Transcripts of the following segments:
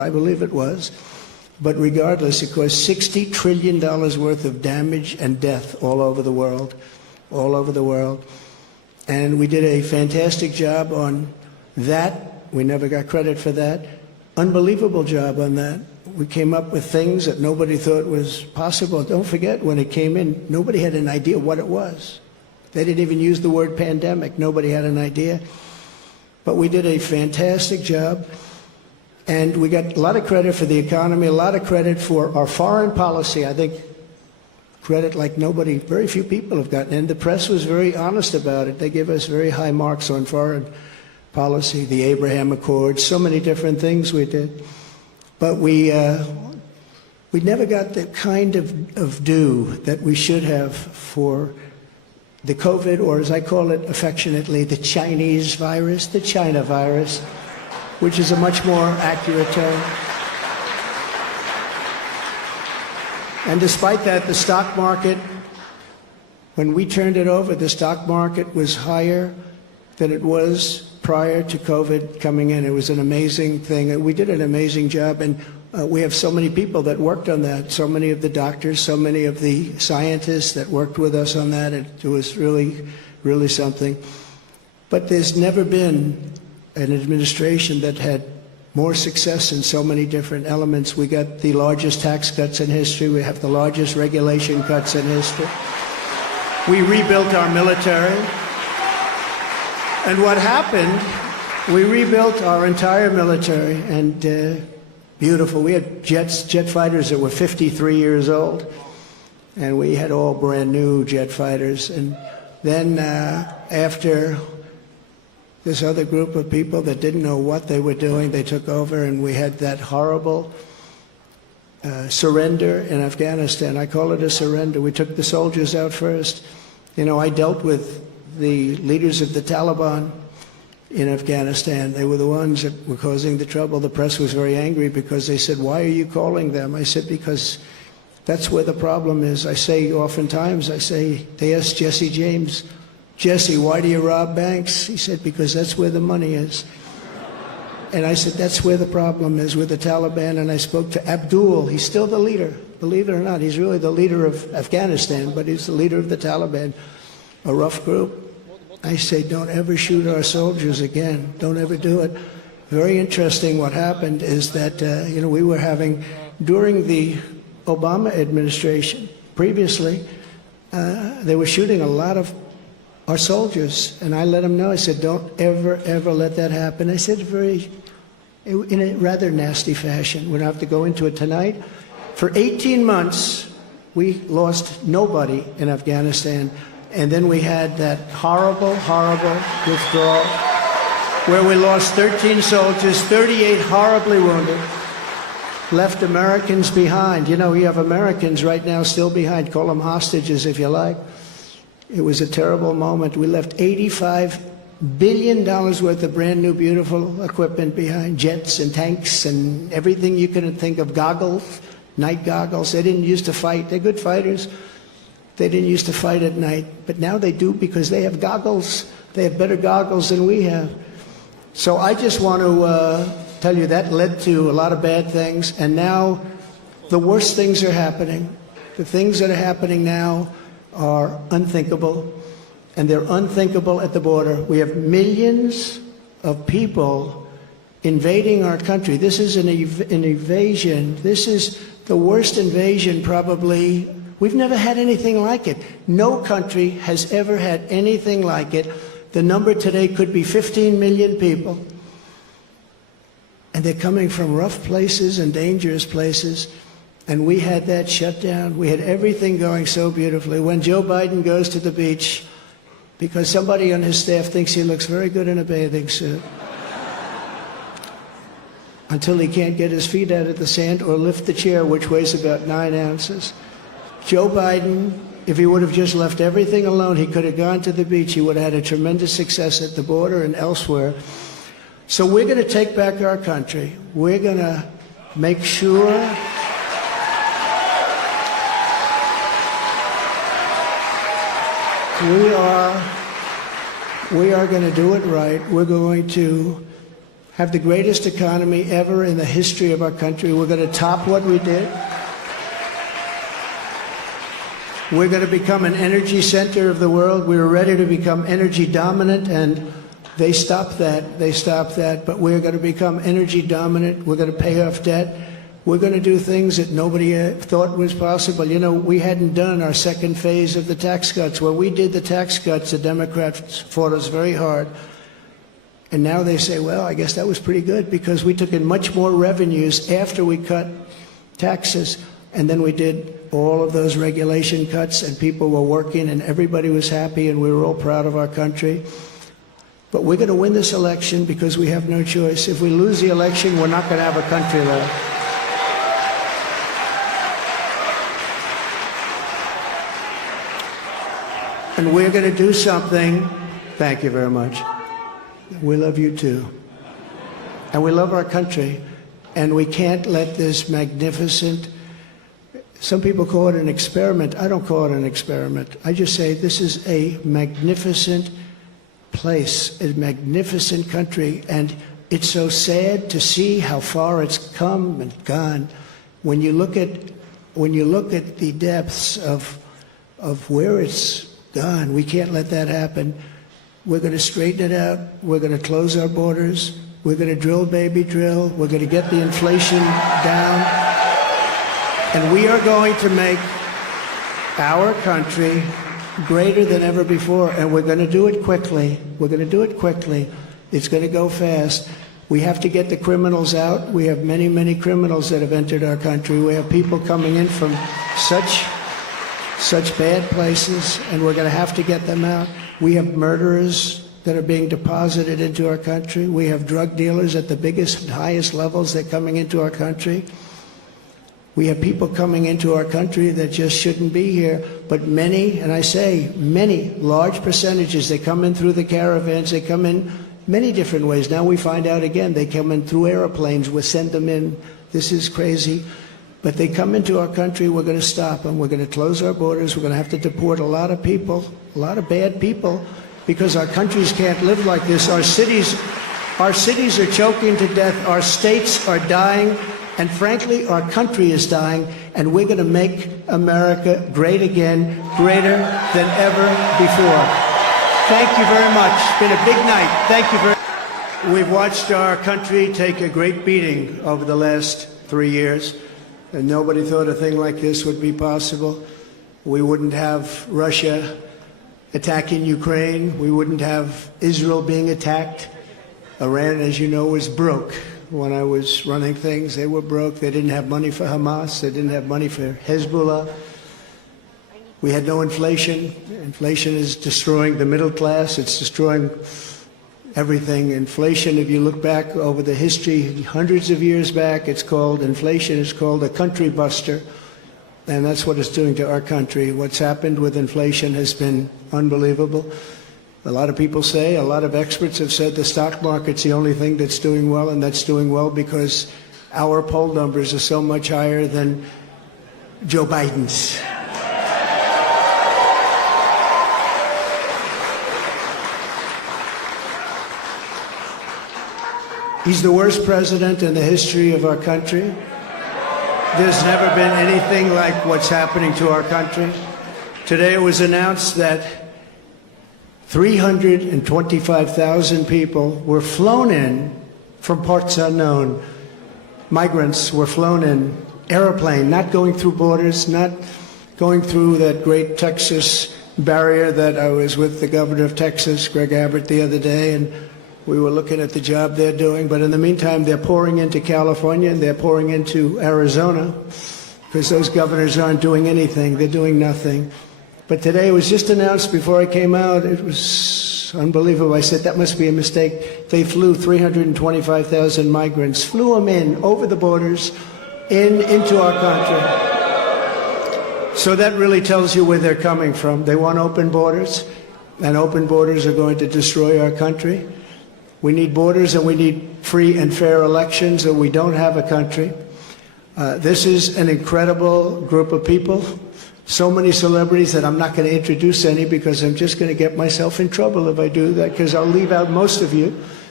I believe it was. But regardless, it caused $60 trillion worth of damage and death all over the world, all over the world. And we did a fantastic job on that. We never got credit for that. Unbelievable job on that. We came up with things that nobody thought was possible. Don't forget, when it came in, nobody had an idea what it was. They didn't even use the word pandemic. Nobody had an idea. But we did a fantastic job. And we got a lot of credit for the economy, a lot of credit for our foreign policy. I think credit like nobody, very few people have gotten. And the press was very honest about it. They give us very high marks on foreign policy, the Abraham Accords, so many different things we did. But we never got the kind of due that we should have for the COVID, or as I call it affectionately, the Chinese virus, the China virus, which is a much more accurate term. And despite that, the stock market, when we turned it over, the stock market was higher than it was prior to COVID coming in. It was an amazing thing. We did an amazing job, and we have so many people that worked on that, so many of the doctors, so many of the scientists that worked with us on that. It was really, really something. But there's never been an administration that had more success in so many different elements. We got the largest tax cuts in history. We have the largest regulation cuts in history. We rebuilt our military. And what happened, we rebuilt our entire military, and beautiful. We had jet fighters that were 53 years old, and we had all brand new jet fighters. And then after this other group of people that didn't know what they were doing, they took over, and we had that horrible surrender in Afghanistan. I call it a surrender. We took the soldiers out first. You know, I dealt with the leaders of the Taliban in Afghanistan. They were the ones that were causing the trouble. The press was very angry because they said, "Why are you calling them?" I said, "Because that's where the problem is." I say oftentimes, they asked Jesse James, "Jesse, why do you rob banks?" He said, "Because that's where the money is." And I said, that's where the problem is with the Taliban. And I spoke to Abdul. He's still the leader. Believe it or not, he's really the leader of Afghanistan, but he's the leader of the Taliban, a rough group. I say, don't ever shoot our soldiers again. Don't ever do it. Very interesting what happened is that, we were having, during the Obama administration, previously, they were shooting a lot of our soldiers. And I let them know, I said, don't ever, ever let that happen. I said in a rather nasty fashion. We don't have to go into it tonight. For 18 months, we lost nobody in Afghanistan. And then we had that horrible, horrible withdrawal where we lost 13 soldiers, 38 horribly wounded, left Americans behind. You know, we have Americans right now still behind. Call them hostages if you like. It was a terrible moment. We left $85 billion worth of brand new, beautiful equipment behind, jets and tanks and everything you can think of, goggles, night goggles. They didn't used to fight. They're good fighters. They didn't used to fight at night, but now they do because they have goggles. They have better goggles than we have. So I just want to tell you that led to a lot of bad things, and now the worst things are happening. The things that are happening now are unthinkable, and they're unthinkable at the border. We have millions of people invading our country. This is an invasion. This is the worst invasion probably. We've never had anything like it. No country has ever had anything like it. The number today could be 15 million people. And they're coming from rough places and dangerous places. And we had that shut down. We had everything going so beautifully. When Joe Biden goes to the beach, because somebody on his staff thinks he looks very good in a bathing suit, until he can't get his feet out of the sand or lift the chair, which weighs about 9 ounces. Joe Biden, if he would have just left everything alone, he could have gone to the beach. He would have had a tremendous success at the border and elsewhere. So we're going to take back our country. We're going to make sure we are going to do it right. We're going to have the greatest economy ever in the history of our country. We're going to top what we did. We're going to become an energy center of the world. We were ready to become energy dominant, and they stopped that. They stopped that. But we're going to become energy dominant. We're going to pay off debt. We're going to do things that nobody thought was possible. You know, we hadn't done our second phase of the tax cuts. When we did the tax cuts, the Democrats fought us very hard. And now they say, well, I guess that was pretty good because we took in much more revenues after we cut taxes. And then we did all of those regulation cuts, and people were working, and everybody was happy, and we were all proud of our country. But we're going to win this election because we have no choice. If we lose the election, we're not going to have a country left. And we're going to do something. Thank you very much. We love you too. And we love our country. And we can't let this magnificent, some people call it an experiment. I don't call it an experiment. I just say this is a magnificent place, a magnificent country. And it's so sad to see how far it's come and gone. When you look at the depths of where it's gone, we can't let that happen. We're going to straighten it out. We're going to close our borders. We're going to drill, baby, drill. We're going to get the inflation down. And we are going to make our country greater than ever before. And we're going to do it quickly. We're going to do it quickly. It's going to go fast. We have to get the criminals out. We have many, many criminals that have entered our country. We have people coming in from such bad places, and we're going to have to get them out. We have murderers that are being deposited into our country. We have drug dealers at the biggest, highest levels. They're coming into our country. We have people coming into our country that just shouldn't be here. But many, and I say many, large percentages, they come in through the caravans. They come in many different ways. Now we find out again, they come in through airplanes. We send them in. This is crazy. But they come into our country, we're going to stop them. We're going to close our borders. We're going to have to deport a lot of people, a lot of bad people, because our countries can't live like this. Our cities are choking to death. Our states are dying. And frankly, our country is dying. And we're going to make America great again, greater than ever before. Thank you very much. It's been a big night. Thank you very much. We've watched our country take a great beating over the last 3 years. And nobody thought a thing like this would be possible. We wouldn't have Russia attacking Ukraine. We wouldn't have Israel being attacked. Iran, as you know, was broke. When I was running things, they were broke. They didn't have money for Hamas. They didn't have money for Hezbollah. We had no inflation. Inflation is destroying the middle class. It's destroying everything. Inflation, if you look back over the history, hundreds of years back, inflation is called a country buster. And that's what it's doing to our country. What's happened with inflation has been unbelievable. A lot of people say, a lot of experts have said the stock market's the only thing that's doing well, and that's doing well because our poll numbers are so much higher than Joe Biden's. He's the worst president in the history of our country. There's never been anything like what's happening to our country. Today it was announced that 325,000 people were flown in from parts unknown. Migrants were flown in, airplane, not going through borders, not going through that great Texas barrier that I was with the governor of Texas, Greg Abbott, the other day, and we were looking at the job they're doing. But in the meantime, they're pouring into California and they're pouring into Arizona because those governors aren't doing anything. They're doing nothing. But today it was just announced before I came out. It was unbelievable. I said, that must be a mistake. They flew 325,000 migrants, flew them in over the borders into our country. So that really tells you where they're coming from. They want open borders, and open borders are going to destroy our country. We need borders and we need free and fair elections, or we don't have a country. This is an incredible group of people. So many celebrities that I'm not going to introduce any because I'm just going to get myself in trouble if I do that, because I'll leave out most of you.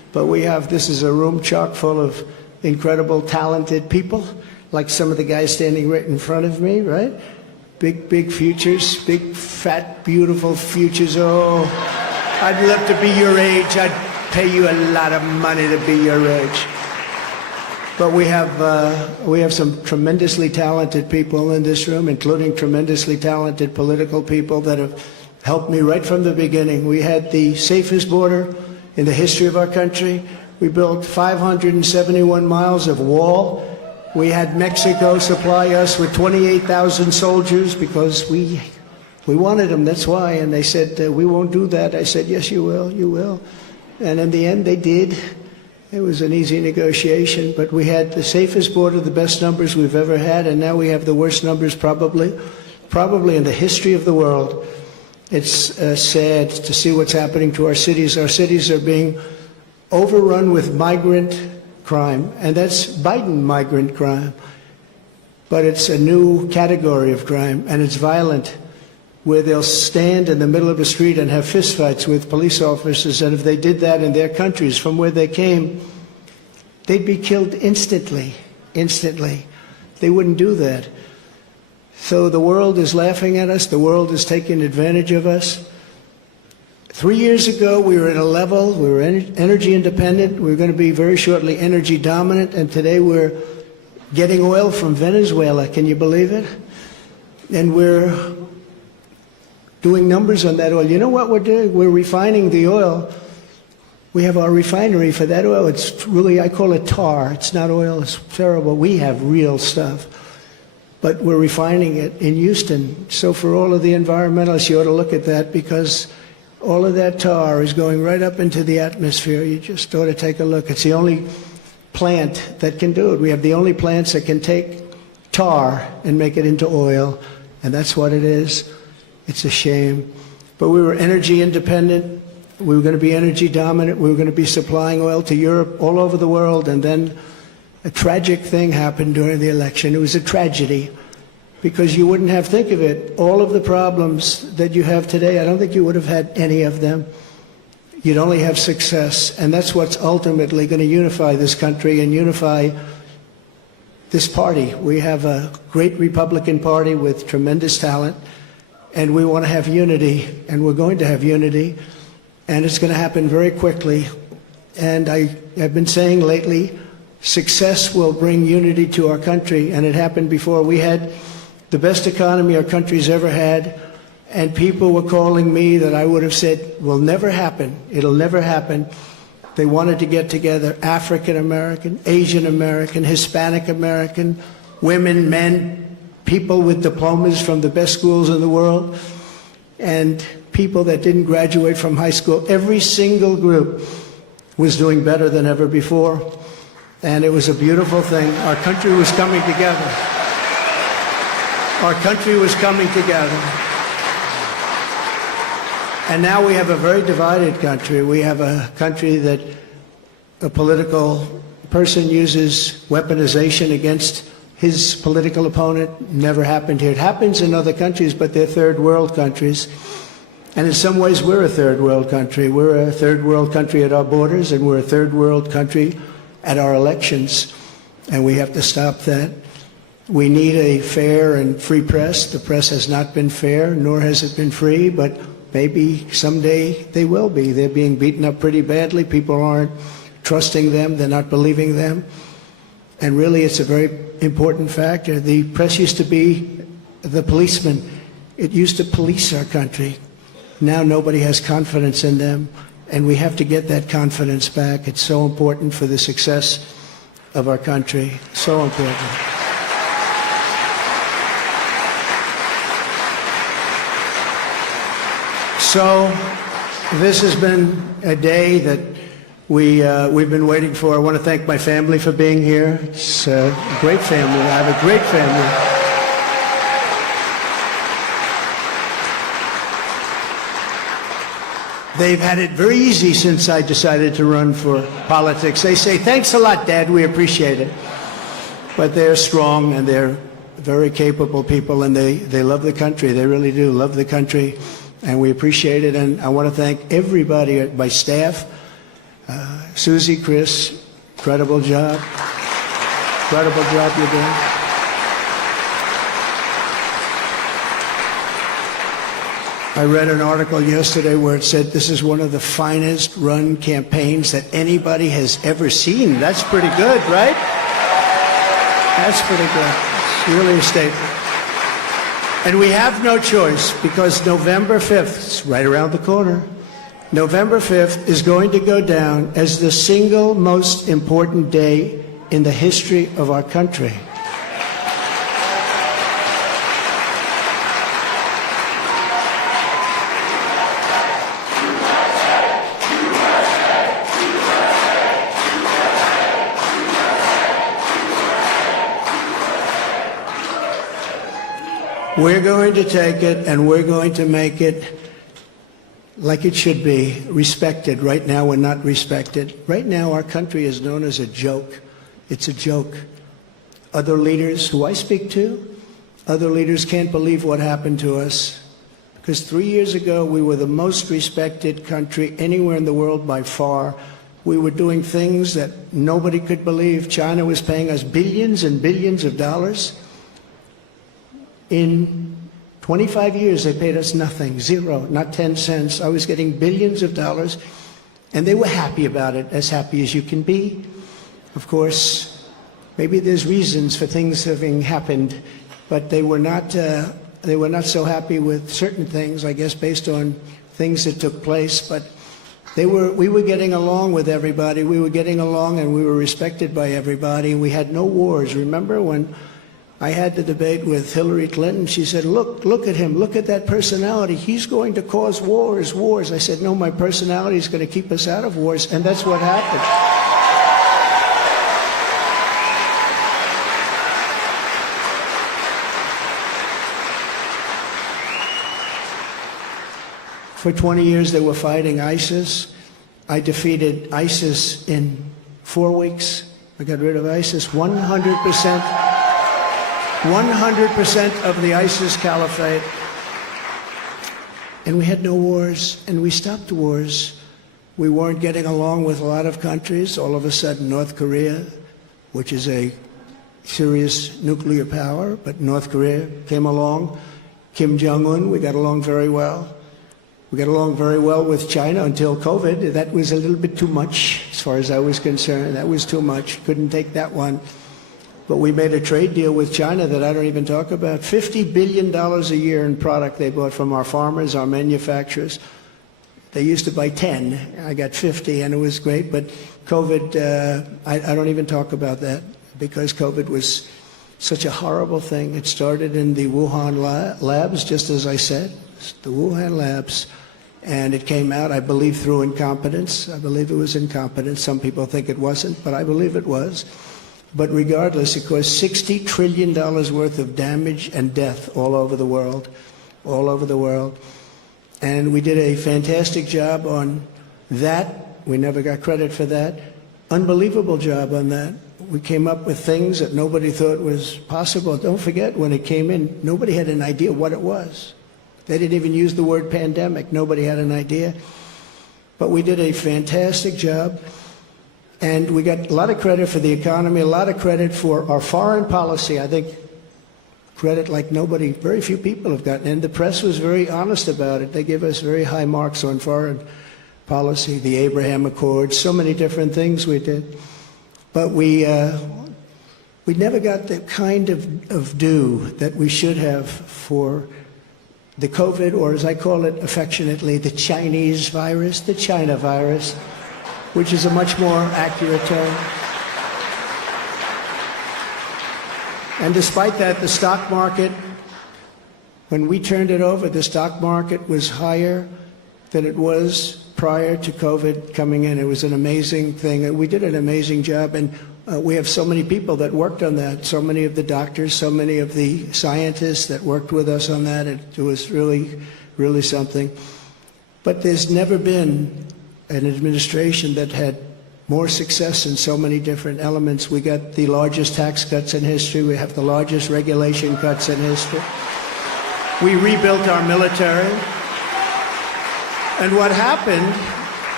But this is a room chock full of incredible, talented people, like some of the guys standing right in front of me, right? Big futures, big, fat, beautiful futures. Oh, I'd love to be your age. I'd pay you a lot of money to be your age. But we have some tremendously talented people in this room, including tremendously talented political people that have helped me right from the beginning. We had the safest border in the history of our country. We built 571 miles of wall. We had Mexico supply us with 28,000 soldiers because we wanted them, that's why. And they said, we won't do that. I said, yes, you will, you will. And in the end, they did. It was an easy negotiation, but we had the safest border, the best numbers we've ever had, and now we have the worst numbers probably in the history of the world. It's sad to see what's happening to our cities. Our cities are being overrun with migrant crime, and that's Biden migrant crime. But it's a new category of crime, and it's violent, where they'll stand in the middle of the street and have fistfights with police officers, and if they did that in their countries from where they came, they'd be killed instantly. They wouldn't do that. So the world is laughing at us. The world is taking advantage of us. 3 years ago, we were at a level, we were energy independent. We were going to be very shortly energy dominant, and today we're getting oil from Venezuela. Can you believe it? And we're doing numbers on that oil. You know what we're doing? We're refining the oil. We have our refinery for that oil. It's really, I call it tar. It's not oil. It's terrible. We have real stuff. But we're refining it in Houston. So for all of the environmentalists, you ought to look at that, because all of that tar is going right up into the atmosphere. You just ought to take a look. It's the only plant that can do it. We have the only plants that can take tar and make it into oil, and that's what it is. It's a shame. But we were energy independent. We were going to be energy dominant. We were going to be supplying oil to Europe, all over the world, and then a tragic thing happened during the election. It was a tragedy, because you wouldn't have, think of it, all of the problems that you have today, I don't think you would have had any of them. You'd only have success, and that's what's ultimately going to unify this country and unify this party. We have a great Republican Party with tremendous talent, and we want to have unity, and we're going to have unity, and it's going to happen very quickly. And I've been saying lately, success will bring unity to our country, and it happened before. We had the best economy our country's ever had, and people were calling me that I would have said will never happen. It'll never happen. They wanted to get together, African American, Asian American, Hispanic American, women, men, people with diplomas from the best schools in the world, and people that didn't graduate from high school. Every single group was doing better than ever before, and it was a beautiful thing. Our country was coming together. Our country was coming together. And now we have a very divided country. We have a country that a political person uses weaponization against his political opponent. Never happened here. It happens in other countries, but they're third world countries. And in some ways, we're a third world country. We're a third world country at our borders, and we're a third world country at our elections. And we have to stop that. We need a fair and free press. The press has not been fair, nor has it been free, but maybe someday they will be. They're being beaten up pretty badly. People aren't trusting them. They're not believing them. And really, it's a very important factor. The press used to be the policeman. It used to police our country. Now nobody has confidence in them, and we have to get that confidence back. It's so important for the success of our country. So important. So this has been a day that we've been waiting for. I want to thank my family for being here. It's a great family. I have a great family. They've had it very easy since I decided to run for politics. They say, thanks a lot, Dad, we appreciate it. But they're strong, and they're very capable people, and they love the country. They really do love the country, and we appreciate it. And I want to thank everybody, my staff, Susie, Chris, incredible job. Incredible job you're doing. I read an article yesterday where it said this is one of the finest run campaigns that anybody has ever seen. That's pretty good, right? That's pretty good. It's really a statement. And we have no choice because November 5th, it's right around the corner, November 5th is going to go down as the single most important day in the history of our country. We're going to take it and we're going to make it like it should be, respected. Right now we're not respected. Right now our country is known as a joke. It's a joke. Other leaders who I speak to, other leaders can't believe what happened to us. Because 3 years ago we were the most respected country anywhere in the world by far. We were doing things that nobody could believe. China was paying us billions and billions of dollars. In 25 years, they paid us nothing, zero, not 10 cents. I was getting billions of dollars, and they were happy about it, as happy as you can be. Of course, maybe there's reasons for things having happened, but they were not so happy with certain things, I guess, based on things that took place. But we were getting along with everybody. We were getting along, and we were respected by everybody. We had no wars. Remember when I had the debate with Hillary Clinton? She said, look at him, look at that personality. He's going to cause wars. I said, no, my personality is going to keep us out of wars, and that's what happened. For 20 years they were fighting ISIS. I defeated ISIS in 4 weeks. I got rid of ISIS 100%. 100% of the ISIS caliphate. And we had no wars, and we stopped wars. We weren't getting along with a lot of countries. All of a sudden, North Korea, which is a serious nuclear power, but North Korea came along. Kim Jong-un, we got along very well. We got along very well with China until COVID. That was a little bit too much, as far as I was concerned. That was too much. Couldn't take that one. But we made a trade deal with China that I don't even talk about. $50 billion a year in product they bought from our farmers, our manufacturers. They used to buy 10. I got 50, and it was great. But COVID, I don't even talk about that because COVID was such a horrible thing. It started in the Wuhan labs, just as I said, the Wuhan labs. And it came out, I believe, through incompetence. I believe it was incompetence. Some people think it wasn't, but I believe it was. But regardless, it caused $60 trillion worth of damage and death all over the world, all over the world. And we did a fantastic job on that. We never got credit for that. Unbelievable job on that. We came up with things that nobody thought was possible. Don't forget, when it came in, nobody had an idea what it was. They didn't even use the word pandemic. Nobody had an idea. But we did a fantastic job. And we got a lot of credit for the economy, a lot of credit for our foreign policy. I think credit like nobody, very few people have gotten. And the press was very honest about it. They gave us very high marks on foreign policy, the Abraham Accords, so many different things we did. But we never got the kind of due that we should have for the COVID, or as I call it affectionately, the Chinese virus, the China virus, which is a much more accurate term. And despite that, the stock market, when we turned it over, the stock market was higher than it was prior to COVID coming in. It was an amazing thing. And we did an amazing job. And we have so many people that worked on that, so many of the doctors, so many of the scientists that worked with us on that. It was really, really something. But there's never been an administration that had more success in so many different elements. We got the largest tax cuts in history. We have the largest regulation cuts in history. We rebuilt our military. And what happened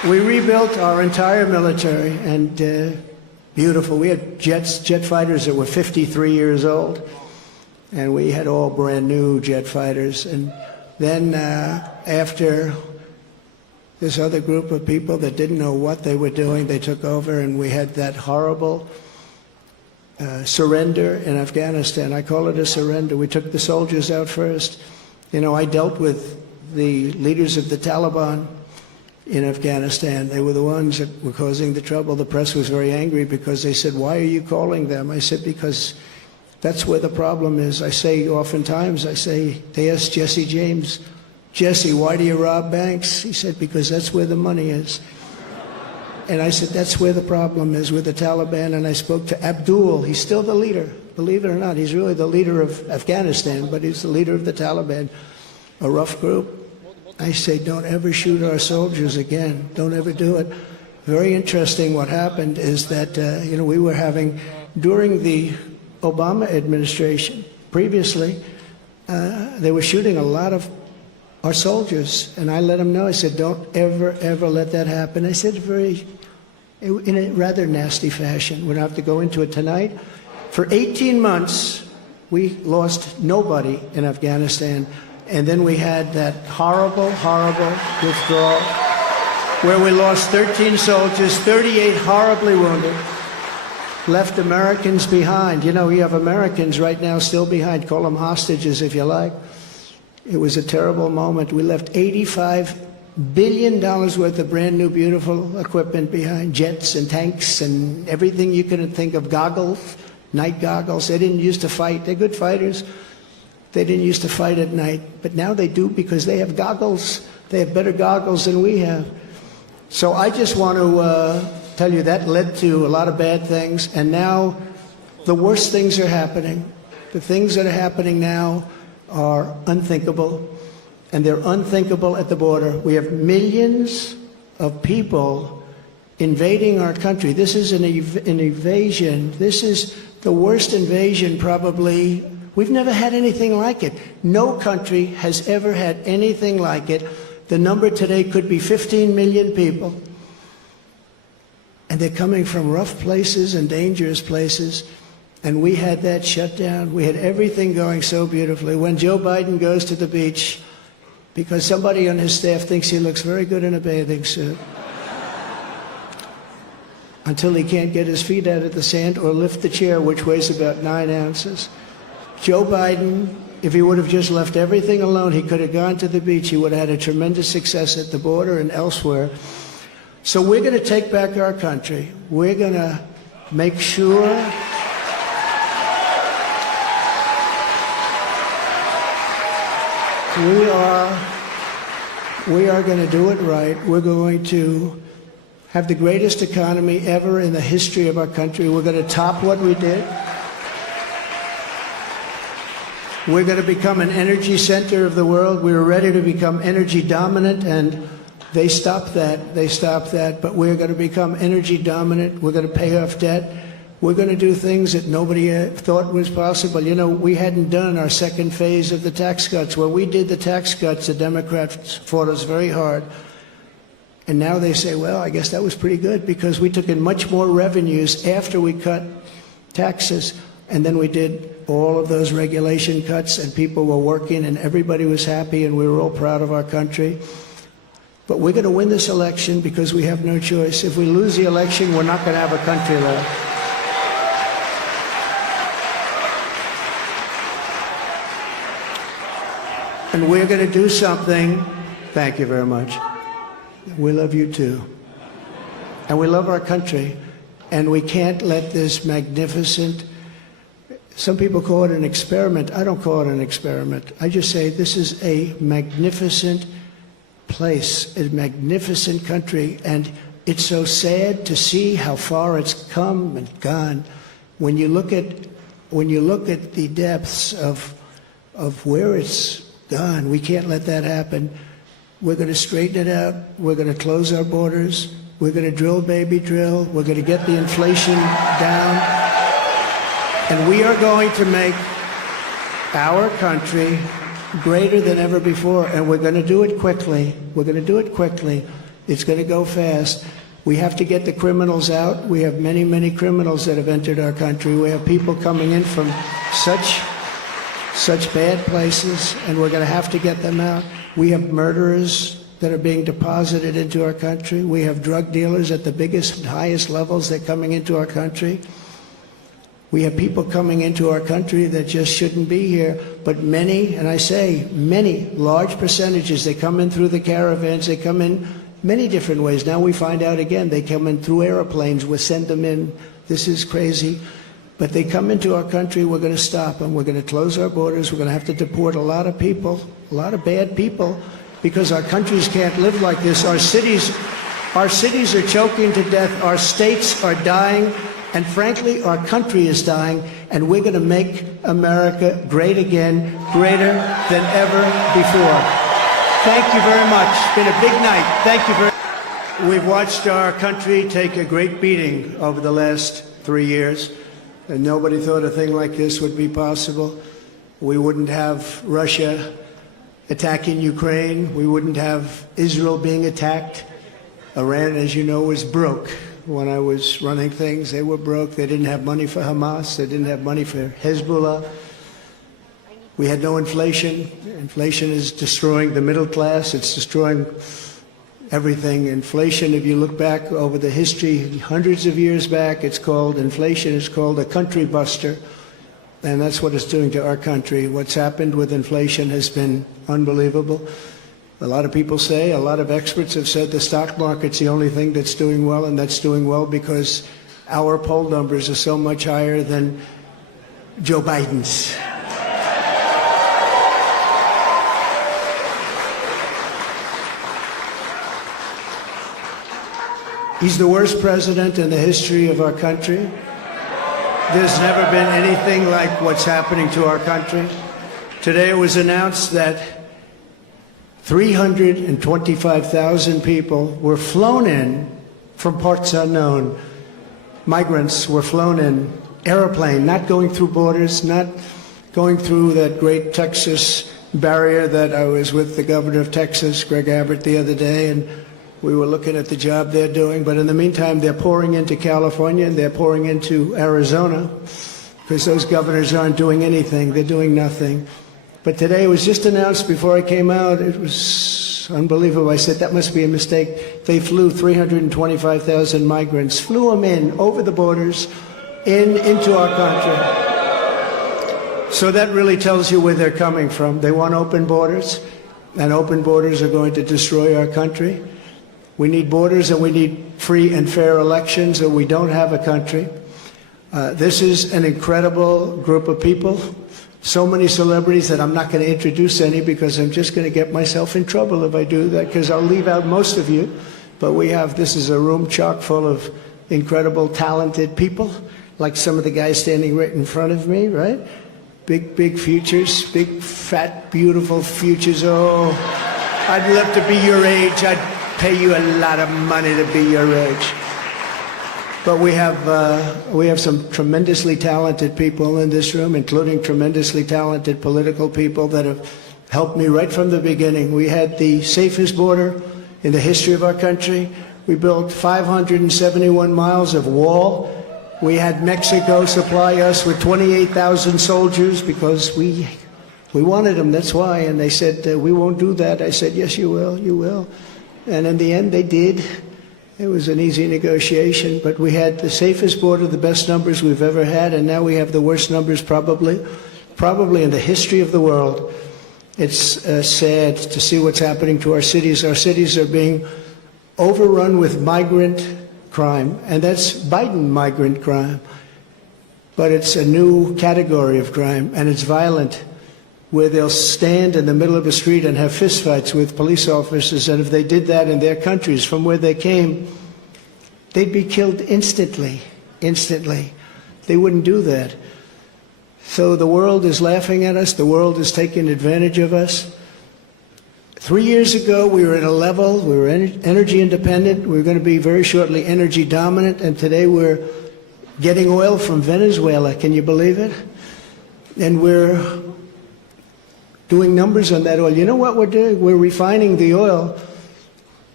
We rebuilt our entire military, and beautiful. We had jet fighters that were 53 years old, and we had all brand new jet fighters. And then after this other group of people that didn't know what they were doing, they took over, and we had that horrible surrender in Afghanistan. I call it a surrender. We took the soldiers out first. You know, I dealt with the leaders of the Taliban in Afghanistan. They were the ones that were causing the trouble. The press was very angry because they said, "Why are you calling them?" I said, "Because that's where the problem is." I say oftentimes, they asked Jesse James, "Jesse, why do you rob banks?" He said, "Because that's where the money is." And I said, that's where the problem is with the Taliban. And I spoke to Abdul. He's still the leader. Believe it or not, he's really the leader of Afghanistan, but he's the leader of the Taliban, a rough group. I say, don't ever shoot our soldiers again. Don't ever do it. Very interesting what happened is that, we were having, during the Obama administration, previously, they were shooting a lot of our soldiers, and I let them know. I said, don't ever, ever let that happen. I said in a rather nasty fashion. We don't have to go into it tonight. For 18 months, we lost nobody in Afghanistan, and then we had that horrible, horrible withdrawal where we lost 13 soldiers, 38 horribly wounded, left Americans behind. You know, you have Americans right now still behind. Call them hostages if you like. It was a terrible moment. We left $85 billion worth of brand new, beautiful equipment behind, jets and tanks and everything you could think of, goggles, night goggles. They didn't used to fight. They're good fighters. They didn't used to fight at night, but now they do because they have goggles. They have better goggles than we have. So I just want to tell you that led to a lot of bad things, and now the worst things are happening. The things that are happening now are unthinkable, and they're unthinkable at the border. We have millions of people invading our country. This is an invasion. This is the worst invasion probably. We've never had anything like it. No country has ever had anything like it. The number today could be 15 million people, and they're coming from rough places and dangerous places. And we had that shut down. We had everything going so beautifully. When Joe Biden goes to the beach, because somebody on his staff thinks he looks very good in a bathing suit, until he can't get his feet out of the sand or lift the chair, which weighs about 9 ounces. Joe Biden, if he would have just left everything alone, he could have gone to the beach. He would have had a tremendous success at the border and elsewhere. So we're going to take back our country. We're going to make sure we are going to do it right. We're going to have the greatest economy ever in the history of our country. We're going to top what we did. We're going to become an energy center of the world. We were ready to become energy dominant, and they stopped that. They stopped that. But we're going to become energy dominant. We're going to pay off debt. We're going to do things that nobody thought was possible. You know, we hadn't done our second phase of the tax cuts. When we did the tax cuts, the Democrats fought us very hard. And now they say, well, I guess that was pretty good because we took in much more revenues after we cut taxes. And then we did all of those regulation cuts, and people were working, and everybody was happy, and we were all proud of our country. But we're going to win this election because we have no choice. If we lose the election, we're not going to have a country left. And we're going to do something. Thank you very much. We love you too. And we love our country. And we can't let this magnificent, some people call it an experiment. I don't call it an experiment. I just say this is a magnificent place, a magnificent country. And it's so sad to see how far it's come and gone. When you look at the depths of where it's gone, we can't let that happen. We're going to straighten it out. We're going to close our borders. We're going to drill, baby, drill. We're going to get the inflation down. And we are going to make our country greater than ever before. And we're going to do it quickly. We're going to do it quickly. It's going to go fast. We have to get the criminals out. We have many, many criminals that have entered our country. We have people coming in from such bad places, and we're going to have to get them out. We have murderers that are being deposited into our country. We have drug dealers at the biggest and highest levels that are coming into our country. We have people coming into our country that just shouldn't be here, but many, and I say many, large percentages, they come in through the caravans, they come in many different ways. Now we find out again, they come in through airplanes, we send them in. This is crazy. But they come into our country, we're going to stop them. We're going to close our borders. We're going to have to deport a lot of people, a lot of bad people, because our countries can't live like this. Our cities are choking to death. Our states are dying. And frankly, our country is dying. And we're going to make America great again, greater than ever before. Thank you very much. It's been a big night. Thank you very much. We've watched our country take a great beating over the last 3 years. And nobody thought a thing like this would be possible. We wouldn't have Russia attacking Ukraine. We wouldn't have Israel being attacked. Iran, as you know, was broke. When I was running things, they were broke. They didn't have money for Hamas. They didn't have money for Hezbollah. We had no inflation. Inflation is destroying the middle class. It's destroying everything. Inflation, if you look back over the history, hundreds of years back, inflation is called a country buster. And that's what it's doing to our country. What's happened with inflation has been unbelievable. A lot of people say, a lot of experts have said the stock market's the only thing that's doing well, and that's doing well because our poll numbers are so much higher than Joe Biden's. He's the worst president in the history of our country. There's never been anything like what's happening to our country. Today it was announced that 325,000 people were flown in from parts unknown. Migrants were flown in, airplane, not going through borders, not going through that great Texas barrier that I was with the governor of Texas, Greg Abbott, the other day, and we were looking at the job they're doing. But in the meantime, they're pouring into California and they're pouring into Arizona because those governors aren't doing anything. They're doing nothing. But today it was just announced before I came out. It was unbelievable. I said, that must be a mistake. They flew 325,000 migrants, flew them in over the borders into our country. So that really tells you where they're coming from. They want open borders, and open borders are going to destroy our country. We need borders and we need free and fair elections, or we don't have a country. This is an incredible group of people. So many celebrities that I'm not going to introduce any because I'm just going to get myself in trouble if I do that, because I'll leave out most of you. But this is a room chock full of incredible, talented people, like some of the guys standing right in front of me, right? Big, big futures, big, fat, beautiful futures. Oh, I'd love to be your age. I'd pay you a lot of money to be your age. But we have some tremendously talented people in this room, including tremendously talented political people that have helped me right from the beginning. We had the safest border in the history of our country. We built 571 miles of wall. We had Mexico supply us with 28,000 soldiers because we wanted them, that's why. And they said, we won't do that. I said, yes, you will, you will. And in the end, they did. It was an easy negotiation, but we had the safest border, the best numbers we've ever had, and now we have the worst numbers probably in the history of the world. It's sad to see what's happening to our cities. Our cities are being overrun with migrant crime, and that's Biden migrant crime. But it's a new category of crime, and it's violent, where they'll stand in the middle of a street and have fistfights with police officers, and if they did that in their countries from where they came, they'd be killed instantly. They wouldn't do that. So the world is laughing at us. The world is taking advantage of us. 3 years ago, we were at a level, we were energy independent. We were going to be very shortly energy dominant, and today we're getting oil from Venezuela. Can you believe it? And we're doing numbers on that oil. You know what we're doing? We're refining the oil.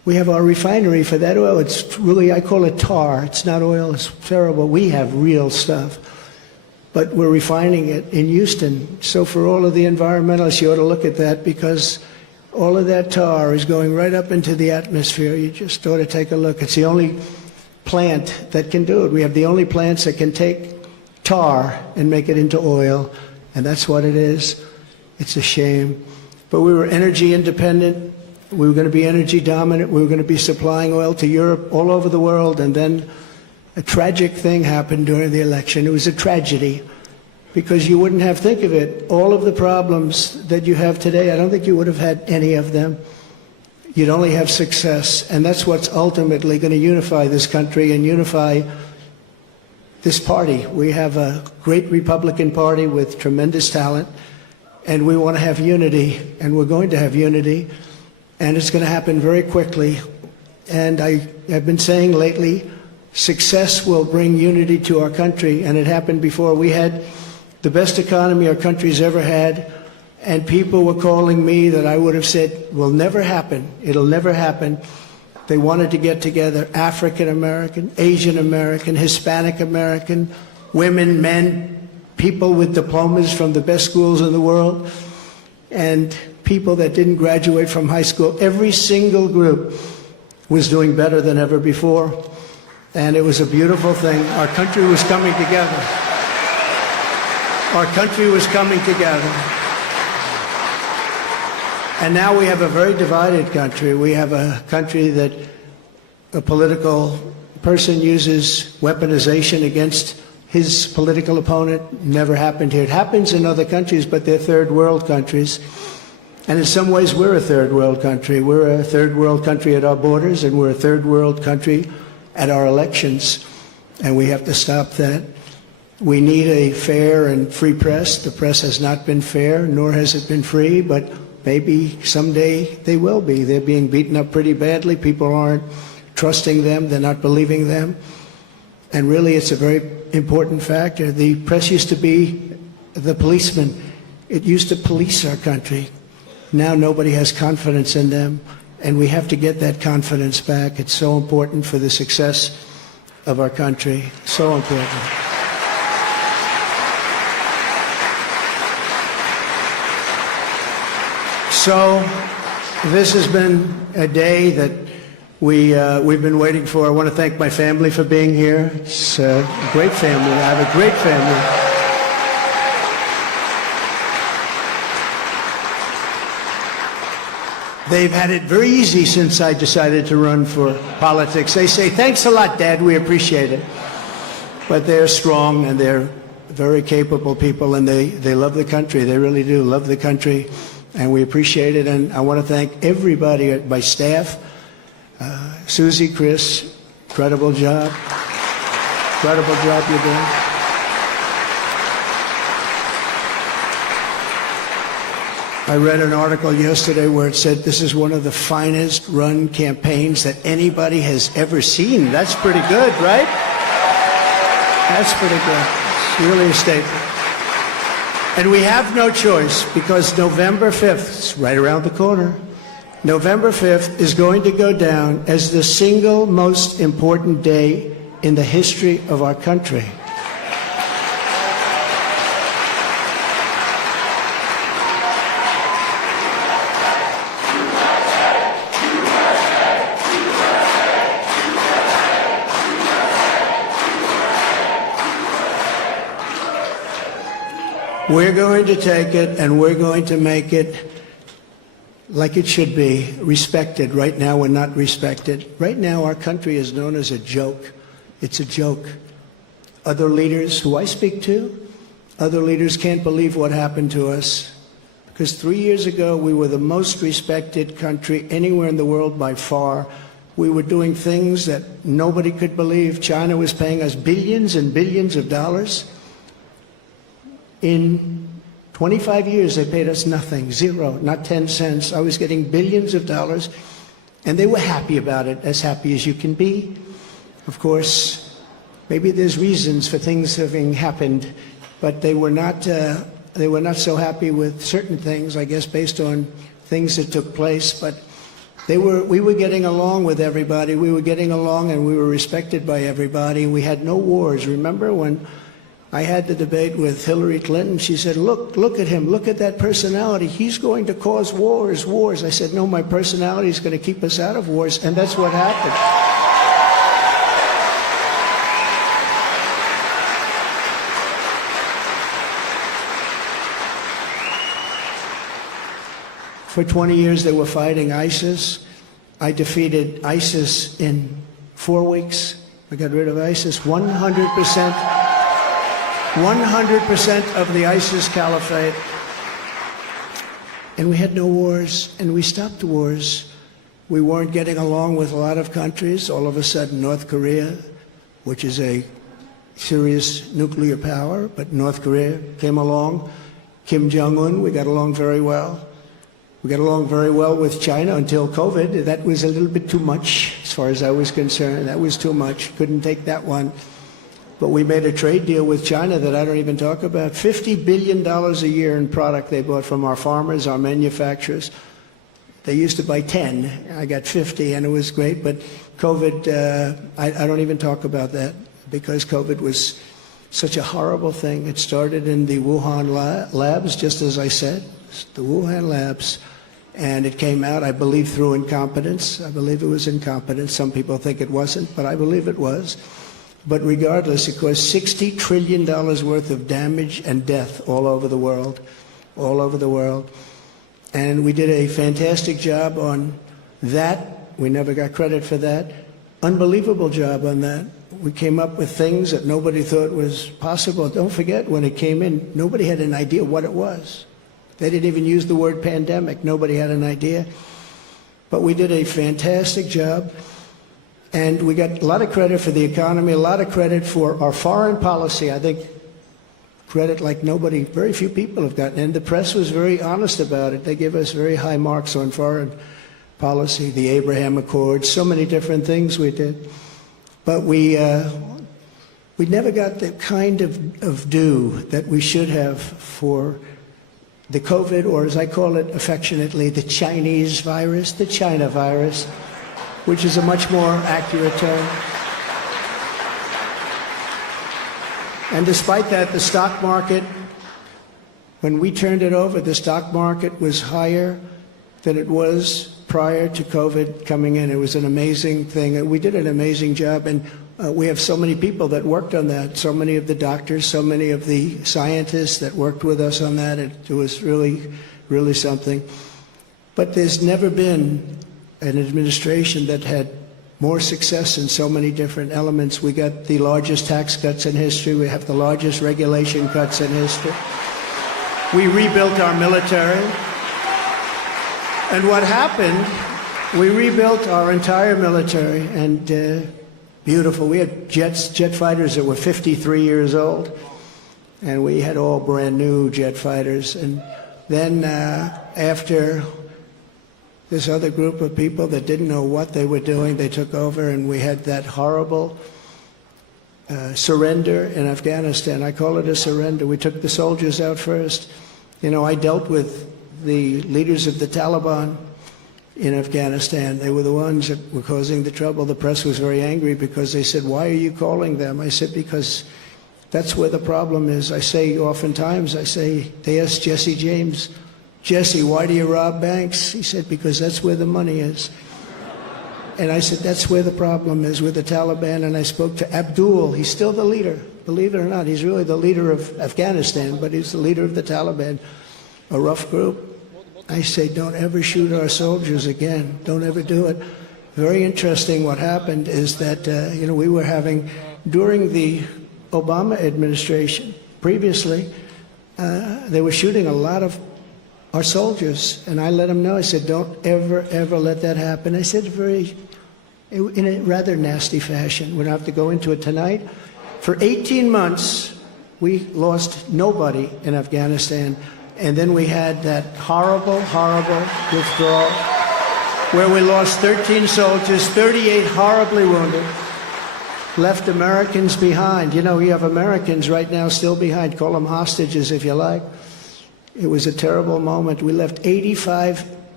We have our refinery for that oil. It's really, I call it tar. It's not oil. It's terrible. We have real stuff. But we're refining it in Houston. So for all of the environmentalists, you ought to look at that, because all of that tar is going right up into the atmosphere. You just ought to take a look. It's the only plant that can do it. We have the only plants that can take tar and make it into oil, and that's what it is. It's a shame. But we were energy independent. We were going to be energy dominant. We were going to be supplying oil to Europe, all over the world, and then a tragic thing happened during the election. It was a tragedy, because you wouldn't have, think of it, all of the problems that you have today, I don't think you would have had any of them. You'd only have success, and that's what's ultimately going to unify this country and unify this party. We have a great Republican Party with tremendous talent, and we want to have unity, and we're going to have unity, and it's going to happen very quickly. And I have been saying lately, success will bring unity to our country, and it happened before. We had the best economy our country's ever had, and people were calling me that I would have said will never happen. It'll never happen. They wanted to get together, African American, Asian American, Hispanic American, women, men, people with diplomas from the best schools in the world, and people that didn't graduate from high school. Every single group was doing better than ever before. And it was a beautiful thing. Our country was coming together. Our country was coming together. And now we have a very divided country. We have a country that a political person uses weaponization against his political opponent. Never happened here. It happens in other countries, but they're third world countries. And in some ways, we're a third world country. We're a third world country at our borders, and we're a third world country at our elections, and we have to stop that. We need a fair and free press. The press has not been fair, nor has it been free, but maybe someday they will be. They're being beaten up pretty badly. People aren't trusting them. They're not believing them. And really, it's a very important factor. The press used to be the policeman. It used to police our country. Now nobody has confidence in them. And we have to get that confidence back. It's so important for the success of our country. So important. So this has been a day that we've been waiting for. I want to thank my family for being here. It's a great family. I have a great family. They've had it very easy since I decided to run for politics. They say, thanks a lot, Dad, we appreciate it. But they're strong, and they're very capable people, and they love the country. They really do love the country, and we appreciate it. And I want to thank everybody at my staff. Susie, Chris, incredible job. Incredible job you're doing. I read an article yesterday where it said this is one of the finest run campaigns that anybody has ever seen. That's pretty good, right? That's pretty good. It's really a statement. And we have no choice, because November 5th is right around the corner. November 5th is going to go down as the single most important day in the history of our country. We're going to take it, and we're going to make it like it should be, respected. Right now, we're not respected. Right now, our country is known as a joke. It's a joke. Other leaders who I speak to, other leaders can't believe what happened to us. Because 3 years ago, we were the most respected country anywhere in the world by far. We were doing things that nobody could believe. China was paying us billions and billions of dollars. In 25 years, they paid us nothing, zero, not 10 cents. I was getting billions of dollars, and they were happy about it, as happy as you can be. Of course, maybe there's reasons for things having happened, but they were not so happy with certain things, I guess, based on things that took place. But We were getting along with everybody. We were getting along and we were respected by everybody. We had no wars. Remember when I had the debate with Hillary Clinton? She said, look at him. Look at that personality. He's going to cause wars. I said, no, my personality is going to keep us out of wars. And that's what happened. For 20 years, they were fighting ISIS. I defeated ISIS in 4 weeks. I got rid of ISIS. 100% of the ISIS caliphate. And we had no wars, and we stopped the wars. We weren't getting along with a lot of countries. All of a sudden, North Korea, which is a serious nuclear power, but North Korea came along. Kim Jong-un, we got along very well. We got along very well with China until COVID. That was a little bit too much as far as I was concerned. That was too much. Couldn't take that one. But we made a trade deal with China that I don't even talk about. $50 billion a year in product they bought from our farmers, our manufacturers. They used to buy 10. I got 50, and it was great. But COVID, I don't even talk about that because COVID was such a horrible thing. It started in the Wuhan labs, just as I said, the Wuhan labs. And it came out, I believe, through incompetence. I believe it was incompetence. Some people think it wasn't, but I believe it was. But regardless, it caused $60 trillion worth of damage and death all over the world, all over the world. And we did a fantastic job on that. We never got credit for that. Unbelievable job on that. We came up with things that nobody thought was possible. Don't forget, when it came in, nobody had an idea what it was. They didn't even use the word pandemic. Nobody had an idea. But we did a fantastic job. And we got a lot of credit for the economy, a lot of credit for our foreign policy. I think credit like nobody, very few people have gotten. And the press was very honest about it. They give us very high marks on foreign policy, the Abraham Accords, so many different things we did. But we never got the kind of due that we should have for the COVID, or as I call it affectionately, the Chinese virus, the China virus, which is a much more accurate term. And despite that, the stock market, when we turned it over, the stock market was higher than it was prior to COVID coming in. It was an amazing thing. And we did an amazing job. And we have so many people that worked on that, so many of the doctors, so many of the scientists that worked with us on that. It was really, really something. But there's never been an administration that had more success in so many different elements. We got the largest tax cuts in history. We have the largest regulation cuts in history. We rebuilt our military. And what happened, we rebuilt our entire military, and beautiful. We had jet fighters that were 53 years old, and we had all brand new jet fighters. And then after this other group of people that didn't know what they were doing, they took over, and we had that horrible surrender in Afghanistan. I call it a surrender. We took the soldiers out first. You know, I dealt with the leaders of the Taliban in Afghanistan. They were the ones that were causing the trouble. The press was very angry because they said, why are you calling them? I said, because that's where the problem is. I say oftentimes, they asked Jesse James, Jesse, why do you rob banks? He said, because that's where the money is. And I said, that's where the problem is with the Taliban. And I spoke to Abdul. He's still the leader. Believe it or not, he's really the leader of Afghanistan, but he's the leader of the Taliban, a rough group. I say, don't ever shoot our soldiers again. Don't ever do it. Very interesting what happened is that, we were having, during the Obama administration, previously, they were shooting a lot of our soldiers. And I let them know, I said, don't ever, ever let that happen. I said in a rather nasty fashion. We don't have to go into it tonight. For 18 months, we lost nobody in Afghanistan. And then we had that horrible, horrible withdrawal where we lost 13 soldiers, 38 horribly wounded, left Americans behind. You know, we have Americans right now still behind. Call them hostages if you like. It was a terrible moment. We left 85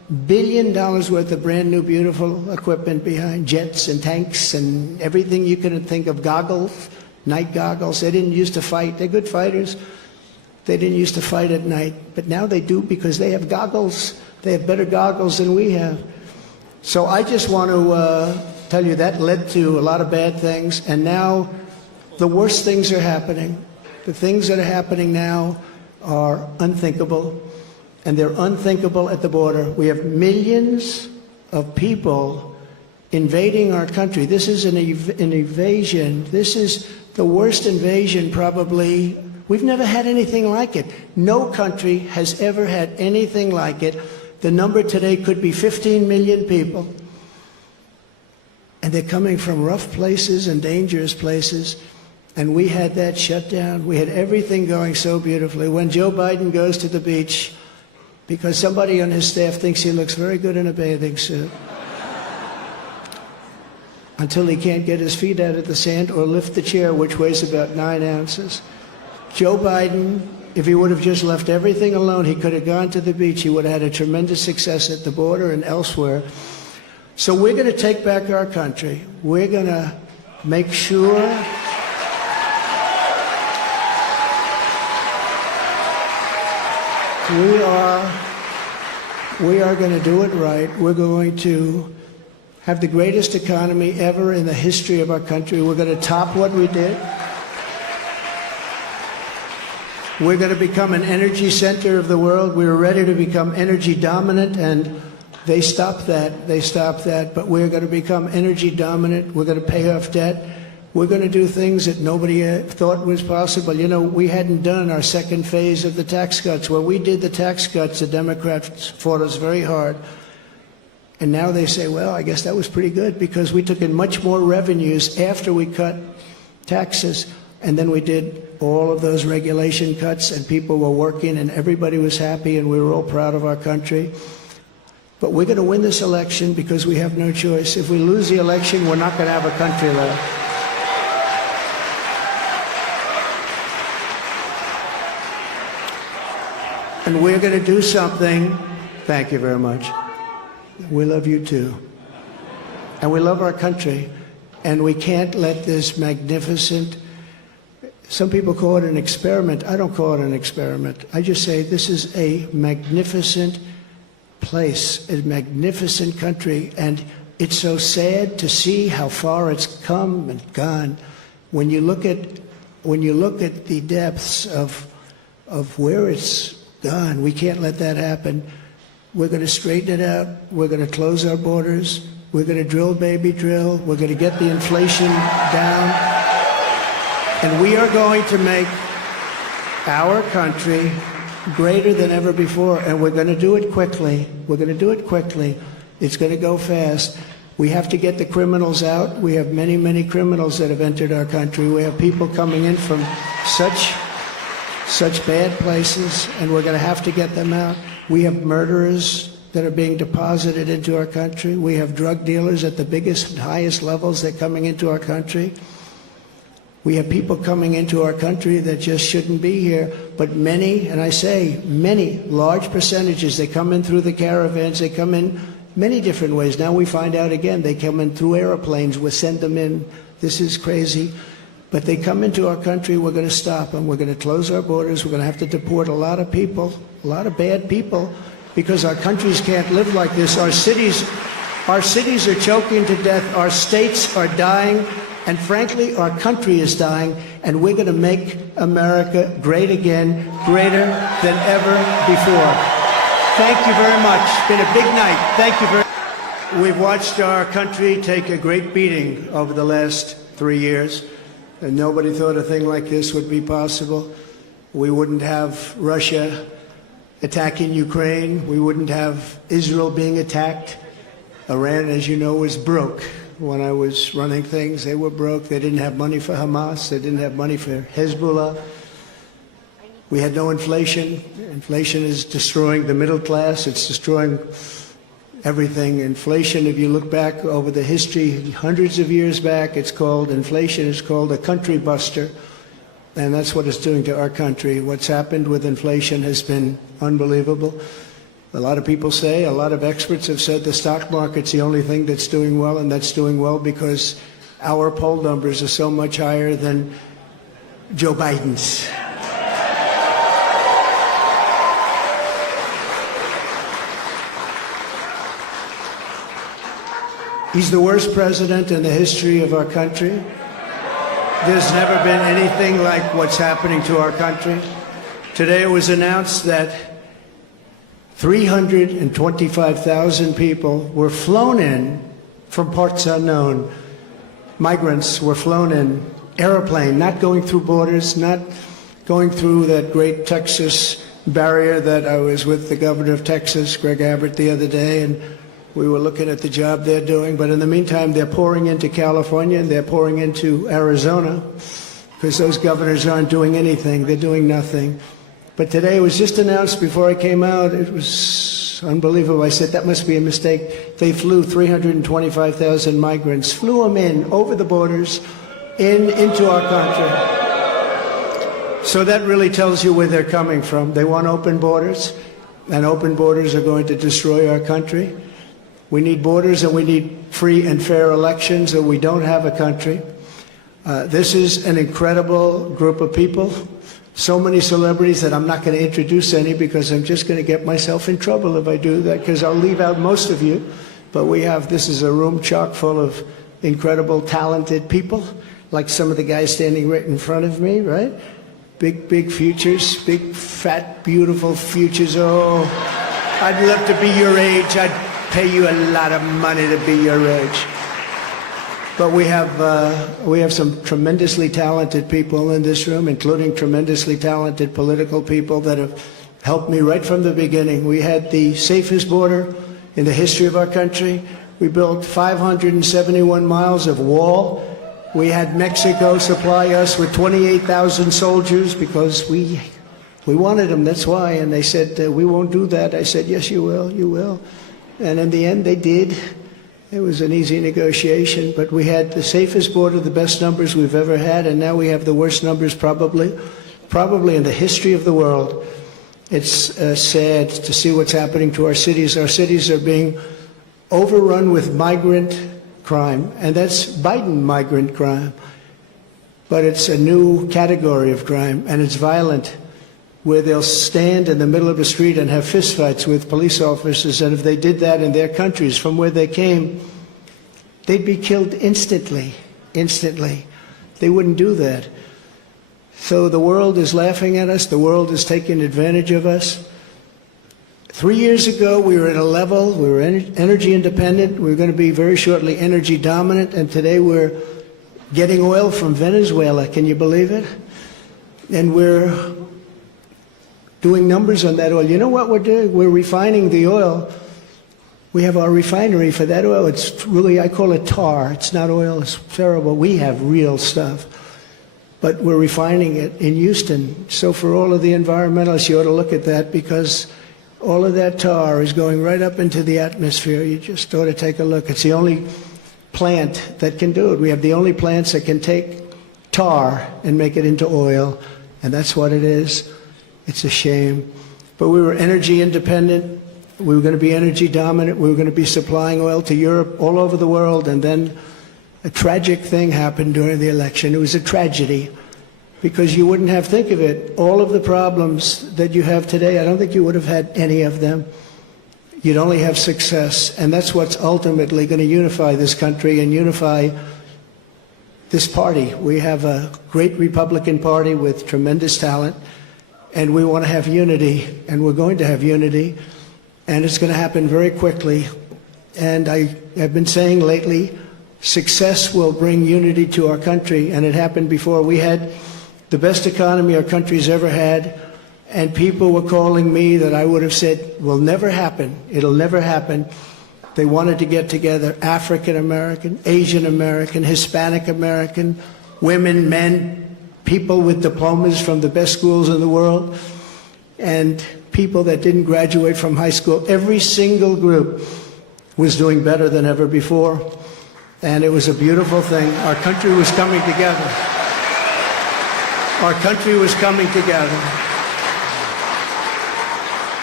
billion worth of brand new, beautiful equipment behind, jets and tanks and everything you can think of, goggles, night goggles. They didn't used to fight. They're good fighters. They didn't used to fight at night, but now they do because they have goggles. They have better goggles than we have. So I just want to tell you that led to a lot of bad things, and now the worst things are happening. The things that are happening now are unthinkable, and they're unthinkable at the border. We have millions of people invading our country. This is an invasion. This is the worst invasion probably. We've never had anything like it. No country has ever had anything like it. The number today could be 15 million people. And they're coming from rough places and dangerous places. And we had that shut down. We had everything going so beautifully. When Joe Biden goes to the beach, because somebody on his staff thinks he looks very good in a bathing suit, until he can't get his feet out of the sand or lift the chair, which weighs about 9 ounces. Joe Biden, if he would have just left everything alone, he could have gone to the beach. He would have had a tremendous success at the border and elsewhere. So we're going to take back our country. We're going to make sure we are going to do it right. We're going to have the greatest economy ever in the history of our country. We're going to top what we did. We're going to become an energy center of the world. We were ready to become energy dominant, and they stopped that. They stopped that. But we're going to become energy dominant. We're going to pay off debt. We're going to do things that nobody thought was possible. You know, we hadn't done our second phase of the tax cuts. When we did the tax cuts, the Democrats fought us very hard. And now they say, well, I guess that was pretty good because we took in much more revenues after we cut taxes. And then we did all of those regulation cuts, and people were working, and everybody was happy, and we were all proud of our country. But we're going to win this election because we have no choice. If we lose the election, we're not going to have a country left. And we're going to do something. Thank you very much. We love you too. And we love our country. And we can't let this magnificent, some people call it an experiment. I don't call it an experiment. I just say this is a magnificent place, a magnificent country. And it's so sad to see how far it's come and gone. When you look at the depths of where it's gone, we can't let that happen. We're going to straighten it out. We're going to close our borders. We're going to drill, baby, drill. We're going to get the inflation down. And we are going to make our country greater than ever before. And we're going to do it quickly. We're going to do it quickly. It's going to go fast. We have to get the criminals out. We have many, many criminals that have entered our country. We have people coming in from such bad places, and we're going to have to get them out. We have murderers that are being deposited into our country. We have drug dealers at the biggest and highest levels. They're coming into our country. We have people coming into our country that just shouldn't be here. But many, and I say many, large percentages, they come in through the caravans. They come in many different ways. Now we find out again, they come in through airplanes. We send them in. This is crazy. But they come into our country, we're going to stop them. We're going to close our borders. We're going to have to deport a lot of people, a lot of bad people, because our countries can't live like this. Our cities are choking to death. Our states are dying. And frankly, our country is dying. And we're going to make America great again, greater than ever before. Thank you very much. It's been a big night. Thank you very much. We've watched our country take a great beating over the last 3 years. And nobody thought a thing like this would be possible. We wouldn't have Russia attacking Ukraine. We wouldn't have Israel being attacked. Iran, as you know, was broke. When I was running things, they were broke. They didn't have money for Hamas. They didn't have money for Hezbollah. We had no inflation. Inflation is destroying the middle class. It's destroying everything. Inflation, if you look back over the history, hundreds of years back, inflation is called a country buster. And that's what it's doing to our country. What's happened with inflation has been unbelievable. A lot of people say, a lot of experts have said the stock market's the only thing that's doing well, and that's doing well because our poll numbers are so much higher than Joe Biden's. He's the worst president in the history of our country. There's never been anything like what's happening to our country. Today it was announced that 325,000 people were flown in from parts unknown. Migrants were flown in, airplane, not going through borders, not going through that great Texas barrier that I was with the governor of Texas, Greg Abbott, the other day, and we were looking at the job they're doing. But in the meantime, they're pouring into California and they're pouring into Arizona because those governors aren't doing anything. They're doing nothing. But today it was just announced before I came out. It was unbelievable. I said, that must be a mistake. They flew 325,000 migrants, flew them in over the borders, into our country. So that really tells you where they're coming from. They want open borders, and open borders are going to destroy our country. We need borders and we need free and fair elections, or we don't have a country. This is an incredible group of people. So many celebrities that I'm not going to introduce any because I'm just going to get myself in trouble if I do that, because I'll leave out most of you. But this is a room chock full of incredible, talented people, like some of the guys standing right in front of me, right? Big futures, big, fat, beautiful futures. Oh, I'd love to be your age. I'd pay you a lot of money to be your age. But we have some tremendously talented people in this room, including tremendously talented political people that have helped me right from the beginning. We had the safest border in the history of our country. We built 571 miles of wall. We had Mexico supply us with 28,000 soldiers because we wanted them, that's why. And they said, we won't do that. I said, yes, you will, you will. And in the end, they did. It was an easy negotiation, but we had the safest border, the best numbers we've ever had, and now we have the worst numbers probably in the history of the world. It's sad to see what's happening to our cities. Our cities are being overrun with migrant crime, and that's Biden migrant crime. But it's a new category of crime, and it's violent, where they'll stand in the middle of a street and have fistfights with police officers, and if they did that in their countries from where they came, they'd be killed instantly. They wouldn't do that. So the world is laughing at us. The world is taking advantage of us. 3 years ago, we were at a level, we were energy independent. We were going to be very shortly energy dominant, and today we're getting oil from Venezuela. Can you believe it? And we're doing numbers on that oil. You know what we're doing? We're refining the oil. We have our refinery for that oil. It's really, I call it tar. It's not oil. It's terrible. We have real stuff. But we're refining it in Houston. So for all of the environmentalists, you ought to look at that, because all of that tar is going right up into the atmosphere. You just ought to take a look. It's the only plant that can do it. We have the only plants that can take tar and make it into oil, and that's what it is. It's a shame. But we were energy independent. We were going to be energy dominant. We were going to be supplying oil to Europe, all over the world. And then a tragic thing happened during the election. It was a tragedy, because you wouldn't have, think of it, all of the problems that you have today, I don't think you would have had any of them. You'd only have success. And that's what's ultimately going to unify this country and unify this party. We have a great Republican Party with tremendous talent. And we want to have unity, and we're going to have unity, and it's going to happen very quickly. And I have been saying lately, success will bring unity to our country, and it happened before. We had the best economy our country's ever had, and people were calling me that I would have said will never happen. It'll never happen. They wanted to get together, African American, Asian American, Hispanic American, women, men, people with diplomas from the best schools in the world, and people that didn't graduate from high school. Every single group was doing better than ever before, and it was a beautiful thing. Our country was coming together. Our country was coming together.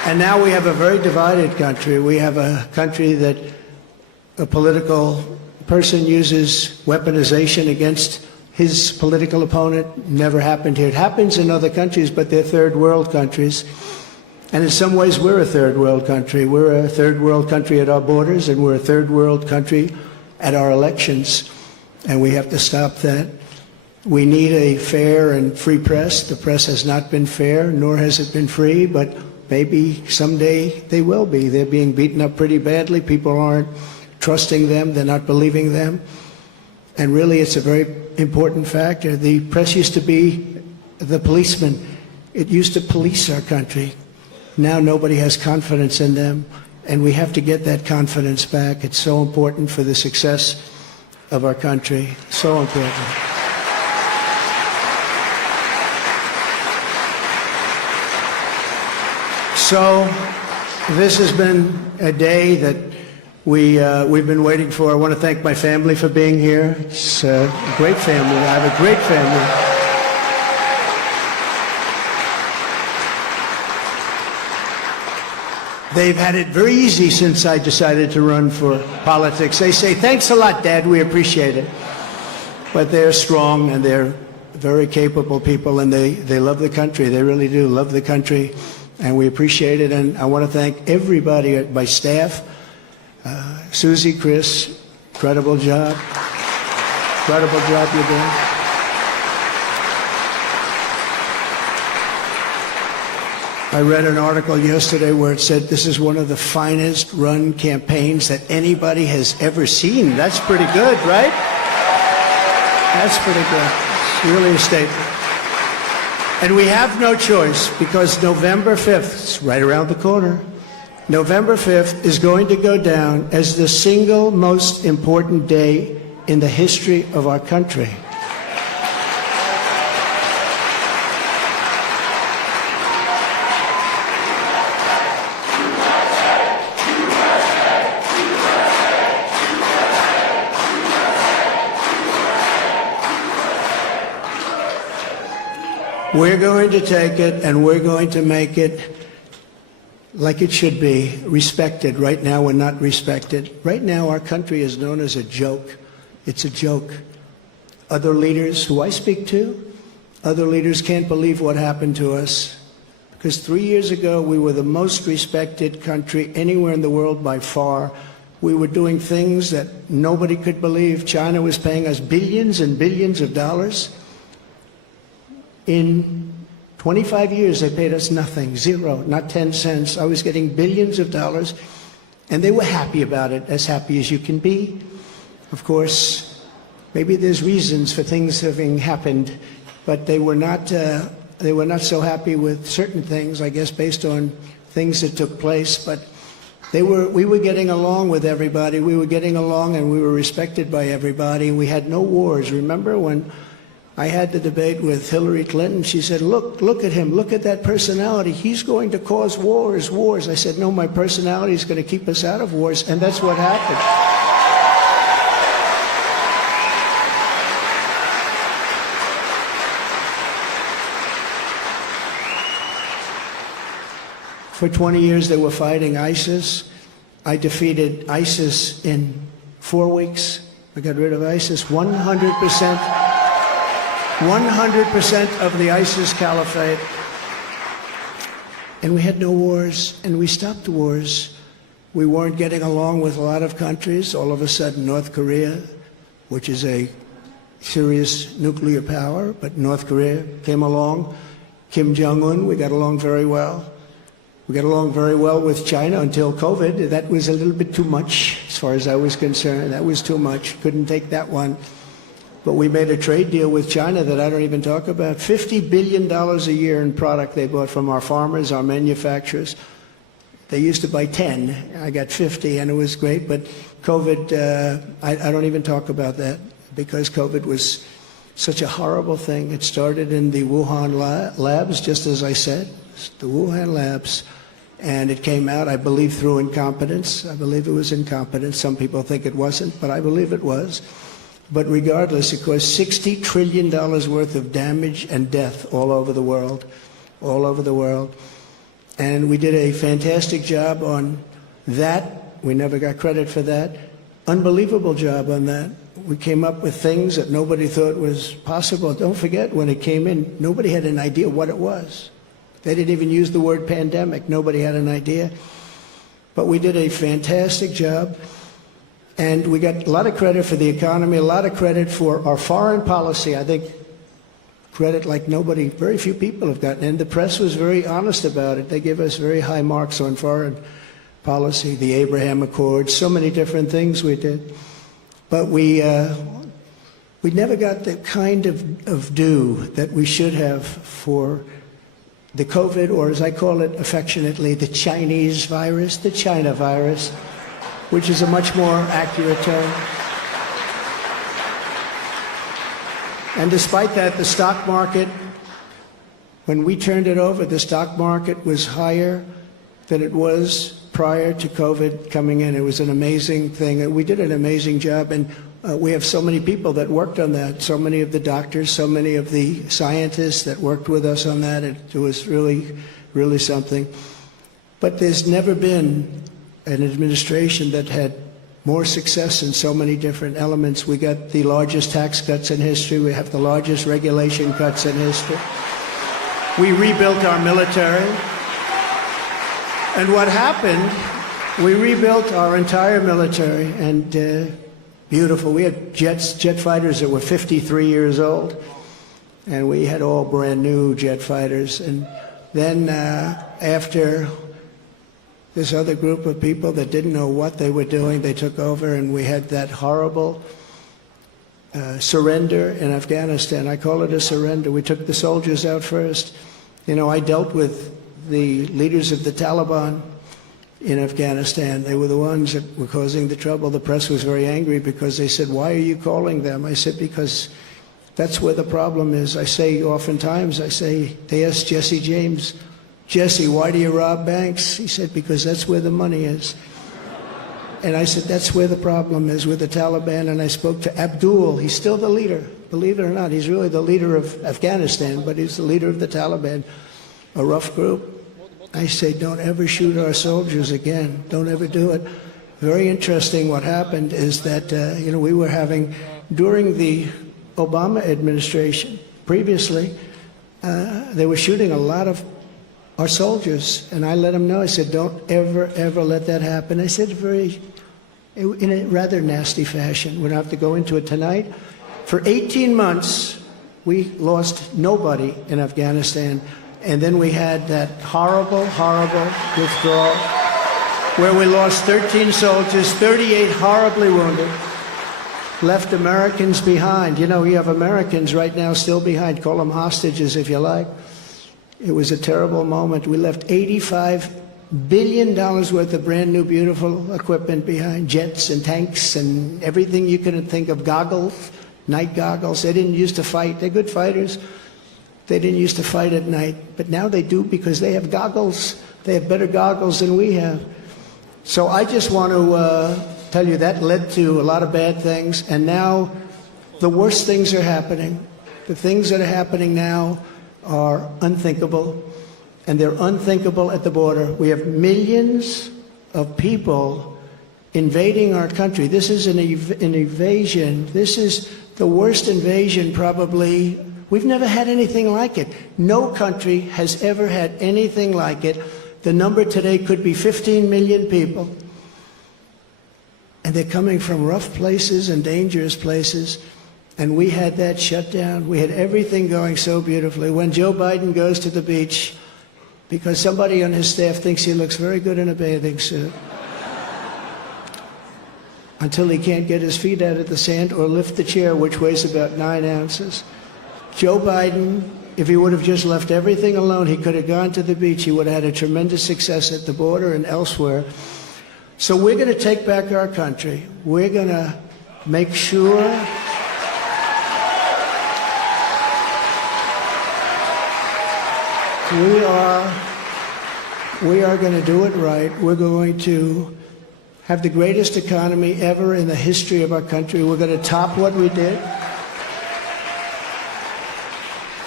And now we have a very divided country. We have a country that a political person uses weaponization against his political opponent. Never happened here. It happens in other countries, but they're third world countries. And in some ways, we're a third world country. We're a third world country at our borders, and we're a third world country at our elections. And we have to stop that. We need a fair and free press. The press has not been fair, nor has it been free, but maybe someday they will be. They're being beaten up pretty badly. People aren't trusting them. They're not believing them. And really, it's a very important factor. The press used to be the policeman. It used to police our country. Now nobody has confidence in them, and we have to get that confidence back. It's so important for the success of our country. So important. So this has been a day that we've been waiting for. I want to thank my family for being here. It's a great family. I have a great family. They've had it very easy since I decided to run for politics. They say, thanks a lot, Dad, we appreciate it. But they're strong and they're very capable people, and they love the country. They really do love the country, and we appreciate it. And I want to thank everybody at my staff. Susie, Chris, incredible job. Incredible job you're doing. I read an article yesterday where it said this is one of the finest run campaigns that anybody has ever seen. That's pretty good, right? That's pretty good. It's really a statement. And we have no choice, because November 5th, it's right around the corner, November 5th is going to go down as the single most important day in the history of our country. We're going to take it and we're going to make it like it should be, respected. Right now, we're not respected. Right now, our country is known as a joke. It's a joke. Other leaders who I speak to, other leaders can't believe what happened to us. Because 3 years ago, we were the most respected country anywhere in the world by far. We were doing things that nobody could believe. China was paying us billions and billions of dollars. In 25 years, they paid us nothing, zero, not 10 cents. I was getting billions of dollars, and they were happy about it, as happy as you can be. Of course, maybe there's reasons for things having happened, but they were not so happy with certain things, I guess, based on things that took place. But we were getting along with everybody. We were getting along, and we were respected by everybody. We had no wars. Remember when I had the debate with Hillary Clinton? She said, look at him, look at that personality. He's going to cause wars. I said, no, my personality is going to keep us out of wars, and that's what happened. For 20 years, they were fighting ISIS. I defeated ISIS in 4 weeks. I got rid of ISIS 100%. 100% of the ISIS caliphate. And we had no wars, and we stopped wars. We weren't getting along with a lot of countries. All of a sudden, North Korea, which is a serious nuclear power, but North Korea came along. Kim Jong-un, we got along very well. We got along very well with China until COVID. That was a little bit too much, as far as I was concerned. That was too much. Couldn't take that one. But we made a trade deal with China that I don't even talk about. $50 billion a year in product they bought from our farmers, our manufacturers. They used to buy 10. I got 50, and it was great. But COVID, I don't even talk about that, because COVID was such a horrible thing. It started in the Wuhan labs, just as I said, the Wuhan labs. And it came out, I believe, through incompetence. I believe it was incompetence. Some people think it wasn't, but I believe it was. But regardless, it caused $60 trillion worth of damage and death all over the world, all over the world. And we did a fantastic job on that. We never got credit for that. Unbelievable job on that. We came up with things that nobody thought was possible. Don't forget, when it came in, nobody had an idea what it was. They didn't even use the word pandemic. Nobody had an idea. But we did a fantastic job. And we got a lot of credit for the economy, a lot of credit for our foreign policy. I think credit like nobody, very few people have gotten. And the press was very honest about it. They gave us very high marks on foreign policy, the Abraham Accords, so many different things we did. But we never got the kind of due that we should have for the COVID, or as I call it affectionately, the Chinese virus, the China virus, which is a much more accurate term. And despite that, the stock market, when we turned it over, the stock market was higher than it was prior to COVID coming in. It was an amazing thing. And we did an amazing job. And we have so many people that worked on that, so many of the doctors, so many of the scientists that worked with us on that. It was really, really something. But there's never been an administration that had more success in so many different elements. We got the largest tax cuts in history. We have the largest regulation cuts in history. We rebuilt our military. And what happened, we rebuilt our entire military, and beautiful. We had jet fighters that were 53 years old, and we had all brand new jet fighters. And then after this other group of people that didn't know what they were doing, they took over, and we had that horrible surrender in Afghanistan. I call it a surrender. We took the soldiers out first. You know, I dealt with the leaders of the Taliban in Afghanistan. They were the ones that were causing the trouble. The press was very angry because they said, "Why are you calling them?" I said, "Because that's where the problem is." I say oftentimes, they asked Jesse James, "Jesse, why do you rob banks?" He said, "Because that's where the money is." And I said, that's where the problem is with the Taliban. And I spoke to Abdul. He's still the leader. Believe it or not, he's really the leader of Afghanistan, but he's the leader of the Taliban, a rough group. I say, don't ever shoot our soldiers again. Don't ever do it. Very interesting what happened is that, we were having, during the Obama administration, previously, they were shooting a lot of our soldiers. And I let them know, I said, don't ever, ever let that happen. I said in a rather nasty fashion. We don't have to go into it tonight. For 18 months, we lost nobody in Afghanistan. And then we had that horrible, horrible withdrawal where we lost 13 soldiers, 38 horribly wounded, left Americans behind. You know, you have Americans right now still behind. Call them hostages if you like. It was a terrible moment. We left $85 billion worth of brand new, beautiful equipment behind, jets and tanks and everything you could think of, goggles, night goggles. They didn't used to fight. They're good fighters. They didn't used to fight at night, but now they do because they have goggles. They have better goggles than we have. So I just want to tell you that led to a lot of bad things, and now the worst things are happening. The things that are happening now are unthinkable, and they're unthinkable at the border. We have millions of people invading our country. This is an invasion. This is the worst invasion probably. We've never had anything like it. No country has ever had anything like it. The number today could be 15 million people. And they're coming from rough places and dangerous places. And we had that shut down. We had everything going so beautifully. When Joe Biden goes to the beach, because somebody on his staff thinks he looks very good in a bathing suit, until he can't get his feet out of the sand or lift the chair, which weighs about 9 ounces. Joe Biden, if he would have just left everything alone, he could have gone to the beach. He would have had a tremendous success at the border and elsewhere. So we're going to take back our country. We're going to make sure we are going to do it right. We're going to have the greatest economy ever in the history of our country. We're going to top what we did.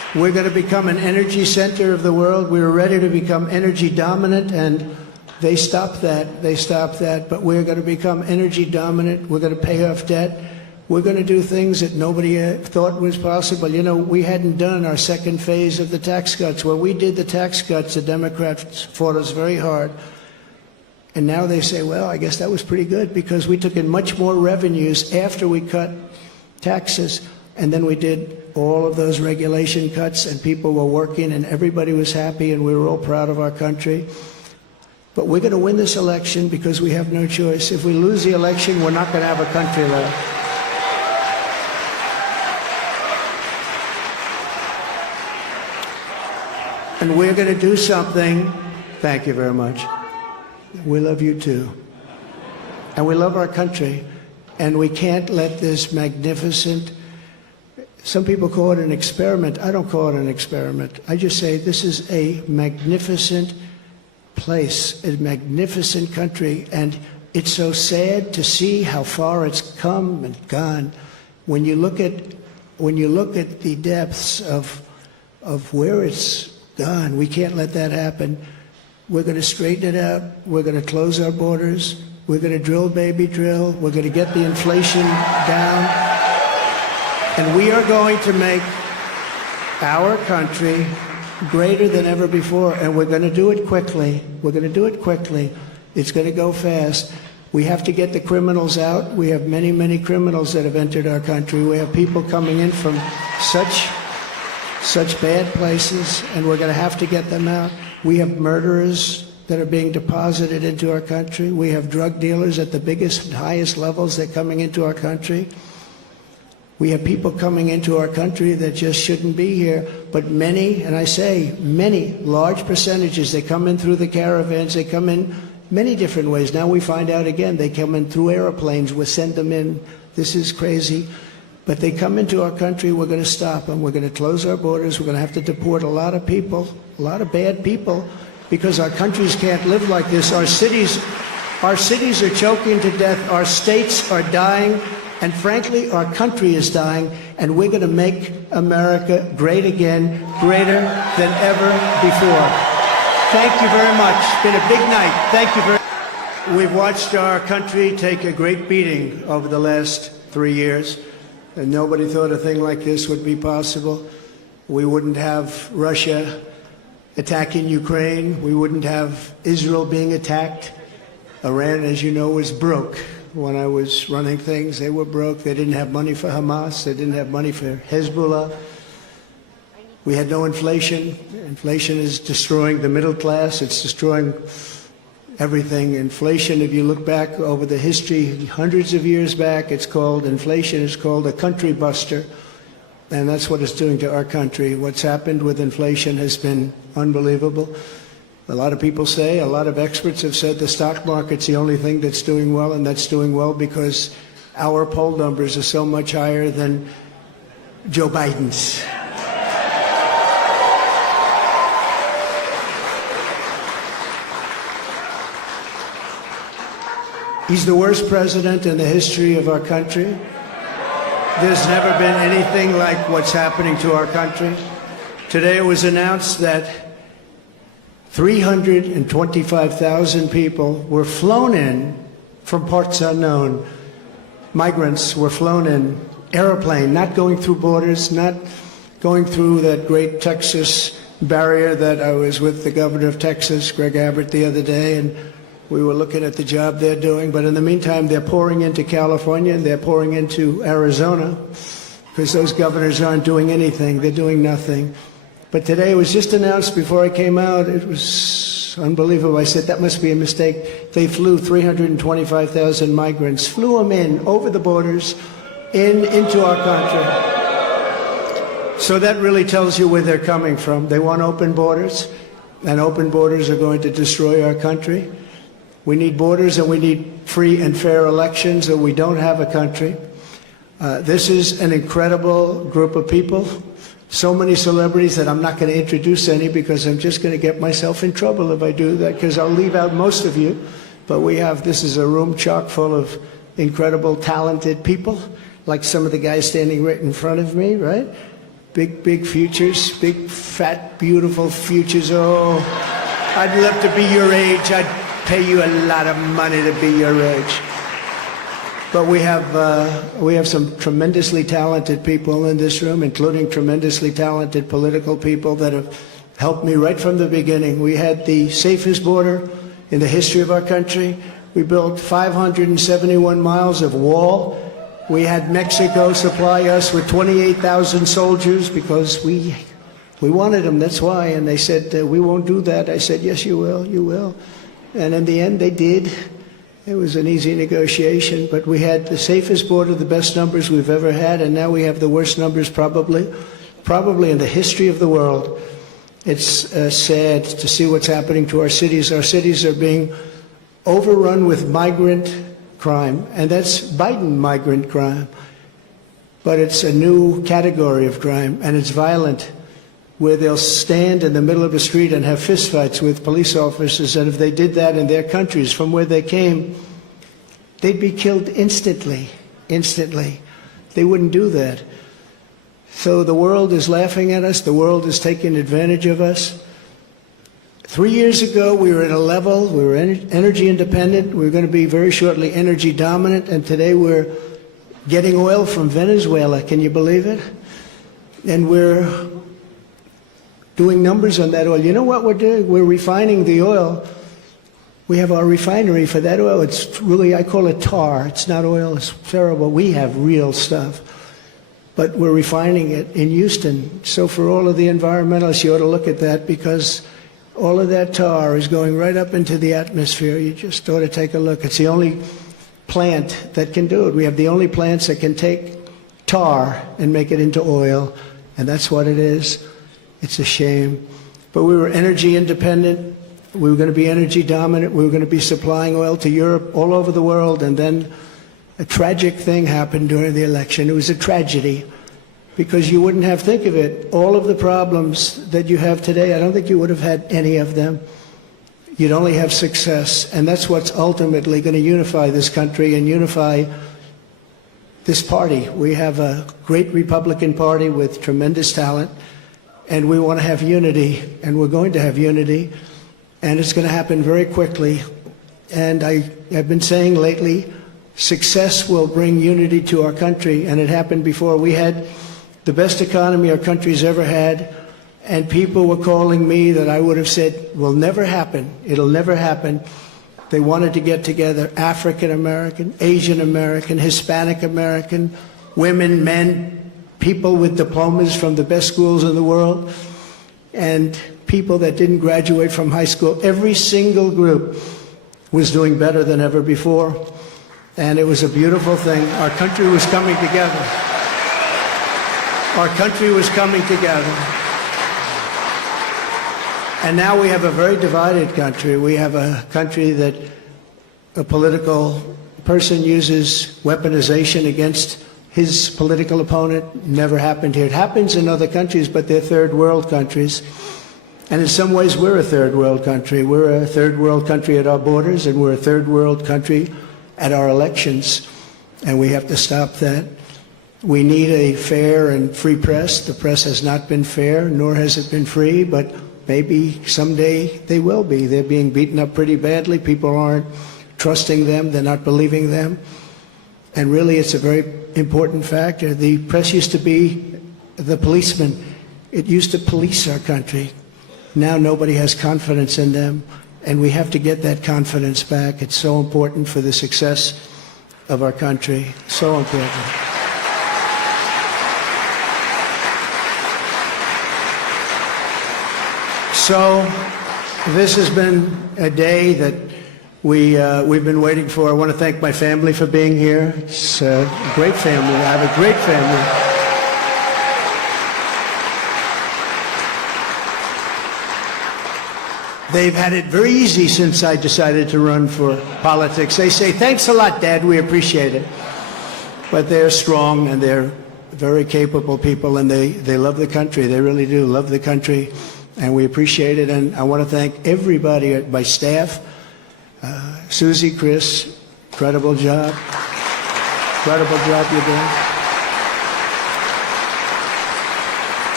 We're going to become an energy center of the world. We were ready to become energy dominant, and they stopped that. They stopped that. But we're going to become energy dominant. We're going to pay off debt. We're going to do things that nobody thought was possible. You know, we hadn't done our second phase of the tax cuts. When we did the tax cuts, the Democrats fought us very hard. And now they say, well, I guess that was pretty good because we took in much more revenues after we cut taxes. And then we did all of those regulation cuts, and people were working, and everybody was happy, and we were all proud of our country. But we're going to win this election because we have no choice. If we lose the election, we're not going to have a country left. And we're going to do something. Thank you very much. We love you too. And we love our country. And we can't let this magnificent, some people call it an experiment. I don't call it an experiment. I just say this is a magnificent place, a magnificent country. And it's so sad to see how far it's come and gone. When you look at the depths of where it's gone, we can't let that happen. We're going to straighten it out. We're going to close our borders. We're going to drill, baby, drill. We're going to get the inflation down. And we are going to make our country greater than ever before. And we're going to do it quickly. We're going to do it quickly. It's going to go fast. We have to get the criminals out. We have many, many criminals that have entered our country. We have people coming in from such bad places, and we're going to have to get them out. We have murderers that are being deposited into our country. We have drug dealers at the biggest and highest levels that are coming into our country. We have people coming into our country that just shouldn't be here, but many, and I say many, large percentages, they come in through the caravans, they come in many different ways. Now we find out again, they come in through airplanes, we send them in. This is crazy. But they come into our country, we're going to stop them. We're going to close our borders. We're going to have to deport a lot of people, a lot of bad people, because our countries can't live like this. Our cities are choking to death. Our states are dying. And frankly, our country is dying. And we're going to make America great again, greater than ever before. Thank you very much. It's been a big night. Thank you very much. We've watched our country take a great beating over the last 3 years. And nobody thought a thing like this would be possible. We wouldn't have Russia attacking Ukraine. We wouldn't have Israel being attacked. Iran, as you know, was broke. When I was running things, they were broke. They didn't have money for Hamas. They didn't have money for Hezbollah. We had no inflation. Inflation is destroying the middle class. It's destroying everything. Inflation, if you look back over the history, hundreds of years back, inflation is called a country buster. And that's what it's doing to our country. What's happened with inflation has been unbelievable. A lot of people say, a lot of experts have said the stock market's the only thing that's doing well, and that's doing well because our poll numbers are so much higher than Joe Biden's. He's the worst president in the history of our country. There's never been anything like what's happening to our country. Today it was announced that 325,000 people were flown in from parts unknown. Migrants were flown in, airplane, not going through borders, not going through that great Texas barrier that I was with the governor of Texas, Greg Abbott, the other day, and we were looking at the job they're doing. But in the meantime, they're pouring into California and they're pouring into Arizona because those governors aren't doing anything. They're doing nothing. But today it was just announced before I came out. It was unbelievable. I said, that must be a mistake. They flew 325,000 migrants, flew them in over the borders into our country. So that really tells you where they're coming from. They want open borders, and open borders are going to destroy our country. We need borders and we need free and fair elections, or we don't have a country. This is an incredible group of people. So many celebrities that I'm not going to introduce any because I'm just going to get myself in trouble if I do that, because I'll leave out most of you. But this is a room chock full of incredible, talented people, like some of the guys standing right in front of me, right? big futures, big, fat, beautiful futures. Oh, I'd love to be your age. I'd pay you a lot of money to be your age. But we have some tremendously talented people in this room, including tremendously talented political people that have helped me right from the beginning. We had the safest border in the history of our country. We built 571 miles of wall. We had Mexico supply us with 28,000 soldiers because we wanted them, that's why. And they said, we won't do that. I said, yes, you will, you will. And in the end, they did. It was an easy negotiation, but we had the safest border, the best numbers we've ever had, and now we have the worst numbers probably in the history of the world. It's sad to see what's happening to our cities. Our cities are being overrun with migrant crime, and that's Biden migrant crime. But it's a new category of crime, and it's violent, where they'll stand in the middle of a street and have fistfights with police officers, and if they did that in their countries from where they came, they'd be killed instantly. They wouldn't do that. So the world is laughing at us. The world is taking advantage of us. 3 years ago, we were at a level, we were energy independent. We were going to be very shortly energy dominant, and today we're getting oil from Venezuela. Can you believe it? And we're doing numbers on that oil. You know what we're doing? We're refining the oil. We have our refinery for that oil. It's really, I call it tar. It's not oil. It's terrible. We have real stuff. But we're refining it in Houston. So for all of the environmentalists, you ought to look at that, because all of that tar is going right up into the atmosphere. You just ought to take a look. It's the only plant that can do it. We have the only plants that can take tar and make it into oil, and that's what it is. It's a shame. But we were energy independent. We were going to be energy dominant. We were going to be supplying oil to Europe, all over the world. And then a tragic thing happened during the election. It was a tragedy, because you wouldn't have, think of it, all of the problems that you have today, I don't think you would have had any of them. You'd only have success. And that's what's ultimately going to unify this country and unify this party. We have a great Republican Party with tremendous talent. And we want to have unity, and we're going to have unity, and it's going to happen very quickly. And I have been saying lately, success will bring unity to our country, and it happened before. We had the best economy our country's ever had, and people were calling me that I would have said will never happen. It'll never happen. They wanted to get together, African American, Asian American, Hispanic American, women, men, people with diplomas from the best schools in the world, and people that didn't graduate from high school. Every single group was doing better than ever before, and it was a beautiful thing. Our country was coming together. Our country was coming together. And now we have a very divided country. We have a country that a political person uses weaponization against his political opponent. Never happened here. It happens in other countries, but they're third world countries. And in some ways, we're a third world country. We're a third world country at our borders, and we're a third world country at our elections. And we have to stop that. We need a fair and free press. The press has not been fair, nor has it been free, but maybe someday they will be. They're being beaten up pretty badly. People aren't trusting them. They're not believing them. And really, it's a very important factor. The press used to be the policeman. It used to police our country. Now nobody has confidence in them, and we have to get that confidence back. It's so important for the success of our country. So important. So this has been a day that we've been waiting for. I want to thank my family for being here. It's a great family. I have a great family. They've had it very easy since I decided to run for politics. They say, thanks a lot, Dad, we appreciate it. But they're strong, and they're very capable people, and they love the country. They really do love the country, and we appreciate it. And I want to thank everybody at my staff. Susie, Chris, incredible job. Incredible job you're doing.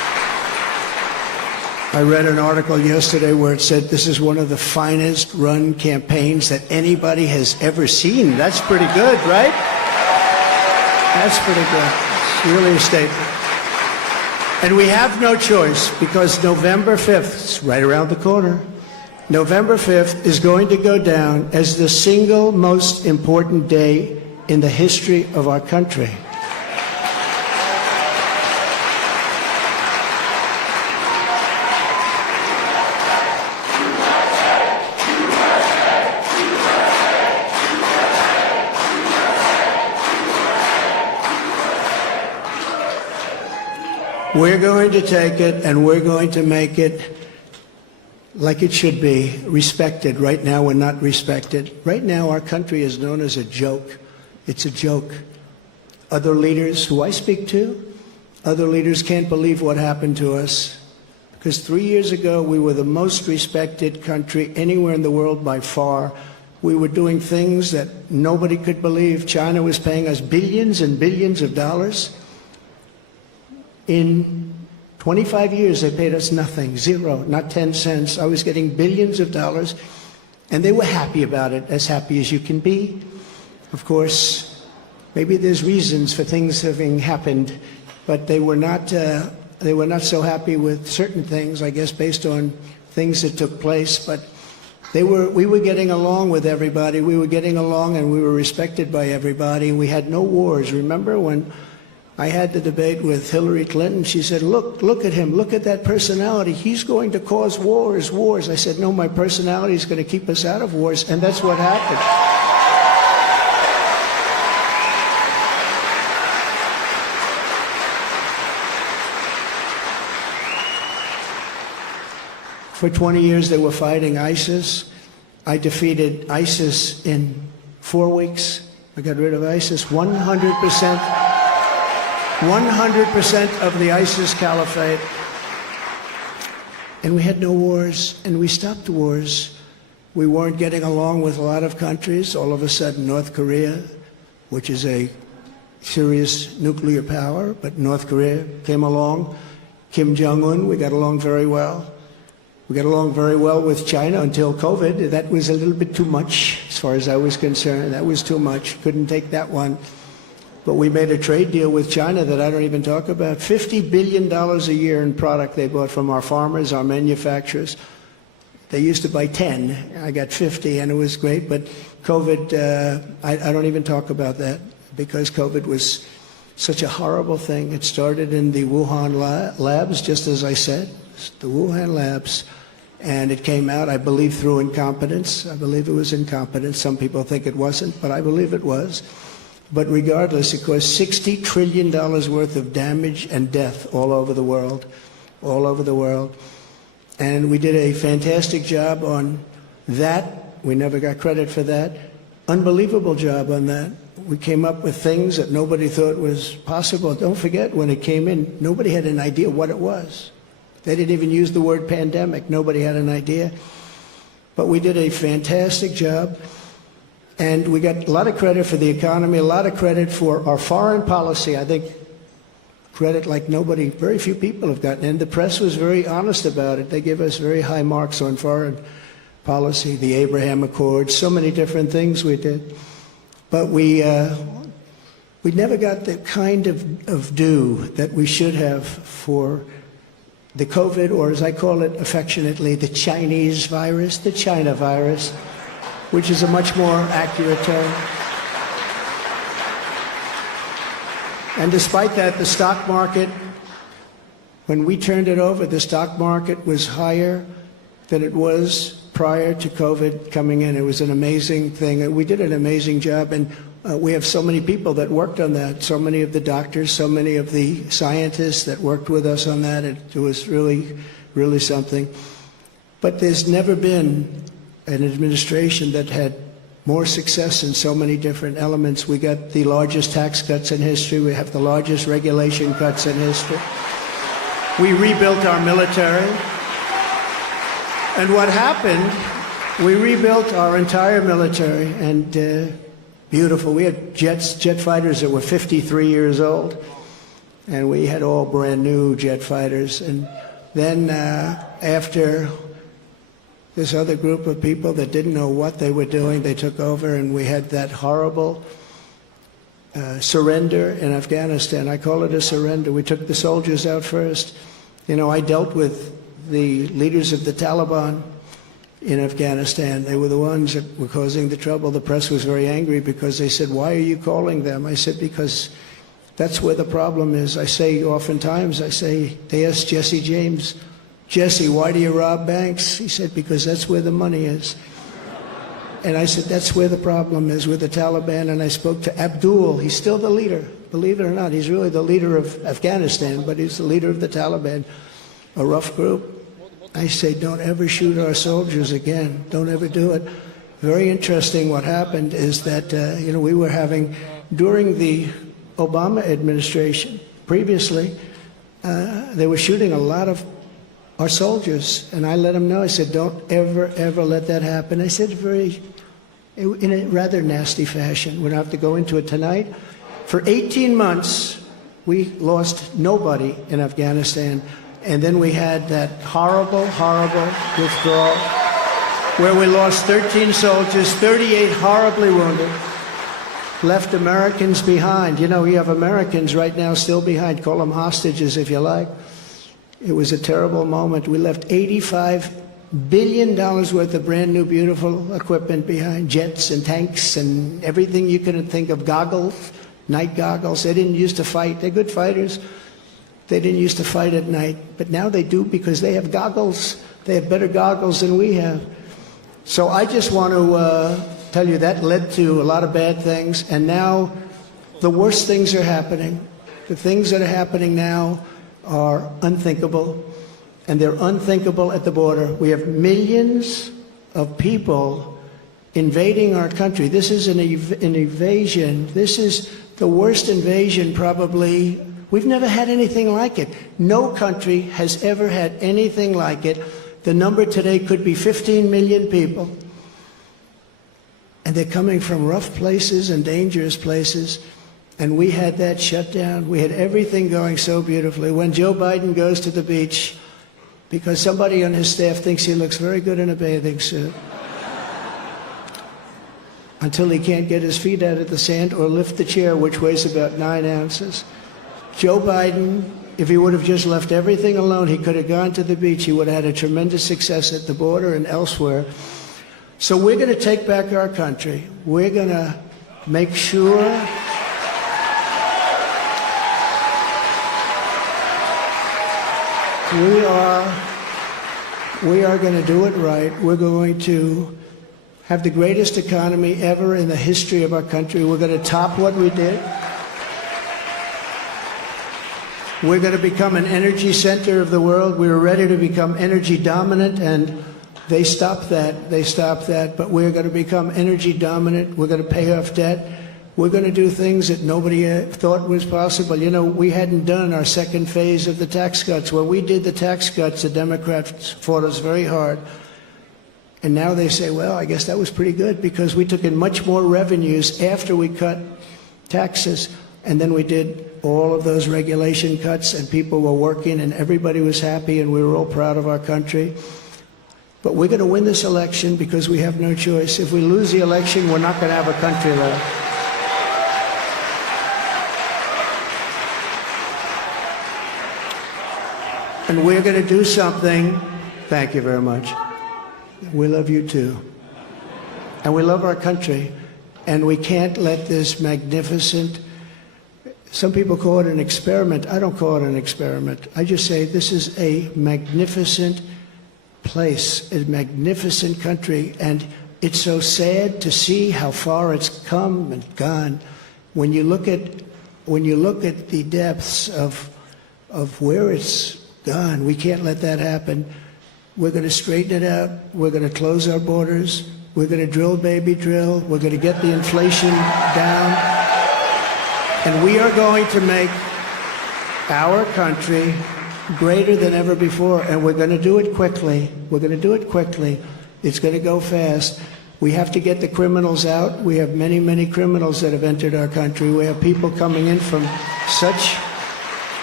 I read an article yesterday where it said this is one of the finest run campaigns that anybody has ever seen. That's pretty good, right? That's pretty good. It's really a statement. And we have no choice because November 5th, it's right around the corner, November 5th is going to go down as the single most important day in the history of our country. We're going to take it and we're going to make it like it should be, respected. Right now we're not respected. Right now our country is known as a joke. It's a joke. Other leaders who I speak to, other leaders can't believe what happened to us. Because 3 years ago we were the most respected country anywhere in the world by far. We were doing things that nobody could believe. China was paying us billions and billions of dollars. In 25 years, they paid us nothing, zero, not 10 cents. I was getting billions of dollars, and they were happy about it, as happy as you can be. Of course, maybe there's reasons for things having happened, but they were not so happy with certain things, I guess, based on things that took place. But we were getting along with everybody. We were getting along, and we were respected by everybody. We had no wars. Remember when I had the debate with Hillary Clinton? She said, look at him, look at that personality. He's going to cause wars. I said, no, my personality is going to keep us out of wars, and that's what happened. For 20 years they were fighting ISIS. I defeated ISIS in 4 weeks. I got rid of ISIS 100%. 100% of the ISIS caliphate. And we had no wars, and we stopped wars. We weren't getting along with a lot of countries. All of a sudden, North Korea, which is a serious nuclear power, but North Korea came along. Kim Jong-un, we got along very well. We got along very well with China until COVID. That was a little bit too much, as far as I was concerned. That was too much. Couldn't take that one. But we made a trade deal with China that I don't even talk about. $50 billion a year in product they bought from our farmers, our manufacturers. They used to buy 10. I got 50, and it was great. But COVID, I don't even talk about that because COVID was such a horrible thing. It started in the Wuhan labs, just as I said, the Wuhan labs. And it came out, I believe, through incompetence. I believe it was incompetence. Some people think it wasn't, but I believe it was. But regardless, it caused $60 trillion worth of damage and death all over the world, all over the world. And we did a fantastic job on that. We never got credit for that. Unbelievable job on that. We came up with things that nobody thought was possible. Don't forget, when it came in, nobody had an idea what it was. They didn't even use the word pandemic. Nobody had an idea. But we did a fantastic job. And we got a lot of credit for the economy, a lot of credit for our foreign policy. I think credit like nobody, very few people have gotten. And the press was very honest about it. They give us very high marks on foreign policy, the Abraham Accords, so many different things we did. But we never got the kind of due that we should have for the COVID, or as I call it affectionately, the Chinese virus, the China virus, which is a much more accurate term. And despite that, the stock market, when we turned it over, the stock market was higher than it was prior to COVID coming in. It was an amazing thing. We did an amazing job, and we have so many people that worked on that, so many of the doctors, so many of the scientists that worked with us on that. It was really, really something. But there's never been an administration that had more success in so many different elements. We got the largest tax cuts in history. We have the largest regulation cuts in history. We rebuilt our military. And what happened, we rebuilt our entire military, and beautiful. We had jet fighters that were 53 years old, and we had all brand new jet fighters. And Then after this other group of people that didn't know what they were doing, they took over, and we had that horrible surrender in Afghanistan. I call it a surrender. We took the soldiers out first. You know, I dealt with the leaders of the Taliban in Afghanistan. They were the ones that were causing the trouble. The press was very angry because they said, "Why are you calling them?" I said, "Because that's where the problem is." I say oftentimes, they asked Jesse James, "Jesse, why do you rob banks?" He said, "Because that's where the money is." And I said, that's where the problem is with the Taliban. And I spoke to Abdul. He's still the leader. Believe it or not, he's really the leader of Afghanistan, but he's the leader of the Taliban, a rough group. I say, don't ever shoot our soldiers again. Don't ever do it. Very interesting what happened is that, we were having, during the Obama administration, previously, they were shooting a lot of our soldiers. And I let them know, I said, don't ever, ever let that happen. I said in a rather nasty fashion. We don't have to go into it tonight. For 18 months, we lost nobody in Afghanistan. And then we had that horrible, horrible withdrawal where we lost 13 soldiers, 38 horribly wounded, left Americans behind. You know, we have Americans right now still behind. Call them hostages if you like. It was a terrible moment. We left $85 billion worth of brand new, beautiful equipment behind, jets and tanks and everything you can think of, goggles, night goggles. They didn't used to fight. They're good fighters. They didn't used to fight at night, but now they do because they have goggles. They have better goggles than we have. So I just want to tell you that led to a lot of bad things, and now the worst things are happening. The things that are happening now are unthinkable, and they're unthinkable at the border. We have millions of people invading our country. This is an invasion. This is the worst invasion probably. We've never had anything like it. No country has ever had anything like it. The number today could be 15 million people. And they're coming from rough places and dangerous places. And we had that shut down. We had everything going so beautifully. When Joe Biden goes to the beach, because somebody on his staff thinks he looks very good in a bathing suit, until he can't get his feet out of the sand or lift the chair, which weighs about 9 ounces. Joe Biden, if he would have just left everything alone, he could have gone to the beach. He would have had a tremendous success at the border and elsewhere. So we're going to take back our country. We're going to make sure we are going to do it right. We're going to have the greatest economy ever in the history of our country. We're going to top what we did. We're going to become an energy center of the world. We were ready to become energy dominant, and they stopped that. They stopped that. But we're going to become energy dominant. We're going to pay off debt. We're going to do things that nobody thought was possible. You know, we hadn't done our second phase of the tax cuts. When we did the tax cuts, the Democrats fought us very hard. And now they say, well, I guess that was pretty good because we took in much more revenues after we cut taxes. And then we did all of those regulation cuts, and people were working, and everybody was happy, and we were all proud of our country. But we're going to win this election because we have no choice. If we lose the election, we're not going to have a country left. And we're going to do something. Thank you very much. We love you too. And we love our country. And we can't let this magnificent, some people call it an experiment. I don't call it an experiment. I just say this is a magnificent place, a magnificent country. And it's so sad to see how far it's come and gone. When you look at the depths of where it's gone, we can't let that happen. We're going to straighten it out. We're going to close our borders. We're going to drill, baby, drill. We're going to get the inflation down. And we are going to make our country greater than ever before. And we're going to do it quickly. We're going to do it quickly. It's going to go fast. We have to get the criminals out. We have many, many criminals that have entered our country. We have people coming in from such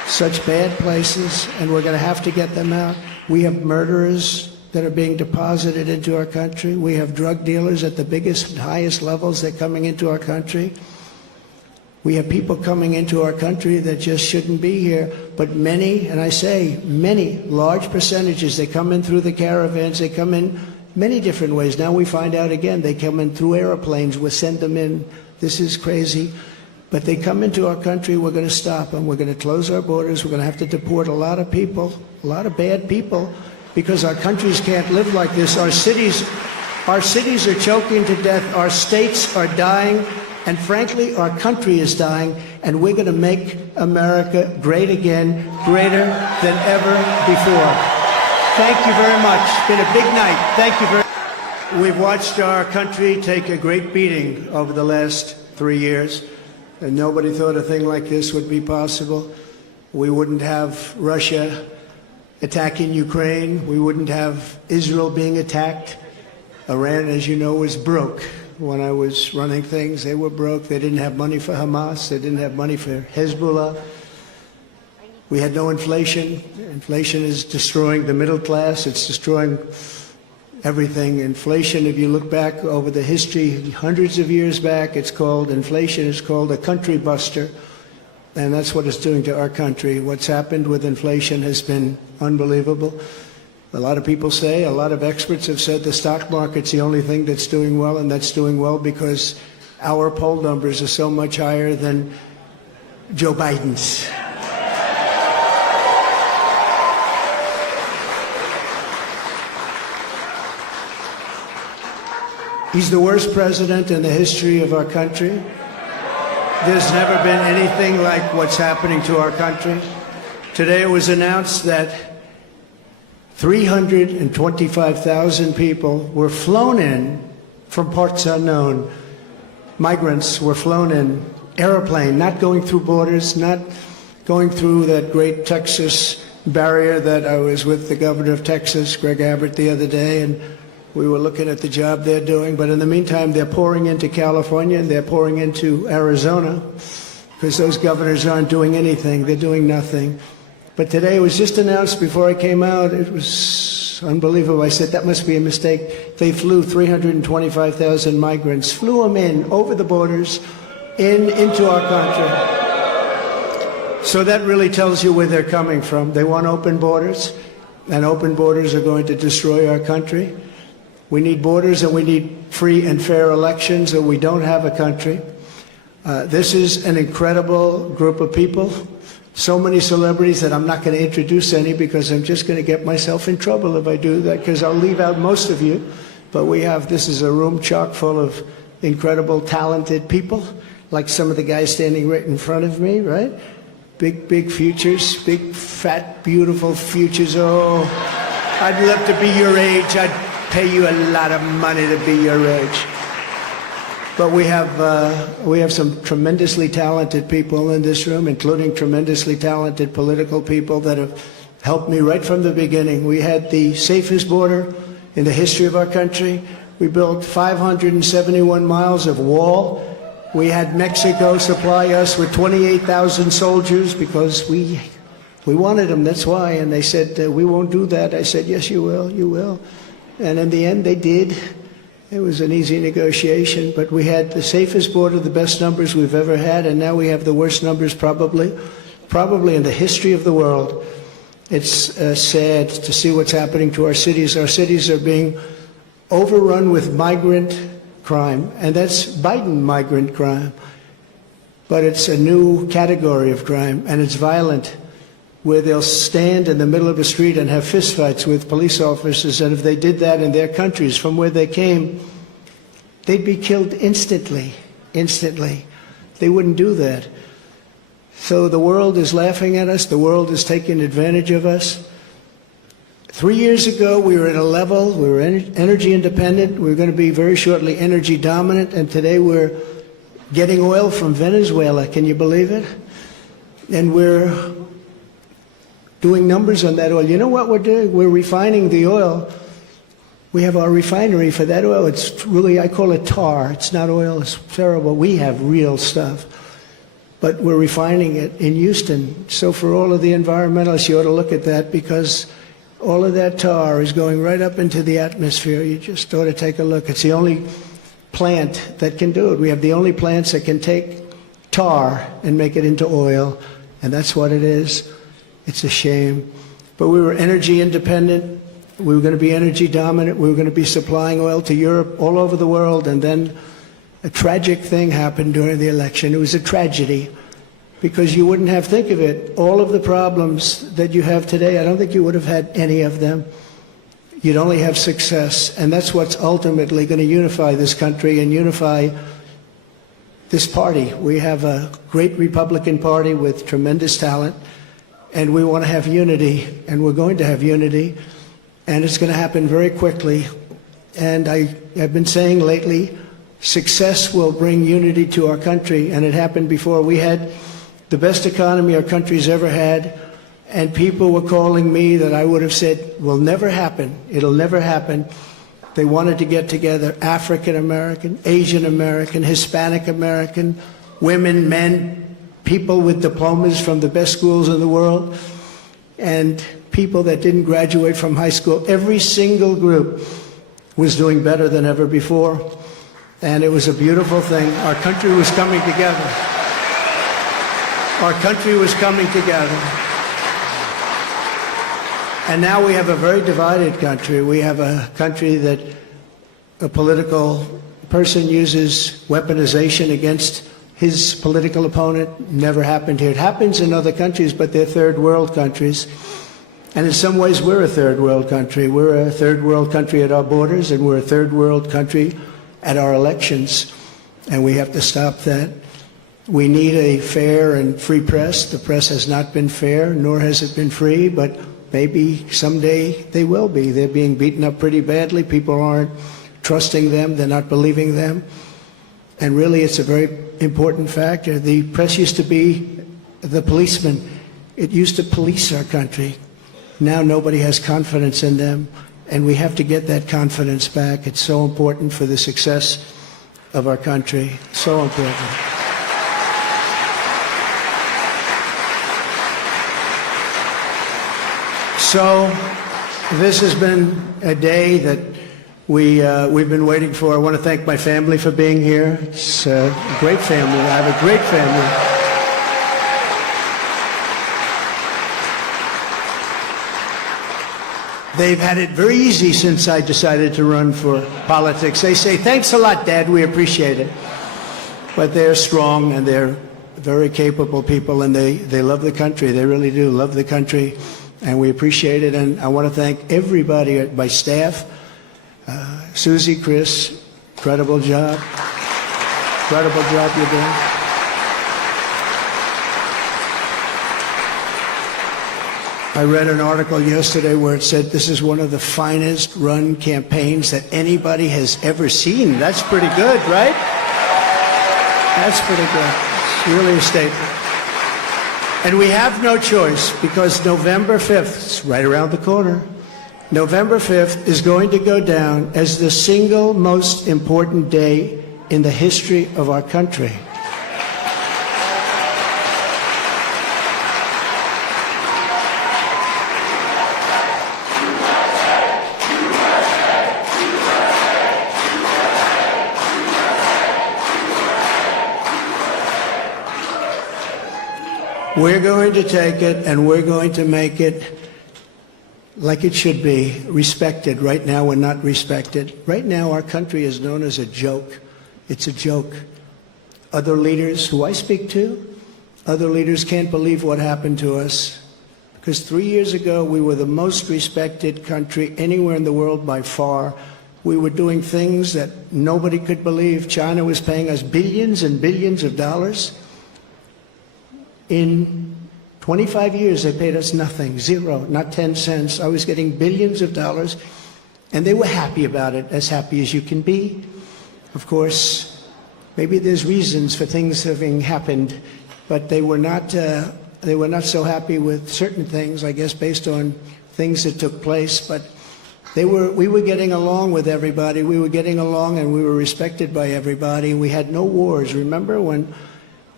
such bad places, and we're going to have to get them out. We have murderers that are being deposited into our country. We have drug dealers at the biggest, highest levels. They're coming into our country. We have people coming into our country that just shouldn't be here. But many, and I say many, large percentages, they come in through the caravans. They come in many different ways. Now we find out again, they come in through airplanes. We send them in. This is crazy. But they come into our country. We're going to stop them. We're going to close our borders. We're going to have to deport a lot of people, a lot of bad people, because our countries can't live like this. Our cities are choking to death. Our states are dying. And frankly, our country is dying, and we're going to make America great again, greater than ever before. Thank you very much. It's been a big night. Thank you very much. We've watched our country take a great beating over the last 3 years, and nobody thought a thing like this would be possible. We wouldn't have Russia attacking Ukraine. We wouldn't have Israel being attacked. Iran, as you know, was broke. When I was running things, they were broke. They didn't have money for Hamas. They didn't have money for Hezbollah. We had no inflation. Inflation is destroying the middle class. It's destroying everything. Inflation, if you look back over the history, hundreds of years back, inflation is called a country buster. And that's what it's doing to our country. What's happened with inflation has been unbelievable. A lot of people say, a lot of experts have said the stock market's the only thing that's doing well, and that's doing well because our poll numbers are so much higher than Joe Biden's. He's the worst president in the history of our country. There's never been anything like what's happening to our country. Today it was announced that 325,000 people were flown in from parts unknown. Migrants were flown in, airplane, not going through borders, not going through that great Texas barrier that I was with the governor of Texas, Greg Abbott, the other day, and we were looking at the job they're doing. But in the meantime, they're pouring into California and they're pouring into Arizona because those governors aren't doing anything. They're doing nothing. But today it was just announced before I came out. It was unbelievable. I said, that must be a mistake. They flew 325,000 migrants, flew them in over the borders into our country. So that really tells you where they're coming from. They want open borders, and open borders are going to destroy our country. We need borders and we need free and fair elections, or we don't have a country. This is an incredible group of people. So many celebrities that I'm not going to introduce any because I'm just going to get myself in trouble if I do that, because I'll leave out most of you. But this is a room chock full of incredible, talented people, like some of the guys standing right in front of me, right? Big, big futures, big, fat, beautiful futures. Oh, I'd love to be your age. I'd pay you a lot of money to be your age. But we have some tremendously talented people in this room, including tremendously talented political people that have helped me right from the beginning. We had the safest border in the history of our country. We built 571 miles of wall. We had Mexico supply us with 28,000 soldiers because we wanted them, that's why. And they said, we won't do that. I said, yes, you will, you will. And in the end, they did. It was an easy negotiation, but we had the safest border, the best numbers we've ever had, and now we have the worst numbers probably in the history of the world. It's sad to see what's happening to our cities. Our cities are being overrun with migrant crime, and that's Biden migrant crime. But it's a new category of crime, and it's violent, where they'll stand in the middle of a street and have fistfights with police officers, and if they did that in their countries from where they came, they'd be killed instantly. They wouldn't do that. So the world is laughing at us. The world is taking advantage of us. 3 years ago, we were at a level, we were energy independent. We were going to be very shortly energy dominant, and today we're getting oil from Venezuela. Can you believe it? And we're doing numbers on that oil. You know what we're doing? We're refining the oil. We have our refinery for that oil. It's really, I call it tar. It's not oil. It's terrible. We have real stuff. but we're refining it in Houston. So for all of the environmentalists, you ought to look at that, because all of that tar is going right up into the atmosphere. You just ought to take a look. It's the only plant that can do it. We have the only plants that can take tar and make it into oil, and that's what it is. It's a shame. But we were energy independent. We were going to be energy dominant. We were going to be supplying oil to Europe, all over the world, and then a tragic thing happened during the election. It was a tragedy, because you wouldn't have, think of it, all of the problems that you have today, I don't think you would have had any of them. You'd only have success, and that's what's ultimately going to unify this country and unify this party. We have a great Republican Party with tremendous talent, and we want to have unity, and we're going to have unity, and it's going to happen very quickly. And I've been saying lately, success will bring unity to our country, and it happened before. We had the best economy our country's ever had, and people were calling me that I would have said will never happen. It'll never happen. They wanted to get together, African American, Asian American, Hispanic American, women, men, people with diplomas from the best schools in the world, and people that didn't graduate from high school. Every single group was doing better than ever before, and it was a beautiful thing. Our country was coming together. Our country was coming together. And now we have a very divided country. We have a country that a political person uses weaponization against his political opponent. Never happened here. It happens in other countries, but they're third world countries. And in some ways, we're a third world country. We're a third world country at our borders, and we're a third world country at our elections. And we have to stop that. We need a fair and free press. The press has not been fair, nor has it been free, but maybe someday they will be. They're being beaten up pretty badly. People aren't trusting them. They're not believing them. And really, it's a very important factor. The press used to be the policeman. It used to police our country. Now nobody has confidence in them, and we have to get that confidence back. It's so important for the success of our country. So important. So this has been a day that we've been waiting for. I want to thank my family for being here. It's a great family. I have a great family. They've had it very easy since I decided to run for politics. They say, "Thanks a lot, Dad, we appreciate it." But they're strong, and they're very capable people, and they love the country. They really do love the country, and we appreciate it. And I want to thank everybody at my staff. Susie, Chris, incredible job. Incredible job you're doing. I read an article yesterday where it said this is one of the finest run campaigns that anybody has ever seen. That's pretty good, right? That's pretty good. It's really a statement. And we have no choice, because November 5th, it's right around the corner, November 5th is going to go down as the single most important day in the history of our country. We're going to take it, and we're going to make it like it should be, respected. Right now, we're not respected. Right now, our country is known as a joke. It's a joke. Other leaders who I speak to, other leaders can't believe what happened to us. Because 3 years ago, we were the most respected country anywhere in the world by far. We were doing things that nobody could believe. China was paying us billions and billions of dollars. In 25 years, they paid us nothing, zero, not 10 cents. I was getting billions of dollars, and they were happy about it, as happy as you can be. Of course, maybe there's reasons for things having happened, but they were not so happy with certain things, I guess, based on things that took place. But we were getting along with everybody. We were getting along, and we were respected by everybody. We had no wars. Remember when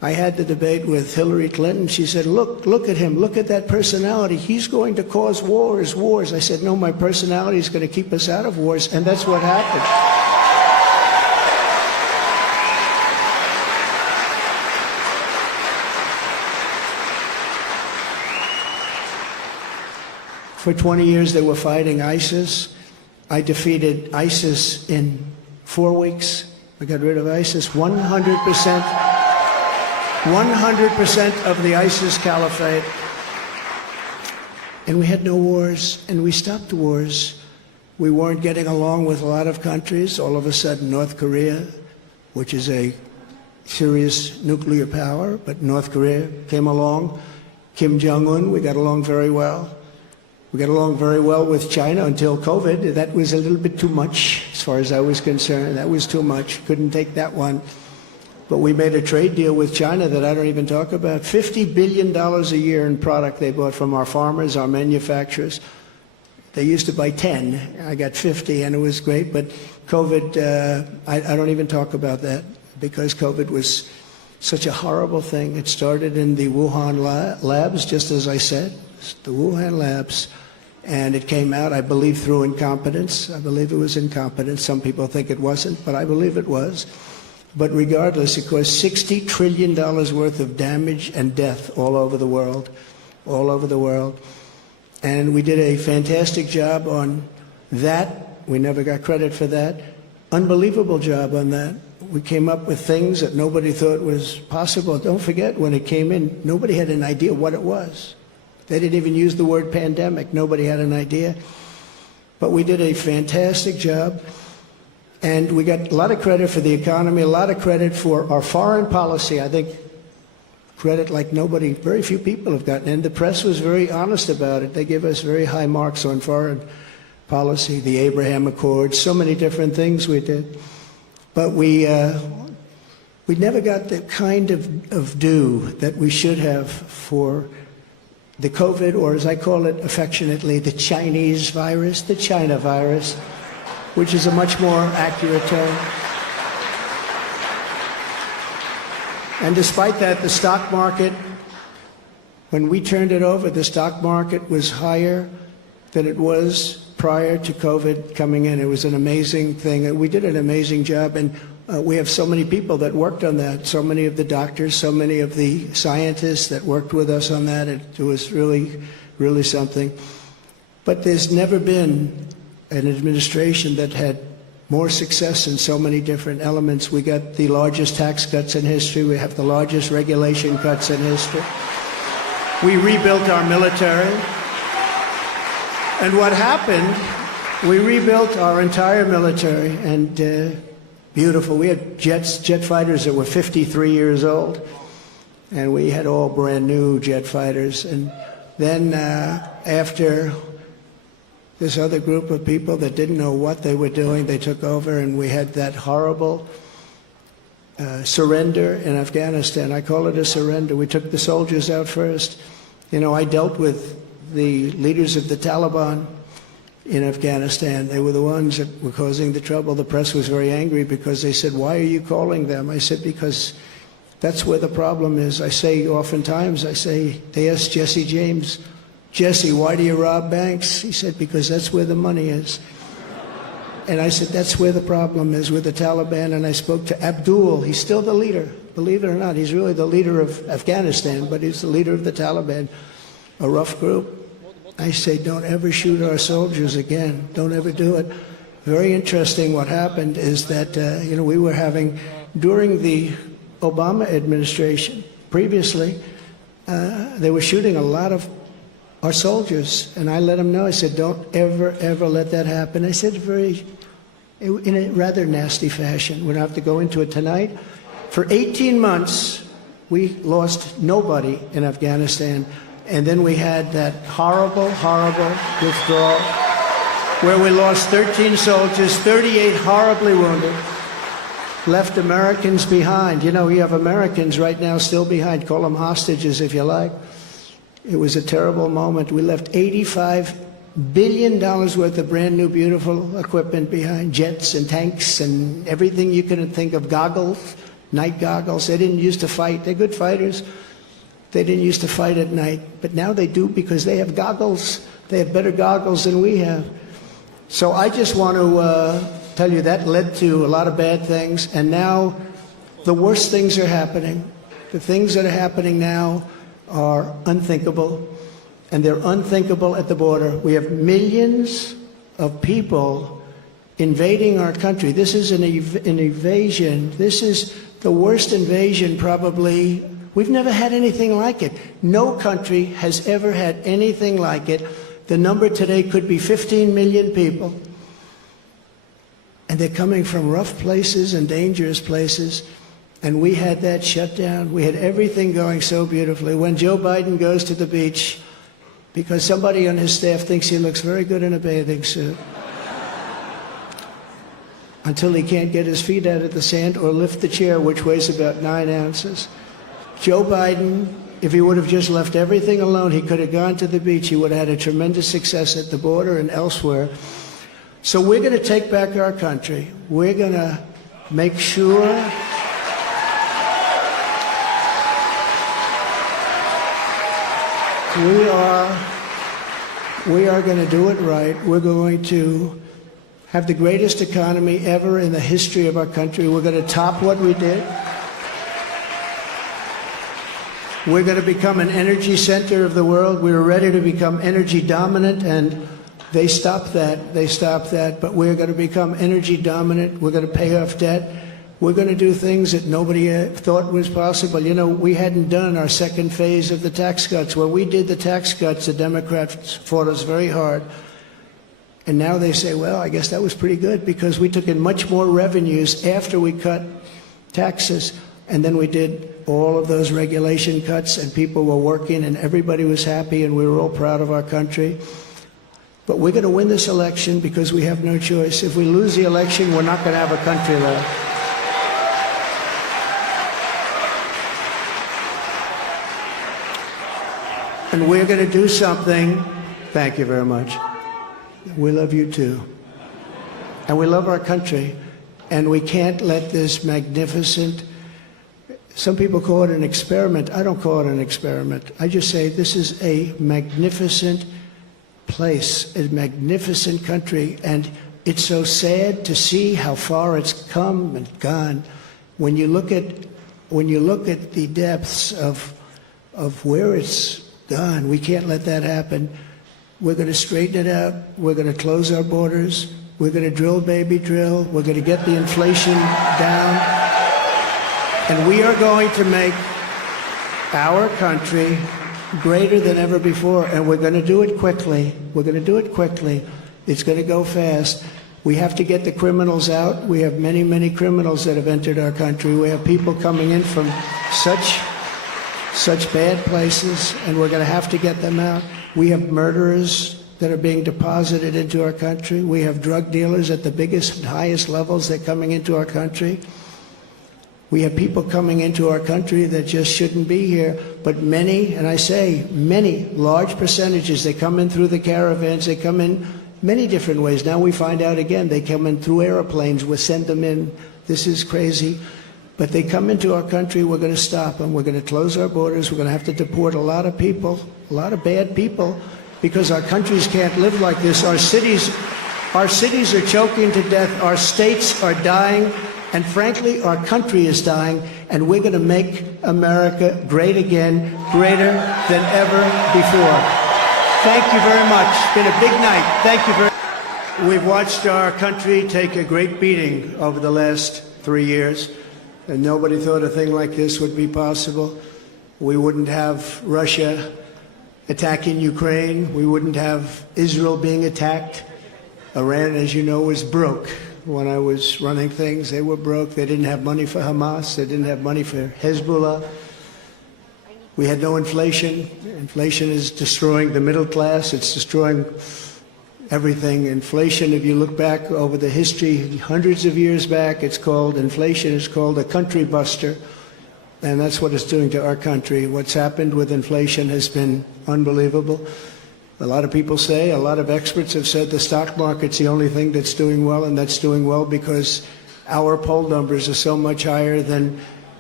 I had the debate with Hillary Clinton. She said, look at him, look at that personality. He's going to cause wars. I said, no, my personality is going to keep us out of wars, and that's what happened. For 20 years, they were fighting ISIS. I defeated ISIS in 4 weeks. I got rid of ISIS 100%. 100% of the ISIS caliphate. And we had no wars, and we stopped wars. We weren't getting along with a lot of countries. All of a sudden, North Korea, which is a serious nuclear power, but North Korea came along. Kim Jong-un, we got along very well. We got along very well with China until COVID. That was a little bit too much, as far as I was concerned. That was too much. Couldn't take that one. But we made a trade deal with China that I don't even talk about. $50 billion a year in product they bought from our farmers, our manufacturers. They used to buy 10. I got 50, and it was great. But COVID, I don't even talk about that, because COVID was such a horrible thing. It started in the Wuhan labs, just as I said, the Wuhan labs. And it came out, I believe, through incompetence. I believe it was incompetence. Some people think it wasn't, but I believe it was. But regardless, it caused $60 trillion worth of damage and death all over the world, all over the world. And we did a fantastic job on that. We never got credit for that. Unbelievable job on that. We came up with things that nobody thought was possible. Don't forget, when it came in, nobody had an idea what it was. They didn't even use the word pandemic. Nobody had an idea. But we did a fantastic job. And we got a lot of credit for the economy, a lot of credit for our foreign policy. I think credit like nobody, very few people have gotten. And the press was very honest about it. They gave us very high marks on foreign policy, the Abraham Accords, so many different things we did. But we never got the kind of due that we should have for the COVID, or as I call it affectionately, the Chinese virus, the China virus, which is a much more accurate term. And despite that, the stock market, when we turned it over, the stock market was higher than it was prior to COVID coming in. It was an amazing thing. We did an amazing job, and we have so many people that worked on that, so many of the doctors, so many of the scientists that worked with us on that. It was really, really something. But there's never been an administration that had more success in so many different elements. We got the largest tax cuts in history. We have the largest regulation cuts in history. We rebuilt our military. And what happened, we rebuilt our entire military, and beautiful. We had jet fighters that were 53 years old, and we had all brand new jet fighters. And then after this other group of people that didn't know what they were doing, they took over, and we had that horrible surrender in Afghanistan. I call it a surrender. We took the soldiers out first. You know, I dealt with the leaders of the Taliban in Afghanistan. They were the ones that were causing the trouble. The press was very angry because they said, why are you calling them? I said, because that's where the problem is. I say oftentimes, they asked Jesse James, Jesse, why do you rob banks? He said, because that's where the money is. And I said, that's where the problem is with the Taliban. And I spoke to Abdul. He's still the leader. Believe it or not, he's really the leader of Afghanistan, but he's the leader of the Taliban, a rough group. I say, don't ever shoot our soldiers again. Don't ever do it. Very interesting what happened is that, we were having, during the Obama administration, previously, they were shooting a lot of our soldiers, and I let them know. I said, don't ever, ever let that happen. I said in a rather nasty fashion. We don't have to go into it tonight. For 18 months, we lost nobody in Afghanistan, and then we had that horrible, horrible withdrawal where we lost 13 soldiers, 38 horribly wounded, left Americans behind. You know, we have Americans right now still behind. Call them hostages if you like. It was a terrible moment. We left $85 billion worth of brand new, beautiful equipment behind, jets and tanks and everything you can think of, goggles, night goggles. They didn't used to fight. They're good fighters. They didn't used to fight at night, but now they do because they have goggles. They have better goggles than we have. So I just want to tell you that led to a lot of bad things, and now the worst things are happening. The things that are happening now are unthinkable, and they're unthinkable at the border. We have millions of people invading our country. This is an invasion. This is the worst invasion probably. We've never had anything like it. No country has ever had anything like it. The number today could be 15 million people. And they're coming from rough places and dangerous places. And we had that shut down. We had everything going so beautifully. When Joe Biden goes to the beach, because somebody on his staff thinks he looks very good in a bathing suit, until he can't get his feet out of the sand or lift the chair, which weighs about 9 ounces. Joe Biden, if he would have just left everything alone, he could have gone to the beach. He would have had a tremendous success at the border and elsewhere. So we're going to take back our country. We're going to make sure we are going to do it right. We're going to have the greatest economy ever in the history of our country. We're going to top what we did. We're going to become an energy center of the world. We were ready to become energy dominant, and they stopped that. They stopped that. But we're going to become energy dominant. We're going to pay off debt. We're going to do things that nobody thought was possible. You know, we hadn't done our second phase of the tax cuts. When we did the tax cuts, the Democrats fought us very hard. And now they say, well, I guess that was pretty good because we took in much more revenues after we cut taxes. And then we did all of those regulation cuts, and people were working, and everybody was happy, and we were all proud of our country. But we're going to win this election because we have no choice. If we lose the election, we're not going to have a country left. And we're going to do something. Thank you very much. We love you too. And we love our country. And we can't let this magnificent, some people call it an experiment. I don't call it an experiment. I just say this is a magnificent place, a magnificent country. And it's so sad to see how far it's come and gone. When you look at the depths of where it's gone, we can't let that happen. We're going to straighten it out. We're going to close our borders. We're going to drill, baby, drill. We're going to get the inflation down. And we are going to make our country greater than ever before. And we're going to do it quickly. We're going to do it quickly. It's going to go fast. We have to get the criminals out. We have many, many criminals that have entered our country. We have people coming in from such bad places, and we're going to have to get them out. We have murderers that are being deposited into our country. We have drug dealers at the biggest and highest levels that are coming into our country. We have people coming into our country that just shouldn't be here, but many, and I say many, large percentages, they come in through the caravans, they come in many different ways. Now we find out again, they come in through airplanes, we send them in. This is crazy. But they come into our country, we're going to stop them. We're going to close our borders. We're going to have to deport a lot of people, a lot of bad people, because our countries can't live like this. Our cities are choking to death. Our states are dying. And frankly, our country is dying. And we're going to make America great again, greater than ever before. Thank you very much. It's been a big night. Thank you very much. We've watched our country take a great beating over the last 3 years. And nobody thought a thing like this would be possible. We wouldn't have Russia attacking Ukraine. We wouldn't have Israel being attacked. Iran, as you know, was broke. When I was running things, they were broke. They didn't have money for Hamas. They didn't have money for Hezbollah. We had no inflation. Inflation is destroying the middle class. It's destroying everything. Inflation, if you look back over the history, hundreds of years back, inflation is called a country buster. And that's what it's doing to our country. What's happened with inflation has been unbelievable. A lot of people say, a lot of experts have said the stock market's the only thing that's doing well, and that's doing well because our poll numbers are so much higher than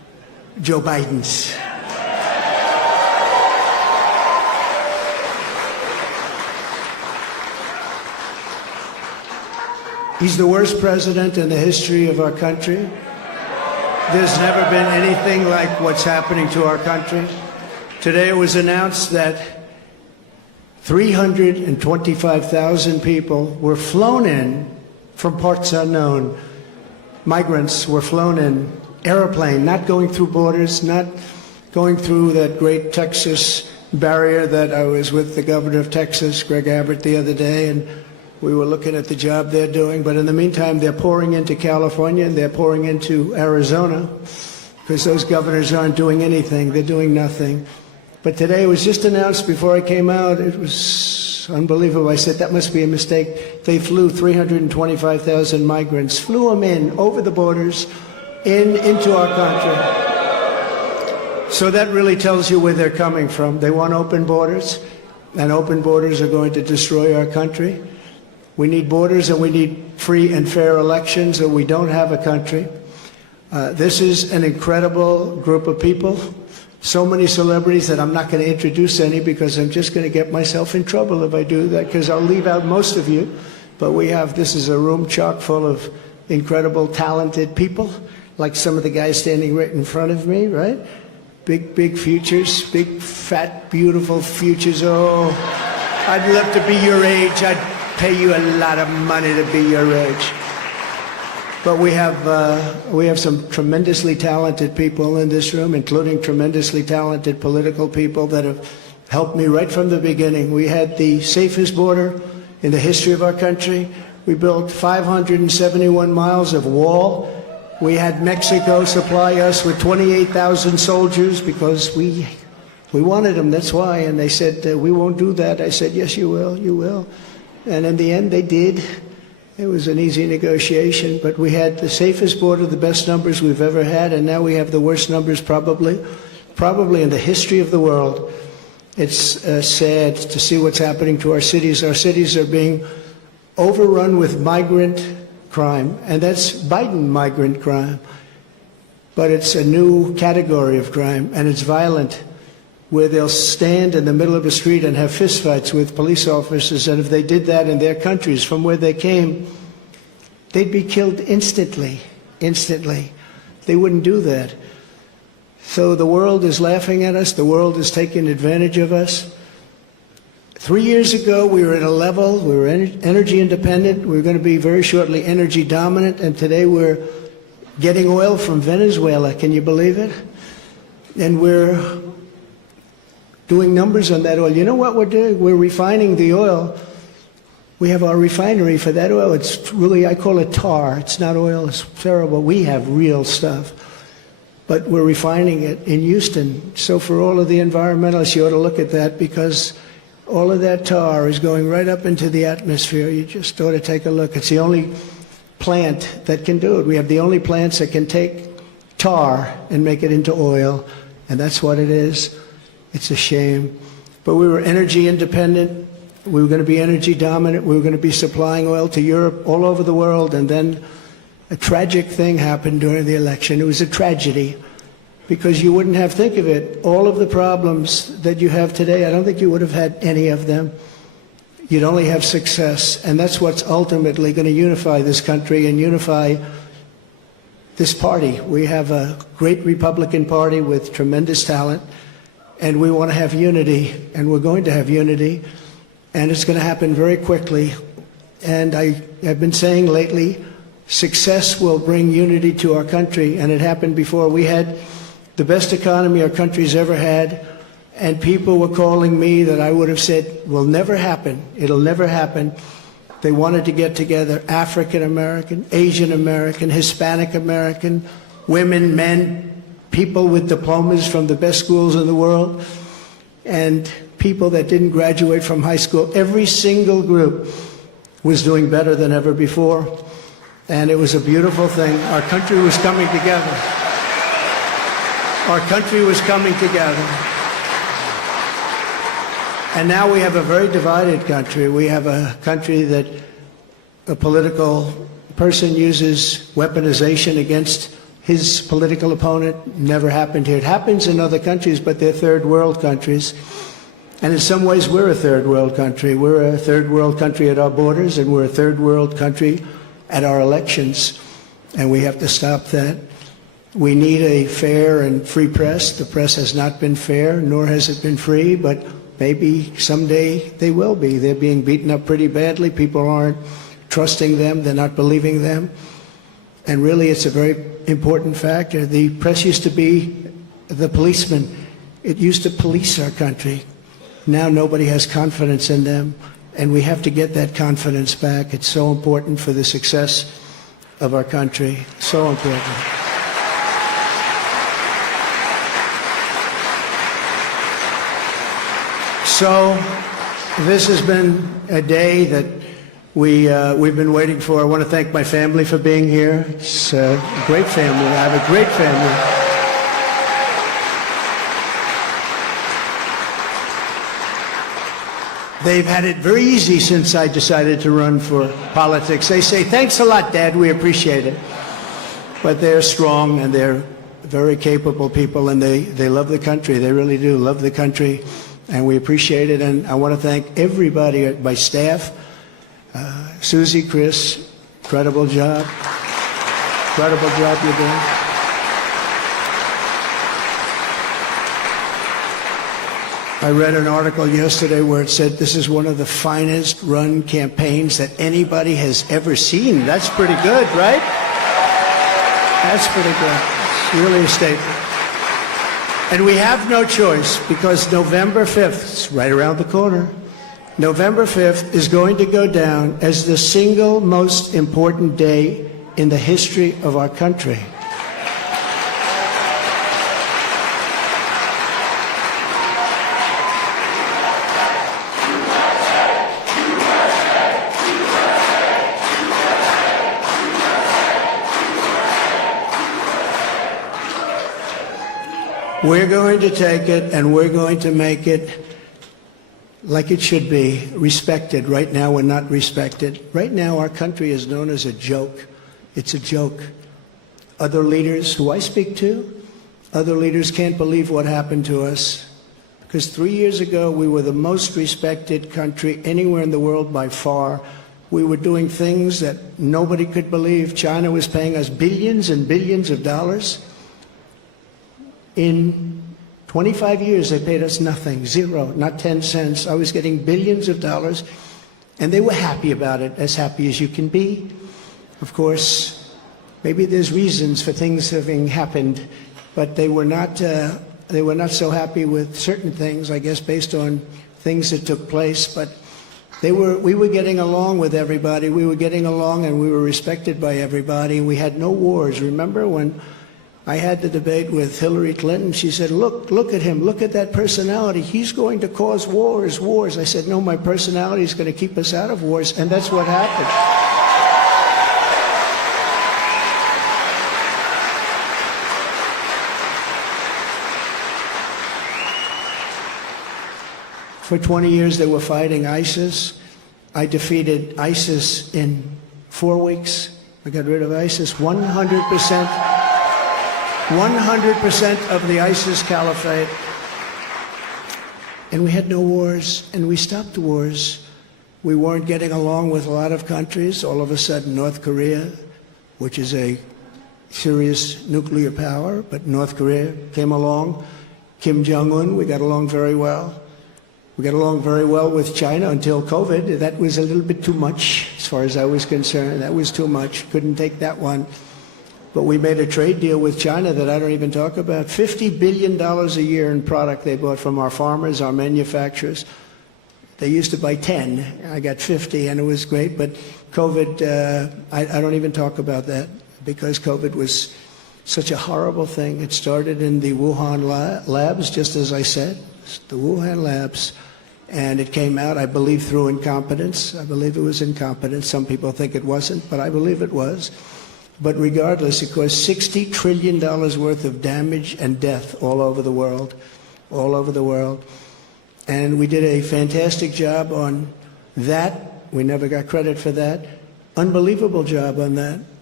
Joe Biden's. He's the worst president in the history of our country. There's never been anything like what's happening to our country. Today it was announced that 325,000 people were flown in from parts unknown. Migrants were flown in, airplane, not going through borders, not going through that great Texas barrier that I was with the governor of Texas, Greg Abbott, the other day, and we were looking at the job they're doing. But in the meantime, they're pouring into California and they're pouring into Arizona because those governors aren't doing anything. They're doing nothing. But today it was just announced before I came out. It was unbelievable. I said, that must be a mistake. They flew 325,000 migrants, flew them in over the borders into our country. So that really tells you where they're coming from. They want open borders, and open borders are going to destroy our country. We need borders and we need free and fair elections, or we don't have a country. This is an incredible group of people. So many celebrities that I'm not going to introduce any because I'm just going to get myself in trouble if I do that, because I'll leave out most of you. But this is a room chock full of incredible, talented people, like some of the guys standing right in front of me, right? Big, big futures, big, fat, beautiful futures. Oh, I'd love to be your age. I'd pay you a lot of money to be your age. But we have some tremendously talented people in this room, including tremendously talented political people that have helped me right from the beginning. We had the safest border in the history of our country. We built 571 miles of wall. We had Mexico supply us with 28,000 soldiers because we wanted them, that's why. And they said, we won't do that. I said, yes, you will, you will. And in the end, they did. It was an easy negotiation, but we had the safest border, the best numbers we've ever had, and now we have the worst numbers probably in the history of the world. It's sad to see what's happening to our cities. Our cities are being overrun with migrant crime, and that's Biden migrant crime. But it's a new category of crime, and it's violent, where they'll stand in the middle of a street and have fistfights with police officers, and if they did that in their countries from where they came, they'd be killed instantly. They wouldn't do that. So the world is laughing at us. The world is taking advantage of us. 3 years ago, we were at a level, we were energy independent. We were going to be very shortly energy dominant, and today we're getting oil from Venezuela. Can you believe it? And we're doing numbers on that oil. You know what we're doing? We're refining the oil. We have our refinery for that oil. It's really, I call it tar. It's not oil. It's terrible. We have real stuff. But we're refining it in Houston. So for all of the environmentalists, you ought to look at that, because all of that tar is going right up into the atmosphere. You just ought to take a look. It's the only plant that can do it. We have the only plants that can take tar and make it into oil, and that's what it is. It's a shame. But we were energy independent. We were going to be energy dominant. We were going to be supplying oil to Europe, all over the world. And then a tragic thing happened during the election. It was a tragedy, because you wouldn't have, think of it, all of the problems that you have today, I don't think you would have had any of them. You'd only have success. And that's what's ultimately going to unify this country and unify this party. We have a great Republican Party with tremendous talent. And we want to have unity, and we're going to have unity, and it's going to happen very quickly. And I have been saying lately, success will bring unity to our country, and it happened before. We had the best economy our country's ever had, and people were calling me that I would have said will never happen. It'll never happen. They wanted to get together, African American, Asian American, Hispanic American, women, men, people with diplomas from the best schools in the world, and people that didn't graduate from high school. Every single group was doing better than ever before, and it was a beautiful thing. Our country was coming together. Our country was coming together. And now we have a very divided country. We have a country that a political person uses weaponization against his political opponent. Never happened here. It happens in other countries, but they're third world countries. And in some ways, we're a third world country. We're a third world country at our borders, and we're a third world country at our elections. And we have to stop that. We need a fair and free press. The press has not been fair, nor has it been free, but maybe someday they will be. They're being beaten up pretty badly. People aren't trusting them. They're not believing them. And really, it's a very important factor. The press used to be the policeman. It used to police our country. Now nobody has confidence in them, and we have to get that confidence back. It's so important for the success of our country. So important. So this has been a day that we've been waiting for. I want to thank my family for being here. It's a great family. I have a great family. They've had it very easy since I decided to run for politics. They say, thanks a lot, Dad, we appreciate it. But they're strong, and they're very capable people, and they love the country. They really do love the country, and we appreciate it. And I want to thank everybody at my staff. Susie, Chris, incredible job. Incredible job you're doing. I read an article yesterday where it said this is one of the finest run campaigns that anybody has ever seen. That's pretty good, right? That's pretty good. It's really a statement. And we have no choice, because November 5th, it's right around the corner, November 5th is going to go down as the single most important day in the history of our country. We're going to take it, and we're going to make it like it should be, respected. Right now, we're not respected. Right now, our country is known as a joke. It's a joke. Other leaders who I speak to, other leaders can't believe what happened to us. Because 3 years ago, we were the most respected country anywhere in the world by far. We were doing things that nobody could believe. China was paying us billions and billions of dollars. In 25 years, they paid us nothing, zero, not 10 cents. I was getting billions of dollars, and they were happy about it, as happy as you can be. Of course, maybe there's reasons for things having happened, but they were not so happy with certain things, I guess, based on things that took place. But we were getting along with everybody. We were getting along, and we were respected by everybody. We had no wars. Remember when I had the debate with Hillary Clinton? She said, look at him, look at that personality. He's going to cause wars. I said, no, my personality is going to keep us out of wars, and that's what happened. For 20 years, they were fighting ISIS. I defeated ISIS in 4 weeks. I got rid of ISIS 100%. 100% of the ISIS caliphate. And we had no wars, and we stopped wars. We weren't getting along with a lot of countries. All of a sudden, North Korea, which is a serious nuclear power, but North Korea came along. Kim Jong-un, we got along very well. We got along very well with China until COVID. That was a little bit too much, as far as I was concerned. That was too much. Couldn't take that one. But we made a trade deal with China that I don't even talk about. $50 billion a year in product they bought from our farmers, our manufacturers. They used to buy 10. I got 50, and it was great. But COVID, I don't even talk about that, because COVID was such a horrible thing. It started in the Wuhan labs, just as I said, the Wuhan labs. And it came out, I believe, through incompetence. I believe it was incompetence. Some people think it wasn't, but I believe it was. But regardless, it caused $60 trillion worth of damage and death all over the world, all over the world. And we did a fantastic job on that. We never got credit for that. Unbelievable job on that.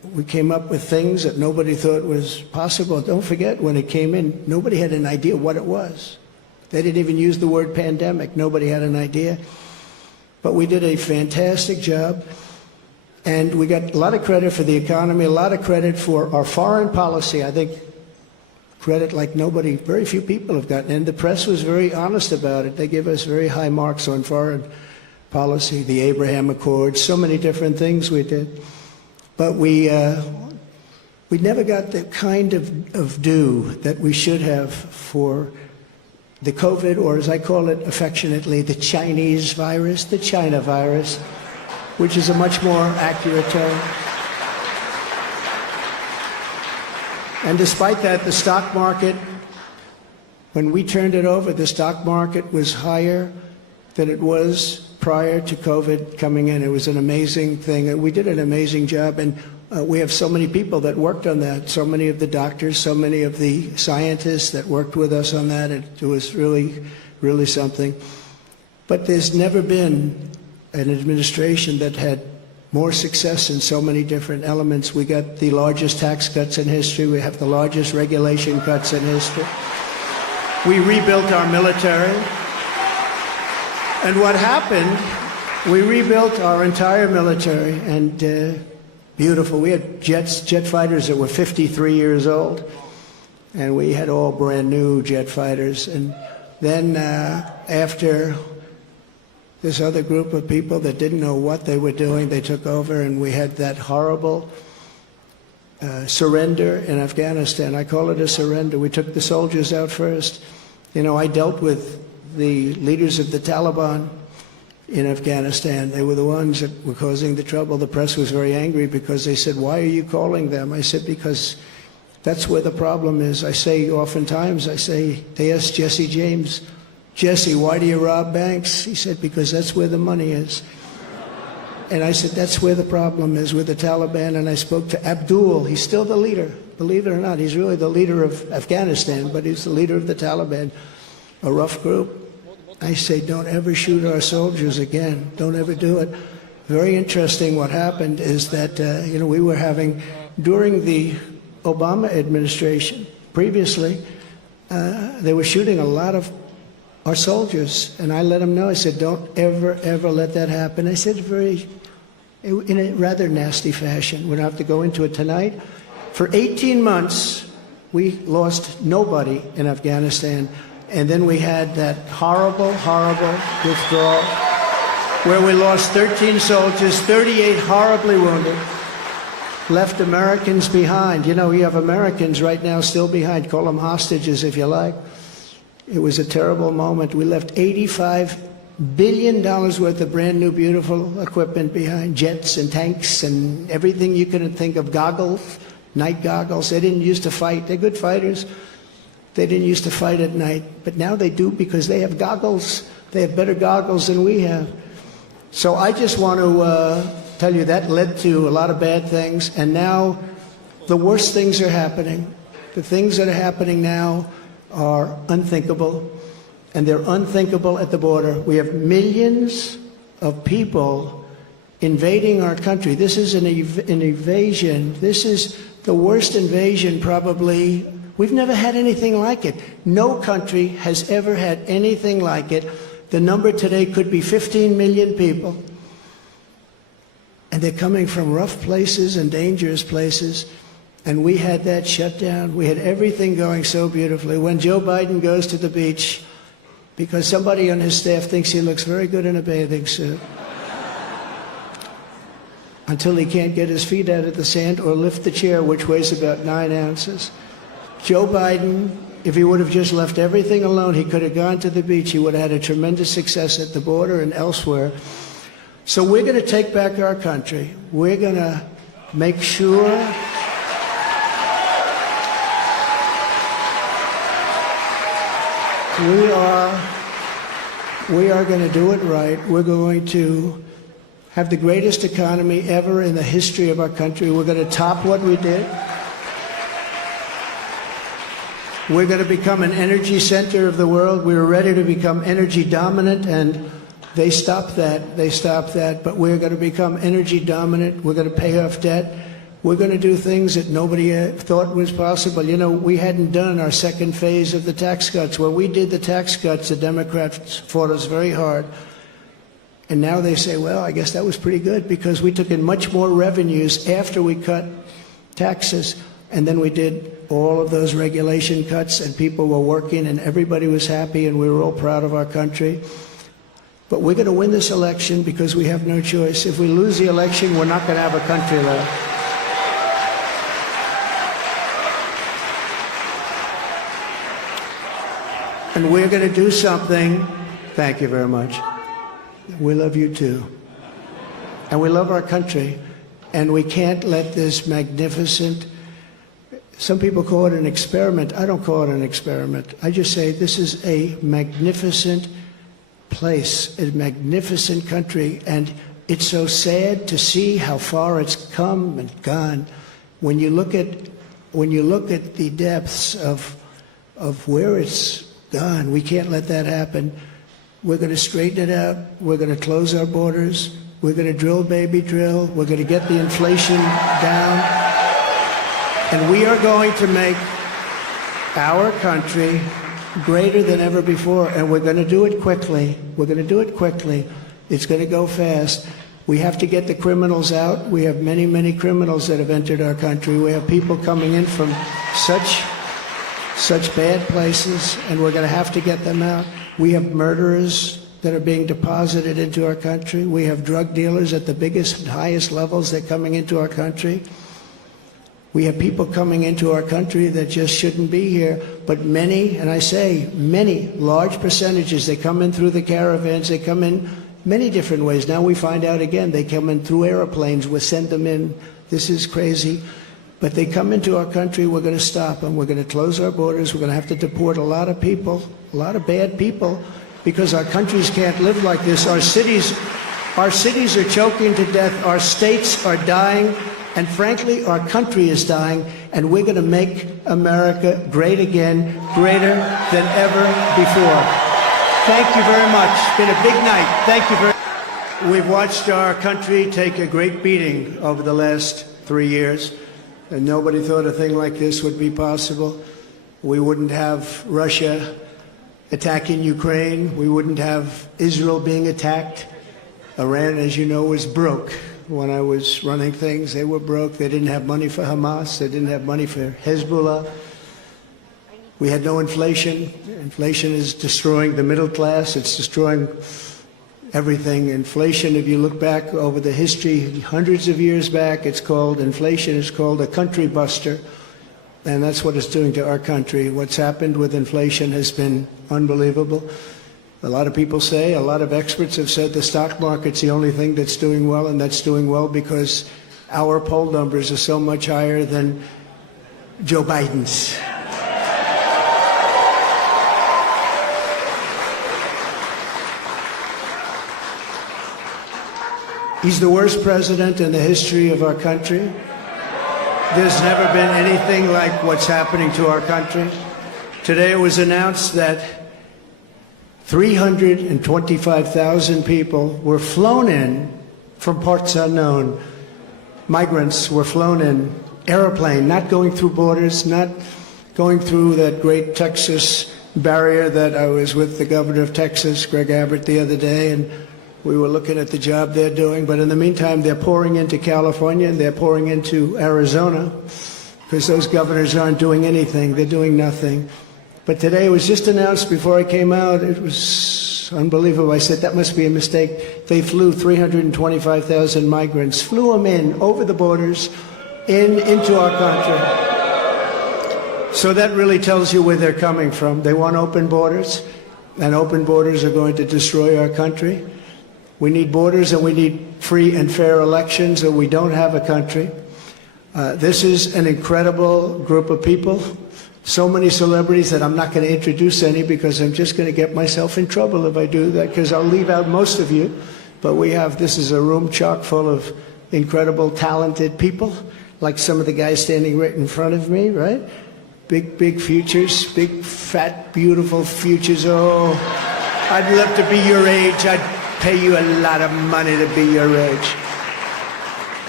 we came up with things that nobody thought was possible. Don't forget, when it came in, nobody had an idea what it was. They didn't even use the word pandemic. Nobody had an idea. But we did a fantastic job, and we got a lot of credit for the economy, a lot of credit for our foreign policy. I think credit like nobody, very few people have gotten. And the press was very honest about it. They give us very high marks on foreign policy, the Abraham Accords, so many different things we did. But we never got the kind of due that we should have for the COVID, or as I call it affectionately, the Chinese virus, the China virus, which is a much more accurate term. And despite that, the stock market, when we turned it over, the stock market was higher than it was prior to COVID coming in. It was an amazing thing. We did an amazing job, and we have so many people that worked on that, so many of the doctors, so many of the scientists that worked with us on that. It was really, really something. But there's never been an administration that had more success in so many different elements. We got the largest tax cuts in history. We have the largest regulation cuts in history. We rebuilt our military. And what happened, we rebuilt our entire military, and beautiful. We had jet fighters that were 53 years old, and we had all brand new jet fighters. And then after this other group of people that didn't know what they were doing, they took over, and we had that horrible surrender in Afghanistan. I call it a surrender. We took the soldiers out first. You know, I dealt with the leaders of the Taliban in Afghanistan. They were the ones that were causing the trouble. The press was very angry because they said, "Why are you calling them?" I said, "Because that's where the problem is." I say oftentimes, they asked Jesse James, "Jesse, why do you rob banks?" He said, "Because that's where the money is." And I said, that's where the problem is with the Taliban. And I spoke to Abdul. He's still the leader. Believe it or not, he's really the leader of Afghanistan, but he's the leader of the Taliban, a rough group. I say, don't ever shoot our soldiers again. Don't ever do it. Very interesting what happened is that, we were having, during the Obama administration, previously, they were shooting a lot of our soldiers. And I let them know, I said, don't ever, ever let that happen. I said in a rather nasty fashion. We don't have to go into it tonight. For 18 months, we lost nobody in Afghanistan. And then we had that horrible, horrible withdrawal where we lost 13 soldiers, 38 horribly wounded, left Americans behind. You know, we have Americans right now still behind. Call them hostages if you like. It was a terrible moment. We left $85 billion worth of brand new, beautiful equipment behind, jets and tanks and everything you could think of, goggles, night goggles. They didn't used to fight. They're good fighters. They didn't used to fight at night, but now they do because they have goggles. They have better goggles than we have. So I just want to tell you that led to a lot of bad things, and now the worst things are happening. The things that are happening now are unthinkable, and they're unthinkable at the border. We have millions of people invading our country. This is an invasion. This is the worst invasion probably. We've never had anything like it. No country has ever had anything like it. The number today could be 15 million people. And they're coming from rough places and dangerous places. And we had that shut down. We had everything going so beautifully. When Joe Biden goes to the beach, because somebody on his staff thinks he looks very good in a bathing suit, until he can't get his feet out of the sand or lift the chair, which weighs about 9 ounces. Joe Biden, if he would have just left everything alone, he could have gone to the beach. He would have had a tremendous success at the border and elsewhere. So we're going to take back our country. We're going to make sure we are going to do it right. We're going to have the greatest economy ever in the history of our country. We're going to top what we did. We're going to become an energy center of the world. We were ready to become energy dominant, and they stopped that. They stopped that. But we're going to become energy dominant. We're going to pay off debt. We're going to do things that nobody thought was possible. You know, we hadn't done our second phase of the tax cuts. When we did the tax cuts, the Democrats fought us very hard. And now they say, well, I guess that was pretty good because we took in much more revenues after we cut taxes. And then we did all of those regulation cuts, and people were working, and everybody was happy, and we were all proud of our country. But we're going to win this election because we have no choice. If we lose the election, we're not going to have a country left. And we're going to do something. Thank you very much. We love you too. And we love our country. And we can't let this magnificent, some people call it an experiment. I don't call it an experiment. I just say this is a magnificent place, a magnificent country. And it's so sad to see how far it's come and gone. When you look at the depths of where it's gone, we can't let that happen. We're going to straighten it out. We're going to close our borders. We're going to drill, baby, drill. We're going to get the inflation down. And we are going to make our country greater than ever before. And we're going to do it quickly. We're going to do it quickly. It's going to go fast. We have to get the criminals out. We have many, many criminals that have entered our country. We have people coming in from such bad places, and we're going to have to get them out. We have murderers that are being deposited into our country. We have drug dealers at the biggest and highest levels. They're coming into our country. We have people coming into our country that just shouldn't be here. But many, and I say many, large percentages, they come in through the caravans. They come in many different ways. Now we find out again, they come in through airplanes. We send them in. This is crazy. But they come into our country, we're going to stop them. We're going to close our borders. We're going to have to deport a lot of people, a lot of bad people, because our countries can't live like this. Our cities are choking to death. Our states are dying. And frankly, our country is dying. And we're going to make America great again, greater than ever before. Thank you very much. It's been a big night. Thank you very much. We've watched our country take a great beating over the last 3 years. And nobody thought a thing like this would be possible. We wouldn't have Russia attacking Ukraine. We wouldn't have Israel being attacked. Iran, as you know, was broke. When I was running things, they were broke. They didn't have money for Hamas. They didn't have money for Hezbollah. We had no inflation. Inflation is destroying the middle class. It's destroying everything. Inflation, if you look back over the history, hundreds of years back, inflation is called a country buster. And that's what it's doing to our country. What's happened with inflation has been unbelievable. A lot of people say, a lot of experts have said the stock market's the only thing that's doing well, and that's doing well because our poll numbers are so much higher than Joe Biden's. He's the worst president in the history of our country. There's never been anything like what's happening to our country. Today it was announced that 325,000 people were flown in from parts unknown. Migrants were flown in, airplane, not going through borders, not going through that great Texas barrier that I was with the governor of Texas, Greg Abbott, the other day, and we were looking at the job they're doing. But in the meantime, they're pouring into California and they're pouring into Arizona because those governors aren't doing anything. They're doing nothing. But today it was just announced before I came out. It was unbelievable. I said, that must be a mistake. They flew 325,000 migrants, flew them in over the borders into our country. So that really tells you where they're coming from. They want open borders, and open borders are going to destroy our country. We need borders and we need free and fair elections, or we don't have a country. This is an incredible group of people. So many celebrities that I'm not going to introduce any because I'm just going to get myself in trouble if I do that, because I'll leave out most of you. But this is a room chock full of incredible, talented people, like some of the guys standing right in front of me, right? Big, big futures, big, fat, beautiful futures. Oh, I'd love to be your age. I'd pay you a lot of money to be your age.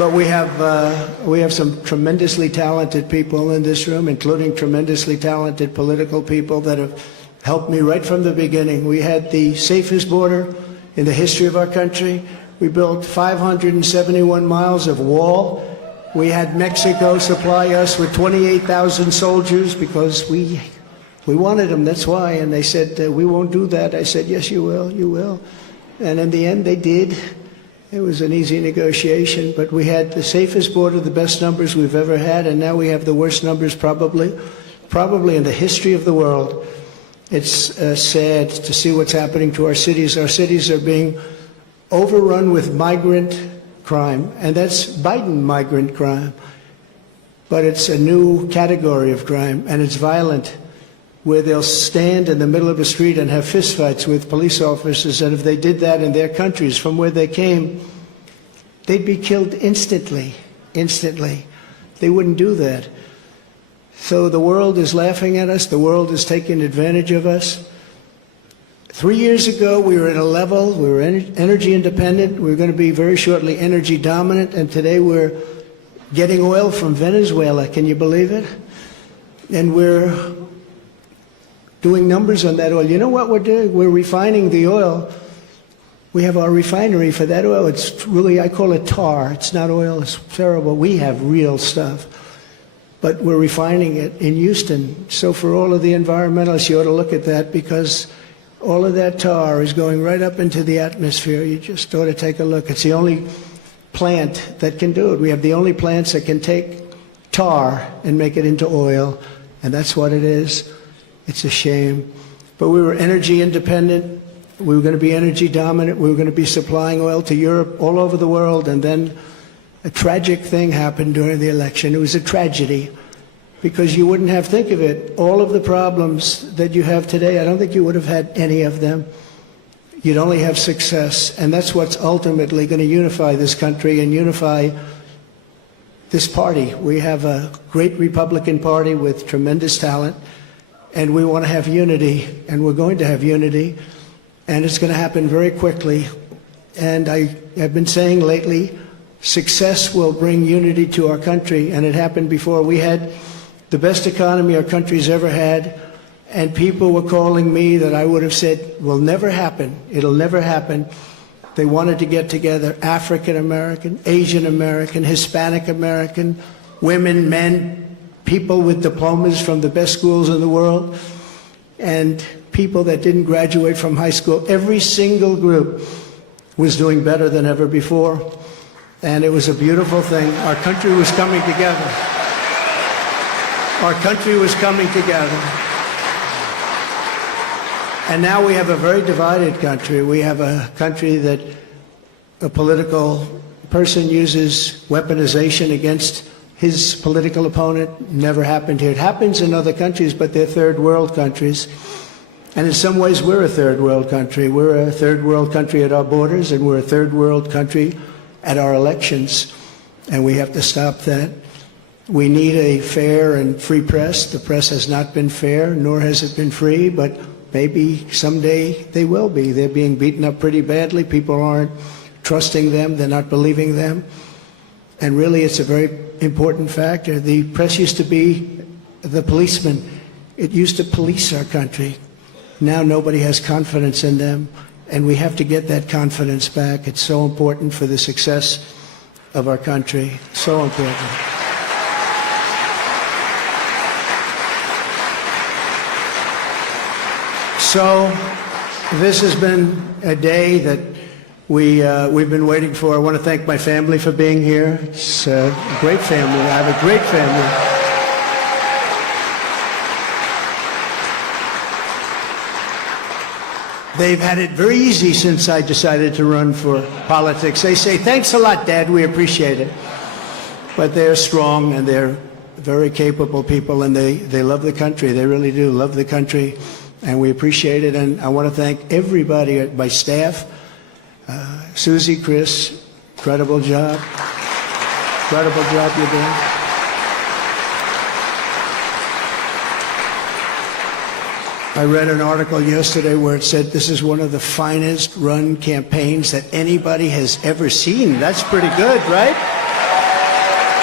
But we have some tremendously talented people in this room, including tremendously talented political people that have helped me right from the beginning. We had the safest border in the history of our country. We built 571 miles of wall. We had Mexico supply us with 28,000 soldiers because we wanted them, that's why. And they said, we won't do that. I said, yes, you will, you will. And in the end, they did. It was an easy negotiation, but we had the safest border, the best numbers we've ever had, and now we have the worst numbers probably in the history of the world. It's sad to see what's happening to our cities. Our cities are being overrun with migrant crime, and that's Biden migrant crime. But it's a new category of crime, and it's violent, where they'll stand in the middle of a street and have fistfights with police officers, and if they did that in their countries from where they came, they'd be killed instantly, instantly. They wouldn't do that. So the world is laughing at us. The world is taking advantage of us. 3 years ago, we were at a level, we were energy independent. We were going to be very shortly energy dominant, and today we're getting oil from Venezuela. Can you believe it? And we're doing numbers on that oil. You know what we're doing? We're refining the oil. We have our refinery for that oil. It's really, I call it tar. It's not oil. It's terrible. We have real stuff. But we're refining it in Houston. So for all of the environmentalists, you ought to look at that, because all of that tar is going right up into the atmosphere. You just ought to take a look. It's the only plant that can do it. We have the only plants that can take tar and make it into oil, and that's what it is. It's a shame. But we were energy independent. We were going to be energy dominant. We were going to be supplying oil to Europe, all over the world. And then a tragic thing happened during the election. It was a tragedy, because you wouldn't have, think of it, all of the problems that you have today, I don't think you would have had any of them. You'd only have success. And that's what's ultimately going to unify this country and unify this party. We have a great Republican Party with tremendous talent. And we want to have unity, and we're going to have unity, and it's going to happen very quickly. And I have been saying lately, success will bring unity to our country, and it happened before. We had the best economy our country's ever had, and people were calling me that I would have said will never happen. It'll never happen. They wanted to get together, African American, Asian American, Hispanic American, women, men, people with diplomas from the best schools in the world, and people that didn't graduate from high school. Every single group was doing better than ever before, and it was a beautiful thing. Our country was coming together. Our country was coming together. And now we have a very divided country. We have a country that a political person uses weaponization against his political opponent. Never happened here. It happens in other countries, but they're third world countries. And in some ways, we're a third world country. We're a third world country at our borders, and we're a third world country at our elections. And we have to stop that. We need a fair and free press. The press has not been fair, nor has it been free, but maybe someday they will be. They're being beaten up pretty badly. People aren't trusting them. They're not believing them. And really, it's a very important factor. The press used to be the policeman. It used to police our country. Now nobody has confidence in them, and we have to get that confidence back. It's so important for the success of our country. So important. So this has been a day that we've been waiting for. I want to thank my family for being here. It's a great family. I have a great family. They've had it very easy since I decided to run for politics. They say, thanks a lot, Dad, we appreciate it. But they're strong, and they're very capable people, and they love the country. They really do love the country, and we appreciate it. And I want to thank everybody at my staff. Susie, Chris, incredible job. Incredible job you're doing. I read an article yesterday where it said this is one of the finest run campaigns that anybody has ever seen. That's pretty good, right?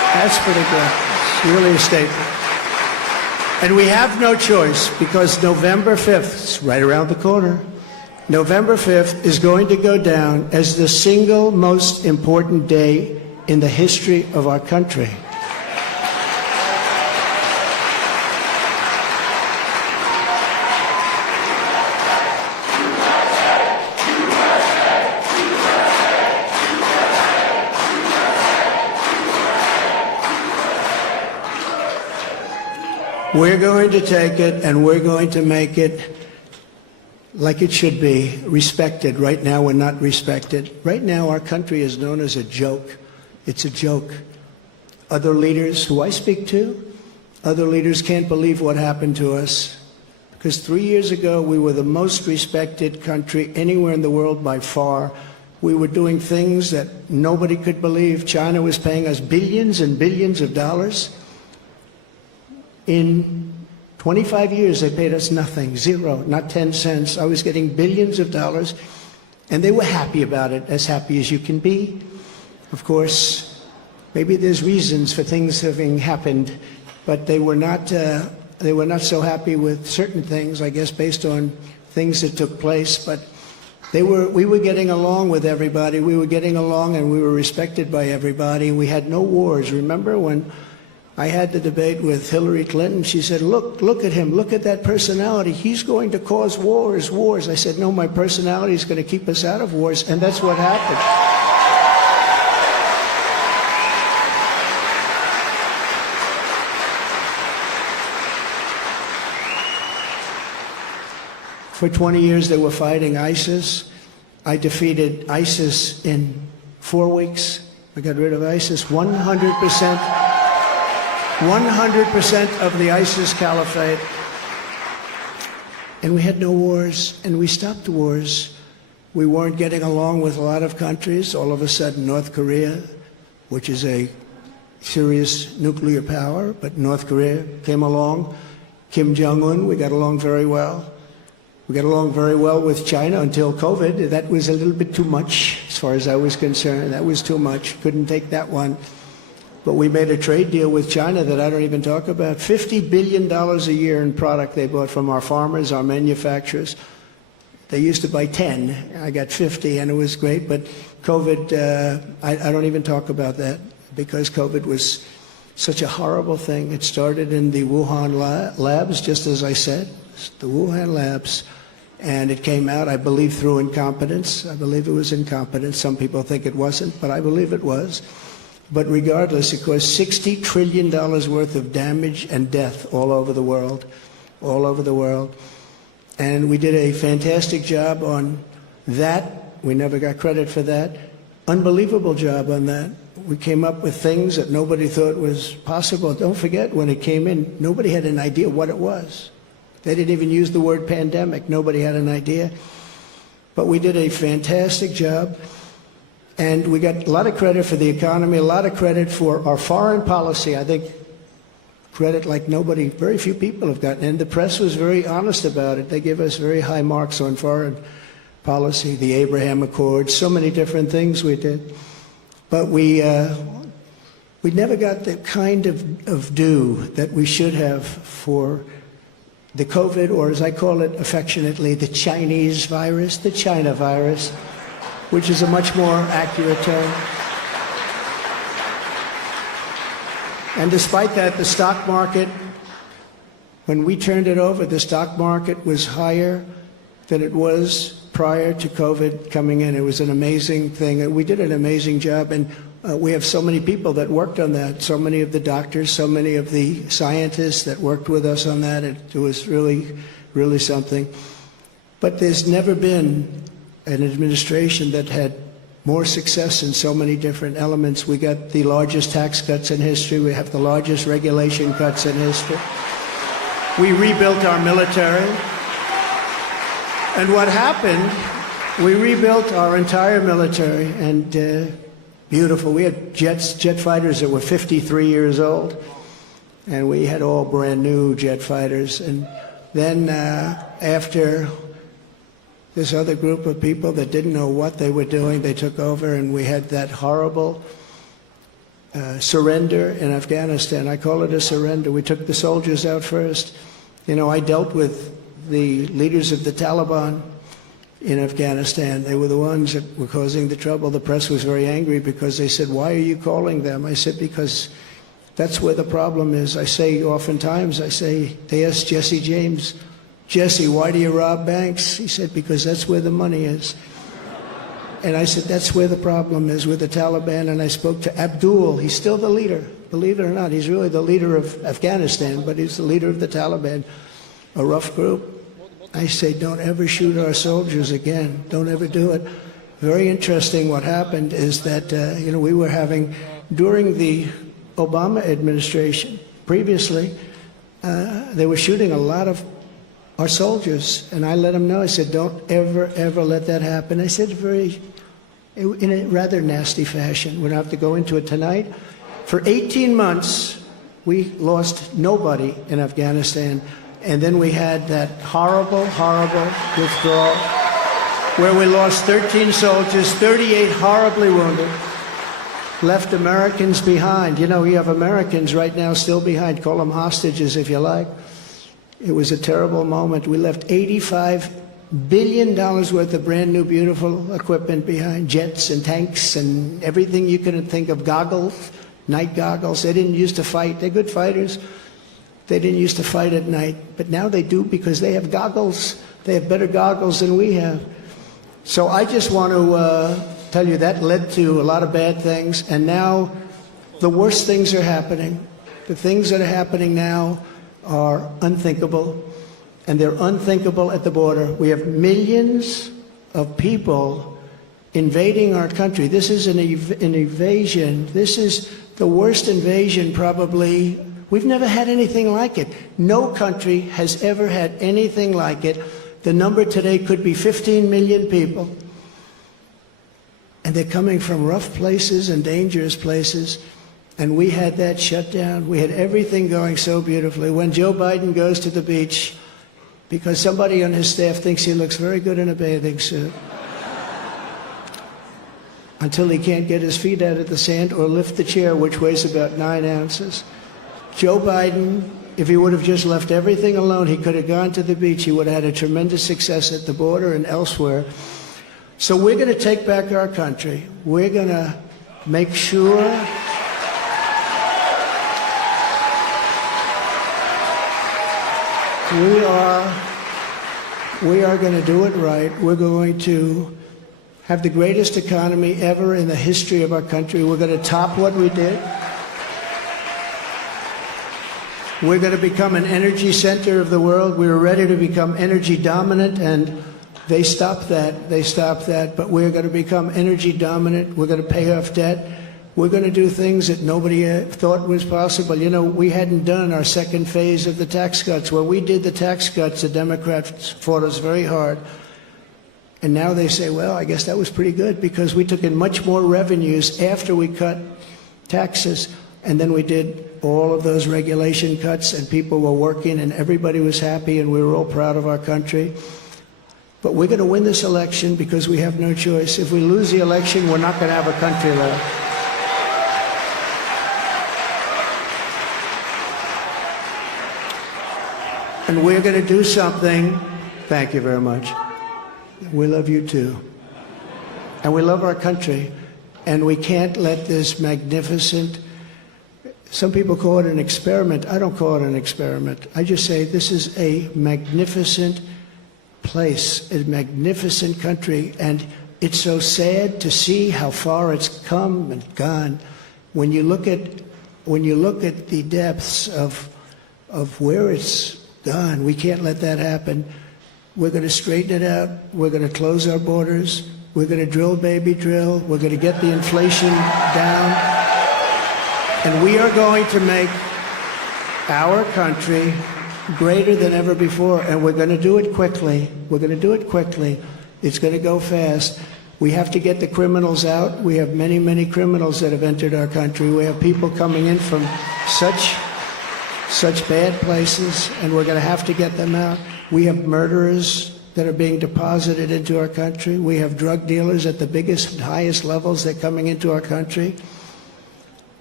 That's pretty good. It's really a statement. And we have no choice, because November 5th, it's right around the corner, November 5th is going to go down as the single most important day in the history of our country. We're going to take it, and we're going to make it like it should be, respected. Right now, we're not respected. Right now, our country is known as a joke. It's a joke. Other leaders who I speak to, other leaders can't believe what happened to us. Because 3 years ago, we were the most respected country anywhere in the world by far. We were doing things that nobody could believe. China was paying us billions and billions of dollars. In 25 years, they paid us nothing, zero, not 10 cents. I was getting billions of dollars, and they were happy about it, as happy as you can be. Of course, maybe there's reasons for things having happened, but they were not so happy with certain things, I guess, based on things that took place. But we were getting along with everybody. We were getting along, and we were respected by everybody. We had no wars. Remember when I had the debate with Hillary Clinton? She said, look at him, look at that personality. He's going to cause wars. I said, no, my personality is going to keep us out of wars, and that's what happened. For 20 years, they were fighting ISIS. I defeated ISIS in 4 weeks. I got rid of ISIS 100%. 100% of the ISIS caliphate. And we had no wars, and we stopped wars. We weren't getting along with a lot of countries. All of a sudden, North Korea, which is a serious nuclear power, but North Korea came along. Kim Jong-un, we got along very well. We got along very well with China until COVID. That was a little bit too much, as far as I was concerned. That was too much. Couldn't take that one. But we made a trade deal with China that I don't even talk about. $50 billion a year in product they bought from our farmers, our manufacturers. They used to buy 10. I got 50, and it was great. But COVID, I don't even talk about that, because COVID was such a horrible thing. It started in the Wuhan labs, just as I said, the Wuhan labs. And it came out, I believe, through incompetence. I believe it was incompetence. Some people think it wasn't, but I believe it was. But regardless, it caused $60 trillion worth of damage and death all over the world, all over the world. And we did a fantastic job on that. We never got credit for that. Unbelievable job on that. We came up with things that nobody thought was possible. Don't forget, when it came in, nobody had an idea what it was. They didn't even use the word pandemic. Nobody had an idea. But we did a fantastic job. And we got a lot of credit for the economy, a lot of credit for our foreign policy. I think credit like nobody, very few people have gotten. And the press was very honest about it. They gave us very high marks on foreign policy, the Abraham Accords, so many different things we did. But we never got the kind of due that we should have for the COVID, or as I call it affectionately, the Chinese virus, the China virus, which is a much more accurate term. And despite that, the stock market, when we turned it over, the stock market was higher than it was prior to COVID coming in. It was an amazing thing. And we did an amazing job. And we have so many people that worked on that, so many of the doctors, so many of the scientists that worked with us on that. It was really, really something. But there's never been an administration that had more success in so many different elements. We got the largest tax cuts in history. We have the largest regulation cuts in history. We rebuilt our military. And what happened, we rebuilt our entire military, and beautiful. We had jet fighters that were 53 years old, and we had all brand new jet fighters. And then after this other group of people that didn't know what they were doing, they took over, and we had that horrible surrender in Afghanistan. I call it a surrender. We took the soldiers out first. You know, I dealt with the leaders of the Taliban in Afghanistan. They were the ones that were causing the trouble. The press was very angry because they said, "Why are you calling them?" I said, "Because that's where the problem is." I say oftentimes, they asked Jesse James, "Jesse, why do you rob banks?" He said, "Because that's where the money is." And I said, that's where the problem is with the Taliban. And I spoke to Abdul. He's still the leader. Believe it or not, he's really the leader of Afghanistan, but he's the leader of the Taliban, a rough group. I say, don't ever shoot our soldiers again. Don't ever do it. Very interesting what happened is that, we were having, during the Obama administration, previously, they were shooting a lot of our soldiers, and I let them know. I said, don't ever, ever let that happen. I said in a rather nasty fashion. We don't have to go into it tonight. For 18 months, we lost nobody in Afghanistan, and then we had that horrible, horrible withdrawal where we lost 13 soldiers, 38 horribly wounded, left Americans behind. You know, you have Americans right now still behind. Call them hostages if you like. It was a terrible moment. We left $85 billion worth of brand new, beautiful equipment behind, jets and tanks and everything you could think of, goggles, night goggles. They didn't used to fight. They're good fighters. They didn't used to fight at night, but now they do because they have goggles. They have better goggles than we have. So I just want to tell you that led to a lot of bad things, and now the worst things are happening. The things that are happening now are unthinkable, and they're unthinkable at the border. We have millions of people invading our country. This is an invasion. This is the worst invasion probably. We've never had anything like it. No country has ever had anything like it. The number today could be 15 million people, and they're coming from rough places and dangerous places. And we had that shut down. We had everything going so beautifully. When Joe Biden goes to the beach, because somebody on his staff thinks he looks very good in a bathing suit, until he can't get his feet out of the sand or lift the chair, which weighs about 9 ounces. Joe Biden, if he would have just left everything alone, he could have gone to the beach. He would have had a tremendous success at the border and elsewhere. So we're going to take back our country. We're going to make sure we are going to do it right. We're going to have the greatest economy ever in the history of our country. We're going to top what we did. We're going to become an energy center of the world. We were ready to become energy dominant, and they stopped that. They stopped that. But we're going to become energy dominant. We're going to pay off debt. We're going to do things that nobody thought was possible. You know, we hadn't done our second phase of the tax cuts. When we did the tax cuts, the Democrats fought us very hard. And now they say, well, I guess that was pretty good because we took in much more revenues after we cut taxes. And then we did all of those regulation cuts, and people were working, and everybody was happy, and we were all proud of our country. But we're going to win this election because we have no choice. If we lose the election, we're not going to have a country left. And we're going to do something. Thank you very much. We love you too. And we love our country. And we can't let this magnificent, some people call it an experiment. I don't call it an experiment. I just say this is a magnificent place, a magnificent country. And it's so sad to see how far it's come and gone. When you look at the depths of where it's gone, we can't let that happen. We're going to straighten it out. We're going to close our borders. We're going to drill, baby, drill. We're going to get the inflation down. And we are going to make our country greater than ever before. And we're going to do it quickly. We're going to do it quickly. It's going to go fast. We have to get the criminals out. We have many, many criminals that have entered our country. We have people coming in from such bad places, and we're going to have to get them out. We have murderers that are being deposited into our country. We have drug dealers at the biggest and highest levels that are coming into our country.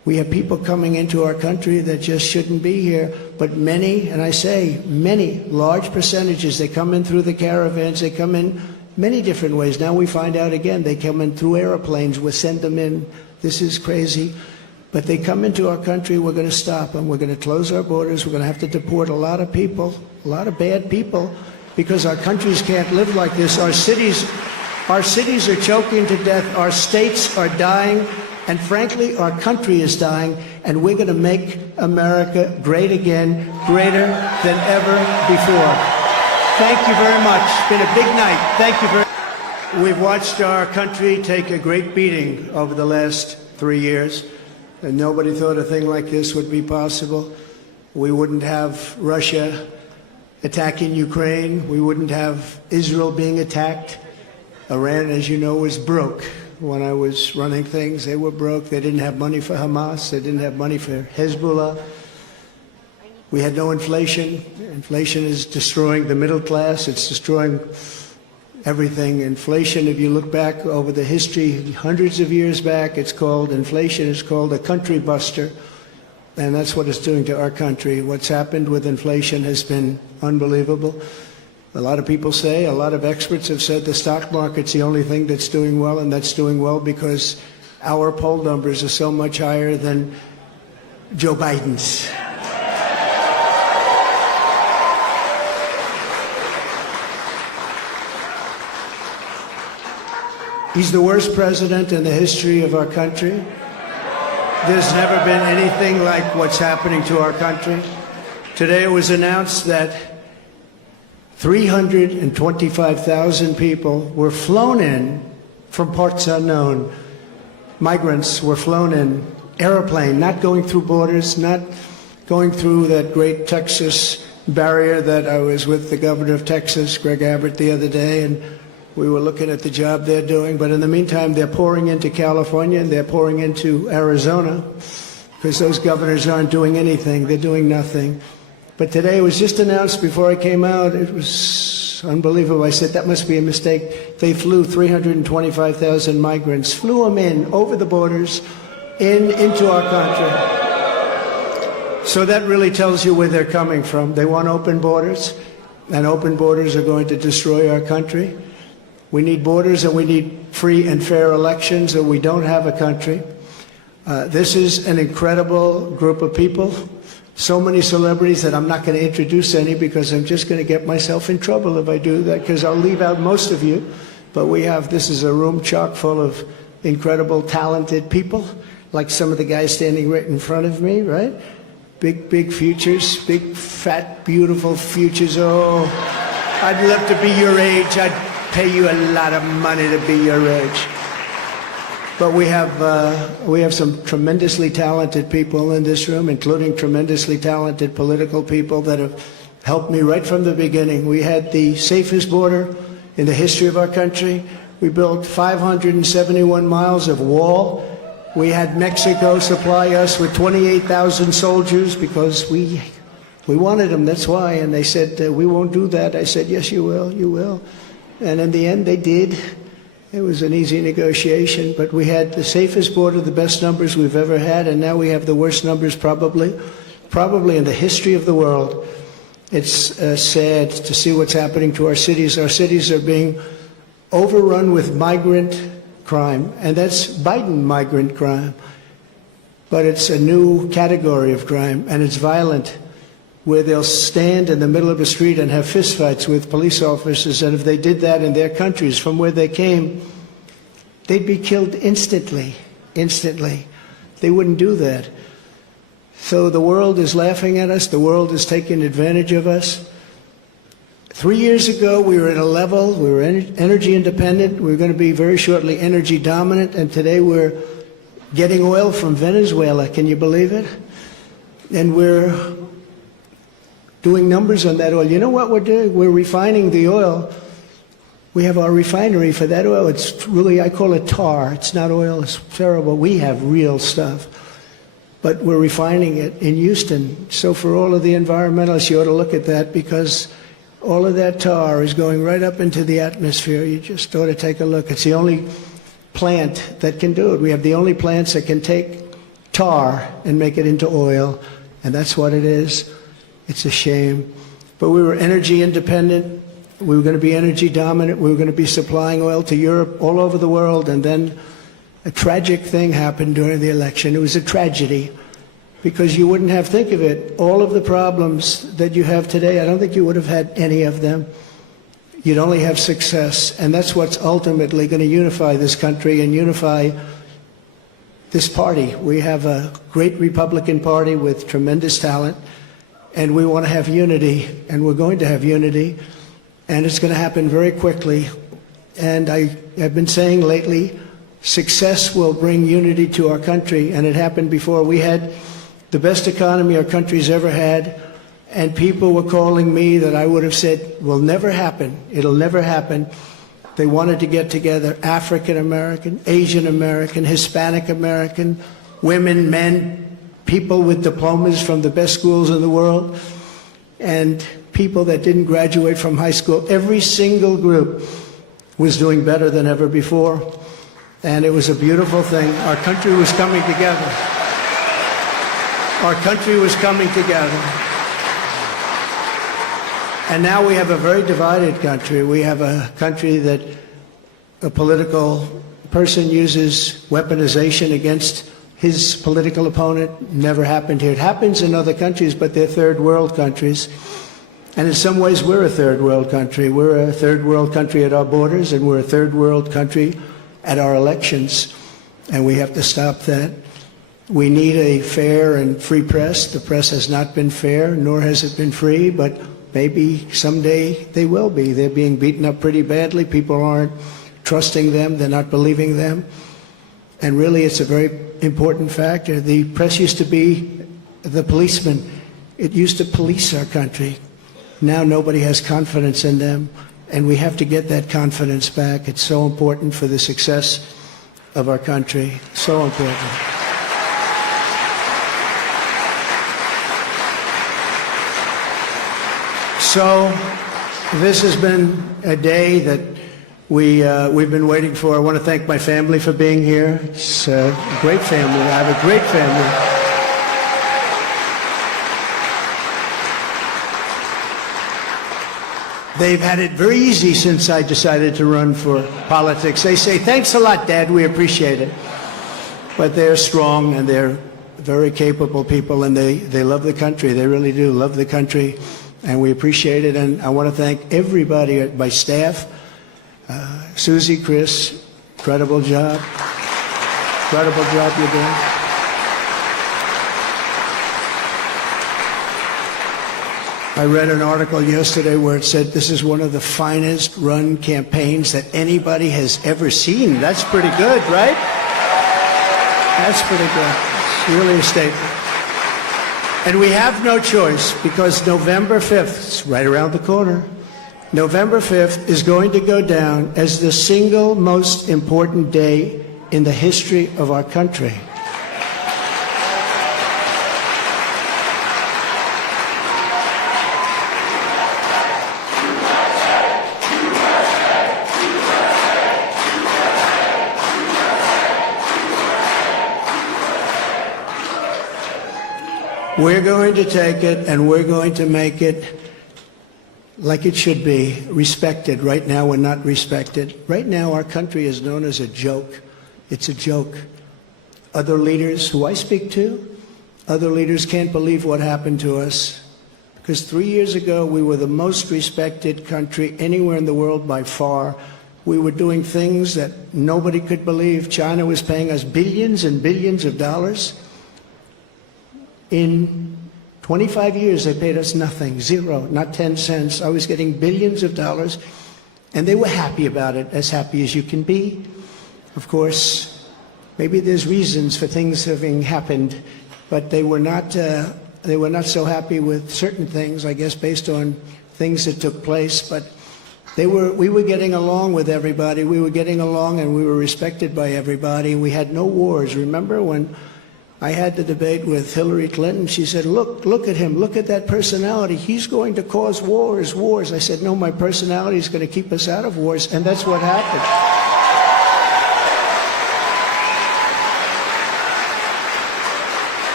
We have people coming into our country that just shouldn't be here, but many, and I say many, large percentages, they come in through the caravans, they come in many different ways. Now we find out again, they come in through airplanes, we send them in. This is crazy. But they come into our country, we're going to stop them. We're going to close our borders. We're going to have to deport a lot of people, a lot of bad people, because our countries can't live like this. Our cities are choking to death. Our states are dying. And frankly, our country is dying. And we're going to make America great again, greater than ever before. Thank you very much. It's been a big night. Thank you very much. We've watched our country take a great beating over the last 3 years. And nobody thought a thing like this would be possible. We wouldn't have Russia attacking Ukraine. We wouldn't have Israel being attacked. Iran, as you know, was broke. When I was running things, they were broke. They didn't have money for Hamas. They didn't have money for Hezbollah. We had no inflation. Inflation is destroying the middle class. It's destroying everything. Inflation, if you look back over the history, hundreds of years back, it's called inflation. It's called a country buster. And that's what it's doing to our country. What's happened with inflation has been unbelievable. A lot of people say, a lot of experts have said the stock market's the only thing that's doing well, and that's doing well because our poll numbers are so much higher than Joe Biden's. He's the worst president in the history of our country. There's never been anything like what's happening to our country. Today it was announced that 325,000 people were flown in from parts unknown. Migrants were flown in, airplane, not going through borders, not going through that great Texas barrier that I was with the governor of Texas, Greg Abbott, the other day, and we were looking at the job they're doing. But in the meantime, they're pouring into California and they're pouring into Arizona because those governors aren't doing anything. They're doing nothing. But today it was just announced before I came out. It was unbelievable. I said, that must be a mistake. They flew 325,000 migrants, flew them in over the borders into our country. So that really tells you where they're coming from. They want open borders, and open borders are going to destroy our country. We need borders and we need free and fair elections, or we don't have a country. This is an incredible group of people. So many celebrities that I'm not going to introduce any because I'm just going to get myself in trouble if I do that, because I'll leave out most of you. But this is a room chock full of incredible, talented people, like some of the guys standing right in front of me, right? Big, big futures, big, fat, beautiful futures. Oh, I'd love to be your age. I'd pay you a lot of money to be your age. But we have some tremendously talented people in this room, including tremendously talented political people that have helped me right from the beginning. We had the safest border in the history of our country. We built 571 miles of wall. We had Mexico supply us with 28,000 soldiers because we wanted them, that's why. And they said, we won't do that. I said, yes, you will, you will. And in the end, they did. It was an easy negotiation, but we had the safest border, the best numbers we've ever had, and now we have the worst numbers probably in the history of the world. It's sad to see what's happening to our cities. Our cities are being overrun with migrant crime, and that's Biden migrant crime. But it's a new category of crime, and it's violent, where they'll stand in the middle of a street and have fistfights with police officers, and if they did that in their countries from where they came, they'd be killed instantly. They wouldn't do that. So the world is laughing at us. The world is taking advantage of us. 3 years ago, we were at a level, we were energy independent. We were going to be very shortly energy dominant, and today we're getting oil from Venezuela. Can you believe it? And we're doing numbers on that oil. You know what we're doing? We're refining the oil. We have our refinery for that oil. It's really, I call it tar. It's not oil. It's terrible. We have real stuff. But we're refining it in Houston. So for all of the environmentalists, you ought to look at that, because all of that tar is going right up into the atmosphere. You just ought to take a look. It's the only plant that can do it. We have the only plants that can take tar and make it into oil, and that's what it is. It's a shame. But we were energy independent. We were going to be energy dominant. We were going to be supplying oil to Europe, all over the world, and then a tragic thing happened during the election. It was a tragedy, because you wouldn't have, think of it, all of the problems that you have today, I don't think you would have had any of them. You'd only have success, and that's what's ultimately going to unify this country and unify this party. We have a great Republican Party with tremendous talent, and we want to have unity, and we're going to have unity, and it's going to happen very quickly. And I have been saying lately, success will bring unity to our country, and it happened before. We had the best economy our country's ever had, and people were calling me that I would have said will never happen. It'll never happen. They wanted to get together, African American, Asian American, Hispanic American, women, men, people with diplomas from the best schools in the world, and people that didn't graduate from high school. Every single group was doing better than ever before, and it was a beautiful thing. Our country was coming together. Our country was coming together. And now we have a very divided country. We have a country that a political person uses weaponization against his political opponent. Never happened here. It happens in other countries, but they're third world countries. And in some ways, we're a third world country. We're a third world country at our borders, and we're a third world country at our elections. And we have to stop that. We need a fair and free press. The press has not been fair, nor has it been free, but maybe someday they will be. They're being beaten up pretty badly. People aren't trusting them. They're not believing them. And really, it's a very important factor. The press used to be the policeman. It used to police our country. Now nobody has confidence in them, and we have to get that confidence back. It's so important for the success of our country. So important. So this has been a day that we've been waiting for. I want to thank my family for being here. It's a great family. I have a great family. They've had it very easy since I decided to run for politics. They say, thanks a lot, Dad, we appreciate it. But they're strong, and they're very capable people, and they love the country. They really do love the country, and we appreciate it. And I want to thank everybody at my staff. Susie, Chris, incredible job. Incredible job you're doing. I read an article yesterday where it said this is one of the finest run campaigns that anybody has ever seen. That's pretty good, right? That's pretty good. It's really a statement. And we have no choice, because November 5th, it's right around the corner, November 5th is going to go down as the single most important day in the history of our country. We're going to take it, and we're going to make it like it should be, respected. Right now, we're not respected. Right now, our country is known as a joke. It's a joke. Other leaders who I speak to, other leaders can't believe what happened to us. Because 3 years ago, we were the most respected country anywhere in the world by far. We were doing things that nobody could believe. China was paying us billions and billions of dollars. In 25 years, they paid us nothing, zero, not 10 cents. I was getting billions of dollars, and they were happy about it, as happy as you can be. Of course, maybe there's reasons for things having happened, but they were not so happy with certain things, I guess, based on things that took place. But we were getting along with everybody. We were getting along, and we were respected by everybody. We had no wars. Remember when I had the debate with Hillary Clinton? She said, look at him, look at that personality. He's going to cause wars. I said, no, my personality is going to keep us out of wars, and that's what happened.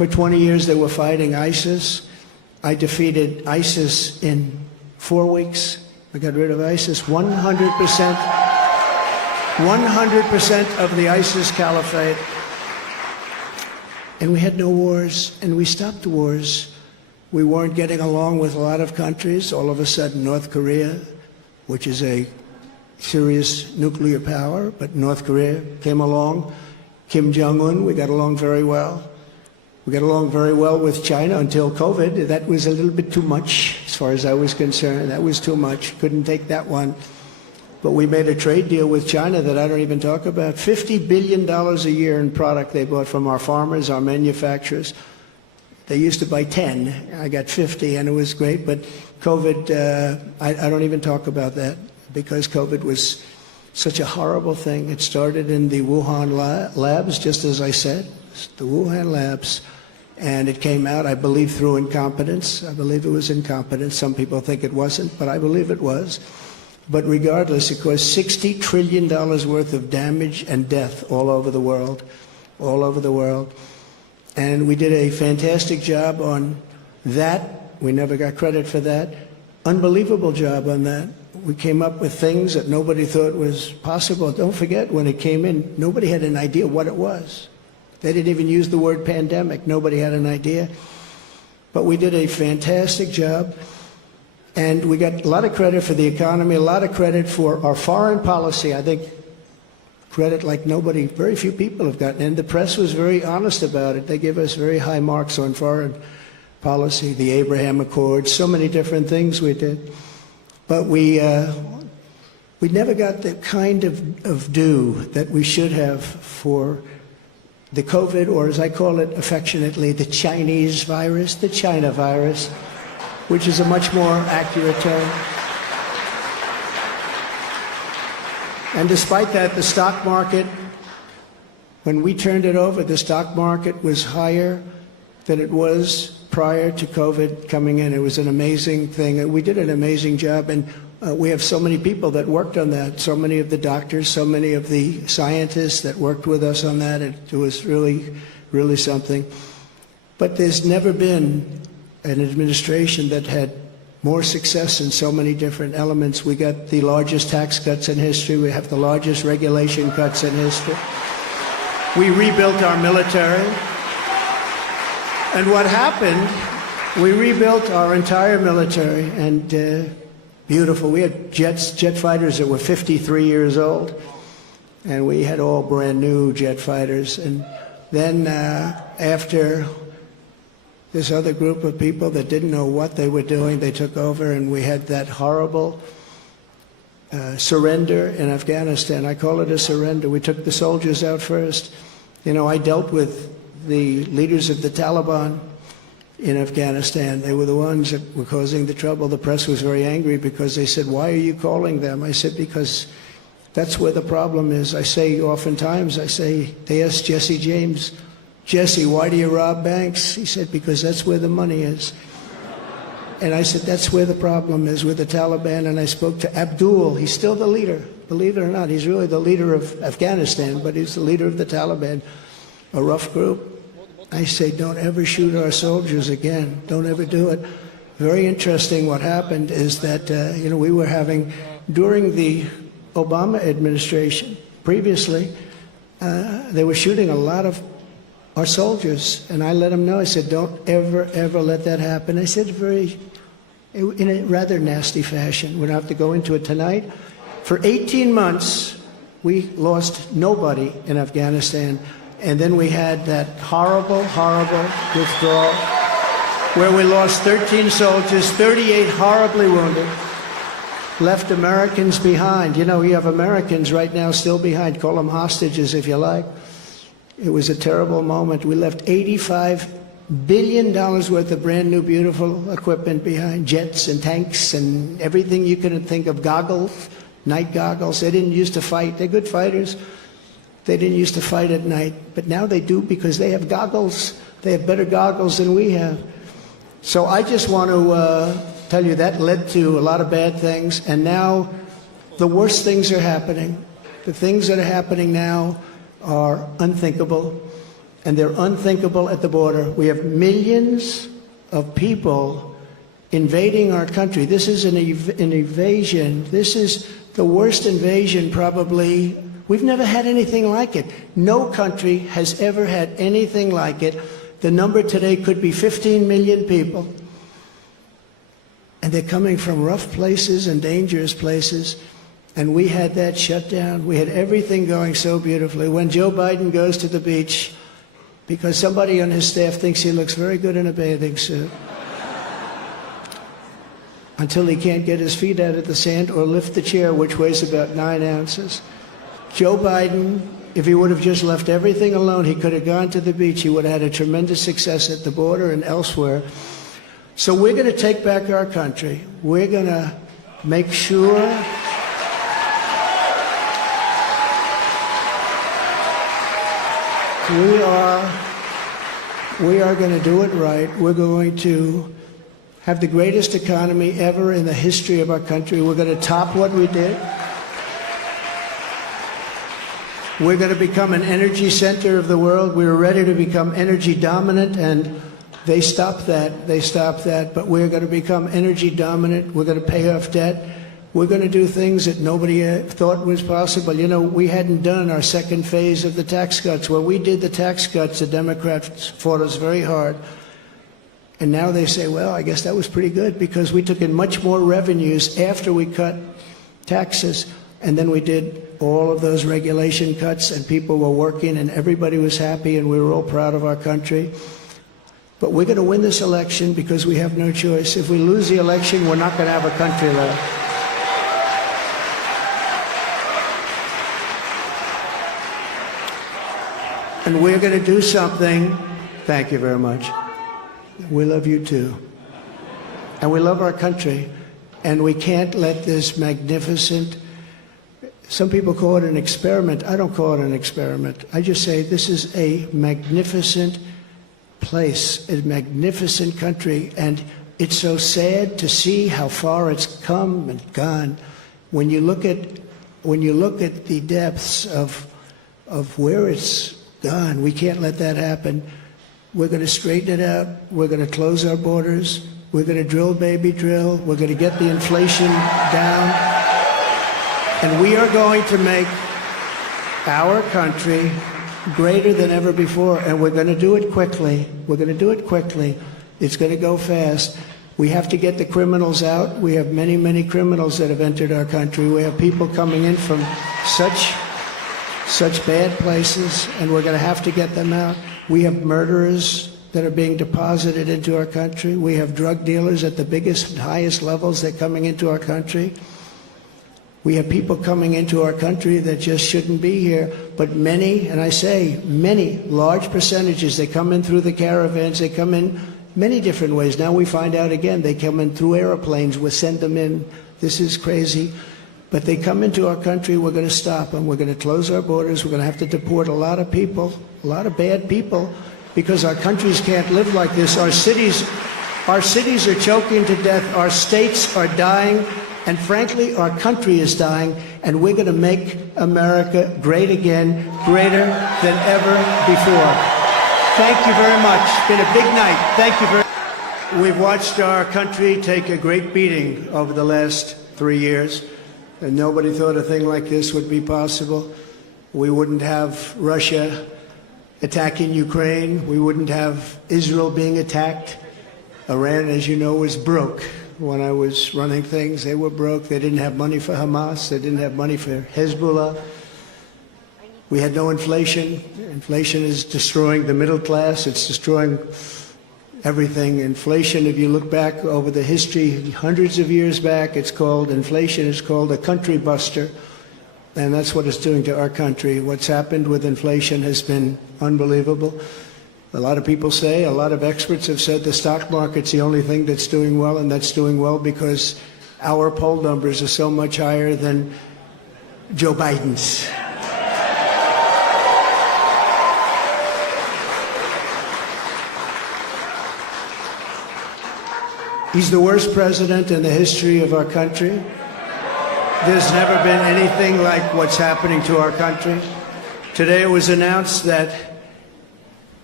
For 20 years they were fighting ISIS. I defeated ISIS in 4 weeks. I got rid of ISIS. 100% of the ISIS caliphate. And we had no wars, and we stopped wars. We weren't getting along with a lot of countries. All of a sudden, North Korea, which is a serious nuclear power, but North Korea came along. Kim Jong-un, we got along very well. We got along very well with China until COVID. That was a little bit too much, as far as I was concerned. That was too much. Couldn't take that one. But we made a trade deal with China that I don't even talk about. $50 billion a year in product they bought from our farmers, our manufacturers. They used to buy 10. I got 50, and it was great. But COVID, I don't even talk about that, because COVID was such a horrible thing. It started in the Wuhan labs, just as I said, the Wuhan labs. And it came out, I believe, through incompetence. I believe it was incompetence. Some people think it wasn't, but I believe it was. But regardless, it caused $60 trillion worth of damage and death all over the world, all over the world. And we did a fantastic job on that. We never got credit for that. Unbelievable job on that. We came up with things that nobody thought was possible. Don't forget, when it came in, nobody had an idea what it was. They didn't even use the word pandemic. Nobody had an idea. But we did a fantastic job. And we got a lot of credit for the economy, a lot of credit for our foreign policy. I think credit like nobody, very few people have gotten. And the press was very honest about it. They give us very high marks on foreign policy, the Abraham Accords, so many different things we did. But we never got the kind of due that we should have for the COVID, or as I call it affectionately, the Chinese virus, the China virus, which is a much more accurate term. And despite that, the stock market, when we turned it over, the stock market was higher than it was prior to COVID coming in. It was an amazing thing. We did an amazing job, and we have so many people that worked on that, so many of the doctors, so many of the scientists that worked with us on that. It was really, really something. But there's never been an administration that had more success in so many different elements. We got the largest tax cuts in history. We have the largest regulation cuts in history. We rebuilt our military. And what happened, we rebuilt our entire military, and beautiful. We had jet fighters that were 53 years old, and we had all brand new jet fighters. And then after this other group of people that didn't know what they were doing, they took over, and we had that horrible surrender in Afghanistan. I call it a surrender. We took the soldiers out first. You know, I dealt with the leaders of the Taliban in Afghanistan. They were the ones that were causing the trouble. The press was very angry because they said, "Why are you calling them?" I said, "Because that's where the problem is." I say oftentimes, they asked Jesse James, "Jesse, why do you rob banks?" He said, "Because that's where the money is." And I said, that's where the problem is, with the Taliban. And I spoke to Abdul. He's still the leader. Believe it or not, he's really the leader of Afghanistan, but he's the leader of the Taliban, a rough group. I say, don't ever shoot our soldiers again. Don't ever do it. Very interesting. What happened is that, we were having, during the Obama administration, previously, they were shooting a lot of our soldiers, and I let them know. I said, don't ever, ever let that happen. I said in a rather nasty fashion. We don't have to go into it tonight. For 18 months, we lost nobody in Afghanistan, and then we had that horrible, horrible withdrawal, where we lost 13 soldiers, 38 horribly wounded, left Americans behind. You know, you have Americans right now still behind. Call them hostages if you like. It was a terrible moment. We left $85 billion worth of brand new, beautiful equipment behind, jets and tanks and everything you could think of, goggles, night goggles. They didn't used to fight. They're good fighters. They didn't used to fight at night, but now they do because they have goggles. They have better goggles than we have. So I just want to tell you that led to a lot of bad things, and now the worst things are happening. The things that are happening now are unthinkable. and they're unthinkable at the border. We have millions of people invading our country. This is an invasion. This is the worst invasion probably. We've never had anything like it. No country has ever had anything like it. The number today could be 15 million people. And they're coming from rough places and dangerous places. And we had that shut down. We had everything going so beautifully. When Joe Biden goes to the beach, because somebody on his staff thinks he looks very good in a bathing suit, until he can't get his feet out of the sand or lift the chair, which weighs about 9 ounces. Joe Biden, if he would have just left everything alone, he could have gone to the beach. He would have had a tremendous success at the border and elsewhere. So we're going to take back our country. We're going to make sure we are going to do it right. We're going to have the greatest economy ever in the history of our country. We're going to top what we did. We're going to become an energy center of the world. We were ready to become energy dominant, and they stopped that. They stopped that. But we're going to become energy dominant. We're going to pay off debt. We're going to do things that nobody thought was possible. You know, we hadn't done our second phase of the tax cuts. When we did the tax cuts, the Democrats fought us very hard. And now they say, well, I guess that was pretty good because we took in much more revenues after we cut taxes. And then we did all of those regulation cuts, and people were working, and everybody was happy, and we were all proud of our country. But we're going to win this election because we have no choice. If we lose the election, we're not going to have a country left. And we're going to do something. Thank you very much. We love you too. And we love our country. And we can't let this magnificent, some people call it an experiment. I don't call it an experiment. I just say this is a magnificent place, a magnificent country. And it's so sad to see how far it's come and gone. When you look at the depths of where it's gone, we can't let that happen. We're going to straighten it out. We're going to close our borders. We're going to drill, baby, drill. We're going to get the inflation down. And we are going to make our country greater than ever before. And we're going to do it quickly. We're going to do it quickly. It's going to go fast. We have to get the criminals out. We have many, many criminals that have entered our country. We have people coming in from such bad places, and we're going to have to get them out. We have murderers that are being deposited into our country. We have drug dealers at the biggest and highest levels. They're coming into our country. We have people coming into our country that just shouldn't be here. But many, and I say many, large percentages, they come in through the caravans. They come in many different ways. Now we find out again, they come in through airplanes. We send them in. This is crazy. But they come into our country, we're going to stop them. We're going to close our borders. We're going to have to deport a lot of people, a lot of bad people, because our countries can't live like this. Our cities are choking to death. Our states are dying. And frankly, our country is dying. And we're going to make America great again, greater than ever before. Thank you very much. It's been a big night. Thank you very much. We've watched our country take a great beating over the last 3 years. And nobody thought a thing like this would be possible. We wouldn't have Russia attacking Ukraine. We wouldn't have Israel being attacked. Iran, as you know, was broke. When I was running things, they were broke. They didn't have money for Hamas. They didn't have money for Hezbollah. We had no inflation. Inflation is destroying the middle class. It's destroying everything. Inflation, if you look back over the history, hundreds of years back, inflation is called a country buster. And that's what it's doing to our country. What's happened with inflation has been unbelievable. A lot of people say, a lot of experts have said the stock market's the only thing that's doing well, and that's doing well because our poll numbers are so much higher than Joe Biden's. He's the worst president in the history of our country. There's never been anything like what's happening to our country. Today it was announced that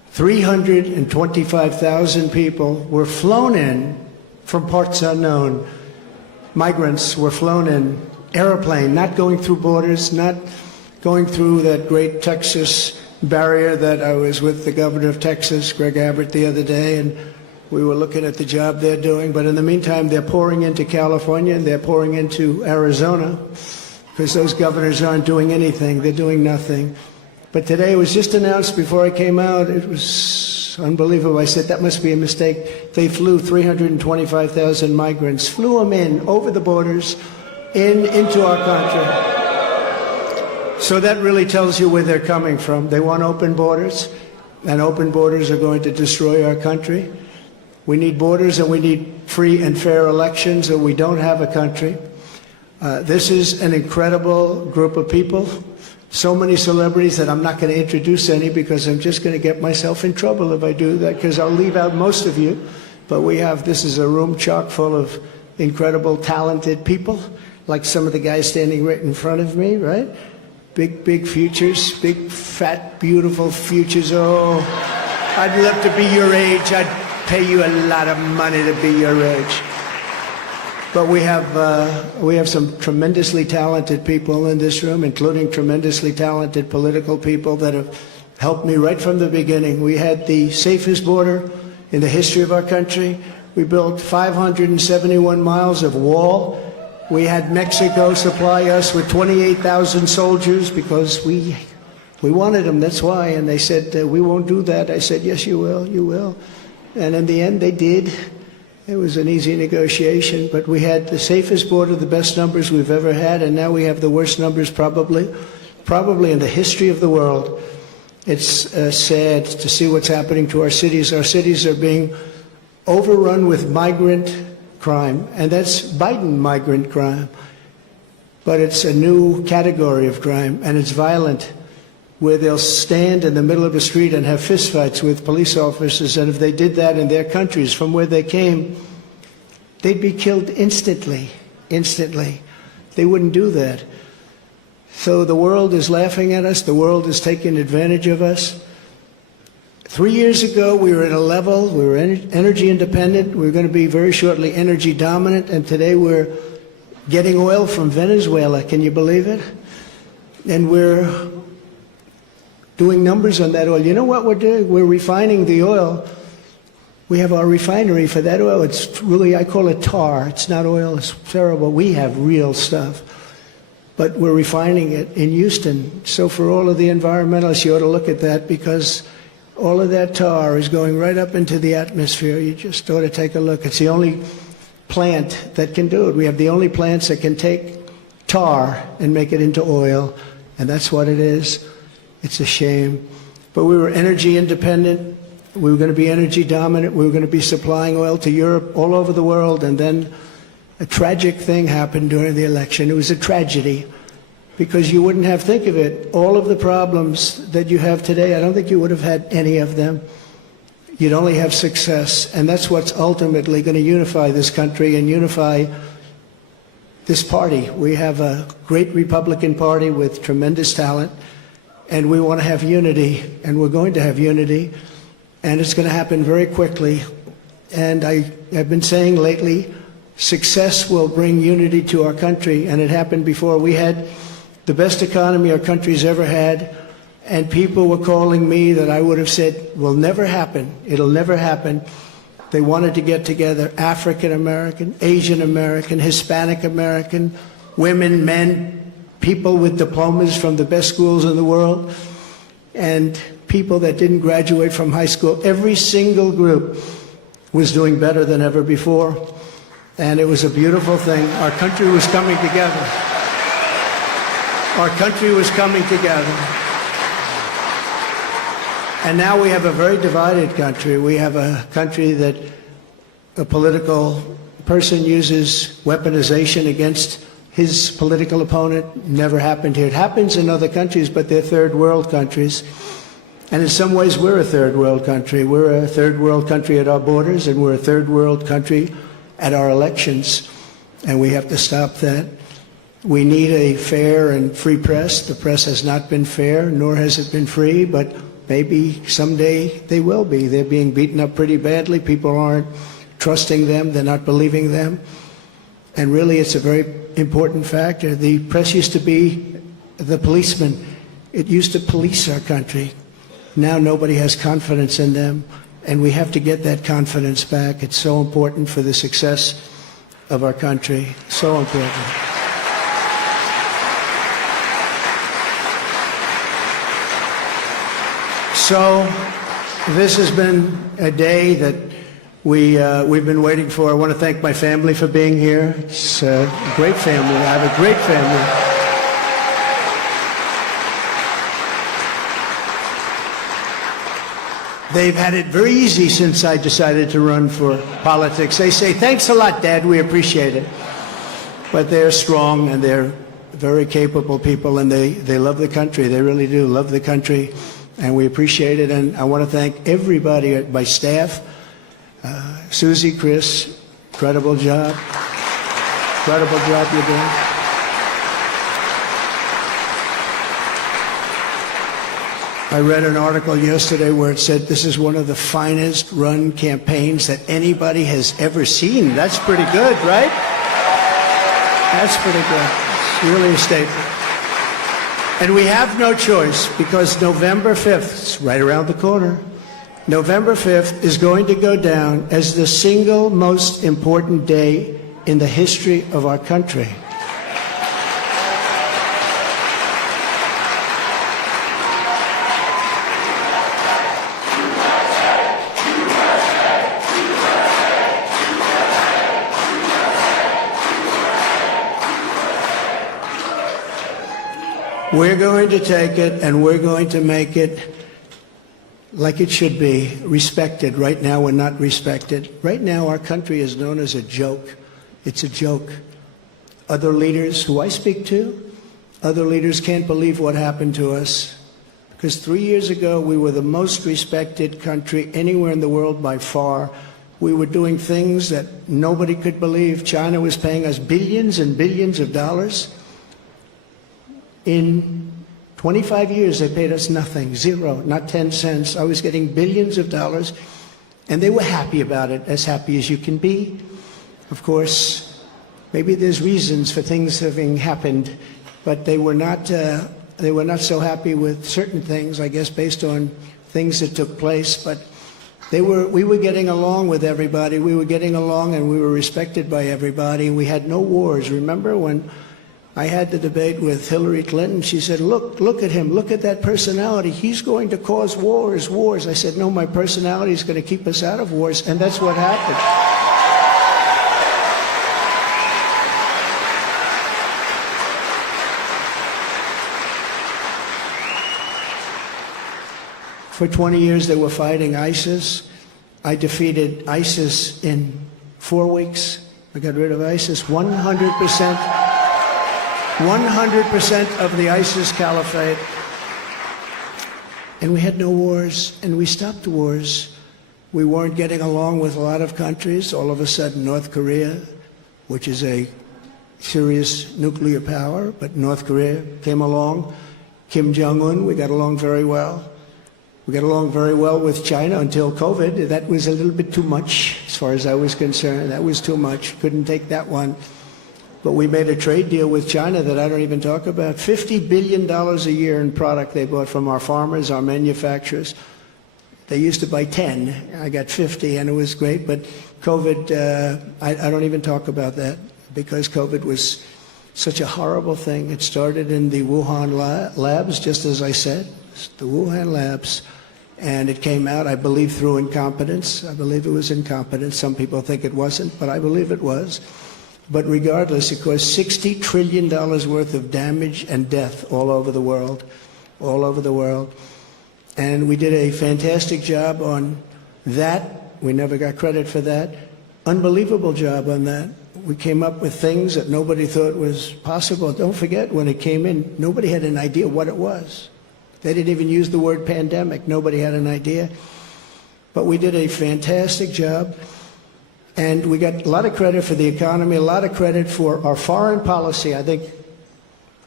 325,000 people were flown in from parts unknown. Migrants were flown in airplane, not going through borders, not going through that great Texas barrier that I was with the governor of Texas, Greg Abbott, the other day, and we were looking at the job they're doing. But in the meantime, they're pouring into California and they're pouring into Arizona because those governors aren't doing anything. They're doing nothing. But today it was just announced before I came out. It was unbelievable. I said, that must be a mistake. They flew 325,000 migrants, flew them in over the borders into our country. So that really tells you where they're coming from. They want open borders, and open borders are going to destroy our country. We need borders and we need free and fair elections, or we don't have a country. This is an incredible group of people. So many celebrities that I'm not going to introduce any because I'm just going to get myself in trouble if I do that, because I'll leave out most of you. But this is a room chock full of incredible, talented people, like some of the guys standing right in front of me, right? Big futures, big, fat, beautiful futures. Oh, I'd love to be your age. I'd pay you a lot of money to be your age. But we have some tremendously talented people in this room, including tremendously talented political people that have helped me right from the beginning. We had the safest border in the history of our country. We built 571 miles of wall. We had Mexico supply us with 28,000 soldiers because we wanted them, that's why. And they said, we won't do that. I said, yes, you will, you will. And in the end, they did. It was an easy negotiation, but we had the safest border, the best numbers we've ever had, and now we have the worst numbers probably in the history of the world. It's sad to see what's happening to our cities. Our cities are being overrun with migrant crime, and that's Biden migrant crime. But it's a new category of crime, and it's violent, where they'll stand in the middle of a street and have fistfights with police officers, and if they did that in their countries from where they came, they'd be killed instantly. They wouldn't do that. So the world is laughing at us. The world is taking advantage of us. 3 years ago, we were at a level, we were energy independent. We were going to be very shortly energy dominant, and today we're getting oil from Venezuela. Can you believe it? And we're doing numbers on that oil. You know what we're doing? We're refining the oil. We have our refinery for that oil. It's really, I call it tar. It's not oil. It's terrible. We have real stuff. But we're refining it in Houston. So for all of the environmentalists, you ought to look at that, because all of that tar is going right up into the atmosphere. You just ought to take a look. It's the only plant that can do it. We have the only plants that can take tar and make it into oil, and that's what it is. It's a shame. But we were energy independent. We were going to be energy dominant. We were going to be supplying oil to Europe, all over the world. And then a tragic thing happened during the election. It was a tragedy, because you wouldn't have, think of it, all of the problems that you have today, I don't think you would have had any of them. You'd only have success. And that's what's ultimately going to unify this country and unify this party. We have a great Republican Party with tremendous talent. And we want to have unity, and we're going to have unity, and it's going to happen very quickly. And I've been saying lately, success will bring unity to our country, and it happened before. We had the best economy our country's ever had, and people were calling me that I would have said will never happen. It'll never happen. They wanted to get together, African American, Asian American, Hispanic American, women, men, people with diplomas from the best schools in the world, and people that didn't graduate from high school. Every single group was doing better than ever before, and it was a beautiful thing. Our country was coming together. Our country was coming together. And now we have a very divided country. We have a country that a political person uses weaponization against his political opponent. Never happened here. It happens in other countries, but they're third world countries. And in some ways, we're a third world country. We're a third world country at our borders, and we're a third world country at our elections. And we have to stop that. We need a fair and free press. The press has not been fair, nor has it been free, but maybe someday they will be. They're being beaten up pretty badly. People aren't trusting them. They're not believing them. And really, it's a very important factor. The press used to be the policeman. It used to police our country. Now nobody has confidence in them, and we have to get that confidence back. It's so important for the success of our country. So important. So this has been a day that we've been waiting for. I want to thank my family for being here. It's a great family. I have a great family. They've had it very easy since I decided to run for politics. They say, thanks a lot, Dad, we appreciate it. But they're strong and they're very capable people, and they love the country. They really do love the country, and we appreciate it. And I want to thank everybody at my staff. Susie, Chris, incredible job. Incredible job you're doing. I read an article yesterday where it said this is one of the finest run campaigns that anybody has ever seen. That's pretty good, right? That's pretty good. It's really a statement. And we have no choice, because November 5th, it's right around the corner, November 5th is going to go down as the single most important day in the history of our country. We're going to take it and we're going to make it like it should be, respected. Right now we're not respected. Right now our country is known as a joke. It's a joke. Other leaders who I speak to, other leaders can't believe what happened to us. Because 3 years ago we were the most respected country anywhere in the world by far. We were doing things that nobody could believe. China was paying us billions and billions of dollars. In 25 years, they paid us nothing, zero, not 10 cents. I was getting billions of dollars, and they were happy about it, as happy as you can be. Of course, maybe there's reasons for things having happened, but they were not so happy with certain things, I guess, based on things that took place. But we were getting along with everybody. We were getting along, and we were respected by everybody. We had no wars. Remember when I had the debate with Hillary Clinton? She said, look at him, look at that personality. He's going to cause wars. I said, no, my personality is going to keep us out of wars, and that's what happened. For 20 years they were fighting ISIS. I defeated ISIS in 4 weeks. I got rid of ISIS 100%. 100% of the ISIS caliphate. And we had no wars, and we stopped wars. We weren't getting along with a lot of countries. All of a sudden, North Korea, which is a serious nuclear power, but North Korea came along. Kim Jong-un, we got along very well. We got along very well with China until COVID. That was a little bit too much, as far as I was concerned. That was too much. Couldn't take that one. But we made a trade deal with China that I don't even talk about. $50 billion a year in product they bought from our farmers, our manufacturers. They used to buy 10. I got 50, and it was great. But COVID, I don't even talk about that, because COVID was such a horrible thing. It started in the Wuhan labs, just as I said, the Wuhan labs. And it came out, I believe, through incompetence. I believe it was incompetence. Some people think it wasn't, but I believe it was. But regardless, it caused $60 trillion worth of damage and death all over the world, all over the world. And we did a fantastic job on that. We never got credit for that. Unbelievable job on that. We came up with things that nobody thought was possible. Don't forget, when it came in, nobody had an idea what it was. They didn't even use the word pandemic. Nobody had an idea. But we did a fantastic job. And we got a lot of credit for the economy, a lot of credit for our foreign policy. I think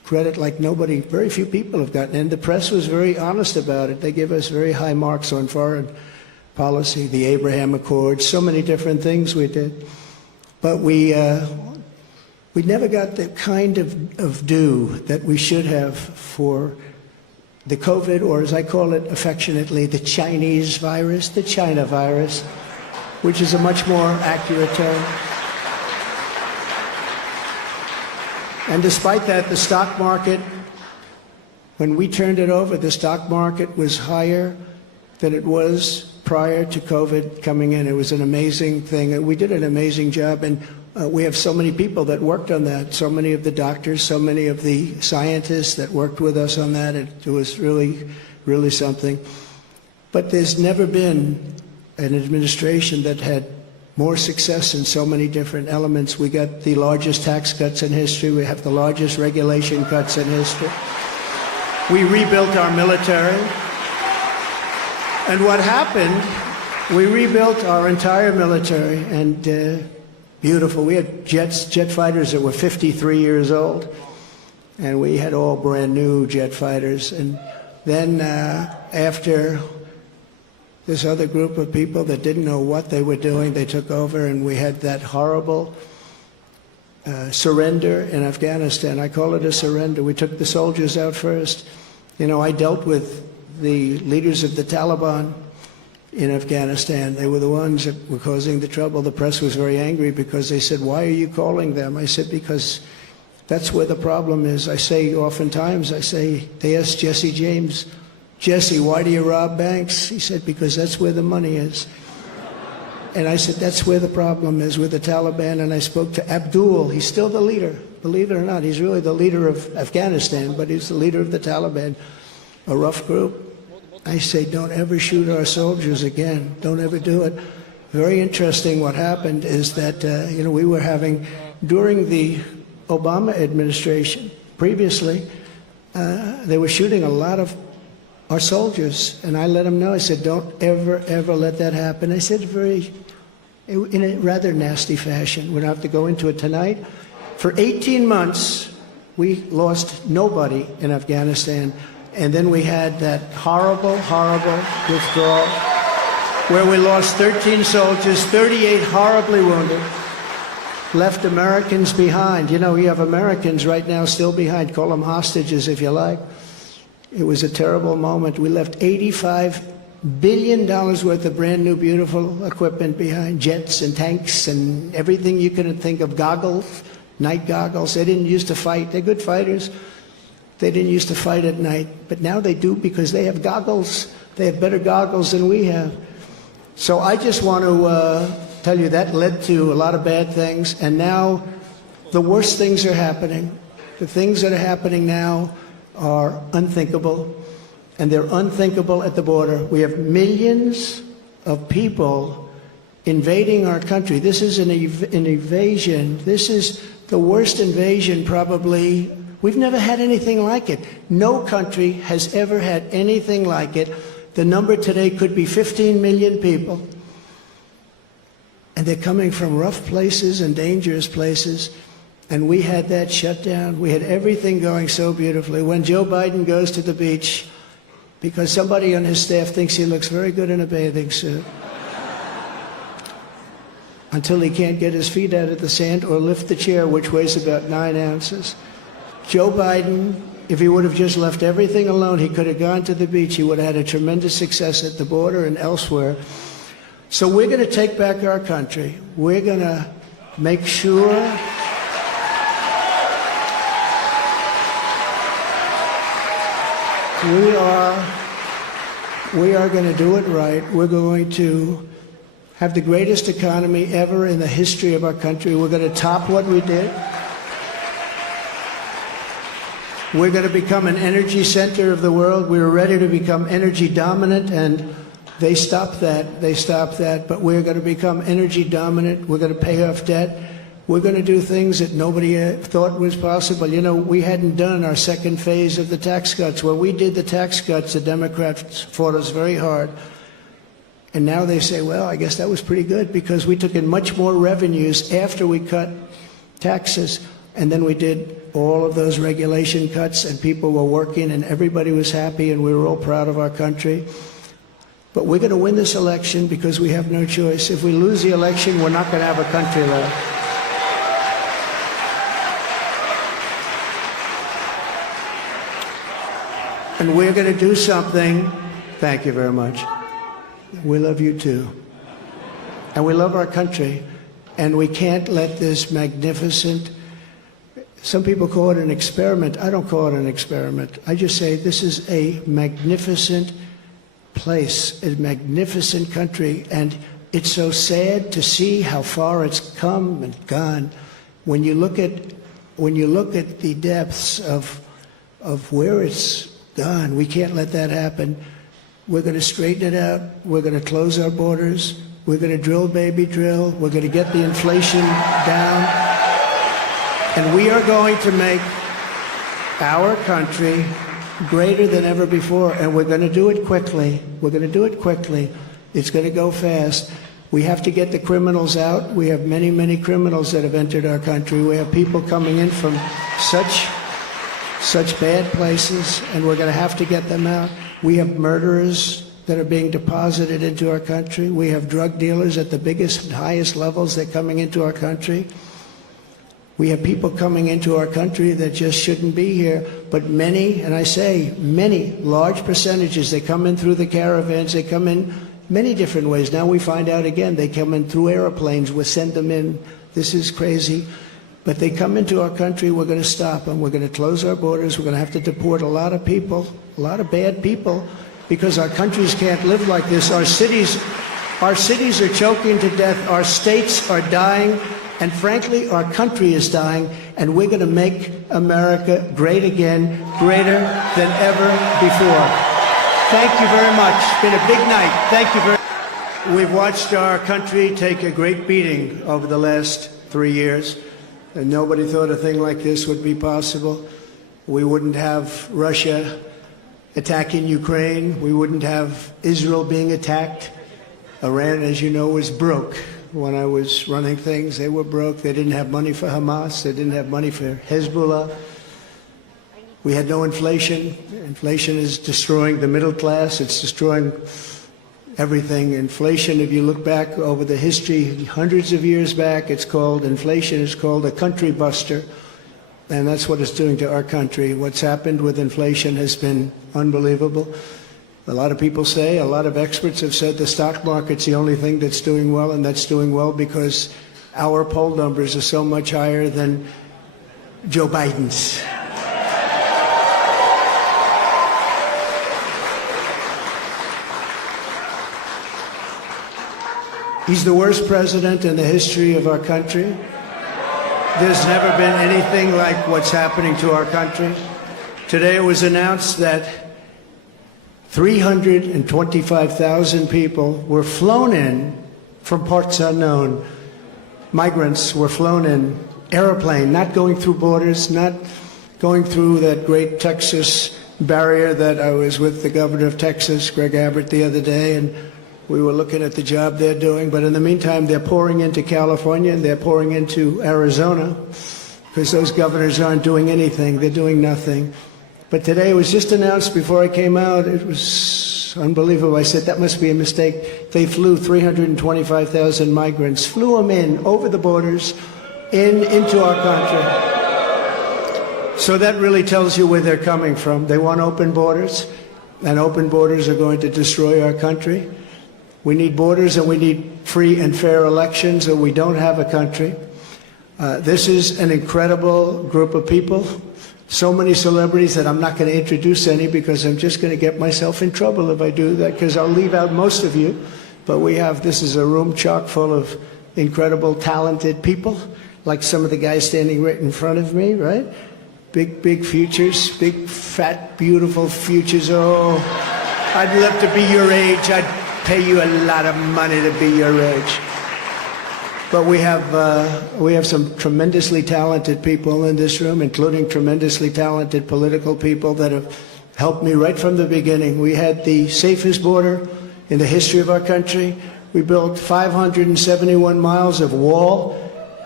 credit like nobody, very few people have gotten. And the press was very honest about it. They give us very high marks on foreign policy, the Abraham Accords, so many different things we did. But we never got the kind of due that we should have for the COVID, or as I call it affectionately, the Chinese virus, the China virus, which is a much more accurate term. And despite that, the stock market, when we turned it over, the stock market was higher than it was prior to COVID coming in. It was an amazing thing. We did an amazing job, and we have so many people that worked on that, so many of the doctors, so many of the scientists that worked with us on that. It was really, really something. But there's never been an administration that had more success in so many different elements. We got the largest tax cuts in history. We have the largest regulation cuts in history. We rebuilt our military. And what happened, we rebuilt our entire military, and beautiful. We had jet fighters that were 53 years old, and we had all brand new jet fighters. And then after this other group of people that didn't know what they were doing, they took over, and we had that horrible surrender in Afghanistan. I call it a surrender. We took the soldiers out first. You know, I dealt with the leaders of the Taliban in Afghanistan. They were the ones that were causing the trouble. The press was very angry because they said, "Why are you calling them?" I said, "Because that's where the problem is." I say oftentimes, they asked Jesse James, "Jesse, why do you rob banks?" He said, "Because that's where the money is." And I said, that's where the problem is, with the Taliban. And I spoke to Abdul. He's still the leader. Believe it or not, he's really the leader of Afghanistan, but he's the leader of the Taliban, a rough group. I say, don't ever shoot our soldiers again. Don't ever do it. Very interesting what happened is that, we were having, during the Obama administration, previously, they were shooting a lot of our soldiers. And I let them know, I said, don't ever, ever let that happen. I said in a rather nasty fashion. We don't have to go into it tonight. For 18 months, we lost nobody in Afghanistan. And then we had that horrible, horrible withdrawal where we lost 13 soldiers, 38 horribly wounded, left Americans behind. You know, you have Americans right now still behind. Call them hostages if you like. It was a terrible moment. We left $85 billion worth of brand new, beautiful equipment behind, jets and tanks and everything you could think of, goggles, night goggles. They didn't used to fight. They're good fighters. They didn't used to fight at night, but now they do because they have goggles. They have better goggles than we have. So I just want to tell you that led to a lot of bad things, and now the worst things are happening. The things that are happening now are unthinkable, and they're unthinkable at the border. We have millions of people invading our country. This is an invasion. This is the worst invasion probably. We've never had anything like it. No country has ever had anything like it. The number today could be 15 million people. And they're coming from rough places and dangerous places. And we had that shut down. We had everything going so beautifully. When Joe Biden goes to the beach, because somebody on his staff thinks he looks very good in a bathing suit, until he can't get his feet out of the sand or lift the chair, which weighs about 9 ounces. Joe Biden, if he would have just left everything alone, he could have gone to the beach. He would have had a tremendous success at the border and elsewhere. So we're going to take back our country. We're going to make sure we are going to do it right. We're going to have the greatest economy ever in the history of our country. We're going to top what we did. We're going to become an energy center of the world. We were ready to become energy dominant, and they stopped that. They stopped that. But we're going to become energy dominant. We're going to pay off debt. We're going to do things that nobody thought was possible. You know, we hadn't done our second phase of the tax cuts. When we did the tax cuts, the Democrats fought us very hard. And now they say, well, I guess that was pretty good because we took in much more revenues after we cut taxes. And then we did all of those regulation cuts, and people were working, and everybody was happy, and we were all proud of our country. But we're going to win this election because we have no choice. If we lose the election, we're not going to have a country left. And we're going to do something. Thank you very much. We love you too. And we love our country. And we can't let this magnificent, some people call it an experiment. I don't call it an experiment. I just say this is a magnificent place, a magnificent country. And it's so sad to see how far it's come and gone. When you look at the depths of where it's gone, we can't let that happen. We're going to straighten it out. We're going to close our borders. We're going to drill, baby, drill. We're going to get the inflation down. And we are going to make our country greater than ever before. And we're going to do it quickly. We're going to do it quickly. It's going to go fast. We have to get the criminals out. We have many, many criminals that have entered our country. We have people coming in from such bad places, and we're going to have to get them out. We have murderers that are being deposited into our country. We have drug dealers at the biggest and highest levels that are coming into our country. We have people coming into our country that just shouldn't be here. But many, and I say many, large percentages, they come in through the caravans. They come in many different ways. Now we find out again, they come in through airplanes. We send them in. This is crazy. But they come into our country, we're going to stop them. We're going to close our borders. We're going to have to deport a lot of people, a lot of bad people, because our countries can't live like this. Our cities are choking to death. Our states are dying. And frankly, our country is dying. And we're going to make America great again, greater than ever before. Thank you very much. It's been a big night. Thank you very much. We've watched our country take a great beating over the last 3 years. And nobody thought a thing like this would be possible. We wouldn't have Russia attacking Ukraine. We wouldn't have Israel being attacked. Iran, as you know, was broke. When I was running things, they were broke. They didn't have money for Hamas. They didn't have money for Hezbollah. We had no inflation. Inflation is destroying the middle class. It's destroying everything. Inflation, if you look back over the history, hundreds of years back, inflation is called a country buster. And that's what it's doing to our country. What's happened with inflation has been unbelievable. A lot of people say, a lot of experts have said the stock market's the only thing that's doing well, and that's doing well because our poll numbers are so much higher than Joe Biden's. He's the worst president in the history of our country. There's never been anything like what's happening to our country. Today it was announced that 325,000 people were flown in from parts unknown. Migrants were flown in, airplane, not going through borders, not going through that great Texas barrier that I was with the governor of Texas, Greg Abbott, the other day, and we were looking at the job they're doing. But in the meantime, they're pouring into California and they're pouring into Arizona because those governors aren't doing anything. They're doing nothing. But today it was just announced before I came out. It was unbelievable. I said, that must be a mistake. They flew 325,000 migrants, flew them in over the borders into our country. So that really tells you where they're coming from. They want open borders, and open borders are going to destroy our country. We need borders and we need free and fair elections, or we don't have a country. This is an incredible group of people. So many celebrities that I'm not going to introduce any because I'm just going to get myself in trouble if I do that, because I'll leave out most of you. But this is a room chock full of incredible, talented people, like some of the guys standing right in front of me, right? Big, big futures, big, fat, beautiful futures. Oh, I'd love to be your age. I'd pay you a lot of money to be your age. But we have some tremendously talented people in this room, including tremendously talented political people that have helped me right from the beginning. We had the safest border in the history of our country. We built 571 miles of wall.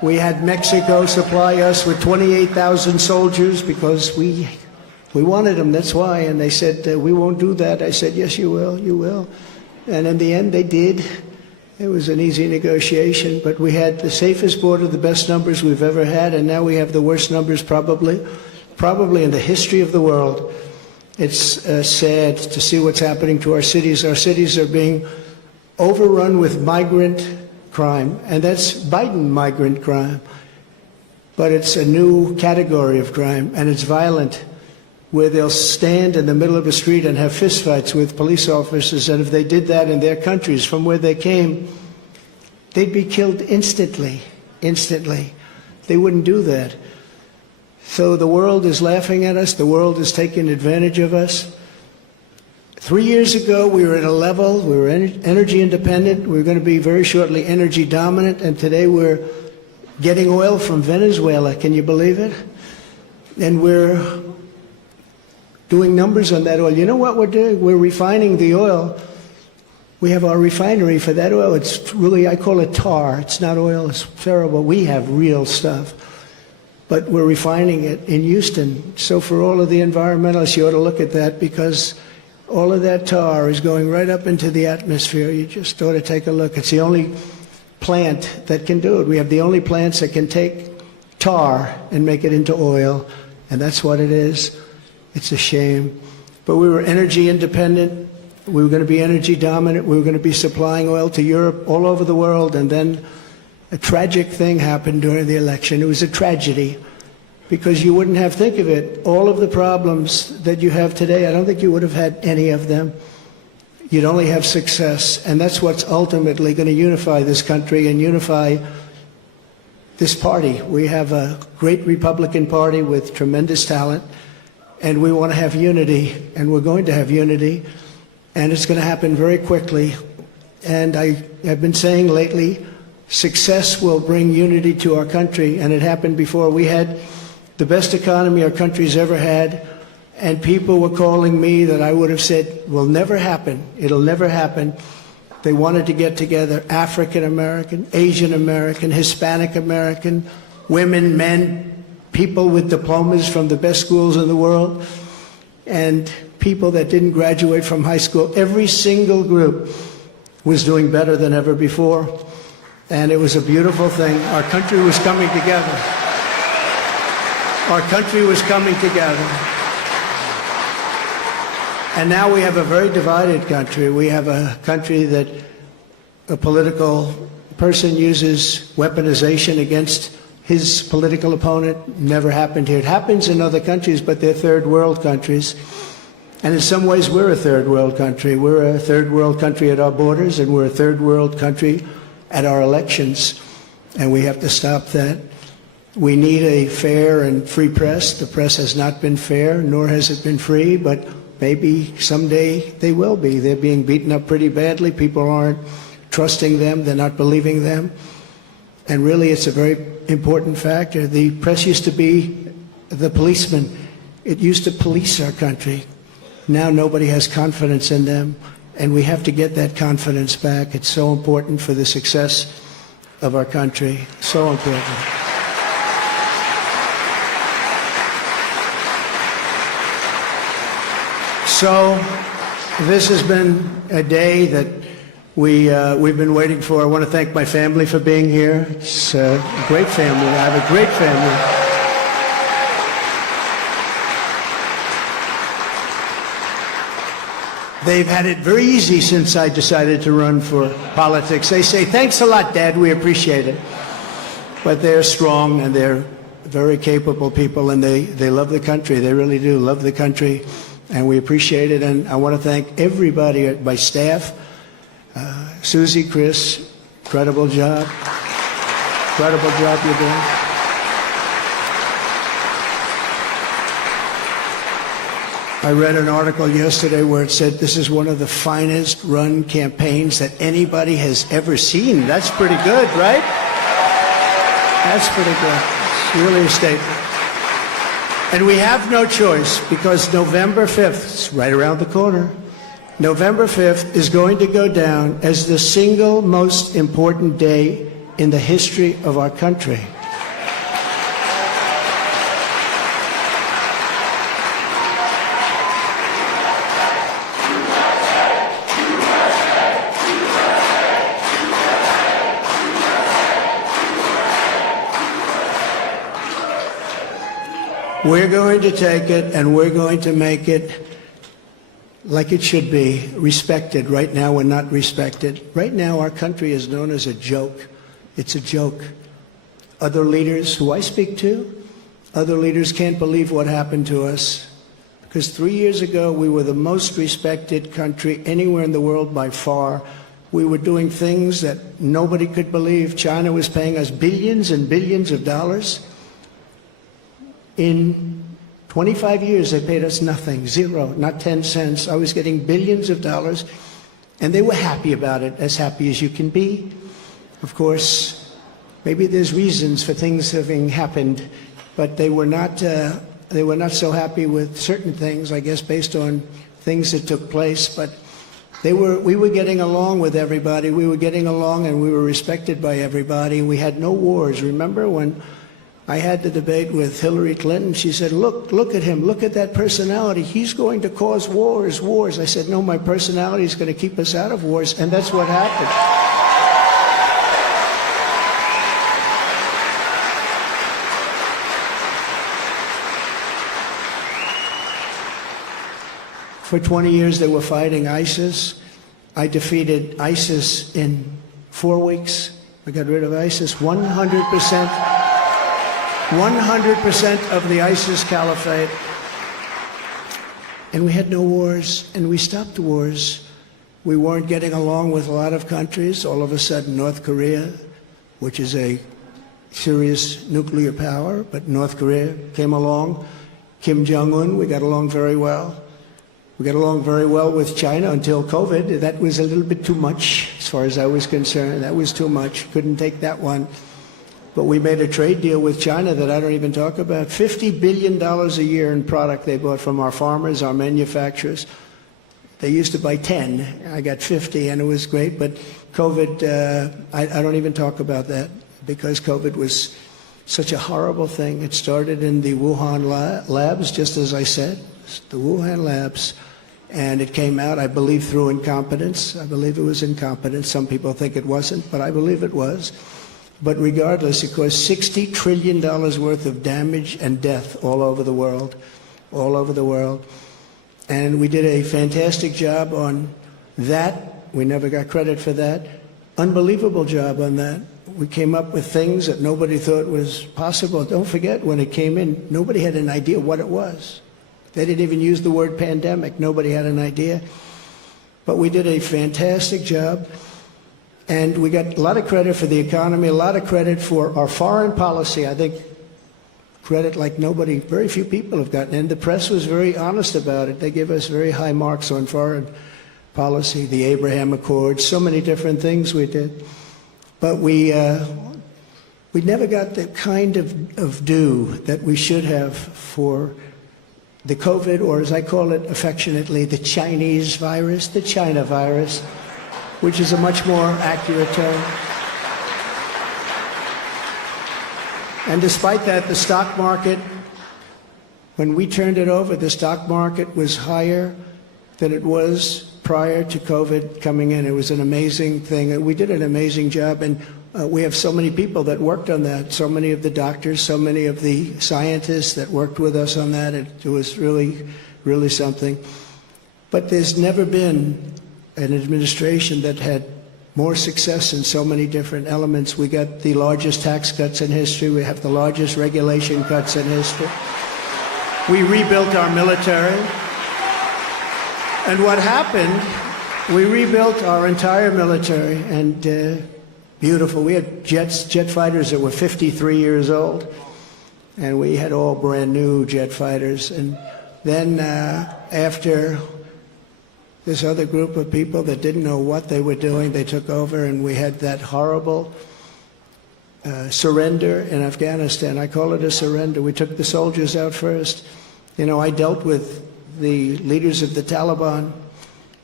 We had Mexico supply us with 28,000 soldiers because we wanted them, that's why. And they said, we won't do that. I said, yes, you will, you will. And in the end, they did. It was an easy negotiation, but we had the safest border, the best numbers we've ever had, and now we have the worst numbers probably in the history of the world. It's sad to see what's happening to our cities. Our cities are being overrun with migrant crime, and that's Biden migrant crime. But it's a new category of crime, and it's violent, where they'll stand in the middle of a street and have fistfights with police officers, and if they did that in their countries from where they came, they'd be killed instantly. They wouldn't do that. So the world is laughing at us. The world is taking advantage of us. 3 years ago, we were at a level, we were energy independent. We were going to be very shortly energy dominant, and today we're getting oil from Venezuela. Can you believe it? And we're doing numbers on that oil. You know what we're doing? We're refining the oil. We have our refinery for that oil. It's really, I call it tar. It's not oil. It's terrible. We have real stuff. But we're refining it in Houston. So for all of the environmentalists, you ought to look at that, because all of that tar is going right up into the atmosphere. You just ought to take a look. It's the only plant that can do it. We have the only plants that can take tar and make it into oil, and that's what it is. It's a shame. But we were energy independent. We were going to be energy dominant. We were going to be supplying oil to Europe, all over the world, and then a tragic thing happened during the election. It was a tragedy, because you wouldn't have, think of it, all of the problems that you have today, I don't think you would have had any of them. You'd only have success, and that's what's ultimately going to unify this country and unify this party. We have a great Republican Party with tremendous talent, and we want to have unity, and we're going to have unity, and it's going to happen very quickly. And I have been saying lately, success will bring unity to our country, and it happened before. We had the best economy our country's ever had, and people were calling me that I would have said will never happen. It'll never happen. They wanted to get together, African American, Asian American, Hispanic American, women, men, people with diplomas from the best schools in the world, and people that didn't graduate from high school. Every single group was doing better than ever before. And it was a beautiful thing. Our country was coming together. Our country was coming together. And now we have a very divided country. We have a country that a political person uses weaponization against his political opponent. Never happened here. It happens in other countries, but they're third world countries. And in some ways, we're a third world country. We're a third world country at our borders, and we're a third world country at our elections, and we have to stop that. We need a fair and free press. The press has not been fair, nor has it been free, but maybe someday they will be. They're being beaten up pretty badly. People aren't trusting them. They're not believing them. And really, it's a very important factor. The press used to be the policeman. It used to police our country. Now nobody has confidence in them. And we have to get that confidence back. It's so important for the success of our country. So important. So this has been a day that we've been waiting for. I want to thank my family for being here. It's a great family. I have a great family. They've had it very easy since I decided to run for politics. They say, thanks a lot, Dad, we appreciate it. But they're strong, and they're very capable people, and they love the country. They really do love the country, and we appreciate it. And I want to thank everybody at my staff. Susie, Chris, incredible job. Incredible job you're doing. I read an article yesterday where it said this is one of the finest run campaigns that anybody has ever seen. That's pretty good, right? That's pretty good. It's really a statement. And we have no choice, because November 5th, it's right around the corner, November 5th is going to go down as the single most important day in the history of our country. We're going to take it and we're going to make it like it should be, respected. Right now we're not respected. Right now our country is known as a joke. It's a joke. Other leaders who I speak to, other leaders can't believe what happened to us. Because 3 years ago we were the most respected country anywhere in the world by far. We were doing things that nobody could believe. China was paying us billions and billions of dollars. In 25 years, they paid us nothing, zero, not 10 cents. I was getting billions of dollars, and they were happy about it, as happy as you can be. Of course, maybe there's reasons for things having happened, but they were not so happy with certain things, I guess, based on things that took place. But we were getting along with everybody. We were getting along, and we were respected by everybody. We had no wars. Remember when I had the debate with Hillary Clinton? She said, look at him, look at that personality. He's going to cause wars. I said, no, my personality is going to keep us out of wars, and that's what happened. For 20 years they were fighting ISIS. I defeated ISIS in 4 weeks. I got rid of ISIS 100%. 100% of the ISIS caliphate. And we had no wars, and we stopped the wars. We weren't getting along with a lot of countries. All of a sudden, North Korea, which is a serious nuclear power, but North Korea came along. Kim Jong-un, we got along very well. We got along very well with China until COVID. That was a little bit too much, as far as I was concerned. That was too much. Couldn't take that one. But we made a trade deal with China that I don't even talk about. $50 billion a year in product they bought from our farmers, our manufacturers. They used to buy 10. I got 50, and it was great. But COVID, I don't even talk about that, because COVID was such a horrible thing. It started in the Wuhan labs, just as I said, the Wuhan labs. And it came out, I believe, through incompetence. I believe it was incompetence. Some people think it wasn't, but I believe it was. But regardless, it caused $60 trillion worth of damage and death all over the world, all over the world. And we did a fantastic job on that. We never got credit for that. Unbelievable job on that. We came up with things that nobody thought was possible. Don't forget, when it came in, nobody had an idea what it was. They didn't even use the word pandemic. Nobody had an idea. But we did a fantastic job. And we got a lot of credit for the economy, a lot of credit for our foreign policy. I think credit like nobody, very few people have gotten. And the press was very honest about it. They give us very high marks on foreign policy, the Abraham Accords, so many different things we did. But we never got the kind of due that we should have for the COVID, or as I call it affectionately, the Chinese virus, the China virus, which is a much more accurate term. And despite that, the stock market, when we turned it over, the stock market was higher than it was prior to COVID coming in. It was an amazing thing. And we did an amazing job. And we have so many people that worked on that, so many of the doctors, so many of the scientists that worked with us on that. It was really, really something. But there's never been an administration that had more success in so many different elements. We got the largest tax cuts in history. We have the largest regulation cuts in history. We rebuilt our military. And what happened, we rebuilt our entire military, and beautiful. We had jet fighters that were 53 years old, and we had all brand new jet fighters. And then after this other group of people that didn't know what they were doing, they took over, and we had that horrible surrender in Afghanistan. I call it a surrender. We took the soldiers out first. You know, I dealt with the leaders of the Taliban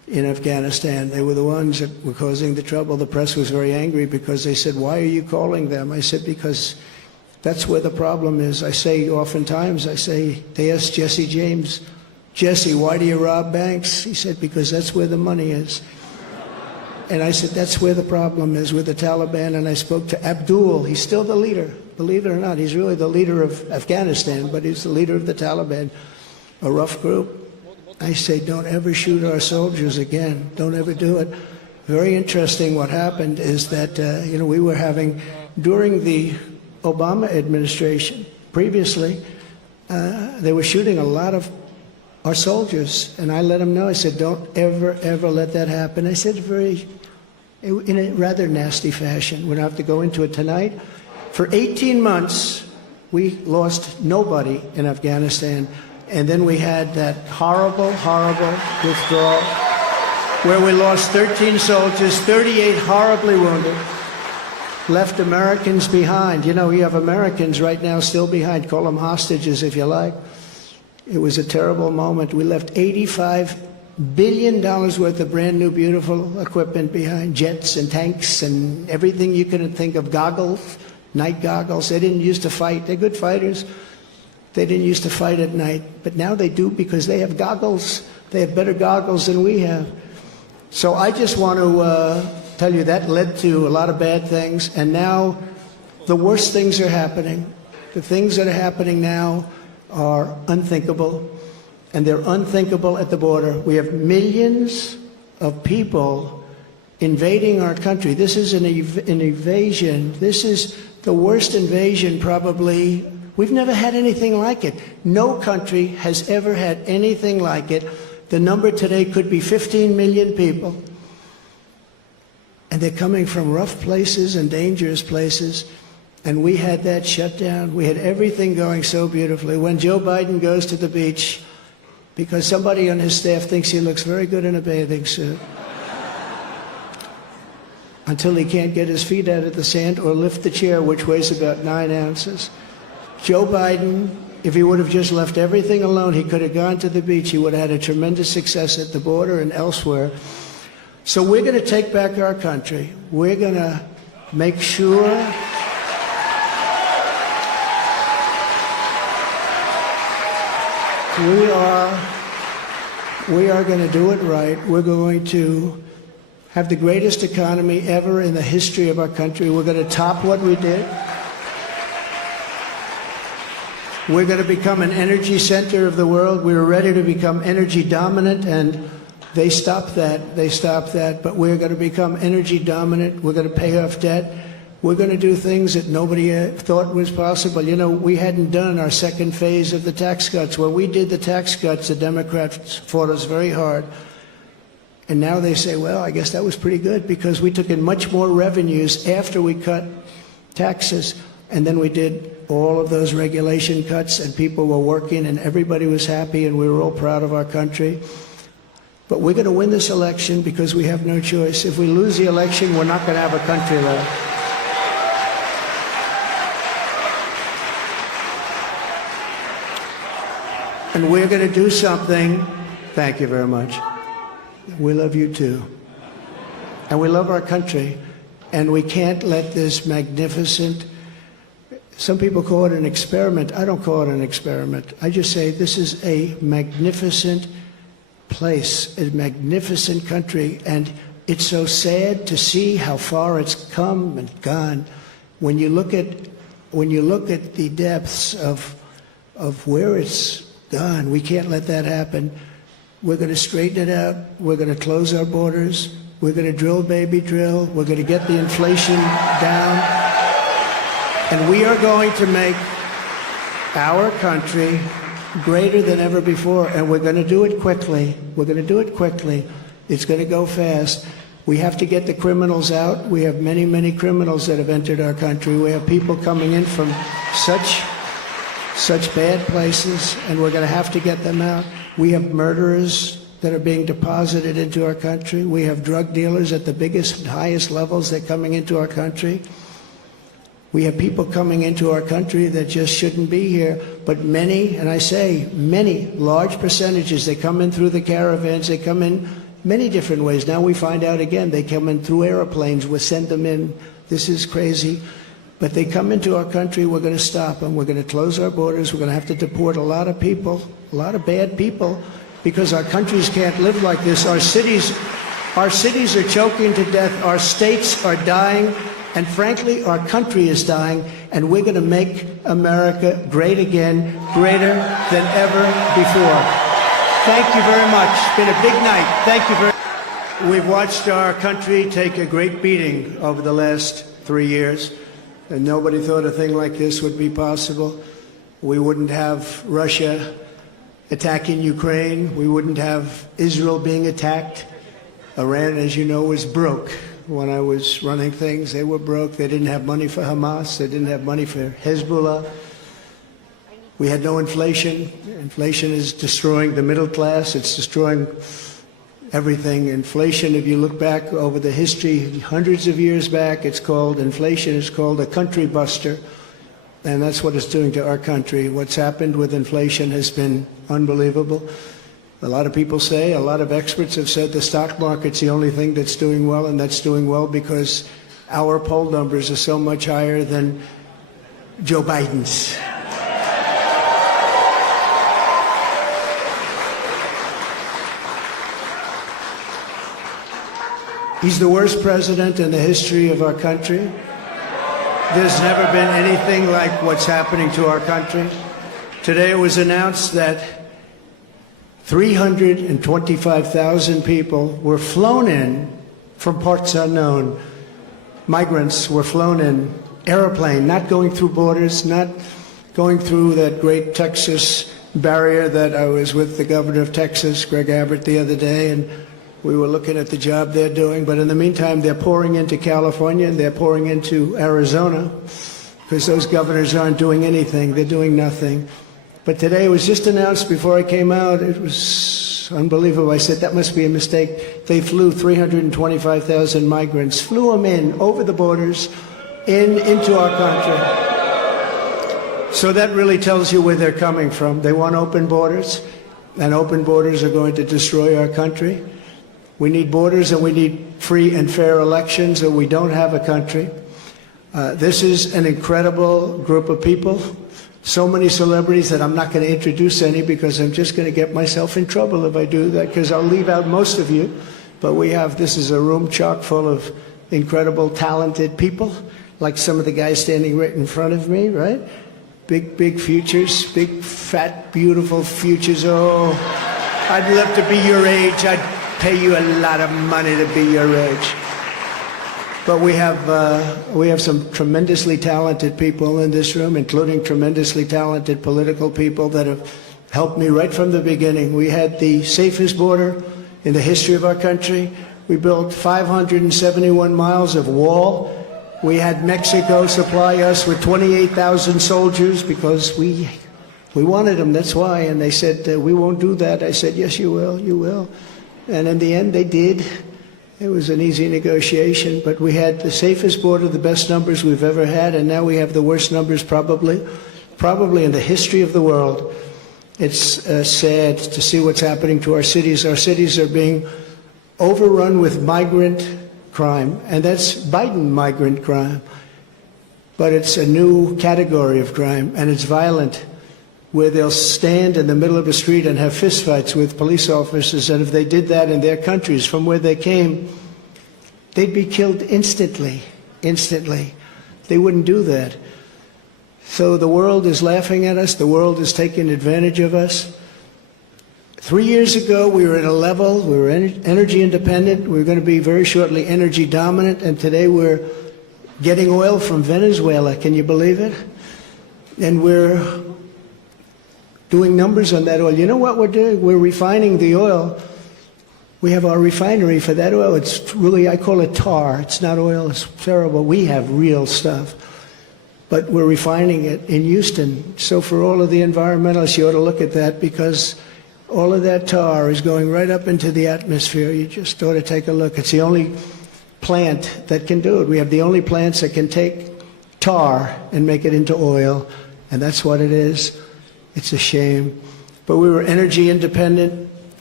in Afghanistan. They were the ones that were causing the trouble. The press was very angry because they said, why are you calling them? I said, because that's where the problem is. I say oftentimes, they asked Jesse James, Jesse, why do you rob banks? He said, because that's where the money is. And I said, that's where the problem is with the Taliban. And I spoke to Abdul. He's still the leader. Believe it or not, he's really the leader of Afghanistan, but he's the leader of the Taliban, a rough group. I say, don't ever shoot our soldiers again. Don't ever do it. Very interesting what happened is that, we were having, during the Obama administration, previously, they were shooting a lot of our soldiers. And I let them know, I said, don't ever, ever let that happen. I said in a rather nasty fashion. We don't have to go into it tonight. For 18 months, we lost nobody in Afghanistan. And then we had that horrible, horrible withdrawal where we lost 13 soldiers, 38 horribly wounded, left Americans behind. You know, you have Americans right now still behind. Call them hostages if you like. It was a terrible moment. We left $85 billion worth of brand new, beautiful equipment behind, jets and tanks and everything you could think of, goggles, night goggles. They didn't used to fight. They're good fighters. They didn't used to fight at night, but now they do because they have goggles. They have better goggles than we have. So I just want to tell you that led to a lot of bad things, and now the worst things are happening. The things that are happening now are unthinkable, and they're unthinkable at the border. We have millions of people invading our country. This is an invasion. This is the worst invasion probably. We've never had anything like it. No country has ever had anything like it. The number today could be 15 million people. And they're coming from rough places and dangerous places. And we had that shut down. We had everything going so beautifully. When Joe Biden goes to the beach, because somebody on his staff thinks he looks very good in a bathing suit, until he can't get his feet out of the sand or lift the chair, which weighs about 9 ounces. Joe Biden, if he would have just left everything alone, he could have gone to the beach. He would have had a tremendous success at the border and elsewhere. So we're going to take back our country. We're going to make sure we are going to do it right. We're going to have the greatest economy ever in the history of our country. We're going to top what we did. We're going to become an energy center of the world. We were ready to become energy dominant, and they stopped that. They stopped that. But we're going to become energy dominant. We're going to pay off debt. We're going to do things that nobody thought was possible. You know, we hadn't done our second phase of the tax cuts. When we did the tax cuts, the Democrats fought us very hard. And now they say, well, I guess that was pretty good because we took in much more revenues after we cut taxes. And then we did all of those regulation cuts, and people were working, and everybody was happy, and we were all proud of our country. But we're going to win this election because we have no choice. If we lose the election, we're not going to have a country left. And we're going to do something. Thank you very much. We love you too. And we love our country. And we can't let this magnificent, some people call it an experiment. I don't call it an experiment. I just say this is a magnificent place, a magnificent country. And it's so sad to see how far it's come and gone. When you look at the depths of where it's gone, we can't let that happen. We're going to straighten it out. We're going to close our borders. We're going to drill, baby, drill. We're going to get the inflation down. And we are going to make our country greater than ever before. And we're going to do it quickly. We're going to do it quickly. It's going to go fast. We have to get the criminals out. We have many, many criminals that have entered our country. We have people coming in from such bad places, and we're going to have to get them out. We have murderers that are being deposited into our country. We have drug dealers at the biggest, highest levels. They're coming into our country. We have people coming into our country that just shouldn't be here. But many, and I say many, large percentages, they come in through the caravans. They come in many different ways. Now we find out again, they come in through airplanes, we send them in. This is crazy. But they come into our country, we're going to stop them. We're going to close our borders. We're going to have to deport a lot of people, a lot of bad people, because our countries can't live like this. Our cities are choking to death. Our states are dying. And frankly, our country is dying. And we're going to make America great again, greater than ever before. Thank you very much. It's been a big night. Thank you very much. We've watched our country take a great beating over the last 3 years. And nobody thought a thing like this would be possible. We wouldn't have Russia attacking Ukraine. We wouldn't have Israel being attacked. Iran, as you know, was broke. When I was running things, they were broke. They didn't have money for Hamas. They didn't have money for Hezbollah. We had no inflation. Inflation is destroying the middle class. It's destroying everything. Inflation, if you look back over the history, hundreds of years back, inflation is called a country buster. And that's what it's doing to our country. What's happened with inflation has been unbelievable. A lot of people say, a lot of experts have said the stock market's the only thing that's doing well, and that's doing well because our poll numbers are so much higher than Joe Biden's. He's the worst president in the history of our country. There's never been anything like what's happening to our country. Today it was announced that 325,000 people were flown in from parts unknown. Migrants were flown in, airplane, not going through borders, not going through that great Texas barrier that I was with the governor of Texas, Greg Abbott, the other day, and we were looking at the job they're doing. But in the meantime, they're pouring into California and they're pouring into Arizona because those governors aren't doing anything. They're doing nothing. But today it was just announced before I came out. It was unbelievable. I said, that must be a mistake. They flew 325,000 migrants, flew them in over the borders into our country. So that really tells you where they're coming from. They want open borders, and open borders are going to destroy our country. We need borders and we need free and fair elections, or we don't have a country. This is an incredible group of people. So many celebrities that I'm not going to introduce any because I'm just going to get myself in trouble if I do that, because I'll leave out most of you. But this is a room chock full of incredible, talented people, like some of the guys standing right in front of me, right? Big futures, big, fat, beautiful futures. Oh, I'd love to be your age. I'd pay you a lot of money to be your age. But we have some tremendously talented people in this room, including tremendously talented political people that have helped me right from the beginning. We had the safest border in the history of our country. We built 571 miles of wall. We had Mexico supply us with 28,000 soldiers because we wanted them, that's why. And they said, we won't do that. I said, yes, you will, you will. And in the end, they did. It was an easy negotiation, but we had the safest border, the best numbers we've ever had, and now we have the worst numbers probably in the history of the world. It's sad to see what's happening to our cities. Our cities are being overrun with migrant crime, and that's Biden migrant crime. But it's a new category of crime, and it's violent, where they'll stand in the middle of a street and have fistfights with police officers, and if they did that in their countries from where they came, they'd be killed instantly. They wouldn't do that. So the world is laughing at us. The world is taking advantage of us. 3 years ago, we were at a level, we were energy independent. We were going to be very shortly energy dominant, and today we're getting oil from Venezuela. Can you believe it? And we're doing numbers on that oil. You know what we're doing? We're refining the oil. We have our refinery for that oil. It's really, I call it tar. It's not oil. It's terrible. We have real stuff. But we're refining it in Houston. So for all of the environmentalists, you ought to look at that, because all of that tar is going right up into the atmosphere. You just ought to take a look. It's the only plant that can do it. We have the only plants that can take tar and make it into oil, and that's what it is. It's a shame. But we were energy independent.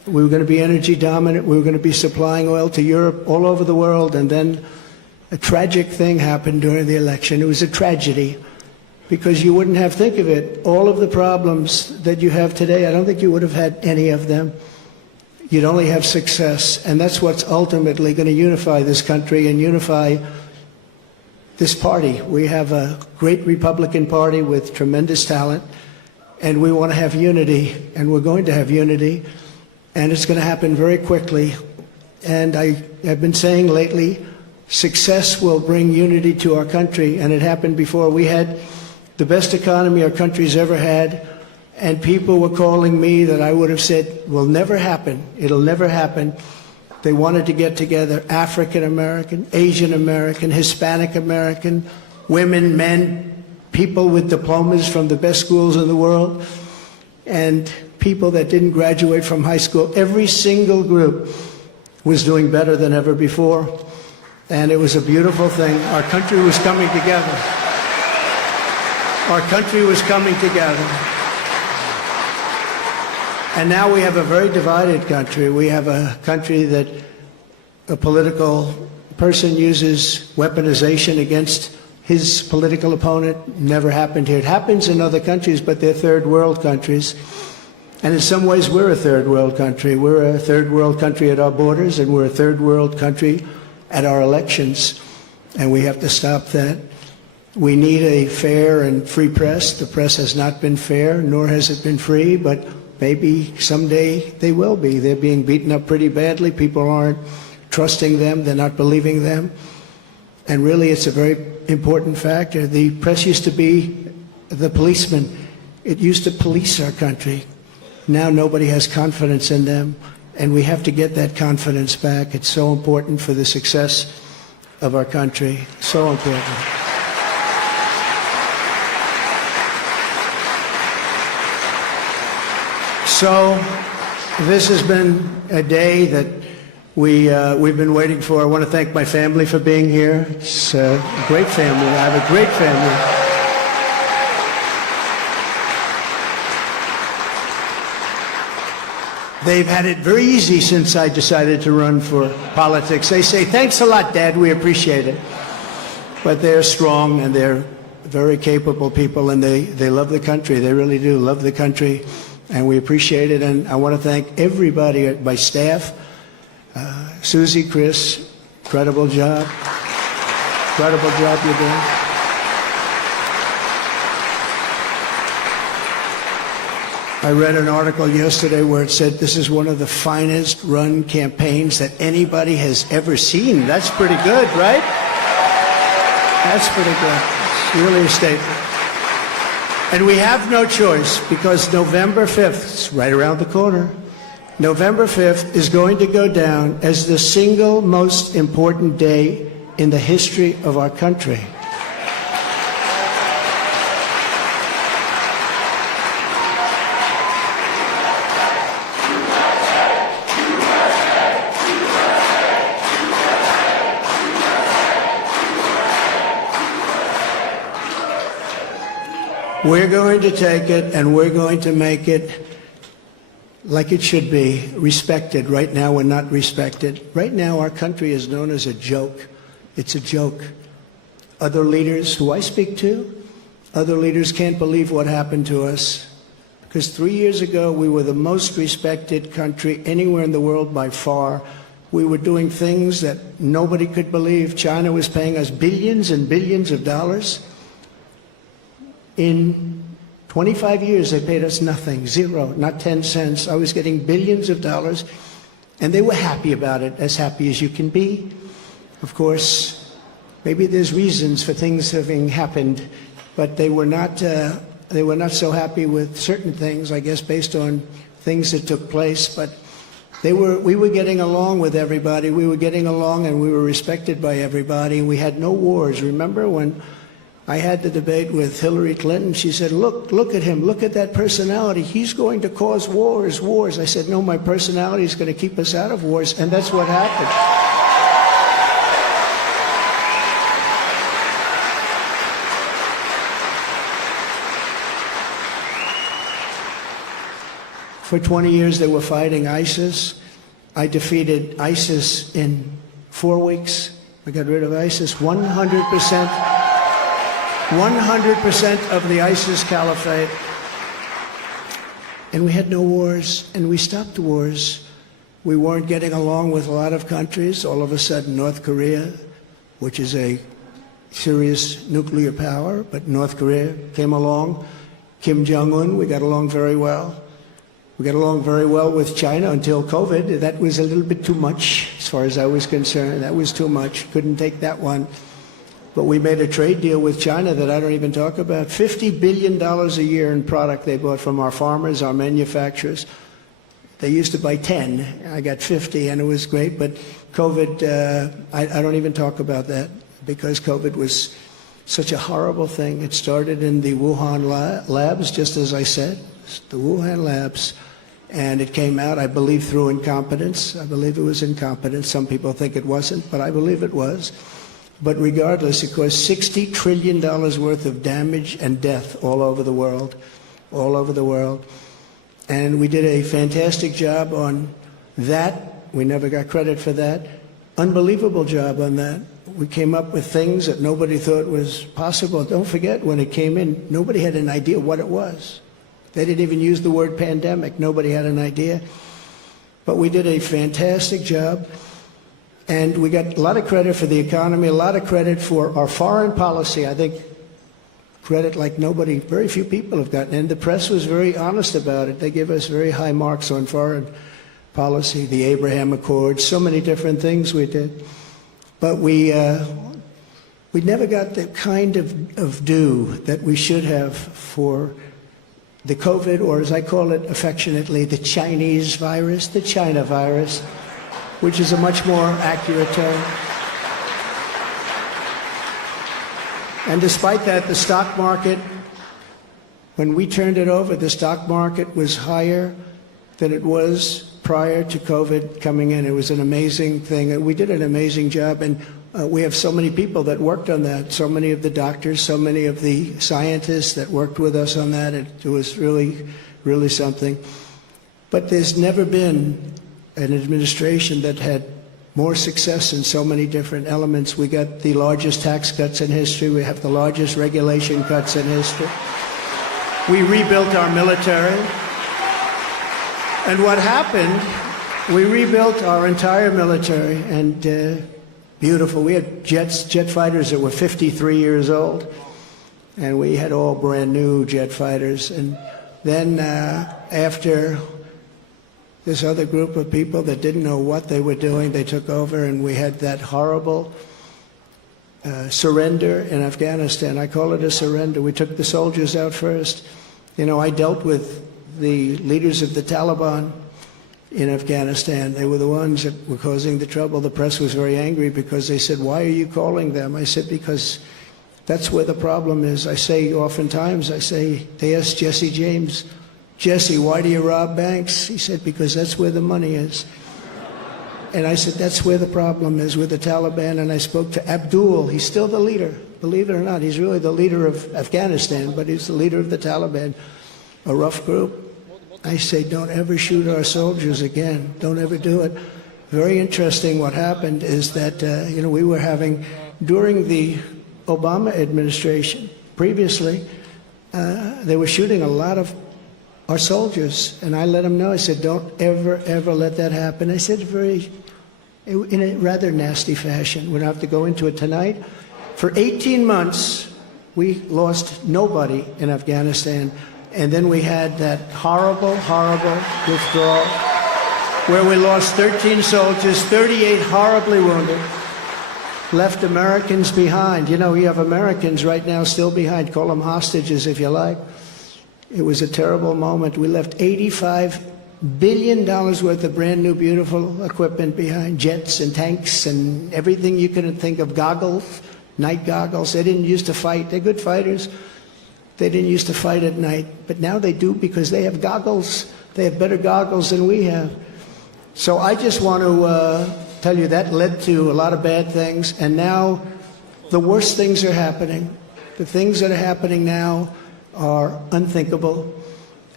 We were going to be energy dominant. We were going to be supplying oil to Europe, all over the world. And then a tragic thing happened during the election. It was a tragedy because you wouldn't have, think of it, all of the problems that you have today, I don't think you would have had any of them. You'd only have success. And that's what's ultimately going to unify this country and unify this party. We have a great Republican Party with tremendous talent, and we want to have unity, and we're going to have unity, and it's going to happen very quickly. And I have been saying lately, success will bring unity to our country, and it happened before. We had the best economy our country's ever had, and people were calling me that I would have said will never happen. It'll never happen. They wanted to get together African American, Asian American, Hispanic American, women, men, people with diplomas from the best schools in the world, and people that didn't graduate from high school. Every single group was doing better than ever before, and it was a beautiful thing. Our country was coming together. Our country was coming together. And now we have a very divided country. We have a country that a political person uses weaponization against his political opponent. Never happened here. It happens in other countries, but they're third world countries. And in some ways, we're a third world country. We're a third world country at our borders, and we're a third world country at our elections. And we have to stop that. We need a fair and free press. The press has not been fair, nor has it been free, but maybe someday they will be. They're being beaten up pretty badly. People aren't trusting them. They're not believing them. And really, it's a very important factor. The press used to be the policeman. It used to police our country. Now nobody has confidence in them, and we have to get that confidence back. It's so important for the success of our country. So important. So this has been a day that we've been waiting for. I want to thank my family for being here. It's a great family. I have a great family. They've had it very easy since I decided to run for politics. They say, thanks a lot, Dad, we appreciate it. But they're strong, and they're very capable people, and they love the country. They really do love the country, and we appreciate it. And I want to thank everybody at my staff. Susie, Chris, incredible job. Incredible job you're doing. I read an article yesterday where it said this is one of the finest run campaigns that anybody has ever seen. That's pretty good, right? That's pretty good. It's really a statement. And we have no choice, because November 5th, it's right around the corner, November 5th is going to go down as the single most important day in the history of our country. We're going to take it, and we're going to make it like it should be, respected. Right now, we're not respected. Right now, our country is known as a joke. It's a joke. Other leaders who I speak to, other leaders can't believe what happened to us. Because 3 years ago, we were the most respected country anywhere in the world by far. We were doing things that nobody could believe. China was paying us billions and billions of dollars. In 25 years, they paid us nothing, zero, not 10 cents. I was getting billions of dollars, and they were happy about it, as happy as you can be. Of course, maybe there's reasons for things having happened, but they were not so happy with certain things, I guess, based on things that took place. But we were getting along with everybody. We were getting along, and we were respected by everybody. We had no wars. Remember when I had the debate with Hillary Clinton? She said, look at him, look at that personality. He's going to cause wars. I said, no, my personality is going to keep us out of wars, and that's what happened. For 20 years, they were fighting ISIS. I defeated ISIS in 4 weeks. I got rid of ISIS. 100% of the ISIS caliphate. And we had no wars, and we stopped wars. We weren't getting along with a lot of countries. All of a sudden, North Korea, which is a serious nuclear power, but North Korea came along. Kim Jong-un, we got along very well. We got along very well with China until COVID. That was a little bit too much, as far as I was concerned. That was too much. Couldn't take that one. But we made a trade deal with China that I don't even talk about. $50 billion a year in product they bought from our farmers, our manufacturers. They used to buy 10. I got 50, and it was great. But COVID, I don't even talk about that, because COVID was such a horrible thing. It started in the Wuhan labs, just as I said, the Wuhan labs. And it came out, I believe, through incompetence. I believe it was incompetence. Some people think it wasn't, but I believe it was. But regardless, it caused $60 trillion worth of damage and death all over the world, all over the world. And we did a fantastic job on that. We never got credit for that. Unbelievable job on that. We came up with things that nobody thought was possible. Don't forget, when it came in, nobody had an idea what it was. They didn't even use the word pandemic. Nobody had an idea. But we did a fantastic job. And we got a lot of credit for the economy, a lot of credit for our foreign policy. I think credit like nobody, very few people have gotten. And the press was very honest about it. They give us very high marks on foreign policy, the Abraham Accords, so many different things we did. But we never got the kind of due that we should have for the COVID, or as I call it affectionately, the Chinese virus, the China virus, which is a much more accurate term. And despite that, the stock market, when we turned it over, the stock market was higher than it was prior to COVID coming in. It was an amazing thing. We did an amazing job, and we have so many people that worked on that, so many of the doctors, so many of the scientists that worked with us on that. It was really, really something. But there's never been an administration that had more success in so many different elements. We got the largest tax cuts in history. We have the largest regulation cuts in history. We rebuilt our military. And what happened, we rebuilt our entire military, and beautiful. We had jet fighters that were 53 years old, and we had all brand new jet fighters. And then after this other group of people that didn't know what they were doing, they took over, and we had that horrible surrender in Afghanistan. I call it a surrender. We took the soldiers out first. You know, I dealt with the leaders of the Taliban in Afghanistan. They were the ones that were causing the trouble. The press was very angry because they said, "Why are you calling them?" I said, "Because that's where the problem is." I say oftentimes, they asked Jesse James, "Jesse, why do you rob banks?" He said, "Because that's where the money is." And I said, that's where the problem is, with the Taliban. And I spoke to Abdul. He's still the leader. Believe it or not, he's really the leader of Afghanistan, but he's the leader of the Taliban, a rough group. I say, don't ever shoot our soldiers again. Don't ever do it. Very interesting. What happened is that, we were having, during the Obama administration, previously, they were shooting a lot of our soldiers. And I let them know. I said, don't ever, ever let that happen. I said, in a rather nasty fashion. We don't have to go into it tonight. For 18 months, we lost nobody in Afghanistan. And then we had that horrible, horrible withdrawal where we lost 13 soldiers, 38 horribly wounded, left Americans behind. You know, we have Americans right now still behind. Call them hostages if you like. It was a terrible moment. We left $85 billion worth of brand new, beautiful equipment behind, jets and tanks and everything you could think of, goggles, night goggles. They didn't used to fight. They're good fighters. They didn't used to fight at night, but now they do because they have goggles. They have better goggles than we have. So I just want to tell you that led to a lot of bad things, and now the worst things are happening. The things that are happening now are unthinkable,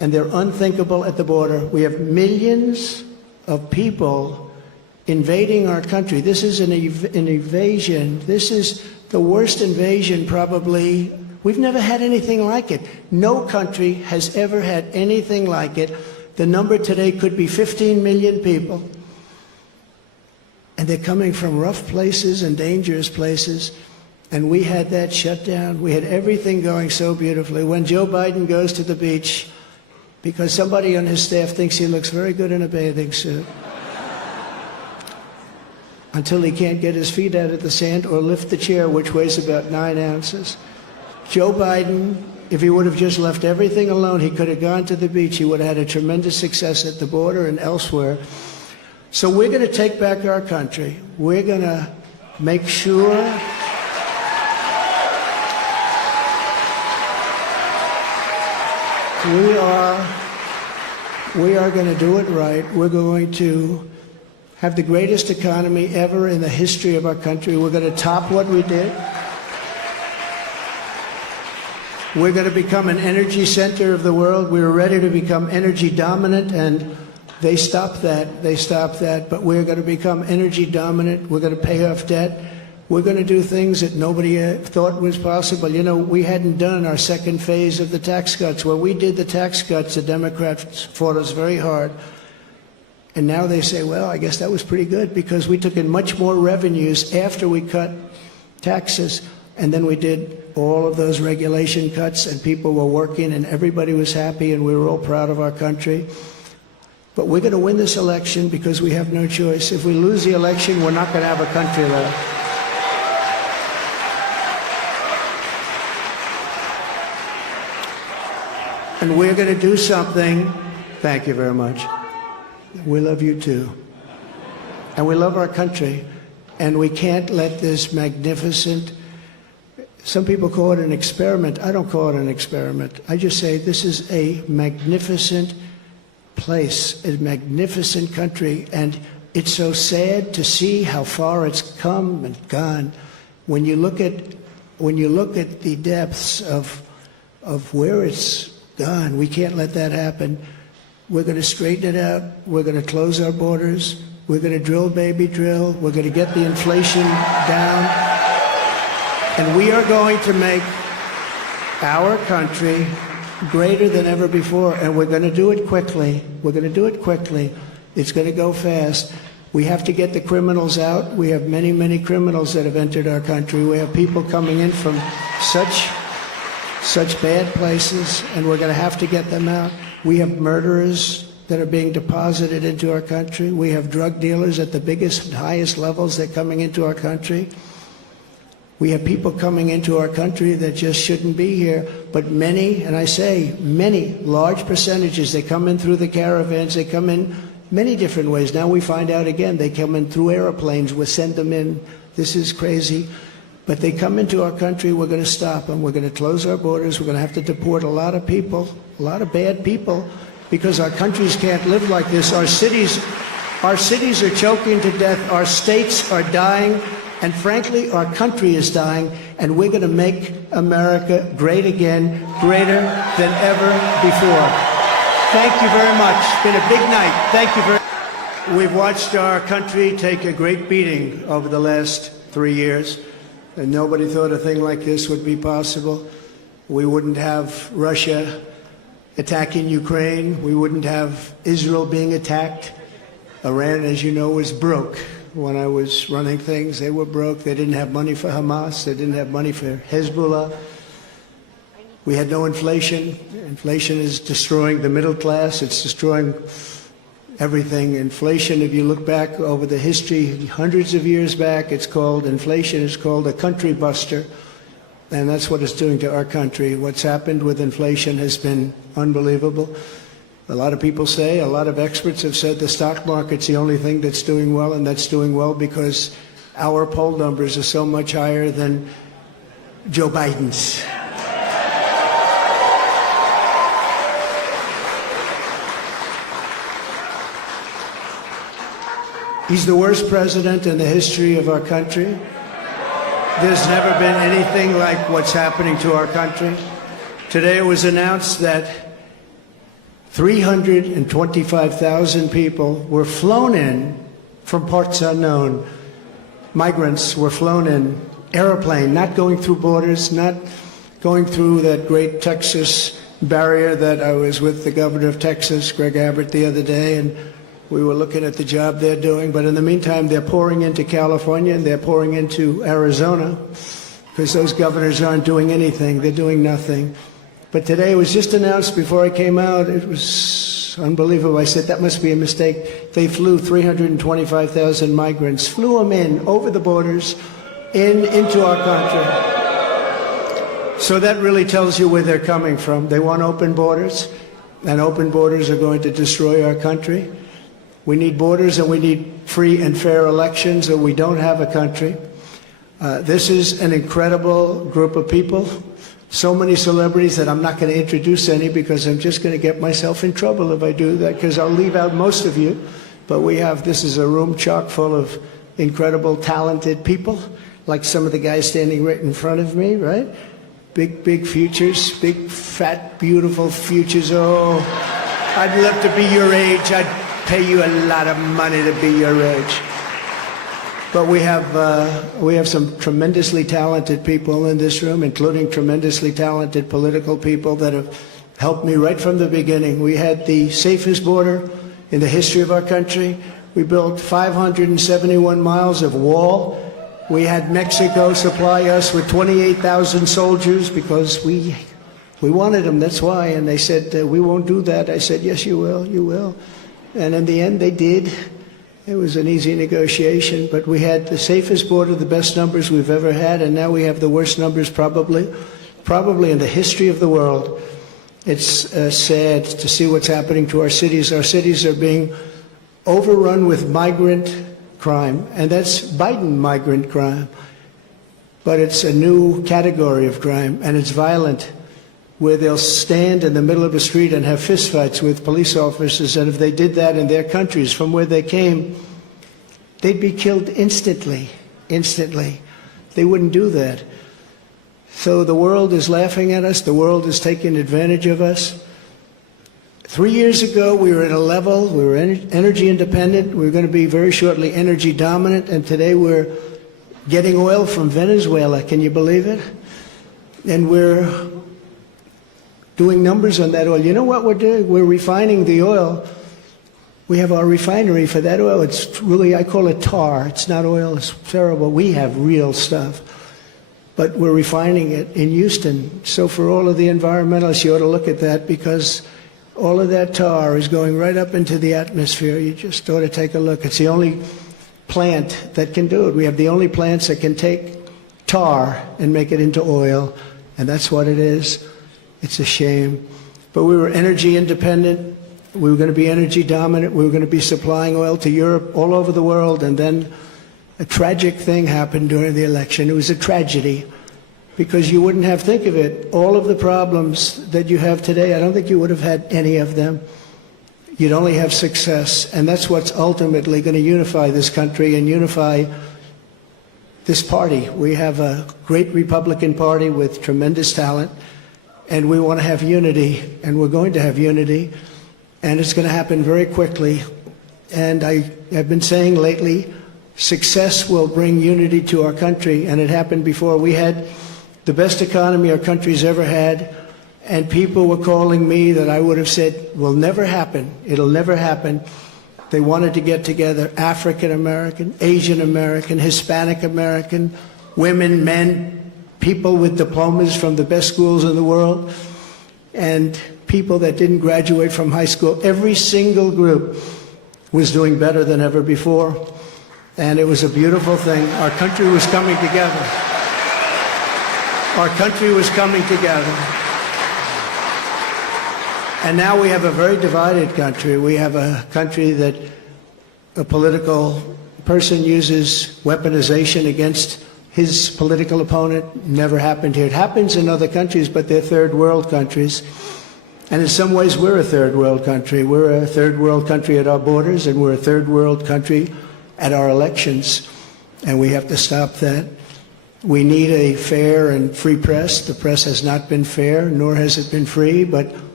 and they're unthinkable at the border. We have millions of people invading our country. This is an invasion. This is the worst invasion probably. We've never had anything like it. No country has ever had anything like it. The number today could be 15 million people. And they're coming from rough places and dangerous places. And we had that shut down. We had everything going so beautifully. When Joe Biden goes to the beach, because somebody on his staff thinks he looks very good in a bathing suit, until he can't get his feet out of the sand or lift the chair, which weighs about 9 ounces. Joe Biden, if he would have just left everything alone, he could have gone to the beach. He would have had a tremendous success at the border and elsewhere. So we're going to take back our country. We're going to make sure we are going to do it right. We're going to have the greatest economy ever in the history of our country. We're going to top what we did. We're going to become an energy center of the world. We were ready to become energy dominant, and they stopped that. They stopped that. But we're going to become energy dominant. We're going to pay off debt. We're going to do things that nobody thought was possible. You know, we hadn't done our second phase of the tax cuts. When we did the tax cuts, the Democrats fought us very hard. And now they say, well, I guess that was pretty good because we took in much more revenues after we cut taxes. And then we did all of those regulation cuts, and people were working, and everybody was happy, and we were all proud of our country. But we're going to win this election because we have no choice. If we lose the election, we're not going to have a country left. And we're going to do something. Thank you very much. We love you too. And we love our country. And we can't let this magnificent, some people call it an experiment. I don't call it an experiment. I just say this is a magnificent place, a magnificent country. And it's so sad to see how far it's come and gone. When you look at the depths of where it's gone, we can't let that happen. We're going to straighten it out. We're going to close our borders. We're going to drill, baby, drill. We're going to get the inflation down. And we are going to make our country greater than ever before. And we're going to do it quickly. We're going to do it quickly. It's going to go fast. We have to get the criminals out. We have many, many criminals that have entered our country. We have people coming in from such bad places, and we're going to have to get them out. We have murderers that are being deposited into our country. We have drug dealers at the biggest and highest levels that are coming into our country. We have people coming into our country that just shouldn't be here. But many, and I say many, large percentages, they come in through the caravans. They come in many different ways. Now we find out again, they come in through airplanes. We send them in. This is crazy. But they come into our country, we're going to stop them. We're going to close our borders. We're going to have to deport a lot of people, a lot of bad people, because our countries can't live like this. Our cities are choking to death. Our states are dying. And frankly, our country is dying. And we're going to make America great again, greater than ever before. Thank you very much. It's been a big night. Thank you very much. We've watched our country take a great beating over the last 3 years. And nobody thought a thing like this would be possible. We wouldn't have Russia attacking Ukraine. We wouldn't have Israel being attacked. Iran, as you know, was broke. When I was running things, they were broke. They didn't have money for Hamas. They didn't have money for Hezbollah. We had no inflation. Inflation is destroying the middle class. It's destroying everything. Inflation, if you look back over the history, hundreds of years back, inflation is called a country buster. And that's what it's doing to our country. What's happened with inflation has been unbelievable. A lot of people say, a lot of experts have said the stock market's the only thing that's doing well, and that's doing well because our poll numbers are so much higher than Joe Biden's. He's the worst president in the history of our country. There's never been anything like what's happening to our country. Today it was announced that 325,000 people were flown in from parts unknown. Migrants were flown in airplane, not going through borders, not going through that great Texas barrier that I was with the governor of Texas, Greg Abbott, the other day, and we were looking at the job they're doing. But in the meantime, they're pouring into California and they're pouring into Arizona because those governors aren't doing anything. They're doing nothing. But today it was just announced before I came out. It was unbelievable. I said, that must be a mistake. They flew 325,000 migrants, flew them in over the borders into our country. So that really tells you where they're coming from. They want open borders, and open borders are going to destroy our country. We need borders and we need free and fair elections, or we don't have a country. This is an incredible group of people. So many celebrities that I'm not going to introduce any because I'm just going to get myself in trouble if I do that, because I'll leave out most of you. But this is a room chock full of incredible, talented people, like some of the guys standing right in front of me, right? Big, big futures, big, fat, beautiful futures. Oh, I'd love to be your age. I'd pay you a lot of money to be your age. But we have some tremendously talented people in this room, including tremendously talented political people that have helped me right from the beginning. We had the safest border in the history of our country. We built 571 miles of wall. We had Mexico supply us with 28,000 soldiers because we wanted them, that's why. And they said, we won't do that. I said, yes, you will, you will. And in the end, they did. It was an easy negotiation, but we had the safest border, the best numbers we've ever had, and now we have the worst numbers probably in the history of the world. It's sad to see what's happening to our cities. Our cities are being overrun with migrant crime, and that's Biden migrant crime. But it's a new category of crime, and it's violent, where they'll stand in the middle of a street and have fistfights with police officers, and if they did that in their countries from where they came, they'd be killed instantly. They wouldn't do that. So the world is laughing at us. The world is taking advantage of us. 3 years ago, we were at a level, we were energy independent. We were going to be very shortly energy dominant, and today we're getting oil from Venezuela. Can you believe it? And we're doing numbers on that oil. You know what we're doing? We're refining the oil. We have our refinery for that oil. It's really, I call it tar. It's not oil. It's terrible. We have real stuff. But we're refining it in Houston. So for all of the environmentalists, you ought to look at that, because all of that tar is going right up into the atmosphere. You just ought to take a look. It's the only plant that can do it. We have the only plants that can take tar and make it into oil, and that's what it is. It's a shame. But we were energy independent. We were going to be energy dominant. We were going to be supplying oil to Europe, all over the world. And then a tragic thing happened during the election. It was a tragedy, because you wouldn't have, think of it, all of the problems that you have today, I don't think you would have had any of them. You'd only have success. And that's what's ultimately going to unify this country and unify this party. We have a great Republican Party with tremendous talent. And we want to have unity, and we're going to have unity, and it's going to happen very quickly. And I have been saying lately, success will bring unity to our country, and it happened before. We had the best economy our country's ever had, and people were calling me that I would have said will never happen. It'll never happen. They wanted to get together, African American, Asian American, Hispanic American, women, men, people with diplomas from the best schools in the world, and people that didn't graduate from high school. Every single group was doing better than ever before, and it was a beautiful thing. Our country was coming together. Our country was coming together. And now we have a very divided country. We have a country that a political person uses weaponization against his political opponent. Never happened here. It happens in other countries, but they're third world countries. And in some ways, we're a third world country. We're a third world country at our borders, and we're a third world country at our elections. And we have to stop that. We need a fair and free press. The press has not been fair, nor has it been free, but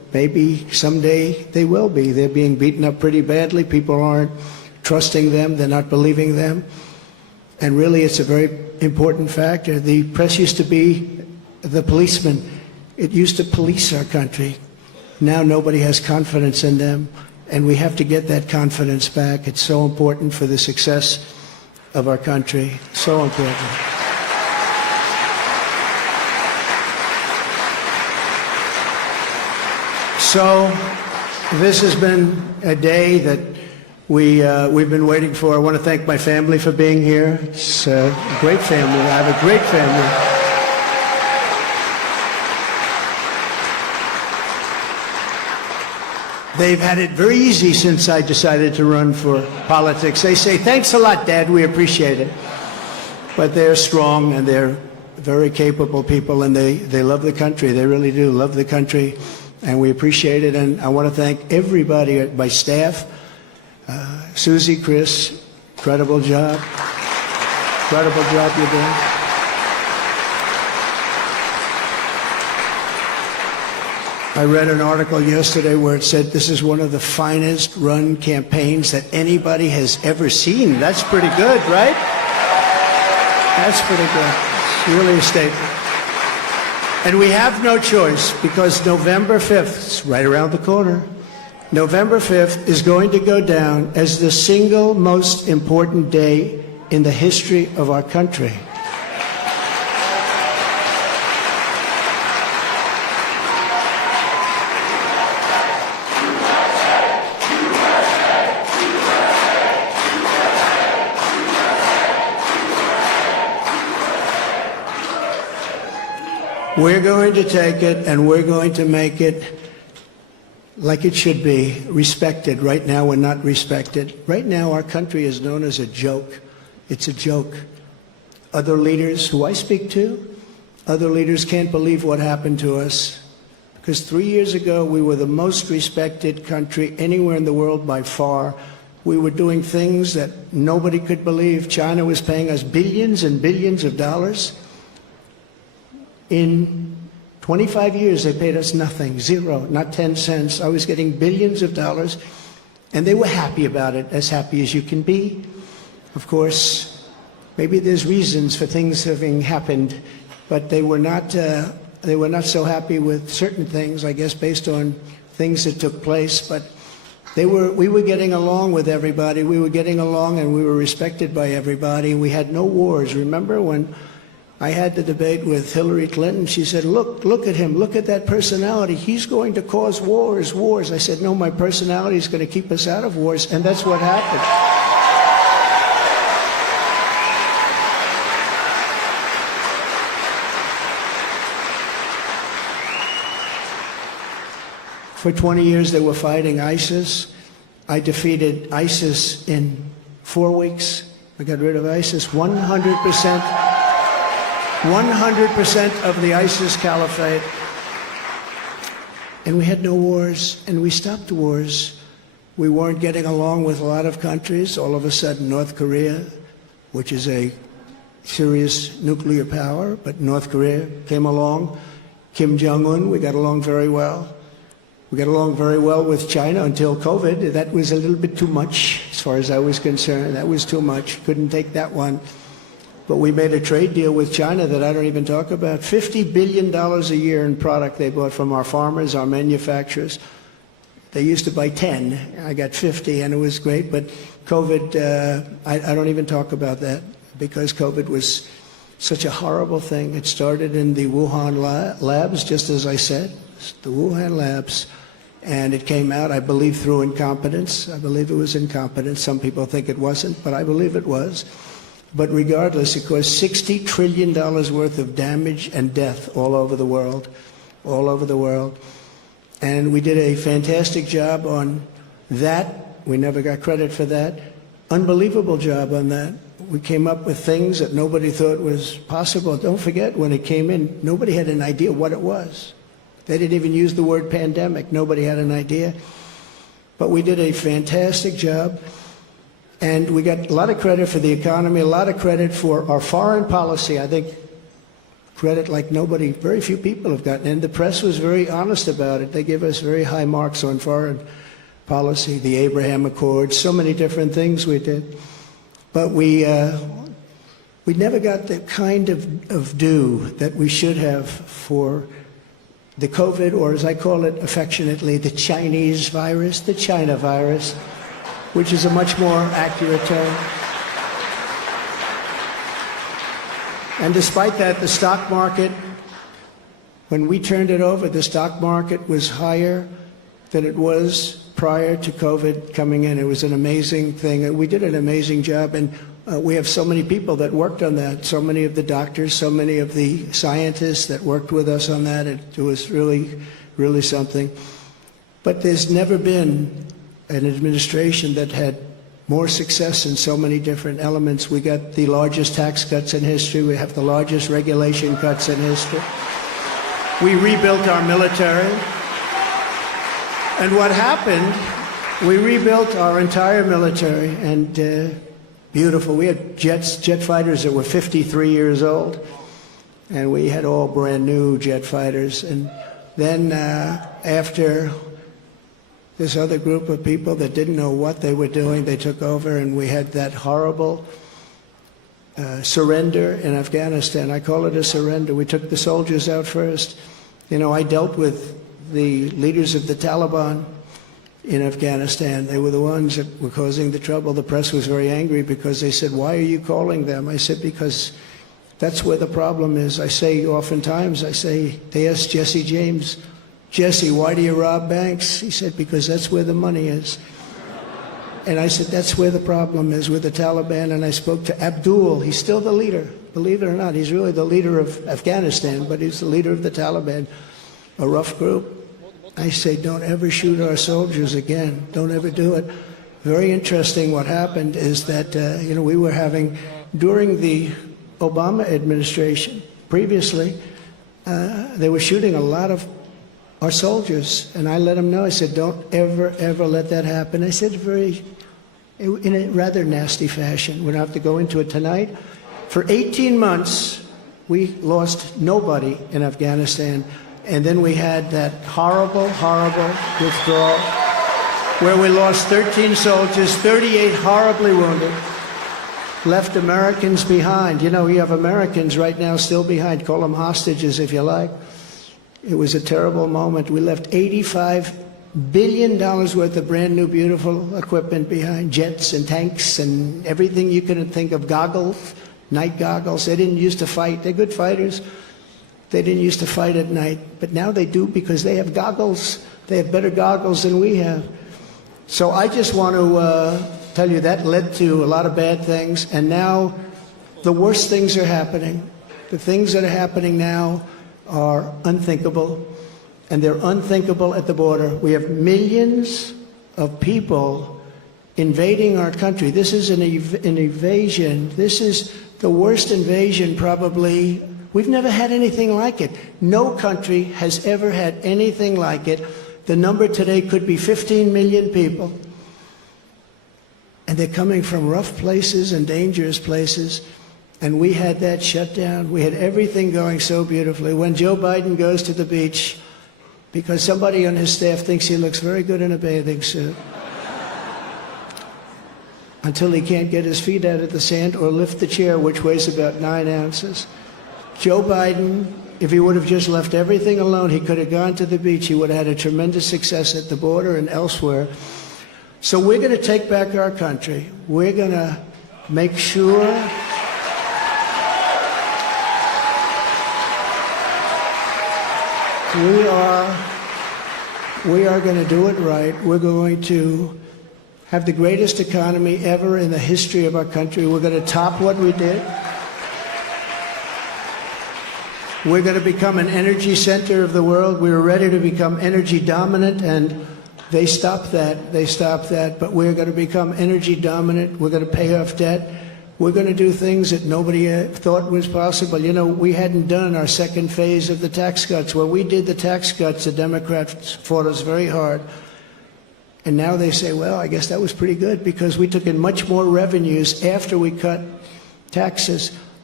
maybe someday they will be. They're being beaten up pretty badly. People aren't trusting them. They're not believing them. And really, it's a very important factor. The press used to be the policeman. It used to police our country. Now nobody has confidence in them, and we have to get that confidence back. It's so important for the success of our country. So important. So this has been a day that we've been waiting for. I want to thank my family for being here. It's a great family. I have a great family. They've had it very easy since I decided to run for politics. They say, thanks a lot, Dad, we appreciate it. But they're strong and they're very capable people, and they love the country. They really do love the country, and we appreciate it. And I want to thank everybody, my staff, Susie, Chris, incredible job. Incredible job you're doing. I read an article yesterday where it said this is one of the finest run campaigns that anybody has ever seen. That's pretty good, right? That's pretty good. It's really a statement. And we have no choice, because November 5th, it's right around the corner, November 5th is going to go down as the single most important day in the history of our country. We're going to take it and we're going to make it like it should be, respected. Right now, we're not respected. Right now, our country is known as a joke. It's a joke. Other leaders who I speak to, other leaders can't believe what happened to us. Because 3 years ago, we were the most respected country anywhere in the world by far. We were doing things that nobody could believe. China was paying us billions and billions of dollars. In 25 years, they paid us nothing, zero, not 10 cents. I was getting billions of dollars, and they were happy about it, as happy as you can be. Of course, maybe there's reasons for things having happened, but they were not so happy with certain things, I guess, based on things that took place. But we were getting along with everybody. We were getting along, and we were respected by everybody. We had no wars. Remember when I had the debate with Hillary Clinton? She said, look at him, look at that personality. He's going to cause wars. I said, no, my personality is going to keep us out of wars, and that's what happened. For 20 years, they were fighting ISIS. I defeated ISIS in 4 weeks. I got rid of ISIS 100%. 100% of the ISIS caliphate. And we had no wars, and we stopped wars. We weren't getting along with a lot of countries. All of a sudden, North Korea, which is a serious nuclear power, but North Korea came along. Kim Jong-un, we got along very well. We got along very well with China until COVID. That was a little bit too much, as far as I was concerned. That was too much. Couldn't take that one. But we made a trade deal with China that I don't even talk about. $50 billion a year in product they bought from our farmers, our manufacturers. They used to buy 10. I got 50, and it was great. But COVID, I don't even talk about that, because COVID was such a horrible thing. It started in the Wuhan labs, just as I said, the Wuhan labs. And it came out, I believe, through incompetence. I believe it was incompetence. Some people think it wasn't, but I believe it was. But regardless, it caused $60 trillion worth of damage and death all over the world, all over the world. And we did a fantastic job on that. We never got credit for that. Unbelievable job on that. We came up with things that nobody thought was possible. Don't forget, when it came in, nobody had an idea what it was. They didn't even use the word pandemic. Nobody had an idea. But we did a fantastic job. And we got a lot of credit for the economy, a lot of credit for our foreign policy. I think credit like nobody, very few people have gotten. And the press was very honest about it. They give us very high marks on foreign policy, the Abraham Accords, so many different things we did. But we never got the kind of due that we should have for the COVID, or as I call it affectionately, the Chinese virus, the China virus, which is a much more accurate term. And despite that, the stock market, when we turned it over, the stock market was higher than it was prior to COVID coming in. It was an amazing thing. We did an amazing job, and we have so many people that worked on that, so many of the doctors, so many of the scientists that worked with us on that. It was really, really something. But there's never been an administration that had more success in so many different elements. We got the largest tax cuts in history. We have the largest regulation cuts in history. We rebuilt our military. And what happened, we rebuilt our entire military, and beautiful. We had jet fighters that were 53 years old, and we had all brand new jet fighters. And then after this other group of people that didn't know what they were doing, they took over, and we had that horrible surrender in Afghanistan. I call it a surrender. We took the soldiers out first. You know, I dealt with the leaders of the Taliban in Afghanistan. They were the ones that were causing the trouble. The press was very angry because they said, "Why are you calling them?" I said, "Because that's where the problem is." I say oftentimes, they asked Jesse James, "Jesse, why do you rob banks?" He said, "Because that's where the money is." And I said, that's where the problem is with the Taliban. And I spoke to Abdul. He's still the leader. Believe it or not, he's really the leader of Afghanistan, but he's the leader of the Taliban, a rough group. I say, don't ever shoot our soldiers again. Don't ever do it. Very interesting what happened is that, we were having, during the Obama administration, previously, they were shooting a lot of our soldiers. And I let them know, I said, don't ever, ever let that happen. I said in a rather nasty fashion. We don't have to go into it tonight. For 18 months, we lost nobody in Afghanistan. And then we had that horrible, horrible withdrawal where we lost 13 soldiers, 38 horribly wounded, left Americans behind. You know, we have Americans right now still behind. Call them hostages if you like. It was a terrible moment. We left $85 billion worth of brand new, beautiful equipment behind, jets and tanks and everything you could think of, goggles, night goggles. They didn't used to fight. They're good fighters. They didn't used to fight at night, but now they do because they have goggles. They have better goggles than we have. So I just want to tell you that led to a lot of bad things, and now the worst things are happening. The things that are happening now are unthinkable, and they're unthinkable at the border. We have millions of people invading our country. This is an invasion. This is the worst invasion probably. We've never had anything like it. No country has ever had anything like it. The number today could be 15 million people. And they're coming from rough places and dangerous places. And we had that shut down. We had everything going so beautifully. When Joe Biden goes to the beach, because somebody on his staff thinks he looks very good in a bathing suit, until he can't get his feet out of the sand or lift the chair, which weighs about 9 ounces. Joe Biden, if he would have just left everything alone, he could have gone to the beach. He would have had a tremendous success at the border and elsewhere. So we're going to take back our country. We're going to make sure we are going to do it right. We're going to have the greatest economy ever in the history of our country. We're going to top what we did. We're going to become an energy center of the world. We were ready to become energy dominant, and they stopped that. They stopped that. But we're going to become energy dominant. We're going to pay off debt. We're going to do things that nobody thought was possible. You know, we hadn't done our second phase of the tax cuts. When we did the tax cuts, the Democrats fought us very hard. And now they say, well, I guess that was pretty good because we took in much more revenues after we cut taxes.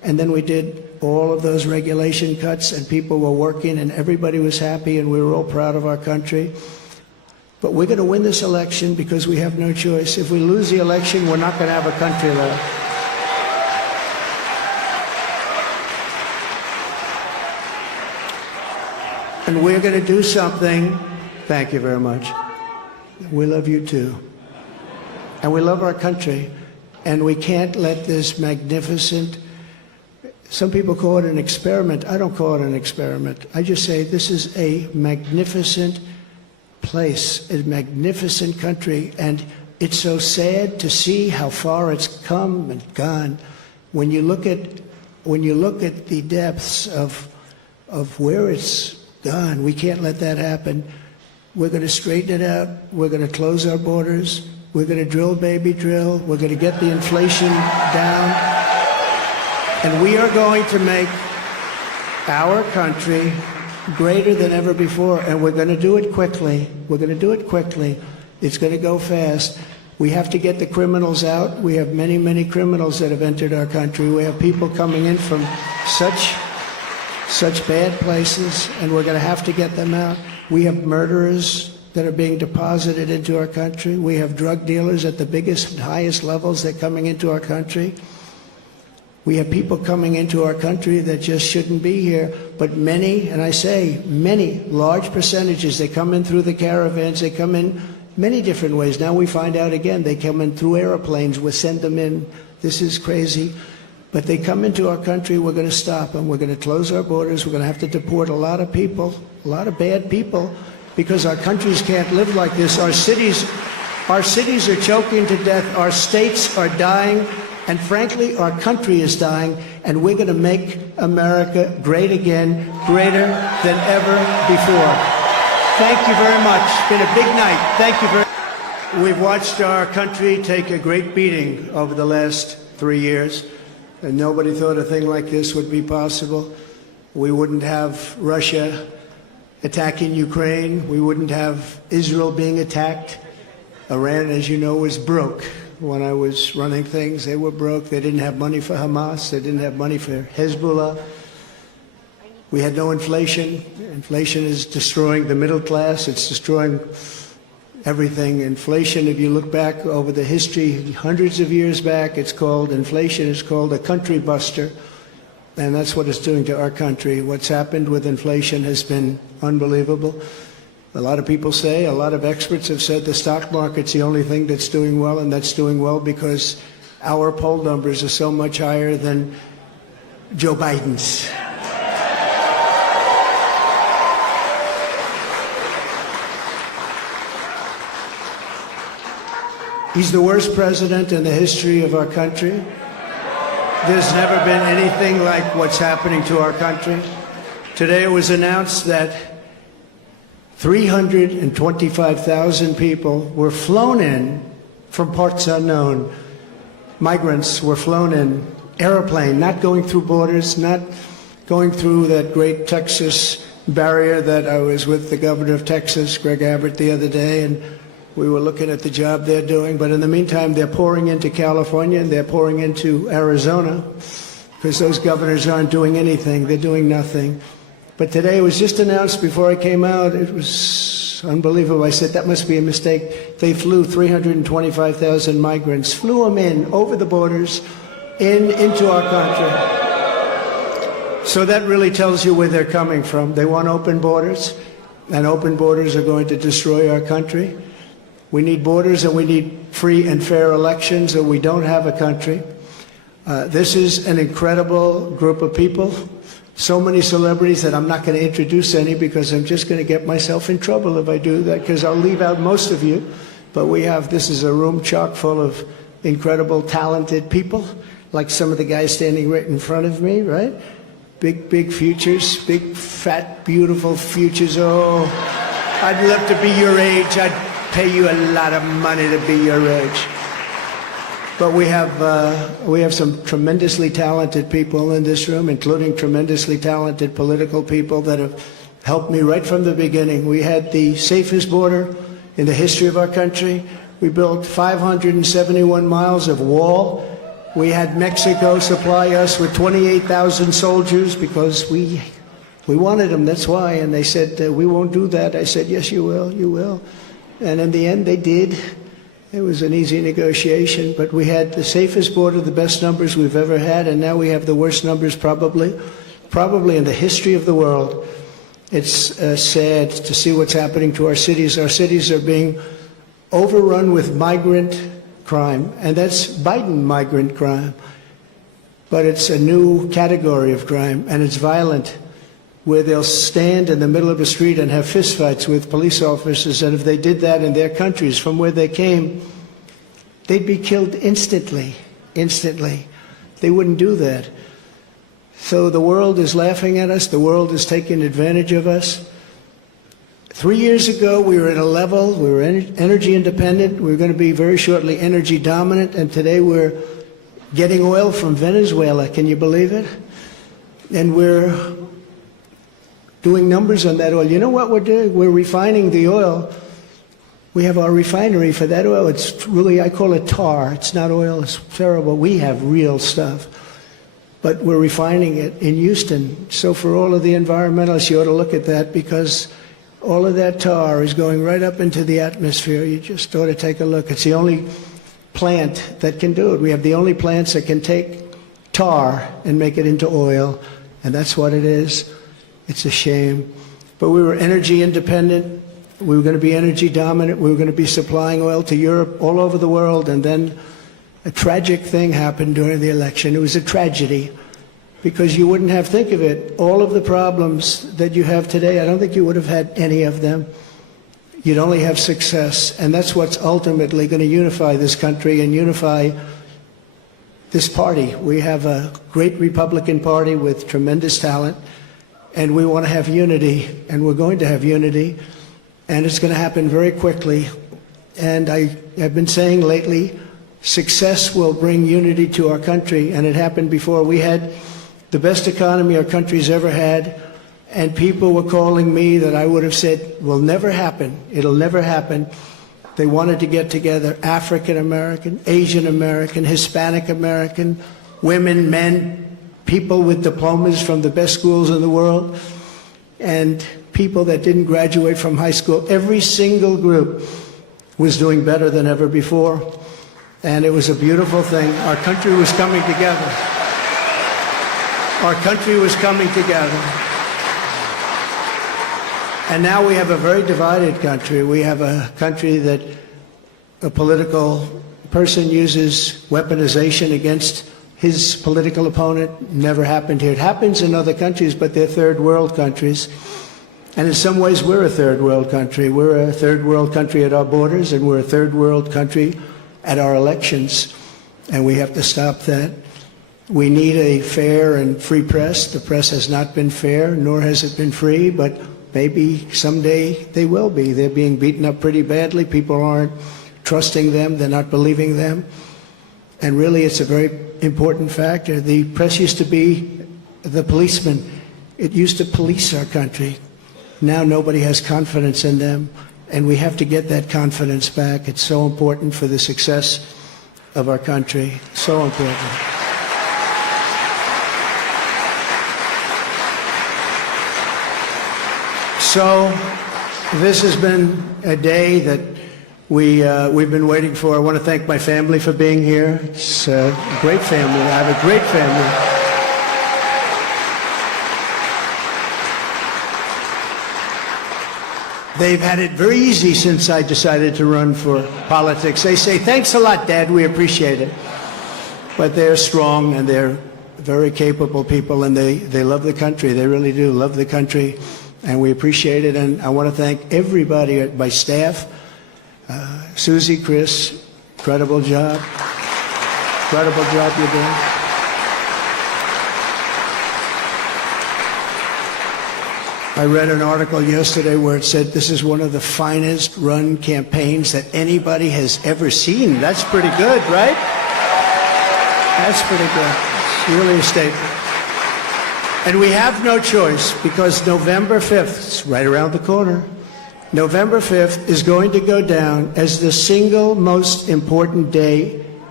And then we did all of those regulation cuts, and people were working, and everybody was happy, and we were all proud of our country. But we're going to win this election because we have no choice. If we lose the election, we're not going to have a country left. And we're going to do something. Thank you very much. We love you too. And we love our country. And we can't let this magnificent, some people call it an experiment. I don't call it an experiment. I just say this is a magnificent place, a magnificent country. And it's so sad to see how far it's come and gone. When you look at the depths of where it's gone, we can't let that happen. We're going to straighten it out. We're going to close our borders. We're going to drill, baby, drill. We're going to get the inflation down. And we are going to make our country greater than ever before. And we're going to do it quickly. We're going to do it quickly. It's going to go fast. We have to get the criminals out. We have many, many criminals that have entered our country. We have people coming in from such bad places, and we're going to have to get them out. We have murderers that are being deposited into our country. We have drug dealers at the biggest and highest levels. They're coming into our country. We have people coming into our country that just shouldn't be here. But many, and I say many, large percentages, they come in through the caravans. They come in many different ways. Now we find out again, they come in through airplanes. We send them in. This is crazy. But they come into our country, we're going to stop them. We're going to close our borders. We're going to have to deport a lot of people, a lot of bad people, because our countries can't live like this. Our cities are choking to death. Our states are dying. And frankly, our country is dying. And we're going to make America great again, greater than ever before. Thank you very much. It's been a big night. Thank you very much. We've watched our country take a great beating over the last 3 years. And nobody thought a thing like this would be possible. We wouldn't have Russia attacking Ukraine. We wouldn't have Israel being attacked. Iran, as you know, was broke. When I was running things, they were broke. They didn't have money for Hamas. They didn't have money for Hezbollah. We had no inflation. Inflation is destroying the middle class. It's destroying everything. Inflation, if you look back over the history, hundreds of years back, it's called inflation. It's called a country buster. And that's what it's doing to our country. What's happened with inflation has been unbelievable. A lot of people say, a lot of experts have said the stock market's the only thing that's doing well, and that's doing well because our poll numbers are so much higher than Joe Biden's. He's the worst president in the history of our country. There's never been anything like what's happening to our country. Today it was announced that 325,000 people were flown in from parts unknown. Migrants were flown in, airplane, not going through borders, not going through that great Texas barrier that I was with the governor of Texas, Greg Abbott, the other day, and we were looking at the job they're doing. But in the meantime, they're pouring into California and they're pouring into Arizona because those governors aren't doing anything. They're doing nothing. But today it was just announced before I came out. It was unbelievable. I said, that must be a mistake. They flew 325,000 migrants, flew them in over the borders into our country. So that really tells you where they're coming from. They want open borders, and open borders are going to destroy our country. We need borders and we need free and fair elections, or we don't have a country. This is an incredible group of people. So many celebrities that I'm not going to introduce any because I'm just going to get myself in trouble if I do that, because I'll leave out most of you. But this is a room chock full of incredible, talented people, like some of the guys standing right in front of me, right? Big futures, big, fat, beautiful futures. Oh, I'd love to be your age. I'd pay you a lot of money to be your age. But we have some tremendously talented people in this room, including tremendously talented political people that have helped me right from the beginning. We had the safest border in the history of our country. We built 571 miles of wall We had Mexico supply us with 28,000 soldiers because we wanted them, that's why. And they said, we won't do that. I said, yes, you will, you will. And in the end, they did. It was an easy negotiation, but we had the safest border, the best numbers we've ever had, and now we have the worst numbers probably in the history of the world. It's sad to see what's happening to our cities. Our cities are being overrun with migrant crime, and that's Biden migrant crime. But it's a new category of crime, and it's violent, where they'll stand in the middle of a street and have fistfights with police officers, and if they did that in their countries from where they came, they'd be killed instantly, instantly. They wouldn't do that. So the world is laughing at us. The world is taking advantage of us. 3 years ago, we were at a level, we were energy independent. We were going to be very shortly energy dominant, and today we're getting oil from Venezuela. Can you believe it? And we're doing numbers on that oil. You know what we're doing? We're refining the oil. We have our refinery for that oil. It's really, I call it tar. It's not oil. It's terrible. We have real stuff. But we're refining it in Houston. So for all of the environmentalists, you ought to look at that, because all of that tar is going right up into the atmosphere. You just ought to take a look. It's the only plant that can do it. We have the only plants that can take tar and make it into oil, and that's what it is. It's a shame. But we were energy independent. We were going to be energy dominant. We were going to be supplying oil to Europe, all over the world, and then a tragic thing happened during the election. It was a tragedy, because you wouldn't have, think of it, all of the problems that you have today, I don't think you would have had any of them. You'd only have success, and that's what's ultimately going to unify this country and unify this party. We have a great Republican Party with tremendous talent, and we want to have unity, and we're going to have unity, and it's going to happen very quickly. And I've been saying lately, success will bring unity to our country, and it happened before. We had the best economy our country's ever had, and people were calling me that I would have said will never happen. It'll never happen. They wanted to get together, African American, Asian American, Hispanic American, women, men, people with diplomas from the best schools in the world, and people that didn't graduate from high school. Every single group was doing better than ever before, and it was a beautiful thing. Our country was coming together. Our country was coming together. And now we have a very divided country. We have a country that a political person uses weaponization against his political opponent. Never happened here. It happens in other countries, but they're third world countries. And in some ways, we're a third world country. We're a third world country at our borders, and we're a third world country at our elections. And we have to stop that. We need a fair and free press. The press has not been fair, nor has it been free, but maybe someday they will be. They're being beaten up pretty badly. People aren't trusting them. They're not believing them. And really, it's a very important factor. The press used to be the policeman. It used to police our country. Now nobody has confidence in them, and we have to get that confidence back. It's so important for the success of our country. So important. So this has been a day that we've been waiting for. I want to thank my family for being here. It's a great family. I have a great family. They've had it very easy since I decided to run for politics. They say, thanks a lot, Dad, we appreciate it. But they're strong, and they're very capable people, and they love the country. They really do love the country, and we appreciate it. And I want to thank everybody at my staff. Susie, Chris, incredible job. Incredible job you're doing. I read an article yesterday where it said this is one of the finest run campaigns that anybody has ever seen. That's pretty good, right? That's pretty good. It's really a statement. And we have no choice, because November 5th, it's right around the corner, November 5th is going to go down as the single most important day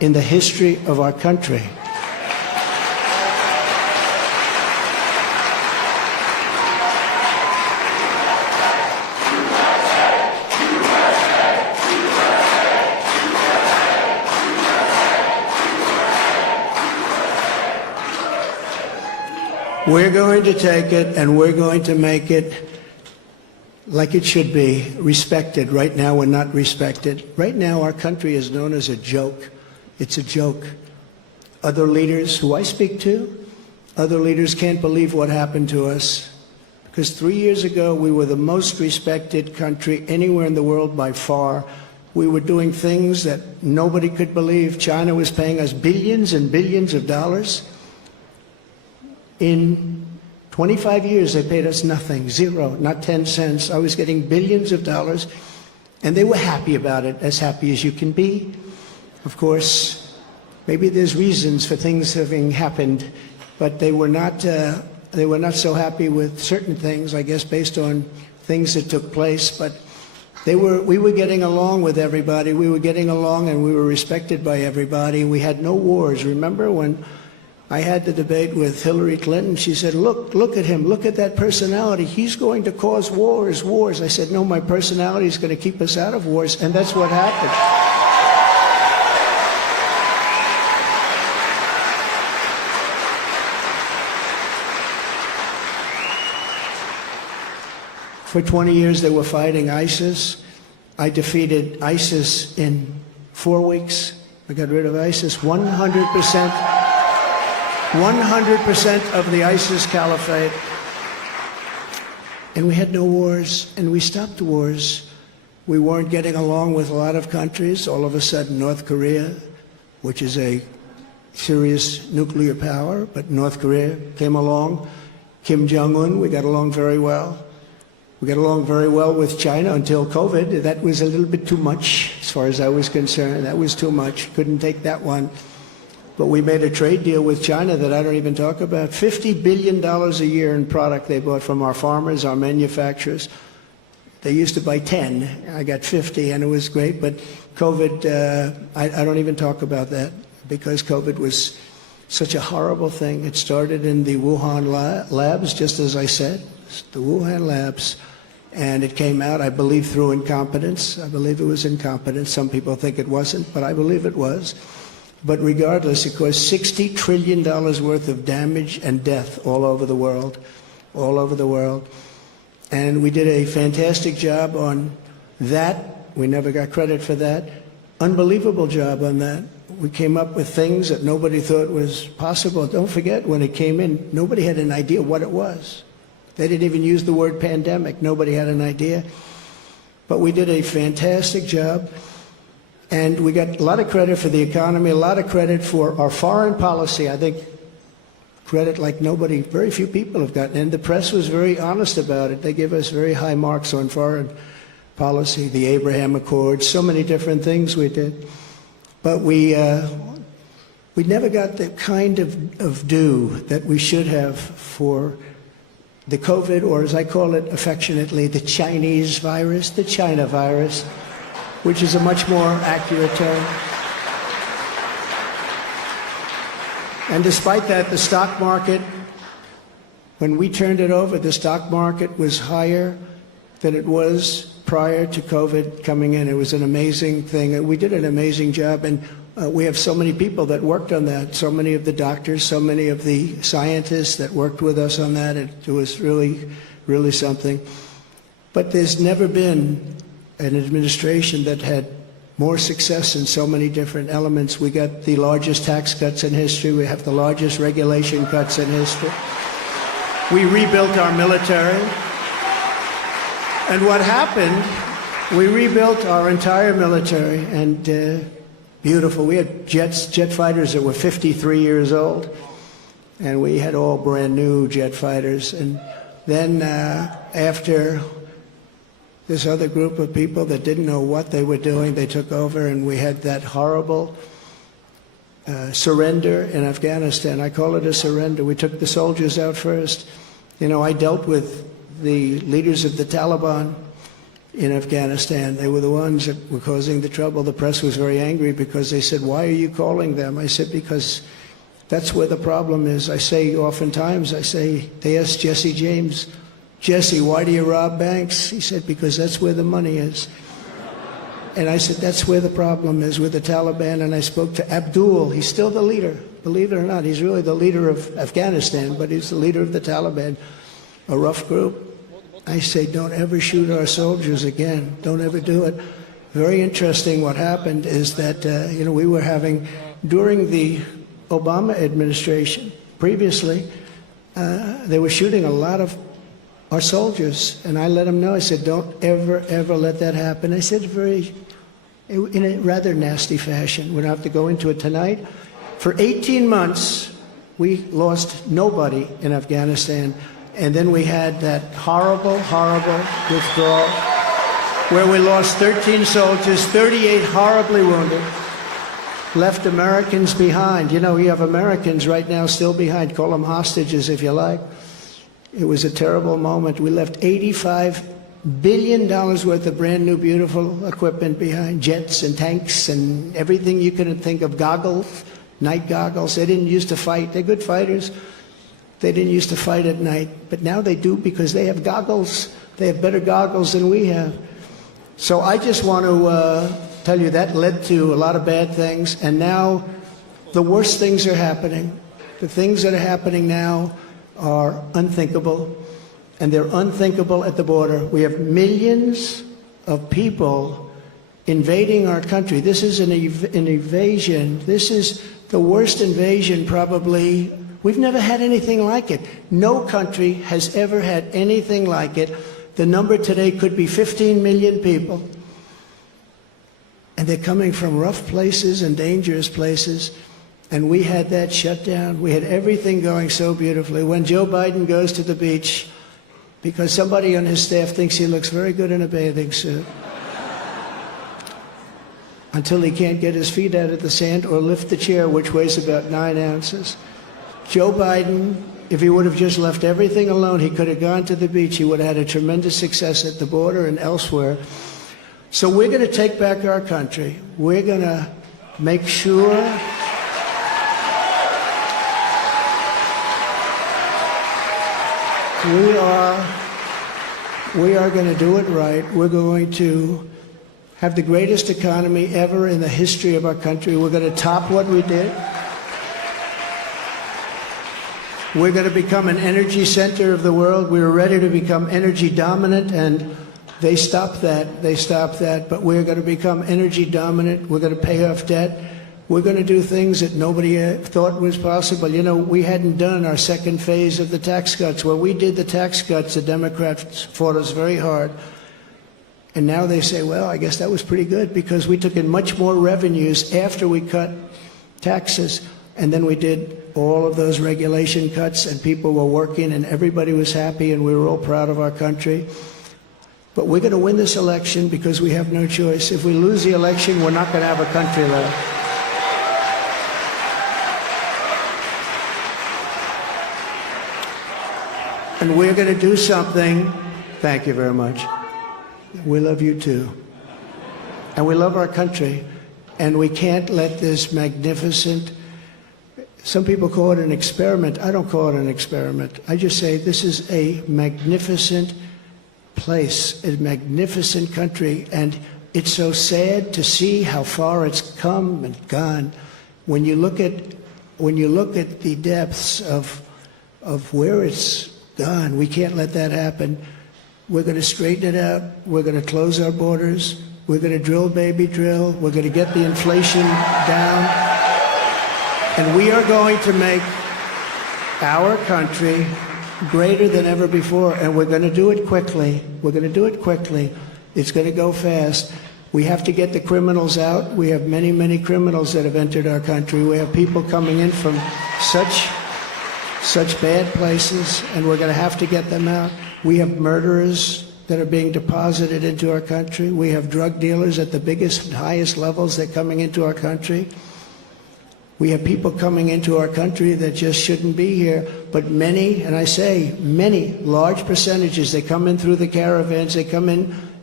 in the history of our country. We're going to take it and we're going to make it like it should be, respected. Right now we're not respected. Right now our country is known as a joke. It's a joke. Other leaders who I speak to, other leaders can't believe what happened to us. Because 3 years ago we were the most respected country anywhere in the world by far. We were doing things that nobody could believe. China was paying us billions and billions of dollars. In 25 years, they paid us nothing, zero, not 10 cents. I was getting billions of dollars, and they were happy about it, as happy as you can be. Of course, maybe there's reasons for things having happened, but they were not so happy with certain things, I guess, based on things that took place. But we were getting along with everybody. We were getting along, and we were respected by everybody. We had no wars. Remember when I had the debate with Hillary Clinton? She said, look at him, look at that personality. He's going to cause wars. I said, no, my personality is going to keep us out of wars, and that's what happened. For 20 years they were fighting ISIS. I defeated ISIS in 4 weeks. I got rid of ISIS 100%. 100% of the ISIS caliphate. And we had no wars, and we stopped wars. We weren't getting along with a lot of countries. All of a sudden, North Korea, which is a serious nuclear power, but North Korea came along. Kim Jong-un, we got along very well. We got along very well with China until COVID. That was a little bit too much, as far as I was concerned. That was too much. Couldn't take that one. But we made a trade deal with China that I don't even talk about. $50 billion a year in product they bought from our farmers, our manufacturers. They used to buy 10. I got 50, and it was great. But COVID, I don't even talk about that, because COVID was such a horrible thing. It started in the Wuhan labs, just as I said, the Wuhan labs. And it came out, I believe, through incompetence. I believe it was incompetence. Some people think it wasn't, but I believe it was. But regardless, it caused $60 trillion worth of damage and death all over the world, all over the world. And we did a fantastic job on that. We never got credit for that. Unbelievable job on that. We came up with things that nobody thought was possible. Don't forget, when it came in, nobody had an idea what it was. They didn't even use the word pandemic. Nobody had an idea. But we did a fantastic job. And we got a lot of credit for the economy, a lot of credit for our foreign policy. I think credit like nobody, very few people have gotten. And the press was very honest about it. They give us very high marks on foreign policy, the Abraham Accords, so many different things we did. But we never got the kind of due that we should have for the COVID, or as I call it affectionately, the Chinese virus, the China virus, which is a much more accurate term. And despite that, the stock market, when we turned it over, the stock market was higher than it was prior to COVID coming in. It was an amazing thing. We did an amazing job, and we have so many people that worked on that, so many of the doctors, so many of the scientists that worked with us on that. It was really, really something. But there's never been an administration that had more success in so many different elements. We got the largest tax cuts in history. We have the largest regulation cuts in history. We rebuilt our military. And what happened, we rebuilt our entire military, and beautiful. We had jet fighters that were 53 years old, and we had all brand new jet fighters. And then after this other group of people that didn't know what they were doing, they took over, and we had that horrible surrender in Afghanistan. I call it a surrender. We took the soldiers out first. You know, I dealt with the leaders of the Taliban in Afghanistan. They were the ones that were causing the trouble. The press was very angry because they said, why are you calling them? I said, because that's where the problem is. I say oftentimes, they asked Jesse James, Jesse, why do you rob banks? He said, because that's where the money is. And I said, that's where the problem is with the Taliban. And I spoke to Abdul. He's still the leader. Believe it or not, he's really the leader of Afghanistan, but he's the leader of the Taliban, a rough group. I say, don't ever shoot our soldiers again. Don't ever do it. Very interesting what happened is that, we were having, during the Obama administration, previously, they were shooting a lot of our soldiers, and I let them know. I said, don't ever, ever let that happen. I said in a rather nasty fashion. We don't have to go into it tonight. For 18 months, we lost nobody in Afghanistan, and then we had that horrible, horrible withdrawal where we lost 13 soldiers, 38 horribly wounded, left Americans behind. You have Americans right now still behind. Call them hostages if you like. It was a terrible moment. We left $85 billion worth of brand new, beautiful equipment behind, jets and tanks and everything you could think of, goggles, night goggles. They didn't used to fight. They're good fighters. They didn't used to fight at night, but now they do because they have goggles. They have better goggles than we have. So I just want to tell you that led to a lot of bad things, and now the worst things are happening. The things that are happening now are unthinkable, and they're unthinkable at the border. We have millions of people invading our country. This is an invasion. This is the worst invasion probably. We've never had anything like it. No country has ever had anything like it. The number today could be 15 million people. And they're coming from rough places and dangerous places. And we had that shut down. We had everything going so beautifully. When Joe Biden goes to the beach, because somebody on his staff thinks he looks very good in a bathing suit, until he can't get his feet out of the sand or lift the chair, which weighs about 9 ounces. Joe Biden, if he would have just left everything alone, he could have gone to the beach. He would have had a tremendous success at the border and elsewhere. So we're going to take back our country. We're going to make sure we are going to do it right. We're going to have the greatest economy ever in the history of our country. We're going to top what we did. We're going to become an energy center of the world. We were ready to become energy dominant, and they stopped that. They stopped that. But we're going to become energy dominant. We're going to pay off debt. We're going to do things that nobody thought was possible. We hadn't done our second phase of the tax cuts. When we did the tax cuts, the Democrats fought us very hard. And now they say, well, I guess that was pretty good because we took in much more revenues after we cut taxes. And then we did all of those regulation cuts, and people were working, and everybody was happy, and we were all proud of our country. But we're going to win this election because we have no choice. If we lose the election, we're not going to have a country left. And we're going to do something. Thank you very much. We love you too. And we love our country. And we can't let this magnificent, some people call it an experiment. I don't call it an experiment. I just say this is a magnificent place, a magnificent country. And it's so sad to see how far it's come and gone. When you look at the depths of where it's gone, we can't let that happen. We're going to straighten it out. We're going to close our borders. We're going to drill, baby, drill. We're going to get the inflation down. And we are going to make our country greater than ever before. And we're going to do it quickly. We're going to do it quickly. It's going to go fast. We have to get the criminals out. We have many, many criminals that have entered our country. We have people coming in from such bad places, and we're going to have to get them out. We have murderers that are being deposited into our country. We have drug dealers at the biggest and highest levels that are coming into our country. We have people coming into our country that just shouldn't be here. But many, and I say many, large percentages, they come in through the caravans, they come in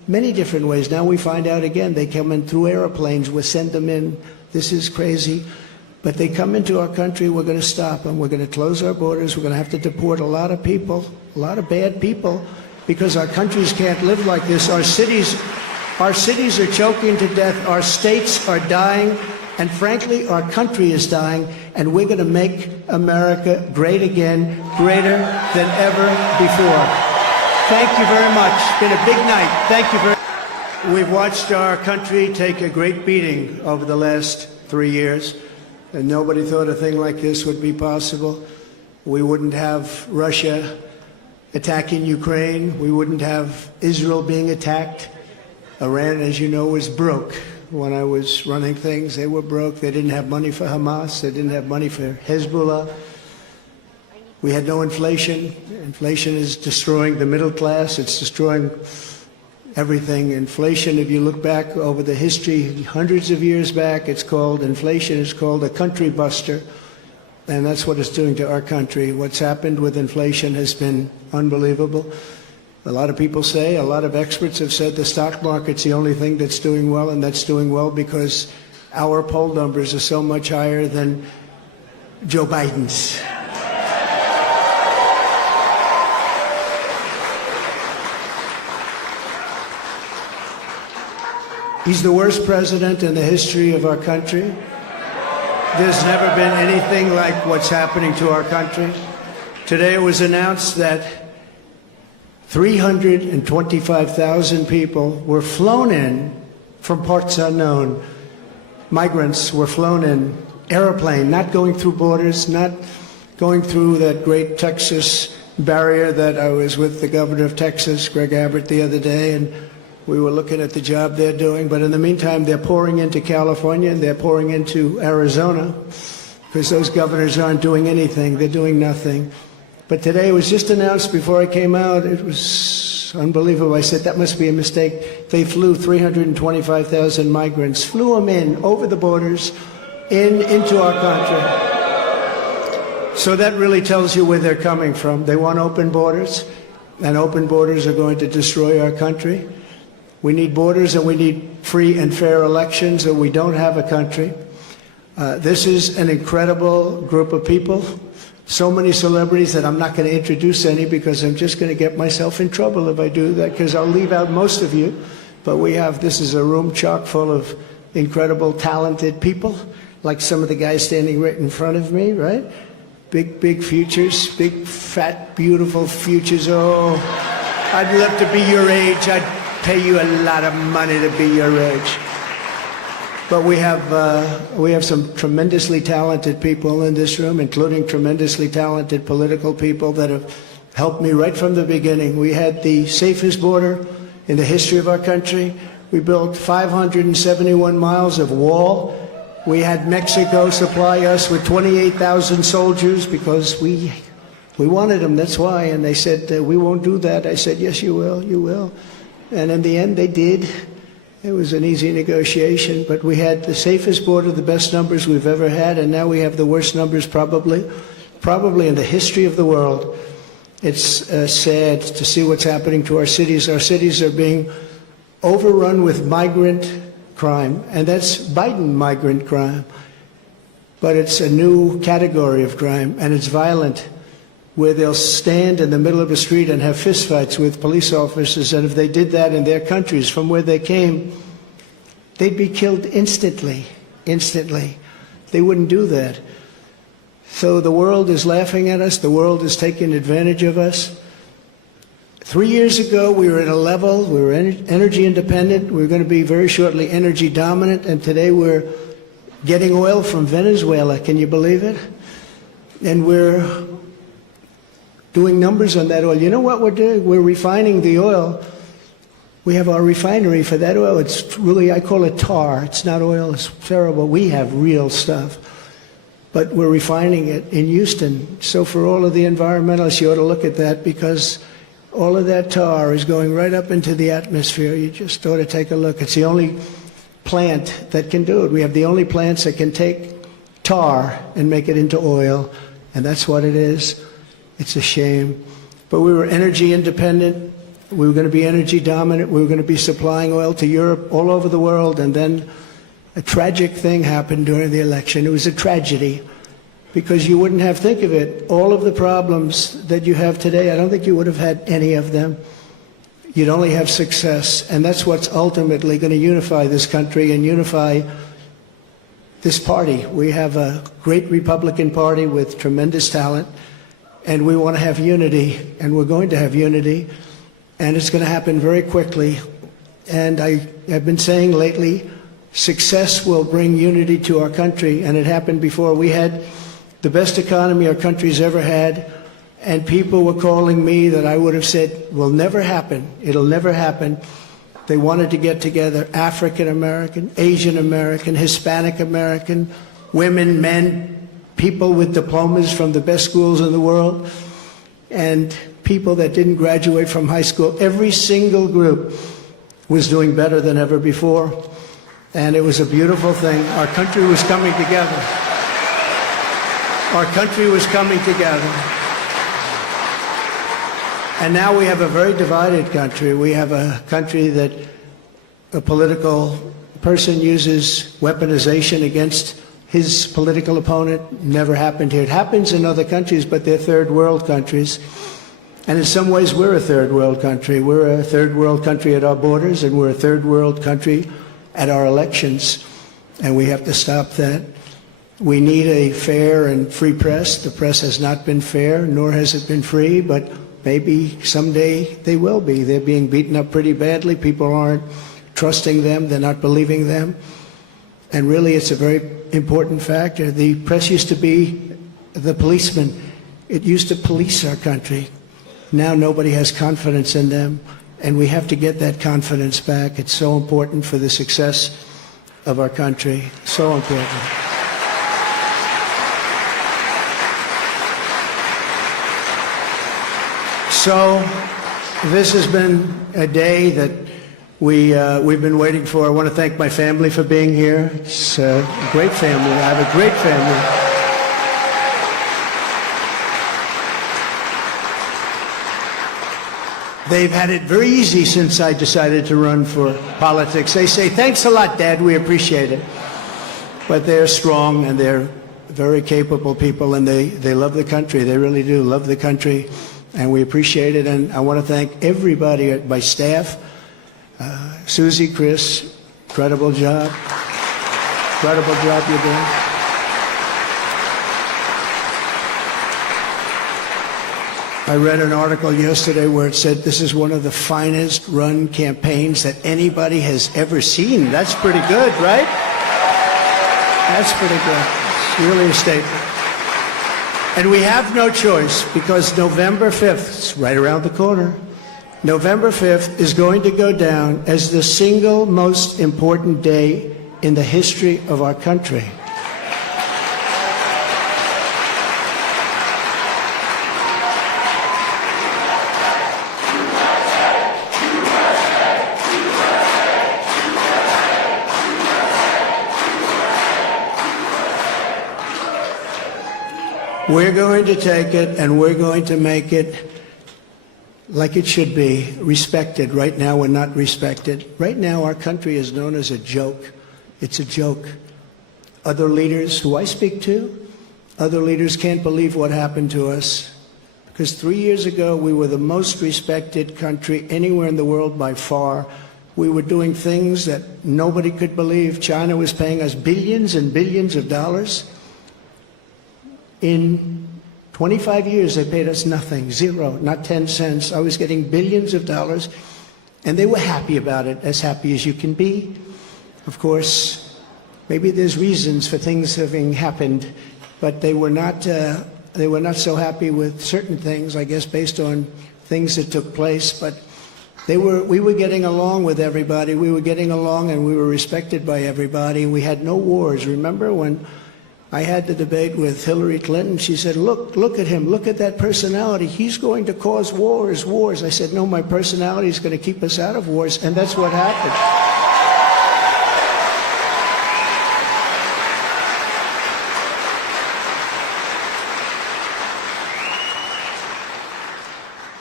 many different ways. Now we find out again, they come in through airplanes, we send them in. This is crazy. But they come into our country, we're going to stop them. We're going to close our borders. We're going to have to deport a lot of people, a lot of bad people, because our countries can't live like this. Our cities are choking to death. Our states are dying. And frankly, our country is dying. And we're going to make America great again, greater than ever before. Thank you very much. It's been a big night. Thank you very much. We've watched our country take a great beating over the last 3 years. And nobody thought a thing like this would be possible. We wouldn't have Russia attacking Ukraine. We wouldn't have Israel being attacked. Iran, as you know, was broke. When I was running things, they were broke. They didn't have money for Hamas. They didn't have money for Hezbollah. We had no inflation. Inflation is destroying the middle class. It's destroying everything. Inflation, if you look back over the history, hundreds of years back, inflation is called a country buster. And that's what it's doing to our country. What's happened with inflation has been unbelievable. A lot of people say, a lot of experts have said the stock market's the only thing that's doing well, and that's doing well because our poll numbers are so much higher than Joe Biden's. He's the worst president in the history of our country. There's never been anything like what's happening to our country. Today it was announced that 325,000 people were flown in from parts unknown. Migrants were flown in, airplane, not going through borders, not going through that great Texas barrier that I was with the governor of Texas, Greg Abbott, the other day, and we were looking at the job they're doing. But in the meantime, they're pouring into California and they're pouring into Arizona because those governors aren't doing anything. They're doing nothing. But today it was just announced before I came out. It was unbelievable. I said, that must be a mistake. They flew 325,000 migrants, flew them in over the borders into our country. So that really tells you where they're coming from. They want open borders, and open borders are going to destroy our country. We need borders and we need free and fair elections, or we don't have a country. This is an incredible group of people. So many celebrities that I'm not going to introduce any because I'm just going to get myself in trouble if I do that, because I'll leave out most of you. But this is a room chock full of incredible, talented people, like some of the guys standing right in front of me, right? Big, big futures, big, fat, beautiful futures. Oh, I'd love to be your age. I'd pay you a lot of money to be your age. But we have some tremendously talented people in this room, including tremendously talented political people that have helped me right from the beginning. We had the safest border in the history of our country. We built 571 miles of wall. We had Mexico supply us with 28,000 soldiers because we wanted them, that's why. And they said, we won't do that. I said, yes, you will, you will. And in the end, they did. It was an easy negotiation, but we had the safest border, the best numbers we've ever had, and now we have the worst numbers probably in the history of the world. It's sad to see what's happening to our cities. Our cities are being overrun with migrant crime, and that's Biden migrant crime. But it's a new category of crime, and it's violent, where they'll stand in the middle of a street and have fistfights with police officers, and if they did that in their countries from where they came, they'd be killed instantly. They wouldn't do that. So the world is laughing at us. The world is taking advantage of us. 3 years ago, we were at a level, we were energy independent. We were going to be very shortly energy dominant, and today we're getting oil from Venezuela. Can you believe it? And we're doing numbers on that oil. You know what we're doing? We're refining the oil. We have our refinery for that oil. It's really, I call it tar. It's not oil. It's terrible. We have real stuff. But we're refining it in Houston. So for all of the environmentalists, you ought to look at that, because all of that tar is going right up into the atmosphere. You just ought to take a look. It's the only plant that can do it. We have the only plants that can take tar and make it into oil, and that's what it is. It's a shame. But we were energy independent We were going to be energy dominant. We were going to be supplying oil to Europe, all over the world. And then a tragic thing happened during the election. It was a tragedy because you wouldn't have, think of it, all of the problems that you have today, I don't think you would have had any of them. You'd only have success. And that's what's ultimately going to unify this country and unify this party. We have a great Republican Party with tremendous talent, and we want to have unity, and we're going to have unity, and it's going to happen very quickly. And I have been saying lately, success will bring unity to our country, and it happened before. We had the best economy our country's ever had, and people were calling me that I would have said will never happen. It'll never happen. They wanted to get together, African American, Asian American, Hispanic American, women, men, people with diplomas from the best schools in the world, and people that didn't graduate from high school. Every single group was doing better than ever before, and it was a beautiful thing. Our country was coming together. Our country was coming together. And now we have a very divided country. We have a country that a political person uses weaponization against his political opponent. Never happened here. It happens in other countries, but they're third world countries. And in some ways, we're a third world country. We're a third world country at our borders, and we're a third world country at our elections. And we have to stop that. We need a fair and free press. The press has not been fair, nor has it been free, but maybe someday they will be. They're being beaten up pretty badly. People aren't trusting them. They're not believing them. And really, it's a very important factor. The press used to be the policeman. It used to police our country. Now nobody has confidence in them, and we have to get that confidence back. It's so important for the success of our country. So important. So this has been a day that we've been waiting for. I want to thank my family for being here. It's a great family. I have a great family. They've had it very easy since I decided to run for politics. They say, thanks a lot, Dad, we appreciate it. But they're strong, and they're very capable people, and they love the country. They really do love the country. And we appreciate it, and I want to thank everybody at my staff. Susie, Chris, incredible job. Incredible job you're doing. I read an article yesterday where it said this is one of the finest run campaigns that anybody has ever seen. That's pretty good, right? That's pretty good. It's really a statement. And we have no choice, because November 5th, it's right around the corner, November 5th is going to go down as the single most important day in the history of our country. We're going to take it, and we're going to make it like it should be, respected. Right now, we're not respected. Right now, our country is known as a joke. It's a joke. Other leaders who I speak to, other leaders can't believe what happened to us. Because 3 years ago, we were the most respected country anywhere in the world by far. We were doing things that nobody could believe. China was paying us billions and billions of dollars. In 25 years, they paid us nothing, zero, not 10 cents. I was getting billions of dollars, and they were happy about it, as happy as you can be. Of course, maybe there's reasons for things having happened, but they were not so happy with certain things, I guess, based on things that took place. But we were getting along with everybody. We were getting along, and we were respected by everybody. We had no wars. Remember when I had the debate with Hillary Clinton? She said, look at him, look at that personality. He's going to cause wars. I said, no, my personality is going to keep us out of wars, and that's what happened.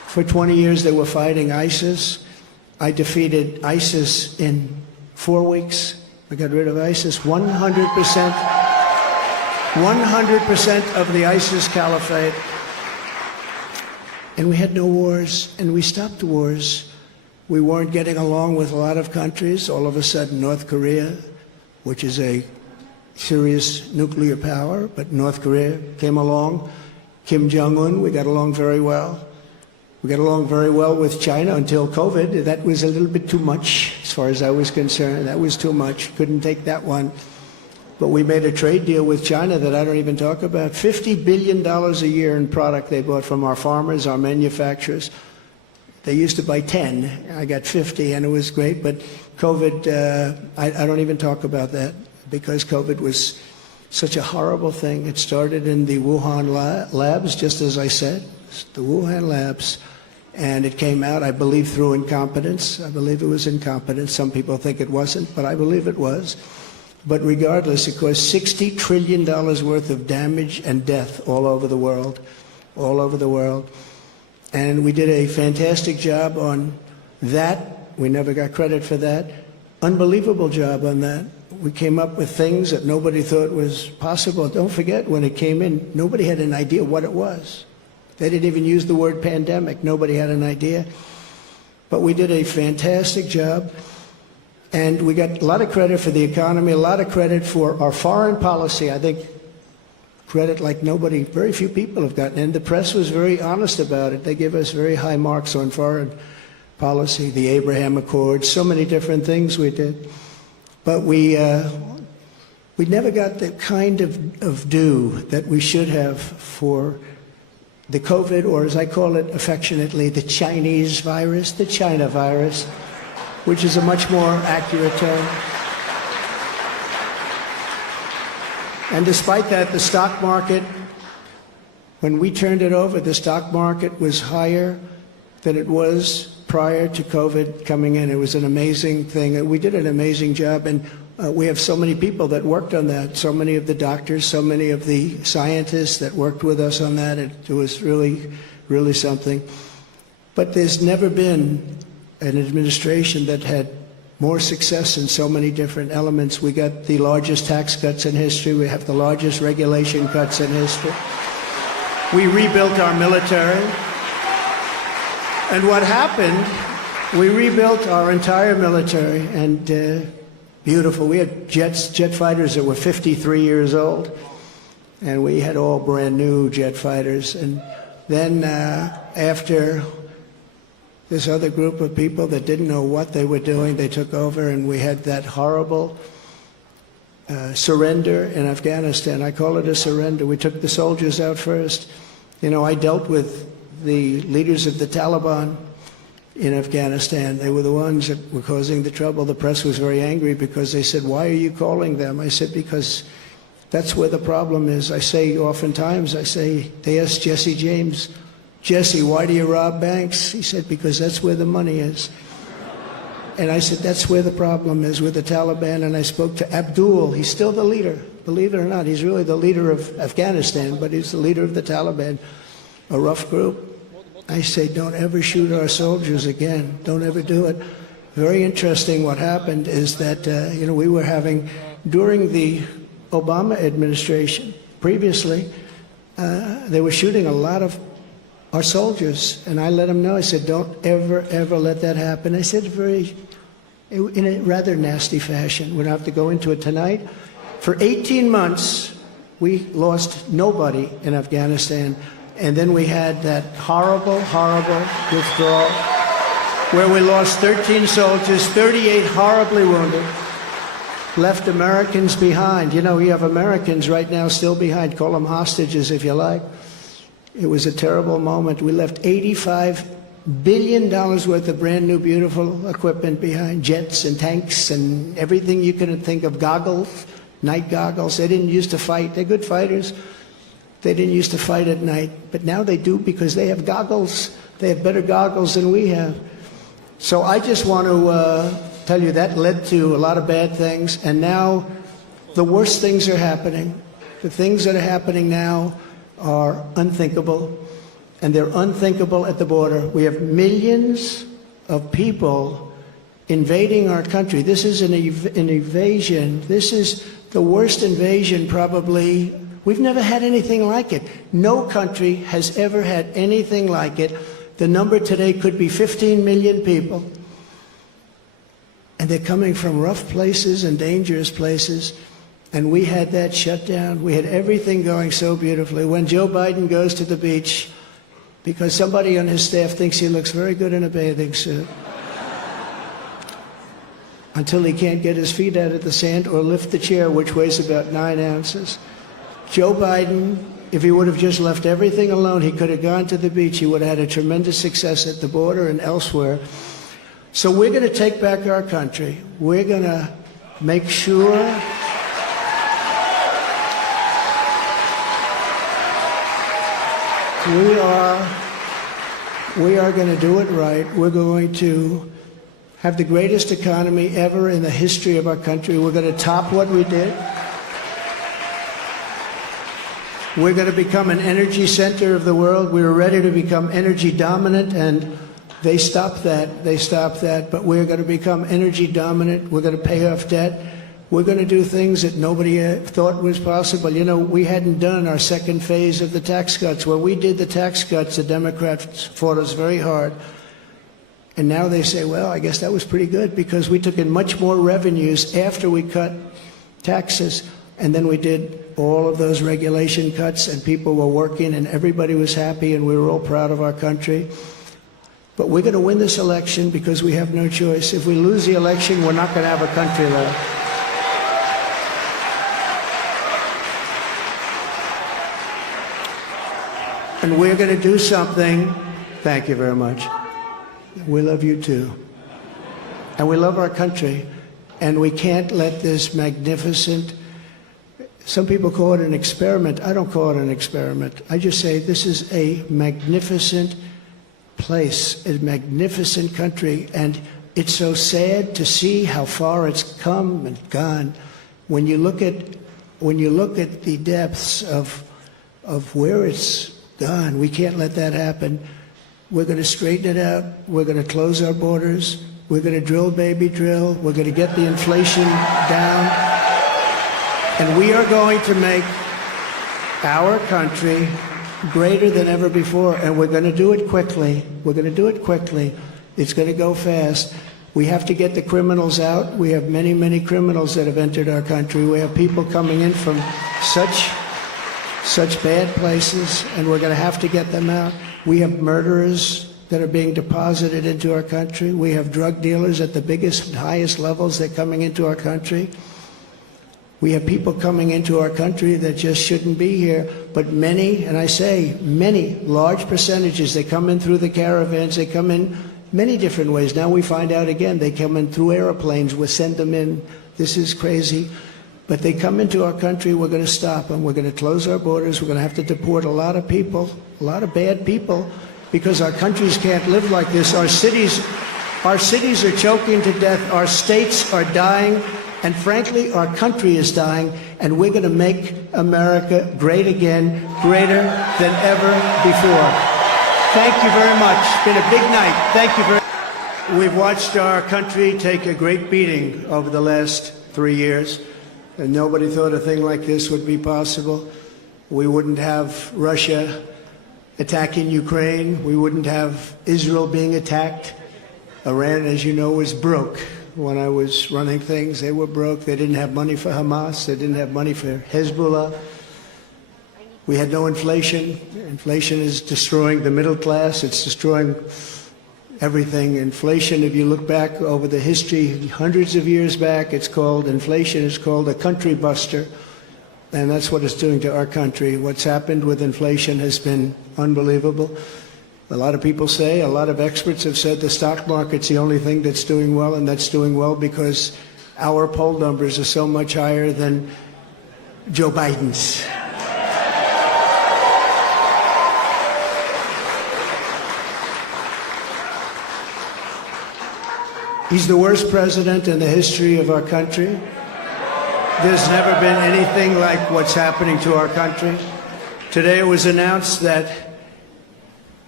For 20 years they were fighting ISIS. I defeated ISIS in 4 weeks. I got rid of ISIS. 100% of the ISIS caliphate. And we had no wars, and we stopped wars. We weren't getting along with a lot of countries. All of a sudden, North Korea, which is a serious nuclear power, but North Korea came along. Kim Jong-un, we got along very well. We got along very well with China until COVID. That was a little bit too much, as far as I was concerned. That was too much. Couldn't take that one. But we made a trade deal with China that I don't even talk about. $50 billion a year in product they bought from our farmers, our manufacturers. They used to buy 10. I got 50, and it was great. But COVID, I don't even talk about that, because COVID was such a horrible thing. It started in the Wuhan labs, just as I said, the Wuhan labs. And it came out, I believe, through incompetence. I believe it was incompetence. Some people think it wasn't, but I believe it was. But regardless, it caused $60 trillion worth of damage and death all over the world, all over the world. And we did a fantastic job on that. We never got credit for that. Unbelievable job on that. We came up with things that nobody thought was possible. Don't forget, when it came in, nobody had an idea what it was. They didn't even use the word pandemic. Nobody had an idea. But we did a fantastic job. And we got a lot of credit for the economy, a lot of credit for our foreign policy. I think credit like nobody, very few people have gotten. And the press was very honest about it. They give us very high marks on foreign policy, the Abraham Accords, so many different things we did. But we never got the kind of due that we should have for the COVID, or as I call it affectionately, the Chinese virus, the China virus, which is a much more accurate term. And despite that, the stock market, when we turned it over, the stock market was higher than it was prior to COVID coming in. It was an amazing thing. We did an amazing job, and we have so many people that worked on that, so many of the doctors, so many of the scientists that worked with us on that. It was really, really something. But there's never been an administration that had more success in so many different elements. We got the largest tax cuts in history. We have the largest regulation cuts in history. We rebuilt our military. And what happened, we rebuilt our entire military, and beautiful. We had jet fighters that were 53 years old, and we had all brand new jet fighters. And then after this other group of people that didn't know what they were doing, they took over, and we had that horrible surrender in Afghanistan. I call it a surrender. We took the soldiers out first. You know, I dealt with the leaders of the Taliban in Afghanistan. They were the ones that were causing the trouble. The press was very angry because they said, "Why are you calling them?" I said, "Because that's where the problem is." I say oftentimes, they asked Jesse James, "Jesse, why do you rob banks?" He said, "Because that's where the money is." And I said, that's where the problem is, with the Taliban. And I spoke to Abdul. He's still the leader. Believe it or not, he's really the leader of Afghanistan, but he's the leader of the Taliban, a rough group. I say, don't ever shoot our soldiers again. Don't ever do it. Very interesting what happened is that, we were having, during the Obama administration, previously, they were shooting a lot of our soldiers. And I let them know, I said, don't ever, ever let that happen. I said in a rather nasty fashion. We don't have to go into it tonight. For 18 months, we lost nobody in Afghanistan. And then we had that horrible, horrible withdrawal where we lost 13 soldiers, 38 horribly wounded, left Americans behind. You know, we have Americans right now still behind. Call them hostages if you like. It was a terrible moment. We left $85 billion worth of brand new, beautiful equipment behind, jets and tanks and everything you could think of, goggles, night goggles. They didn't used to fight. They're good fighters. They didn't used to fight at night, but now they do because they have goggles. They have better goggles than we have. So I just want to tell you that led to a lot of bad things, and now the worst things are happening. The things that are happening now are unthinkable. and they're unthinkable at the border. We have millions of people invading our country. This is an invasion. This is the worst invasion probably. We've never had anything like it. No country has ever had anything like it. The number today could be 15 million people. And they're coming from rough places and dangerous places. And we had that shut down. We had everything going so beautifully. When Joe Biden goes to the beach, because somebody on his staff thinks he looks very good in a bathing suit, until he can't get his feet out of the sand or lift the chair, which weighs about 9 ounces. Joe Biden, if he would have just left everything alone, he could have gone to the beach. He would have had a tremendous success at the border and elsewhere. So we're going to take back our country. We're going to make sure we are going to do it right. We're going to have the greatest economy ever in the history of our country. We're going to top what we did. We're going to become an energy center of the world. We were ready to become energy dominant, and they stopped that. They stopped that. But we're going to become energy dominant. We're going to pay off debt. We're going to do things that nobody thought was possible. You know, we hadn't done our second phase of the tax cuts. When we did the tax cuts, the Democrats fought us very hard. And now they say, well, I guess that was pretty good because we took in much more revenues after we cut taxes. And then we did all of those regulation cuts, and people were working, and everybody was happy, and we were all proud of our country. But we're going to win this election because we have no choice. If we lose the election, we're not going to have a country left. And we're going to do something. Thank you very much. We love you too. And we love our country. And we can't let this magnificent, some people call it an experiment. I don't call it an experiment. I just say this is a magnificent place, a magnificent country. And it's so sad to see how far it's come and gone. When you look at the depths of where it's gone, we can't let that happen. We're going to straighten it out. We're going to close our borders. We're going to drill, baby, drill. We're going to get the inflation down. And we are going to make our country greater than ever before. And we're going to do it quickly. We're going to do it quickly. It's going to go fast. We have to get the criminals out. We have many, many criminals that have entered our country. We have people coming in from such bad places, and we're going to have to get them out. We have murderers that are being deposited into our country. We have drug dealers at the biggest and highest levels. They're coming into our country. We have people coming into our country that just shouldn't be here. But many, and I say many, large percentages, they come in through the caravans. They come in many different ways. Now we find out again, they come in through airplanes. We send them in. This is crazy. But they come into our country, we're going to stop them. We're going to close our borders. We're going to have to deport a lot of people, a lot of bad people, because our countries can't live like this. Our cities are choking to death. Our states are dying. And frankly, our country is dying. And we're going to make America great again, greater than ever before. Thank you very much. It's been a big night. Thank you very much. We've watched our country take a great beating over the last 3 years. And nobody thought a thing like this would be possible. We wouldn't have Russia attacking Ukraine. We wouldn't have Israel being attacked. Iran, as you know, was broke. When I was running things, they were broke. They didn't have money for Hamas. They didn't have money for Hezbollah. We had no inflation. Inflation is destroying the middle class. It's destroying everything. Inflation, if you look back over the history, hundreds of years back, inflation is called a country buster. And that's what it's doing to our country. What's happened with inflation has been unbelievable. A lot of people say, a lot of experts have said the stock market's the only thing that's doing well, and that's doing well because our poll numbers are so much higher than Joe Biden's. He's the worst president in the history of our country. There's never been anything like what's happening to our country. Today it was announced that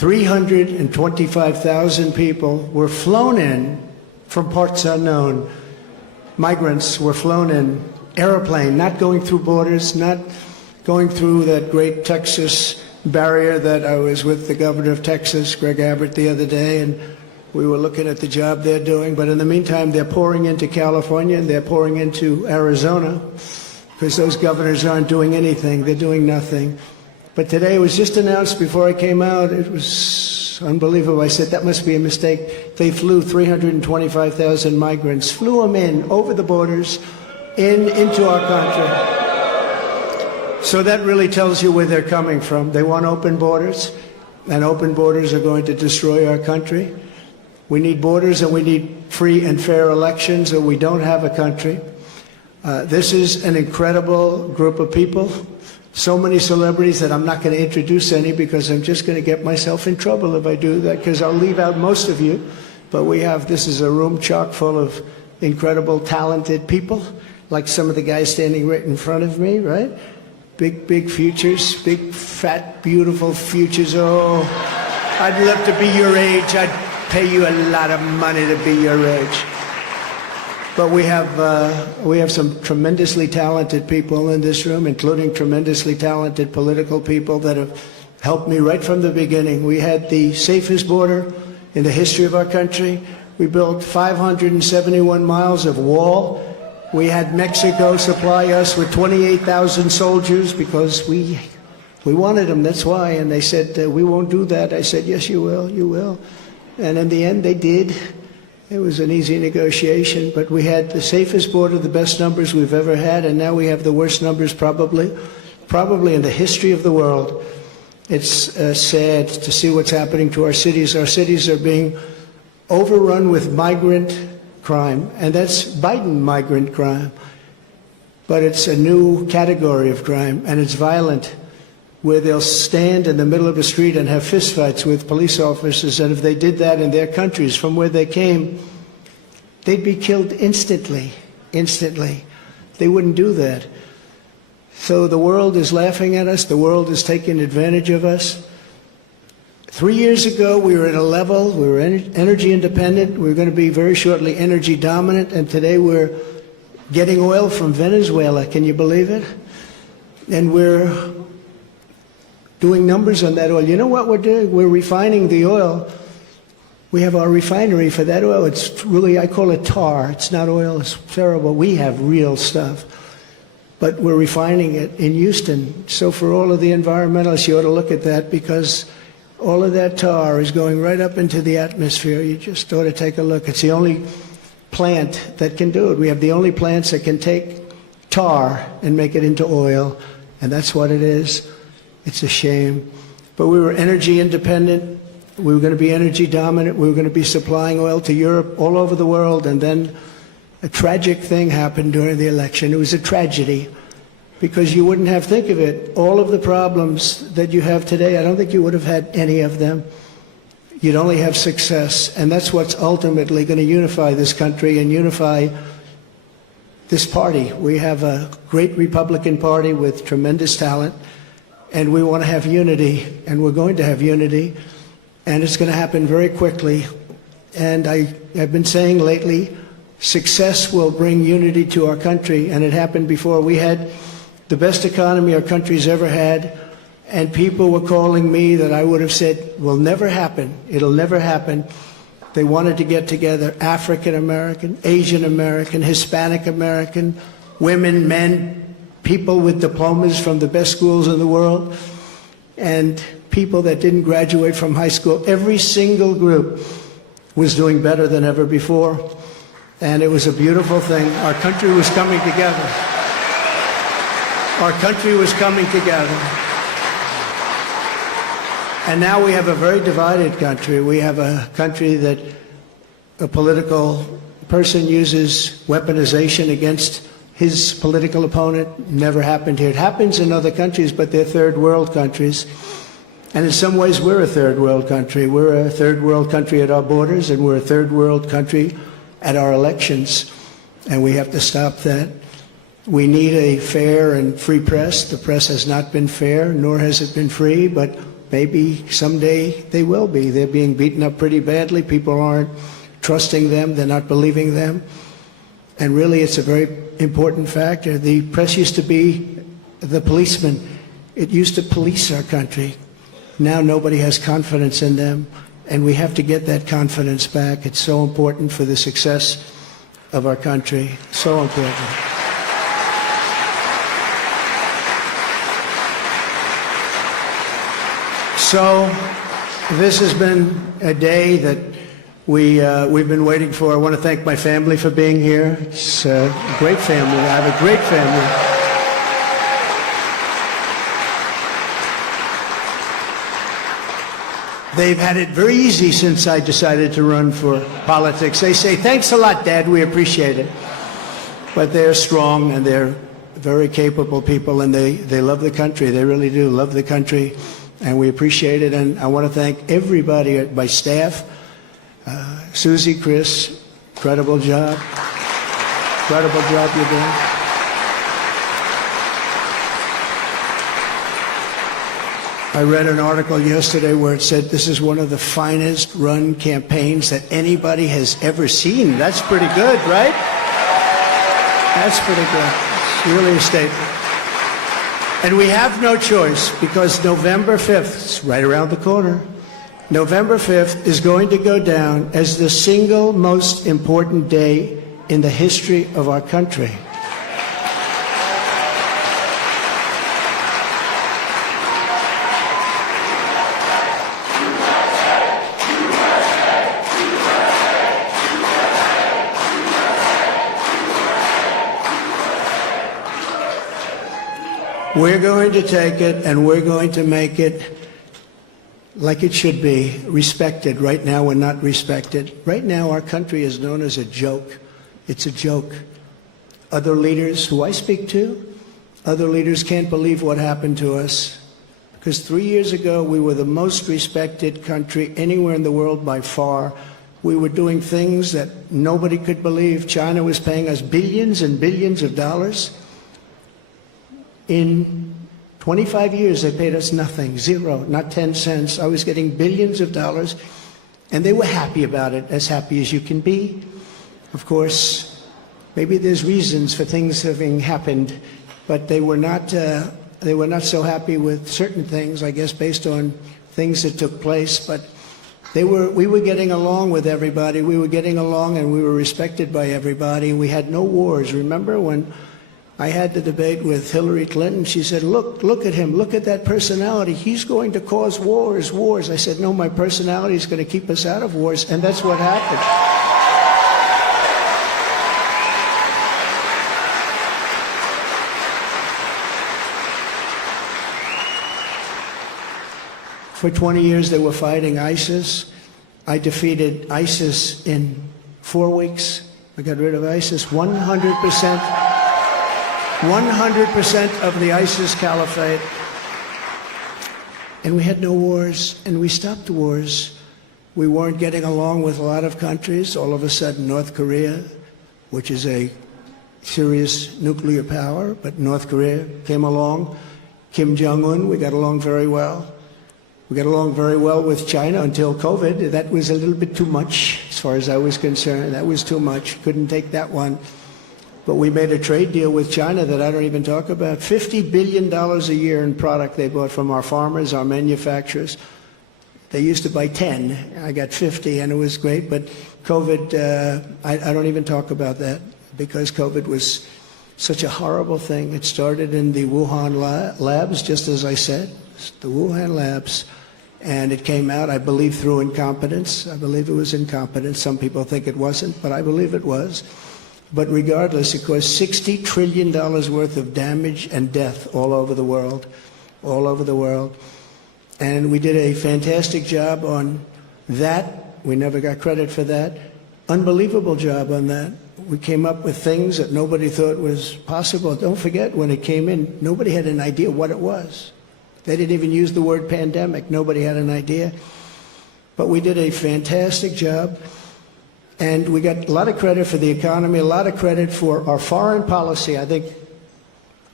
325,000 people were flown in from parts unknown. Migrants were flown in airplane, not going through borders, not going through that great Texas barrier that I was with the governor of Texas, Greg Abbott, the other day, and we were looking at the job they're doing. But in the meantime, they're pouring into California and they're pouring into Arizona because those governors aren't doing anything. They're doing nothing. But today it was just announced before I came out. It was unbelievable. I said, that must be a mistake. They flew 325,000 migrants, flew them in over the borders, into our country. So that really tells you where they're coming from. They want open borders, and open borders are going to destroy our country. We need borders and we need free and fair elections, or we don't have a country. This is an incredible group of people. So many celebrities that I'm not going to introduce any because I'm just going to get myself in trouble if I do that, because I'll leave out most of you. But this is a room chock full of incredible, talented people, like some of the guys standing right in front of me, right? Big futures, big, fat, beautiful futures. Oh, I'd love to be your age. I'd pay you a lot of money to be your age. But we have some tremendously talented people in this room, including tremendously talented political people that have helped me right from the beginning. We had the safest border in the history of our country. We built 571 miles of wall. We had Mexico supply us with 28,000 soldiers because we wanted them, that's why. And they said, we won't do that. I said, yes, you will, you will. And in the end, they did. It was an easy negotiation, but we had the safest border, the best numbers we've ever had, and now we have the worst numbers probably in the history of the world. It's sad to see what's happening to our cities. Our cities are being overrun with migrant crime, and that's Biden migrant crime. But it's a new category of crime, and it's violent, where they'll stand in the middle of a street and have fistfights with police officers, and if they did that in their countries from where they came, they'd be killed instantly. They wouldn't do that. So the world is laughing at us. The world is taking advantage of us. 3 years ago, we were at a level, we were energy independent. We were going to be very shortly energy dominant, and today we're getting oil from Venezuela. Can you believe it? And we're doing numbers on that oil. You know what we're doing? We're refining the oil. We have our refinery for that oil. It's really, I call it tar. It's not oil. It's terrible. We have real stuff. But we're refining it in Houston. So for all of the environmentalists, you ought to look at that, because all of that tar is going right up into the atmosphere. You just ought to take a look. It's the only plant that can do it. We have the only plants that can take tar and make it into oil, and that's what it is. It's a shame. But we were energy independent. We were going to be energy dominant. We were going to be supplying oil to Europe, all over the world. And then a tragic thing happened during the election. It was a tragedy, because you wouldn't have, think of it, all of the problems that you have today, I don't think you would have had any of them. You'd only have success. And that's what's ultimately going to unify this country and unify this party. We have a great Republican Party with tremendous talent. And we want to have unity, and we're going to have unity, and it's going to happen very quickly. And I've been saying lately, success will bring unity to our country, and it happened before. We had the best economy our country's ever had, and people were calling me that I would have said will never happen. It'll never happen. They wanted to get together, African American, Asian American, Hispanic American, women, men, people with diplomas from the best schools in the world, and people that didn't graduate from high school. Every single group was doing better than ever before, and it was a beautiful thing. Our country was coming together. Our country was coming together. And now we have a very divided country. We have a country that a political person uses weaponization against his political opponent. Never happened here. It happens in other countries, but they're third world countries. And in some ways, we're a third world country. We're a third world country at our borders, and we're a third world country at our elections. And we have to stop that. We need a fair and free press. The press has not been fair, nor has it been free, but maybe someday they will be. They're being beaten up pretty badly. People aren't trusting them. They're not believing them. And really, it's a very important factor. The press used to be the policeman. It used to police our country. Now nobody has confidence in them, and we have to get that confidence back. It's so important for the success of our country. So important. So this has been a day that we've been waiting for. I want to thank my family for being here. It's a great family. I have a great family. They've had it very easy since I decided to run for politics. They say, thanks a lot, Dad, we appreciate it. But they're strong and they're very capable people, and they love the country. They really do love the country, and we appreciate it. And I want to thank everybody at my staff. Susie, Chris, incredible job. Incredible job you're doing. I read an article yesterday where it said this is one of the finest run campaigns that anybody has ever seen. That's pretty good, right? That's pretty good. It's really a statement. And we have no choice, because November 5th, it's right around the corner, November 5th is going to go down as the single most important day in the history of our country. We're going to take it and we're going to make it like it should be, respected. Right now, we're not respected. Right now, our country is known as a joke. It's a joke. Other leaders who I speak to, other leaders can't believe what happened to us. Because 3 years ago, we were the most respected country anywhere in the world by far. We were doing things that nobody could believe. China was paying us billions and billions of dollars. In 25 years, they paid us nothing, zero, not 10 cents. I was getting billions of dollars, and they were happy about it, as happy as you can be. Of course, maybe there's reasons for things having happened, but they were not so happy with certain things, I guess, based on things that took place. But we were getting along with everybody. We were getting along, and we were respected by everybody. We had no wars. Remember when I had the debate with Hillary Clinton? She said, look at him, look at that personality. He's going to cause wars. I said, no, my personality is going to keep us out of wars, and that's what happened. For 20 years, they were fighting ISIS. I defeated ISIS in 4 weeks. I got rid of ISIS 100%. 100% of the ISIS caliphate. And we had no wars, and we stopped wars. We weren't getting along with a lot of countries. All of a sudden, North Korea, which is a serious nuclear power, but North Korea came along. Kim Jong-un, we got along very well. We got along very well with China until COVID. That was a little bit too much, as far as I was concerned. That was too much. Couldn't take that one. But we made a trade deal with China that I don't even talk about. $50 billion a year in product they bought from our farmers, our manufacturers. They used to buy 10. I got 50, and it was great. But COVID, I don't even talk about that, because COVID was such a horrible thing. It started in the Wuhan labs, just as I said, the Wuhan labs. And it came out, I believe, through incompetence. I believe it was incompetence. Some people think it wasn't, but I believe it was. But regardless, it caused $60 trillion worth of damage and death all over the world, all over the world. And we did a fantastic job on that. We never got credit for that. Unbelievable job on that. We came up with things that nobody thought was possible. Don't forget, when it came in, nobody had an idea what it was. They didn't even use the word pandemic. Nobody had an idea. But we did a fantastic job. And we got a lot of credit for the economy, a lot of credit for our foreign policy. I think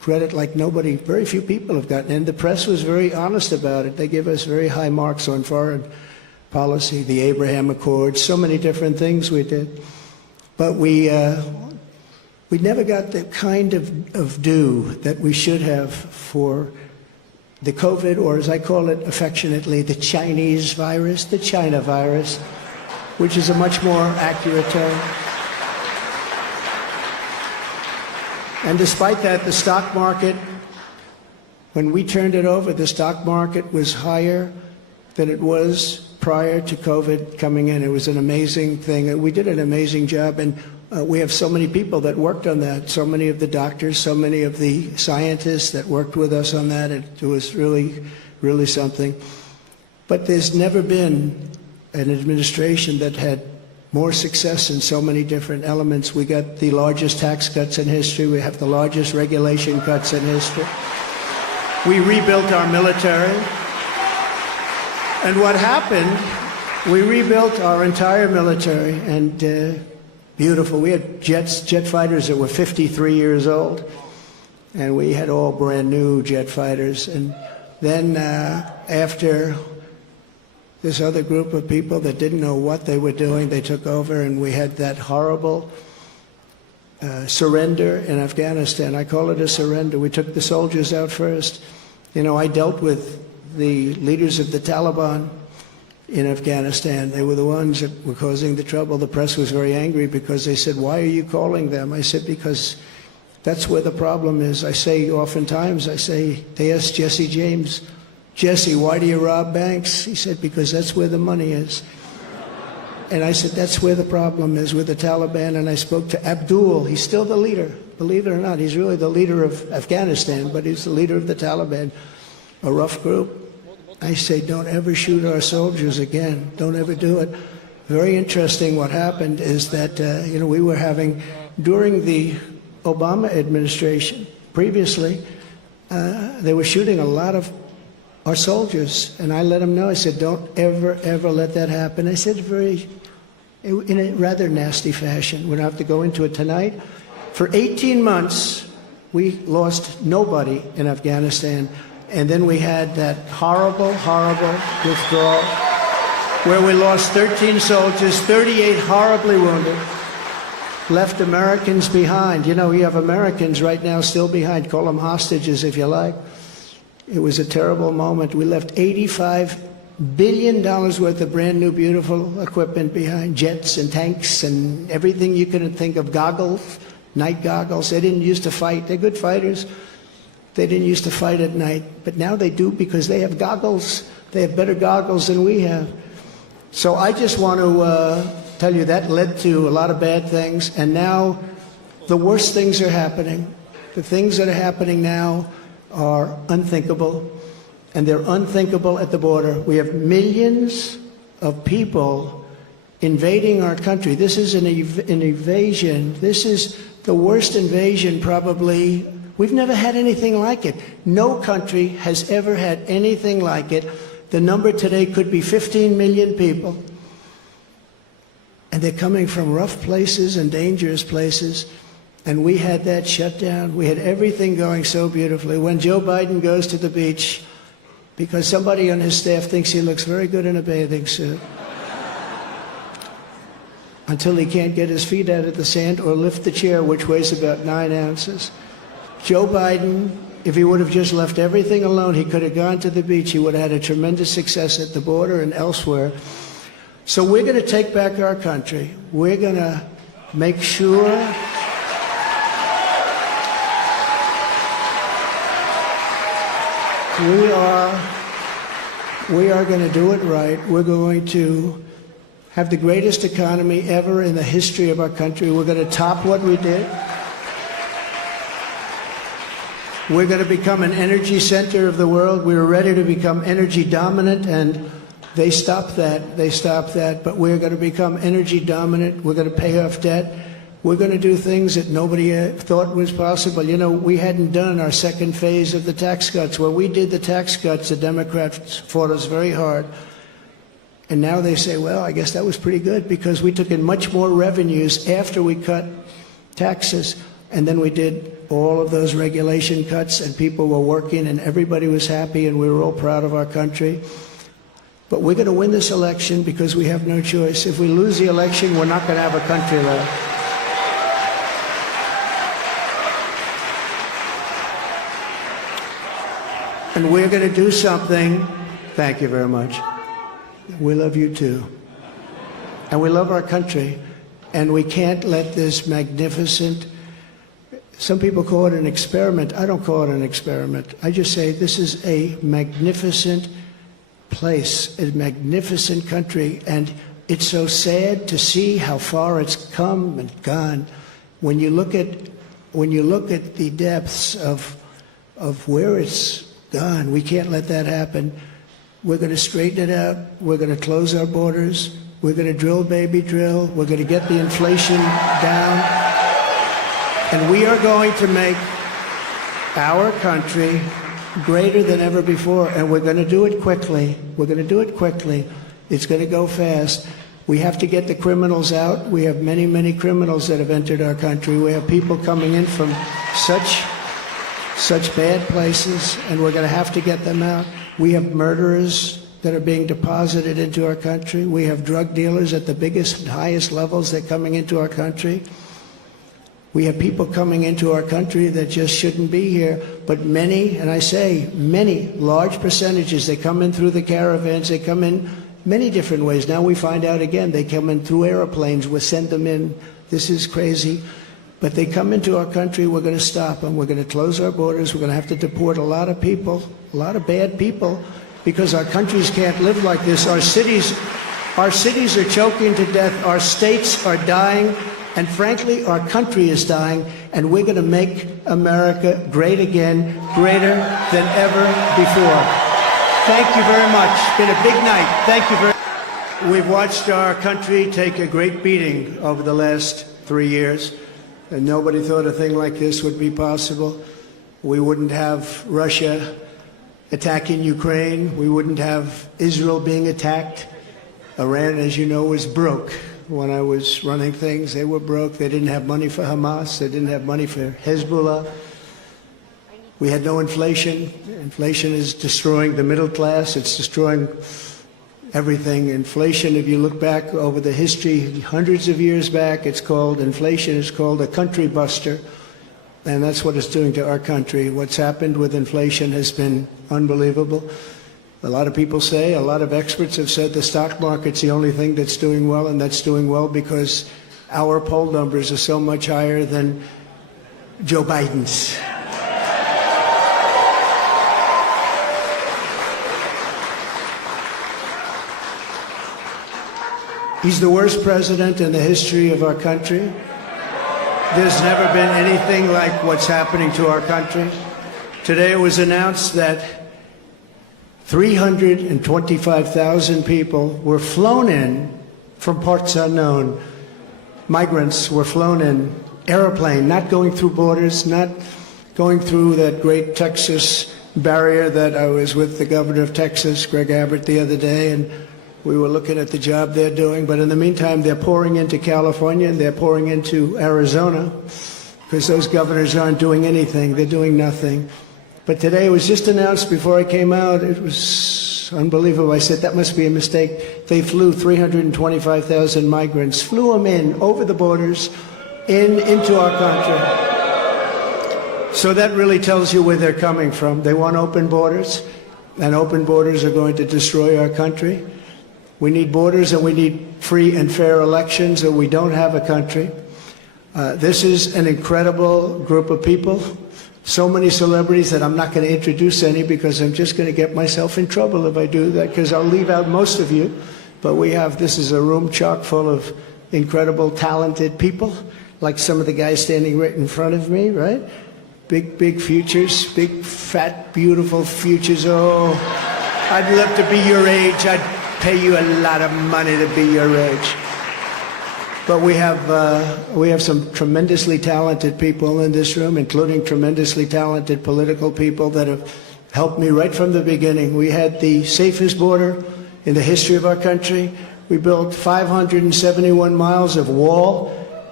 credit like nobody, very few people have gotten. And the press was very honest about it. They give us very high marks on foreign policy, the Abraham Accords, so many different things we did. But we never got the kind of due that we should have for the COVID, or as I call it affectionately, the Chinese virus, the China virus, which is a much more accurate term. And despite that, the stock market, when we turned it over, the stock market was higher than it was prior to COVID coming in. It was an amazing thing. We did an amazing job, and we have so many people that worked on that, so many of the doctors, so many of the scientists that worked with us on that. It was really, really something. But there's never been an administration that had more success in so many different elements. We got the largest tax cuts in history. We have the largest regulation cuts in history. We rebuilt our military. And what happened, we rebuilt our entire military, and beautiful. We had jet fighters that were 53 years old, and we had all brand new jet fighters. And then after this other group of people that didn't know what they were doing, they took over, and we had that horrible surrender in Afghanistan. I call it a surrender. We took the soldiers out first. You know, I dealt with the leaders of the Taliban in Afghanistan. They were the ones that were causing the trouble. The press was very angry because they said, "Why are you calling them?" I said, "Because that's where the problem is." I say oftentimes, they asked Jesse James, "Jesse, why do you rob banks?" He said, "Because that's where the money is." And I said, that's where the problem is with the Taliban. And I spoke to Abdul. He's still the leader. Believe it or not, he's really the leader of Afghanistan, but he's the leader of the Taliban, a rough group. I say, don't ever shoot our soldiers again. Don't ever do it. Very interesting what happened is that, we were having, during the Obama administration, previously, they were shooting a lot of our soldiers. And I let them know, I said, don't ever, ever let that happen. I said in a rather nasty fashion. We don't have to go into it tonight. For 18 months, we lost nobody in Afghanistan. And then we had that horrible, horrible withdrawal where we lost 13 soldiers, 38 horribly wounded, left Americans behind. You know, you have Americans right now still behind. Call them hostages if you like. It was a terrible moment. We left $85 billion worth of brand new, beautiful equipment behind, jets and tanks and everything you could think of, goggles, night goggles. They didn't used to fight. They're good fighters. They didn't used to fight at night, but now they do because they have goggles. They have better goggles than we have. So I just want to tell you that led to a lot of bad things, and now the worst things are happening. The things that are happening now are unthinkable, and they're unthinkable at the border. We have millions of people invading our country. This is an invasion. This is the worst invasion probably. We've never had anything like it. No country has ever had anything like it. The number today could be 15 million people. And they're coming from rough places and dangerous places. And we had that shut down. We had everything going so beautifully. When Joe Biden goes to the beach, because somebody on his staff thinks he looks very good in a bathing suit, until he can't get his feet out of the sand or lift the chair, which weighs about 9 ounces. Joe Biden, if he would have just left everything alone, he could have gone to the beach. He would have had a tremendous success at the border and elsewhere. So we're going to take back our country. We're going to make sure we are going to do it right. We're going to have the greatest economy ever in the history of our country. We're going to top what we did. We're going to become an energy center of the world. We were ready to become energy dominant, and they stopped that. They stopped that. But we're going to become energy dominant. We're going to pay off debt. We're going to do things that nobody thought was possible. You know, we hadn't done our second phase of the tax cuts. When we did the tax cuts, the Democrats fought us very hard. And now they say, well, I guess that was pretty good because we took in much more revenues after we cut taxes. And then we did all of those regulation cuts, and people were working, and everybody was happy, and we were all proud of our country. But we're going to win this election because we have no choice. If we lose the election, we're not going to have a country left. And we're going to do something. Thank you very much. We love you too. And we love our country. And we can't let this magnificent, some people call it an experiment. I don't call it an experiment. I just say this is a magnificent place, a magnificent country. And it's so sad to see how far it's come and gone. When you look at the depths of where it's gone, we can't let that happen. We're going to straighten it out. We're going to close our borders. We're going to drill, baby, drill. We're going to get the inflation down. And we are going to make our country greater than ever before. And we're going to do it quickly. We're going to do it quickly. It's going to go fast. We have to get the criminals out. We have many, many criminals that have entered our country. We have people coming in from such bad places, and we're going to have to get them out. We have murderers that are being deposited into our country. We have drug dealers at the biggest and highest levels that are coming into our country. We have people coming into our country that just shouldn't be here. But many, and I say many, large percentages, they come in through the caravans. They come in many different ways. Now we find out again, they come in through airplanes. We send them in. This is crazy. But they come into our country, we're going to stop them. We're going to close our borders. We're going to have to deport a lot of people, a lot of bad people, because our countries can't live like this. Our cities are choking to death. Our states are dying. And frankly, our country is dying. And we're going to make America great again, greater than ever before. Thank you very much. It's been a big night. Thank you very much. We've watched our country take a great beating over the last 3 years. And nobody thought a thing like this would be possible. We wouldn't have Russia attacking Ukraine. We wouldn't have Israel being attacked. Iran, as you know, was broke. When I was running things, they were broke. They didn't have money for Hamas. They didn't have money for Hezbollah. We had no inflation. Inflation is destroying the middle class. It's destroying everything. Inflation, if you look back over the history, hundreds of years back, inflation is called a country buster. And that's what it's doing to our country. What's happened with inflation has been unbelievable. A lot of people say, a lot of experts have said the stock market's the only thing that's doing well, and that's doing well because our poll numbers are so much higher than Joe Biden's. He's the worst president in the history of our country. There's never been anything like what's happening to our country. Today it was announced that 325,000 people were flown in from parts unknown. Migrants were flown in, airplane, not going through borders, not going through that great Texas barrier that I was with the governor of Texas, Greg Abbott, the other day, and we were looking at the job they're doing. But in the meantime, they're pouring into California and they're pouring into Arizona because those governors aren't doing anything. They're doing nothing. But today it was just announced before I came out. It was unbelievable. I said, that must be a mistake. They flew 325,000 migrants, flew them in over the borders into our country. So that really tells you where they're coming from. They want open borders, and open borders are going to destroy our country. We need borders and we need free and fair elections, or we don't have a country. This is an incredible group of people. So many celebrities that I'm not going to introduce any because I'm just going to get myself in trouble if I do that, because I'll leave out most of you. But this is a room chock full of incredible, talented people, like some of the guys standing right in front of me, right? Big, big futures, big, fat, beautiful futures. Oh, I'd love to be your age. I'd pay you a lot of money to be your age. But we have some tremendously talented people in this room, including tremendously talented political people that have helped me right from the beginning. We had the safest border in the history of our country. We built 571 miles of wall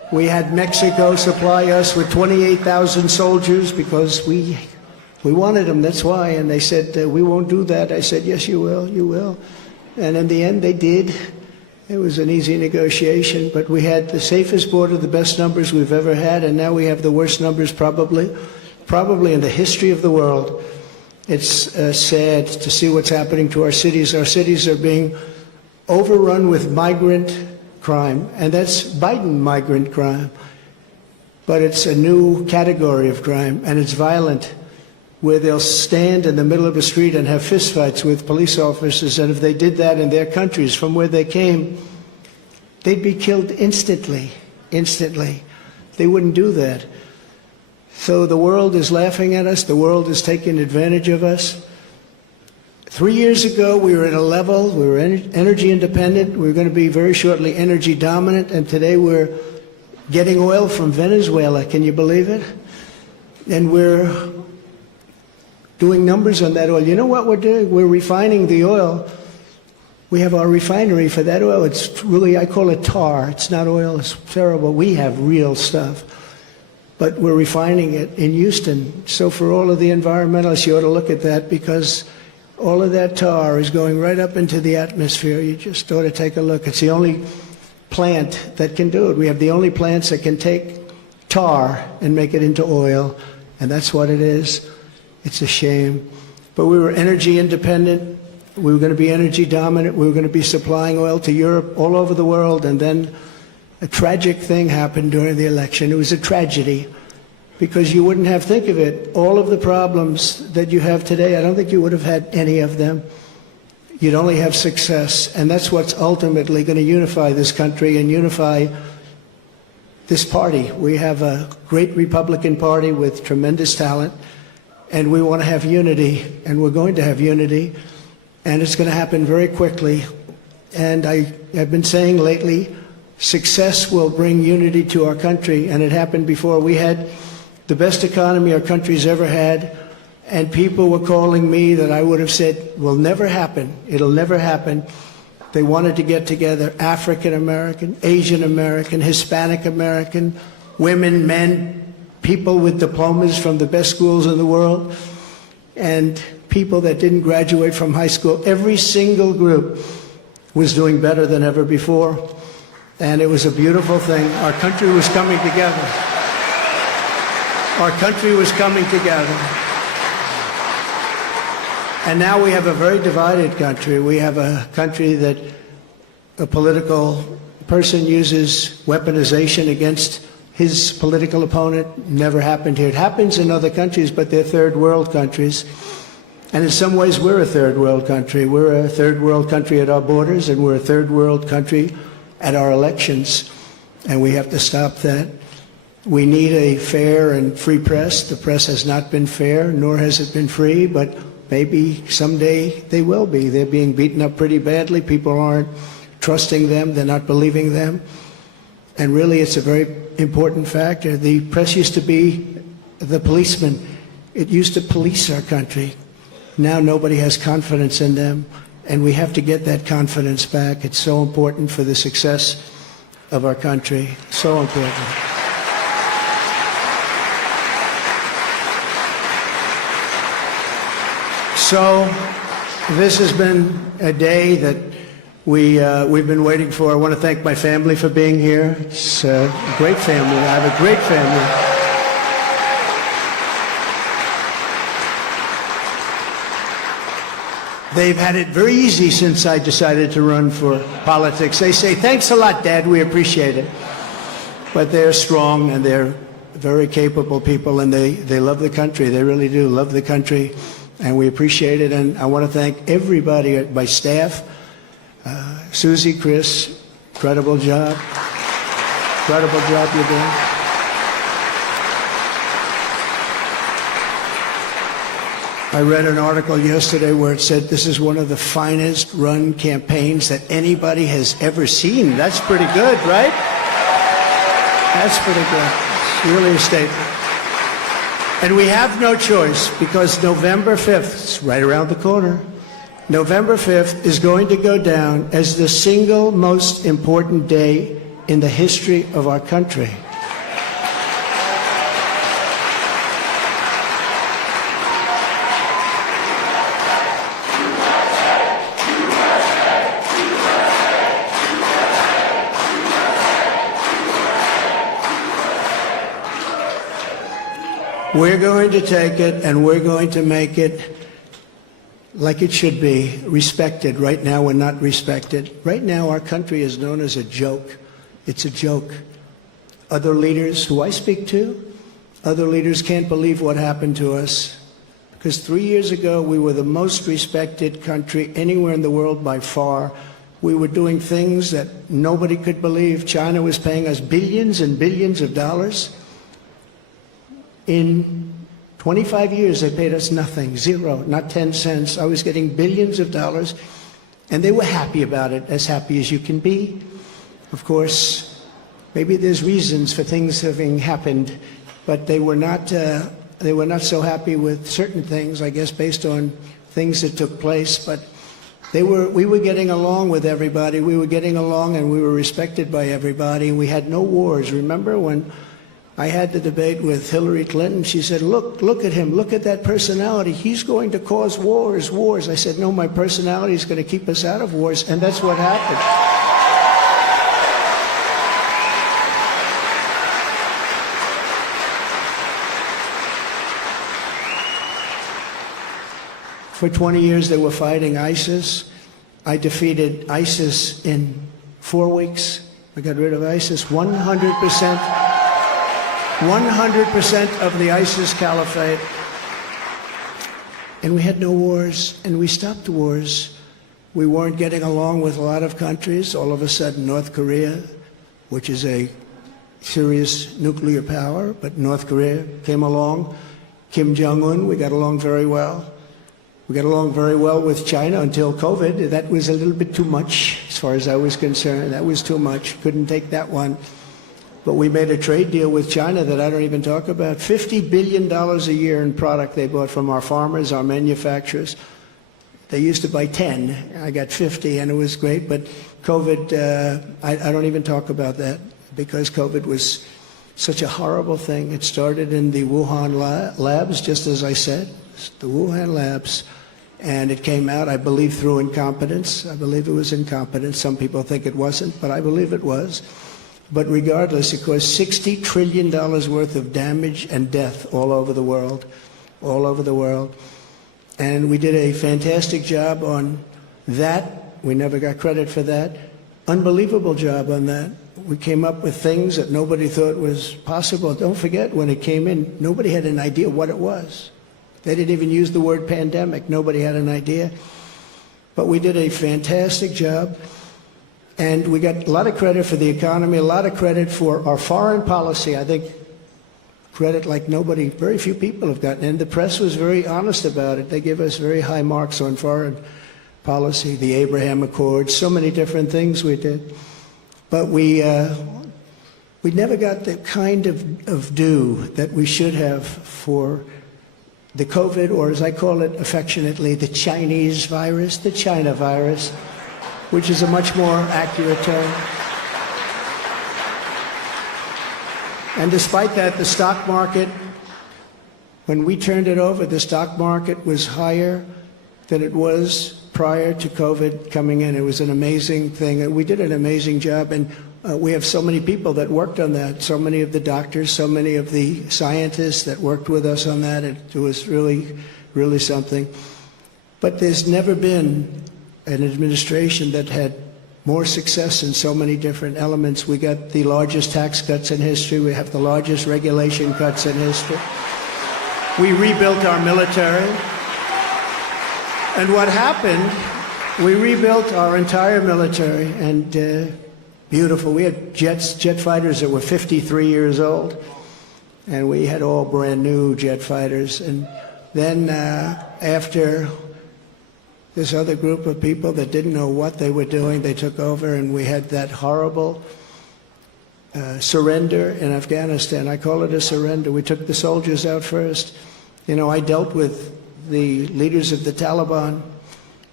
We had Mexico supply us with 28,000 soldiers because we wanted them, that's why. And they said, we won't do that. I said, yes, you will, you will. And in the end, they did. It was an easy negotiation, but we had the safest border, the best numbers we've ever had, and now we have the worst numbers probably in the history of the world. It's sad to see what's happening to our cities. Our cities are being overrun with migrant crime, and that's Biden migrant crime. But it's a new category of crime, and it's violent, where they'll stand in the middle of a street and have fistfights with police officers, and if they did that in their countries from where they came, they'd be killed instantly. They wouldn't do that. So the world is laughing at us. The world is taking advantage of us. 3 years ago, we were at a level, we were energy independent. We were going to be very shortly energy dominant, and today we're getting oil from Venezuela. Can you believe it? And we're doing numbers on that oil. You know what we're doing? We're refining the oil. We have our refinery for that oil. It's really, I call it tar. It's not oil. It's terrible. We have real stuff. But we're refining it in Houston. So for all of the environmentalists, you ought to look at that, because all of that tar is going right up into the atmosphere. You just ought to take a look. It's the only plant that can do it. We have the only plants that can take tar and make it into oil, and that's what it is. It's a shame. But we were energy independent. We were going to be energy dominant. We were going to be supplying oil to Europe, all over the world. And then a tragic thing happened during the election. It was a tragedy, because you wouldn't have, think of it, all of the problems that you have today, I don't think you would have had any of them. You'd only have success. And that's what's ultimately going to unify this country and unify this party. We have a great Republican Party with tremendous talent. And we want to have unity, and we're going to have unity, and it's going to happen very quickly. And I have been saying lately, success will bring unity to our country, and it happened before. We had the best economy our country's ever had, and people were calling me that I would have said will never happen. It'll never happen. They wanted to get together, African American, Asian American, Hispanic American, women, men, people with diplomas from the best schools in the world, and people that didn't graduate from high school. Every single group was doing better than ever before, and it was a beautiful thing. Our country was coming together. Our country was coming together. And now we have a very divided country. We have a country that a political person uses weaponization against his political opponent. Never happened here. It happens in other countries, but they're third world countries. And in some ways, we're a third world country. We're a third world country at our borders, and we're a third world country at our elections. And we have to stop that. We need a fair and free press. The press has not been fair, nor has it been free, but maybe someday they will be. They're being beaten up pretty badly. People aren't trusting them. They're not believing them. And really, it's a very important factor. The press used to be the policeman. It used to police our country. Now nobody has confidence in them, and we have to get that confidence back. It's so important for the success of our country. So important. So this has been a day that we've been waiting for. I want to thank my family for being here. It's a great family. I have a great family. They've had it very easy since I decided to run for politics. They say, thanks a lot, Dad, we appreciate it. But they're strong, and they're very capable people, and they love the country. They really do love the country, and we appreciate it. And I want to thank everybody, my staff, Susie, Chris, incredible job. Incredible job you're doing. I read an article yesterday where it said this is one of the finest run campaigns that anybody has ever seen. That's pretty good, right? That's pretty good. It's really a statement. And we have no choice, because November 5th, it's right around the corner, November 5th is going to go down as the single most important day in the history of our country. We're going to take it and we're going to make it like it should be, respected. Right now we're not respected. Right now our country is known as a joke. It's a joke. Other leaders who I speak to, other leaders can't believe what happened to us. Because 3 years ago we were the most respected country anywhere in the world by far. We were doing things that nobody could believe. China was paying us billions and billions of dollars. In 25 years, they paid us nothing, zero, not 10 cents. I was getting billions of dollars, and they were happy about it, as happy as you can be. Of course, maybe there's reasons for things having happened, but they were not so happy with certain things, I guess, based on things that took place. But we were getting along with everybody. We were getting along, and we were respected by everybody. We had no wars. Remember when I had the debate with Hillary Clinton? She said, look at him, look at that personality. He's going to cause wars. I said, no, my personality is going to keep us out of wars, and that's what happened. For 20 years they were fighting ISIS. I defeated ISIS in 4 weeks. I got rid of ISIS 100%. 100% of the ISIS caliphate. And we had no wars, and we stopped wars. We weren't getting along with a lot of countries. All of a sudden, North Korea, which is a serious nuclear power, but North Korea came along. Kim Jong-un, we got along very well. We got along very well with China until COVID. That was a little bit too much, as far as I was concerned. That was too much. Couldn't take that one. But we made a trade deal with China that I don't even talk about. $50 billion a year in product they bought from our farmers, our manufacturers. They used to buy 10. I got 50, and it was great. But COVID, I don't even talk about that, because COVID was such a horrible thing. It started in the Wuhan labs, just as I said, the Wuhan labs. And it came out, I believe, through incompetence. I believe it was incompetence. Some people think it wasn't, but I believe it was. But regardless, it caused $60 trillion worth of damage and death all over the world, all over the world. And we did a fantastic job on that. We never got credit for that. Unbelievable job on that. We came up with things that nobody thought was possible. Don't forget, when it came in, nobody had an idea what it was. They didn't even use the word pandemic. Nobody had an idea. But we did a fantastic job. And we got a lot of credit for the economy, a lot of credit for our foreign policy. I think credit like nobody, very few people have gotten. And the press was very honest about it. They give us very high marks on foreign policy, the Abraham Accords, so many different things we did. But we never got the kind of due that we should have for the COVID, or as I call it affectionately, the Chinese virus, the China virus, which is a much more accurate term. And despite that, the stock market, when we turned it over, the stock market was higher than it was prior to COVID coming in. It was an amazing thing. And we did an amazing job. And we have so many people that worked on that, so many of the doctors, so many of the scientists that worked with us on that. It was really, really something. But there's never been an administration that had more success in so many different elements. We got the largest tax cuts in history. We have the largest regulation cuts in history. We rebuilt our military. And what happened, we rebuilt our entire military, and beautiful. We had jet fighters that were 53 years old, and we had all brand new jet fighters. And then after this other group of people that didn't know what they were doing, they took over, and we had that horrible surrender in Afghanistan. I call it a surrender. We took the soldiers out first. You know, I dealt with the leaders of the Taliban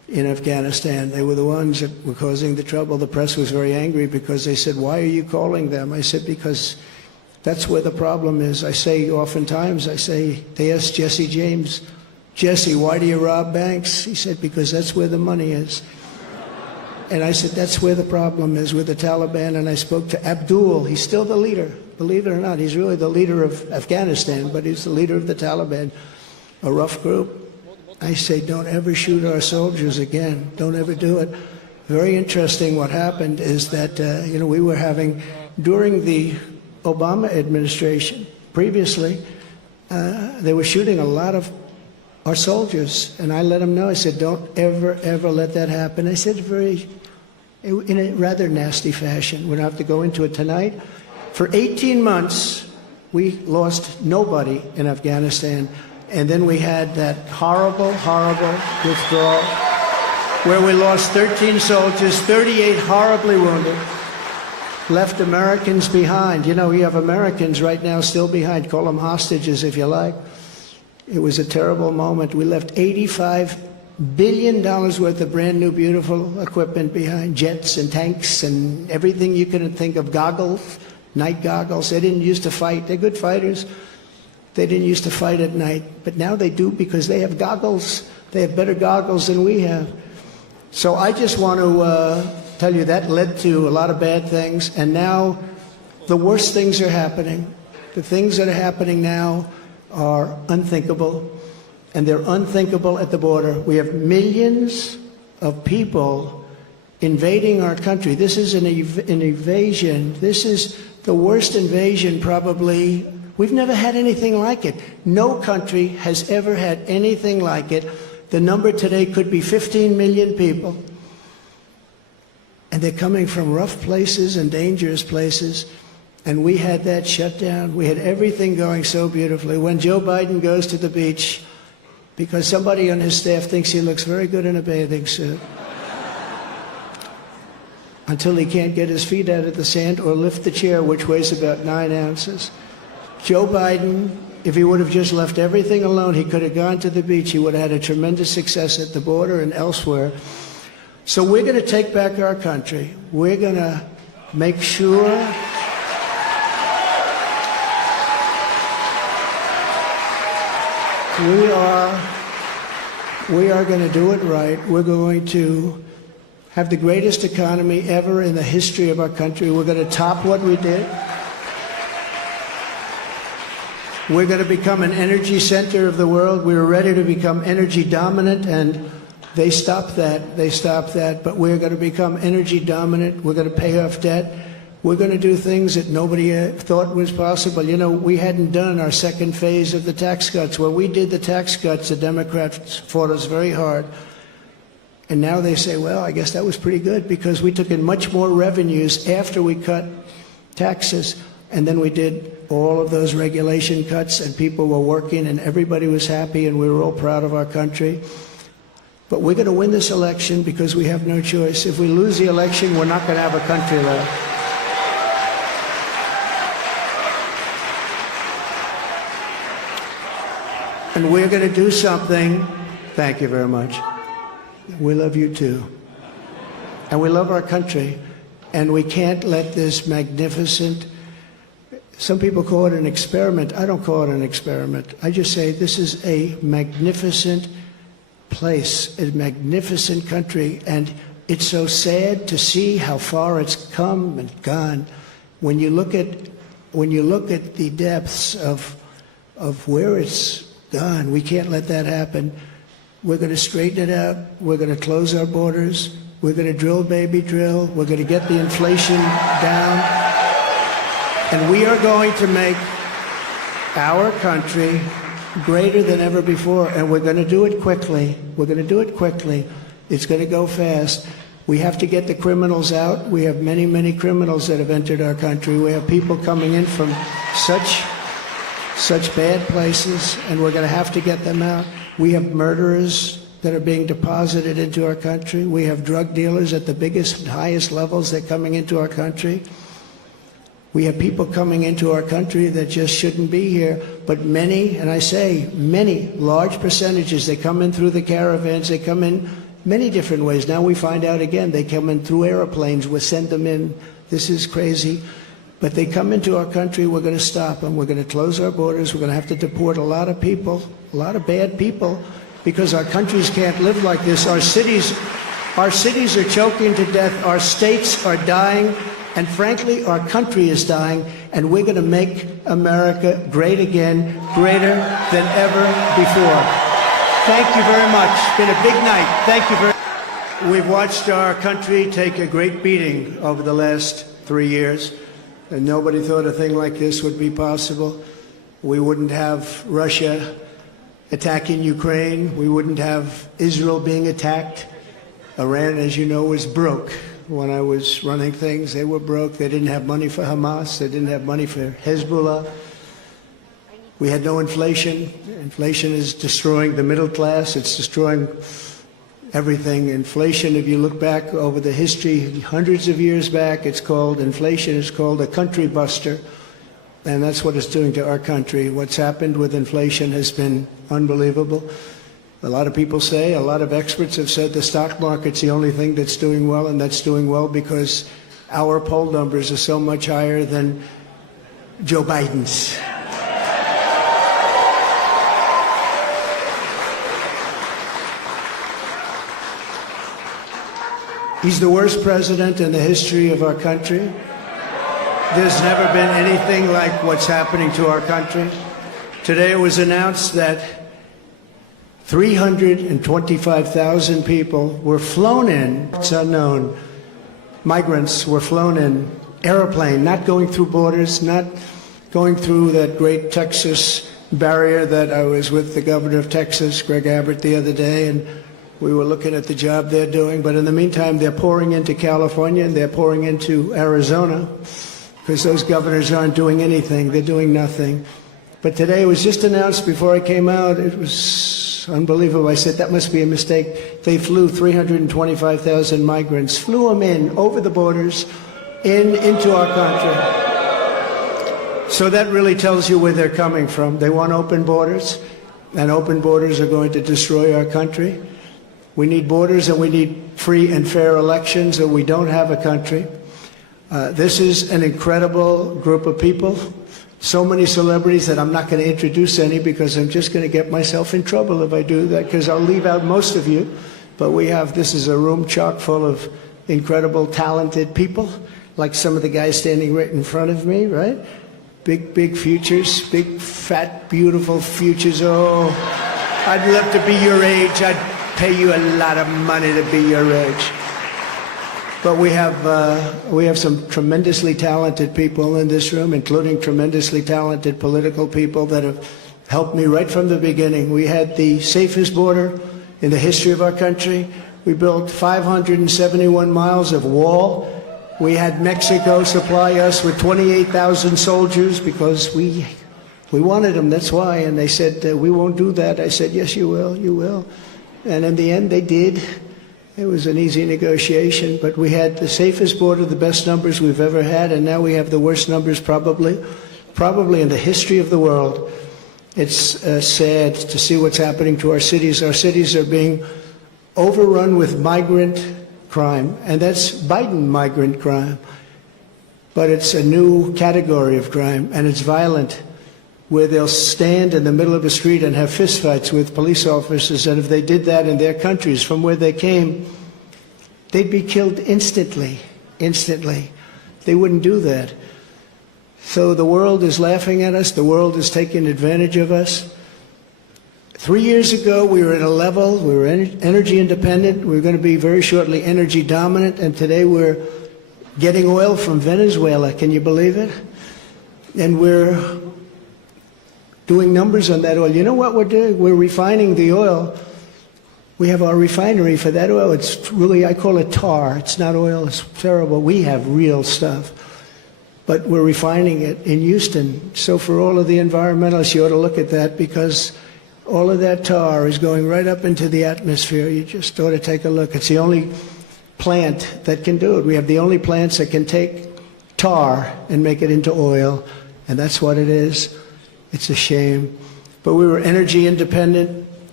in Afghanistan. They were the ones that were causing the trouble. The press was very angry because they said, why are you calling them? I said, because that's where the problem is. I say oftentimes, they asked Jesse James, Jesse, why do you rob banks? He said, because that's where the money is. And I said, that's where the problem is with the Taliban. And I spoke to Abdul. He's still the leader. Believe it or not, he's really the leader of Afghanistan, but he's the leader of the Taliban, a rough group. I say, don't ever shoot our soldiers again. Don't ever do it. Very interesting what happened is that, we were having, during the Obama administration, previously, they were shooting a lot of our soldiers. And I let them know, I said, don't ever, ever let that happen. I said in a rather nasty fashion. We don't have to go into it tonight. For 18 months, we lost nobody in Afghanistan. And then we had that horrible, horrible withdrawal where we lost 13 soldiers, 38 horribly wounded, left Americans behind. You know, we have Americans right now still behind. Call them hostages if you like. It was a terrible moment. We left $85 billion worth of brand new, beautiful equipment behind, jets and tanks and everything you can think of, goggles, night goggles. They didn't used to fight. They're good fighters. They didn't used to fight at night, but now they do because they have goggles. They have better goggles than we have. So I just want to tell you that led to a lot of bad things, and now the worst things are happening. The things that are happening now are unthinkable, and they're unthinkable at the border. We have millions of people invading our country. This is an invasion. This is the worst invasion probably. We've never had anything like it. No country has ever had anything like it. The number today could be 15 million people. And they're coming from rough places and dangerous places. And we had that shut down. We had everything going so beautifully. When Joe Biden goes to the beach, because somebody on his staff thinks he looks very good in a bathing suit, until he can't get his feet out of the sand or lift the chair, which weighs about 9 ounces. Joe Biden, if he would have just left everything alone, he could have gone to the beach. He would have had a tremendous success at the border and elsewhere. So we're going to take back our country. We're going to make sure we are going to do it right. We're going to have the greatest economy ever in the history of our country. We're going to top what we did. We're going to become an energy center of the world. We were ready to become energy dominant, and they stopped that. They stopped that. But we're going to become energy dominant. We're going to pay off debt. We're going to do things that nobody thought was possible. You know, we hadn't done our second phase of the tax cuts. When we did the tax cuts, the Democrats fought us very hard. And now they say, well, I guess that was pretty good because we took in much more revenues after we cut taxes. And then we did all of those regulation cuts, and people were working, and everybody was happy, and we were all proud of our country. But we're going to win this election because we have no choice. If we lose the election, we're not going to have a country left. And we're going to do something. Thank you very much. We love you too. And we love our country. And we can't let this magnificent, some people call it an experiment. I don't call it an experiment. I just say this is a magnificent place, a magnificent country. And it's so sad to see how far it's come and gone. When you look at the depths of where it's gone, we can't let that happen. We're going to straighten it out. We're going to close our borders. We're going to drill, baby, drill. We're going to get the inflation down. And we are going to make our country greater than ever before. And we're going to do it quickly. We're going to do it quickly. It's going to go fast. We have to get the criminals out. We have many, many criminals that have entered our country. We have people coming in from such bad places, and we're going to have to get them out. We have murderers that are being deposited into our country. We have drug dealers at the biggest, highest levels that are coming into our country. We have people coming into our country that just shouldn't be here, but many, and I say many, large percentages, they come in through the caravans, they come in many different ways. Now we find out again, they come in through airplanes, we send them in. This is crazy. But they come into our country, we're going to stop them. We're going to close our borders. We're going to have to deport a lot of people, a lot of bad people, because our countries can't live like this. Our cities are choking to death. Our states are dying. And frankly, our country is dying. And we're going to make America great again, greater than ever before. Thank you very much. It's been a big night. Thank you very much. We've watched our country take a great beating over the last 3 years. And nobody thought a thing like this would be possible. We wouldn't have Russia attacking Ukraine. We wouldn't have Israel being attacked. Iran, as you know, was broke. When I was running things, they were broke. They didn't have money for Hamas. They didn't have money for Hezbollah. We had no inflation. Inflation is destroying the middle class. It's destroying everything. Inflation, if you look back over the history, hundreds of years back, inflation is called a country buster. And that's what it's doing to our country. What's happened with inflation has been unbelievable. A lot of people say, a lot of experts have said the stock market's the only thing that's doing well, and that's doing well because our poll numbers are so much higher than Joe Biden's. He's the worst president in the history of our country. There's never been anything like what's happening to our country. Today it was announced that 325,000 people were flown in, it's unknown, migrants were flown in, airplane, not going through borders, not going through that great Texas barrier that I was with the governor of Texas, Greg Abbott, the other day, and we were looking at the job they're doing. But in the meantime, they're pouring into California and they're pouring into Arizona because those governors aren't doing anything. They're doing nothing. But today it was just announced before I came out. It was unbelievable. I said, that must be a mistake. They flew 325,000 migrants, flew them in over the borders into our country. So that really tells you where they're coming from. They want open borders, and open borders are going to destroy our country. We need borders and we need free and fair elections, or we don't have a country. This is an incredible group of people. So many celebrities that I'm not going to introduce any because I'm just going to get myself in trouble if I do that, because I'll leave out most of you. But this is a room chock full of incredible, talented people, like some of the guys standing right in front of me, right? Big, big futures, big, fat, beautiful futures. Oh, I'd love to be your age. I'd pay you a lot of money to be your age. But we have some tremendously talented people in this room, including tremendously talented political people that have helped me right from the beginning. We had the safest border in the history of our country. We built 571 miles of wall. We had Mexico supply us with 28,000 soldiers because we wanted them, that's why. And they said, we won't do that. I said, yes, you will, you will. And in the end, they did. It was an easy negotiation, but we had the safest border, the best numbers we've ever had, and now we have the worst numbers probably in the history of the world. It's sad to see what's happening to our cities. Our cities are being overrun with migrant crime, and that's Biden migrant crime. But it's a new category of crime, and it's violent, where they'll stand in the middle of a street and have fistfights with police officers, and if they did that in their countries from where they came, they'd be killed instantly. They wouldn't do that. So the world is laughing at us. The world is taking advantage of us. 3 years ago, we were at a level, we were energy independent. We were going to be very shortly energy dominant, and today we're getting oil from Venezuela. Can you believe it? And we're doing numbers on that oil. You know what we're doing? We're refining the oil. We have our refinery for that oil. It's really, I call it tar. It's not oil. It's terrible. We have real stuff. But we're refining it in Houston. So for all of the environmentalists, you ought to look at that, because all of that tar is going right up into the atmosphere. You just ought to take a look. It's the only plant that can do it. We have the only plants that can take tar and make it into oil, and that's what it is. It's a shame. But we were energy independent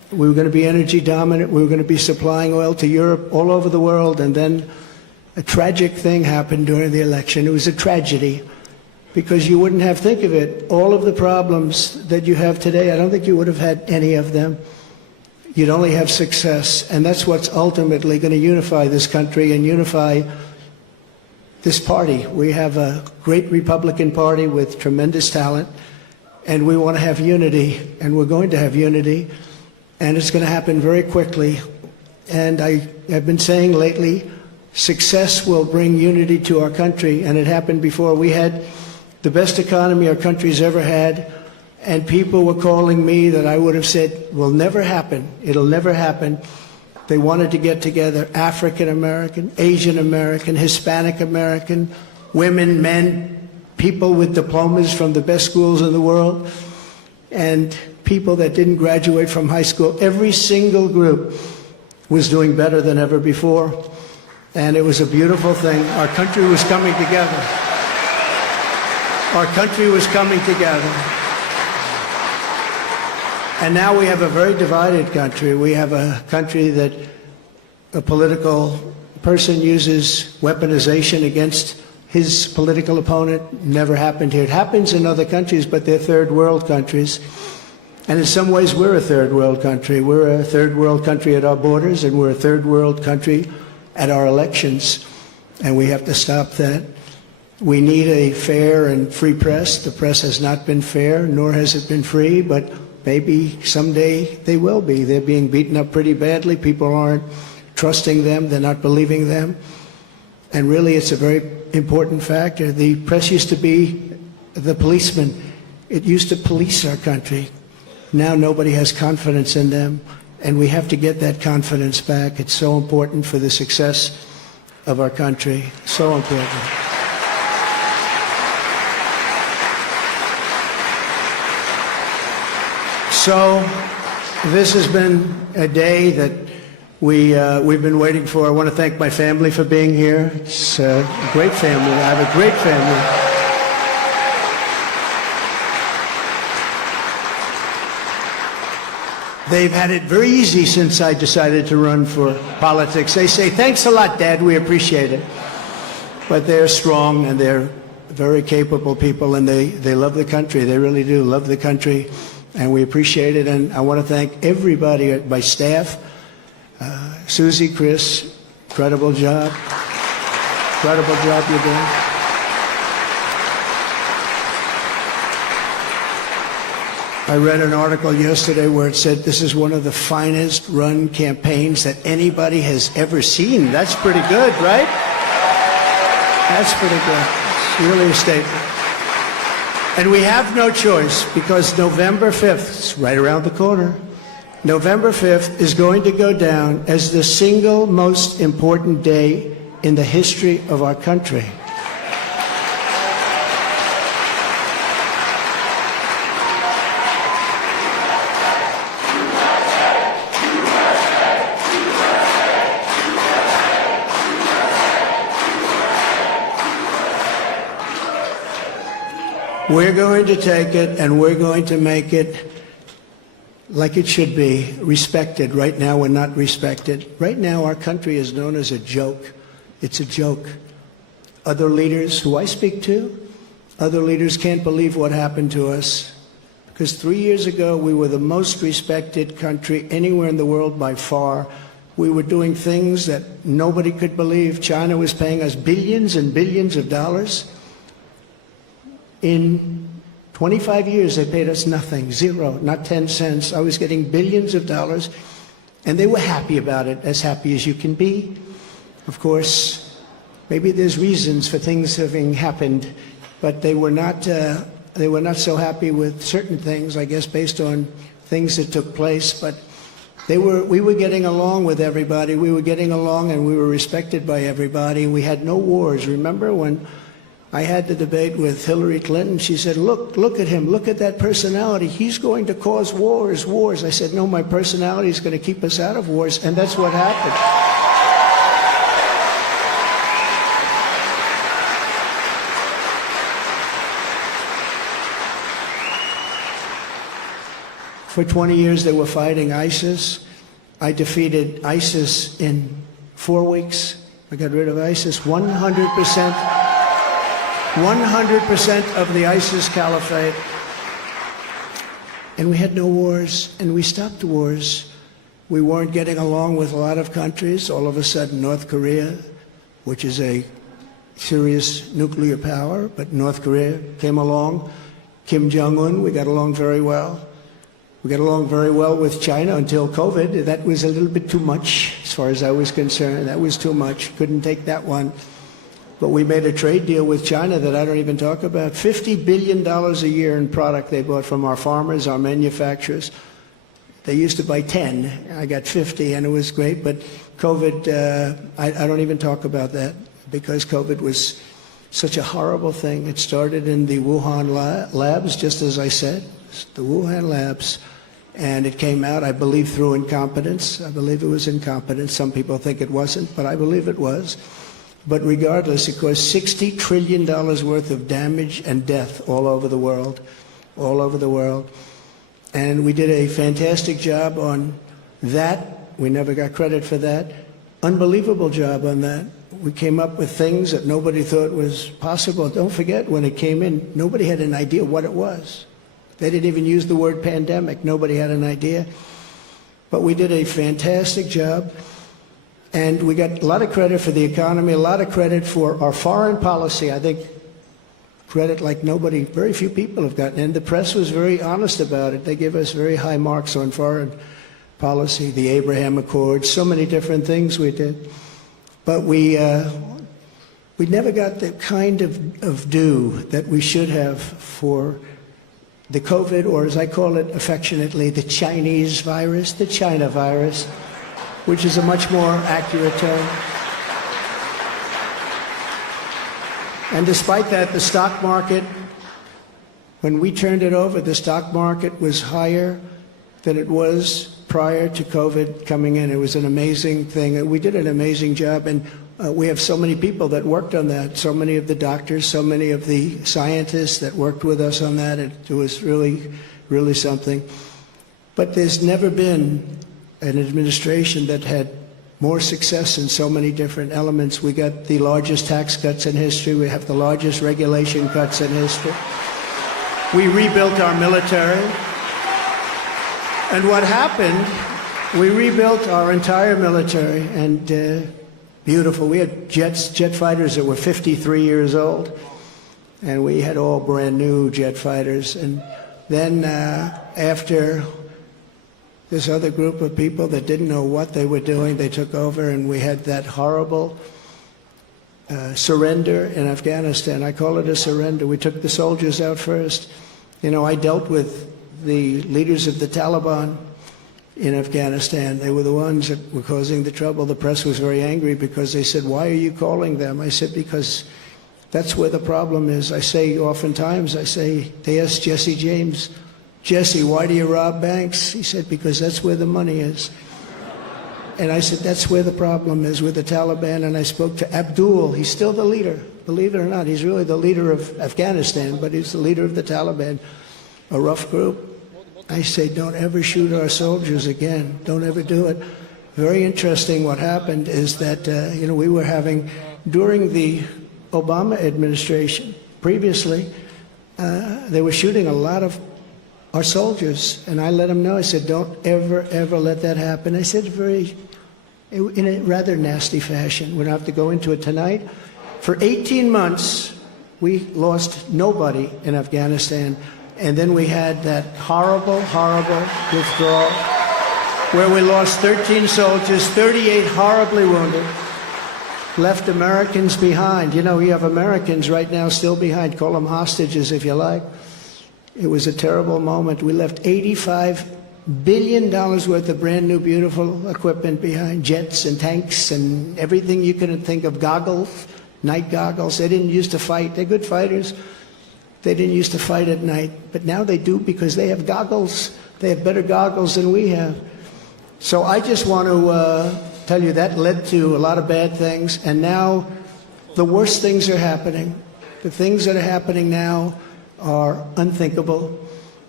We were going to be energy dominant. We were going to be supplying oil to Europe, all over the world. And then a tragic thing happened during the election. It was a tragedy because you wouldn't have, think of it, all of the problems that you have today, I don't think you would have had any of them. You'd only have success. And that's what's ultimately going to unify this country and unify this party. We have a great Republican Party with tremendous talent, and we want to have unity, and we're going to have unity. And it's going to happen very quickly. And I have been saying lately, success will bring unity to our country. And it happened before. We had the best economy our country's ever had. And people were calling me that I would have said will never happen. It'll never happen. They wanted to get together African American, Asian American, Hispanic American, women, men, people with diplomas from the best schools in the world, and people that didn't graduate from high school. Every single group was doing better than ever before, and it was a beautiful thing. Our country was coming together. Our country was coming together. And now we have a very divided country. We have a country that a political person uses weaponization against his political opponent. Never happened here. It happens in other countries, but they're third world countries. And in some ways, we're a third world country. We're a third world country at our borders, and we're a third world country at our elections. And we have to stop that. We need a fair and free press. The press has not been fair, nor has it been free, but maybe someday they will be. They're being beaten up pretty badly. People aren't trusting them. They're not believing them. And really, it's a very important factor. The press used to be the policeman. It used to police our country. Now nobody has confidence in them, and we have to get that confidence back. It's so important for the success of our country. So important. So this has been a day that we've been waiting for. I want to thank my family for being here. It's a great family. I have a great family. They've had it very easy since I decided to run for politics. They say, thanks a lot, Dad, we appreciate it. But they're strong, and they're very capable people, and they love the country. They really do love the country, and we appreciate it. And I want to thank everybody, my staff, Susie, Chris, incredible job. Incredible job you're doing. I read an article yesterday where it said this is one of the finest run campaigns that anybody has ever seen. That's pretty good, right? That's pretty good. It's really a statement. And we have no choice, because November 5th is right around the corner. November 5th is going to go down as the single most important day in the history of our country. We're going to take it, and we're going to make it like it should be, respected. Right now, we're not respected. Right now, our country is known as a joke. It's a joke. Other leaders who I speak to, other leaders can't believe what happened to us. Because 3 years ago, we were the most respected country anywhere in the world by far. We were doing things that nobody could believe. China was paying us billions and billions of dollars. In 25 years, they paid us nothing, zero, not 10 cents. I was getting billions of dollars, and they were happy about it, as happy as you can be. Of course, maybe there's reasons for things having happened, but they were not so happy with certain things, I guess, based on things that took place. But we were getting along with everybody. We were getting along, and we were respected by everybody. We had no wars. Remember when I had the debate with Hillary Clinton? She said, look at him, look at that personality. He's going to cause wars. I said, no, my personality is going to keep us out of wars, and that's what happened. For 20 years they were fighting ISIS. I defeated ISIS in 4 weeks. I got rid of ISIS. 100% of the ISIS caliphate. And we had no wars, and we stopped wars. We weren't getting along with a lot of countries. All of a sudden, North Korea, which is a serious nuclear power, but North Korea came along. Kim Jong-un, we got along very well. We got along very well with China until COVID. That was a little bit too much, as far as I was concerned. That was too much. Couldn't take that one. But we made a trade deal with China that I don't even talk about. $50 billion a year in product they bought from our farmers, our manufacturers. They used to buy 10. I got 50, and it was great. But COVID, I don't even talk about that, because COVID was such a horrible thing. It started in the Wuhan labs, just as I said, the Wuhan labs. And it came out, I believe, through incompetence. I believe it was incompetence. Some people think it wasn't, but I believe it was. But regardless, it caused $60 trillion worth of damage and death all over the world, all over the world. And we did a fantastic job on that. We never got credit for that. Unbelievable job on that. We came up with things that nobody thought was possible. Don't forget, when it came in, nobody had an idea what it was. They didn't even use the word pandemic. Nobody had an idea. But we did a fantastic job. And we got a lot of credit for the economy, a lot of credit for our foreign policy. I think credit like nobody, very few people have gotten. And the press was very honest about it. They give us very high marks on foreign policy, the Abraham Accords, so many different things we did. But we never got the kind of due that we should have for the COVID, or as I call it affectionately, the Chinese virus, the China virus, which is a much more accurate term. And despite that, the stock market, when we turned it over, the stock market was higher than it was prior to COVID coming in. It was an amazing thing. We did an amazing job, and we have so many people that worked on that, so many of the doctors, so many of the scientists that worked with us on that. It was really, really something. But there's never been an administration that had more success in so many different elements. We got the largest tax cuts in history. We have the largest regulation cuts in history. We rebuilt our military. And what happened, we rebuilt our entire military, and beautiful. We had jet fighters that were 53 years old, and we had all brand new jet fighters. And then after this other group of people that didn't know what they were doing, they took over, and we had that horrible surrender in Afghanistan. I call it a surrender. We took the soldiers out first. You know, I dealt with the leaders of the Taliban in Afghanistan. They were the ones that were causing the trouble. The press was very angry because they said, "Why are you calling them?" I said, "Because that's where the problem is." I say oftentimes, they asked Jesse James, "Jesse, why do you rob banks?" He said, "Because that's where the money is." And I said, that's where the problem is, with the Taliban. And I spoke to Abdul. He's still the leader. Believe it or not, he's really the leader of Afghanistan, but he's the leader of the Taliban, a rough group. I say, don't ever shoot our soldiers again. Don't ever do it. Very interesting what happened is that, we were having, during the Obama administration, previously, they were shooting a lot of our soldiers, and I let them know. I said, don't ever, ever let that happen. I said in a rather nasty fashion. We don't have to go into it tonight. For 18 months, we lost nobody in Afghanistan, and then we had that horrible, horrible withdrawal, where we lost 13 soldiers, 38 horribly wounded, left Americans behind. You know, you have Americans right now still behind. Call them hostages if you like. It was a terrible moment. We left $85 billion worth of brand new, beautiful equipment behind, jets and tanks and everything you could think of, goggles, night goggles. They didn't used to fight. They're good fighters. They didn't used to fight at night, but now they do because they have goggles. They have better goggles than we have. So I just want to tell you that led to a lot of bad things, and now the worst things are happening. The things that are happening now are unthinkable.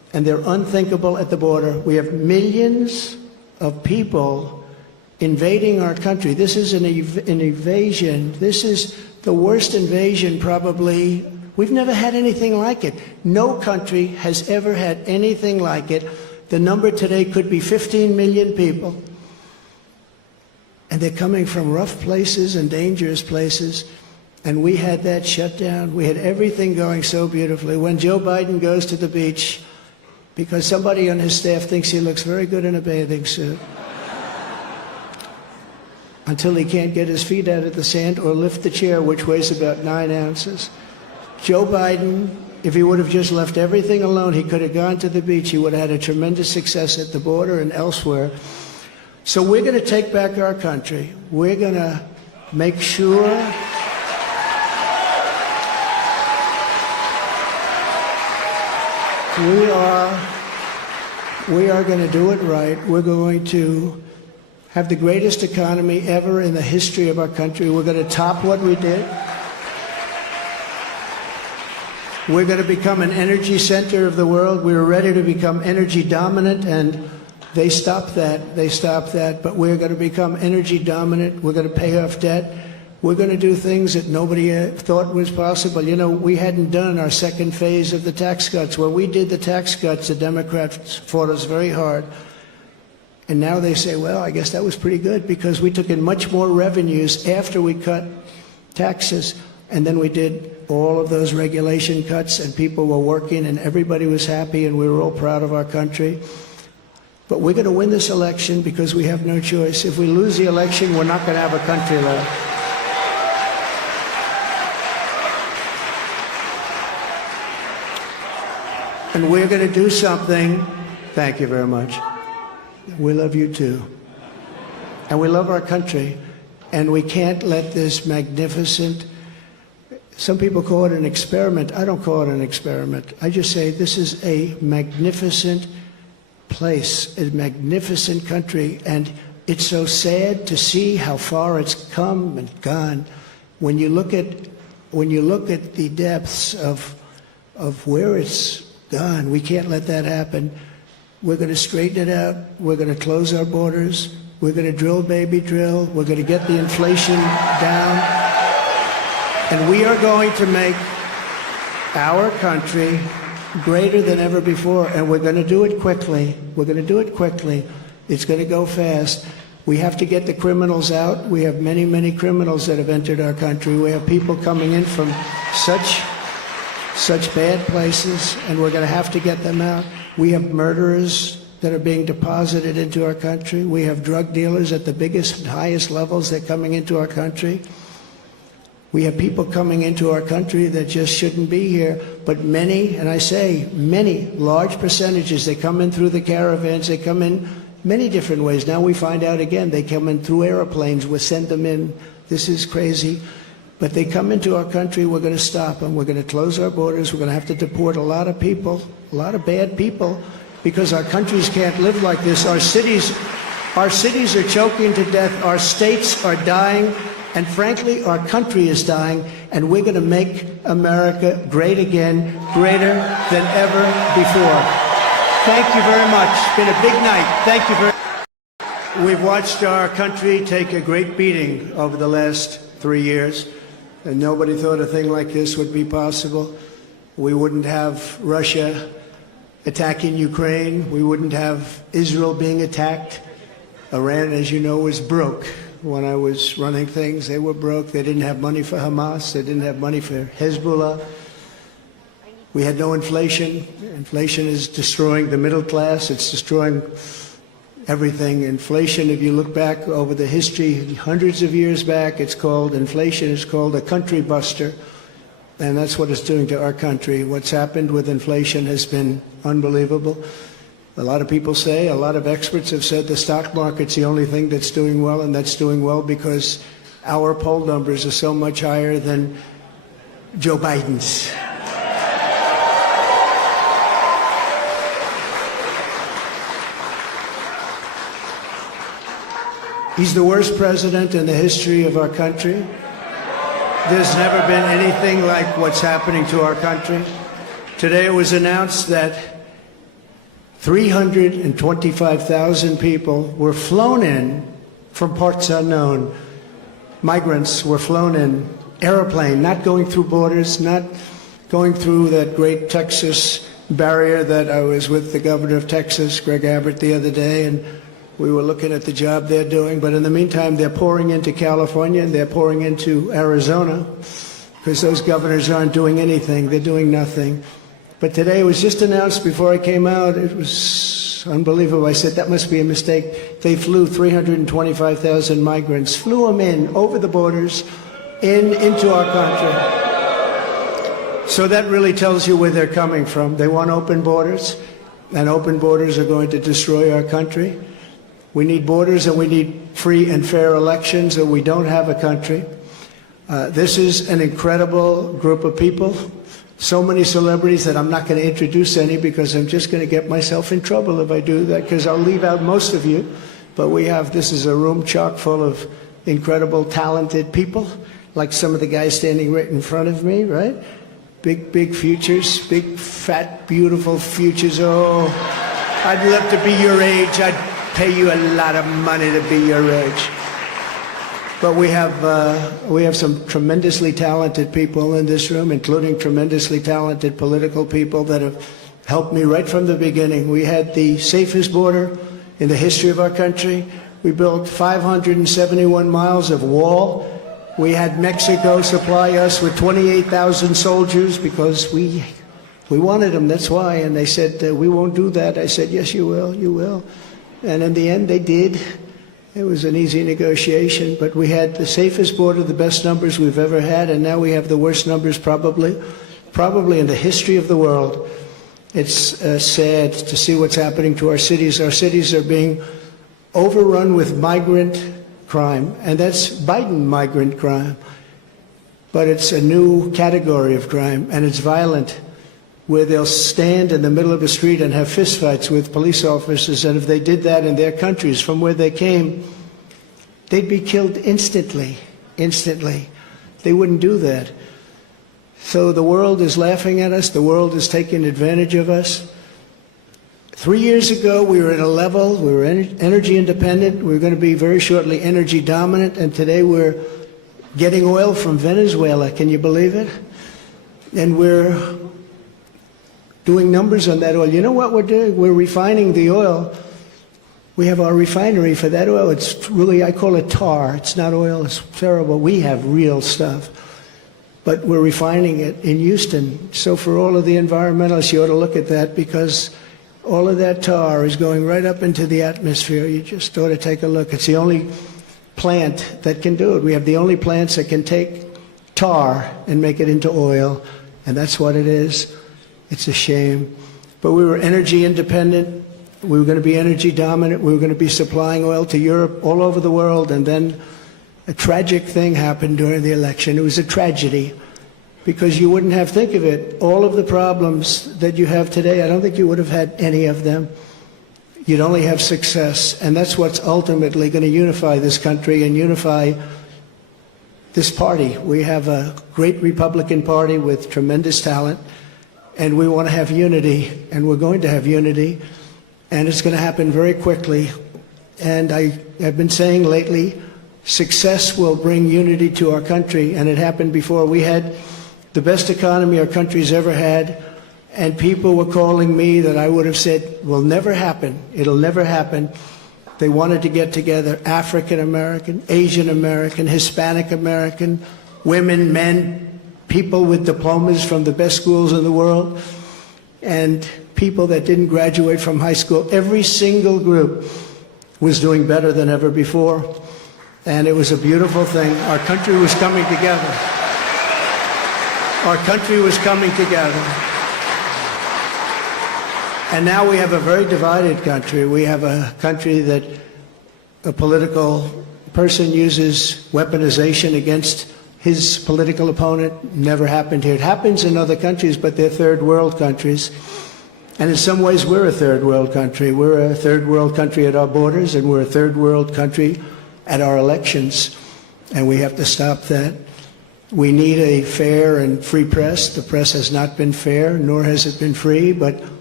and they're unthinkable at the border. We have millions of people invading our country. This is an invasion. This is the worst invasion probably. We've never had anything like it. No country has ever had anything like it. The number today could be 15 million people. And they're coming from rough places and dangerous places. And we had that shut down. We had everything going so beautifully. When Joe Biden goes to the beach, because somebody on his staff thinks he looks very good in a bathing suit, until he can't get his feet out of the sand or lift the chair, which weighs about 9 ounces. Joe Biden, if he would have just left everything alone, he could have gone to the beach. He would have had a tremendous success at the border and elsewhere. So we're going to take back our country. We're going to make sure we are going to do it right. We're going to have the greatest economy ever in the history of our country. We're going to top what we did. We're going to become an energy center of the world. We were ready to become energy dominant, and they stopped that. They stopped that. But we're going to become energy dominant. We're going to pay off debt. We're going to do things that nobody thought was possible. You know, we hadn't done our second phase of the tax cuts. When we did the tax cuts, the Democrats fought us very hard. And now they say, well, I guess that was pretty good because we took in much more revenues after we cut taxes. And then we did all of those regulation cuts, and people were working, and everybody was happy, and we were all proud of our country. But we're going to win this election because we have no choice. If we lose the election, we're not going to have a country left. And we're going to do something. Thank you very much. We love you too. And we love our country. And we can't let this magnificent, some people call it an experiment. I don't call it an experiment. I just say this is a magnificent place, a magnificent country. And it's so sad to see how far it's come and gone. When you look at the depths of where it's gone, we can't let that happen. We're going to straighten it out. We're going to close our borders. We're going to drill, baby, drill. We're going to get the inflation down. And we are going to make our country greater than ever before. And we're going to do it quickly. We're going to do it quickly. It's going to go fast. We have to get the criminals out. We have many, many criminals that have entered our country. We have people coming in from such bad places, and we're going to have to get them out. We have murderers that are being deposited into our country. We have drug dealers at the biggest and highest levels. They're coming into our country. We have people coming into our country that just shouldn't be here. But many, and I say many, large percentages, they come in through the caravans. They come in many different ways. Now we find out again, they come in through airplanes. We send them in. This is crazy. But they come into our country, we're going to stop them. We're going to close our borders. We're going to have to deport a lot of people, a lot of bad people, because our countries can't live like this. Our cities are choking to death. Our states are dying. And frankly, our country is dying. And we're going to make America great again, greater than ever before. Thank you very much. It's been a big night. Thank you very much. We've watched our country take a great beating over the last 3 years. And nobody thought a thing like this would be possible. We wouldn't have Russia attacking Ukraine. We wouldn't have Israel being attacked. Iran, as you know, was broke. When I was running things, they were broke. They didn't have money for Hamas. They didn't have money for Hezbollah. We had no inflation. Inflation is destroying the middle class. It's destroying everything. Inflation, if you look back over the history, hundreds of years back, inflation is called a country buster. And that's what it's doing to our country. What's happened with inflation has been unbelievable. A lot of people say, a lot of experts have said the stock market's the only thing that's doing well, and that's doing well because our poll numbers are so much higher than Joe Biden's. He's the worst president in the history of our country. There's never been anything like what's happening to our country. Today it was announced that 325,000 people were flown in from parts unknown. Migrants were flown in airplane, not going through borders, not going through that great Texas barrier that I was with the governor of Texas, Greg Abbott, the other day, and we were looking at the job they're doing. But in the meantime, they're pouring into California and they're pouring into Arizona because those governors aren't doing anything. They're doing nothing. But today it was just announced before I came out. It was unbelievable. I said, that must be a mistake. They flew 325,000 migrants, flew them in over the borders into our country. So that really tells you where they're coming from. They want open borders, and open borders are going to destroy our country. We need borders and we need free and fair elections, or we don't have a country. This is an incredible group of people. So many celebrities that I'm not going to introduce any because I'm just going to get myself in trouble if I do that, because I'll leave out most of you. But this is a room chock full of incredible, talented people, like some of the guys standing right in front of me, right? Big, big futures, big, fat, beautiful futures. Oh, I'd love to be your age. I'd pay you a lot of money to be your age. But we have some tremendously talented people in this room, including tremendously talented political people that have helped me right from the beginning. We had the safest border in the history of our country. We built 571 miles of wall. We had Mexico supply us with 28,000 soldiers because we wanted them, that's why. And they said, we won't do that. I said, yes, you will, you will. And in the end, they did. It was an easy negotiation, but we had the safest border, the best numbers we've ever had, and now we have the worst numbers probably in the history of the world. It's sad to see what's happening to our cities. Our cities are being overrun with migrant crime, and that's Biden migrant crime. But it's a new category of crime, and it's violent, where they'll stand in the middle of the street and have fistfights with police officers, and if they did that in their countries from where they came, they'd be killed instantly. They wouldn't do that. So the world is laughing at us. The world is taking advantage of us. 3 years ago, we were at a level, we were energy independent. We were going to be very shortly energy dominant, and today we're getting oil from Venezuela. Can you believe it? And we're doing numbers on that oil. You know what we're doing? We're refining the oil. We have our refinery for that oil. It's really, I call it tar. It's not oil. It's terrible. We have real stuff. But we're refining it in Houston. So for all of the environmentalists, you ought to look at that, because all of that tar is going right up into the atmosphere. You just ought to take a look. It's the only plant that can do it. We have the only plants that can take tar and make it into oil, and that's what it is. It's a shame. But we were energy independent. We were going to be energy dominant. We were going to be supplying oil to Europe, all over the world. And then a tragic thing happened during the election. It was a tragedy, because you wouldn't have, think of it, all of the problems that you have today, I don't think you would have had any of them. You'd only have success. And that's what's ultimately going to unify this country and unify this party. We have a great Republican Party with tremendous talent. And we want to have unity, and we're going to have unity, and it's going to happen very quickly. And I have been saying lately, success will bring unity to our country, and it happened before. We had the best economy our country's ever had, and people were calling me that I would have said will never happen. It'll never happen. They wanted to get together, African American, Asian American, Hispanic American, women, men, people with diplomas from the best schools in the world, and people that didn't graduate from high school. Every single group was doing better than ever before, and it was a beautiful thing. Our country was coming together. Our country was coming together. And now we have a very divided country. We have a country that a political person uses weaponization against his political opponent. Never happened here. It happens in other countries, but they're third world countries. And in some ways, we're a third world country. We're a third world country at our borders, and we're a third world country at our elections. And we have to stop that. We need a fair and free press. The press has not been fair, nor has it been free, but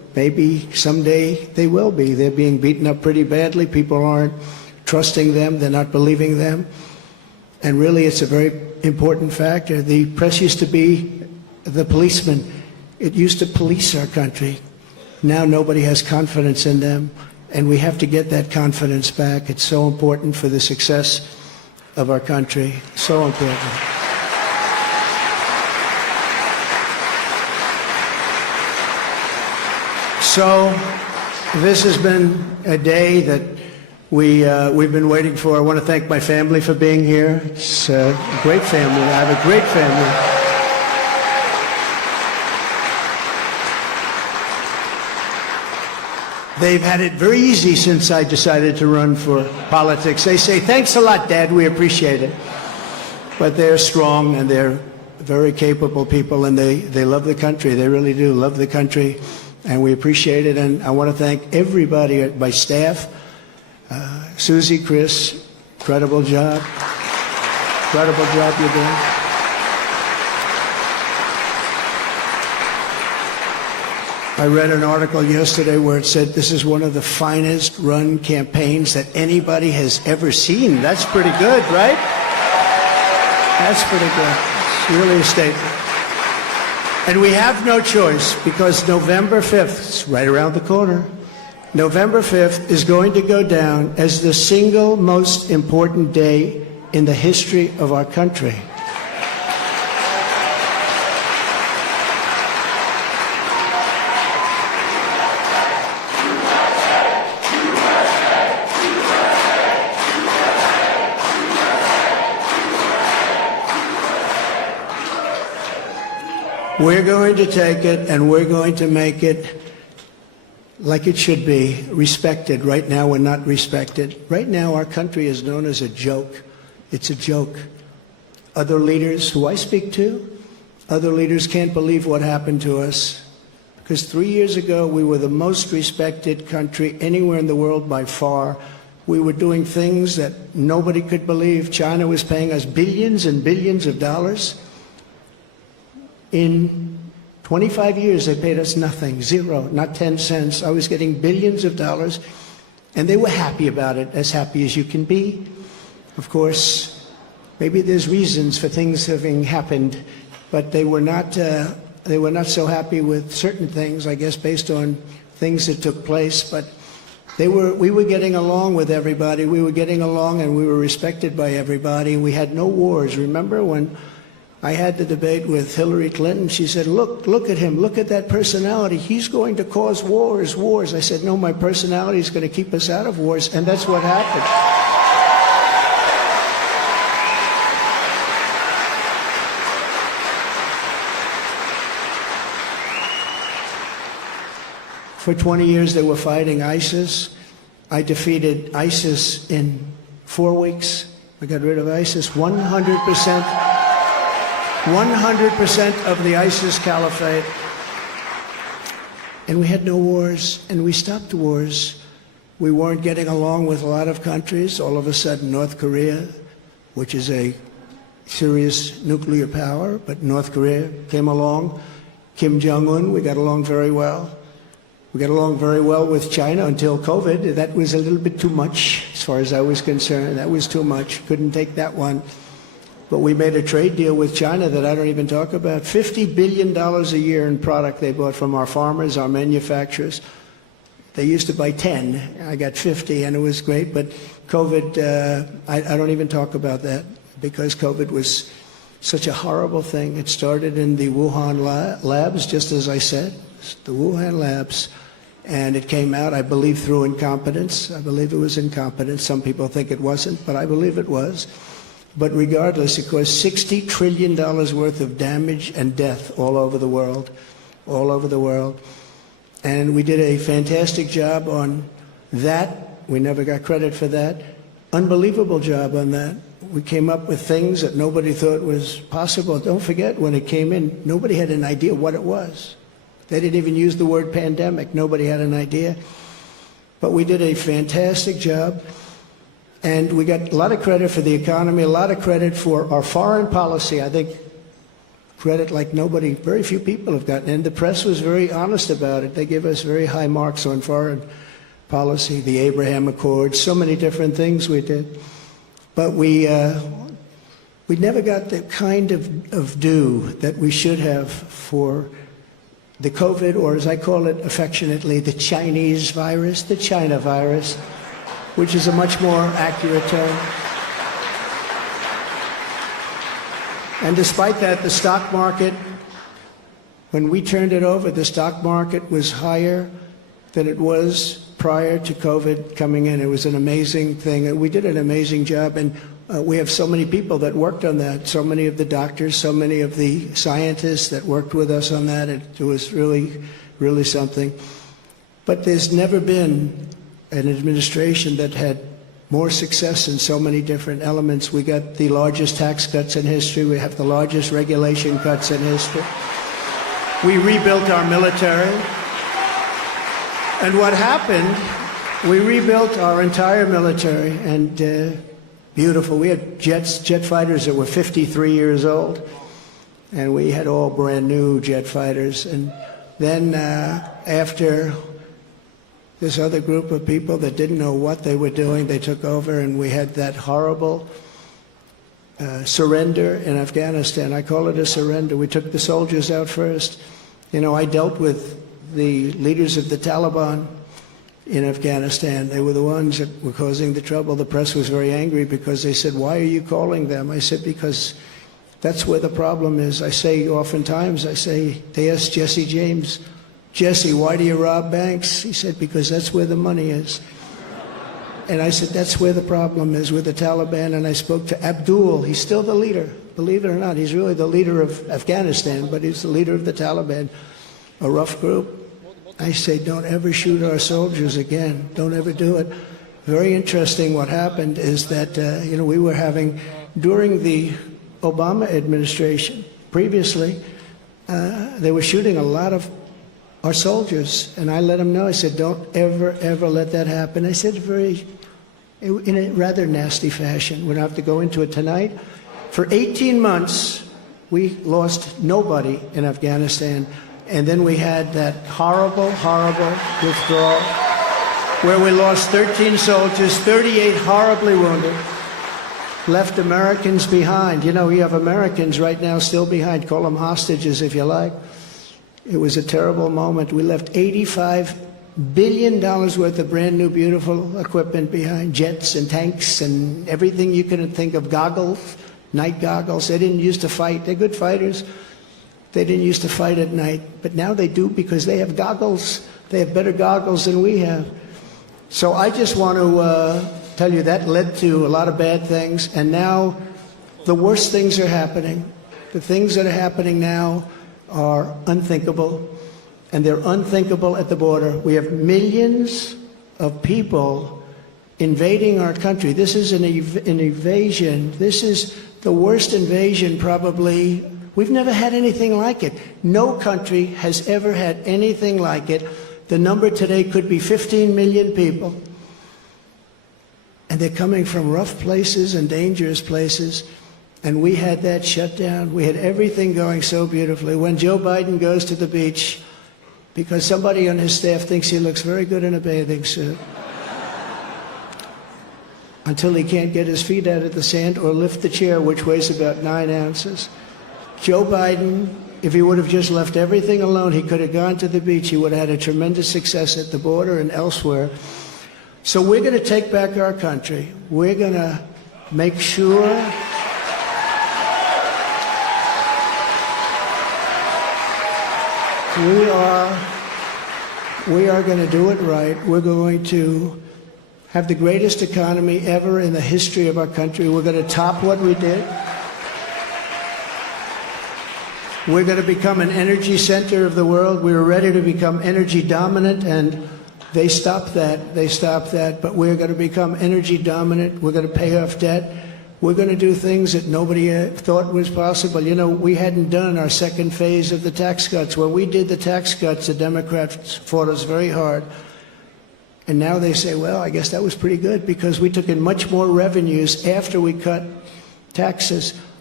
maybe someday they will be. They're being beaten up pretty badly. People aren't trusting them. They're not believing them. And really, it's a very important factor. The press used to be the policeman. It used to police our country. Now nobody has confidence in them, and we have to get that confidence back. It's so important for the success of our country. So important. So this has been a day that we've been waiting for. I want to thank my family for being here. It's a great family. I have a great family. They've had it very easy since I decided to run for politics. They say, thanks a lot, Dad, we appreciate it. But they're strong and they're very capable people, and they love the country. They really do love the country, and we appreciate it. And I want to thank everybody, my staff, Susie, Chris, incredible job. Incredible job you're doing. I read an article yesterday where it said this is one of the finest run campaigns that anybody has ever seen. That's pretty good, right? That's pretty good. It's really a statement. And we have no choice, because November 5th, it's right around the corner, November 5th is going to go down as the single most important day in the history of our country. We're going to take it and we're going to make it like it should be, respected. Right now we're not respected. Right now our country is known as a joke. It's a joke. Other leaders who I speak to, other leaders can't believe what happened to us. Because 3 years ago we were the most respected country anywhere in the world by far. We were doing things that nobody could believe. China was paying us billions and billions of dollars. In 25 years, they paid us nothing, zero, not 10 cents. I was getting billions of dollars, and they were happy about it, as happy as you can be. Of course, maybe there's reasons for things having happened, but they were not so happy with certain things, I guess, based on things that took place. But we were getting along with everybody. We were getting along, and we were respected by everybody. We had no wars. Remember when I had the debate with Hillary Clinton? She said, look at him, look at that personality. He's going to cause wars. I said, no, my personality is going to keep us out of wars, and that's what happened. For 20 years they were fighting ISIS. I defeated ISIS in 4 weeks. I got rid of ISIS 100%. 100% of the ISIS caliphate. And we had no wars, and we stopped wars. We weren't getting along with a lot of countries. All of a sudden, North Korea, which is a serious nuclear power, but North Korea came along. Kim Jong-un, we got along very well. We got along very well with China until COVID. That was a little bit too much, as far as I was concerned. That was too much. Couldn't take that one. But we made a trade deal with China that I don't even talk about. $50 billion a year in product they bought from our farmers, our manufacturers. They used to buy 10. I got 50, and it was great. But COVID, I don't even talk about that, because COVID was such a horrible thing. It started in the Wuhan labs, just as I said, the Wuhan labs. And it came out, I believe, through incompetence. I believe it was incompetence. Some people think it wasn't, but I believe it was. But regardless, it caused $60 trillion worth of damage and death all over the world, all over the world. And we did a fantastic job on that. We never got credit for that. Unbelievable job on that. We came up with things that nobody thought was possible. Don't forget, when it came in, nobody had an idea what it was. They didn't even use the word pandemic. Nobody had an idea. But we did a fantastic job. And we got a lot of credit for the economy, a lot of credit for our foreign policy. I think credit like nobody, very few people have gotten. And the press was very honest about it. They give us very high marks on foreign policy, the Abraham Accords, so many different things we did. But we never got the kind of due that we should have for the COVID, or as I call it affectionately, the Chinese virus, the China virus, which is a much more accurate term. And despite that, the stock market, when we turned it over, the stock market was higher than it was prior to COVID coming in. It was an amazing thing. And we did an amazing job. And we have so many people that worked on that, so many of the doctors, so many of the scientists that worked with us on that. It was really, really something. But there's never been an administration that had more success in so many different elements. We got the largest tax cuts in history. We have the largest regulation cuts in history. We rebuilt our military. And what happened, we rebuilt our entire military, and beautiful. We had jet fighters that were 53 years old, and we had all brand new jet fighters. And then after this other group of people that didn't know what they were doing, they took over, and we had that horrible surrender in Afghanistan. I call it a surrender. We took the soldiers out first. You know, I dealt with the leaders of the Taliban in Afghanistan. They were the ones that were causing the trouble. The press was very angry because they said, "Why are you calling them?" I said, "Because that's where the problem is." I say oftentimes, they asked Jesse James, "Jesse, why do you rob banks?" He said, "Because that's where the money is." And I said, that's where the problem is with the Taliban. And I spoke to Abdul. He's still the leader. Believe it or not, he's really the leader of Afghanistan, but he's the leader of the Taliban, a rough group. I say, don't ever shoot our soldiers again. Don't ever do it. Very interesting what happened is that, we were having, during the Obama administration, previously, they were shooting a lot of our soldiers. And I let them know, I said, don't ever, ever let that happen. I said in a rather nasty fashion. We don't have to go into it tonight. For 18 months, we lost nobody in Afghanistan. And then we had that horrible, horrible withdrawal where we lost 13 soldiers, 38 horribly wounded, left Americans behind. You know, we have Americans right now still behind. Call them hostages if you like. It was a terrible moment. We left $85 billion worth of brand new, beautiful equipment behind, jets and tanks and everything you can think of, goggles, night goggles. They didn't used to fight. They're good fighters. They didn't used to fight at night, but now they do because they have goggles. They have better goggles than we have. So I just want to tell you that led to a lot of bad things, and now the worst things are happening. The things that are happening now are unthinkable, and they're unthinkable at the border. We have millions of people invading our country. This is an invasion. This is the worst invasion probably. We've never had anything like it. No country has ever had anything like it. The number today could be 15 million people. And they're coming from rough places and dangerous places. And we had that shut down. We had everything going so beautifully. When Joe Biden goes to the beach, because somebody on his staff thinks he looks very good in a bathing suit, until he can't get his feet out of the sand or lift the chair, which weighs about 9 ounces. Joe Biden, if he would have just left everything alone, he could have gone to the beach. He would have had a tremendous success at the border and elsewhere. So we're going to take back our country. We're going to make sure we are going to do it right. We're going to have the greatest economy ever in the history of our country. We're going to top what we did. We're going to become an energy center of the world. We were ready to become energy dominant, and they stopped that. They stopped that. But we're going to become energy dominant. We're going to pay off debt. We're going to do things that nobody thought was possible. You know, we hadn't done our second phase of the tax cuts. When we did the tax cuts, the Democrats fought us very hard. And now they say, well, I guess that was pretty good because we took in much more revenues after we cut taxes.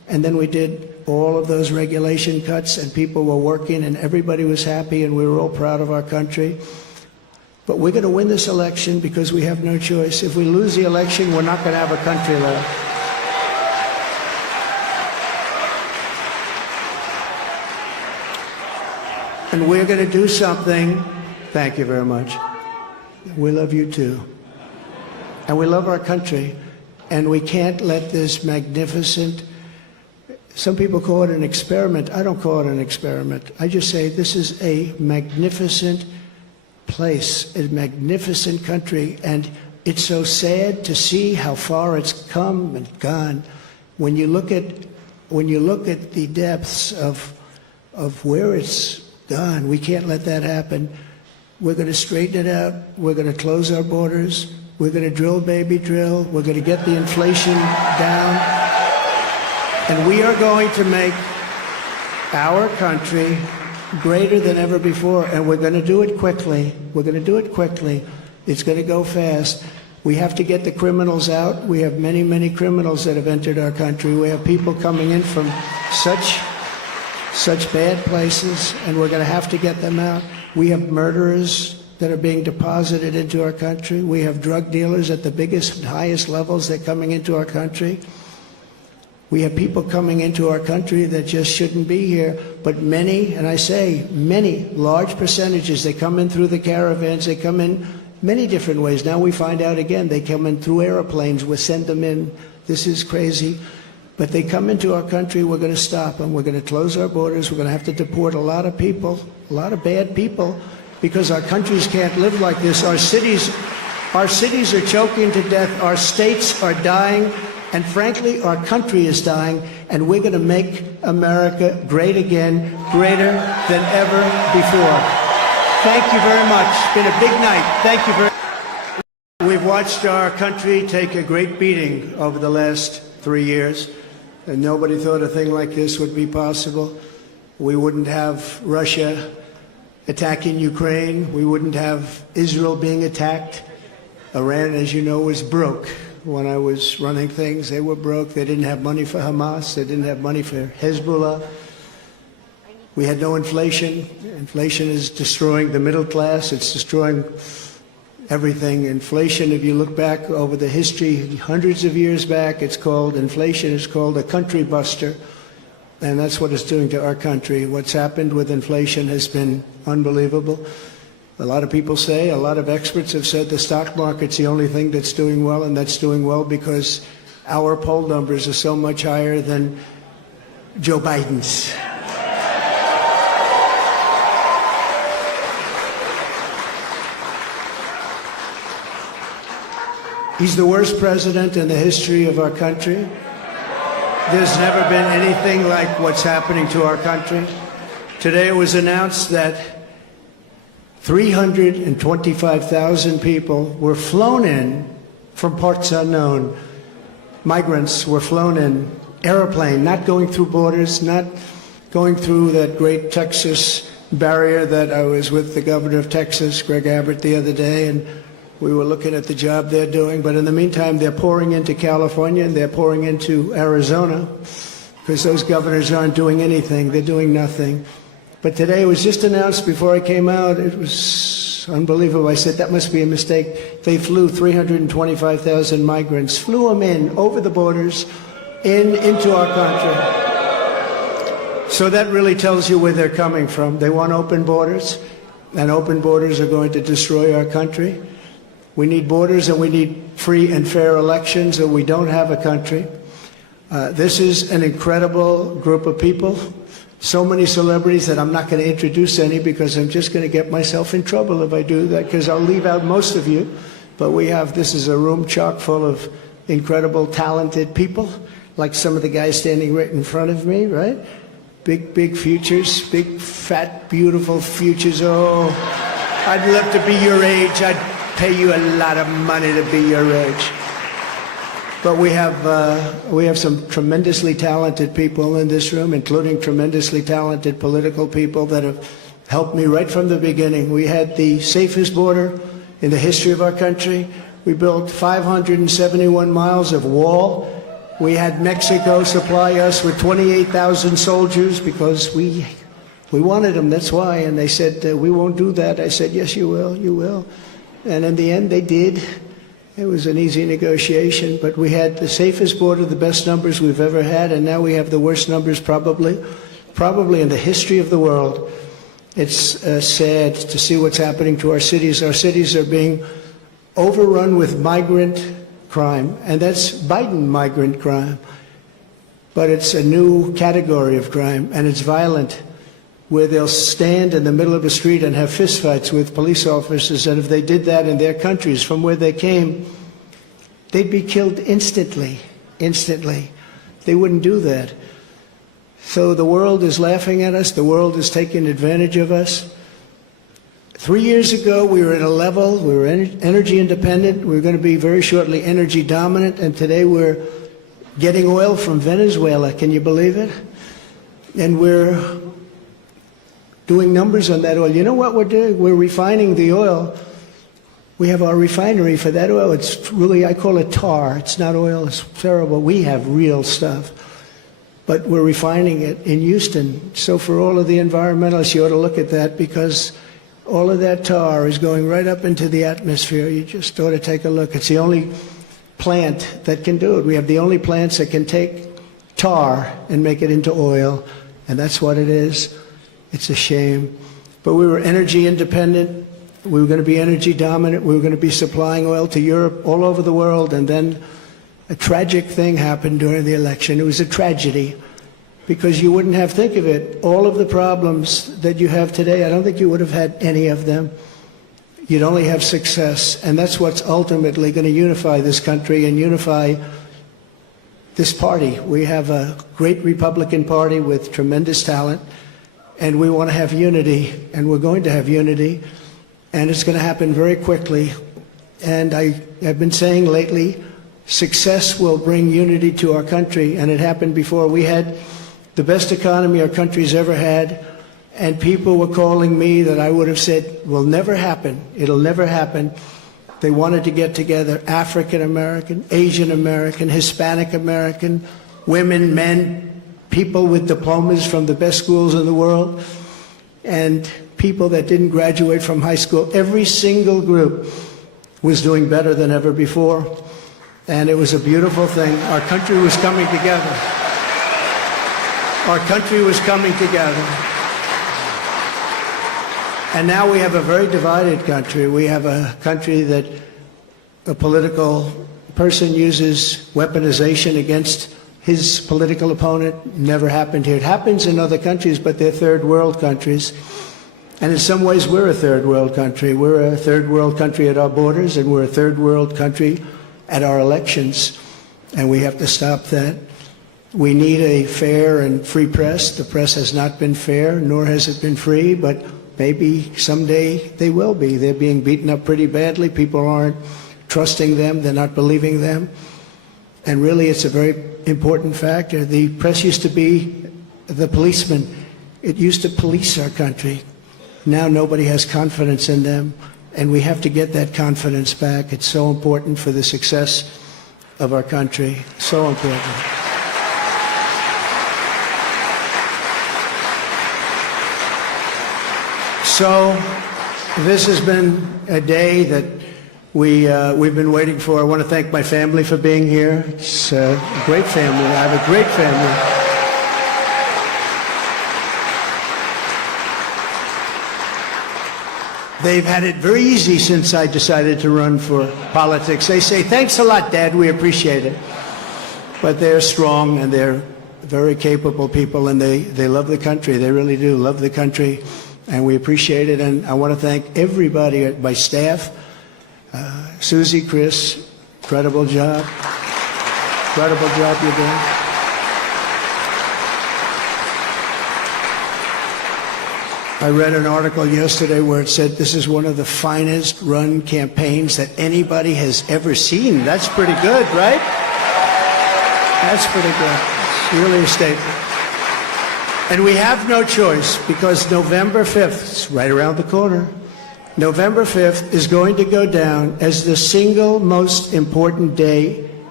And then we did all of those regulation cuts, and people were working, and everybody was happy, and we were all proud of our country. But we're going to win this election because we have no choice. If we lose the election, we're not going to have a country left. And we're going to do something. Thank you very much. We love you too. And we love our country. And we can't let this magnificent, some people call it an experiment. I don't call it an experiment. I just say this is a magnificent place, a magnificent country. And it's so sad to see how far it's come and gone. When you look at the depths of where it's gone, we can't let that happen. We're going to straighten it out. We're going to close our borders. We're going to drill, baby, drill. We're going to get the inflation down. And we are going to make our country greater than ever before. And we're going to do it quickly. We're going to do it quickly. It's going to go fast. We have to get the criminals out. We have many, many criminals that have entered our country. We have people coming in from such bad places, and we're going to have to get them out. We have murderers that are being deposited into our country. We have drug dealers at the biggest, highest levels. They're coming into our country. We have people coming into our country that just shouldn't be here. But many, and I say many, large percentages, they come in through the caravans. They come in many different ways. Now we find out again, they come in through airplanes. We send them in. This is crazy. But they come into our country, we're going to stop them. We're going to close our borders. We're going to have to deport a lot of people, a lot of bad people, because our countries can't live like this. Our cities are choking to death. Our states are dying. And frankly, our country is dying. And we're going to make America great again, greater than ever before. Thank you very much. It's been a big night. Thank you very much. We've watched our country take a great beating over the last 3 years. And nobody thought a thing like this would be possible. We wouldn't have Russia attacking Ukraine. We wouldn't have Israel being attacked. Iran, as you know, was broke. When I was running things, they were broke. They didn't have money for Hamas. They didn't have money for Hezbollah. We had no inflation. Inflation is destroying the middle class. It's destroying everything. Inflation, if you look back over the history, hundreds of years back, inflation is called a country buster. And that's what it's doing to our country. What's happened with inflation has been unbelievable. A lot of people say, a lot of experts have said the stock market's the only thing that's doing well, and that's doing well because our poll numbers are so much higher than Joe Biden's. He's the worst president in the history of our country. There's never been anything like what's happening to our country. Today it was announced that 325,000 people were flown in from parts unknown. Migrants were flown in, airplane, not going through borders, not going through that great Texas barrier that I was with the governor of Texas, Greg Abbott, the other day, and we were looking at the job they're doing. But in the meantime, they're pouring into California and they're pouring into Arizona because those governors aren't doing anything. They're doing nothing. But today it was just announced before I came out. It was unbelievable. I said, that must be a mistake. They flew 325,000 migrants, flew them in over the borders into our country. So that really tells you where they're coming from. They want open borders, and open borders are going to destroy our country. We need borders and we need free and fair elections, or we don't have a country. This is an incredible group of people. So many celebrities that I'm not going to introduce any because I'm just going to get myself in trouble if I do that, because I'll leave out most of you. But this is a room chock full of incredible, talented people, like some of the guys standing right in front of me, right? Big futures, big, fat, beautiful futures. Oh, I'd love to be your age. I'd pay you a lot of money to be your age. But we have some tremendously talented people in this room, including tremendously talented political people that have helped me right from the beginning. We had the safest border in the history of our country. We built 571 miles of wall We had Mexico supply us with 28,000 soldiers because we wanted them, that's why. And they said, we won't do that. I said, yes, you will, you will. And in the end, they did. It was an easy negotiation, but we had the safest border, the best numbers we've ever had, and now we have the worst numbers probably in the history of the world. It's sad to see what's happening to our cities. Our cities are being overrun with migrant crime, and that's Biden migrant crime. But it's a new category of crime, and it's violent, where they'll stand in the middle of a street and have fistfights with police officers, and if they did that in their countries from where they came, they'd be killed instantly, instantly. They wouldn't do that. So the world is laughing at us. The world is taking advantage of us. 3 years ago, we were at a level, we were energy independent. We were going to be very shortly energy dominant. And today we're getting oil from Venezuela. Can you believe it? And we're doing numbers on that oil. You know what we're doing? We're refining the oil. We have our refinery for that oil. It's really, I call it tar. It's not oil. It's terrible. We have real stuff. But we're refining it in Houston. So for all of the environmentalists, you ought to look at that, because all of that tar is going right up into the atmosphere. You just ought to take a look. It's the only plant that can do it. We have the only plants that can take tar and make it into oil, and that's what it is. It's a shame. But we were energy independent. We were going to be energy dominant. We were going to be supplying oil to Europe, all over the world, and then a tragic thing happened during the election. It was a tragedy, because you wouldn't have, think of it, all of the problems that you have today, I don't think you would have had any of them. You'd only have success, and that's what's ultimately going to unify this country and unify this party. We have a great Republican Party with tremendous talent, and we want to have unity, and we're going to have unity, and it's going to happen very quickly. And I've been saying lately, success will bring unity to our country, and it happened before. We had the best economy our country's ever had, and people were calling me that I would have said will never happen. It'll never happen. They wanted to get together, African American, Asian American, Hispanic American, women, men, people with diplomas from the best schools in the world, and people that didn't graduate from high school. Every single group was doing better than ever before. And it was a beautiful thing. Our country was coming together. Our country was coming together. And now we have a very divided country. We have a country that a political person uses weaponization against his political opponent. Never happened here. It happens in other countries, but they're third world countries. And in some ways, we're a third world country. We're a third world country at our borders, and we're a third world country at our elections, and we have to stop that. We need a fair and free press. The press has not been fair, nor has it been free, but maybe someday they will be. They're being beaten up pretty badly. People aren't trusting them. They're not believing them. And really, it's a very important factor. The press used to be the policeman. It used to police our country. Now nobody has confidence in them. And we have to get that confidence back. It's so important for the success of our country. So important. So this has been a day that we've been waiting for. I want to thank my family for being here. It's a great family. I have a great family. They've had it very easy since I decided to run for politics. They say, thanks a lot, Dad, we appreciate it. But they're strong, and they're very capable people, and they love the country. They really do love the country, and we appreciate it. And I want to thank everybody at my staff. Susie, Chris, incredible job. Incredible job you're doing. I read an article yesterday where it said this is one of the finest run campaigns that anybody has ever seen. That's pretty good, right? That's pretty good. It's really a statement. And we have no choice, because November 5th, it's right around the corner, November 5th is going to go down as the single most important day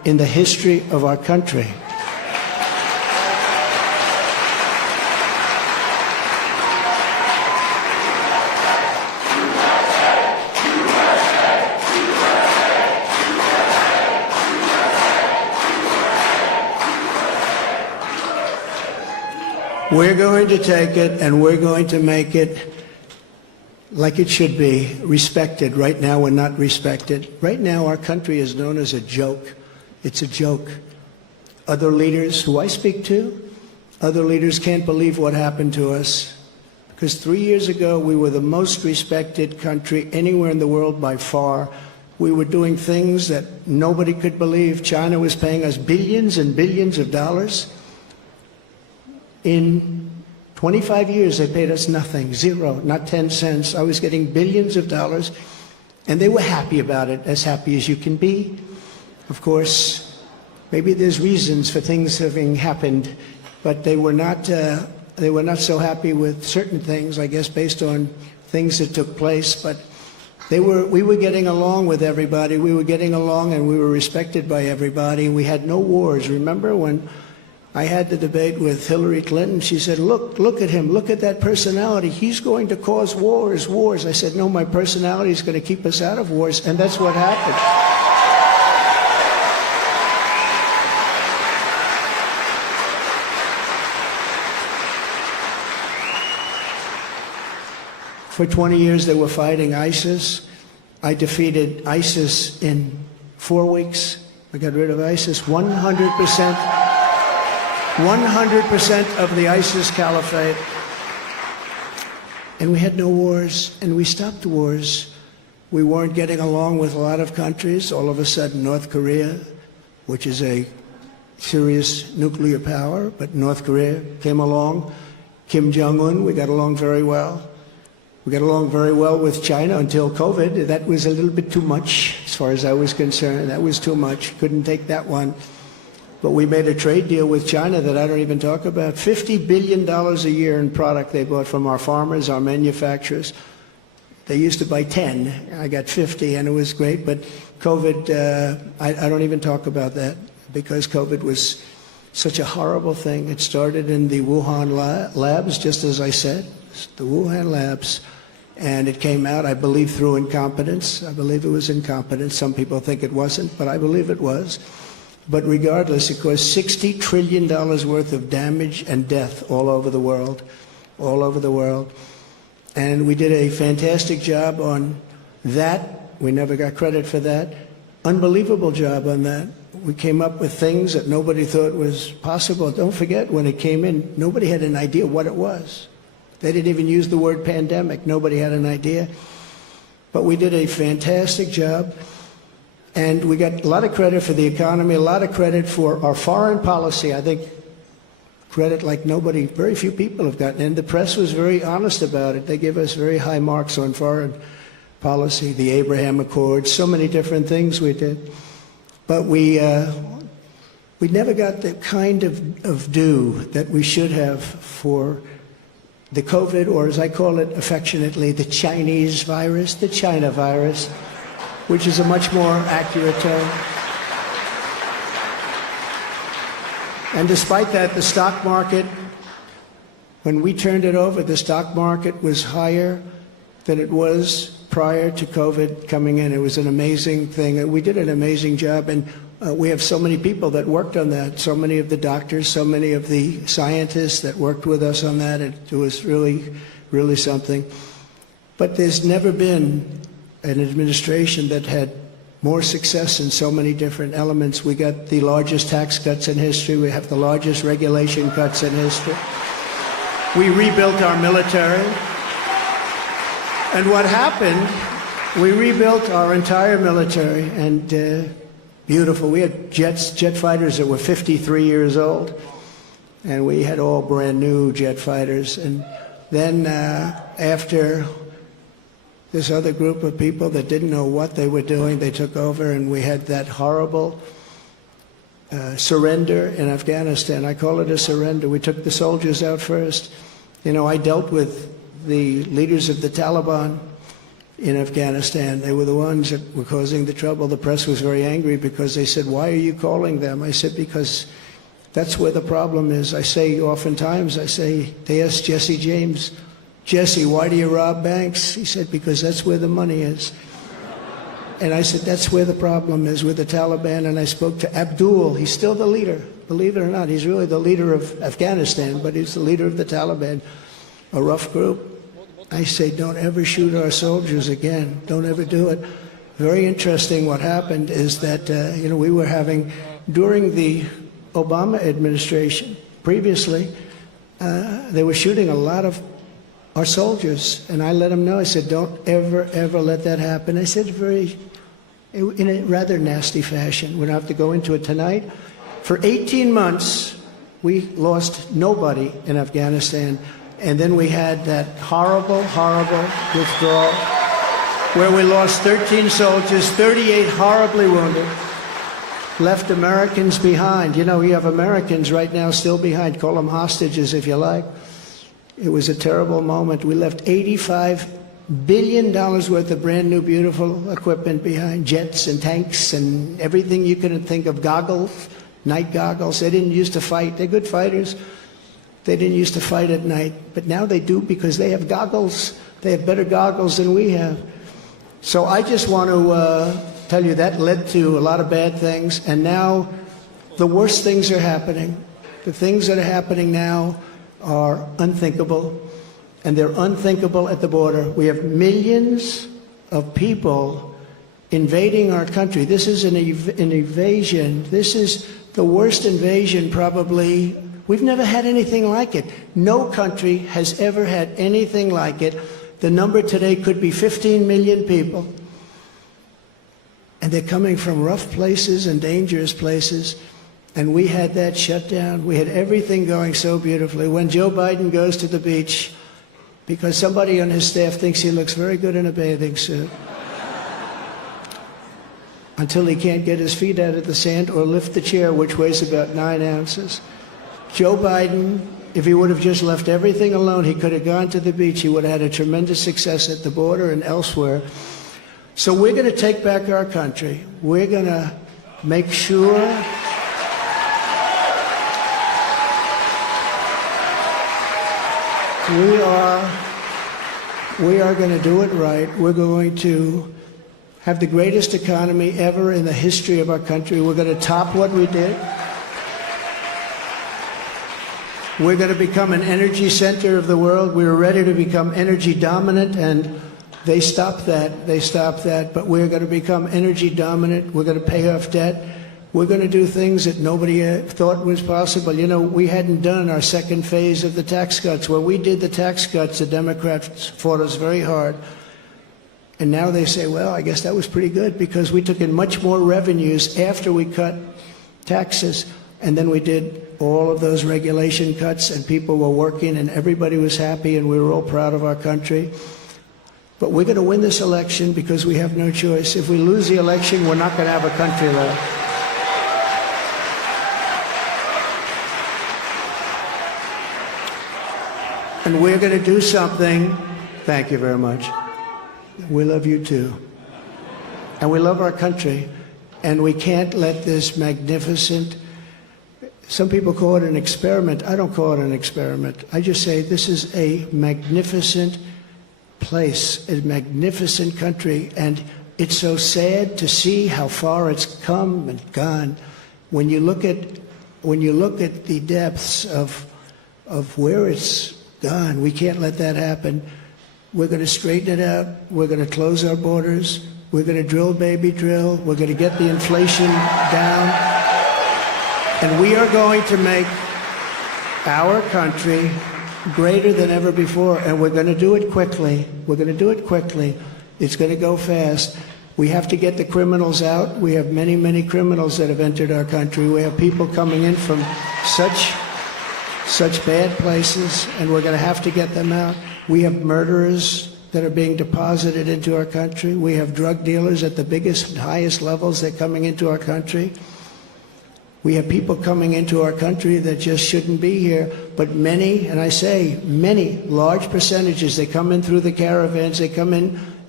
in the history of our country. We're going to take it and we're going to make it like it should be, respected. Right now we're not respected. Right now our country is known as a joke. It's a joke. Other leaders who I speak to, other leaders can't believe what happened to us. Because 3 years ago we were the most respected country anywhere in the world by far. We were doing things that nobody could believe. China was paying us billions and billions of dollars. In 25 years, they paid us nothing, zero, not 10 cents. I was getting billions of dollars, and they were happy about it, as happy as you can be. Of course, maybe there's reasons for things having happened, but they were not so happy with certain things, I guess, based on things that took place. But we were getting along with everybody. We were getting along, and we were respected by everybody. We had no wars. Remember when I had the debate with Hillary Clinton? She said, look at him, look at that personality. He's going to cause wars. I said, no, my personality is going to keep us out of wars, and that's what happened. For 20 years, they were fighting ISIS. I defeated ISIS in 4 weeks. I got rid of ISIS 100%. 100% of the ISIS caliphate. And we had no wars, and we stopped wars. We weren't getting along with a lot of countries. All of a sudden, North Korea, which is a serious nuclear power, but North Korea came along. Kim Jong-un, we got along very well. We got along very well with China until COVID. That was a little bit too much, as far as I was concerned. That was too much. Couldn't take that one. But we made a trade deal with China that I don't even talk about. $50 billion a year in product they bought from our farmers, our manufacturers. They used to buy 10. I got 50, and it was great. But COVID, I don't even talk about that, because COVID was such a horrible thing. It started in the Wuhan labs, just as I said, the Wuhan labs. And it came out, I believe, through incompetence. I believe it was incompetence. Some people think it wasn't, but I believe it was. But regardless, it caused $60 trillion worth of damage and death all over the world, all over the world. And we did a fantastic job on that. We never got credit for that. Unbelievable job on that. We came up with things that nobody thought was possible. Don't forget, when it came in, nobody had an idea what it was. They didn't even use the word pandemic. Nobody had an idea. But we did a fantastic job. And we got a lot of credit for the economy, a lot of credit for our foreign policy. I think credit like nobody, very few people have gotten. And the press was very honest about it. They give us very high marks on foreign policy, the Abraham Accords, so many different things we did. But we never got the kind of due that we should have for the COVID, or as I call it affectionately, the Chinese virus, the China virus, which is a much more accurate term. And despite that, the stock market, when we turned it over, the stock market was higher than it was prior to COVID coming in. It was an amazing thing. We did an amazing job, and we have so many people that worked on that, so many of the doctors, so many of the scientists that worked with us on that. It was really, really something. But there's never been an administration that had more success in so many different elements. We got the largest tax cuts in history. We have the largest regulation cuts in history. We rebuilt our military. And what happened, we rebuilt our entire military, and beautiful. We had jet fighters that were 53 years old, and we had all brand new jet fighters. And then after this other group of people that didn't know what they were doing, they took over, and we had that horrible surrender in Afghanistan. I call it a surrender. We took the soldiers out first. You know, I dealt with the leaders of the Taliban in Afghanistan. They were the ones that were causing the trouble. The press was very angry because they said, why are you calling them? I said, because that's where the problem is. I say oftentimes, they asked Jesse James, Jesse, why do you rob banks? He said, because that's where the money is. And I said, that's where the problem is with the Taliban. And I spoke to Abdul. He's still the leader. Believe it or not, he's really the leader of Afghanistan, but he's the leader of the Taliban, a rough group. I say, don't ever shoot our soldiers again. Don't ever do it. Very interesting what happened is that, we were having, during the Obama administration, previously, they were shooting a lot of our soldiers. And I let them know, I said, don't ever, ever let that happen. I said in a rather nasty fashion. We don't have to go into it tonight. For 18 months, we lost nobody in Afghanistan. And then we had that horrible, horrible withdrawal where we lost 13 soldiers, 38 horribly wounded, left Americans behind. You have Americans right now still behind. Call them hostages if you like. It was a terrible moment. We left $85 billion worth of brand new, beautiful equipment behind, jets and tanks and everything you could think of, goggles, night goggles. They didn't used to fight. They're good fighters. They didn't used to fight at night, but now they do because they have goggles. They have better goggles than we have. So I just want to tell you that led to a lot of bad things, and now the worst things are happening. The things that are happening now are unthinkable, and they're unthinkable at the border. We have millions of people invading our country. This is an invasion. This is the worst invasion probably. We've never had anything like it. No country has ever had anything like it. The number today could be 15 million people. And they're coming from rough places and dangerous places. And we had that shut down. We had everything going so beautifully. When Joe Biden goes to the beach, because somebody on his staff thinks he looks very good in a bathing suit, until he can't get his feet out of the sand or lift the chair, which weighs about 9 ounces. Joe Biden, if he would have just left everything alone, he could have gone to the beach. He would have had a tremendous success at the border and elsewhere. So we're going to take back our country. We're going to make sure we are going to do it right. We're going to have the greatest economy ever in the history of our country. We're going to top what we did. We're going to become an energy center of the world. We were ready to become energy dominant, and they stopped that. They stopped that. But we're going to become energy dominant. We're going to pay off debt. We're going to do things that nobody thought was possible. We hadn't done our second phase of the tax cuts. When we did the tax cuts, the Democrats fought us very hard. And now they say, well, I guess that was pretty good because we took in much more revenues after we cut taxes. And then we did all of those regulation cuts, and people were working, and everybody was happy, and we were all proud of our country. But we're going to win this election because we have no choice. If we lose the election, we're not going to have a country left. And we're going to do something. Thank you very much. We love you too. And we love our country. And we can't let this magnificent, some people call it an experiment. I don't call it an experiment. I just say this is a magnificent place, a magnificent country. And it's so sad to see how far it's come and gone. When you look at the depths of where it's gone, we can't let that happen. We're going to straighten it out. We're going to close our borders. We're going to drill, baby, drill. We're going to get the inflation down. And we are going to make our country greater than ever before. And we're going to do it quickly. We're going to do it quickly. It's going to go fast. We have to get the criminals out. We have many, many criminals that have entered our country. We have people coming in from such bad places, and we're going to have to get them out. We have murderers that are being deposited into our country. We have drug dealers at the biggest and highest levels that are coming into our country. We have people coming into our country that just shouldn't be here, but many, and I say many, large percentages, they come in through the caravans, they come in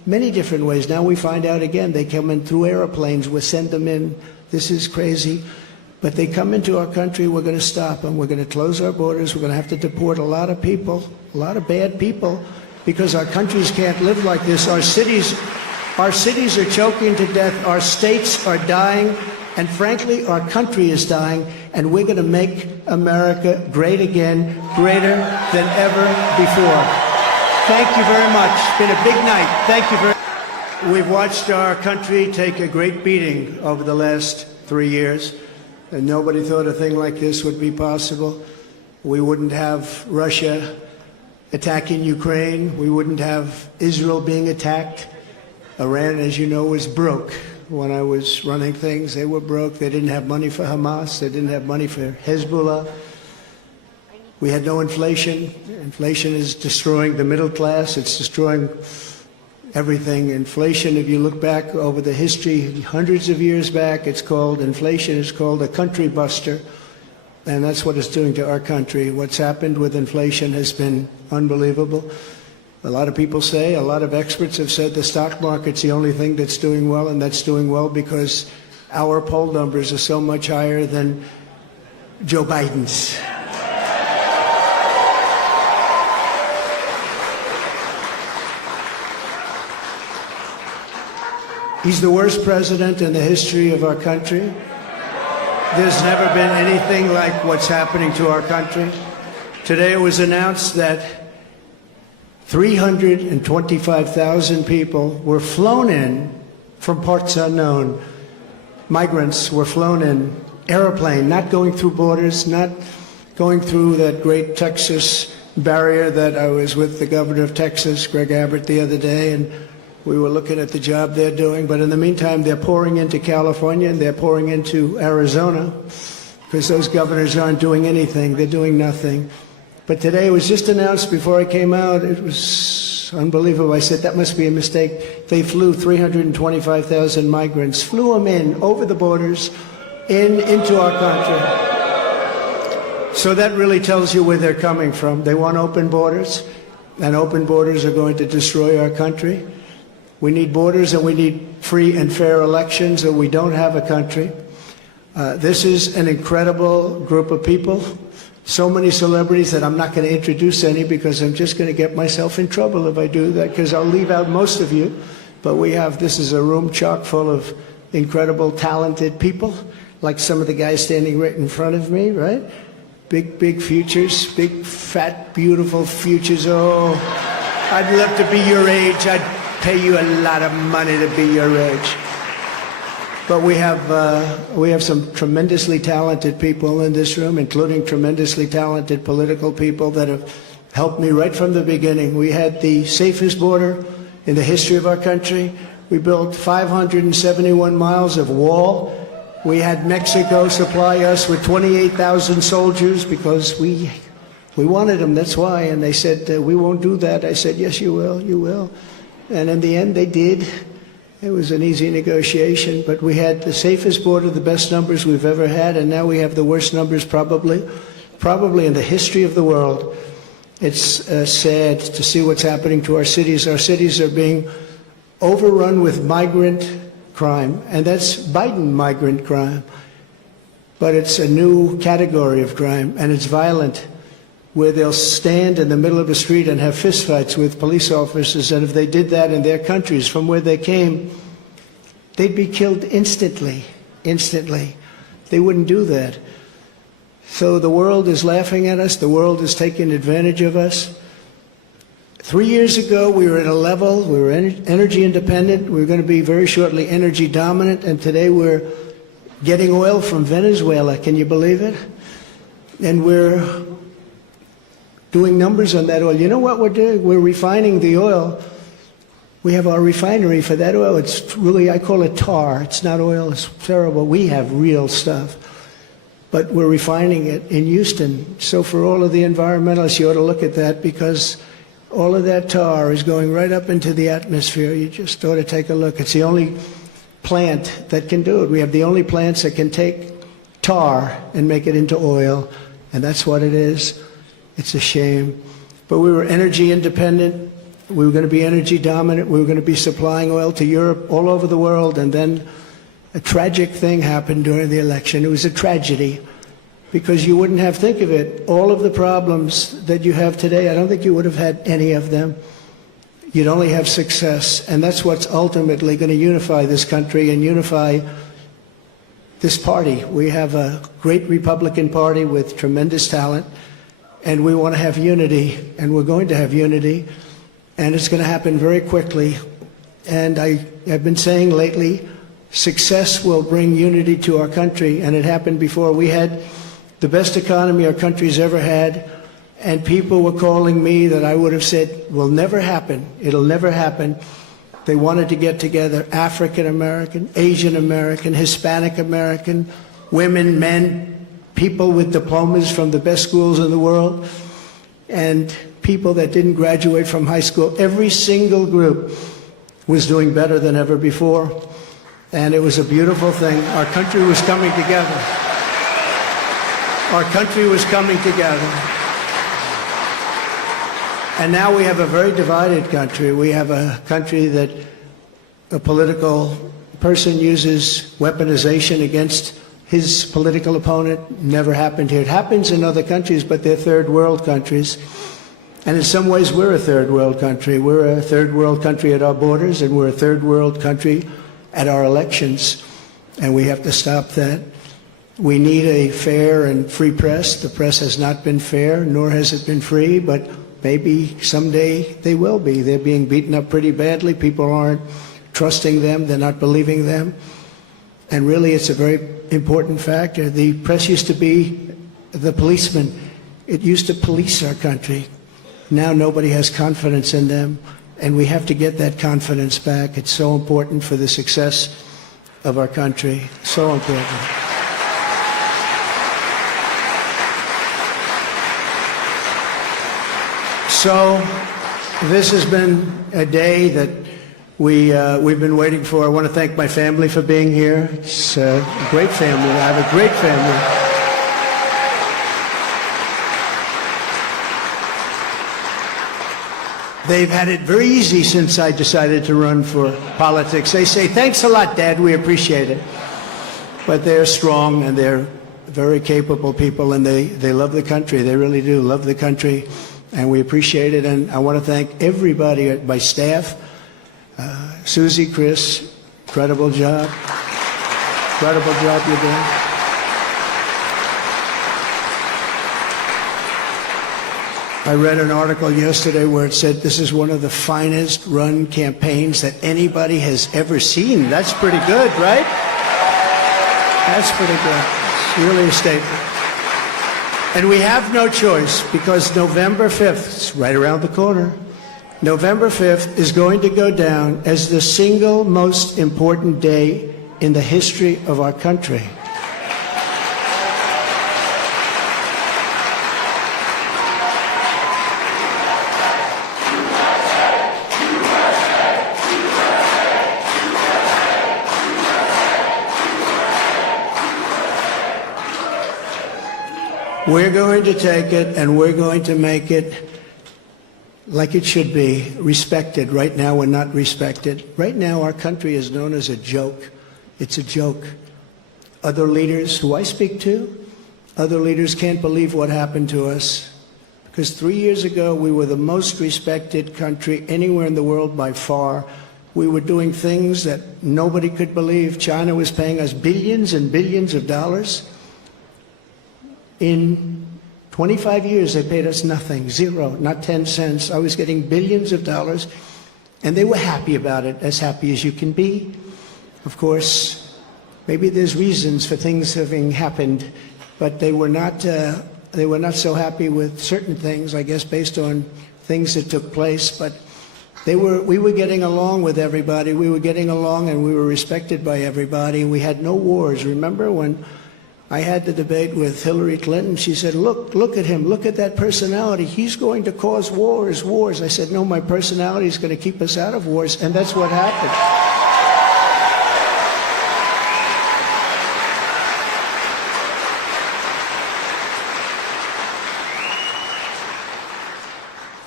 many different ways. Now we find out again, they come in through airplanes. We send them in. This is crazy. But they come into our country, we're going to stop them. We're going to close our borders. We're going to have to deport a lot of people, a lot of bad people, because our countries can't live like this. Our cities are choking to death. Our states are dying. And frankly, our country is dying. And we're going to make America great again, greater than ever before. Thank you very much. It's been a big night. Thank you very much. We've watched our country take a great beating over the last 3 years. And nobody thought a thing like this would be possible. We wouldn't have Russia attacking Ukraine. We wouldn't have Israel being attacked. Iran, as you know, was broke. When I was running things, they were broke. They didn't have money for Hamas. They didn't have money for Hezbollah. We had no inflation. Inflation is destroying the middle class. It's destroying everything. Inflation, if you look back over the history, hundreds of years back, inflation is called a country buster. And that's what it's doing to our country. What's happened with inflation has been unbelievable. A lot of people say, a lot of experts have said the stock market's the only thing that's doing well, and that's doing well because our poll numbers are so much higher than Joe Biden's. He's the worst president in the history of our country. There's never been anything like what's happening to our country. Today it was announced that 325,000 people were flown in from parts unknown. Migrants were flown in, airplane, not going through borders, not going through that great Texas barrier that I was with the governor of Texas, Greg Abbott, the other day, and we were looking at the job they're doing. But in the meantime, they're pouring into California and they're pouring into Arizona because those governors aren't doing anything. They're doing nothing. But today it was just announced before I came out. It was unbelievable. I said, that must be a mistake. They flew 325,000 migrants, flew them in over the borders into our country. So that really tells you where they're coming from. They want open borders, and open borders are going to destroy our country. We need borders and we need free and fair elections, or we don't have a country. This is an incredible group of people. So many celebrities that I'm not going to introduce any because I'm just going to get myself in trouble if I do that, because I'll leave out most of you. But this is a room chock full of incredible, talented people, like some of the guys standing right in front of me, right? Big, big futures, big, fat, beautiful futures. Oh, I'd love to be your age. I'd pay you a lot of money to be your age. But we have some tremendously talented people in this room, including tremendously talented political people that have helped me right from the beginning. We had the safest border in the history of our country. We built 571 miles of wall. We had Mexico supply us with 28,000 soldiers because we wanted them, that's why. And they said, we won't do that. I said, yes, you will, you will. And in the end, they did. It was an easy negotiation, but we had the safest border, the best numbers we've ever had, and now we have the worst numbers probably in the history of the world. It's sad to see what's happening to our cities. Our cities are being overrun with migrant crime, and that's Biden migrant crime. But it's a new category of crime, and it's violent, where they'll stand in the middle of the street and have fistfights with police officers, and if they did that in their countries from where they came, they'd be killed instantly. They wouldn't do that. So the world is laughing at us. The world is taking advantage of us. 3 years ago, we were at a level, we were energy independent. We were going to be very shortly energy dominant, and today we're getting oil from Venezuela. Can you believe it? And we're doing numbers on that oil. You know what we're doing? We're refining the oil. We have our refinery for that oil. It's really, I call it tar. It's not oil. It's terrible. We have real stuff. But we're refining it in Houston. So for all of the environmentalists, you ought to look at that, because all of that tar is going right up into the atmosphere. You just ought to take a look. It's the only plant that can do it. We have the only plants that can take tar and make it into oil, and that's what it is. It's a shame. But we were energy independent We were going to be energy dominant. We were going to be supplying oil to Europe, all over the world. And then a tragic thing happened during the election. It was a tragedy because you wouldn't have, think of it, all of the problems that you have today, I don't think you would have had any of them. You'd only have success. And that's what's ultimately going to unify this country and unify this party. We have a great Republican Party with tremendous talent, and we want to have unity, and we're going to have unity, and it's going to happen very quickly. And I have been saying lately, success will bring unity to our country, and it happened before. We had the best economy our country's ever had, and people were calling me that I would have said will never happen. It'll never happen. They wanted to get together, African American, Asian American, Hispanic American, women, men, people with diplomas from the best schools in the world, and people that didn't graduate from high school. Every single group was doing better than ever before, and it was a beautiful thing. Our country was coming together. Our country was coming together. And now we have a very divided country. We have a country that a political person uses weaponization against his political opponent. Never happened here. It happens in other countries, but they're third world countries. And in some ways, we're a third world country. We're a third world country at our borders, and we're a third world country at our elections. And we have to stop that. We need a fair and free press. The press has not been fair, nor has it been free, but maybe someday they will be. They're being beaten up pretty badly. People aren't trusting them. They're not believing them. And really, it's a very important factor. The press used to be the policeman. It used to police our country. Now nobody has confidence in them, and we have to get that confidence back. It's so important for the success of our country. So important. So this has been a day that we've been waiting for. I want to thank my family for being here. It's a great family. I have a great family. They've had it very easy since I decided to run for politics. They say, thanks a lot, Dad, we appreciate it. But they're strong, and they're very capable people, and they love the country. They really do love the country, and we appreciate it. And I want to thank everybody at my staff. Susie, Chris, incredible job. Incredible job you're doing. I read an article yesterday where it said this is one of the finest run campaigns that anybody has ever seen. That's pretty good, right? That's pretty good. It's really a statement. And we have no choice, because November 5th, it's right around the corner, November 5th is going to go down as the single most important day in the history of our country. We're going to take it, and we're going to make it like it should be, respected. Right now, we're not respected. Right now, our country is known as a joke. It's a joke. Other leaders who I speak to, other leaders can't believe what happened to us. Because 3 years ago, we were the most respected country anywhere in the world by far. We were doing things that nobody could believe. China was paying us billions and billions of dollars. In 25 years, they paid us nothing, zero, not 10 cents. I was getting billions of dollars, and they were happy about it, as happy as you can be. Of course, maybe there's reasons for things having happened, but they were not so happy with certain things, I guess, based on things that took place. But we were getting along with everybody. We were getting along, and we were respected by everybody. We had no wars. Remember when I had the debate with Hillary Clinton? She said, look at him, look at that personality. He's going to cause wars. I said, no, my personality is going to keep us out of wars, and that's what happened.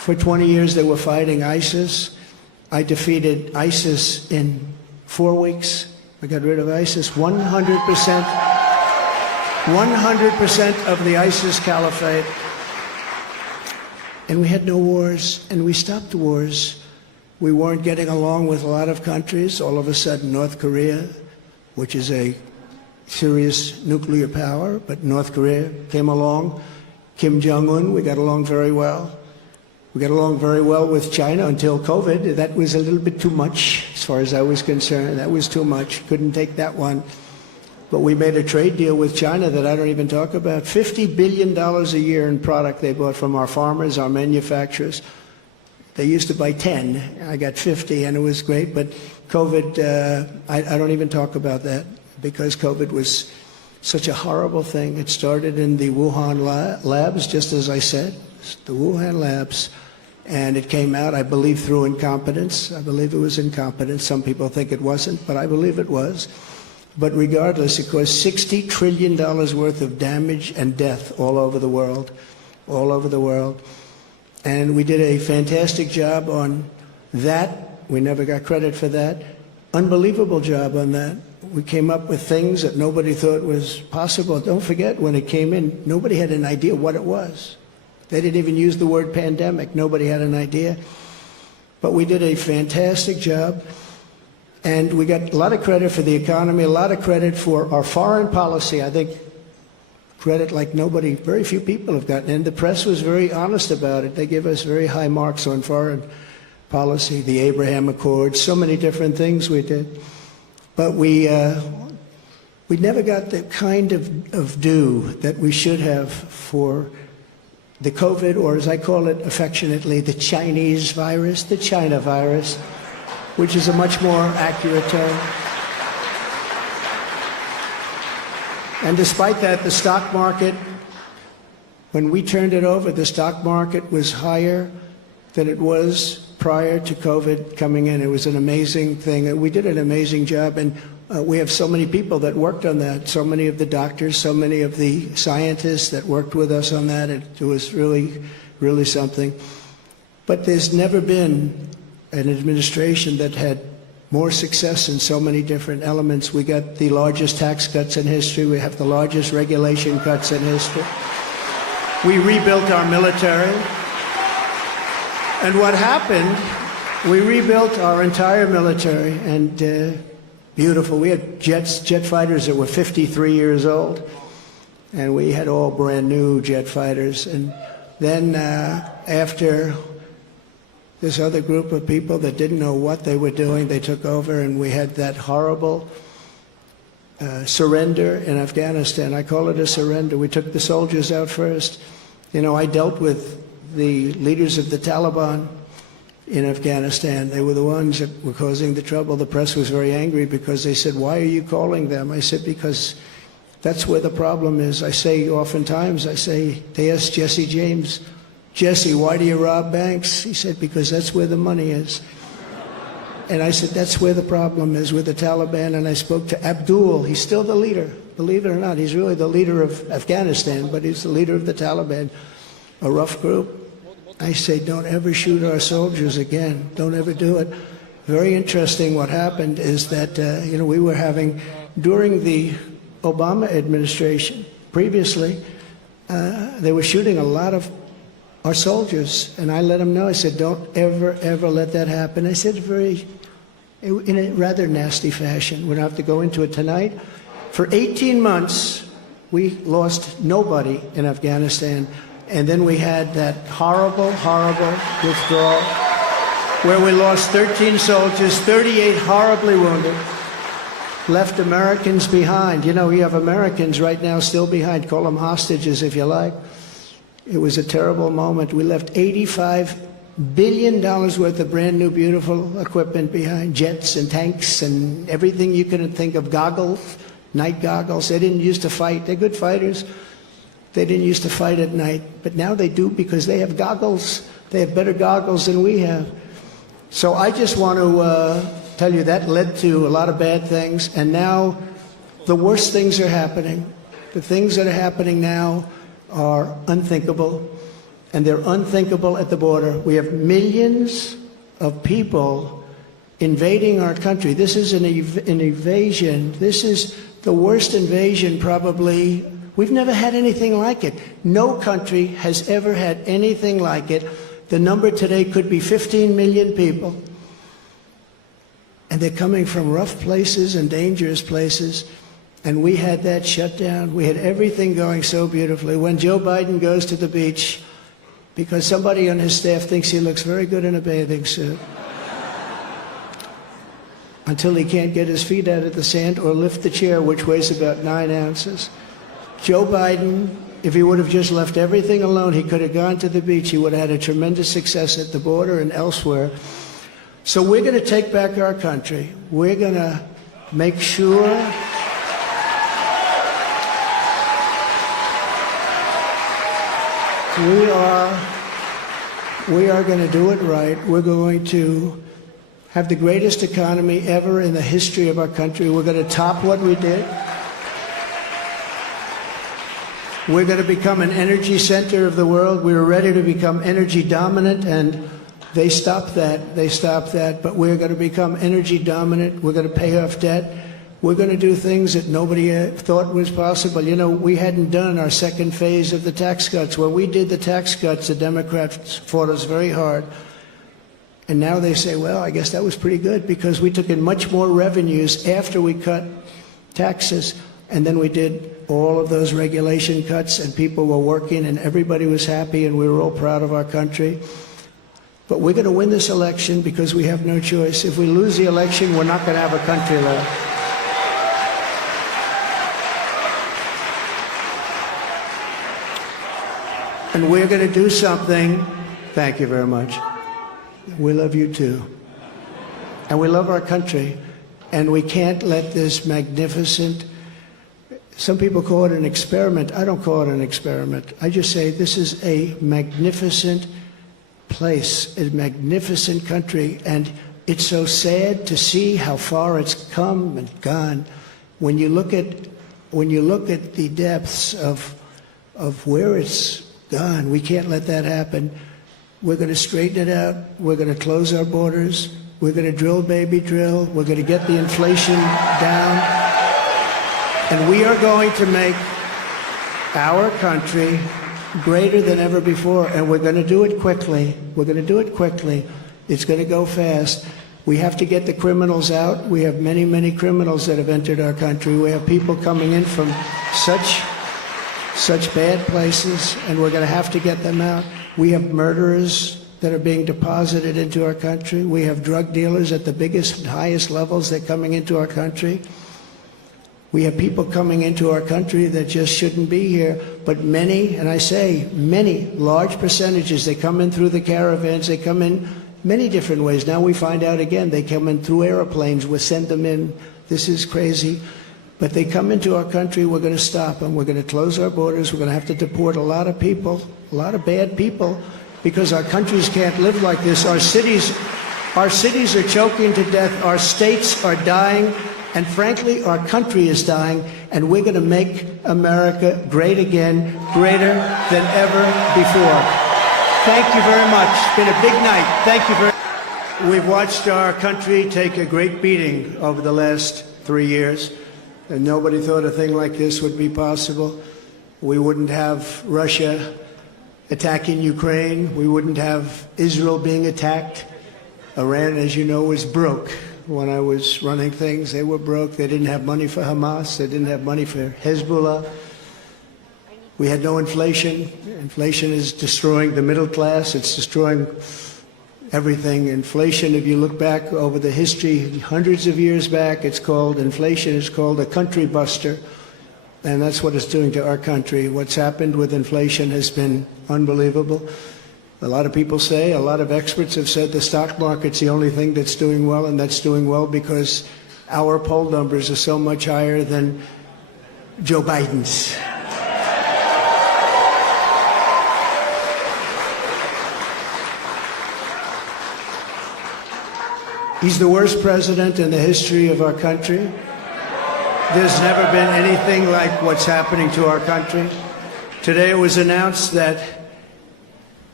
For 20 years they were fighting ISIS. I defeated ISIS in 4 weeks. I got rid of ISIS. 100% of the ISIS caliphate. And we had no wars, and we stopped wars. We weren't getting along with a lot of countries. All of a sudden, North Korea, which is a serious nuclear power, but North Korea came along. Kim Jong-un, we got along very well. We got along very well with China until COVID. That was a little bit too much, as far as I was concerned. That was too much. Couldn't take that one. But we made a trade deal with China that I don't even talk about. $50 billion a year in product they bought from our farmers, our manufacturers. They used to buy 10. I got 50, and it was great. But COVID, I don't even talk about that, because COVID was such a horrible thing. It started in the Wuhan labs, just as I said, the Wuhan labs. And it came out, I believe, through incompetence. I believe it was incompetence. Some people think it wasn't, but I believe it was. But regardless, it caused $60 trillion worth of damage and death all over the world, all over the world. And we did a fantastic job on that. We never got credit for that. Unbelievable job on that. We came up with things that nobody thought was possible. Don't forget, when it came in, nobody had an idea what it was. They didn't even use the word pandemic. Nobody had an idea. But we did a fantastic job. And we got a lot of credit for the economy, a lot of credit for our foreign policy. I think credit like nobody, very few people have gotten. And the press was very honest about it. They give us very high marks on foreign policy, the Abraham Accords, so many different things we did. But we never got the kind of due that we should have for the COVID, or as I call it affectionately, the Chinese virus, the China virus, which is a much more accurate term. And despite that, the stock market, when we turned it over, the stock market was higher than it was prior to COVID coming in. It was an amazing thing. We did an amazing job, and we have so many people that worked on that, so many of the doctors, so many of the scientists that worked with us on that. It was really, really something. But there's never been an administration that had more success in so many different elements. We got the largest tax cuts in history. We have the largest regulation cuts in history. We rebuilt our military. And what happened, we rebuilt our entire military, and beautiful. We had jet fighters that were 53 years old, and we had all brand new jet fighters. And then after this other group of people that didn't know what they were doing, they took over, and we had that horrible surrender in Afghanistan. I call it a surrender. We took the soldiers out first. You know, I dealt with the leaders of the Taliban in Afghanistan. They were the ones that were causing the trouble. The press was very angry because they said, "Why are you calling them?" I said, "Because that's where the problem is." I say oftentimes, they asked Jesse James, "Jesse, why do you rob banks?" He said, "Because that's where the money is." And I said, that's where the problem is, with the Taliban. And I spoke to Abdul. He's still the leader. Believe it or not, he's really the leader of Afghanistan, but he's the leader of the Taliban, a rough group. I say, don't ever shoot our soldiers again. Don't ever do it. Very interesting what happened is that, we were having, during the Obama administration, previously, they were shooting a lot of our soldiers, and I let them know. I said, don't ever, ever let that happen. I said in a rather nasty fashion. We don't have to go into it tonight. For 18 months, we lost nobody in Afghanistan, and then we had that horrible, horrible withdrawal, where we lost 13 soldiers, 38 horribly wounded, left Americans behind. You know, you have Americans right now still behind. Call them hostages if you like. It was a terrible moment. We left $85 billion worth of brand new, beautiful equipment behind, jets and tanks and everything you could think of, goggles, night goggles. They didn't used to fight. They're good fighters. They didn't used to fight at night, but now they do because they have goggles. They have better goggles than we have. So I just want to tell you that led to a lot of bad things, and now the worst things are happening. The things that are happening now are unthinkable. and they're unthinkable at the border. We have millions of people invading our country. This is an invasion. This is the worst invasion probably. We've never had anything like it. No country has ever had anything like it. The number today could be 15 million people. And they're coming from rough places and dangerous places. And we had that shut down. We had everything going so beautifully. When Joe Biden goes to the beach, because somebody on his staff thinks he looks very good in a bathing suit, until he can't get his feet out of the sand or lift the chair, which weighs about 9 ounces. Joe Biden, if he would have just left everything alone, he could have gone to the beach. He would have had a tremendous success at the border and elsewhere. So we're going to take back our country. We're going to make sure we are going to do it right. We're going to have the greatest economy ever in the history of our country. We're going to top what we did. We're going to become an energy center of the world. We were ready to become energy dominant, and they stopped that. They stopped that. But we're going to become energy dominant. We're going to pay off debt. We're going to do things that nobody thought was possible. You know, we hadn't done our second phase of the tax cuts. When we did the tax cuts, the Democrats fought us very hard. And now they say, well, I guess that was pretty good because we took in much more revenues after we cut taxes. And then we did all of those regulation cuts, and people were working, and everybody was happy, and we were all proud of our country. But we're going to win this election because we have no choice. If we lose the election, we're not going to have a country left. And we're going to do something. Thank you very much. We love you too. And we love our country. And we can't let this magnificent, some people call it an experiment. I don't call it an experiment. I just say this is a magnificent place, a magnificent country. And it's so sad to see how far it's come and gone. When you look at the depths of where it's gone, we can't let that happen. We're going to straighten it out. We're going to close our borders. We're going to drill, baby, drill. We're going to get the inflation down. And we are going to make our country greater than ever before. And we're going to do it quickly. We're going to do it quickly. It's going to go fast. We have to get the criminals out. We have many, many criminals that have entered our country. We have people coming in from such bad places, and we're going to have to get them out. We have murderers that are being deposited into our country. We have drug dealers at the biggest and highest levels that are coming into our country. We have people coming into our country that just shouldn't be here. But many, and I say many, large percentages, they come in through the caravans. They come in many different ways. Now we find out again, they come in through airplanes. We send them in. This is crazy. But they come into our country, we're going to stop them. We're going to close our borders. We're going to have to deport a lot of people, a lot of bad people, because our countries can't live like this. Our cities are choking to death. Our states are dying. And frankly, our country is dying. And we're going to make America great again, greater than ever before. Thank you very much. It's been a big night. Thank you very much. We've watched our country take a great beating over the last 3 years. And nobody thought a thing like this would be possible. We wouldn't have Russia attacking Ukraine. We wouldn't have Israel being attacked. Iran, as you know, was broke. When I was running things, they were broke. They didn't have money for Hamas. They didn't have money for Hezbollah. We had no inflation. Inflation is destroying the middle class. It's destroying everything. Inflation, if you look back over the history, hundreds of years back, inflation is called a country buster. And that's what it's doing to our country. What's happened with inflation has been unbelievable. A lot of people say, a lot of experts have said the stock market's the only thing that's doing well, and that's doing well because our poll numbers are so much higher than Joe Biden's. He's the worst president in the history of our country. There's never been anything like what's happening to our country. Today it was announced that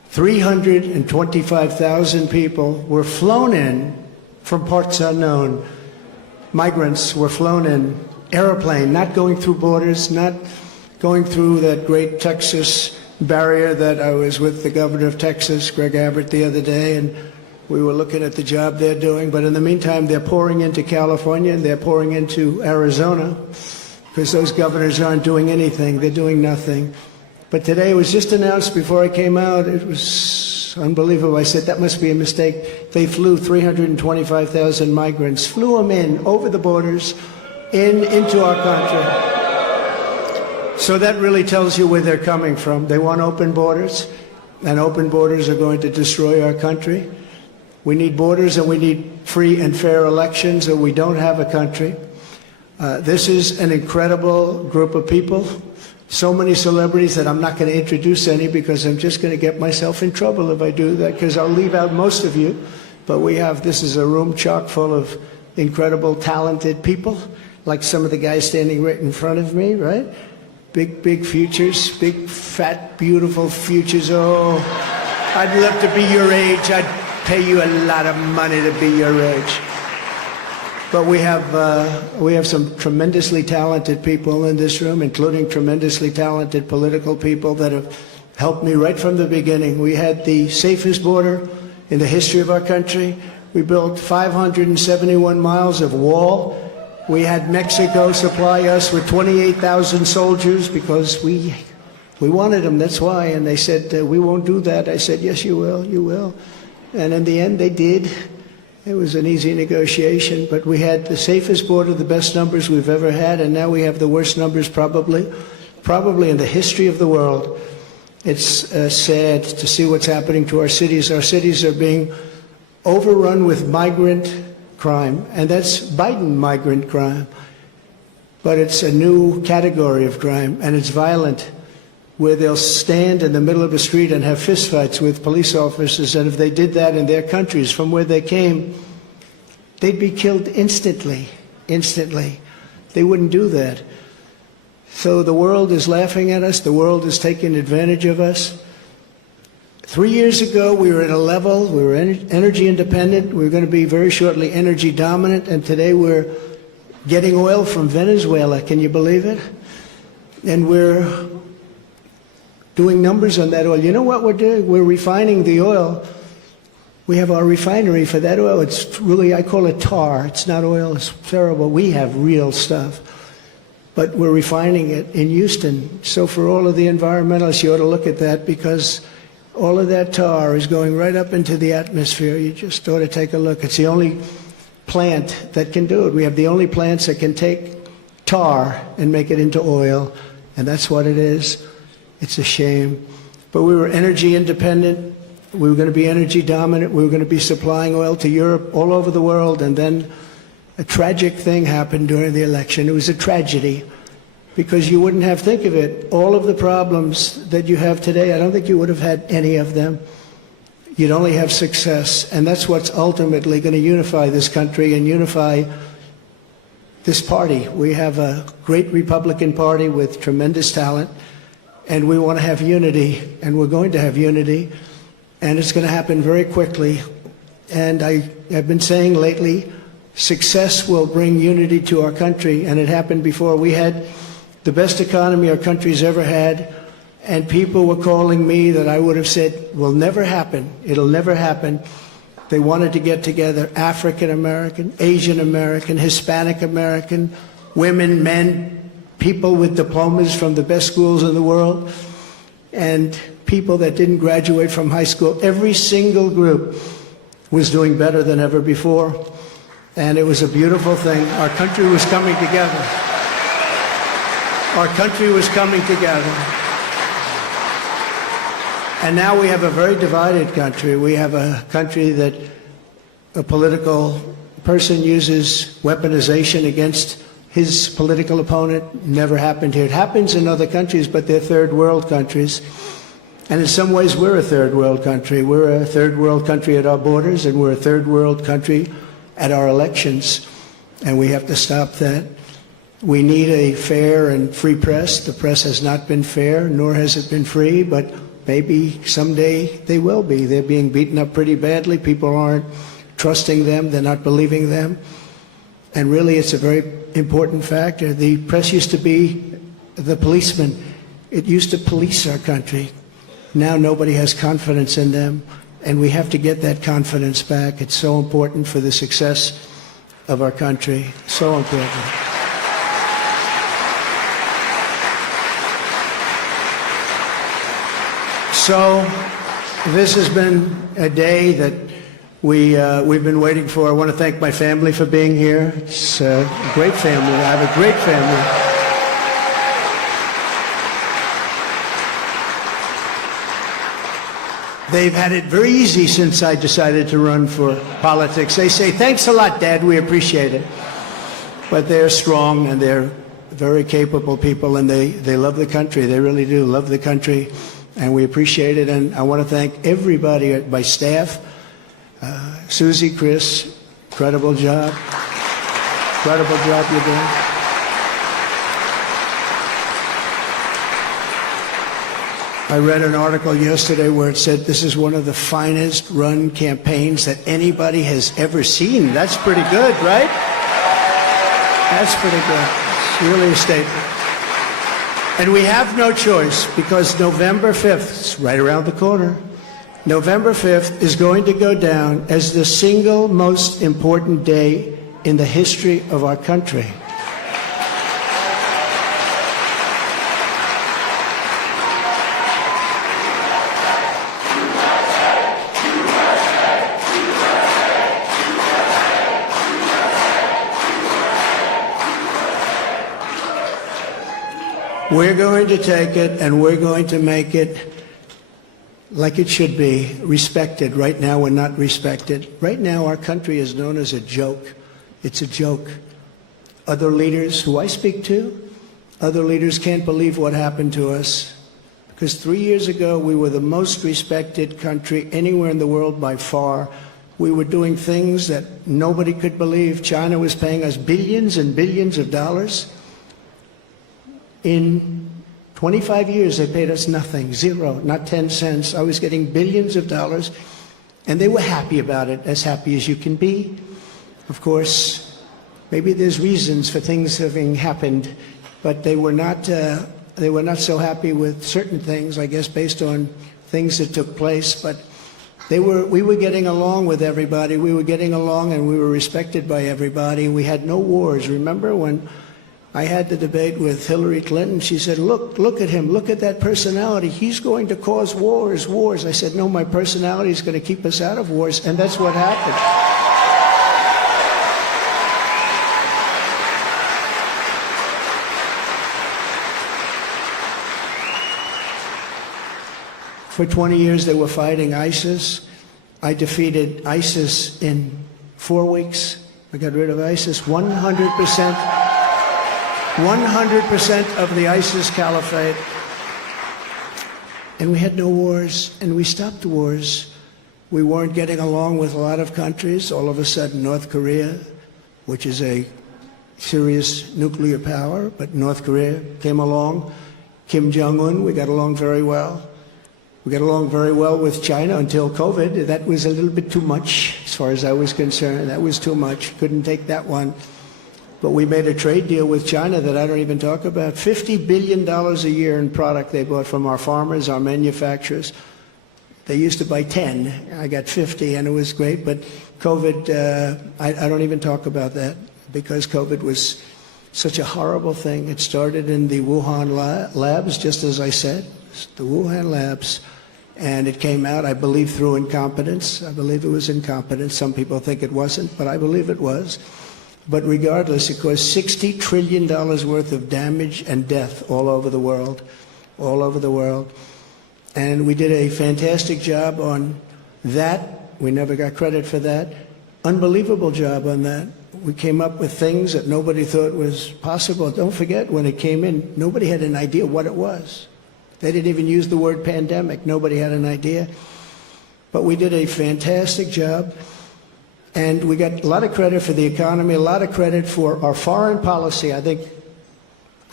325,000 people were flown in from parts unknown. Migrants were flown in airplane, not going through borders, not going through that great Texas barrier that I was with the governor of Texas, Greg Abbott, the other day, and we were looking at the job they're doing. But in the meantime, they're pouring into California and they're pouring into Arizona because those governors aren't doing anything. They're doing nothing. But today it was just announced before I came out. It was unbelievable. I said, that must be a mistake. They flew 325,000 migrants, flew them in over the borders, into our country. So that really tells you where they're coming from. They want open borders, and open borders are going to destroy our country. We need borders and we need free and fair elections, or we don't have a country. This is an incredible group of people. So many celebrities that I'm not going to introduce any because I'm just going to get myself in trouble if I do that, because I'll leave out most of you. But this is a room chock full of incredible, talented people, like some of the guys standing right in front of me, right? Big futures, big, fat, beautiful futures. Oh, I'd love to be your age. I'd pay you a lot of money to be your age. But we have some tremendously talented people in this room, including tremendously talented political people that have helped me right from the beginning. We had the safest border in the history of our country. We built 571 miles of wall. We had Mexico supply us with 28,000 soldiers because we wanted them, that's why. And they said, we won't do that. I said, yes, you will, you will. And in the end, they did. It was an easy negotiation, but we had the safest border, the best numbers we've ever had, and now we have the worst numbers probably in the history of the world. It's sad to see what's happening to our cities. Our cities are being overrun with migrant crime, and that's Biden migrant crime. But it's a new category of crime, and it's violent, where they'll stand in the middle of a street and have fistfights with police officers, and if they did that in their countries from where they came, they'd be killed instantly. They wouldn't do that. So the world is laughing at us. The world is taking advantage of us. 3 years ago, we were at a level, we were energy independent. We were going to be very shortly energy dominant, and today we're getting oil from Venezuela. Can you believe it? And we're doing numbers on that oil. You know what we're doing? We're refining the oil. We have our refinery for that oil. It's really, I call it tar. It's not oil. It's terrible. We have real stuff. But we're refining it in Houston. So for all of the environmentalists, you ought to look at that, because all of that tar is going right up into the atmosphere. You just ought to take a look. It's the only plant that can do it. We have the only plants that can take tar and make it into oil, and that's what it is. It's a shame. But we were energy independent. We were going to be energy dominant. We were going to be supplying oil to Europe, all over the world. And then a tragic thing happened during the election. It was a tragedy, because you wouldn't have, think of it, all of the problems that you have today, I don't think you would have had any of them. You'd only have success. And that's what's ultimately going to unify this country and unify this party. We have a great Republican Party with tremendous talent. And we want to have unity, and we're going to have unity, and it's going to happen very quickly. And I have been saying lately, success will bring unity to our country, and it happened before. We had the best economy our country's ever had, and people were calling me that I would have said will never happen. It'll never happen. They wanted to get together, African American, Asian American, Hispanic American, women, men, people with diplomas from the best schools in the world, and people that didn't graduate from high school. Every single group was doing better than ever before, and it was a beautiful thing. Our country was coming together. Our country was coming together. And now we have a very divided country. We have a country that a political person uses weaponization against his political opponent. Never happened here. It happens in other countries, but they're third world countries. And in some ways, we're a third world country. We're a third world country at our borders, and we're a third world country at our elections. And we have to stop that. We need a fair and free press. The press has not been fair, nor has it been free, but maybe someday they will be. They're being beaten up pretty badly. People aren't trusting them. They're not believing them. And really, it's a very important factor. The press used to be the policeman. It used to police our country. Now nobody has confidence in them, and we have to get that confidence back. It's so important for the success of our country. So important. So this has been a day that we've been waiting for. I want to thank my family for being here. It's a great family. I have a great family. They've had it very easy since I decided to run for politics. They say, thanks a lot, Dad, we appreciate it. But they're strong and they're very capable people, and they love the country. They really do love the country, and we appreciate it. And I want to thank everybody at my staff. Susie, Chris, incredible job. Incredible job you're doing. I read an article yesterday where it said this is one of the finest run campaigns that anybody has ever seen. That's pretty good, right? That's pretty good. It's really a statement. And we have no choice, because November 5th, it's right around the corner, November 5th is going to go down as the single most important day in the history of our country. We're going to take it, and we're going to make it like it should be, respected. Right now, we're not respected. Right now, our country is known as a joke. It's a joke. Other leaders who I speak to, other leaders can't believe what happened to us. Because 3 years ago, we were the most respected country anywhere in the world by far. We were doing things that nobody could believe. China was paying us billions and billions of dollars. In 25 years, they paid us nothing, zero, not 10 cents. I was getting billions of dollars, and they were happy about it, as happy as you can be. Of course, maybe there's reasons for things having happened, but they were not so happy with certain things, I guess, based on things that took place. But we were getting along with everybody. We were getting along, and we were respected by everybody. We had no wars. Remember when I had the debate with Hillary Clinton? She said, look at him, look at that personality. He's going to cause wars. I said, no, my personality is going to keep us out of wars, and that's what happened. For 20 years, they were fighting ISIS. I defeated ISIS in 4 weeks. I got rid of ISIS 100%. 100% of the ISIS caliphate. And we had no wars, and we stopped wars. We weren't getting along with a lot of countries. All of a sudden, North Korea, which is a serious nuclear power, but North Korea came along. Kim Jong-un, we got along very well. We got along very well with China until COVID. That was a little bit too much, as far as I was concerned. That was too much. Couldn't take that one. But we made a trade deal with China that I don't even talk about. $50 billion a year in product they bought from our farmers, our manufacturers. They used to buy 10. I got 50, and it was great. But COVID, I don't even talk about that, because COVID was such a horrible thing. It started in the Wuhan labs, just as I said, the Wuhan labs. And it came out, I believe, through incompetence. I believe it was incompetence. Some people think it wasn't, but I believe it was. But regardless, it caused $60 trillion worth of damage and death all over the world, all over the world. And we did a fantastic job on that. We never got credit for that. Unbelievable job on that. We came up with things that nobody thought was possible. Don't forget, when it came in, nobody had an idea what it was. They didn't even use the word pandemic. Nobody had an idea. But we did a fantastic job. And we got a lot of credit for the economy, a lot of credit for our foreign policy. I think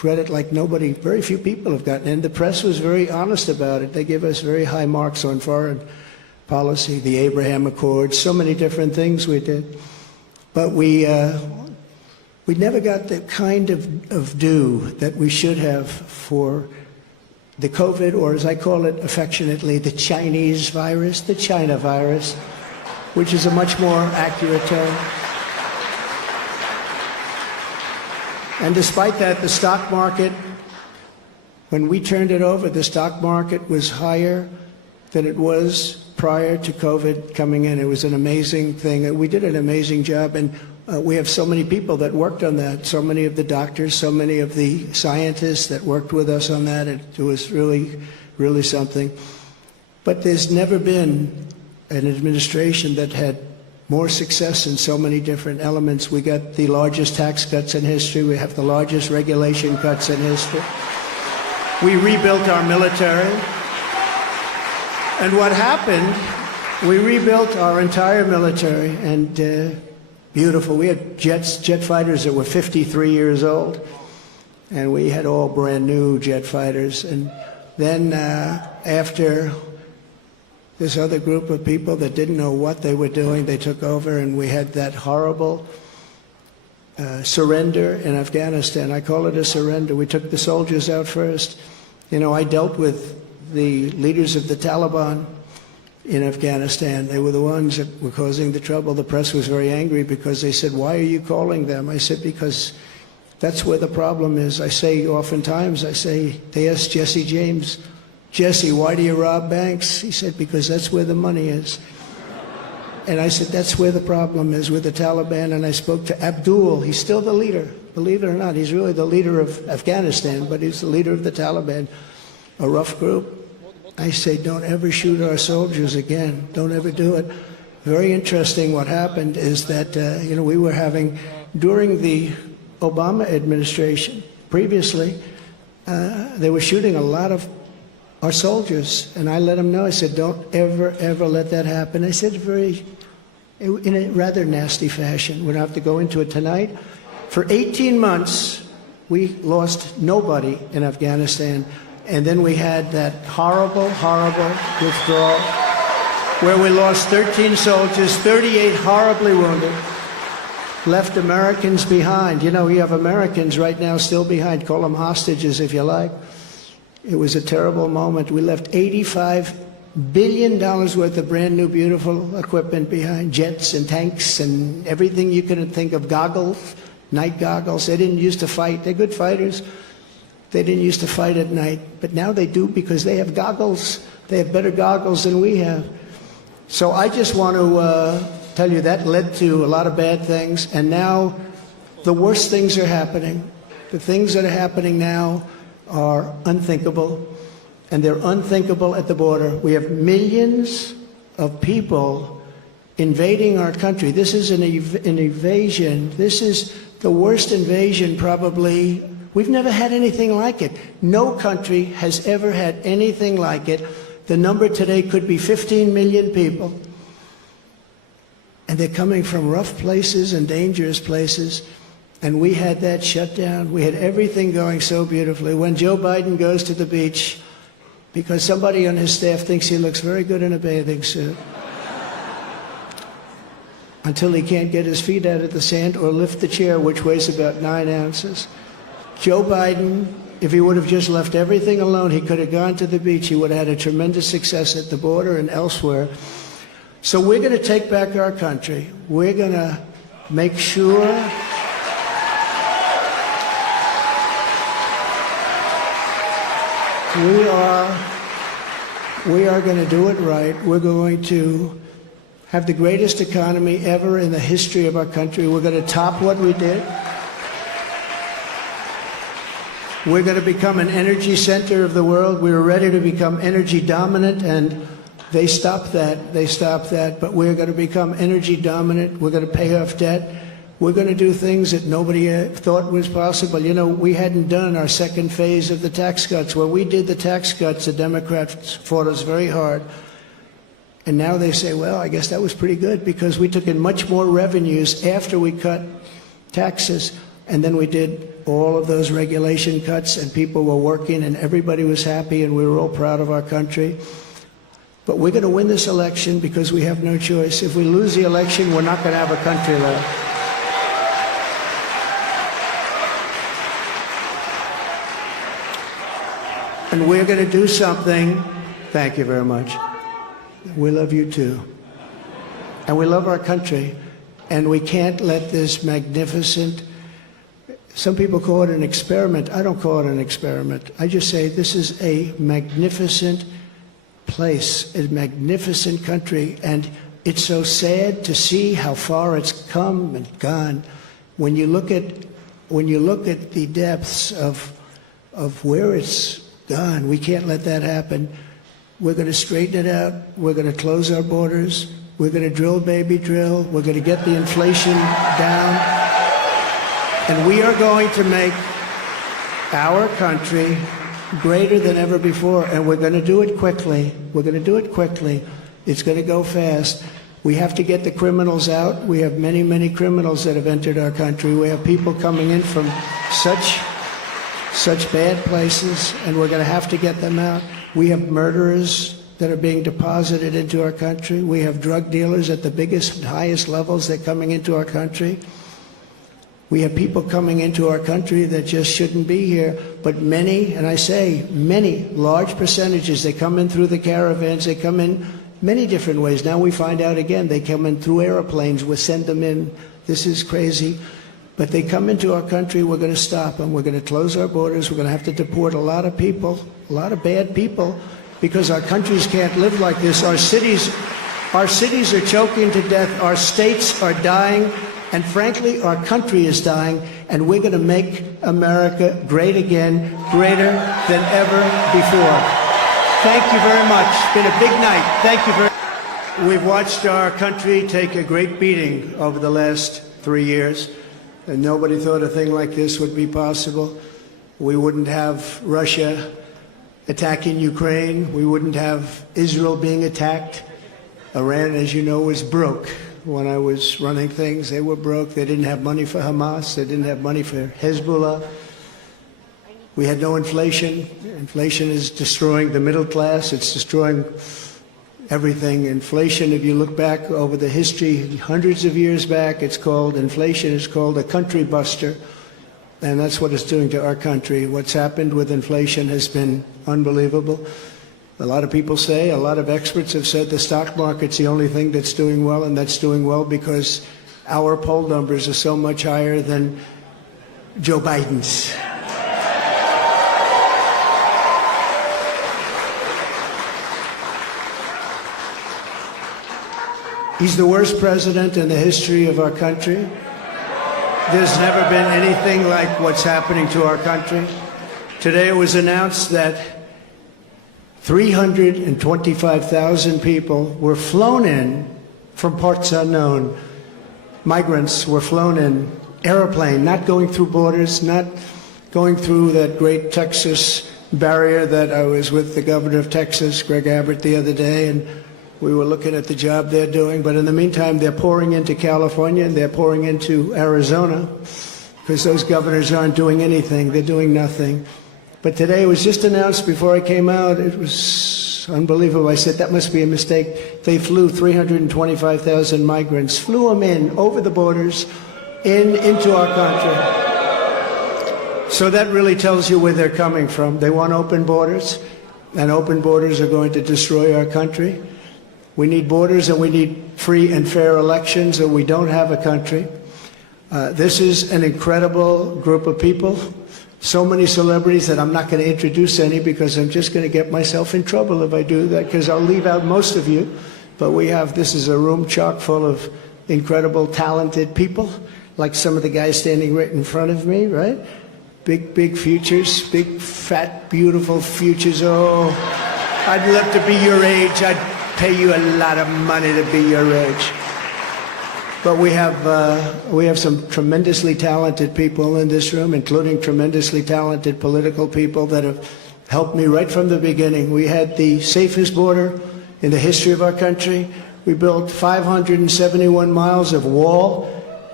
credit like nobody, very few people have gotten. And the press was very honest about it. They give us very high marks on foreign policy, the Abraham Accords, so many different things we did. But we never got the kind of due that we should have for the COVID, or as I call it affectionately, the Chinese virus, the China virus, which is a much more accurate term. And despite that, the stock market, when we turned it over, the stock market was higher than it was prior to COVID coming in. It was an amazing thing. We did an amazing job, and we have so many people that worked on that, so many of the doctors, so many of the scientists that worked with us on that. It was really, really something. But there's never been an administration that had more success in so many different elements. We got the largest tax cuts in history. We have the largest regulation cuts in history. We rebuilt our military. And what happened, we rebuilt our entire military, and beautiful. We had jet fighters that were 53 years old, and we had all brand new jet fighters. And then after this other group of people that didn't know what they were doing, they took over, and we had that horrible surrender in Afghanistan. I call it a surrender. We took the soldiers out first. You know, I dealt with the leaders of the Taliban in Afghanistan. They were the ones that were causing the trouble. The press was very angry because they said, "Why are you calling them?" I said, "Because that's where the problem is." I say oftentimes, they asked Jesse James, "Jesse, why do you rob banks?" He said, "Because that's where the money is." And I said, that's where the problem is with the Taliban. And I spoke to Abdul. He's still the leader. Believe it or not, he's really the leader of Afghanistan, but he's the leader of the Taliban, a rough group. I say, don't ever shoot our soldiers again. Don't ever do it. Very interesting what happened is that, we were having, during the Obama administration, previously, they were shooting a lot of our soldiers. And I let them know, I said, don't ever, ever let that happen. I said in a rather nasty fashion. We don't have to go into it tonight. For 18 months, we lost nobody in Afghanistan. And then we had that horrible, horrible withdrawal where we lost 13 soldiers, 38 horribly wounded, left Americans behind. You know, you have Americans right now still behind. Call them hostages if you like. It was a terrible moment. We left $85 billion worth of brand new, beautiful equipment behind, jets and tanks and everything you could think of, goggles, night goggles. They didn't used to fight. They're good fighters. They didn't used to fight at night, but now they do because they have goggles. They have better goggles than we have. So I just want to tell you that led to a lot of bad things, and now the worst things are happening. The things that are happening now are unthinkable, and they're unthinkable at the border. We have millions of people invading our country. This is an invasion. This is the worst invasion probably. We've never had anything like it. No country has ever had anything like it. The number today could be 15 million people. And they're coming from rough places and dangerous places. And we had that shut down. We had everything going so beautifully. When Joe Biden goes to the beach, because somebody on his staff thinks he looks very good in a bathing suit, until he can't get his feet out of the sand or lift the chair, which weighs about 9 ounces. Joe Biden, if he would have just left everything alone, he could have gone to the beach. He would have had a tremendous success at the border and elsewhere. So we're going to take back our country. We're going to make sure we are going to do it right. We're going to have the greatest economy ever in the history of our country. We're going to top what we did. We're going to become an energy center of the world. We were ready to become energy dominant, and they stopped that. They stopped that. But we're going to become energy dominant. We're going to pay off debt. We're going to do things that nobody thought was possible. You know, we hadn't done our second phase of the tax cuts. When we did the tax cuts, the Democrats fought us very hard. And now they say, well, I guess that was pretty good because we took in much more revenues after we cut taxes. And then we did all of those regulation cuts, and people were working, and everybody was happy, and we were all proud of our country. But we're going to win this election because we have no choice. If we lose the election, we're not going to have a country left. And we're going to do something. Thank you very much. We love you too. And we love our country. And we can't let this magnificent, some people call it an experiment. I don't call it an experiment. I just say this is a magnificent place, a magnificent country. And it's so sad to see how far it's come and gone. When you look at the depths of where it's gone, we can't let that happen. We're going to straighten it out. We're going to close our borders. We're going to drill, baby, drill. We're going to get the inflation down. And we are going to make our country greater than ever before. And we're going to do it quickly. We're going to do it quickly. It's going to go fast. We have to get the criminals out. We have many, many criminals that have entered our country. We have people coming in from such bad places, and we're going to have to get them out. We have murderers that are being deposited into our country. We have drug dealers at the biggest and highest levels that are coming into our country. We have people coming into our country that just shouldn't be here. But many, and I say many, large percentages, they come in through the caravans. They come in many different ways. Now we find out again, they come in through airplanes. We send them in. This is crazy. But they come into our country, we're going to stop them. We're going to close our borders. We're going to have to deport a lot of people, a lot of bad people, because our countries can't live like this. Our cities are choking to death. Our states are dying. And frankly, our country is dying. And we're going to make America great again, greater than ever before. Thank you very much. It's been a big night. Thank you very much. We've watched our country take a great beating over the last 3 years. And nobody thought a thing like this would be possible. We wouldn't have Russia attacking Ukraine. We wouldn't have Israel being attacked. Iran, as you know, was broke. When I was running things, they were broke. They didn't have money for Hamas. They didn't have money for Hezbollah. We had no inflation. Inflation is destroying the middle class. It's destroying everything. Inflation, if you look back over the history, hundreds of years back, inflation is called a country buster. And that's what it's doing to our country. What's happened with inflation has been unbelievable. A lot of people say, a lot of experts have said the stock market's the only thing that's doing well, and that's doing well because our poll numbers are so much higher than Joe Biden's. He's the worst president in the history of our country. There's never been anything like what's happening to our country. Today it was announced that 325,000 people were flown in from parts unknown. Migrants were flown in, airplane, not going through borders, not going through that great Texas barrier that I was with the governor of Texas, Greg Abbott, the other day, and we were looking at the job they're doing. But in the meantime, they're pouring into California and they're pouring into Arizona because those governors aren't doing anything. They're doing nothing. But today it was just announced before I came out. It was unbelievable. I said, that must be a mistake. They flew 325,000 migrants, flew them in over the borders into our country. So that really tells you where they're coming from. They want open borders, and open borders are going to destroy our country. We need borders and we need free and fair elections, or we don't have a country. This is an incredible group of people. So many celebrities that I'm not going to introduce any because I'm just going to get myself in trouble if I do that, because I'll leave out most of you. But this is a room chock full of incredible, talented people, like some of the guys standing right in front of me, right? Big, big futures, big, fat, beautiful futures. Oh, I'd love to be your age. I'd pay you a lot of money to be your age. But we have some tremendously talented people in this room, including tremendously talented political people that have helped me right from the beginning. We had the safest border in the history of our country. We built 571 miles of wall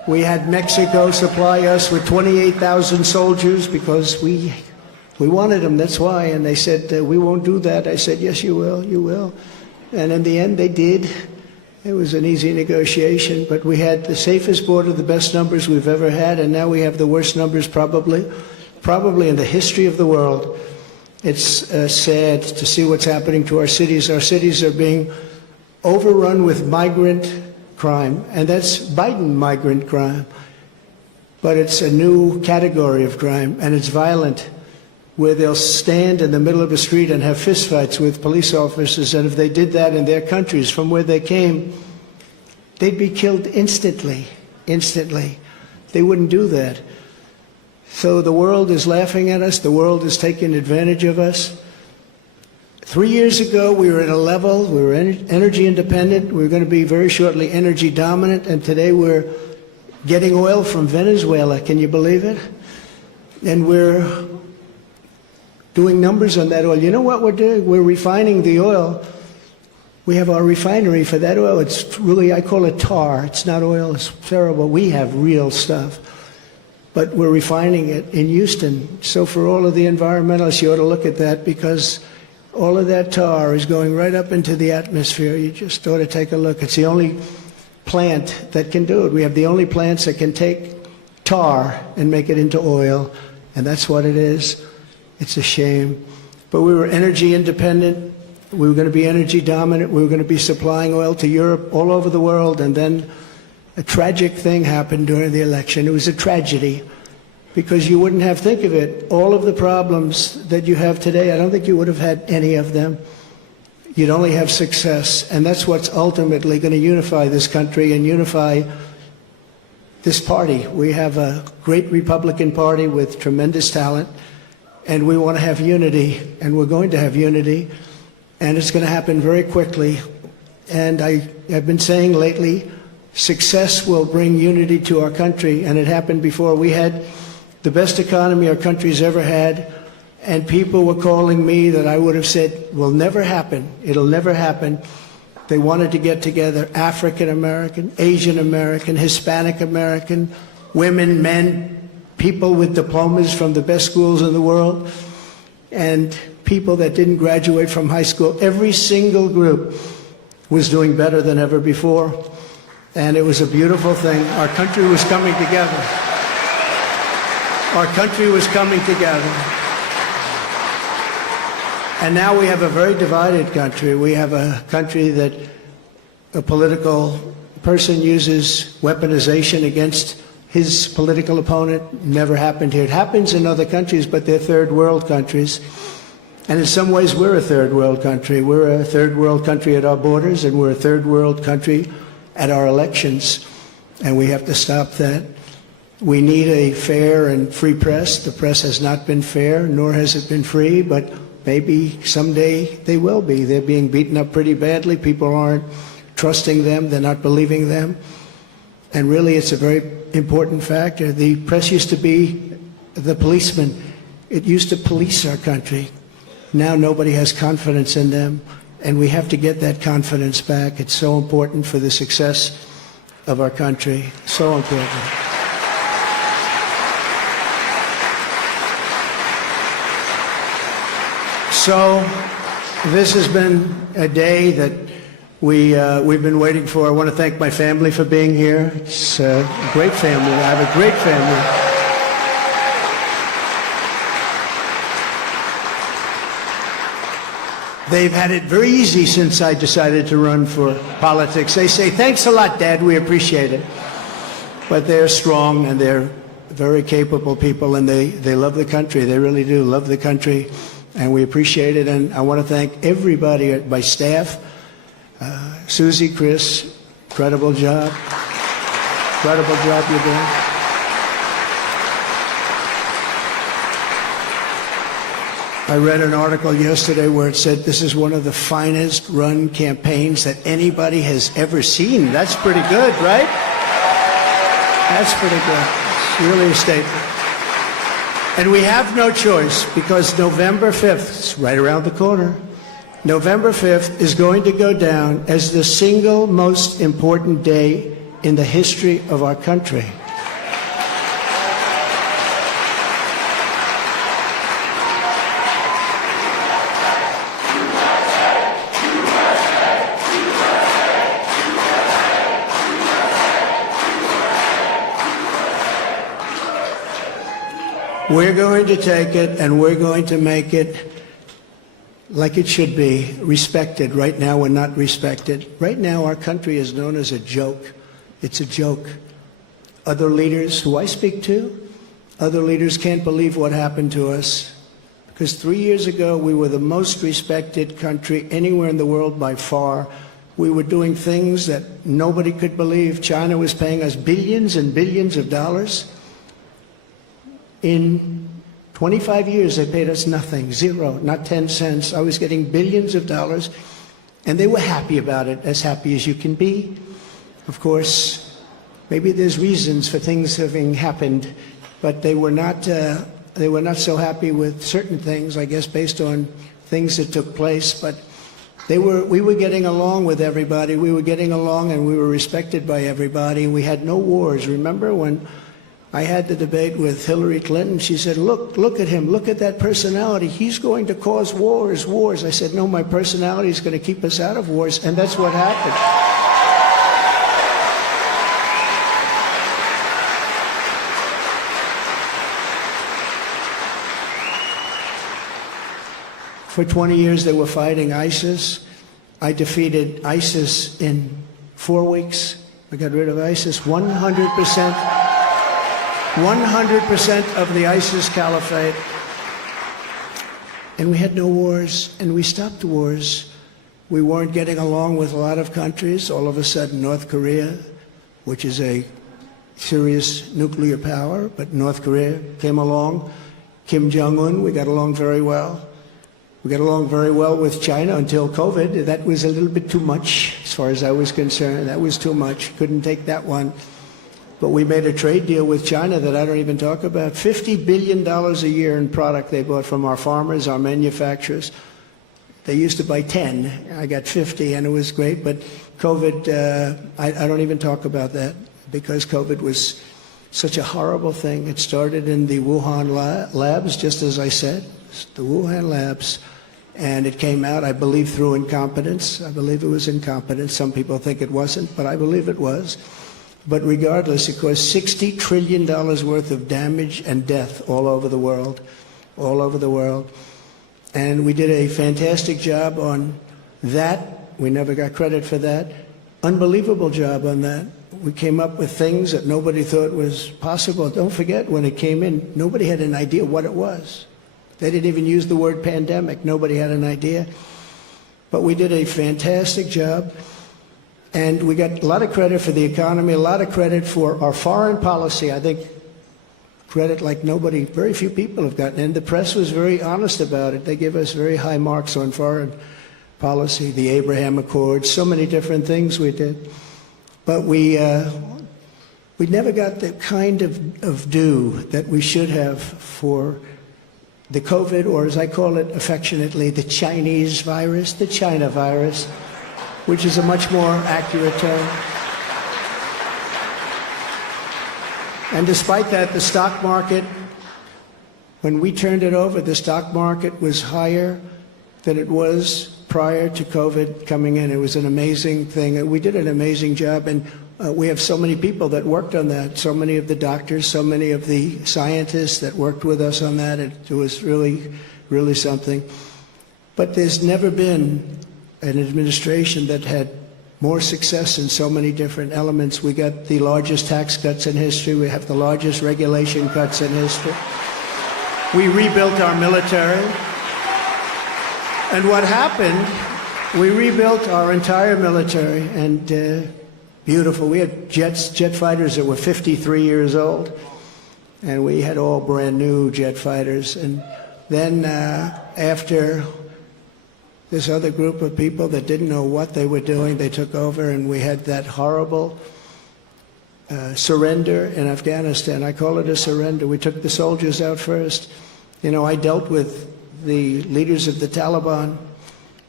We had Mexico supply us with 28,000 soldiers because we wanted them, that's why. And they said, we won't do that. I said, yes, you will, you will. And in the end, they did. It was an easy negotiation, but we had the safest border, the best numbers we've ever had, and now we have the worst numbers probably in the history of the world. It's sad to see what's happening to our cities. Our cities are being overrun with migrant crime, and that's Biden migrant crime. But it's a new category of crime, and it's violent, where they'll stand in the middle of a street and have fistfights with police officers, and if they did that in their countries from where they came, they'd be killed instantly, instantly. They wouldn't do that. So the world is laughing at us. The world is taking advantage of us. 3 years ago, we were at a level, we were energy independent. We were going to be very shortly energy dominant. And today we're getting oil from Venezuela. Can you believe it? And we're doing numbers on that oil. You know what we're doing? We're refining the oil. We have our refinery for that oil. It's really, I call it tar. It's not oil. It's terrible. We have real stuff. But we're refining it in Houston. So for all of the environmentalists, you ought to look at that, because all of that tar is going right up into the atmosphere. You just ought to take a look. It's the only plant that can do it. We have the only plants that can take tar and make it into oil, and that's what it is. It's a shame. But we were energy independent. We were going to be energy dominant. We were going to be supplying oil to Europe, all over the world, and then a tragic thing happened during the election. It was a tragedy, because you wouldn't have, think of it, all of the problems that you have today, I don't think you would have had any of them. You'd only have success, and that's what's ultimately going to unify this country and unify this party. We have a great Republican Party with tremendous talent, and we want to have unity, and we're going to have unity, and it's going to happen very quickly. And I have been saying lately, success will bring unity to our country, and it happened before. We had the best economy our country's ever had, and people were calling me that I would have said will never happen. It'll never happen. They wanted to get together, African American, Asian American, Hispanic American, women, men, people with diplomas from the best schools in the world, and people that didn't graduate from high school. Every single group was doing better than ever before. And it was a beautiful thing. Our country was coming together. Our country was coming together. And now we have a very divided country. We have a country that a political person uses weaponization against his political opponent. Never happened here. It happens in other countries, but they're third world countries. And in some ways, we're a third world country. We're a third world country at our borders, and we're a third world country at our elections, and we have to stop that. We need a fair and free press. The press has not been fair, nor has it been free, but maybe someday they will be. They're being beaten up pretty badly. People aren't trusting them. They're not believing them. And really, it's a very important factor. The press used to be the policeman. It used to police our country. Now nobody has confidence in them. And we have to get that confidence back. It's so important for the success of our country. So important. So this has been a day that we've been waiting for. I want to thank my family for being here. It's a great family. I have a great family. They've had it very easy since I decided to run for politics. They say, thanks a lot, Dad, we appreciate it. But they're strong, and they're very capable people, and they love the country. They really do love the country, and we appreciate it. And I want to thank everybody at my staff. Susie, Chris, incredible job. Incredible job you're doing. I read an article yesterday where it said this is one of the finest run campaigns that anybody has ever seen. That's pretty good, right? That's pretty good. It's really a statement. And we have no choice, because November 5th, it's right around the corner, November 5th is going to go down as the single most important day in the history of our country. We're going to take it and we're going to make it like it should be, respected. Right now we're not respected. Right now our country is known as a joke. It's a joke. Other leaders who I speak to, other leaders can't believe what happened to us. Because 3 years ago we were the most respected country anywhere in the world by far. We were doing things that nobody could believe. China was paying us billions and billions of dollars. In 25 years, they paid us nothing, zero, not 10 cents. I was getting billions of dollars, and they were happy about it, as happy as you can be. Of course, maybe there's reasons for things having happened, but they were not so happy with certain things, I guess, based on things that took place. But we were getting along with everybody. We were getting along, and we were respected by everybody. We had no wars. Remember when I had the debate with Hillary Clinton? She said, look at him, look at that personality. He's going to cause wars. I said, no, my personality is going to keep us out of wars, and that's what happened. For 20 years they were fighting ISIS. I defeated ISIS in 4 weeks. I got rid of ISIS 100%. 100% of the ISIS caliphate. And we had no wars, and we stopped wars. We weren't getting along with a lot of countries. All of a sudden, North Korea, which is a serious nuclear power, but North Korea came along. Kim Jong-un, we got along very well. We got along very well with China until COVID. That was a little bit too much, as far as I was concerned. That was too much. Couldn't take that one. But we made a trade deal with China that I don't even talk about. $50 billion a year in product they bought from our farmers, our manufacturers. They used to buy 10. I got 50, and it was great. But COVID, I don't even talk about that, because COVID was such a horrible thing. It started in the Wuhan labs, just as I said, the Wuhan labs. And it came out, I believe, through incompetence. I believe it was incompetence. Some people think it wasn't, but I believe it was. But regardless, it caused $60 trillion worth of damage and death all over the world, all over the world. And we did a fantastic job on that. We never got credit for that. Unbelievable job on that. We came up with things that nobody thought was possible. Don't forget, when it came in, nobody had an idea what it was. They didn't even use the word pandemic. Nobody had an idea. But we did a fantastic job. And we got a lot of credit for the economy, a lot of credit for our foreign policy. I think credit like nobody, very few people have gotten. And the press was very honest about it. They give us very high marks on foreign policy, the Abraham Accords, so many different things we did. But we never got the kind of due that we should have for the COVID, or as I call it affectionately, the Chinese virus, the China virus, which is a much more accurate term. And despite that, the stock market, when we turned it over, the stock market was higher than it was prior to COVID coming in. It was an amazing thing. We did an amazing job, and we have so many people that worked on that, so many of the doctors, so many of the scientists that worked with us on that. It was really, really something. But there's never been an administration that had more success in so many different elements. We got the largest tax cuts in history. We have the largest regulation cuts in history. We rebuilt our military. And what happened, we rebuilt our entire military, and beautiful. We had jet fighters that were 53 years old, and we had all brand new jet fighters. And then after this other group of people that didn't know what they were doing, they took over, and we had that horrible surrender in Afghanistan. I call it a surrender. We took the soldiers out first. You know, I dealt with the leaders of the Taliban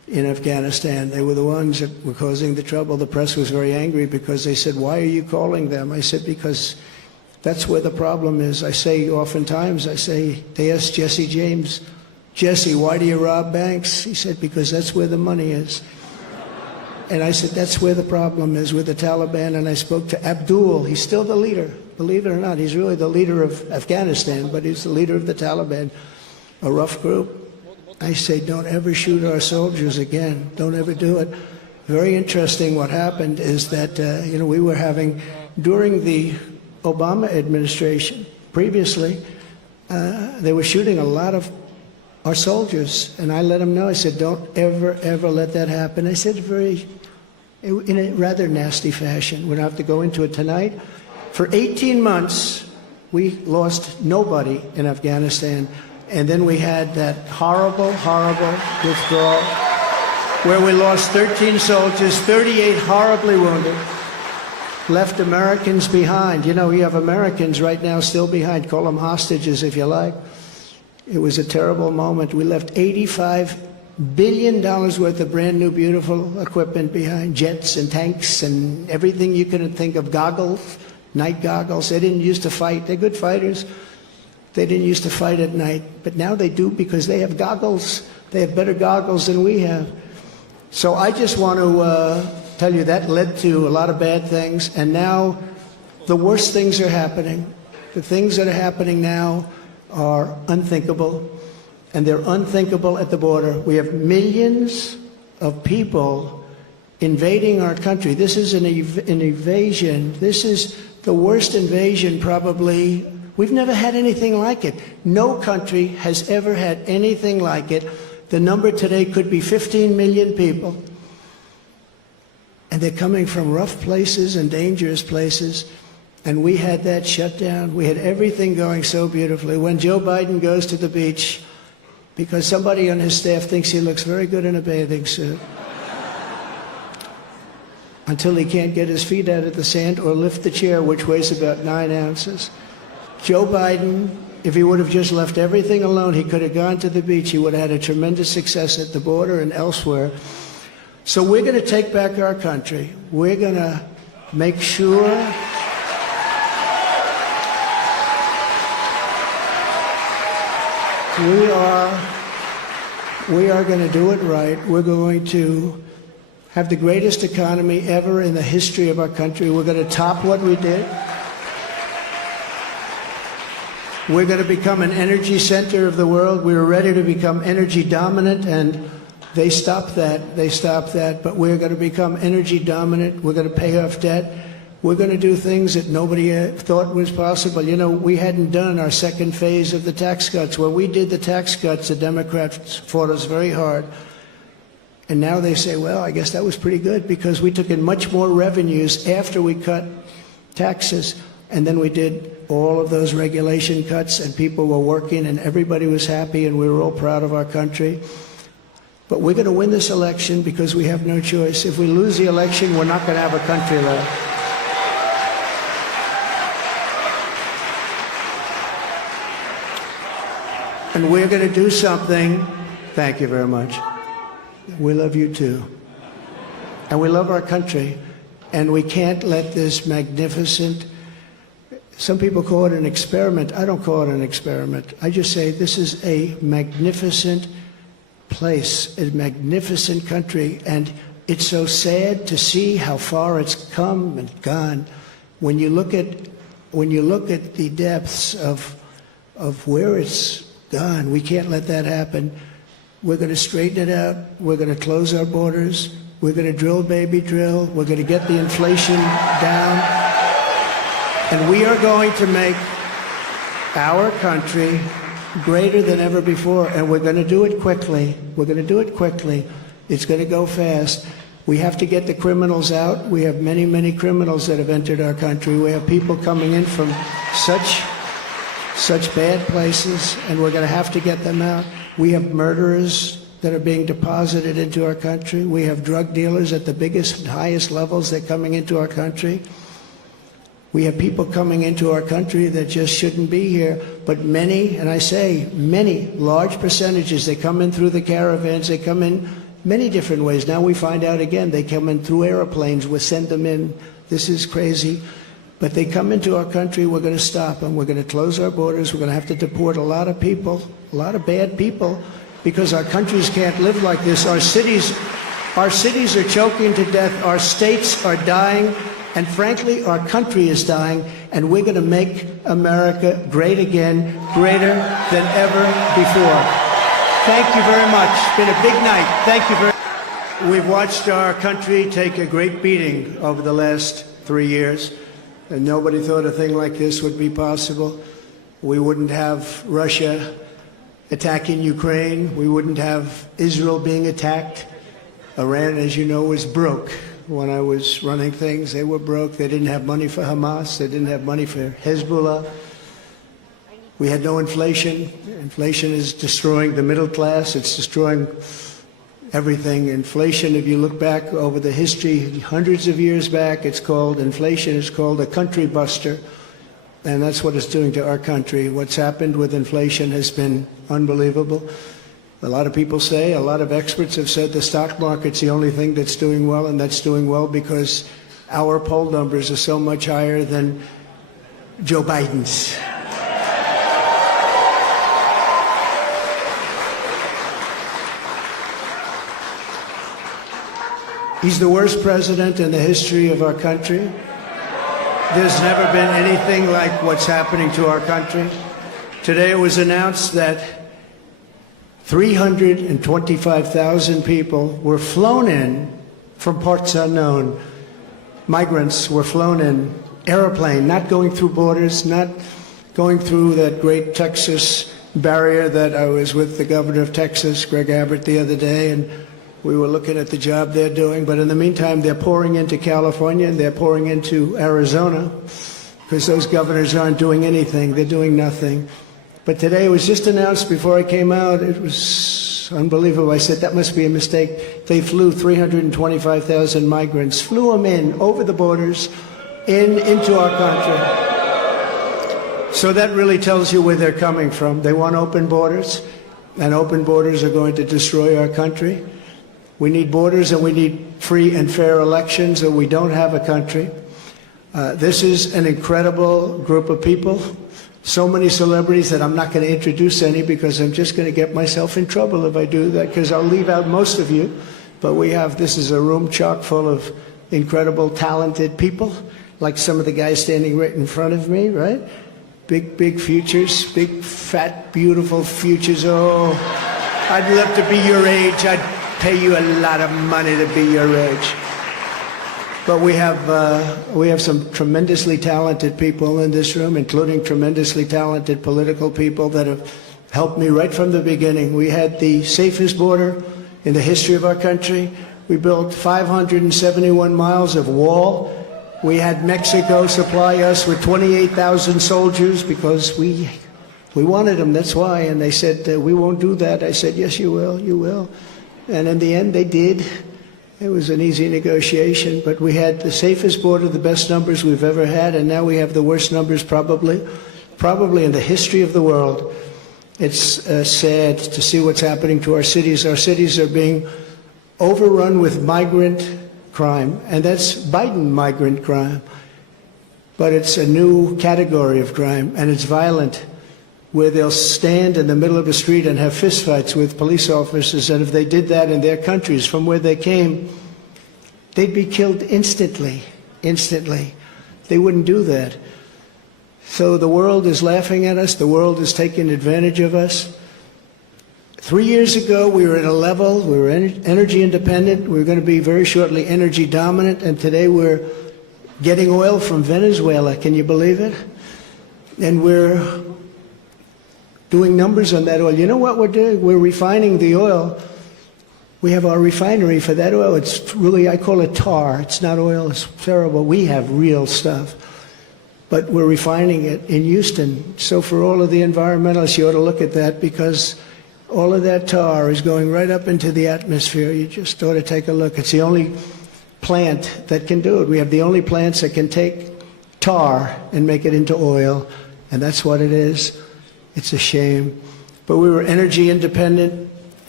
in Afghanistan. They were the ones that were causing the trouble. The press was very angry because they said, why are you calling them? I said, because that's where the problem is. I say oftentimes, they asked Jesse James, Jesse, why do you rob banks? He said, because that's where the money is. And I said, that's where the problem is with the Taliban. And I spoke to Abdul. He's still the leader. Believe it or not, he's really the leader of Afghanistan, but he's the leader of the Taliban, a rough group. I say, don't ever shoot our soldiers again. Don't ever do it. Very interesting what happened is that, we were having, during the Obama administration, previously, they were shooting a lot of our soldiers. And I let them know, I said, don't ever, ever let that happen. I said in a rather nasty fashion. We don't have to go into it tonight. For 18 months, we lost nobody in Afghanistan. And then we had that horrible, horrible withdrawal where we lost 13 soldiers, 38 horribly wounded, left Americans behind. You have Americans right now still behind. Call them hostages if you like. It was a terrible moment. We left $85 billion worth of brand new, beautiful equipment behind, jets and tanks and everything you can think of, goggles, night goggles. They didn't used to fight. They're good fighters. They didn't used to fight at night, but now they do because they have goggles. They have better goggles than we have. So I just want to tell you that led to a lot of bad things, and now the worst things are happening. The things that are happening now are unthinkable, and they're unthinkable at the border. We have millions of people invading our country. This is an invasion. This is the worst invasion probably. We've never had anything like it. No country has ever had anything like it. The number today could be 15 million people. And they're coming from rough places and dangerous places. And we had that shut down. We had everything going so beautifully. When Joe Biden goes to the beach, because somebody on his staff thinks he looks very good in a bathing suit, until he can't get his feet out of the sand or lift the chair, which weighs about 9 ounces. Joe Biden, if he would have just left everything alone, he could have gone to the beach. He would have had a tremendous success at the border and elsewhere. So we're going to take back our country. We're going to make sure we are going to do it right. We're going to have the greatest economy ever in the history of our country. We're going to top what we did. We're going to become an energy center of the world. We were ready to become energy dominant, and they stopped that. They stopped that. But we're going to become energy dominant. We're going to pay off debt. We're going to do things that nobody thought was possible. We hadn't done our second phase of the tax cuts. When we did the tax cuts, the Democrats fought us very hard. And now they say, well, I guess that was pretty good because we took in much more revenues after we cut taxes. And then we did all of those regulation cuts, and people were working, and everybody was happy, and we were all proud of our country. But we're going to win this election because we have no choice. If we lose the election, we're not going to have a country left. And we're going to do something. Thank you very much. We love you too. And we love our country. And we can't let this magnificent, some people call it an experiment. I don't call it an experiment. I just say this is a magnificent place, a magnificent country. And it's so sad to see how far it's come and gone. When you look at the depths of where it's gone, we can't let that happen. We're going to straighten it out. We're going to close our borders. We're going to drill, baby, drill. We're going to get the inflation down. And we are going to make our country greater than ever before. And we're going to do it quickly. We're going to do it quickly. It's going to go fast. We have to get the criminals out. We have many, many criminals that have entered our country. We have people coming in from such bad places, and we're going to have to get them out. We have murderers that are being deposited into our country. We have drug dealers at the biggest and highest levels that are coming into our country. We have people coming into our country that just shouldn't be here. But many, and I say many, large percentages, they come in through the caravans, they come in many different ways. Now we find out again, they come in through airplanes, we send them in. This is crazy. But they come into our country, we're going to stop them. We're going to close our borders. We're going to have to deport a lot of people, a lot of bad people, because our countries can't live like this. Our cities are choking to death. Our states are dying. And frankly, our country is dying. And we're going to make America great again, greater than ever before. Thank you very much. It's been a big night. Thank you very much. We've watched our country take a great beating over the last 3 years. And nobody thought a thing like this would be possible. We wouldn't have Russia attacking Ukraine. We wouldn't have Israel being attacked. Iran, as you know, was broke. When I was running things, they were broke. They didn't have money for Hamas. They didn't have money for Hezbollah. We had no inflation. Inflation is destroying the middle class. It's destroying everything. Inflation, if you look back over the history, hundreds of years back, inflation is called a country buster. And that's what it's doing to our country. What's happened with inflation has been unbelievable. A lot of people say, a lot of experts have said the stock market's the only thing that's doing well, and that's doing well because our poll numbers are so much higher than Joe Biden's. He's the worst president in the history of our country. There's never been anything like what's happening to our country. Today it was announced that 325,000 people were flown in from parts unknown. Migrants were flown in, airplane, not going through borders, not going through that great Texas barrier that I was with the governor of Texas, Greg Abbott, the other day, and we were looking at the job they're doing. But in the meantime, they're pouring into California and they're pouring into Arizona because those governors aren't doing anything. They're doing nothing. But today it was just announced before I came out. It was unbelievable. I said, that must be a mistake. They flew 325,000 migrants, flew them in over the borders into our country. So that really tells you where they're coming from. They want open borders, and open borders are going to destroy our country. We need borders and we need free and fair elections, or we don't have a country. This is an incredible group of people. So many celebrities that I'm not going to introduce any because I'm just going to get myself in trouble if I do that, because I'll leave out most of you. But this is a room chock full of incredible, talented people, like some of the guys standing right in front of me, right? Big futures, big, fat, beautiful futures. Oh, I'd love to be your age. I'd pay you a lot of money to be your age. But we have some tremendously talented people in this room, including tremendously talented political people that have helped me right from the beginning. We had the safest border in the history of our country. We built 571 miles of wall. We had Mexico supply us with 28,000 soldiers because we wanted them, that's why. And they said, we won't do that. I said, yes, you will, you will. And in the end, they did. It was an easy negotiation, but we had the safest border, the best numbers we've ever had, and now we have the worst numbers probably in the history of the world. It's sad to see what's happening to our cities. Our cities are being overrun with migrant crime, and that's Biden migrant crime. But it's a new category of crime, and it's violent, where they'll stand in the middle of a street and have fistfights with police officers, and if they did that in their countries from where they came, they'd be killed instantly. They wouldn't do that. So the world is laughing at us. The world is taking advantage of us. 3 years ago, we were at a level, we were energy independent. We were going to be very shortly energy dominant, and today we're getting oil from Venezuela. Can you believe it? And we're doing numbers on that oil. You know what we're doing? We're refining the oil. We have our refinery for that oil. It's really, I call it tar. It's not oil. It's terrible. We have real stuff. But we're refining it in Houston. So for all of the environmentalists, you ought to look at that, because all of that tar is going right up into the atmosphere. You just ought to take a look. It's the only plant that can do it. We have the only plants that can take tar and make it into oil, and that's what it is. It's a shame. But we were energy independent.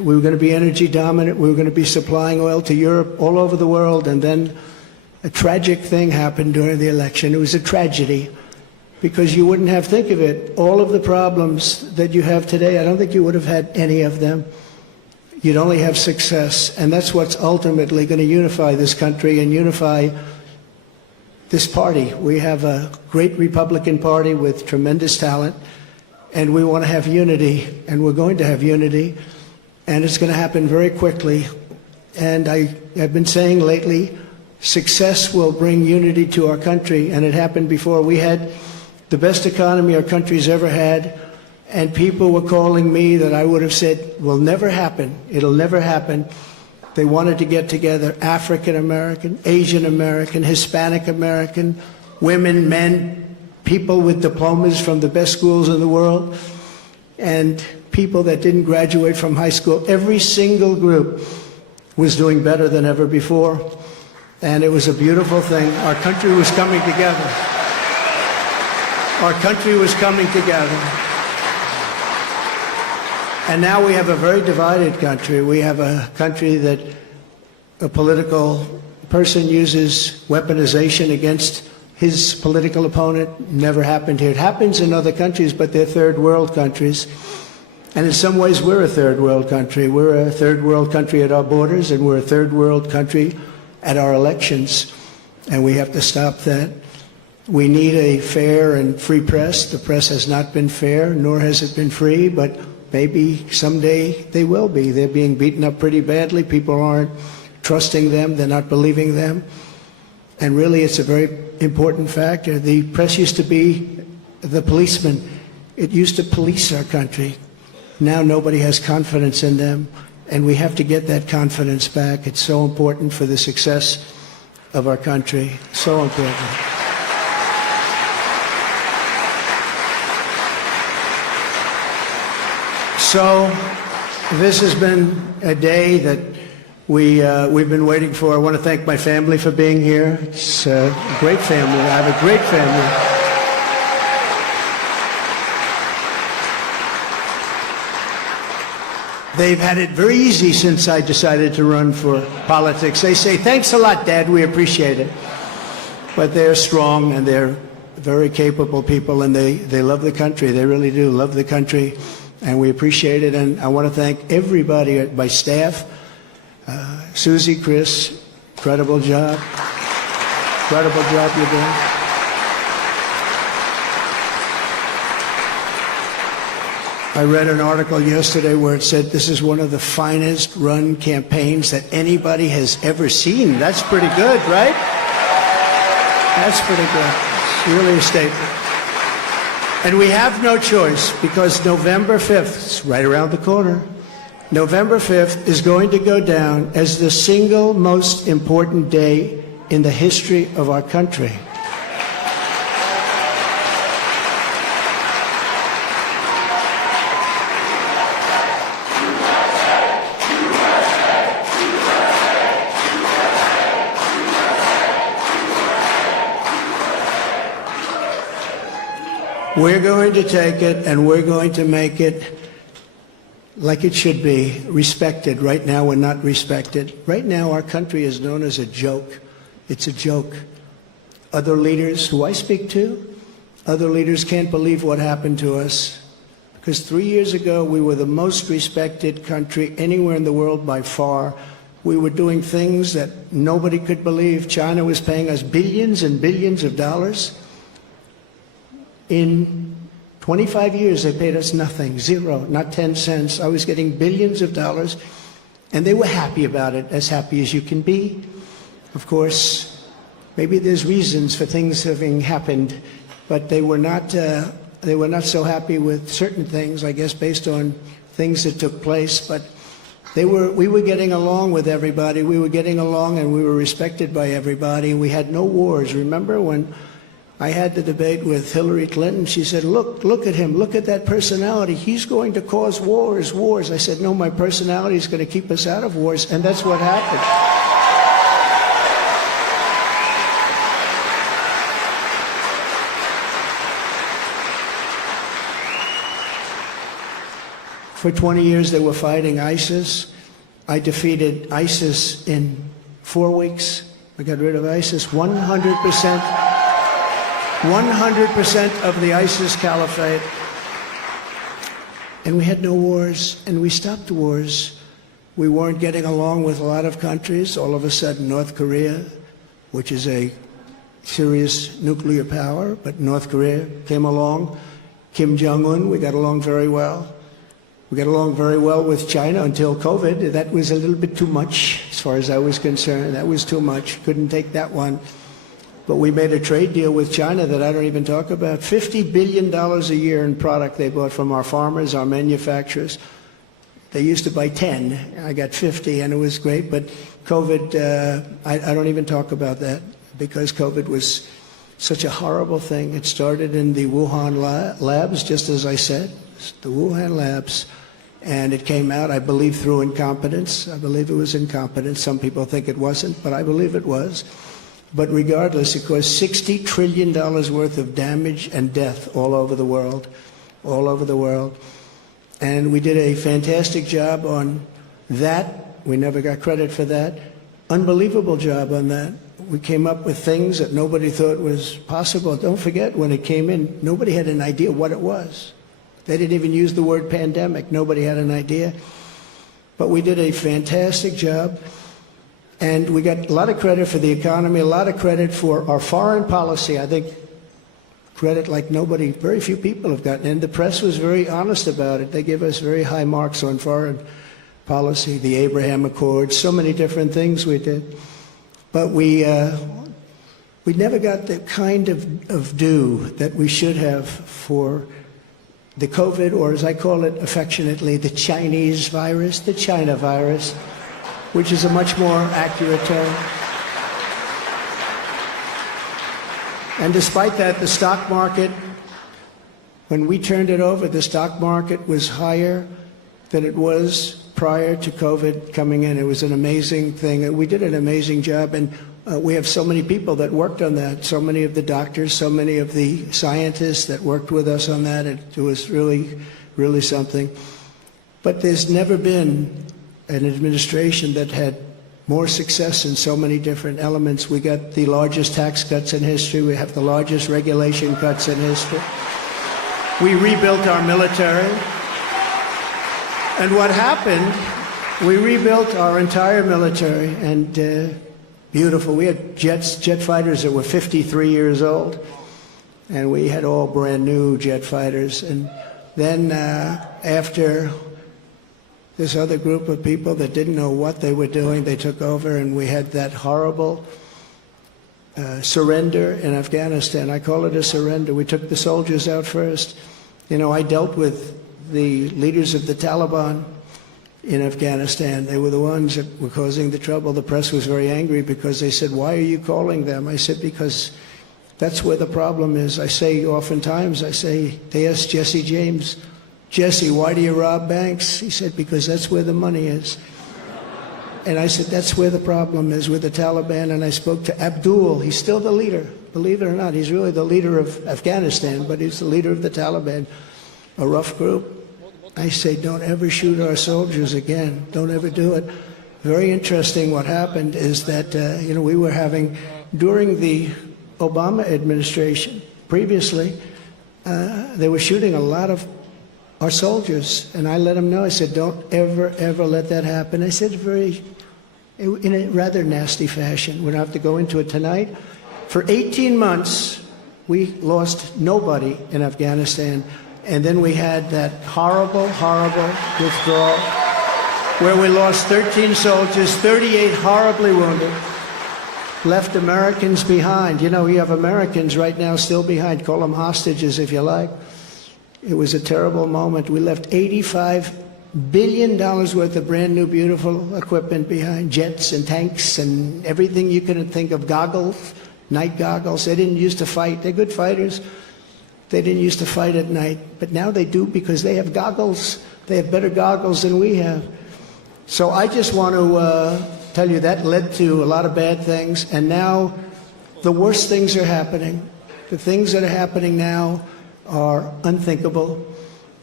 We were going to be energy dominant. We were going to be supplying oil to Europe, all over the world. And then a tragic thing happened during the election. It was a tragedy because you wouldn't have, think of it, all of the problems that you have today, I don't think you would have had any of them. You'd only have success. And that's what's ultimately going to unify this country and unify this party. We have a great Republican Party with tremendous talent, and we want to have unity, and we're going to have unity, and it's going to happen very quickly. And I've been saying lately, success will bring unity to our country, and it happened before. We had the best economy our country's ever had, and people were calling me that I would have said will never happen. It'll never happen. They wanted to get together, African American, Asian American, Hispanic American, women, men, people with diplomas from the best schools in the world, and people that didn't graduate from high school. Every single group was doing better than ever before, and it was a beautiful thing. Our country was coming together. Our country was coming together. And now we have a very divided country. We have a country that a political person uses weaponization against his political opponent. Never happened here. It happens in other countries, but they're third world countries. And in some ways, we're a third world country. We're a third world country at our borders, and we're a third world country at our elections. And we have to stop that. We need a fair and free press. The press has not been fair, nor has it been free, but maybe someday they will be. They're being beaten up pretty badly. People aren't trusting them. They're not believing them. And really, it's a very important factor. The press used to be the policeman. It used to police our country. Now nobody has confidence in them, and we have to get that confidence back. It's so important for the success of our country. So important. So this has been a day that we've been waiting for. I want to thank my family for being here. It's a great family. I have a great family. They've had it very easy since I decided to run for politics. They say, thanks a lot, Dad, we appreciate it. But they're strong, and they're very capable people, and they love the country. They really do love the country. And we appreciate it, and I want to thank everybody at my staff. Susie, Chris, incredible job. Incredible job you're doing. I read an article yesterday where it said this is one of the finest run campaigns that anybody has ever seen. That's pretty good, right? That's pretty good. It's really a statement. And we have no choice, because November 5th, it's right around the corner, November 5th is going to go down as the single most important day in the history of our country. We're going to take it, and we're going to make it like it should be, respected. Right now, we're not respected. Right now, our country is known as a joke. It's a joke. Other leaders who I speak to, other leaders can't believe what happened to us. Because 3 years ago, we were the most respected country anywhere in the world by far. We were doing things that nobody could believe. China was paying us billions and billions of dollars. In 25 years, they paid us nothing, zero, not 10 cents. I was getting billions of dollars, and they were happy about it, as happy as you can be. Of course, maybe there's reasons for things having happened, but they were not so happy with certain things, I guess, based on things that took place. But we were getting along with everybody. We were getting along, and we were respected by everybody. We had no wars. Remember when I had the debate with Hillary Clinton? She said, look at him, look at that personality. He's going to cause wars. I said, no, my personality is going to keep us out of wars, and that's what happened. For 20 years they were fighting ISIS. I defeated ISIS in 4 weeks. I got rid of ISIS. 100% of the ISIS caliphate. And we had no wars, and we stopped wars. We weren't getting along with a lot of countries. All of a sudden, North Korea, which is a serious nuclear power, but North Korea came along. Kim Jong-un, we got along very well. We got along very well with China until COVID. That was a little bit too much, as far as I was concerned. That was too much. Couldn't take that one. But we made a trade deal with China that I don't even talk about. $50 billion a year in product they bought from our farmers, our manufacturers. They used to buy 10. I got 50, and it was great. But COVID, I don't even talk about that, because COVID was such a horrible thing. It started in the Wuhan labs, just as I said, the Wuhan labs. And it came out, I believe, through incompetence. I believe it was incompetence. Some people think it wasn't, but I believe it was. But regardless, it caused $60 trillion worth of damage and death all over the world, all over the world. And we did a fantastic job on that. We never got credit for that. Unbelievable job on that. We came up with things that nobody thought was possible. Don't forget, when it came in, nobody had an idea what it was. They didn't even use the word pandemic. Nobody had an idea. But we did a fantastic job. And we got a lot of credit for the economy, a lot of credit for our foreign policy. I think credit like nobody, very few people have gotten. And the press was very honest about it. They give us very high marks on foreign policy, the Abraham Accords, so many different things we did. But we never got the kind of due that we should have for the COVID, or as I call it affectionately, the Chinese virus, the China virus, which is a much more accurate term. And despite that, the stock market, when we turned it over, the stock market was higher than it was prior to COVID coming in. It was an amazing thing. We did an amazing job, and we have so many people that worked on that, so many of the doctors, so many of the scientists that worked with us on that. It was really, really something. But there's never been an administration that had more success in so many different elements. We got the largest tax cuts in history. We have the largest regulation cuts in history. We rebuilt our military. And what happened, we rebuilt our entire military, and beautiful. We had jet fighters that were 53 years old, and we had all brand new jet fighters. And then after this other group of people that didn't know what they were doing, they took over, and we had that horrible surrender in Afghanistan. I call it a surrender. We took the soldiers out first. You know, I dealt with the leaders of the Taliban in Afghanistan. They were the ones that were causing the trouble. The press was very angry because they said, "Why are you calling them?" I said, "Because that's where the problem is." I say oftentimes, they asked Jesse James, "Jesse, why do you rob banks?" He said, "Because that's where the money is." And I said, that's where the problem is with the Taliban. And I spoke to Abdul. He's still the leader. Believe it or not, he's really the leader of Afghanistan, but he's the leader of the Taliban, a rough group. I say, don't ever shoot our soldiers again. Don't ever do it. Very interesting what happened is that, we were having, during the Obama administration, previously, they were shooting a lot of our soldiers. And I let them know, I said, don't ever, ever let that happen. I said in a rather nasty fashion. We don't have to go into it tonight. For 18 months, we lost nobody in Afghanistan. And then we had that horrible, horrible withdrawal where we lost 13 soldiers, 38 horribly wounded, left Americans behind. You know, we have Americans right now still behind. Call them hostages if you like. It was a terrible moment. We left $85 billion worth of brand new, beautiful equipment behind, jets and tanks and everything you can think of, goggles, night goggles. They didn't used to fight. They're good fighters. They didn't used to fight at night, but now they do because they have goggles. They have better goggles than we have. So I just want to tell you that led to a lot of bad things, and now the worst things are happening. The things that are happening now are unthinkable.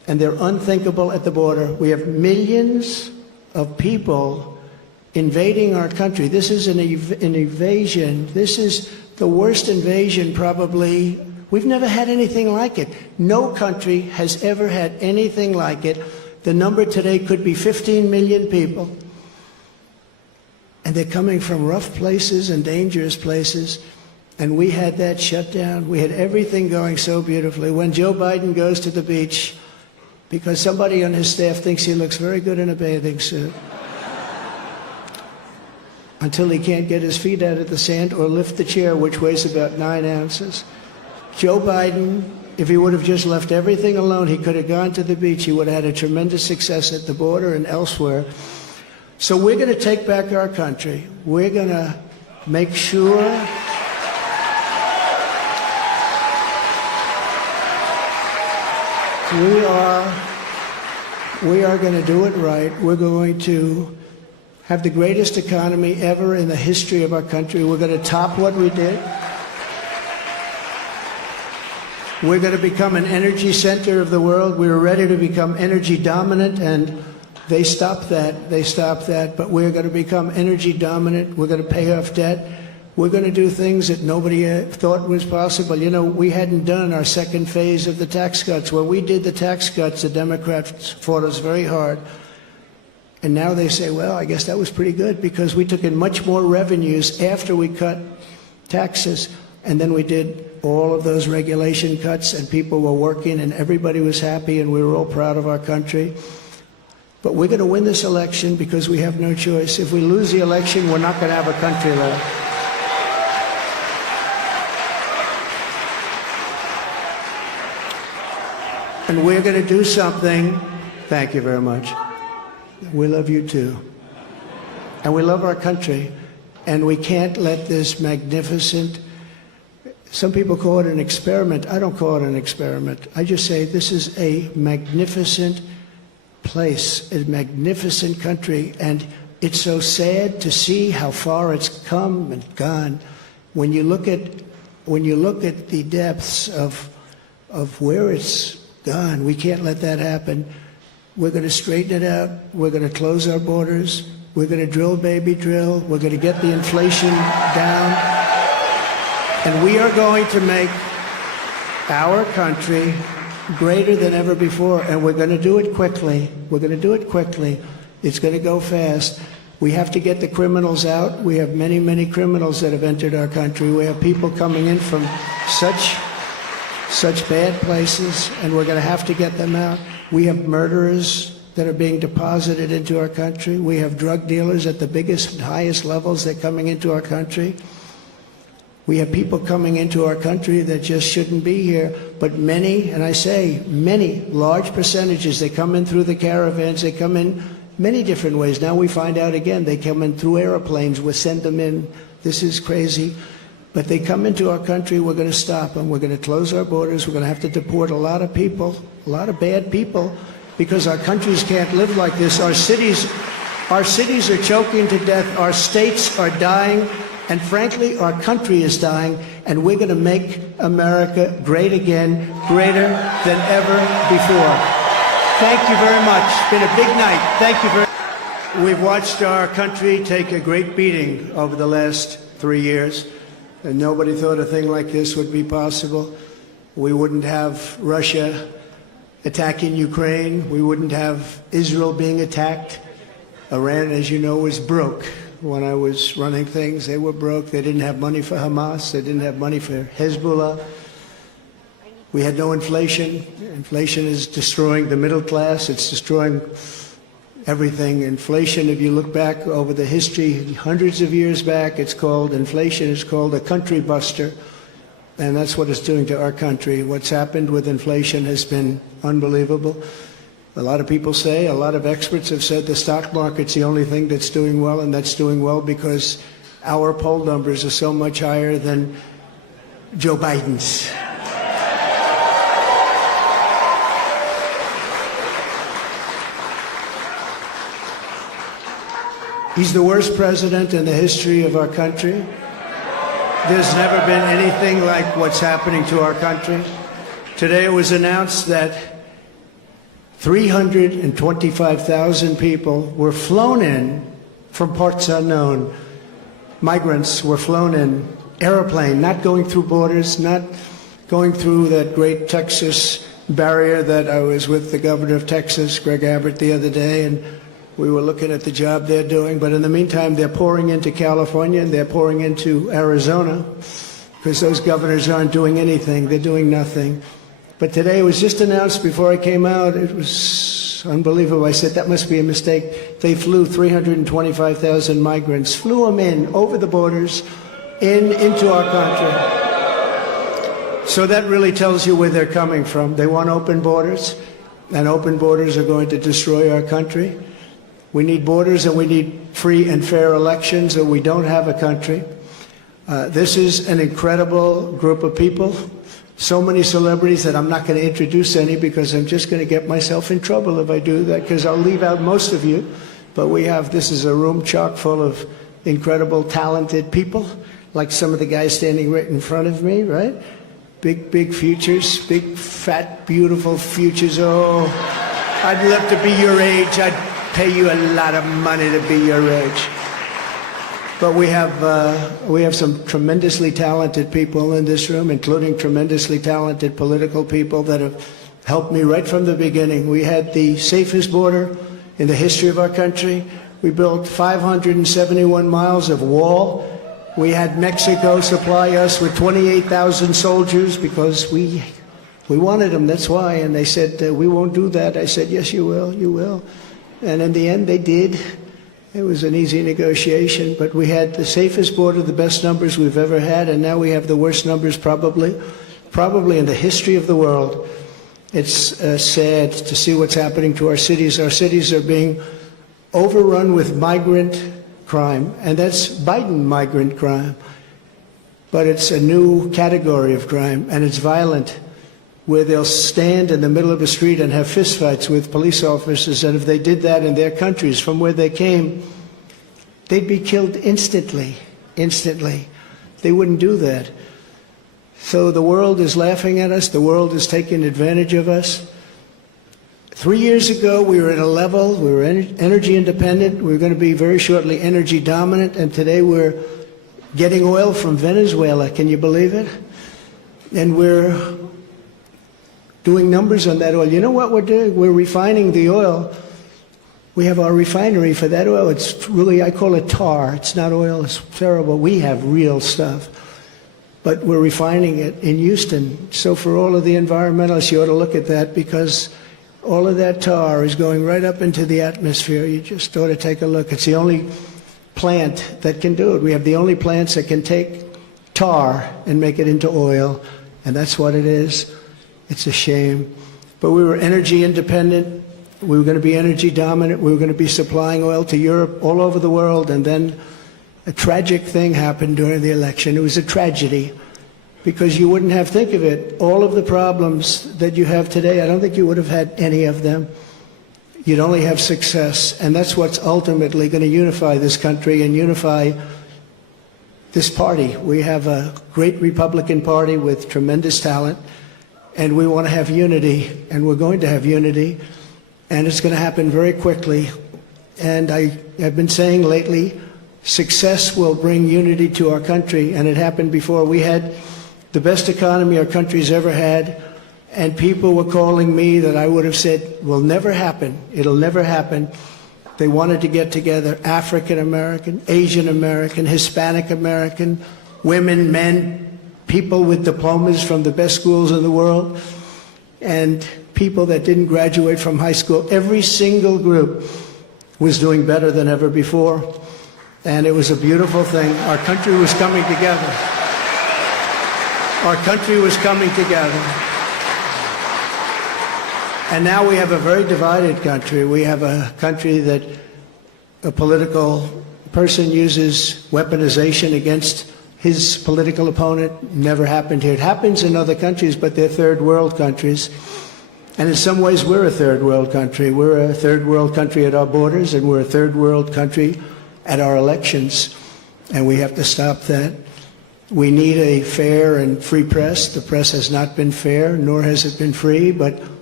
and they're unthinkable at the border. We have millions of people invading our country. This is an invasion. This is the worst invasion probably. We've never had anything like it. No country has ever had anything like it. The number today could be 15 million people. And they're coming from rough places and dangerous places. And we had that shut down. We had everything going so beautifully. When Joe Biden goes to the beach, because somebody on his staff thinks he looks very good in a bathing suit, until he can't get his feet out of the sand or lift the chair, which weighs about 9 ounces. Joe Biden, if he would have just left everything alone, he could have gone to the beach. He would have had a tremendous success at the border and elsewhere. So we're going to take back our country. We're going to make sure we are going to do it right. We're going to have the greatest economy ever in the history of our country. We're going to top what we did. We're going to become an energy center of the world. We were ready to become energy dominant, and they stopped that. They stopped that. But we're going to become energy dominant. We're going to pay off debt. We're going to do things that nobody thought was possible. You know, we hadn't done our second phase of the tax cuts. When we did the tax cuts, the Democrats fought us very hard. And now they say, well, I guess that was pretty good because we took in much more revenues after we cut taxes. And then we did all of those regulation cuts, and people were working, and everybody was happy, and we were all proud of our country. But we're going to win this election because we have no choice. If we lose the election, we're not going to have a country left. And we're going to do something. Thank you very much. We love you too. And we love our country. And we can't let this magnificent, some people call it an experiment. I don't call it an experiment. I just say this is a magnificent place, a magnificent country. And it's so sad to see how far it's come and gone. When you look at the depths of where it's gone, we can't let that happen. We're going to straighten it out. We're going to close our borders. We're going to drill, baby, drill. We're going to get the inflation down. And we are going to make our country greater than ever before. And we're going to do it quickly. We're going to do it quickly. It's going to go fast. We have to get the criminals out. We have many, many criminals that have entered our country. We have people coming in from such bad places, and we're going to have to get them out. We have murderers that are being deposited into our country. We have drug dealers at the biggest and highest levels that are coming into our country. We have people coming into our country that just shouldn't be here. But many, and I say many, large percentages, they come in through the caravans. They come in many different ways. Now we find out again, they come in through airplanes. We send them in. This is crazy. But they come into our country, we're going to stop them. We're going to close our borders. We're going to have to deport a lot of people, a lot of bad people, because our countries can't live like this. Our cities are choking to death. Our states are dying. And frankly, our country is dying. And we're going to make America great again, greater than ever before. Thank you very much. It's been a big night. Thank you very much. We've watched our country take a great beating over the last 3 years. And nobody thought a thing like this would be possible. We wouldn't have Russia attacking Ukraine. We wouldn't have Israel being attacked. Iran, as you know, was broke. When I was running things, they were broke. They didn't have money for Hamas. They didn't have money for Hezbollah. We had no inflation. Inflation is destroying the middle class. It's destroying everything. Inflation, if you look back over the history, hundreds of years back, inflation is called a country buster. And that's what it's doing to our country. What's happened with inflation has been unbelievable. A lot of people say, a lot of experts have said the stock market's the only thing that's doing well, and that's doing well because our poll numbers are so much higher than Joe Biden's. He's the worst president in the history of our country. There's never been anything like what's happening to our country. Today it was announced that 325,000 people were flown in from parts unknown. Migrants were flown in, airplane, not going through borders, not going through that great Texas barrier that I was with the governor of Texas, Greg Abbott, the other day, and we were looking at the job they're doing. But in the meantime, they're pouring into California and they're pouring into Arizona because those governors aren't doing anything. They're doing nothing. But today it was just announced before I came out. It was unbelievable. I said, that must be a mistake. They flew 325,000 migrants, flew them in over the borders into our country. So that really tells you where they're coming from. They want open borders, and open borders are going to destroy our country. We need borders and we need free and fair elections, or we don't have a country. This is an incredible group of people. So many celebrities that I'm not going to introduce any because I'm just going to get myself in trouble if I do that, because I'll leave out most of you. But this is a room chock full of incredible, talented people, like some of the guys standing right in front of me, right? Big futures, big, fat, beautiful futures. Oh, I'd love to be your age. I'd pay you a lot of money to be your age. But we have some tremendously talented people in this room, including tremendously talented political people that have helped me right from the beginning. We had the safest border in the history of our country. We built 571 miles of wall. We had Mexico supply us with 28,000 soldiers because we wanted them, that's why. And they said, we won't do that. I said, yes, you will, you will. And in the end, they did. It was an easy negotiation, but we had the safest border, the best numbers we've ever had, and now we have the worst numbers probably in the history of the world. It's sad to see what's happening to our cities. Our cities are being overrun with migrant crime, and that's Biden migrant crime. But it's a new category of crime, and it's violent, where they'll stand in the middle of the street and have fistfights with police officers, and if they did that in their countries from where they came, they'd be killed instantly. They wouldn't do that. So the world is laughing at us. The world is taking advantage of us. 3 years ago, we were at a level, we were energy independent, we were going to be very shortly energy dominant, and today we're getting oil from Venezuela. Can you believe it? And we're doing numbers on that oil. You know what we're doing? We're refining the oil. We have our refinery for that oil. It's really, I call it tar. It's not oil. It's terrible. We have real stuff. But we're refining it in Houston. So for all of the environmentalists, you ought to look at that, because all of that tar is going right up into the atmosphere. You just ought to take a look. It's the only plant that can do it. We have the only plants that can take tar and make it into oil, and that's what it is. It's a shame. But we were energy independent. We were going to be energy dominant. We were going to be supplying oil to Europe, all over the world. And then a tragic thing happened during the election. It was a tragedy, because you wouldn't have, think of it, all of the problems that you have today, I don't think you would have had any of them. You'd only have success. And that's what's ultimately going to unify this country and unify this party. We have a great Republican Party with tremendous talent. And we want to have unity, and we're going to have unity, and it's going to happen very quickly. And I have been saying lately, success will bring unity to our country, and it happened before. We had the best economy our country's ever had, and people were calling me that I would have said will never happen. It'll never happen. They wanted to get together, African American, Asian American, Hispanic American, women, men, people with diplomas from the best schools in the world, and people that didn't graduate from high school. Every single group was doing better than ever before, and it was a beautiful thing. Our country was coming together. Our country was coming together. And now we have a very divided country. We have a country that a political person uses weaponization against his political opponent. Never happened here. It happens in other countries, but they're third world countries. And in some ways, we're a third world country. We're a third world country at our borders, and we're a third world country at our elections. And we have to stop that. We need a fair and free press. The press has not been fair, nor has it been free, but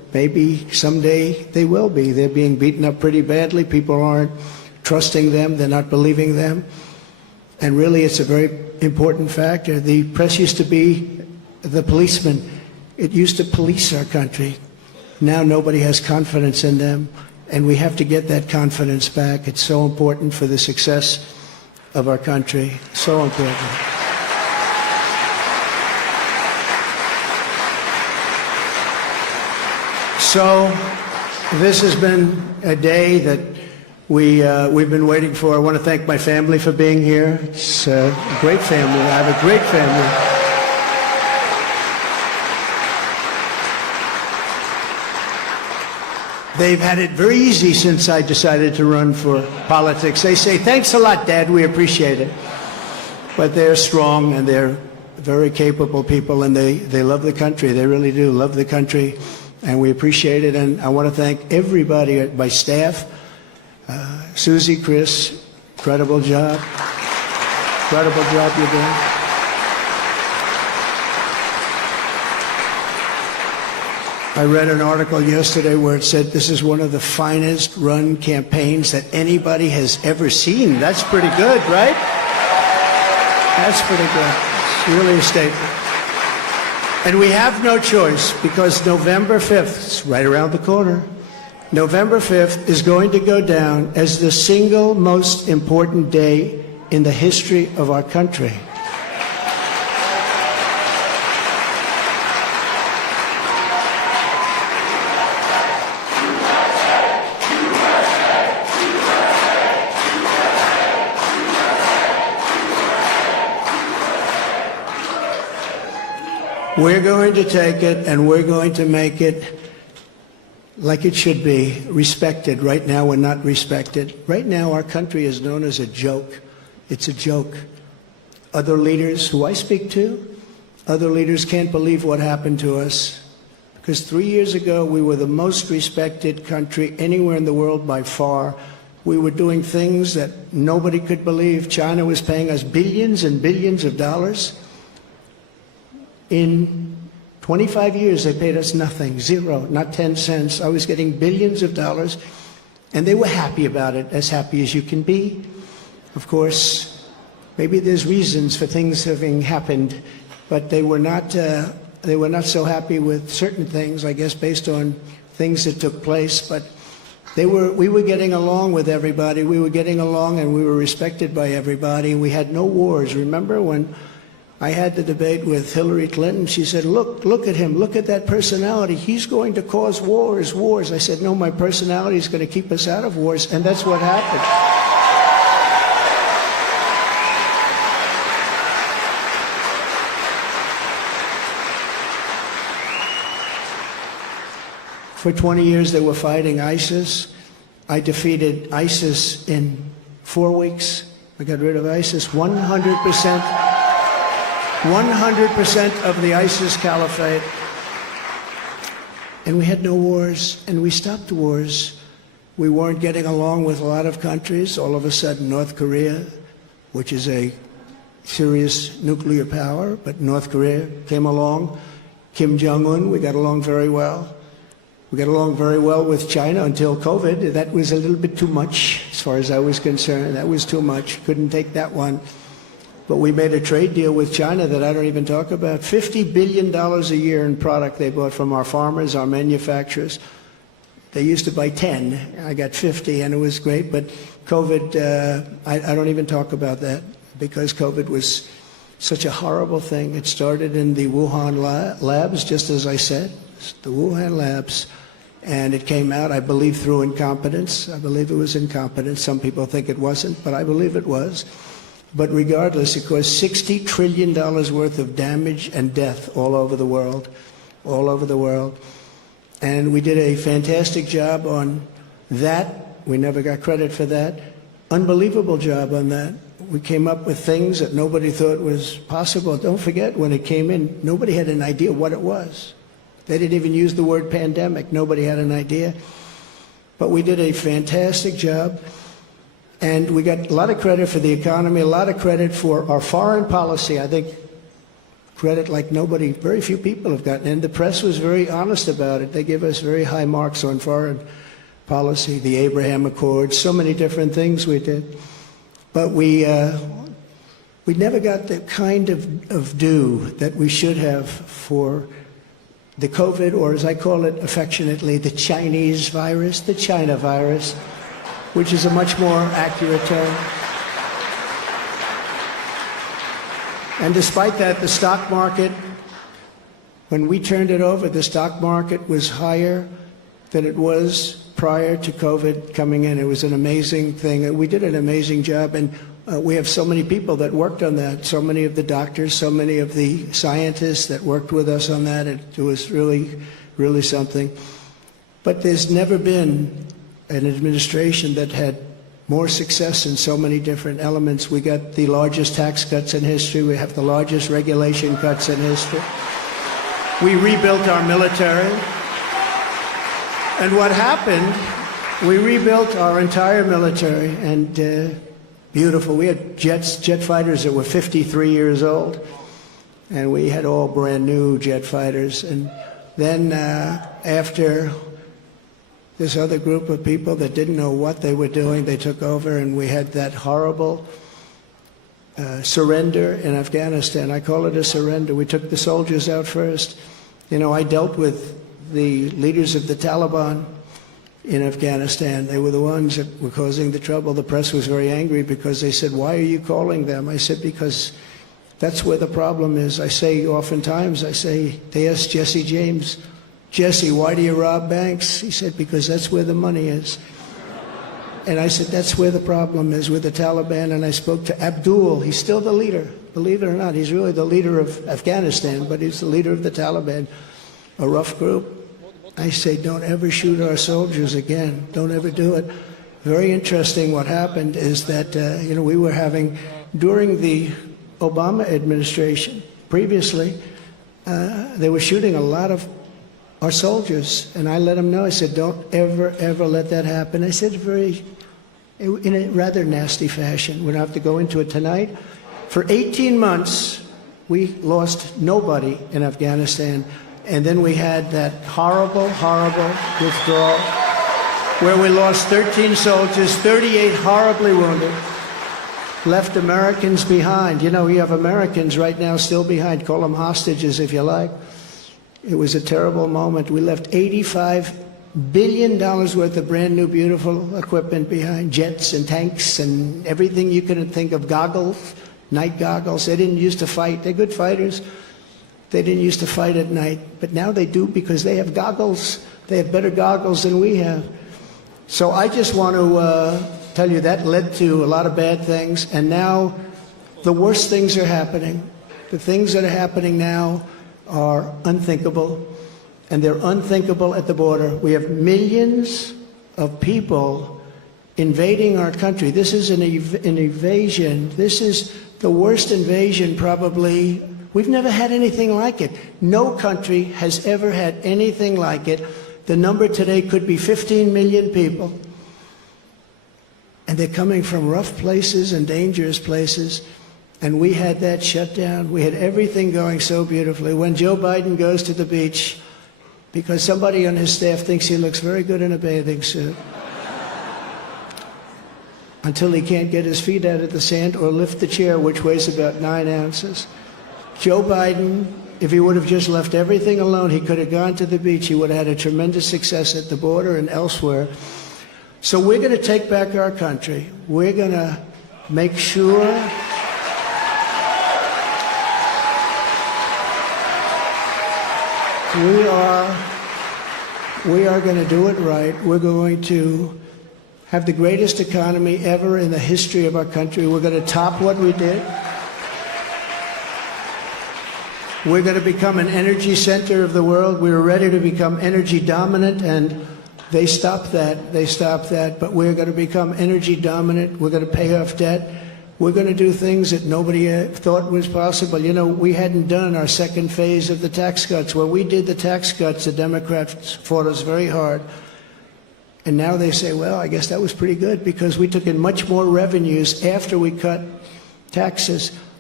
maybe someday they will be. They're being beaten up pretty badly. People aren't trusting them. They're not believing them. And really, it's a very important factor. The press used to be the policeman. It used to police our country. Now nobody has confidence in them, and we have to get that confidence back. It's so important for the success of our country. So important. So this has been a day that we've been waiting for. I want to thank my family for being here. It's a great family. I have a great family. They've had it very easy since I decided to run for politics. They say, thanks a lot, Dad, we appreciate it. But they're strong and they're very capable people, and they love the country. They really do love the country, and we appreciate it. And I want to thank everybody, my staff, Susie, Chris, incredible job. Incredible job you're doing. I read an article yesterday where it said this is one of the finest run campaigns that anybody has ever seen. That's pretty good, right? That's pretty good. It's really a statement. And we have no choice, because November 5th, it's right around the corner, November 5th is going to go down as the single most important day in the history of our country. We're going to take it and we're going to make it like it should be, respected. Right now, we're not respected. Right now, our country is known as a joke. It's a joke. Other leaders who I speak to, other leaders can't believe what happened to us. Because 3 years ago, we were the most respected country anywhere in the world by far. We were doing things that nobody could believe. China was paying us billions and billions of dollars. In 25 years, they paid us nothing, zero, not 10 cents. I was getting billions of dollars, and they were happy about it, as happy as you can be. Of course, maybe there's reasons for things having happened, but they were not so happy with certain things, I guess, based on things that took place. But we were getting along with everybody. We were getting along, and we were respected by everybody. We had no wars. Remember when I had the debate with Hillary Clinton? She said, look at him, look at that personality. He's going to cause wars. I said, no, my personality is going to keep us out of wars, and that's what happened. For 20 years, they were fighting ISIS. I defeated ISIS in 4 weeks. I got rid of ISIS 100%. 100% of the ISIS caliphate. And we had no wars, and we stopped wars. We weren't getting along with a lot of countries. All of a sudden, North Korea, which is a serious nuclear power, but North Korea came along. Kim Jong-un, we got along very well. We got along very well with China until COVID. That was a little bit too much, as far as I was concerned. That was too much. Couldn't take that one. But we made a trade deal with China that I don't even talk about. $50 billion a year in product they bought from our farmers, our manufacturers. They used to buy 10. I got 50, and it was great. But COVID, I don't even talk about that, because COVID was such a horrible thing. It started in the Wuhan labs, just as I said, the Wuhan labs. And it came out, I believe, through incompetence. I believe it was incompetence. Some people think it wasn't, but I believe it was. But regardless, it caused $60 trillion worth of damage and death all over the world, all over the world. And we did a fantastic job on that. We never got credit for that. Unbelievable job on that. We came up with things that nobody thought was possible. Don't forget, when it came in, nobody had an idea what it was. They didn't even use the word pandemic. Nobody had an idea. But we did a fantastic job. And we got a lot of credit for the economy, a lot of credit for our foreign policy. I think credit like nobody, very few people have gotten. And the press was very honest about it. They give us very high marks on foreign policy, the Abraham Accords, so many different things we did. But we never got the kind of due that we should have for the COVID, or as I call it affectionately, the Chinese virus, the China virus, which is a much more accurate term. And despite that, the stock market, when we turned it over, the stock market was higher than it was prior to COVID coming in. It was an amazing thing. We did an amazing job, and we have so many people that worked on that, so many of the doctors, so many of the scientists that worked with us on that. It was really, really something. But there's never been an administration that had more success in so many different elements. We got the largest tax cuts in history. We have the largest regulation cuts in history. We rebuilt our military. And what happened, we rebuilt our entire military, and beautiful. We had jet fighters that were 53 years old, and we had all brand new jet fighters. And then after this other group of people that didn't know what they were doing, they took over, and we had that horrible surrender in Afghanistan. I call it a surrender. We took the soldiers out first. You know, I dealt with the leaders of the Taliban in Afghanistan. They were the ones that were causing the trouble. The press was very angry because they said, "Why are you calling them?" I said, "Because that's where the problem is." I say oftentimes, they asked Jesse James, "Jesse, why do you rob banks?" He said, "Because that's where the money is." And I said, that's where the problem is, with the Taliban. And I spoke to Abdul. He's still the leader. Believe it or not, he's really the leader of Afghanistan, but he's the leader of the Taliban, a rough group. I say, don't ever shoot our soldiers again. Don't ever do it. Very interesting what happened is that, we were having, during the Obama administration, previously, they were shooting a lot of our soldiers. And I let them know, I said, don't ever, ever let that happen. I said in a rather nasty fashion. We don't have to go into it tonight. For 18 months, we lost nobody in Afghanistan. And then we had that horrible, horrible withdrawal where we lost 13 soldiers, 38 horribly wounded, left Americans behind. You know, you have Americans right now still behind. Call them hostages if you like. It was a terrible moment. We left $85 billion worth of brand new, beautiful equipment behind, jets and tanks and everything you can think of, goggles, night goggles. They didn't used to fight. They're good fighters. They didn't used to fight at night, but now they do because they have goggles. They have better goggles than we have. So I just want to tell you that led to a lot of bad things, and now the worst things are happening. The things that are happening now are unthinkable, and they're unthinkable at the border. We have millions of people invading our country. This is an invasion. This is the worst invasion probably. We've never had anything like it. No country has ever had anything like it. The number today could be 15 million people. And they're coming from rough places and dangerous places. And we had that shut down. We had everything going so beautifully. When Joe Biden goes to the beach, because somebody on his staff thinks he looks very good in a bathing suit, until he can't get his feet out of the sand or lift the chair, which weighs about 9 ounces. Joe Biden, if he would have just left everything alone, he could have gone to the beach. He would have had a tremendous success at the border and elsewhere. So we're going to take back our country. We're going to make sure we are going to do it right. We're going to have the greatest economy ever in the history of our country. We're going to top what we did. We're going to become an energy center of the world. We were ready to become energy dominant, and they stopped that. They stopped that. But we're going to become energy dominant. We're going to pay off debt. We're going to do things that nobody thought was possible. You know, we hadn't done our second phase of the tax cuts. When we did the tax cuts, the Democrats fought us very hard. And now they say, well, I guess that was pretty good because we took in much more revenues after we cut taxes.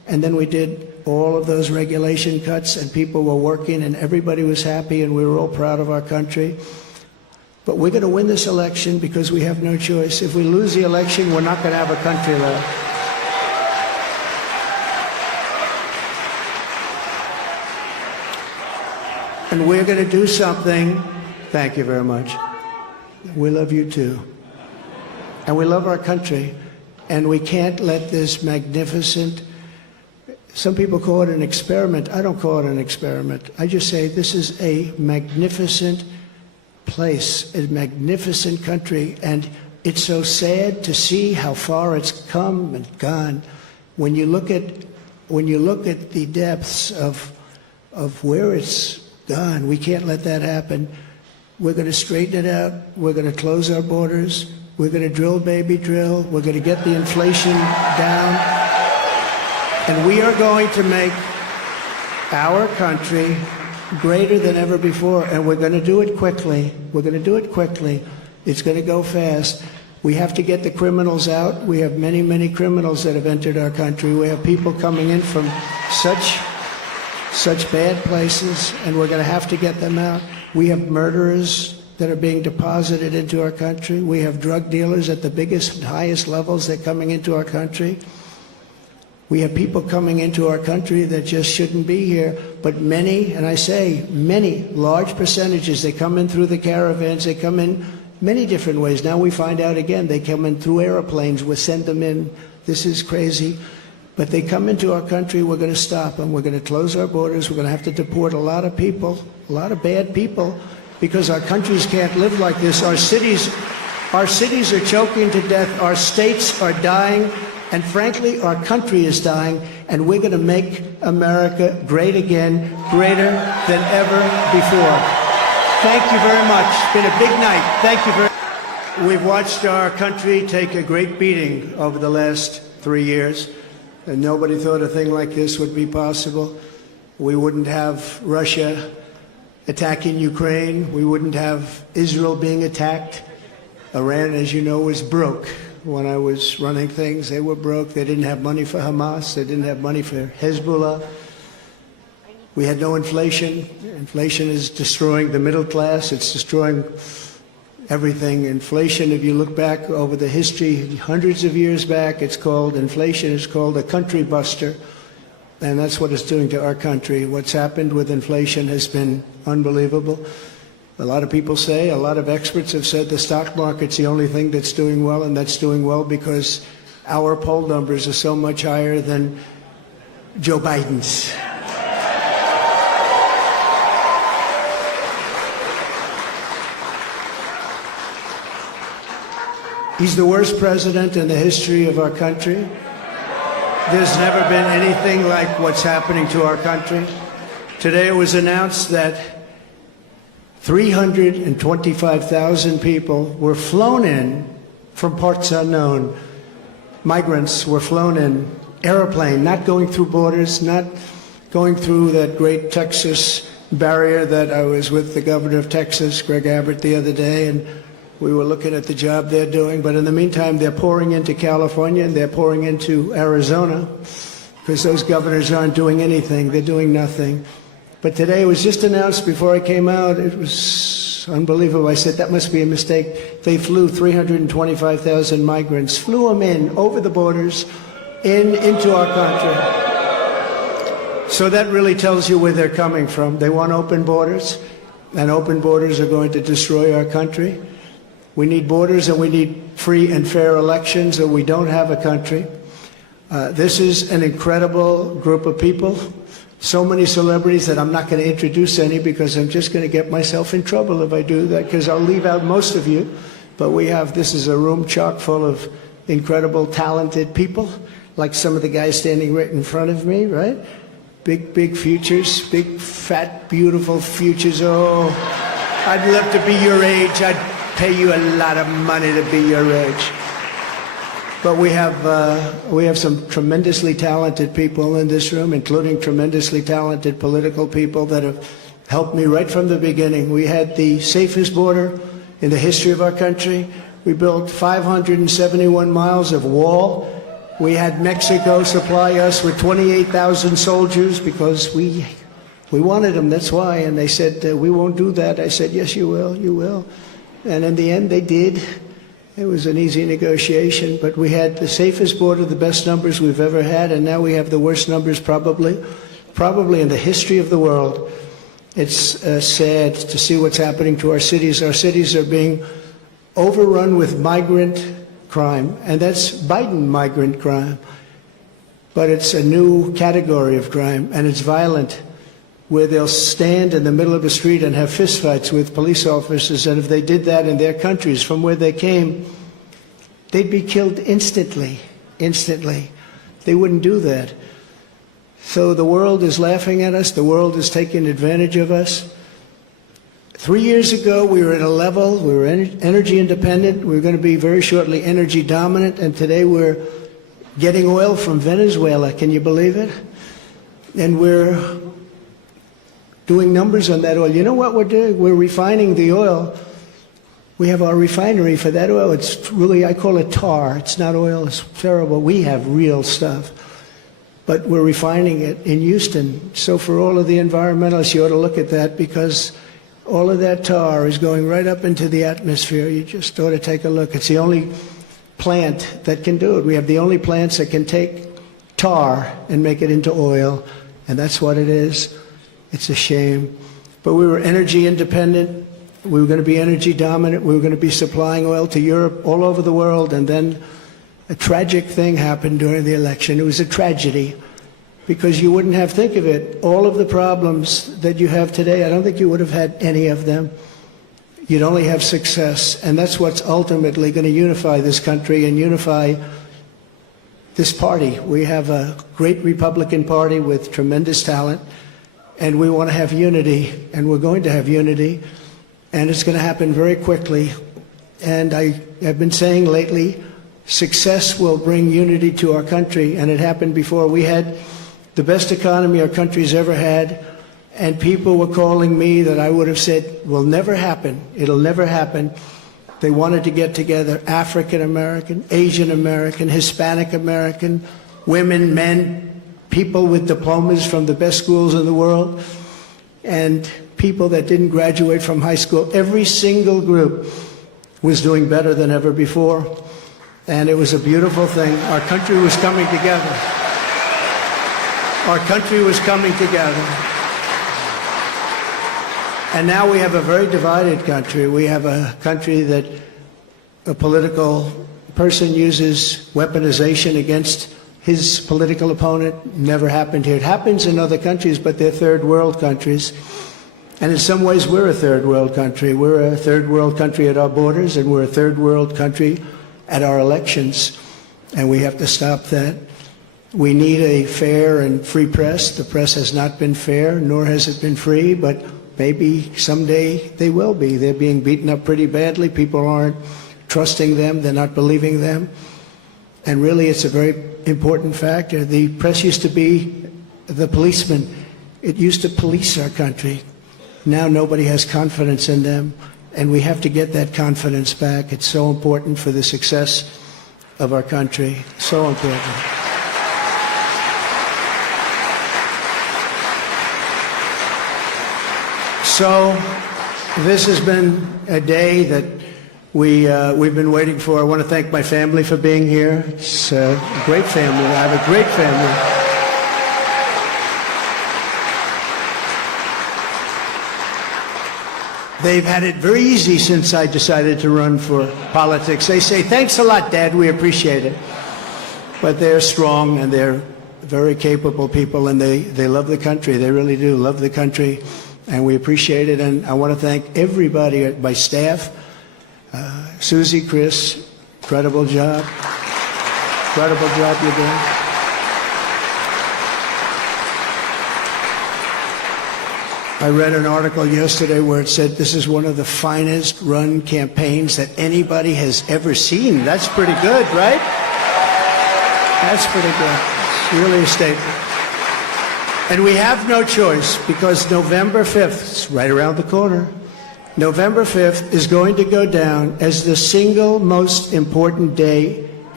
And then we did all of those regulation cuts, and people were working, and everybody was happy, and we were all proud of our country. But we're going to win this election because we have no choice. If we lose the election, we're not going to have a country left. And we're going to do something. Thank you very much. We love you too. And we love our country. And we can't let this magnificent, some people call it an experiment. I don't call it an experiment. I just say this is a magnificent place, a magnificent country. And it's so sad to see how far it's come and gone. When you look at the depths of where it's gone, we can't let that happen. We're going to straighten it out. We're going to close our borders. We're going to drill, baby, drill. We're going to get the inflation down. And we are going to make our country greater than ever before. And we're going to do it quickly. We're going to do it quickly. It's going to go fast. We have to get the criminals out. We have many, many criminals that have entered our country. We have people coming in from such bad places, and we're going to have to get them out. We have murderers that are being deposited into our country. We have drug dealers at the biggest and highest levels that are coming into our country. We have people coming into our country that just shouldn't be here. But many, and I say many, large percentages, they come in through the caravans. They come in many different ways. Now we find out again, they come in through airplanes. We send them in. This is crazy. But they come into our country, we're going to stop them. We're going to close our borders. We're going to have to deport a lot of people, a lot of bad people, because our countries can't live like this. Our cities are choking to death. Our states are dying. And frankly, our country is dying. And we're going to make America great again, greater than ever before. Thank you very much. It's been a big night. Thank you very much. We've watched our country take a great beating over the last 3 years. And nobody thought a thing like this would be possible. We wouldn't have Russia attacking Ukraine. We wouldn't have Israel being attacked. Iran, as you know, was broke. When I was running things, they were broke. They didn't have money for Hamas. They didn't have money for Hezbollah. We had no inflation. Inflation is destroying the middle class. It's destroying everything. Inflation, if you look back over the history, hundreds of years back, inflation is called a country buster. And that's what it's doing to our country. What's happened with inflation has been unbelievable. A lot of people say, a lot of experts have said the stock market's the only thing that's doing well, and that's doing well because our poll numbers are so much higher than Joe Biden's. He's the worst president in the history of our country. There's never been anything like what's happening to our country. Today it was announced that 325,000 people were flown in from parts unknown. Migrants were flown in, airplane, not going through borders, not going through that great Texas barrier that I was with the governor of Texas, Greg Abbott, the other day, and we were looking at the job they're doing. But in the meantime, they're pouring into California and they're pouring into Arizona because those governors aren't doing anything. They're doing nothing. But today it was just announced before I came out. It was unbelievable. I said, that must be a mistake. They flew 325,000 migrants, flew them in over the borders into our country. So that really tells you where they're coming from. They want open borders, and open borders are going to destroy our country. We need borders and we need free and fair elections, or we don't have a country. This is an incredible group of people. So many celebrities that I'm not going to introduce any because I'm just going to get myself in trouble if I do that, because I'll leave out most of you. But this is a room chock full of incredible, talented people, like some of the guys standing right in front of me, right? Big futures, big, fat, beautiful futures. Oh, I'd love to be your age. I'd pay you a lot of money to be your age. But we have some tremendously talented people in this room, including tremendously talented political people that have helped me right from the beginning. We had the safest border in the history of our country. We built 571 miles of wall We had Mexico supply us with 28,000 soldiers because we wanted them, that's why. And they said, we won't do that. I said, yes, you will, you will. And in the end, they did. It was an easy negotiation, but we had the safest border, the best numbers we've ever had, and now we have the worst numbers probably in the history of the world. It's sad to see what's happening to our cities. Our cities are being overrun with migrant crime, and that's Biden migrant crime. But it's a new category of crime, and it's violent, where they'll stand in the middle of a street and have fistfights with police officers, and if they did that in their countries from where they came, they'd be killed instantly. They wouldn't do that. So the world is laughing at us. The world is taking advantage of us. 3 years ago, we were at a level, we were energy independent. We were going to be very shortly energy dominant, and today we're getting oil from Venezuela. Can you believe it? And we're doing numbers on that oil. You know what we're doing? We're refining the oil. We have our refinery for that oil. It's really, I call it tar. It's not oil. It's terrible. We have real stuff. But we're refining it in Houston. So for all of the environmentalists, you ought to look at that, because all of that tar is going right up into the atmosphere. You just ought to take a look. It's the only plant that can do it. We have the only plants that can take tar and make it into oil, and that's what it is. It's a shame. But we were energy independent. We were going to be energy dominant. We were going to be supplying oil to Europe, all over the world. And then a tragic thing happened during the election. It was a tragedy, because you wouldn't have, think of it, all of the problems that you have today, I don't think you would have had any of them. You'd only have success. And that's what's ultimately going to unify this country and unify this party. We have a great Republican Party with tremendous talent. And we want to have unity, and we're going to have unity, and it's going to happen very quickly. And I have been saying lately, success will bring unity to our country, and it happened before. We had the best economy our country's ever had, and people were calling me that I would have said will never happen. It'll never happen. They wanted to get together, African American, Asian American, Hispanic American, women, men, people with diplomas from the best schools in the world, and people that didn't graduate from high school. Every single group was doing better than ever before, and it was a beautiful thing. Our country was coming together. Our country was coming together. And now we have a very divided country. We have a country that a political person uses weaponization against his political opponent. Never happened here. It happens in other countries, but they're third world countries. And in some ways, we're a third world country. We're a third world country at our borders, and we're a third world country at our elections. And we have to stop that. We need a fair and free press. The press has not been fair, nor has it been free, but maybe someday they will be. They're being beaten up pretty badly. People aren't trusting them. They're not believing them. And really, it's a very important factor. The press used to be the policeman. It used to police our country. Now nobody has confidence in them, and we have to get that confidence back. It's so important for the success of our country. So important. So this has been a day that we've been waiting for. I want to thank my family for being here. It's a great family. I have a great family. They've had it very easy since I decided to run for politics. They say, thanks a lot, Dad, we appreciate it. But they're strong, and they're very capable people, and they love the country. They really do love the country, and we appreciate it. And I want to thank everybody, my staff, Susie, Chris, incredible job. Incredible job you're doing. I read an article yesterday where it said this is one of the finest run campaigns that anybody has ever seen. That's pretty good, right? That's pretty good. It's really a statement. And we have no choice, because November 5th, it's right around the corner, November 5th is going to go down as the single most important day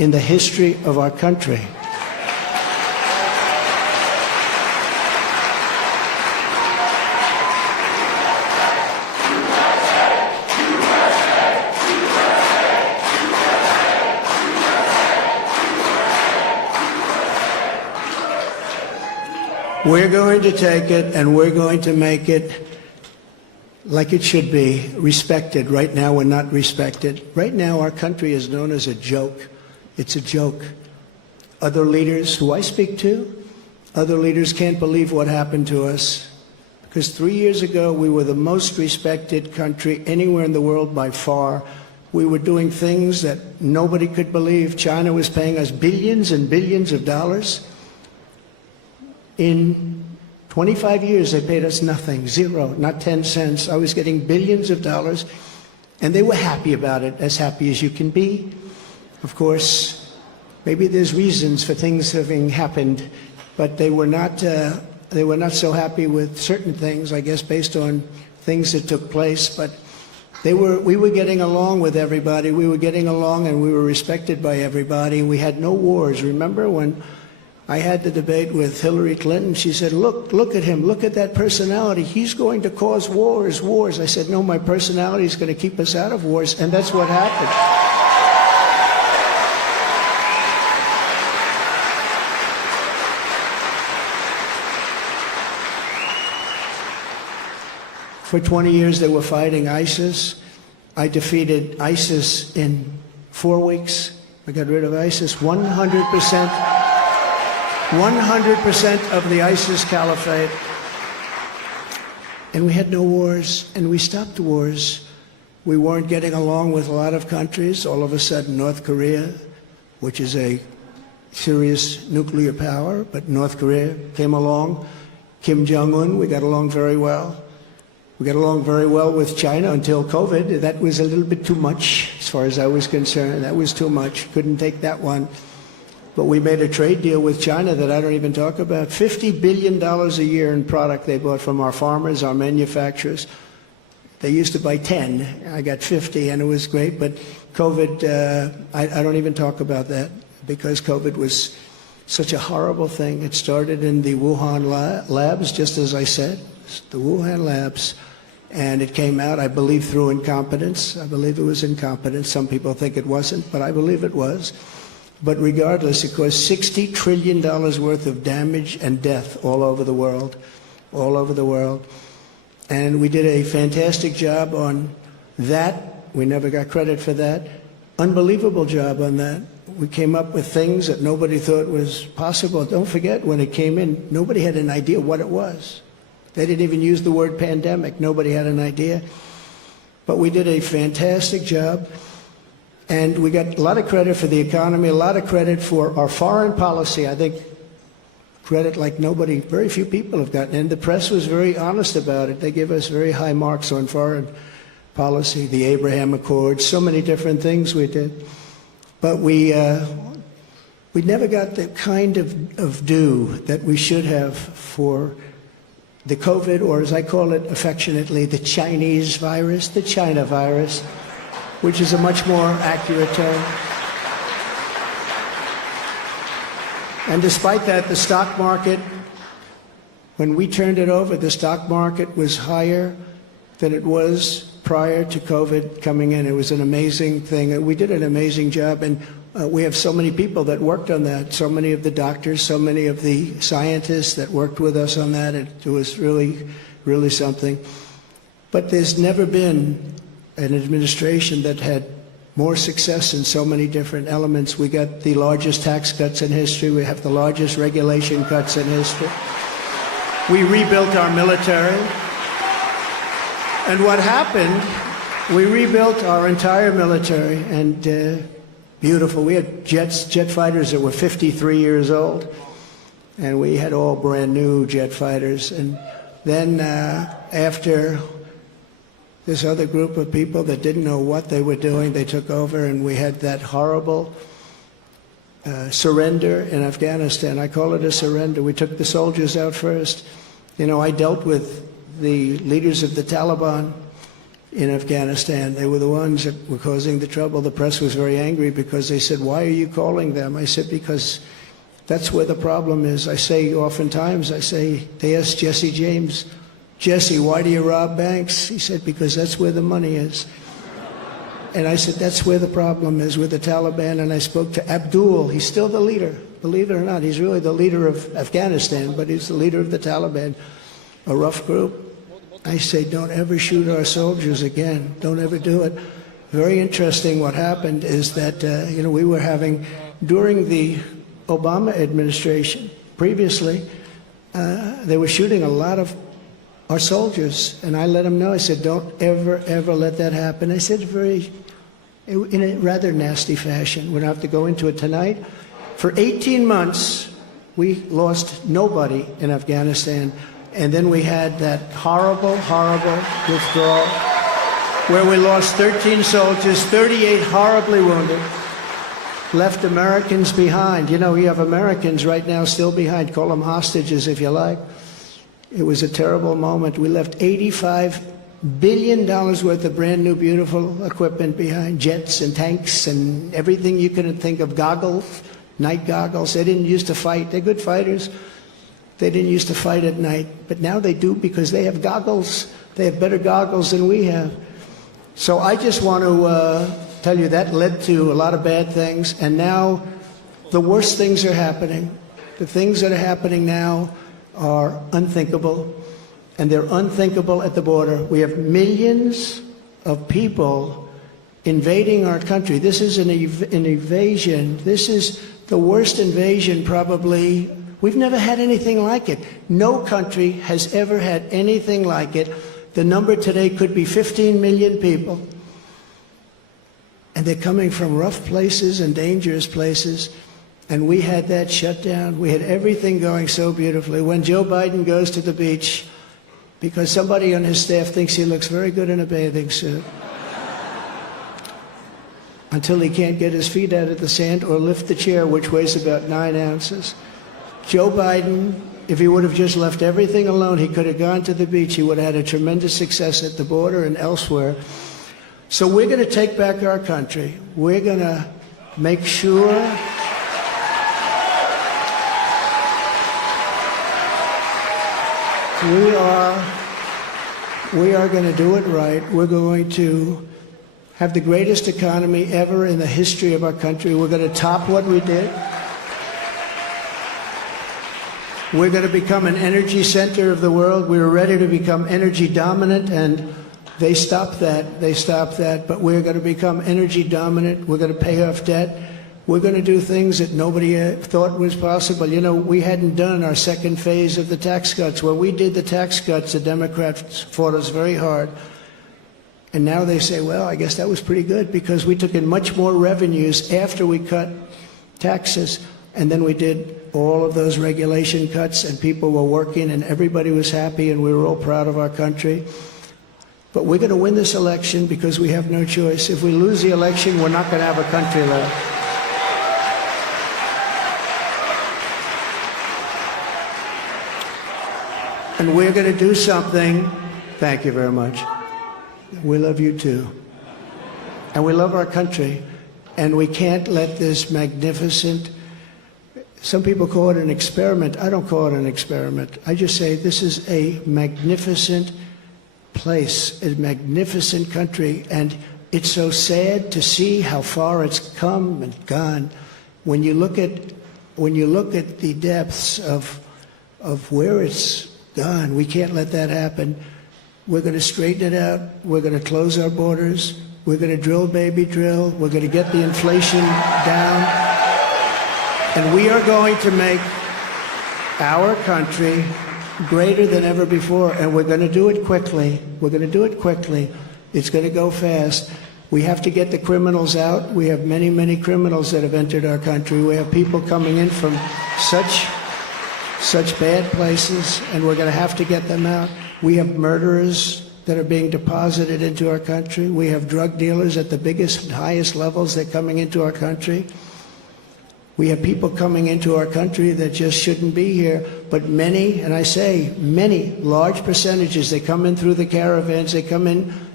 in the history of our country. We're going to take it and we're going to make it like it should be, respected. Right now we're not respected. Right now our country is known as a joke. It's a joke. Other leaders who I speak to, other leaders can't believe what happened to us. Because 3 years ago we were the most respected country anywhere in the world by far. We were doing things that nobody could believe. China was paying us billions and billions of dollars. In 25 years, they paid us nothing, zero, not 10 cents. I was getting billions of dollars, and they were happy about it, as happy as you can be. Of course, maybe there's reasons for things having happened, but they were not so happy with certain things, I guess, based on things that took place. But we were getting along with everybody. We were getting along, and we were respected by everybody. We had no wars. Remember when I had the debate with Hillary Clinton? She said, look at him, look at that personality. He's going to cause wars. I said, no, my personality is going to keep us out of wars, and that's what happened. For 20 years, they were fighting ISIS. I defeated ISIS in 4 weeks. I got rid of ISIS 100%. 100% of the ISIS caliphate. And we had no wars, and we stopped wars. We weren't getting along with a lot of countries. All of a sudden, North Korea, which is a serious nuclear power, but North Korea came along. Kim Jong-un, we got along very well. We got along very well with China until COVID. That was a little bit too much, as far as I was concerned. That was too much. Couldn't take that one. But we made a trade deal with China that I don't even talk about. $50 billion a year in product they bought from our farmers, our manufacturers. They used to buy 10. I got 50, and it was great. But COVID, I don't even talk about that, because COVID was such a horrible thing. It started in the Wuhan labs, just as I said, the Wuhan labs. And it came out, I believe, through incompetence. I believe it was incompetence. Some people think it wasn't, but I believe it was. But regardless, it caused $60 trillion worth of damage and death all over the world, all over the world. And we did a fantastic job on that. We never got credit for that. Unbelievable job on that. We came up with things that nobody thought was possible. Don't forget, when it came in, nobody had an idea what it was. They didn't even use the word pandemic. Nobody had an idea. But we did a fantastic job. And we got a lot of credit for the economy, a lot of credit for our foreign policy. I think credit like nobody, very few people have gotten. And the press was very honest about it. They give us very high marks on foreign policy, the Abraham Accords, so many different things we did. But we never got the kind of due that we should have for the COVID, or as I call it affectionately, the Chinese virus, the China virus, which is a much more accurate term. And despite that, the stock market, when we turned it over, the stock market was higher than it was prior to COVID coming in. It was an amazing thing. We did an amazing job, and we have so many people that worked on that, so many of the doctors, so many of the scientists that worked with us on that. It was really, really something. But there's never been an administration that had more success in so many different elements. We got the largest tax cuts in history. We have the largest regulation cuts in history. We rebuilt our military. And what happened, we rebuilt our entire military, and beautiful. We had jet fighters that were 53 years old, and we had all brand new jet fighters. And then after this other group of people that didn't know what they were doing, they took over, and we had that horrible surrender in Afghanistan. I call it a surrender. We took the soldiers out first. You know, I dealt with the leaders of the Taliban in Afghanistan. They were the ones that were causing the trouble. The press was very angry because they said, why are you calling them? I said, because that's where the problem is. I say oftentimes, they asked Jesse James, Jesse, why do you rob banks? He said, because that's where the money is. And I said, that's where the problem is with the Taliban. And I spoke to Abdul. He's still the leader. Believe it or not, he's really the leader of Afghanistan, but he's the leader of the Taliban, a rough group. I say, don't ever shoot our soldiers again. Don't ever do it. Very interesting what happened is that, we were having, during the Obama administration, previously, they were shooting a lot of our soldiers. And I let them know, I said, don't ever, ever let that happen. I said in a rather nasty fashion. We don't have to go into it tonight. For 18 months, we lost nobody in Afghanistan. And then we had that horrible, horrible withdrawal where we lost 13 soldiers, 38 horribly wounded, left Americans behind. You have Americans right now still behind. Call them hostages if you like. It was a terrible moment. We left $85 billion worth of brand new, beautiful equipment behind, jets and tanks and everything you could think of, goggles, night goggles. They didn't used to fight. They're good fighters. They didn't used to fight at night, but now they do because they have goggles. They have better goggles than we have. So I just want to tell you that led to a lot of bad things, and now the worst things are happening. The things that are happening now are unthinkable, and they're unthinkable at the border. We have millions of people invading our country. This is an invasion. This is the worst invasion probably. We've never had anything like it. No country has ever had anything like it. The number today could be 15 million people. And they're coming from rough places and dangerous places. And we had that shut down. We had everything going so beautifully. When Joe Biden goes to the beach, because somebody on his staff thinks he looks very good in a bathing suit, until he can't get his feet out of the sand or lift the chair, which weighs about 9 ounces. Joe Biden, if he would have just left everything alone, he could have gone to the beach. He would have had a tremendous success at the border and elsewhere. So we're going to take back our country. We're going to make sure we are going to do it right. We're going to have the greatest economy ever in the history of our country. We're going to top what we did. We're going to become an energy center of the world. We were ready to become energy dominant, and they stopped that. They stopped that. But we're going to become energy dominant. We're going to pay off debt. We're going to do things that nobody thought was possible. We hadn't done our second phase of the tax cuts. When we did the tax cuts, the Democrats fought us very hard. And now they say, well, I guess that was pretty good because we took in much more revenues after we cut taxes. And then we did all of those regulation cuts, and people were working, and everybody was happy, and we were all proud of our country. But we're going to win this election because we have no choice. If we lose the election, we're not going to have a country left. And we're going to do something. Thank you very much. We love you too. And we love our country. And we can't let this magnificent, some people call it an experiment. I don't call it an experiment. I just say this is a magnificent place, a magnificent country. And it's so sad to see how far it's come and gone. When you look at the depths of where it's gone, we can't let that happen. We're going to straighten it out. We're going to close our borders. We're going to drill, baby, drill. We're going to get the inflation down. And we are going to make our country greater than ever before. And we're going to do it quickly. We're going to do it quickly. It's going to go fast. We have to get the criminals out. We have many, many criminals that have entered our country. We have people coming in from such bad places, and we're going to have to get them out. We have murderers that are being deposited into our country. We have drug dealers at the biggest and highest levels that are coming into our country. We have people coming into our country that just shouldn't be here. But many, and I say many, large percentages, they come in through the caravans, they come in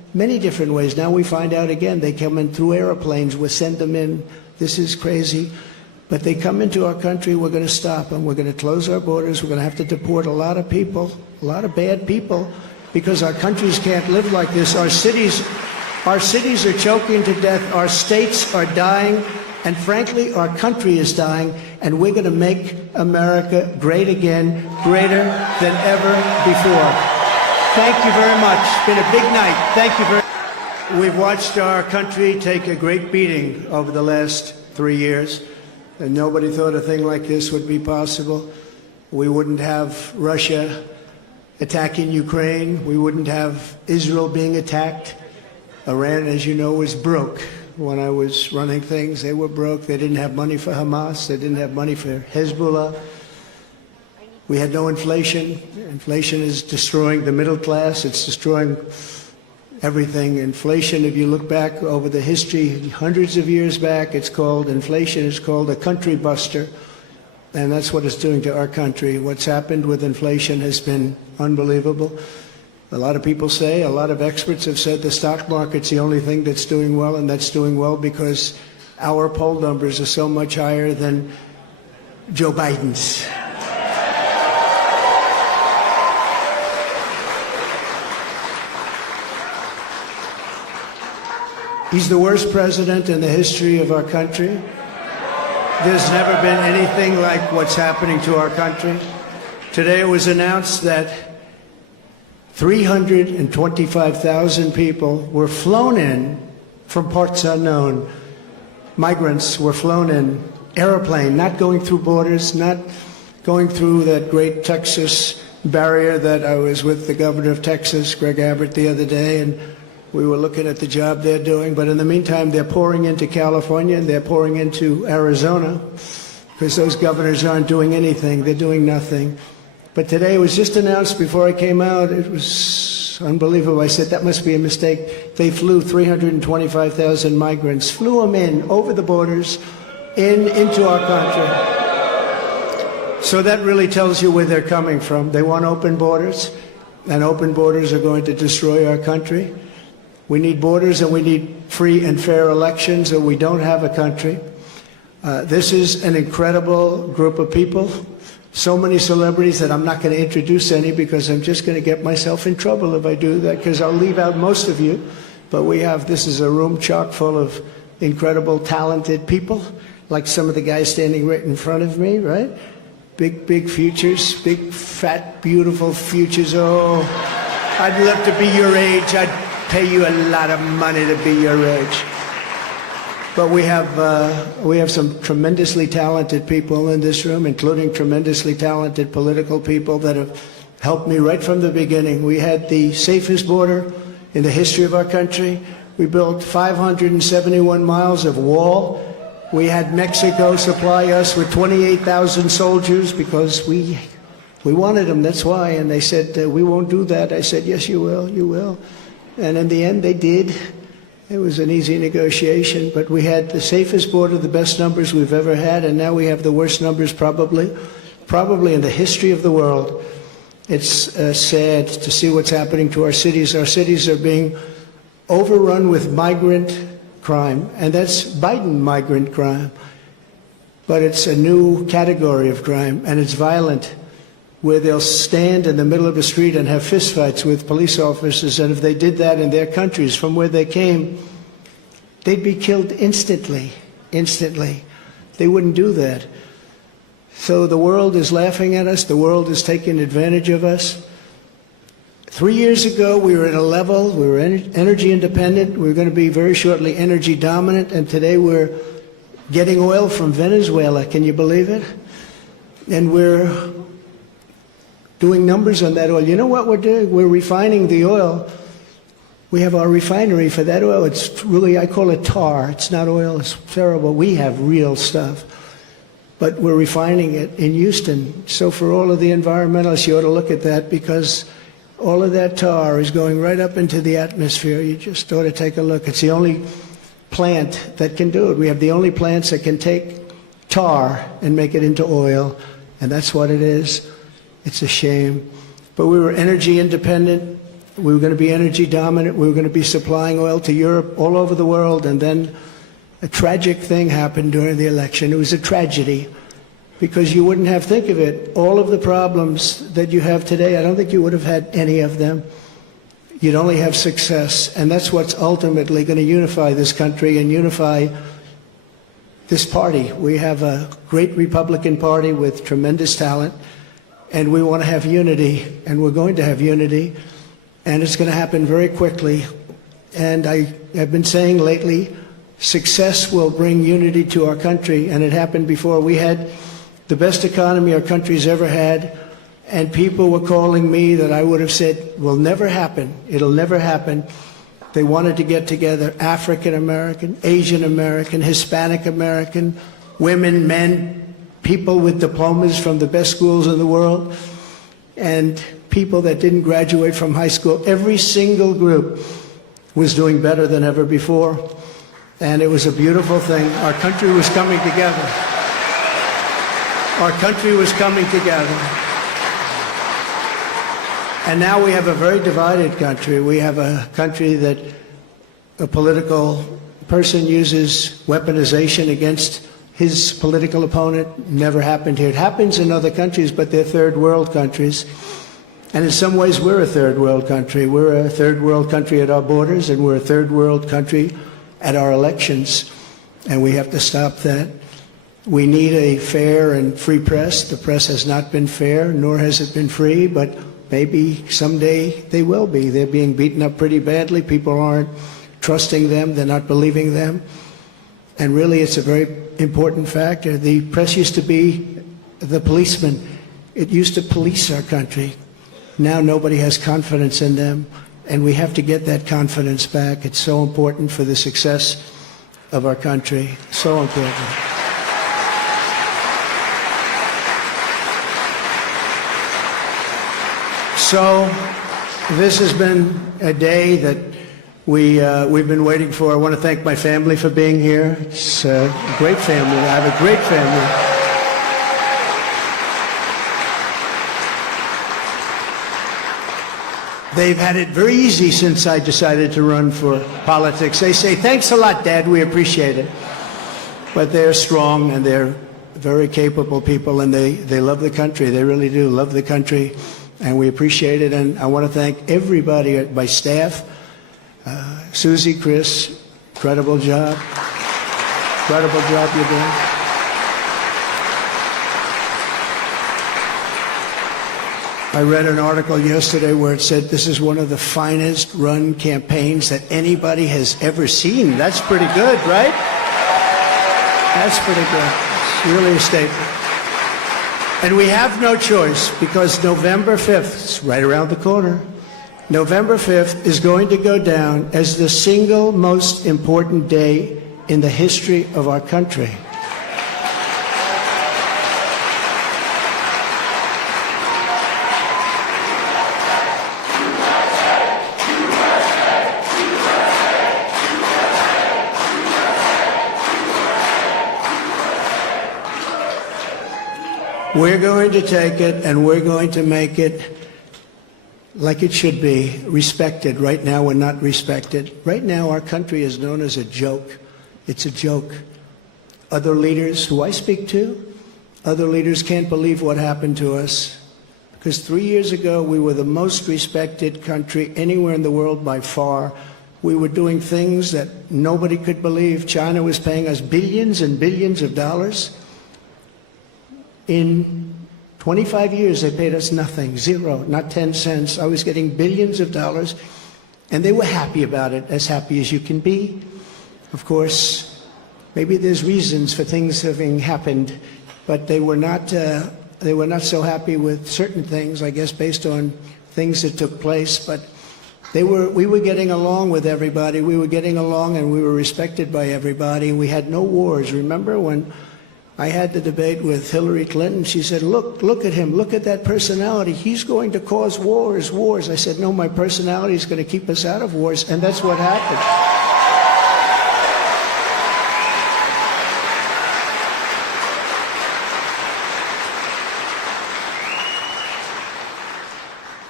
many different ways. Now we find out again, they come in through airplanes, we send them in. This is crazy. But they come into our country, we're going to stop them. We're going to close our borders. We're going to have to deport a lot of people, a lot of bad people, because our countries can't live like this. Our cities are choking to death. Our states are dying. And frankly, our country is dying. And we're going to make America great again, greater than ever before. Thank you very much. It's been a big night. Thank you very much. We've watched our country take a great beating over the last 3 years. And nobody thought a thing like this would be possible. We wouldn't have Russia attacking Ukraine. We wouldn't have Israel being attacked. Iran, as you know, was broke. When I was running things, they were broke. They didn't have money for Hamas. They didn't have money for Hezbollah. We had no inflation. Inflation is destroying the middle class. It's destroying everything. Inflation, if you look back over the history, hundreds of years back, inflation is called a country buster. And that's what it's doing to our country. What's happened with inflation has been unbelievable. A lot of people say, a lot of experts have said the stock market's the only thing that's doing well, and that's doing well because our poll numbers are so much higher than Joe Biden's. He's the worst president in the history of our country. There's never been anything like what's happening to our country. Today it was announced that 325,000 people were flown in from parts unknown. Migrants were flown in, airplane, not going through borders, not going through that great Texas barrier that I was with the governor of Texas, Greg Abbott, the other day, and we were looking at the job they're doing. But in the meantime, they're pouring into California and they're pouring into Arizona because those governors aren't doing anything. They're doing nothing. But today it was just announced before I came out. It was unbelievable. I said, that must be a mistake. They flew 325,000 migrants, flew them in over the borders into our country. So that really tells you where they're coming from. They want open borders, and open borders are going to destroy our country. We need borders and we need free and fair elections, or we don't have a country. This is an incredible group of people. So many celebrities that I'm not going to introduce any because I'm just going to get myself in trouble if I do that, because I'll leave out most of you. But this is a room chock full of incredible, talented people, like some of the guys standing right in front of me, right? Big, big futures, big, fat, beautiful futures. Oh, I'd love to be your age. I'd pay you a lot of money to be your age. But we have some tremendously talented people in this room, including tremendously talented political people that have helped me right from the beginning. We had the safest border in the history of our country. We built 571 miles of wall. We had Mexico supply us with 28,000 soldiers because we wanted them, that's why. And they said, we won't do that. I said, yes, you will, you will. And in the end, they did. It was an easy negotiation, but we had the safest border, the best numbers we've ever had, and now we have the worst numbers probably in the history of the world. It's sad to see what's happening to our cities. Our cities are being overrun with migrant crime, and that's Biden migrant crime. But it's a new category of crime, and it's violent, where they'll stand in the middle of the street and have fistfights with police officers, and if they did that in their countries from where they came, they'd be killed instantly. They wouldn't do that. So the world is laughing at us. The world is taking advantage of us. 3 years ago, we were at a level, we were energy independent. We were going to be very shortly energy dominant, and today we're getting oil from Venezuela. Can you believe it? And we're doing numbers on that oil. You know what we're doing? We're refining the oil. We have our refinery for that oil. It's really, I call it tar. It's not oil. It's terrible. We have real stuff. But we're refining it in Houston. So for all of the environmentalists, you ought to look at that, because all of that tar is going right up into the atmosphere. You just ought to take a look. It's the only plant that can do it. We have the only plants that can take tar and make it into oil, and that's what it is. It's a shame. But we were energy independent We were going to be energy dominant. We were going to be supplying oil to Europe, all over the world. And then a tragic thing happened during the election. It was a tragedy because you wouldn't have, think of it, all of the problems that you have today, I don't think you would have had any of them. You'd only have success. And that's what's ultimately going to unify this country and unify this party. We have a great Republican Party with tremendous talent, and we want to have unity, and we're going to have unity, and it's going to happen very quickly. And I have been saying lately, success will bring unity to our country, and it happened before. We had the best economy our country's ever had, and people were calling me that I would have said will never happen. It'll never happen. They wanted to get together, African American, Asian American, Hispanic American, women, men, people with diplomas from the best schools in the world, and people that didn't graduate from high school. Every single group was doing better than ever before, and it was a beautiful thing. Our country was coming together. Our country was coming together. And now we have a very divided country. We have a country that a political person uses weaponization against his political opponent. Never happened here. It happens in other countries, but they're third world countries. And in some ways, we're a third world country. We're a third world country at our borders, and we're a third world country at our elections. And we have to stop that. We need a fair and free press. The press has not been fair, nor has it been free, but maybe someday they will be. They're being beaten up pretty badly. People aren't trusting them. They're not believing them. And really, it's a very important factor. The press used to be the policeman. It used to police our country. Now nobody has confidence in them, and we have to get that confidence back. It's so important for the success of our country. So important. So this has been a day that we've been waiting for. I want to thank my family for being here. It's a great family. I have a great family. They've had it very easy since I decided to run for politics. They say, thanks a lot, Dad, we appreciate it. But they're strong, and they're very capable people, and they love the country. They really do love the country, and we appreciate it. And I want to thank everybody, my staff, Susie, Chris, incredible job. Incredible job you're doing. I read an article yesterday where it said this is one of the finest run campaigns that anybody has ever seen. That's pretty good, right? That's pretty good. It's really a statement. And we have no choice, because November 5th, it's right around the corner, November 5th is going to go down as the single most important day in the history of our country. We're going to take it, and we're going to make it like it should be, respected. Right now, we're not respected. Right now, our country is known as a joke. It's a joke. Other leaders who I speak to, other leaders can't believe what happened to us. Because 3 years ago, we were the most respected country anywhere in the world by far. We were doing things that nobody could believe. China was paying us billions and billions of dollars. In 25 years, they paid us nothing, zero, not 10 cents. I was getting billions of dollars, and they were happy about it, as happy as you can be. Of course, maybe there's reasons for things having happened, but they were not so happy with certain things, I guess, based on things that took place. But we were getting along with everybody. We were getting along, and we were respected by everybody. We had no wars. Remember when I had the debate with Hillary Clinton? She said, look at him, look at that personality. He's going to cause wars. I said, no, my personality is going to keep us out of wars, and that's what happened.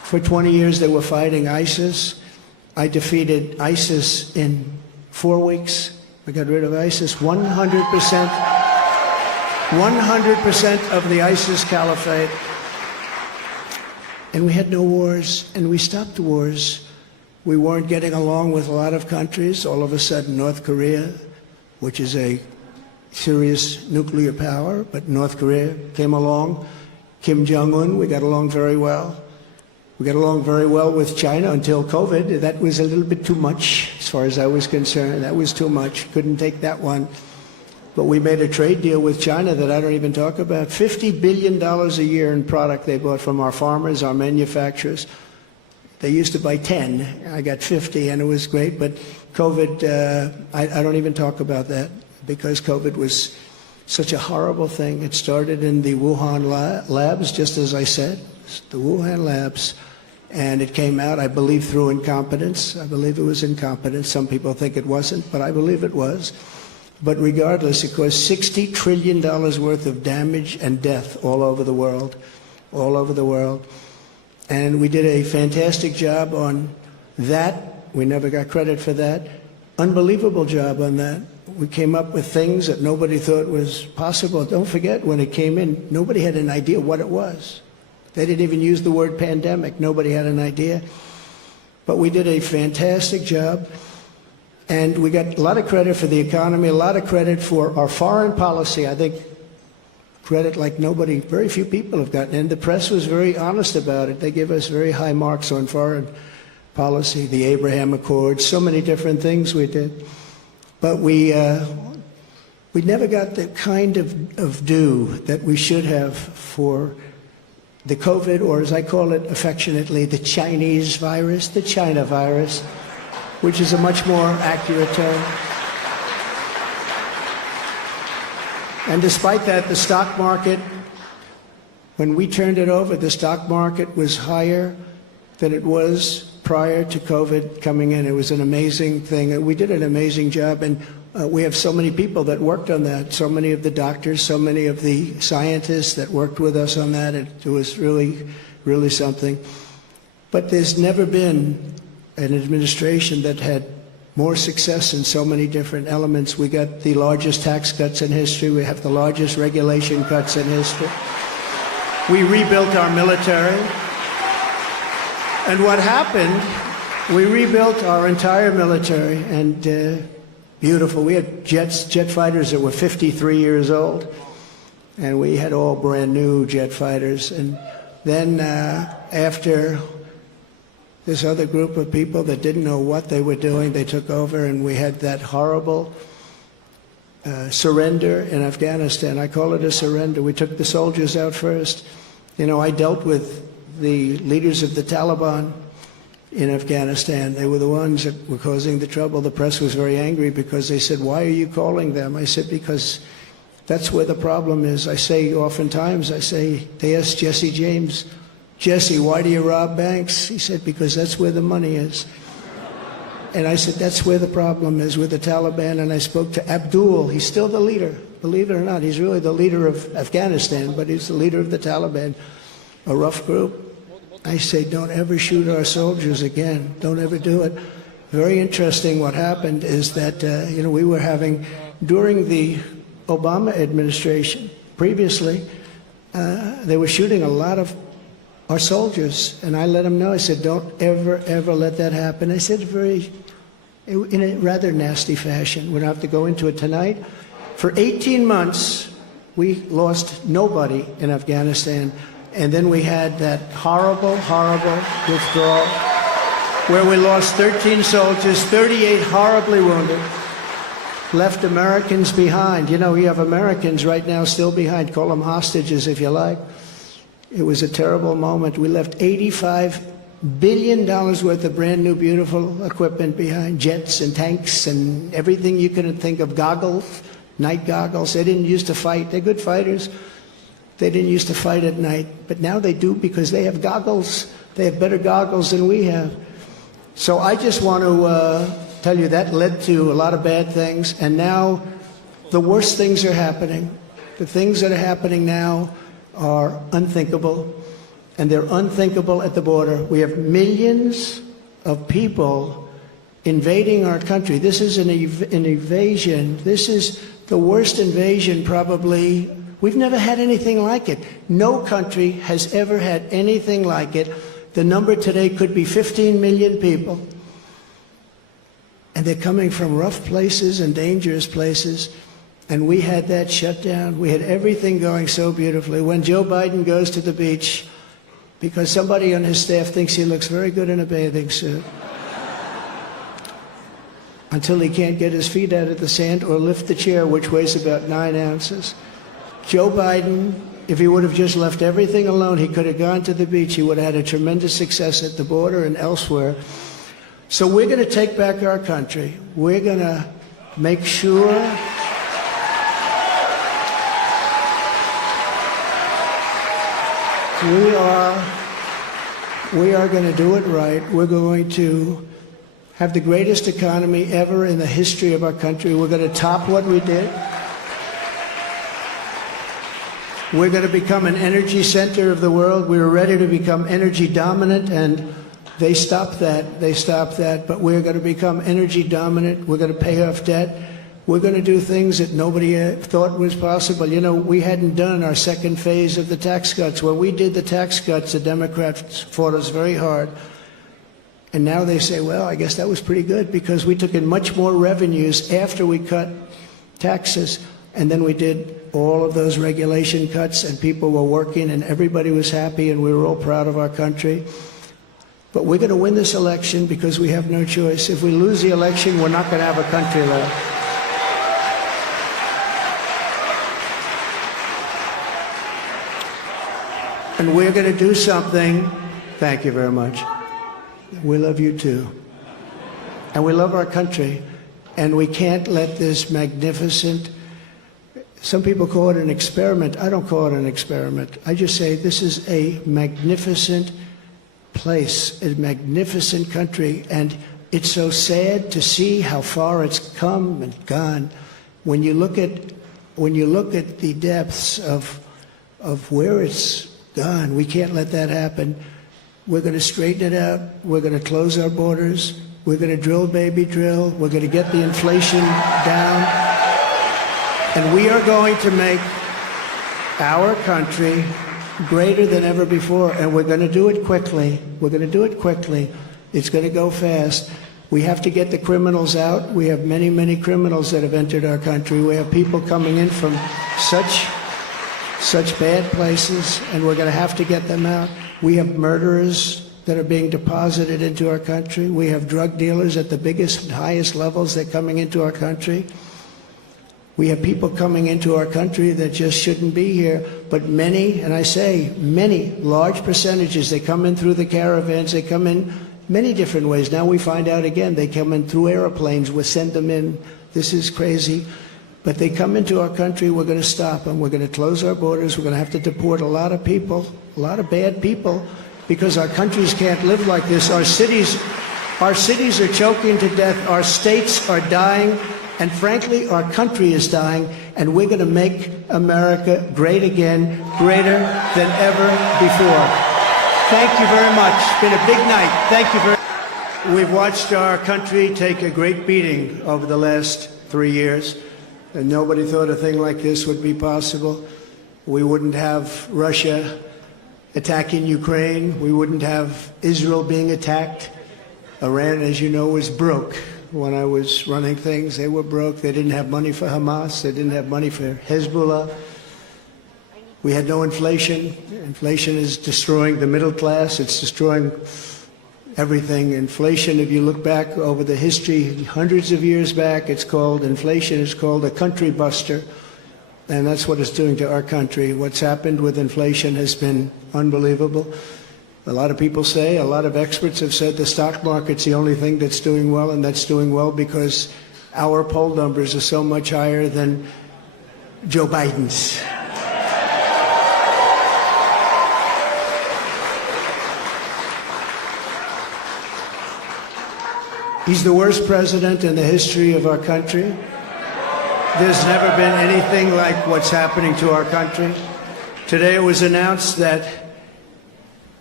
For 20 years they were fighting ISIS. I defeated ISIS in 4 weeks. I got rid of ISIS. 100% of the ISIS caliphate. And we had no wars, and we stopped the wars. We weren't getting along with a lot of countries. All of a sudden, North Korea, which is a serious nuclear power, but North Korea came along. Kim Jong-un, we got along very well. We got along very well with China until COVID. That was a little bit too much, as far as I was concerned. That was too much. Couldn't take that one. But we made a trade deal with China that I don't even talk about. $50 billion a year in product they bought from our farmers, our manufacturers. They used to buy 10. I got 50, and it was great. But COVID, I don't even talk about that, because COVID was such a horrible thing. It started in the Wuhan labs, just as I said, the Wuhan labs. And it came out, I believe, through incompetence. I believe it was incompetence. Some people think it wasn't, but I believe it was. But regardless, it caused $60 trillion worth of damage and death all over the world, all over the world. And we did a fantastic job on that. We never got credit for that. Unbelievable job on that. We came up with things that nobody thought was possible. Don't forget, when it came in, nobody had an idea what it was. They didn't even use the word pandemic. Nobody had an idea. But we did a fantastic job. And we got a lot of credit for the economy, a lot of credit for our foreign policy. I think credit like nobody, very few people have gotten. And the press was very honest about it. They give us very high marks on foreign policy, the Abraham Accords, so many different things we did. But we never got the kind of due that we should have for the COVID, or as I call it affectionately, the Chinese virus, the China virus, which is a much more accurate term. And despite that, the stock market, when we turned it over, the stock market was higher than it was prior to COVID coming in. It was an amazing thing. We did an amazing job, and we have so many people that worked on that, so many of the doctors, so many of the scientists that worked with us on that. It was really, really something. But there's never been an administration that had more success in so many different elements. We got the largest tax cuts in history. We have the largest regulation cuts in history. We rebuilt our military. And what happened, we rebuilt our entire military, and beautiful. We had jet fighters that were 53 years old, and we had all brand new jet fighters. And then after this other group of people that didn't know what they were doing, they took over, and we had that horrible surrender in Afghanistan. I call it a surrender. We took the soldiers out first. You know, I dealt with the leaders of the Taliban in Afghanistan. They were the ones that were causing the trouble. The press was very angry because they said, "Why are you calling them?" I said, "Because that's where the problem is." I say oftentimes, they asked Jesse James, "Jesse, why do you rob banks?" He said, "Because that's where the money is." And I said, that's where the problem is, with the Taliban. And I spoke to Abdul. He's still the leader. Believe it or not, he's really the leader of Afghanistan, but he's the leader of the Taliban, a rough group. I say, don't ever shoot our soldiers again. Don't ever do it. Very interesting what happened is that, we were having, during the Obama administration, previously, they were shooting a lot of our soldiers, and I let them know. I said, don't ever, ever let that happen. I said in a rather nasty fashion. We don't have to go into it tonight. For 18 months, we lost nobody in Afghanistan, and then we had that horrible, horrible withdrawal where we lost 13 soldiers, 38 horribly wounded, left Americans behind. You know, you have Americans right now still behind. Call them hostages if you like. It was a terrible moment. We left $85 billion worth of brand new, beautiful equipment behind, jets and tanks and everything you could think of, goggles, night goggles. They didn't used to fight. They're good fighters. They didn't used to fight at night, but now they do because they have goggles. They have better goggles than we have. So I just want to tell you that led to a lot of bad things, and now the worst things are happening. The things that are happening now are unthinkable, and they're unthinkable at the border. We have millions of people invading our country. This is an invasion. This is the worst invasion probably. We've never had anything like it. No country has ever had anything like it. The number today could be 15 million people. And they're coming from rough places and dangerous places. And we had that shut down. We had everything going so beautifully. When Joe Biden goes to the beach, because somebody on his staff thinks he looks very good in a bathing suit, until he can't get his feet out of the sand or lift the chair, which weighs about 9 ounces. Joe Biden, if he would have just left everything alone, he could have gone to the beach. He would have had a tremendous success at the border and elsewhere. So we're going to take back our country. We're going to make sure we are going to do it right. We're going to have the greatest economy ever in the history of our country. We're going to top what we did. We're going to become an energy center of the world. We were ready to become energy dominant, and they stopped that. They stopped that. But we're going to become energy dominant. We're going to pay off debt. We're going to do things that nobody thought was possible. You know, we hadn't done our second phase of the tax cuts. When we did the tax cuts, the Democrats fought us very hard. And now they say, well, I guess that was pretty good because we took in much more revenues after we cut taxes. And then we did all of those regulation cuts, and people were working, and everybody was happy, and we were all proud of our country. But we're going to win this election because we have no choice. If we lose the election, we're not going to have a country left. And we're going to do something. Thank you very much. We love you too. And we love our country. And we can't let this magnificent, some people call it an experiment. I don't call it an experiment. I just say this is a magnificent place, a magnificent country. And it's so sad to see how far it's come and gone. When you look at the depths of where it's gone, we can't let that happen. We're going to straighten it out. We're going to close our borders. We're going to drill, baby, drill. We're going to get the inflation down. And we are going to make our country greater than ever before. And we're going to do it quickly. We're going to do it quickly. It's going to go fast. We have to get the criminals out. We have many, many criminals that have entered our country. We have people coming in from such bad places, and we're going to have to get them out. We have murderers that are being deposited into our country. We have drug dealers at the biggest and highest levels that are coming into our country. We have people coming into our country that just shouldn't be here. But many, and I say many, large percentages, they come in through the caravans. They come in many different ways. Now we find out again, they come in through airplanes. We send them in. This is crazy. But they come into our country, we're going to stop them. We're going to close our borders. We're going to have to deport a lot of people, a lot of bad people, because our countries can't live like this. Our cities are choking to death. Our states are dying. And frankly, our country is dying. And we're going to make America great again, greater than ever before. Thank you very much. It's been a big night. Thank you very much. We've watched our country take a great beating over the last 3 years. And nobody thought a thing like this would be possible. We wouldn't have Russia attacking Ukraine. We wouldn't have Israel being attacked. Iran, as you know, was broke. When I was running things, they were broke. They didn't have money for Hamas. They didn't have money for Hezbollah. We had no inflation. Inflation is destroying the middle class. It's destroying everything. Inflation, if you look back over the history, hundreds of years back, it's called inflation. It's called a country buster. And that's what it's doing to our country. What's happened with inflation has been unbelievable. A lot of people say, a lot of experts have said the stock market's the only thing that's doing well, and that's doing well because our poll numbers are so much higher than Joe Biden's. He's the worst president in the history of our country. There's never been anything like what's happening to our country. Today it was announced that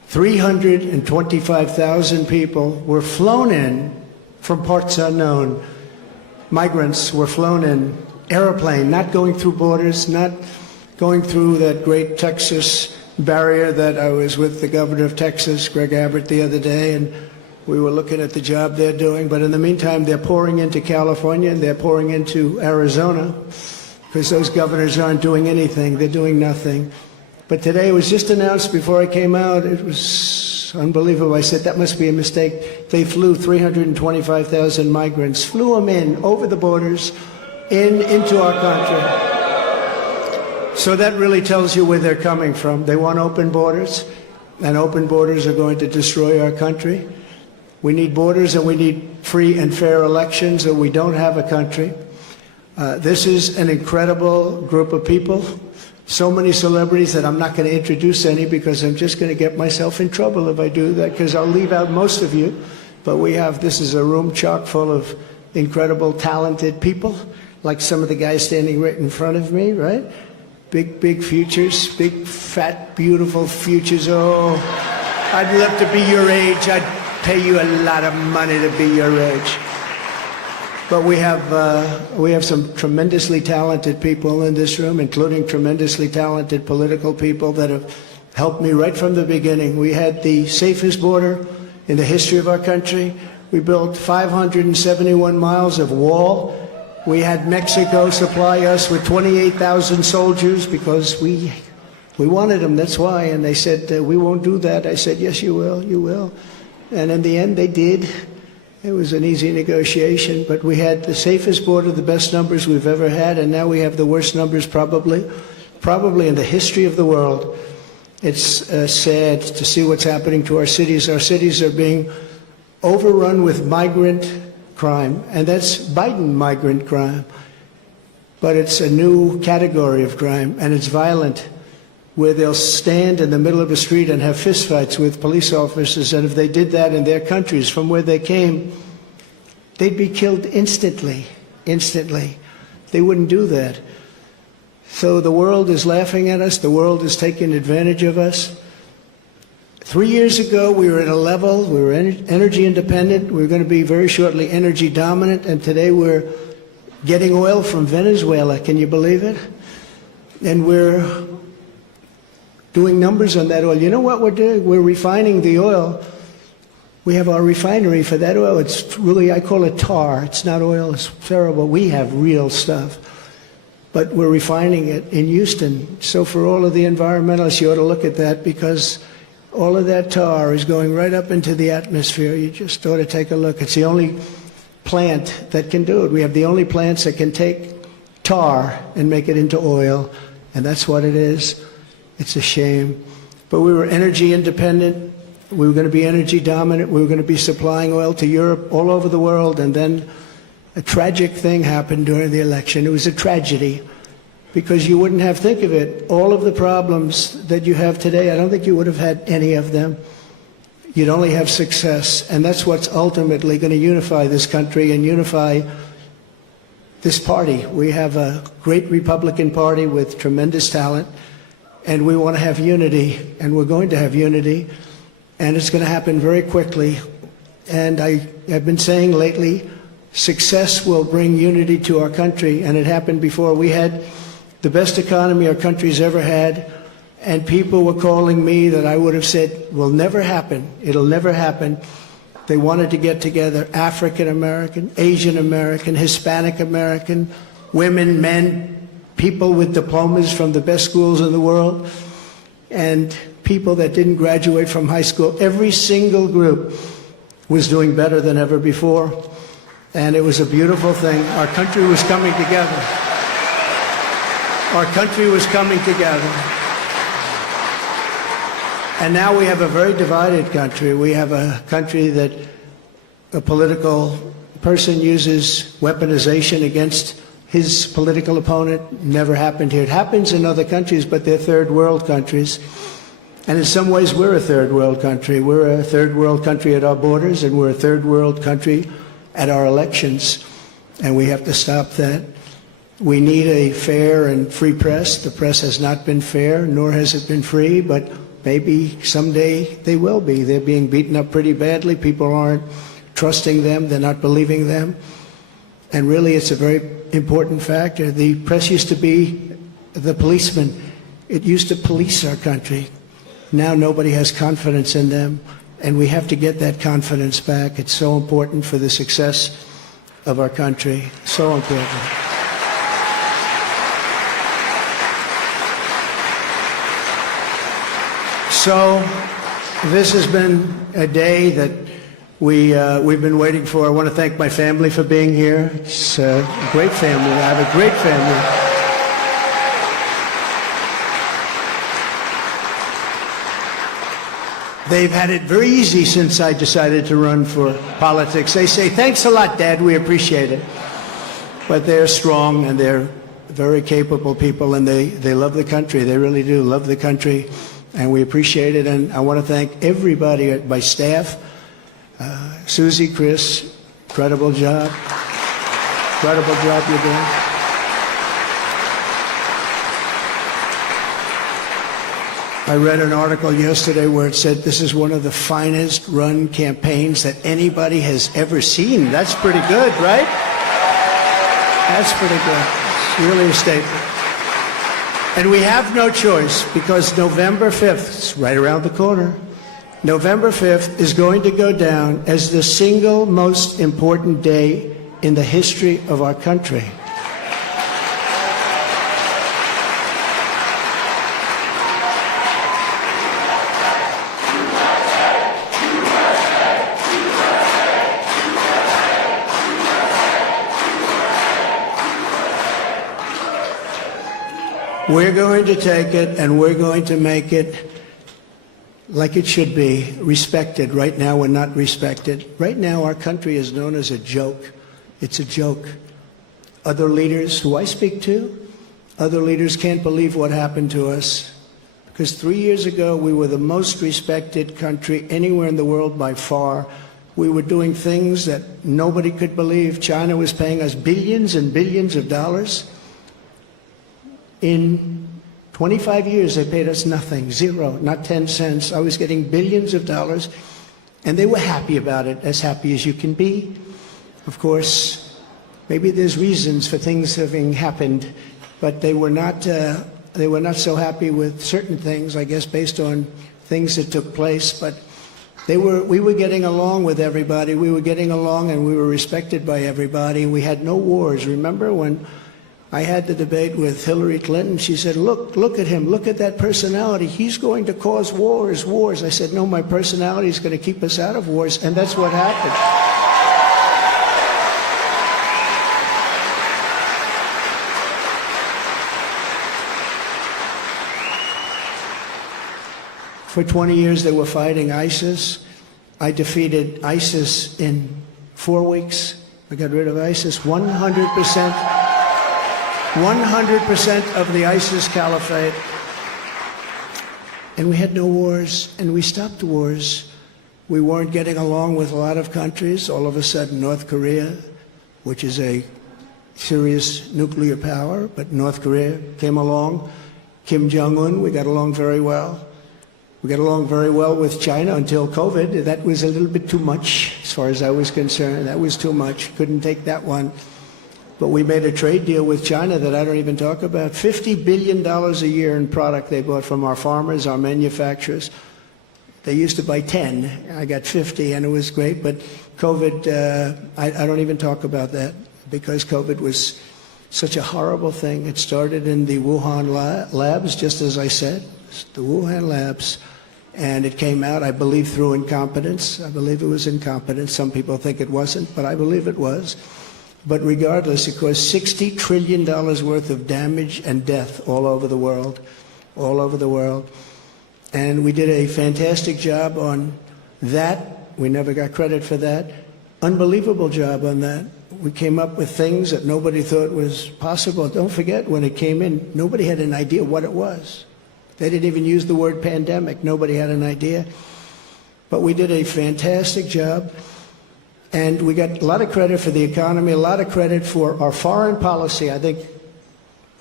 325,000 people were flown in from parts unknown. Migrants were flown in airplane, not going through borders, not going through that great Texas barrier that I was with the governor of Texas, Greg Abbott, the other day, and we were looking at the job they're doing. But in the meantime, they're pouring into California and they're pouring into Arizona because those governors aren't doing anything. They're doing nothing. But today it was just announced before I came out. It was unbelievable. I said, that must be a mistake. They flew 325,000 migrants, flew them in over the borders into our country. So that really tells you where they're coming from. They want open borders, and open borders are going to destroy our country. We need borders and we need free and fair elections, or we don't have a country. This is an incredible group of people. So many celebrities that I'm not going to introduce any because I'm just going to get myself in trouble if I do that, because I'll leave out most of you. But this is a room chock full of incredible, talented people, like some of the guys standing right in front of me, right? Big futures, big, fat, beautiful futures. Oh, I'd love to be your age. I'd pay you a lot of money to be your age. But we have some tremendously talented people in this room, including tremendously talented political people that have helped me right from the beginning. We had the safest border in the history of our country. We built 571 miles of wall. We had Mexico supply us with 28,000 soldiers because we wanted them, that's why. And they said, we won't do that. I said, yes, you will, you will. And in the end, they did. It was an easy negotiation, but we had the safest border, the best numbers we've ever had, and now we have the worst numbers probably in the history of the world. It's sad to see what's happening to our cities. Our cities are being overrun with migrant crime, and that's Biden migrant crime. But it's a new category of crime, and it's violent, where they'll stand in the middle of a street and have fistfights with police officers, and if they did that in their countries from where they came, they'd be killed instantly. They wouldn't do that. So the world is laughing at us. The world is taking advantage of us. 3 years ago, we were at a level, we were energy independent. We were going to be very shortly energy dominant. And today we're getting oil from Venezuela. Can you believe it? And we're doing numbers on that oil. You know what we're doing? We're refining the oil. We have our refinery for that oil. It's really, I call it tar. It's not oil. It's terrible. We have real stuff. But we're refining it in Houston. So for all of the environmentalists, you ought to look at that, because all of that tar is going right up into the atmosphere. You just ought to take a look. It's the only plant that can do it. We have the only plants that can take tar and make it into oil, and that's what it is. It's a shame. But we were energy independent. We were going to be energy dominant. We were going to be supplying oil to Europe, all over the world, and then a tragic thing happened during the election. It was a tragedy, because you wouldn't have, think of it, all of the problems that you have today, I don't think you would have had any of them. You'd only have success, and that's what's ultimately going to unify this country and unify this party. We have a great Republican Party with tremendous talent, and we want to have unity, and we're going to have unity, and it's going to happen very quickly. And I've been saying lately, success will bring unity to our country, and it happened before. We had the best economy our country's ever had, and people were calling me that I would have said will never happen. It'll never happen. They wanted to get together, African American, Asian American, Hispanic American, women, men, people with diplomas from the best schools in the world, and people that didn't graduate from high school. Every single group was doing better than ever before, and it was a beautiful thing. Our country was coming together. Our country was coming together. And now we have a very divided country. We have a country that a political person uses weaponization against his political opponent. Never happened here. It happens in other countries, but they're third world countries. And in some ways, we're a third world country. We're a third world country at our borders, and we're a third world country at our elections. And we have to stop that. We need a fair and free press. The press has not been fair, nor has it been free, but maybe someday they will be. They're being beaten up pretty badly. People aren't trusting them. They're not believing them. And really, it's a very important factor. The press used to be the policeman. It used to police our country. Now nobody has confidence in them, and we have to get that confidence back. It's so important for the success of our country. So important. So this has been a day that we've been waiting for. I want to thank my family for being here. It's a great family. I have a great family. They've had it very easy since I decided to run for politics. They say, thanks a lot, Dad, we appreciate it. But they're strong and they're very capable people, and they love the country. They really do love the country, and we appreciate it. And I want to thank everybody at my staff. Susie, Chris, incredible job. Incredible job you're doing. I read an article yesterday where it said this is one of the finest run campaigns that anybody has ever seen. That's pretty good, right? That's pretty good. It's really a statement. And we have no choice, because November 5th, it's right around the corner, November 5th is going to go down as the single most important day in the history of our country. We're going to take it, and we're going to make it like it should be, respected. Right now, we're not respected. Right now, our country is known as a joke. It's a joke. Other leaders who I speak to, other leaders can't believe what happened to us. Because 3 years ago, we were the most respected country anywhere in the world by far. We were doing things that nobody could believe. China was paying us billions and billions of dollars. In 25 years, they paid us nothing, zero, not 10 cents. I was getting billions of dollars, and they were happy about it, as happy as you can be. Of course, maybe there's reasons for things having happened, but they were not so happy with certain things, I guess, based on things that took place. But we were getting along with everybody. We were getting along, and we were respected by everybody. We had no wars. Remember when I had the debate with Hillary Clinton? She said, look at him, look at that personality. He's going to cause wars. I said, no, my personality is going to keep us out of wars, and that's what happened. For 20 years, they were fighting ISIS. I defeated ISIS in 4 weeks. I got rid of ISIS 100%. 100% of the ISIS caliphate. And we had no wars, and we stopped wars. We weren't getting along with a lot of countries. All of a sudden, North Korea, which is a serious nuclear power, but North Korea came along. Kim Jong-un, we got along very well. We got along very well with China until COVID. That was a little bit too much, as far as I was concerned. That was too much. Couldn't take that one. But we made a trade deal with China that I don't even talk about. $50 billion a year in product they bought from our farmers, our manufacturers. They used to buy 10. I got 50, and it was great. But COVID, I don't even talk about that, because COVID was such a horrible thing. It started in the Wuhan labs, just as I said, the Wuhan labs. And it came out, I believe, through incompetence. I believe it was incompetence. Some people think it wasn't, but I believe it was. But regardless, it caused $60 trillion worth of damage and death all over the world, all over the world. And we did a fantastic job on that. We never got credit for that. Unbelievable job on that. We came up with things that nobody thought was possible. Don't forget, when it came in, nobody had an idea what it was. They didn't even use the word pandemic. Nobody had an idea. But we did a fantastic job. And we got a lot of credit for the economy, a lot of credit for our foreign policy. I think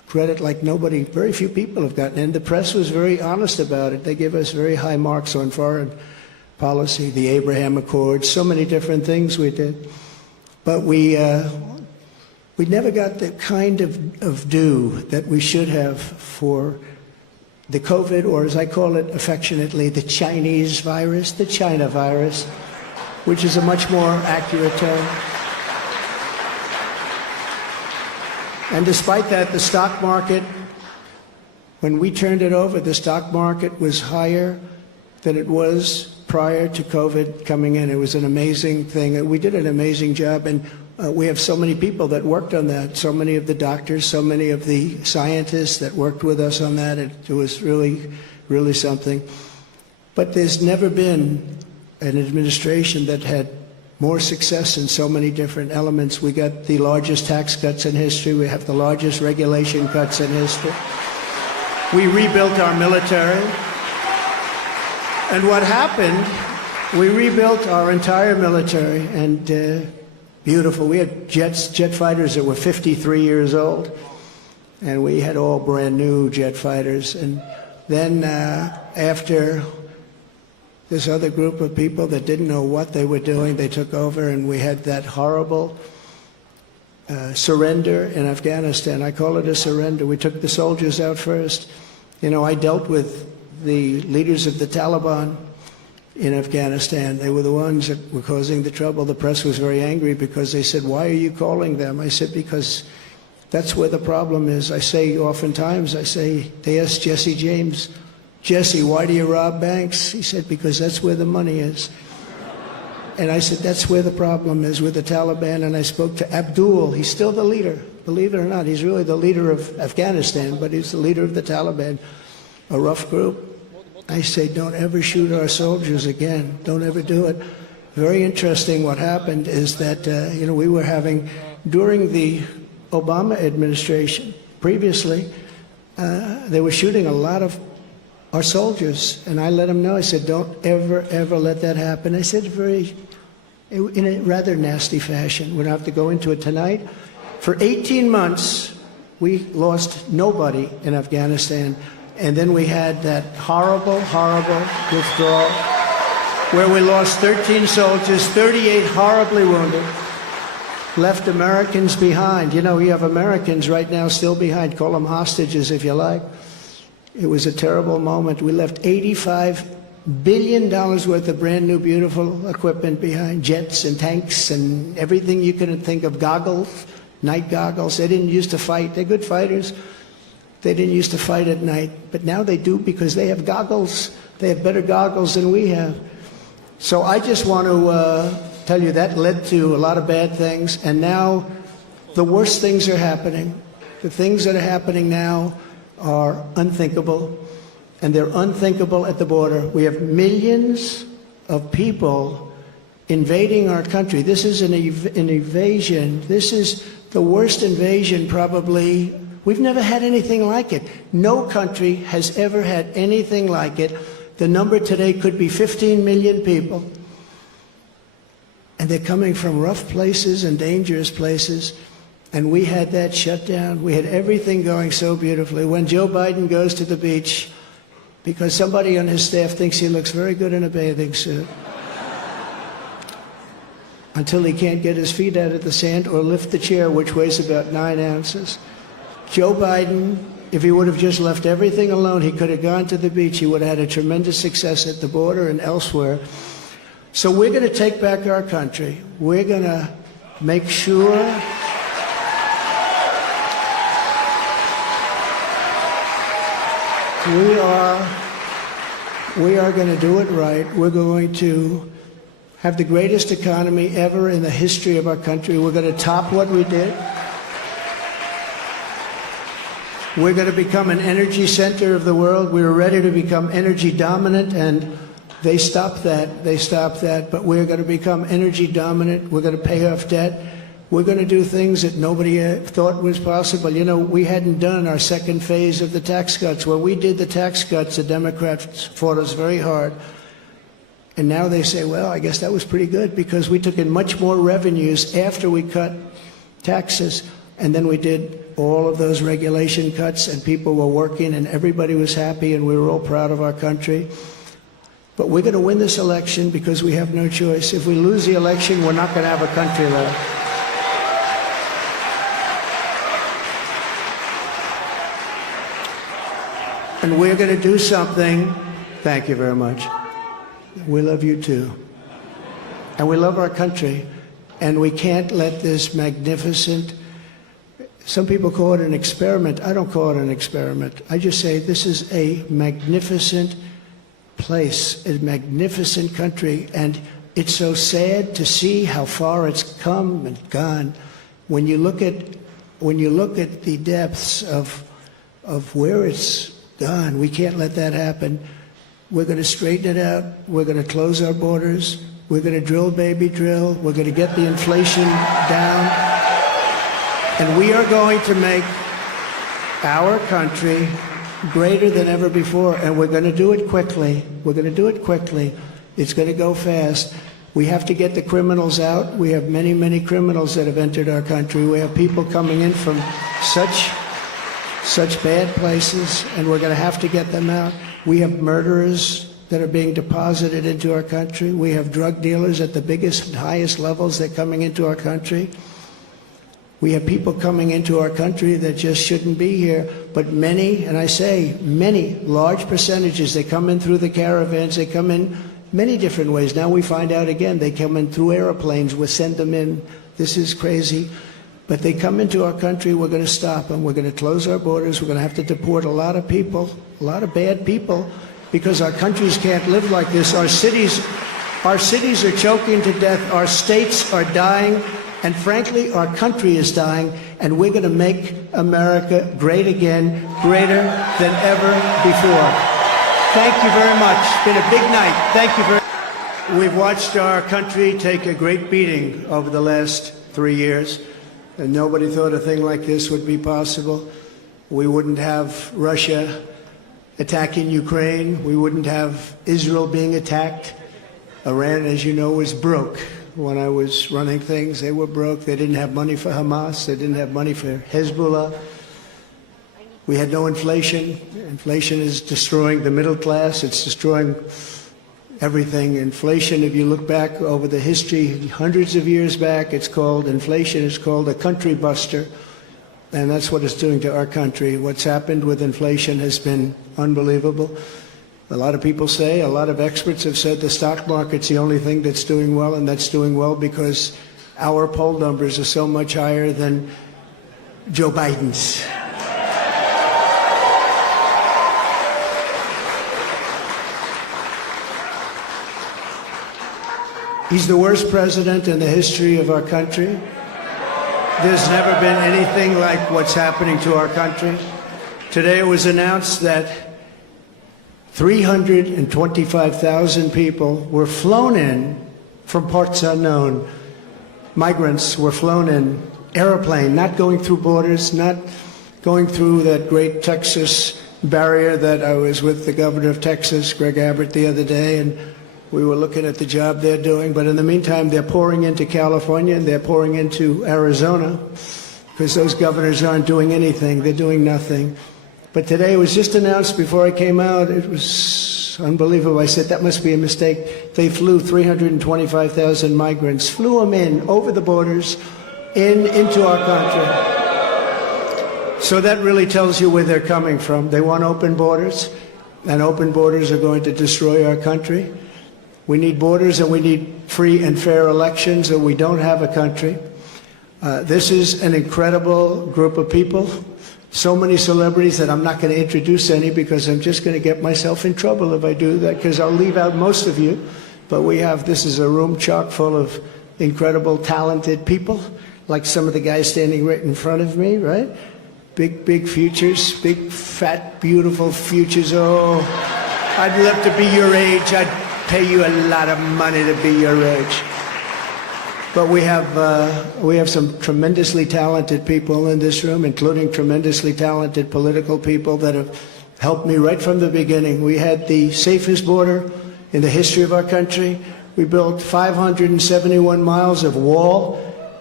credit like nobody, very few people have gotten. And the press was very honest about it. They give us very high marks on foreign policy, the Abraham Accords, so many different things we did. But we never got the kind of due that we should have for the COVID, or as I call it affectionately, the Chinese virus, the China virus, which is a much more accurate term. And despite that, the stock market, when we turned it over, the stock market was higher than it was prior to COVID coming in. It was an amazing thing. We did an amazing job, and we have so many people that worked on that, so many of the doctors, so many of the scientists that worked with us on that. It was really, really something. But there's never been an administration that had more success in so many different elements. We got the largest tax cuts in history. We have the largest regulation cuts in history. We rebuilt our military. And what happened, we rebuilt our entire military, and beautiful. We had jet fighters that were 53 years old, and we had all brand new jet fighters. And then after this other group of people that didn't know what they were doing, they took over, and we had that horrible surrender in Afghanistan. I call it a surrender. We took the soldiers out first. You know, I dealt with the leaders of the Taliban in Afghanistan. They were the ones that were causing the trouble. The press was very angry because they said, "Why are you calling them?" I said, "Because that's where the problem is." I say oftentimes, they asked Jesse James, "Jesse, why do you rob banks?" He said, "Because that's where the money is." And I said, that's where the problem is with the Taliban. And I spoke to Abdul. He's still the leader. Believe it or not, he's really the leader of Afghanistan, but he's the leader of the Taliban, a rough group. I say, don't ever shoot our soldiers again. Don't ever do it. Very interesting what happened is that, we were having, during the Obama administration, previously, they were shooting a lot of our soldiers. And I let them know, I said, don't ever, ever let that happen. I said in a rather nasty fashion. We don't have to go into it tonight. For 18 months, we lost nobody in Afghanistan. And then we had that horrible, horrible withdrawal where we lost 13 soldiers, 38 horribly wounded, left Americans behind. You know, you have Americans right now still behind. Call them hostages if you like. It was a terrible moment. We left $85 billion worth of brand new, beautiful equipment behind, jets and tanks and everything you can think of, goggles, night goggles. They didn't used to fight. They're good fighters. They didn't used to fight at night, but now they do because they have goggles. They have better goggles than we have. So I just want to tell you that led to a lot of bad things, and now the worst things are happening. The things that are happening now are unthinkable, and they're unthinkable at the border. We have millions of people invading our country. This is an invasion. This is the worst invasion probably. We've never had anything like it. No country has ever had anything like it. The number today could be 15 million people. And they're coming from rough places and dangerous places. And we had that shut down. We had everything going so beautifully. When Joe Biden goes to the beach, because somebody on his staff thinks he looks very good in a bathing suit, until he can't get his feet out of the sand or lift the chair, which weighs about 9 ounces. Joe Biden, if he would have just left everything alone, he could have gone to the beach. He would have had a tremendous success at the border and elsewhere. So we're going to take back our country. We're going to make sure we are going to do it right. We're going to have the greatest economy ever in the history of our country. We're going to top what we did. We're going to become an energy center of the world. We were ready to become energy dominant, and they stopped that. They stopped that. But we're going to become energy dominant. We're going to pay off debt. We're going to do things that nobody thought was possible. You know, we hadn't done our second phase of the tax cuts. When we did the tax cuts, the Democrats fought us very hard. And now they say, well, I guess that was pretty good because we took in much more revenues after we cut taxes. And then we did all of those regulation cuts, and people were working, and everybody was happy, and we were all proud of our country. But we're going to win this election because we have no choice. If we lose the election, we're not going to have a country left. And we're going to do something. Thank you very much. We love you too. And we love our country. And we can't let this magnificent, some people call it an experiment. I don't call it an experiment. I just say this is a magnificent place, a magnificent country. And it's so sad to see how far it's come and gone. When you look at the depths of where it's gone, we can't let that happen. We're going to straighten it out. We're going to close our borders. We're going to drill, baby, drill. We're going to get the inflation down. And we are going to make our country greater than ever before. And we're going to do it quickly. We're going to do it quickly. It's going to go fast. We have to get the criminals out. We have many, many criminals that have entered our country. We have people coming in from such bad places, and we're going to have to get them out. We have murderers that are being deposited into our country. We have drug dealers at the biggest and highest levels that are coming into our country. We have people coming into our country that just shouldn't be here. But many, and I say many, large percentages, they come in through the caravans. They come in many different ways. Now we find out again, they come in through airplanes. We send them in. This is crazy. But they come into our country, we're going to stop them. We're going to close our borders. We're going to have to deport a lot of people, a lot of bad people, because our countries can't live like this. Our cities are choking to death. Our states are dying. And frankly, our country is dying. And we're going to make America great again, greater than ever before. Thank you very much. It's been a big night. Thank you very much. We've watched our country take a great beating over the last 3 years. And nobody thought a thing like this would be possible. We wouldn't have Russia attacking Ukraine. We wouldn't have Israel being attacked. Iran, as you know, was broke. When I was running things, they were broke. They didn't have money for Hamas. They didn't have money for Hezbollah. We had no inflation. Inflation is destroying the middle class. It's destroying everything. Inflation, if you look back over the history, hundreds of years back, inflation is called a country buster. And that's what it's doing to our country. What's happened with inflation has been unbelievable. A lot of people say, a lot of experts have said the stock market's the only thing that's doing well, and that's doing well because our poll numbers are so much higher than Joe Biden's. He's the worst president in the history of our country. There's never been anything like what's happening to our country. Today it was announced that 325,000 people were flown in from parts unknown. Migrants were flown in, airplane, not going through borders, not going through that great Texas barrier that I was with the governor of Texas, Greg Abbott, the other day, and we were looking at the job they're doing. But in the meantime, they're pouring into California and they're pouring into Arizona because those governors aren't doing anything. They're doing nothing. But today it was just announced before I came out. It was unbelievable. I said, that must be a mistake. They flew 325,000 migrants, flew them in over the borders into our country. So that really tells you where they're coming from. They want open borders, and open borders are going to destroy our country. We need borders and we need free and fair elections, or we don't have a country. This is an incredible group of people. So many celebrities that I'm not going to introduce any because I'm just going to get myself in trouble if I do that, because I'll leave out most of you. But this is a room chock full of incredible, talented people, like some of the guys standing right in front of me, right? Big futures, big, fat, beautiful futures. Oh, I'd love to be your age. I'd pay you a lot of money to be your age. But we have some tremendously talented people in this room, including tremendously talented political people that have helped me right from the beginning. We had the safest border in the history of our country. We built 571 miles of wall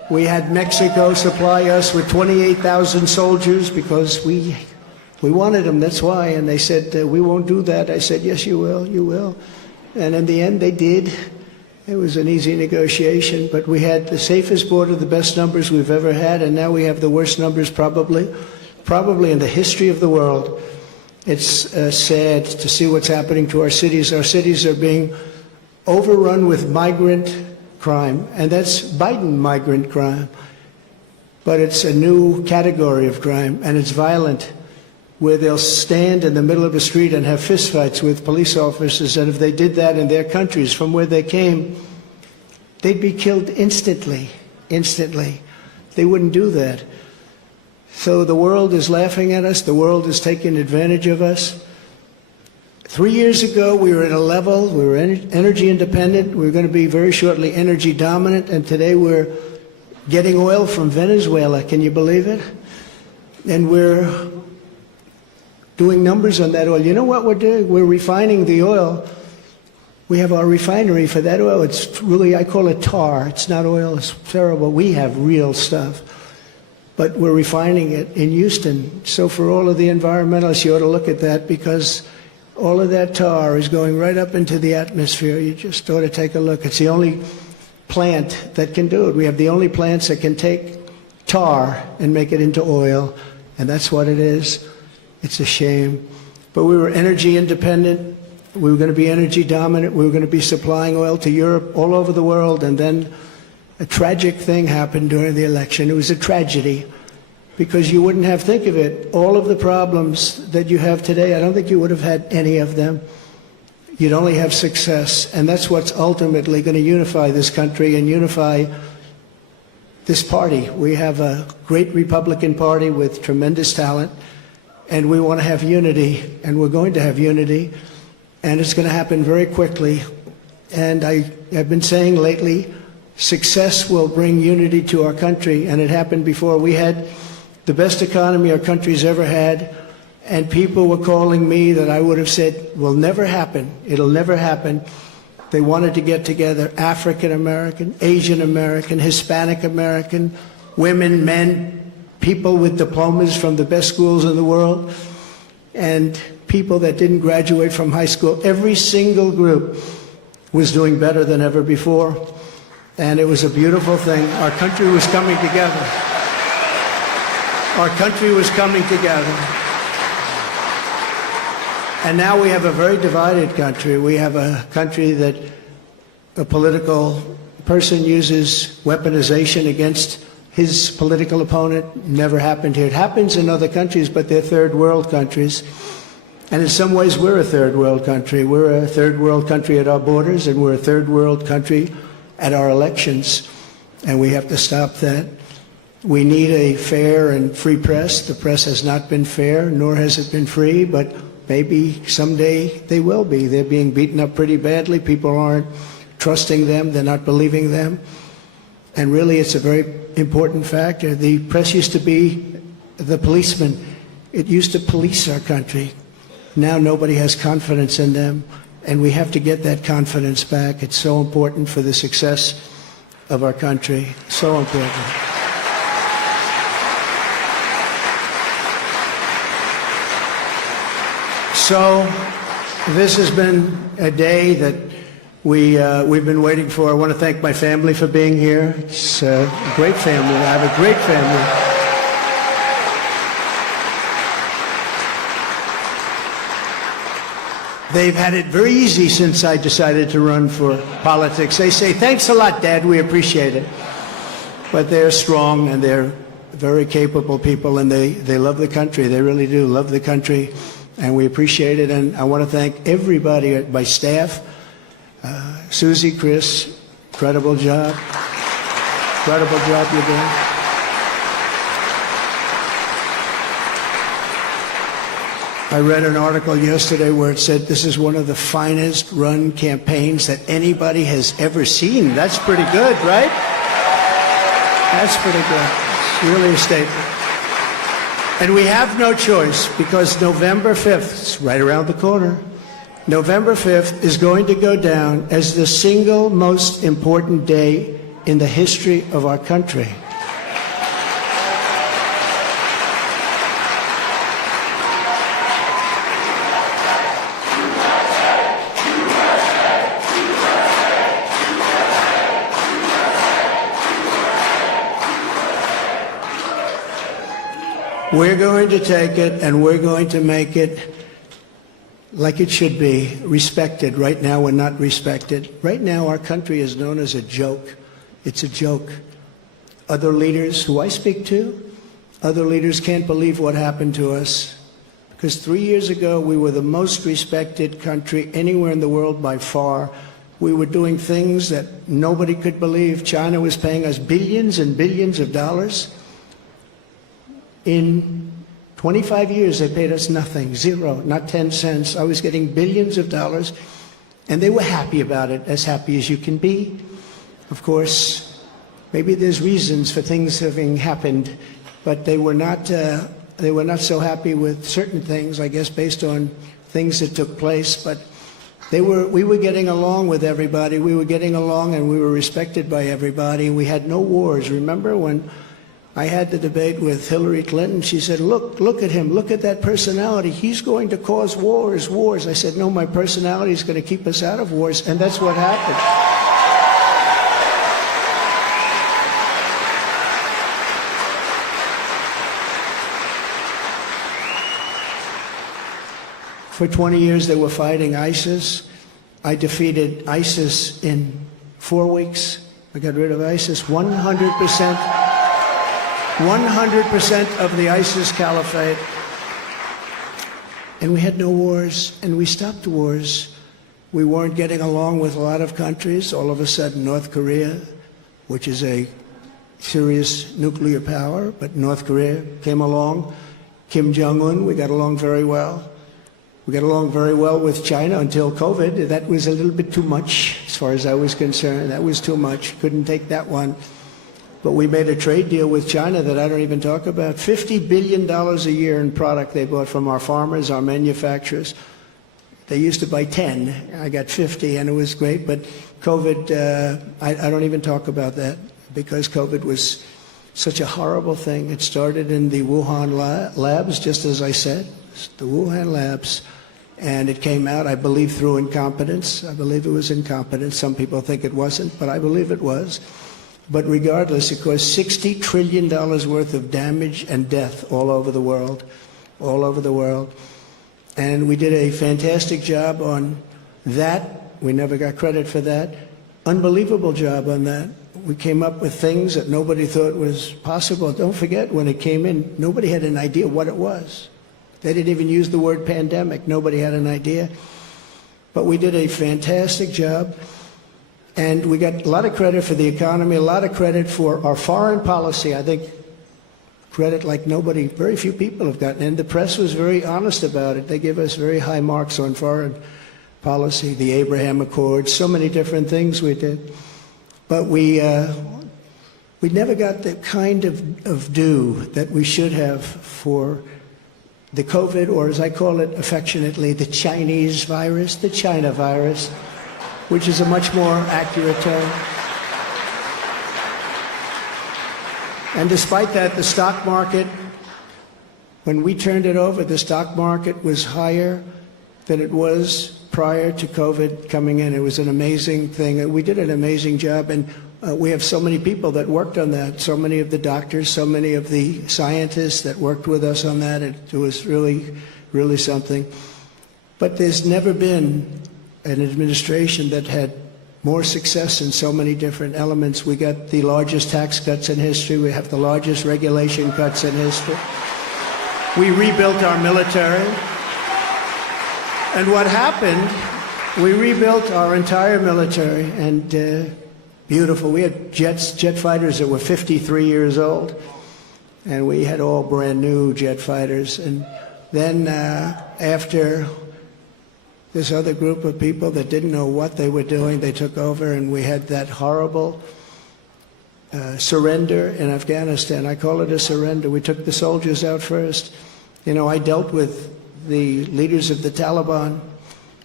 We had Mexico supply us with 28,000 soldiers because we wanted them, that's why. And they said, we won't do that. I said, yes, you will, you will. And in the end, they did. It was an easy negotiation, but we had the safest border, the best numbers we've ever had, and now we have the worst numbers probably in the history of the world. It's sad to see what's happening to our cities. Our cities are being overrun with migrant crime, and that's Biden migrant crime. But it's a new category of crime, and it's violent, where they'll stand in the middle of a street and have fistfights with police officers, and if they did that in their countries from where they came, they'd be killed instantly, instantly. They wouldn't do that. So the world is laughing at us. The world is taking advantage of us. 3 years ago, we were at a level, we were energy independent. We were going to be very shortly energy dominant, and today we're getting oil from Venezuela. Can you believe it? And we're doing numbers on that oil. You know what we're doing? We're refining the oil. We have our refinery for that oil. It's really, I call it tar. It's not oil. It's terrible. We have real stuff. But we're refining it in Houston. So for all of the environmentalists, you ought to look at that, because all of that tar is going right up into the atmosphere. You just ought to take a look. It's the only plant that can do it. We have the only plants that can take tar and make it into oil, and that's what it is. It's a shame. But we were energy independent. We were going to be energy dominant. We were going to be supplying oil to Europe, all over the world, and then a tragic thing happened during the election. It was a tragedy, because you wouldn't have, think of it, all of the problems that you have today, I don't think you would have had any of them. You'd only have success, and that's what's ultimately going to unify this country and unify this party. We have a great Republican Party with tremendous talent, and we want to have unity, and we're going to have unity, and it's going to happen very quickly. And I've been saying lately, success will bring unity to our country, and it happened before. We had the best economy our country's ever had, and people were calling me that I would have said will never happen. It'll never happen. They wanted to get together, African American, Asian American, Hispanic American, women, men, people with diplomas from the best schools in the world, and people that didn't graduate from high school. Every single group was doing better than ever before, and it was a beautiful thing. Our country was coming together. Our country was coming together. And now we have a very divided country. We have a country that a political person uses weaponization against his political opponent. Never happened here. It happens in other countries, but they're third world countries. And in some ways, we're a third world country. We're a third world country at our borders, and we're a third world country at our elections. And we have to stop that. We need a fair and free press. The press has not been fair, nor has it been free, but maybe someday they will be. They're being beaten up pretty badly. People aren't trusting them. They're not believing them. And really, it's a very important factor. The press used to be the policeman. It used to police our country. Now nobody has confidence in them, and we have to get that confidence back. It's so important for the success of our country. So important. So this has been a day that we've been waiting for. I want to thank my family for being here. It's a great family. I have a great family. They've had it very easy since I decided to run for politics. They say, thanks a lot, Dad, we appreciate it. But they're strong, and they're very capable people, and they love the country. They really do love the country, and we appreciate it. And I want to thank everybody, my staff, Susie, Chris, incredible job. Incredible job you're doing. I read an article yesterday where it said this is one of the finest run campaigns that anybody has ever seen. That's pretty good, right? That's pretty good. It's really a statement. And we have no choice, because November 5th, it's right around the corner, November 5th is going to go down as the single most important day in the history of our country. We're going to take it and we're going to make it like it should be, respected. Right now we're not respected. Right now our country is known as a joke. It's a joke. Other leaders who I speak to, other leaders can't believe what happened to us. Because 3 years ago we were the most respected country anywhere in the world by far. We were doing things that nobody could believe. China was paying us billions and billions of dollars. In 25 years, they paid us nothing, zero, not 10 cents. I was getting billions of dollars, and they were happy about it, as happy as you can be. Of course, maybe there's reasons for things having happened, but they were not so happy with certain things, I guess, based on things that took place. But we were getting along with everybody. We were getting along, and we were respected by everybody. We had no wars. Remember when I had the debate with Hillary Clinton? She said, look at him, look at that personality. He's going to cause wars. I said, no, my personality is going to keep us out of wars, and that's what happened. For 20 years they were fighting ISIS. I defeated ISIS in 4 weeks. I got rid of ISIS 100%. 100% of the ISIS caliphate. And we had no wars, and we stopped wars. We weren't getting along with a lot of countries. All of a sudden, North Korea, which is a serious nuclear power, but North Korea came along. Kim Jong-un, we got along very well. We got along very well with China until COVID. That was a little bit too much, as far as I was concerned. That was too much. Couldn't take that one. But we made a trade deal with China that I don't even talk about. $50 billion a year in product they bought from our farmers, our manufacturers. They used to buy 10. I got 50, and it was great. But COVID, I don't even talk about that, because COVID was such a horrible thing. It started in the Wuhan labs, just as I said, the Wuhan labs. And it came out, I believe, through incompetence. I believe it was incompetence. Some people think it wasn't, but I believe it was. But regardless, it caused $60 trillion worth of damage and death all over the world, all over the world. And we did a fantastic job on that. We never got credit for that. Unbelievable job on that. We came up with things that nobody thought was possible. Don't forget, when it came in, nobody had an idea what it was. They didn't even use the word pandemic. Nobody had an idea. But we did a fantastic job. And we got a lot of credit for the economy, a lot of credit for our foreign policy. I think credit like nobody, very few people have gotten. And the press was very honest about it. They give us very high marks on foreign policy, the Abraham Accords, so many different things we did. But we never got the kind of due that we should have for the COVID, or as I call it affectionately, the Chinese virus, the China virus, which is a much more accurate term. And despite that, the stock market, when we turned it over, the stock market was higher than it was prior to COVID coming in. It was an amazing thing. We did an amazing job, and we have so many people that worked on that, so many of the doctors, so many of the scientists that worked with us on that. It was really, really something. But there's never been an administration that had more success in so many different elements. We got the largest tax cuts in history. We have the largest regulation cuts in history. We rebuilt our military. And what happened, we rebuilt our entire military, and beautiful. We had jet fighters that were 53 years old, and we had all brand new jet fighters. And then after this other group of people that didn't know what they were doing, they took over, and we had that horrible surrender in Afghanistan. I call it a surrender. We took the soldiers out first. You know, I dealt with the leaders of the Taliban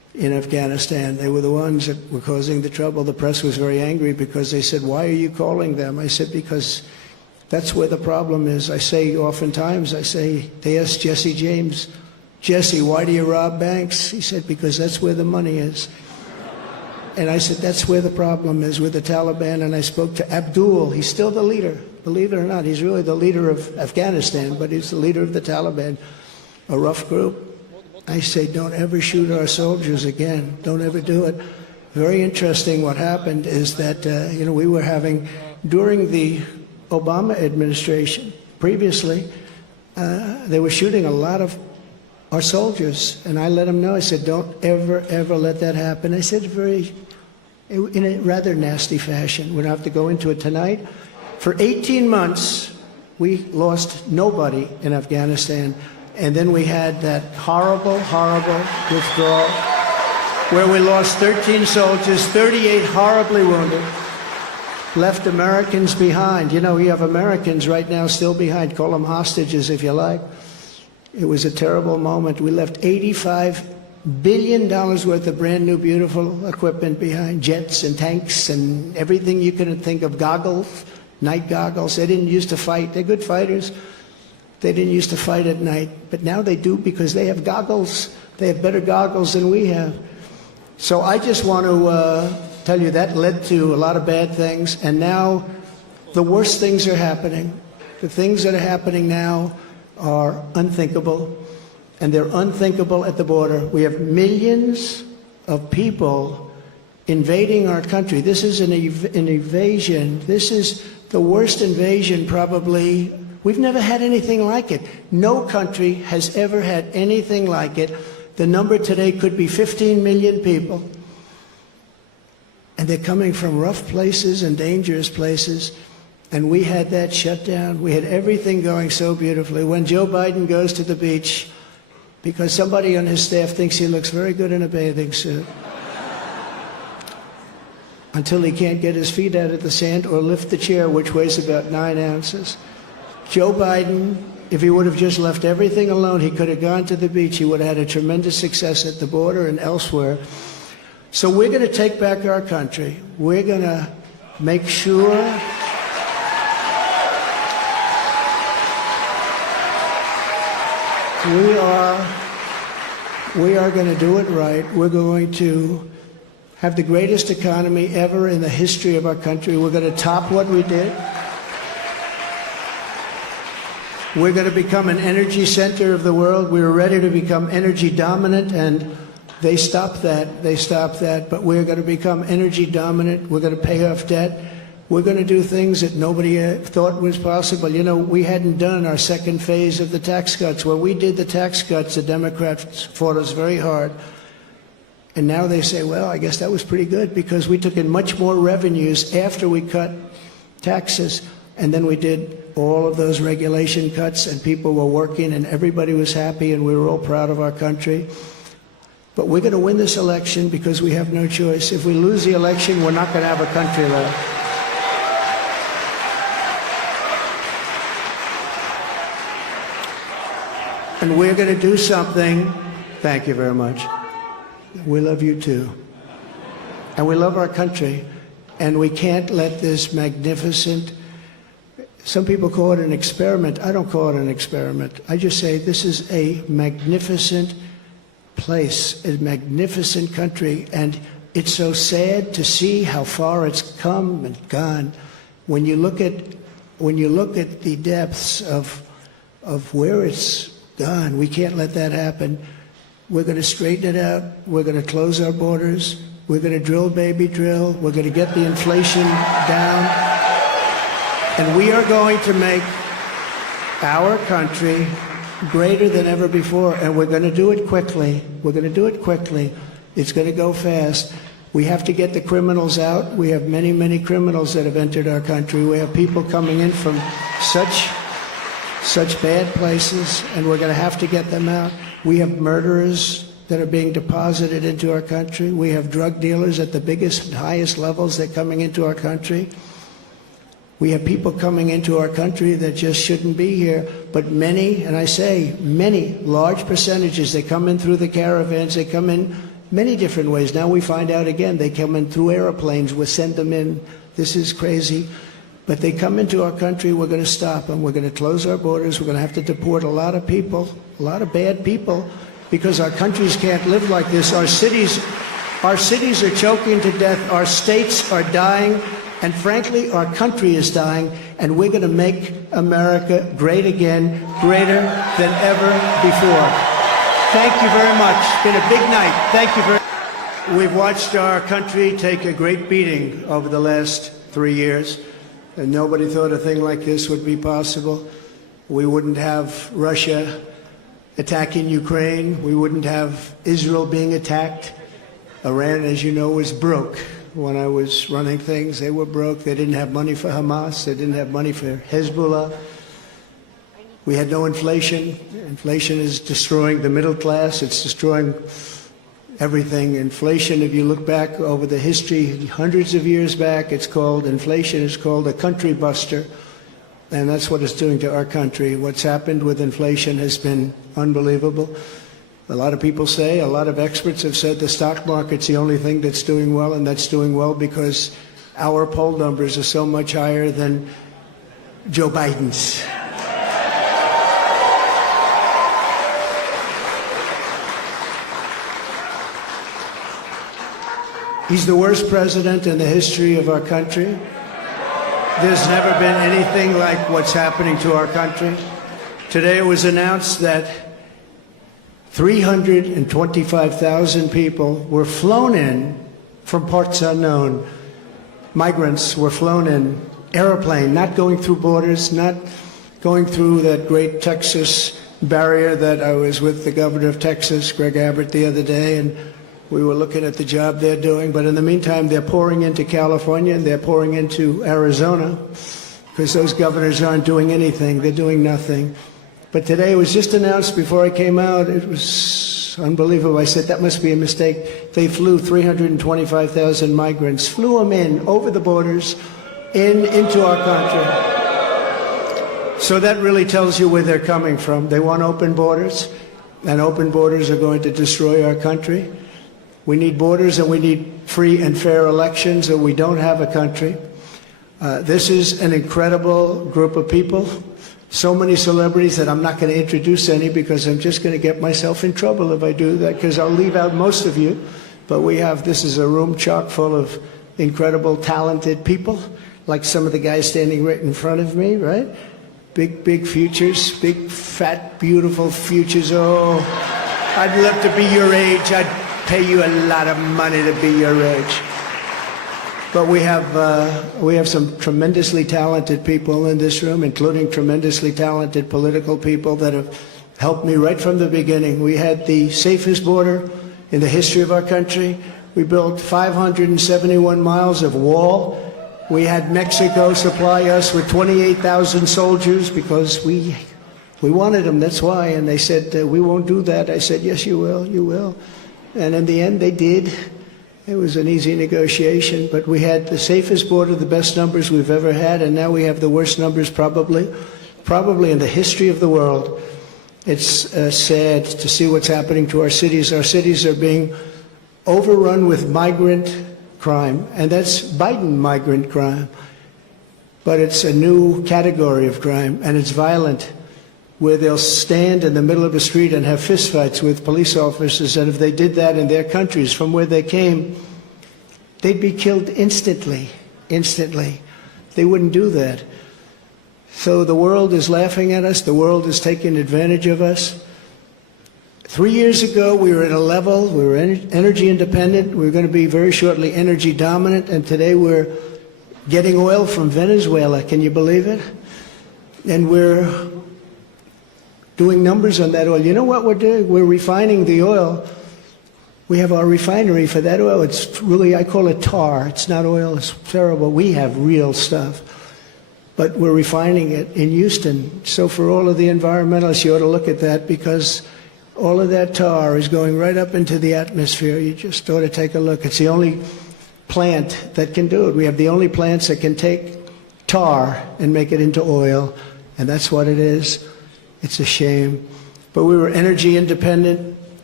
in Afghanistan. They were the ones that were causing the trouble. The press was very angry because they said, why are you calling them? I said, because that's where the problem is. I say oftentimes, they asked Jesse James, Jesse, why do you rob banks? He said, because that's where the money is. And I said, that's where the problem is with the Taliban. And I spoke to Abdul. He's still the leader. Believe it or not, he's really the leader of Afghanistan, but he's the leader of the Taliban, a rough group. I say, don't ever shoot our soldiers again. Don't ever do it. Very interesting what happened is that, we were having, during the Obama administration, previously, they were shooting a lot of our soldiers. And I let them know, I said, don't ever, ever let that happen. I said in a rather nasty fashion. We don't have to go into it tonight. For 18 months, we lost nobody in Afghanistan. And then we had that horrible, horrible withdrawal where we lost 13 soldiers, 38 horribly wounded, left Americans behind. You have Americans right now still behind. Call them hostages if you like. It was a terrible moment. We left $85 billion worth of brand new, beautiful equipment behind, jets and tanks and everything you can think of, goggles, night goggles. They didn't used to fight. They're good fighters. They didn't used to fight at night, but now they do because they have goggles. They have better goggles than we have. So I just want to tell you that led to a lot of bad things, and now the worst things are happening. The things that are happening now are unthinkable, and they're unthinkable at the border. We have millions of people invading our country. This is an invasion. This is the worst invasion probably. We've never had anything like it. No country has ever had anything like it. The number today could be 15 million people. And they're coming from rough places and dangerous places. And we had that shut down. We had everything going so beautifully. When Joe Biden goes to the beach, because somebody on his staff thinks he looks very good in a bathing suit, until he can't get his feet out of the sand or lift the chair, which weighs about 9 ounces. Joe Biden, if he would have just left everything alone, he could have gone to the beach. He would have had a tremendous success at the border and elsewhere. So we're going to take back our country. We're going to make sure we are going to do it right. We're going to have the greatest economy ever in the history of our country. We're going to top what we did. We're going to become an energy center of the world. We were ready to become energy dominant, and they stopped that. They stopped that. But we're going to become energy dominant. We're going to pay off debt. We're going to do things that nobody thought was possible. We hadn't done our second phase of the tax cuts. When we did the tax cuts, the Democrats fought us very hard. And now they say, well, I guess that was pretty good because we took in much more revenues after we cut taxes. And then we did all of those regulation cuts, and people were working, and everybody was happy, and we were all proud of our country. But we're going to win this election because we have no choice. If we lose the election, we're not going to have a country left. And we're going to do something. Thank you very much. We love you too. And we love our country. And we can't let this magnificent, some people call it an experiment. I don't call it an experiment. I just say this is a magnificent place, a magnificent country. And it's so sad to see how far it's come and gone. When you look at the depths of where it's gone, we can't let that happen. We're going to straighten it out. We're going to close our borders. We're going to drill, baby, drill. We're going to get the inflation down. And we are going to make our country greater than ever before. And we're going to do it quickly. We're going to do it quickly. It's going to go fast. We have to get the criminals out. We have many, many criminals that have entered our country. We have people coming in from such bad places, and we're going to have to get them out. We have murderers that are being deposited into our country. We have drug dealers at the biggest and highest levels that are coming into our country. We have people coming into our country that just shouldn't be here, but many, and I say many, large percentages, they come in through the caravans, they come in many different ways. Now we find out again, they come in through airplanes, we send them in. This is crazy. But they come into our country, we're going to stop them. We're going to close our borders. We're going to have to deport a lot of people, a lot of bad people, because our countries can't live like this. Our cities are choking to death. Our states are dying. And frankly, our country is dying. And we're going to make America great again, greater than ever before. Thank you very much. It's been a big night. Thank you very much. We've watched our country take a great beating over the last 3 years. And nobody thought a thing like this would be possible. We wouldn't have Russia attacking Ukraine. We wouldn't have Israel being attacked. Iran, as you know, was broke. When I was running things, they were broke. They didn't have money for Hamas. They didn't have money for Hezbollah. We had no inflation. Inflation is destroying the middle class. It's destroying everything. Inflation, if you look back over the history, hundreds of years back, inflation is called a country buster. And that's what it's doing to our country. What's happened with inflation has been unbelievable. A lot of people say, a lot of experts have said the stock market's the only thing that's doing well, and that's doing well because our poll numbers are so much higher than Joe Biden's. He's the worst president in the history of our country. There's never been anything like what's happening to our country. Today it was announced that 325,000 people were flown in from parts unknown. Migrants were flown in, airplane, not going through borders, not going through that great Texas barrier that I was with the governor of Texas, Greg Abbott, the other day, and we were looking at the job they're doing. But in the meantime, they're pouring into California and they're pouring into Arizona because those governors aren't doing anything. They're doing nothing. But today it was just announced before I came out. It was unbelievable. I said, that must be a mistake. They flew 325,000 migrants, flew them in over the borders into our country. So that really tells you where they're coming from. They want open borders, and open borders are going to destroy our country. We need borders and we need free and fair elections, or we don't have a country. This is an incredible group of people. So many celebrities that I'm not going to introduce any because I'm just going to get myself in trouble if I do that, because I'll leave out most of you. But this is a room chock full of incredible, talented people, like some of the guys standing right in front of me, right? Big futures, big, fat, beautiful futures. Oh, I'd love to be your age. I'd pay you a lot of money to be your age. But we have some tremendously talented people in this room, including tremendously talented political people that have helped me right from the beginning. We had the safest border in the history of our country. We built 571 miles of wall. We had Mexico supply us with 28,000 soldiers because we wanted them, that's why. And they said, we won't do that. I said, yes, you will, you will. And in the end, they did. It was an easy negotiation, but we had the safest border, the best numbers we've ever had, and now we have the worst numbers probably in the history of the world. It's sad to see what's happening to our cities. Our cities are being overrun with migrant crime, and that's Biden migrant crime. But it's a new category of crime, and it's violent, where they'll stand in the middle of a street and have fistfights with police officers, and if they did that in their countries from where they came, they'd be killed instantly. They wouldn't do that. So the world is laughing at us. The world is taking advantage of us. 3 years ago, we were at a level, we were energy independent. We were going to be very shortly energy dominant, and today we're getting oil from Venezuela. Can you believe it? And we're doing numbers on that oil. You know what we're doing? We're refining the oil. We have our refinery for that oil. It's really, I call it tar. It's not oil. It's terrible. We have real stuff. But we're refining it in Houston. So for all of the environmentalists, you ought to look at that, because all of that tar is going right up into the atmosphere. You just ought to take a look. It's the only plant that can do it. We have the only plants that can take tar and make it into oil, and that's what it is. It's a shame. But we were energy independent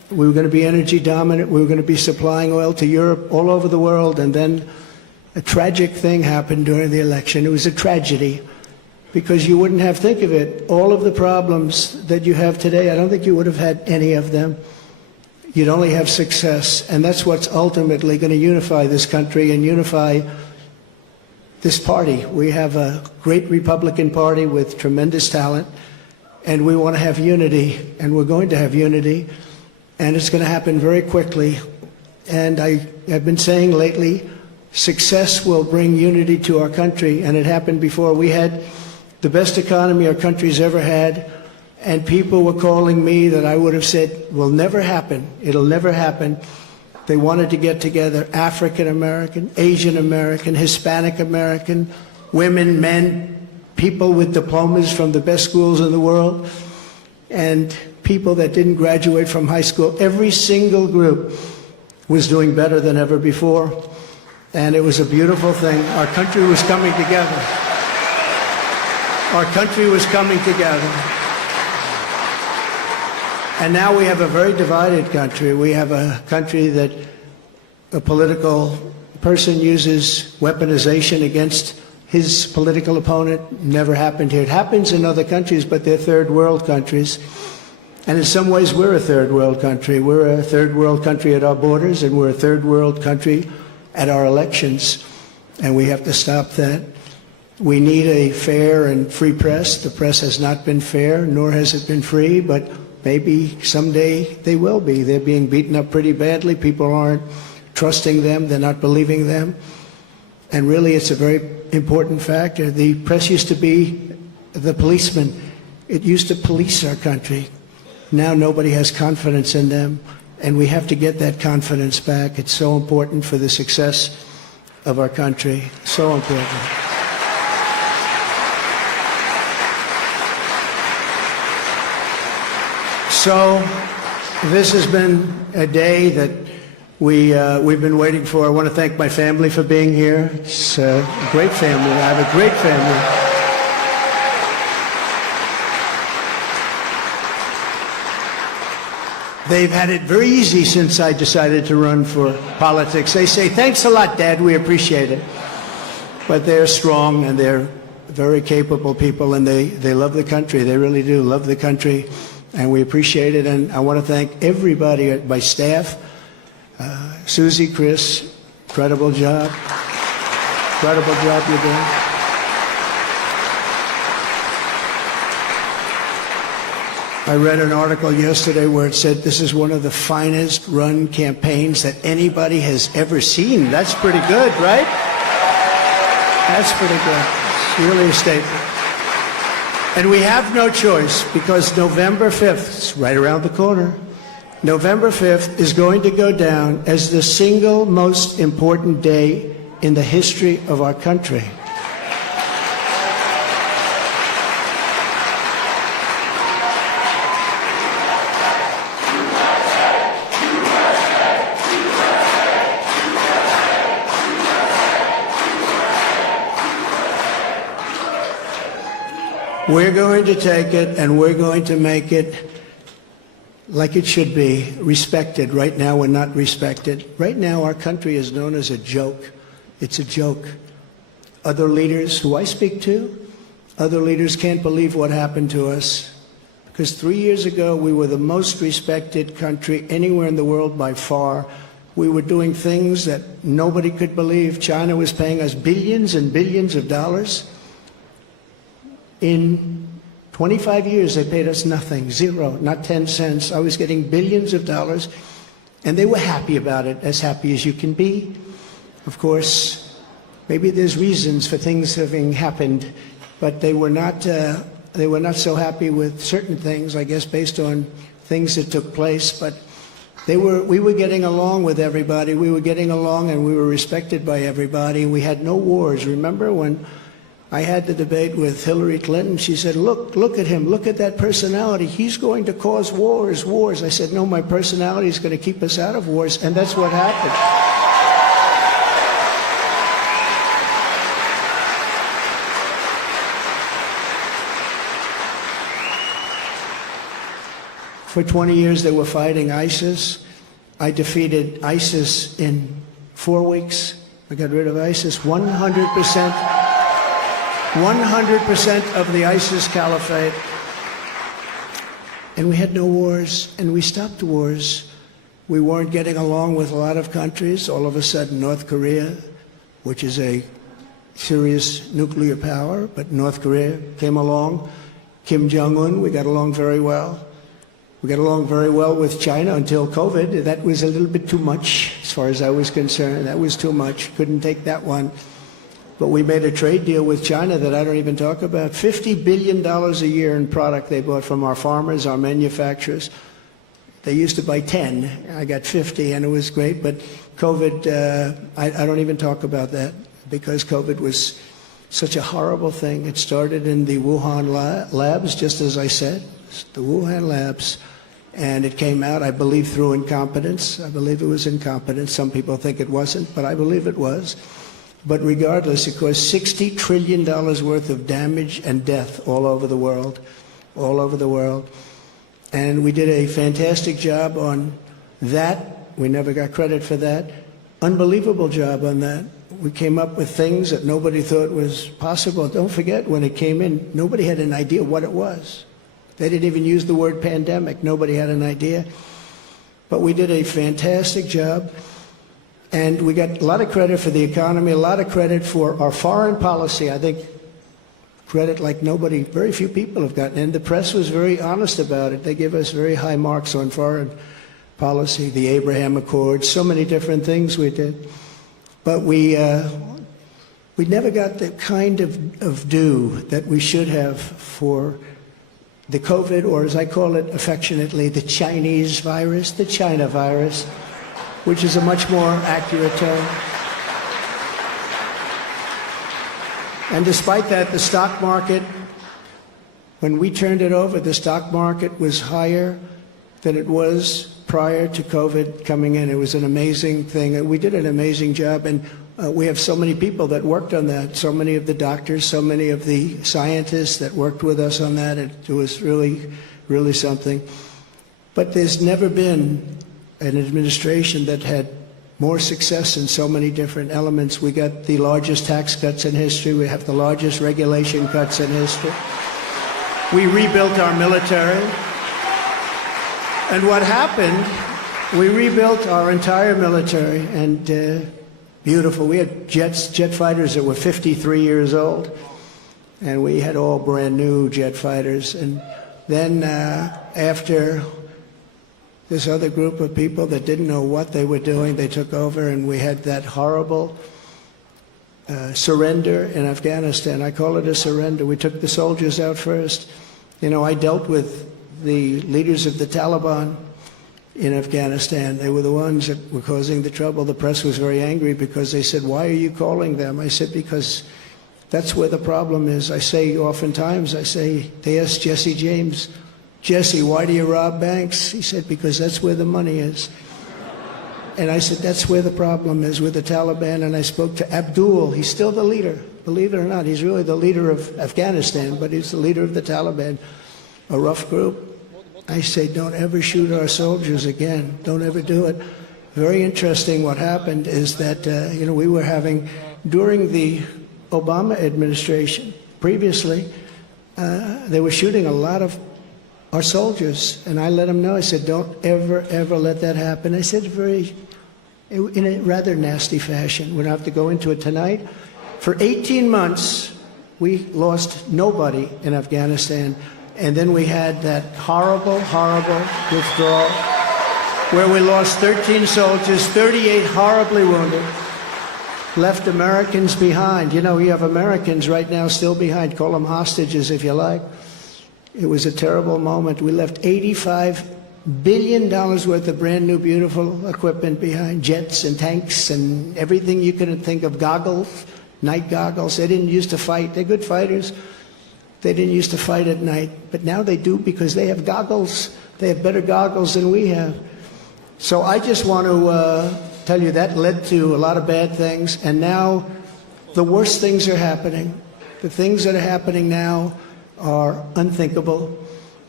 We were going to be energy dominant. We were going to be supplying oil to Europe, all over the world. And then a tragic thing happened during the election. It was a tragedy because you wouldn't have, think of it, all of the problems that you have today, I don't think you would have had any of them. You'd only have success. And that's what's ultimately going to unify this country and unify this party. We have a great Republican Party with tremendous talent, and we want to have unity, and we're going to have unity, and it's going to happen very quickly. And I have been saying lately, success will bring unity to our country, and it happened before. We had the best economy our country's ever had, and people were calling me that I would have said will never happen. It'll never happen. They wanted to get together, African American, Asian American, Hispanic American, women, men, people with diplomas from the best schools in the world, and people that didn't graduate from high school. Every single group was doing better than ever before, and it was a beautiful thing. Our country was coming together. Our country was coming together. And now we have a very divided country. We have a country that a political person uses weaponization against his political opponent. Never happened here. It happens in other countries, but they're third world countries. And in some ways, we're a third world country. We're a third world country at our borders, and we're a third world country at our elections. And we have to stop that. We need a fair and free press. The press has not been fair, nor has it been free, but maybe someday they will be. They're being beaten up pretty badly. People aren't trusting them. They're not believing them. And really, it's a very important factor. The press used to be the policeman. It used to police our country. Now nobody has confidence in them, and we have to get that confidence back. It's so important for the success of our country. So important. So this has been a day that we've been waiting for. I want to thank my family for being here. It's a great family. I have a great family. They've had it very easy since I decided to run for politics. They say, thanks a lot, Dad, we appreciate it. But they're strong, and they're very capable people, and they love the country. They really do love the country. And we appreciate it, and I want to thank everybody at my staff. Susie, Chris, incredible job. Incredible job you're doing. I read an article yesterday where it said this is one of the finest run campaigns that anybody has ever seen. That's pretty good, right? That's pretty good. It's really a statement. And we have no choice, because November 5th, it's right around the corner, November 5th is going to go down as the single most important day in the history of our country. We're going to take it, and we're going to make it like it should be, respected. Right now, we're not respected. Right now, our country is known as a joke. It's a joke. Other leaders who I speak to, other leaders can't believe what happened to us. Because 3 years ago, we were the most respected country anywhere in the world by far. We were doing things that nobody could believe. China was paying us billions and billions of dollars. In 25 years, they paid us nothing, zero, not 10 cents. I was getting billions of dollars, and they were happy about it, as happy as you can be. Of course, maybe there's reasons for things having happened, but they were not so happy with certain things, I guess, based on things that took place. But we were getting along with everybody. We were getting along, and we were respected by everybody. We had no wars. Remember when I had the debate with Hillary Clinton? She said, look at him, look at that personality. He's going to cause wars. I said, no, my personality is going to keep us out of wars, and that's what happened. For 20 years they were fighting ISIS. I defeated ISIS in 4 weeks. I got rid of ISIS. 100% of the ISIS caliphate. And we had no wars, and we stopped wars. We weren't getting along with a lot of countries. All of a sudden, North Korea, which is a serious nuclear power, but North Korea came along. Kim Jong-un, we got along very well. We got along very well with China until COVID. That was a little bit too much, as far as I was concerned. That was too much. Couldn't take that one. But we made a trade deal with China that I don't even talk about. $50 billion a year in product they bought from our farmers, our manufacturers. They used to buy 10. I got 50, and it was great. But COVID, I don't even talk about that, because COVID was such a horrible thing. It started in the Wuhan labs, just as I said, the Wuhan labs. And it came out, I believe, through incompetence. I believe it was incompetence. Some people think it wasn't, but I believe it was. But regardless, it caused $60 trillion worth of damage and death all over the world, all over the world. And we did a fantastic job on that. We never got credit for that. Unbelievable job on that. We came up with things that nobody thought was possible. Don't forget, when it came in, nobody had an idea what it was. They didn't even use the word pandemic. Nobody had an idea. But we did a fantastic job. And we got a lot of credit for the economy, a lot of credit for our foreign policy. I think credit like nobody, very few people have gotten. And the press was very honest about it. They give us very high marks on foreign policy, the Abraham Accords, so many different things we did. But we never got the kind of due that we should have for the COVID, or as I call it affectionately, the Chinese virus, the China virus, which is a much more accurate term. And despite that, the stock market, when we turned it over, the stock market was higher than it was prior to COVID coming in. It was an amazing thing. We did an amazing job, and we have so many people that worked on that, so many of the doctors, so many of the scientists that worked with us on that. It was really, really something. But there's never been an administration that had more success in so many different elements. We got the largest tax cuts in history. We have the largest regulation cuts in history. We rebuilt our military. And what happened, we rebuilt our entire military, and beautiful. We had jet fighters that were 53 years old, and we had all brand new jet fighters. And then after this other group of people that didn't know what they were doing, they took over, and we had that horrible surrender in Afghanistan. I call it a surrender. We took the soldiers out first. You know, I dealt with the leaders of the Taliban in Afghanistan. They were the ones that were causing the trouble. The press was very angry because they said, "Why are you calling them?" I said, "Because that's where the problem is." I say oftentimes, they asked Jesse James, "Jesse, why do you rob banks?" He said, "Because that's where the money is." And I said, that's where the problem is with the Taliban. And I spoke to Abdul. He's still the leader. Believe it or not, he's really the leader of Afghanistan, but he's the leader of the Taliban, a rough group. I say, don't ever shoot our soldiers again. Don't ever do it. Very interesting what happened is that, we were having, during the Obama administration, previously, they were shooting a lot of our soldiers. And I let them know, I said, don't ever, ever let that happen. I said in a rather nasty fashion. We don't have to go into it tonight. For 18 months, we lost nobody in Afghanistan. And then we had that horrible, horrible withdrawal where we lost 13 soldiers, 38 horribly wounded, left Americans behind. You know, you have Americans right now still behind. Call them hostages if you like. It was a terrible moment. We left $85 billion worth of brand new, beautiful equipment behind, jets and tanks and everything you could think of, goggles, night goggles. They didn't used to fight. They're good fighters. They didn't used to fight at night, but now they do because they have goggles. They have better goggles than we have. So I just want to tell you that led to a lot of bad things, and now the worst things are happening. The things that are happening now are unthinkable.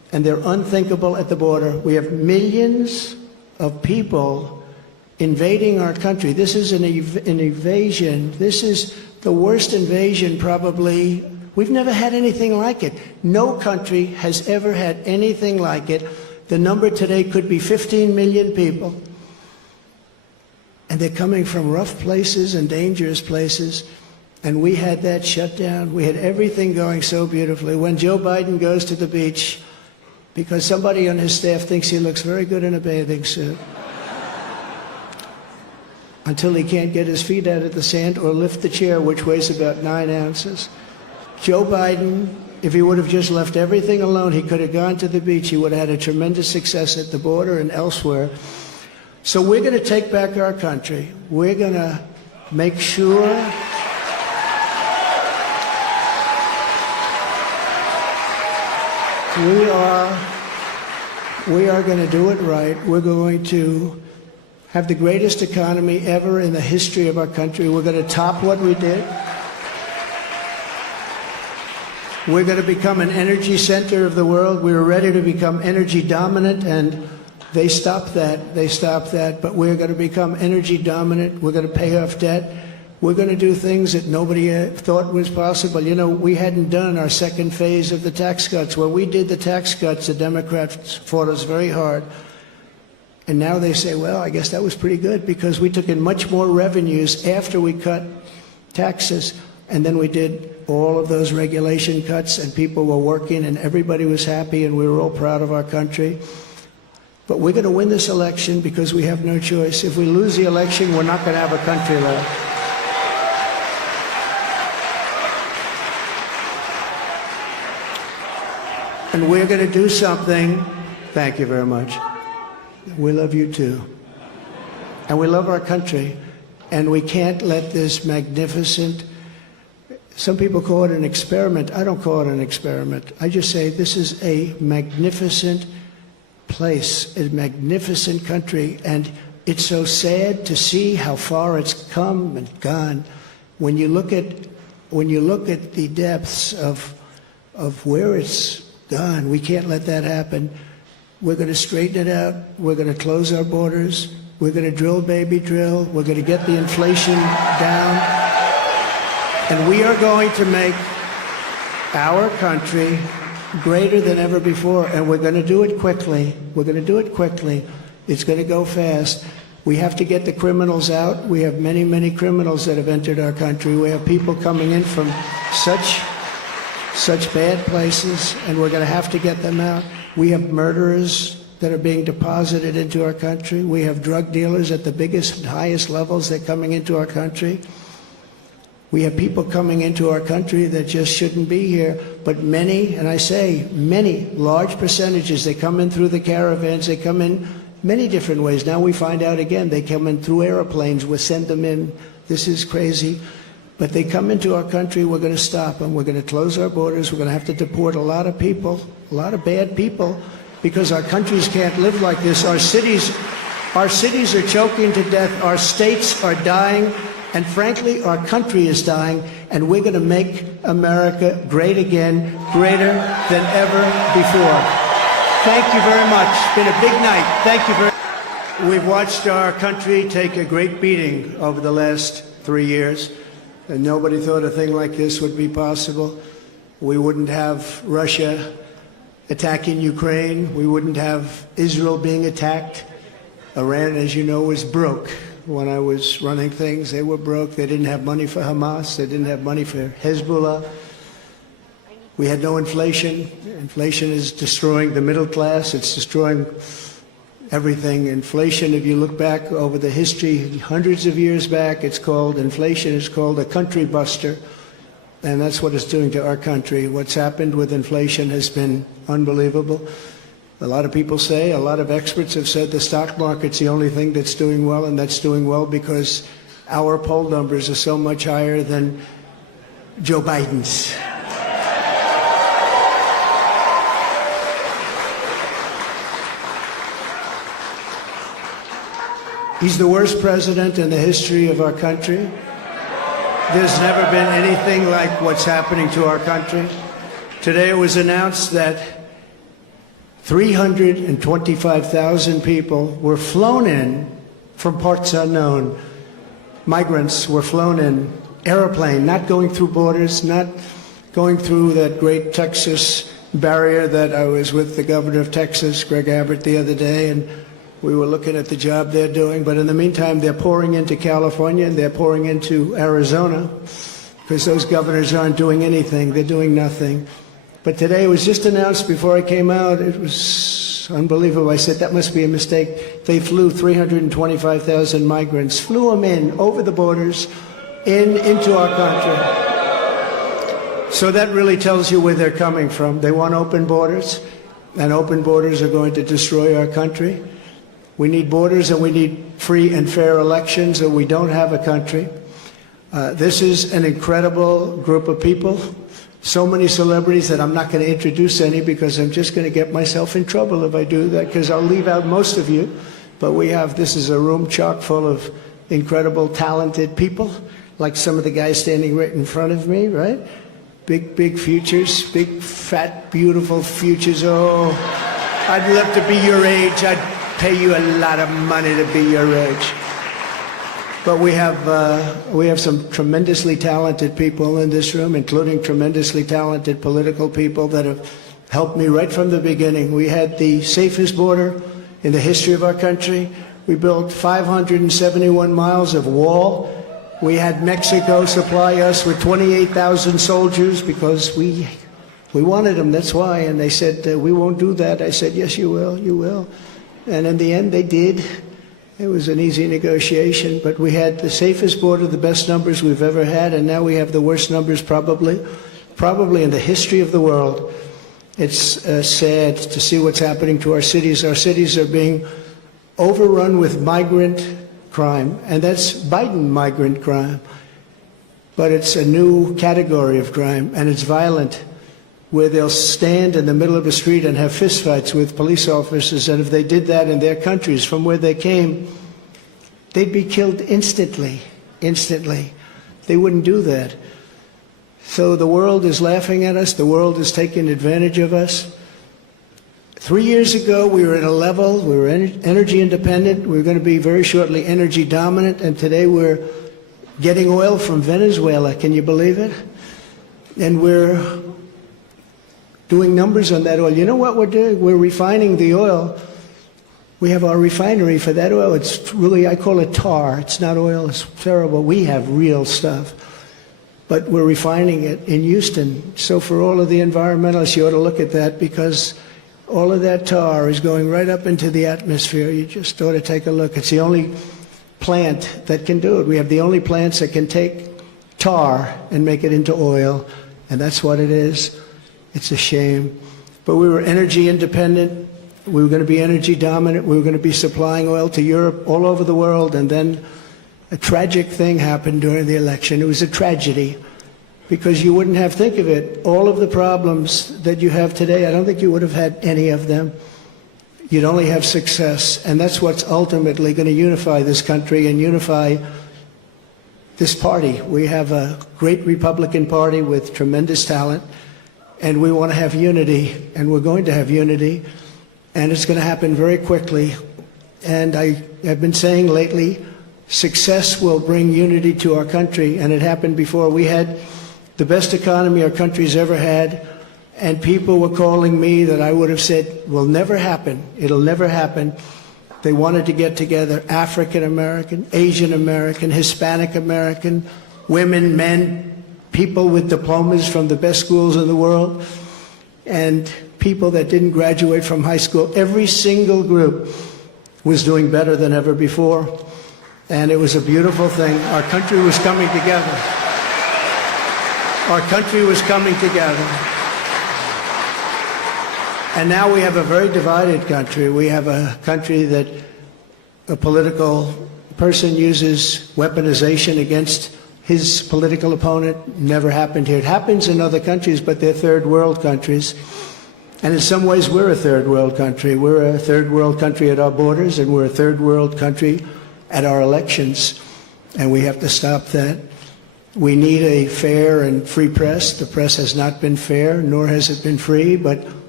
and they're unthinkable at the border. We have millions of people invading our country. This is an invasion. This is the worst invasion probably. We've never had anything like it. No country has ever had anything like it. The number today could be 15 million people. And they're coming from rough places and dangerous places. And we had that shut down. We had everything going so beautifully. When Joe Biden goes to the beach, because somebody on his staff thinks he looks very good in a bathing suit, until he can't get his feet out of the sand or lift the chair, which weighs about 9 ounces. Joe Biden, if he would have just left everything alone, he could have gone to the beach. He would have had a tremendous success at the border and elsewhere. So we're going to take back our country. We're going to make sure we are going to do it right. We're going to have the greatest economy ever in the history of our country. We're going to top what we did. We're going to become an energy center of the world. We were ready to become energy dominant, and they stopped that. They stopped that. But we're going to become energy dominant. We're going to pay off debt. We're going to do things that nobody thought was possible. You know, we hadn't done our second phase of the tax cuts. When we did the tax cuts, the Democrats fought us very hard. And now they say, well, I guess that was pretty good because we took in much more revenues after we cut taxes. And then we did all of those regulation cuts, and people were working, and everybody was happy, and we were all proud of our country. But we're going to win this election because we have no choice. If we lose the election, we're not going to have a country left. And we're going to do something. Thank you very much. We love you too. And we love our country. And we can't let this magnificent, some people call it an experiment. I don't call it an experiment. I just say this is a magnificent place, a magnificent country. And it's so sad to see how far it's come and gone. When you look at the depths of where it's gone, we can't let that happen. We're going to straighten it out. We're going to close our borders. We're going to drill, baby, drill. We're going to get the inflation down. And we are going to make our country greater than ever before. And we're going to do it quickly. We're going to do it quickly. It's going to go fast. We have to get the criminals out. We have many, many criminals that have entered our country. We have people coming in from such bad places, and we're going to have to get them out. We have murderers that are being deposited into our country. We have drug dealers at the biggest and highest levels. They're coming into our country. We have people coming into our country that just shouldn't be here. But many, and I say many, large percentages, they come in through the caravans. They come in many different ways. Now we find out again, they come in through airplanes. We send them in. This is crazy. But they come into our country, we're going to stop them. We're going to close our borders. We're going to have to deport a lot of people, a lot of bad people, because our countries can't live like this. Our cities are choking to death. Our states are dying. And frankly, our country is dying. And we're going to make America great again, greater than ever before. Thank you very much. It's been a big night. Thank you very much. We've watched our country take a great beating over the last 3 years. And nobody thought a thing like this would be possible. We wouldn't have Russia attacking Ukraine. We wouldn't have Israel being attacked. Iran, as you know, was broke. When I was running things, they were broke. They didn't have money for Hamas. They didn't have money for Hezbollah. We had no inflation. Inflation is destroying the middle class. It's destroying everything. Inflation, if you look back over the history, hundreds of years back, inflation is called a country buster. And that's what it's doing to our country. What's happened with inflation has been unbelievable. A lot of people say, a lot of experts have said the stock market's the only thing that's doing well, and that's doing well because our poll numbers are so much higher than Joe Biden's. He's the worst president in the history of our country. There's never been anything like what's happening to our country. Today it was announced that 325,000 people were flown in from parts unknown. Migrants were flown in airplane, not going through borders, not going through that great Texas barrier that I was with the governor of Texas, Greg Abbott, the other day, and we were looking at the job they're doing. But in the meantime, they're pouring into California and they're pouring into Arizona because those governors aren't doing anything. They're doing nothing. But today it was just announced before I came out. It was unbelievable. I said, that must be a mistake. They flew 325,000 migrants, flew them in over the borders, into our country. So that really tells you where they're coming from. They want open borders, and open borders are going to destroy our country. We need borders and we need free and fair elections, or we don't have a country. This is an incredible group of people. So many celebrities that I'm not going to introduce any because I'm just going to get myself in trouble if I do that, because I'll leave out most of you. But this is a room chock full of incredible, talented people, like some of the guys standing right in front of me, right? Big futures, big, fat, beautiful futures. Oh, I'd love to be your age. I'd pay you a lot of money to be your age. But we have some tremendously talented people in this room, including tremendously talented political people that have helped me right from the beginning. We had the safest border in the history of our country. We built 571 miles of wall. We had Mexico supply us with 28,000 soldiers because we wanted them, that's why. And they said, we won't do that. I said, yes, you will, you will. And in the end, they did. It was an easy negotiation, but we had the safest border, the best numbers we've ever had, and now we have the worst numbers probably in the history of the world. It's sad to see what's happening to our cities. Our cities are being overrun with migrant crime, and that's Biden migrant crime. But it's a new category of crime, and it's violent, where they'll stand in the middle of a street and have fistfights with police officers, and if they did that in their countries from where they came, they'd be killed instantly. They wouldn't do that. So the world is laughing at us. The world is taking advantage of us. 3 years ago, we were at a level, we were energy independent. We were going to be very shortly energy dominant, and today we're getting oil from Venezuela. Can you believe it? And we're doing numbers on that oil. You know what we're doing? We're refining the oil. We have our refinery for that oil. It's really, I call it tar. It's not oil. It's terrible. We have real stuff. But we're refining it in Houston. So for all of the environmentalists, you ought to look at that, because all of that tar is going right up into the atmosphere. You just ought to take a look. It's the only plant that can do it. We have the only plants that can take tar and make it into oil, and that's what it is. It's a shame. But we were energy independent. We were going to be energy dominant. We were going to be supplying oil to Europe, all over the world. And then a tragic thing happened during the election. It was a tragedy, because you wouldn't have, think of it, all of the problems that you have today, I don't think you would have had any of them. You'd only have success. And that's what's ultimately going to unify this country and unify this party. We have a great Republican Party with tremendous talent. And we want to have unity, and we're going to have unity, and it's going to happen very quickly. And I have been saying lately, success will bring unity to our country, and it happened before. We had the best economy our country's ever had, and people were calling me that I would have said will never happen. It'll never happen. They wanted to get together, African American, Asian American, Hispanic American, women, men, people with diplomas from the best schools in the world, and people that didn't graduate from high school. Every single group was doing better than ever before, and it was a beautiful thing. Our country was coming together. Our country was coming together. And now we have a very divided country. We have a country that a political person uses weaponization against his political opponent. Never happened here. It happens in other countries, but they're third world countries. And in some ways, we're a third world country. We're a third world country at our borders, and we're a third world country at our elections. And we have to stop that. We need a fair and free press. The press has not been fair, nor has it been free, but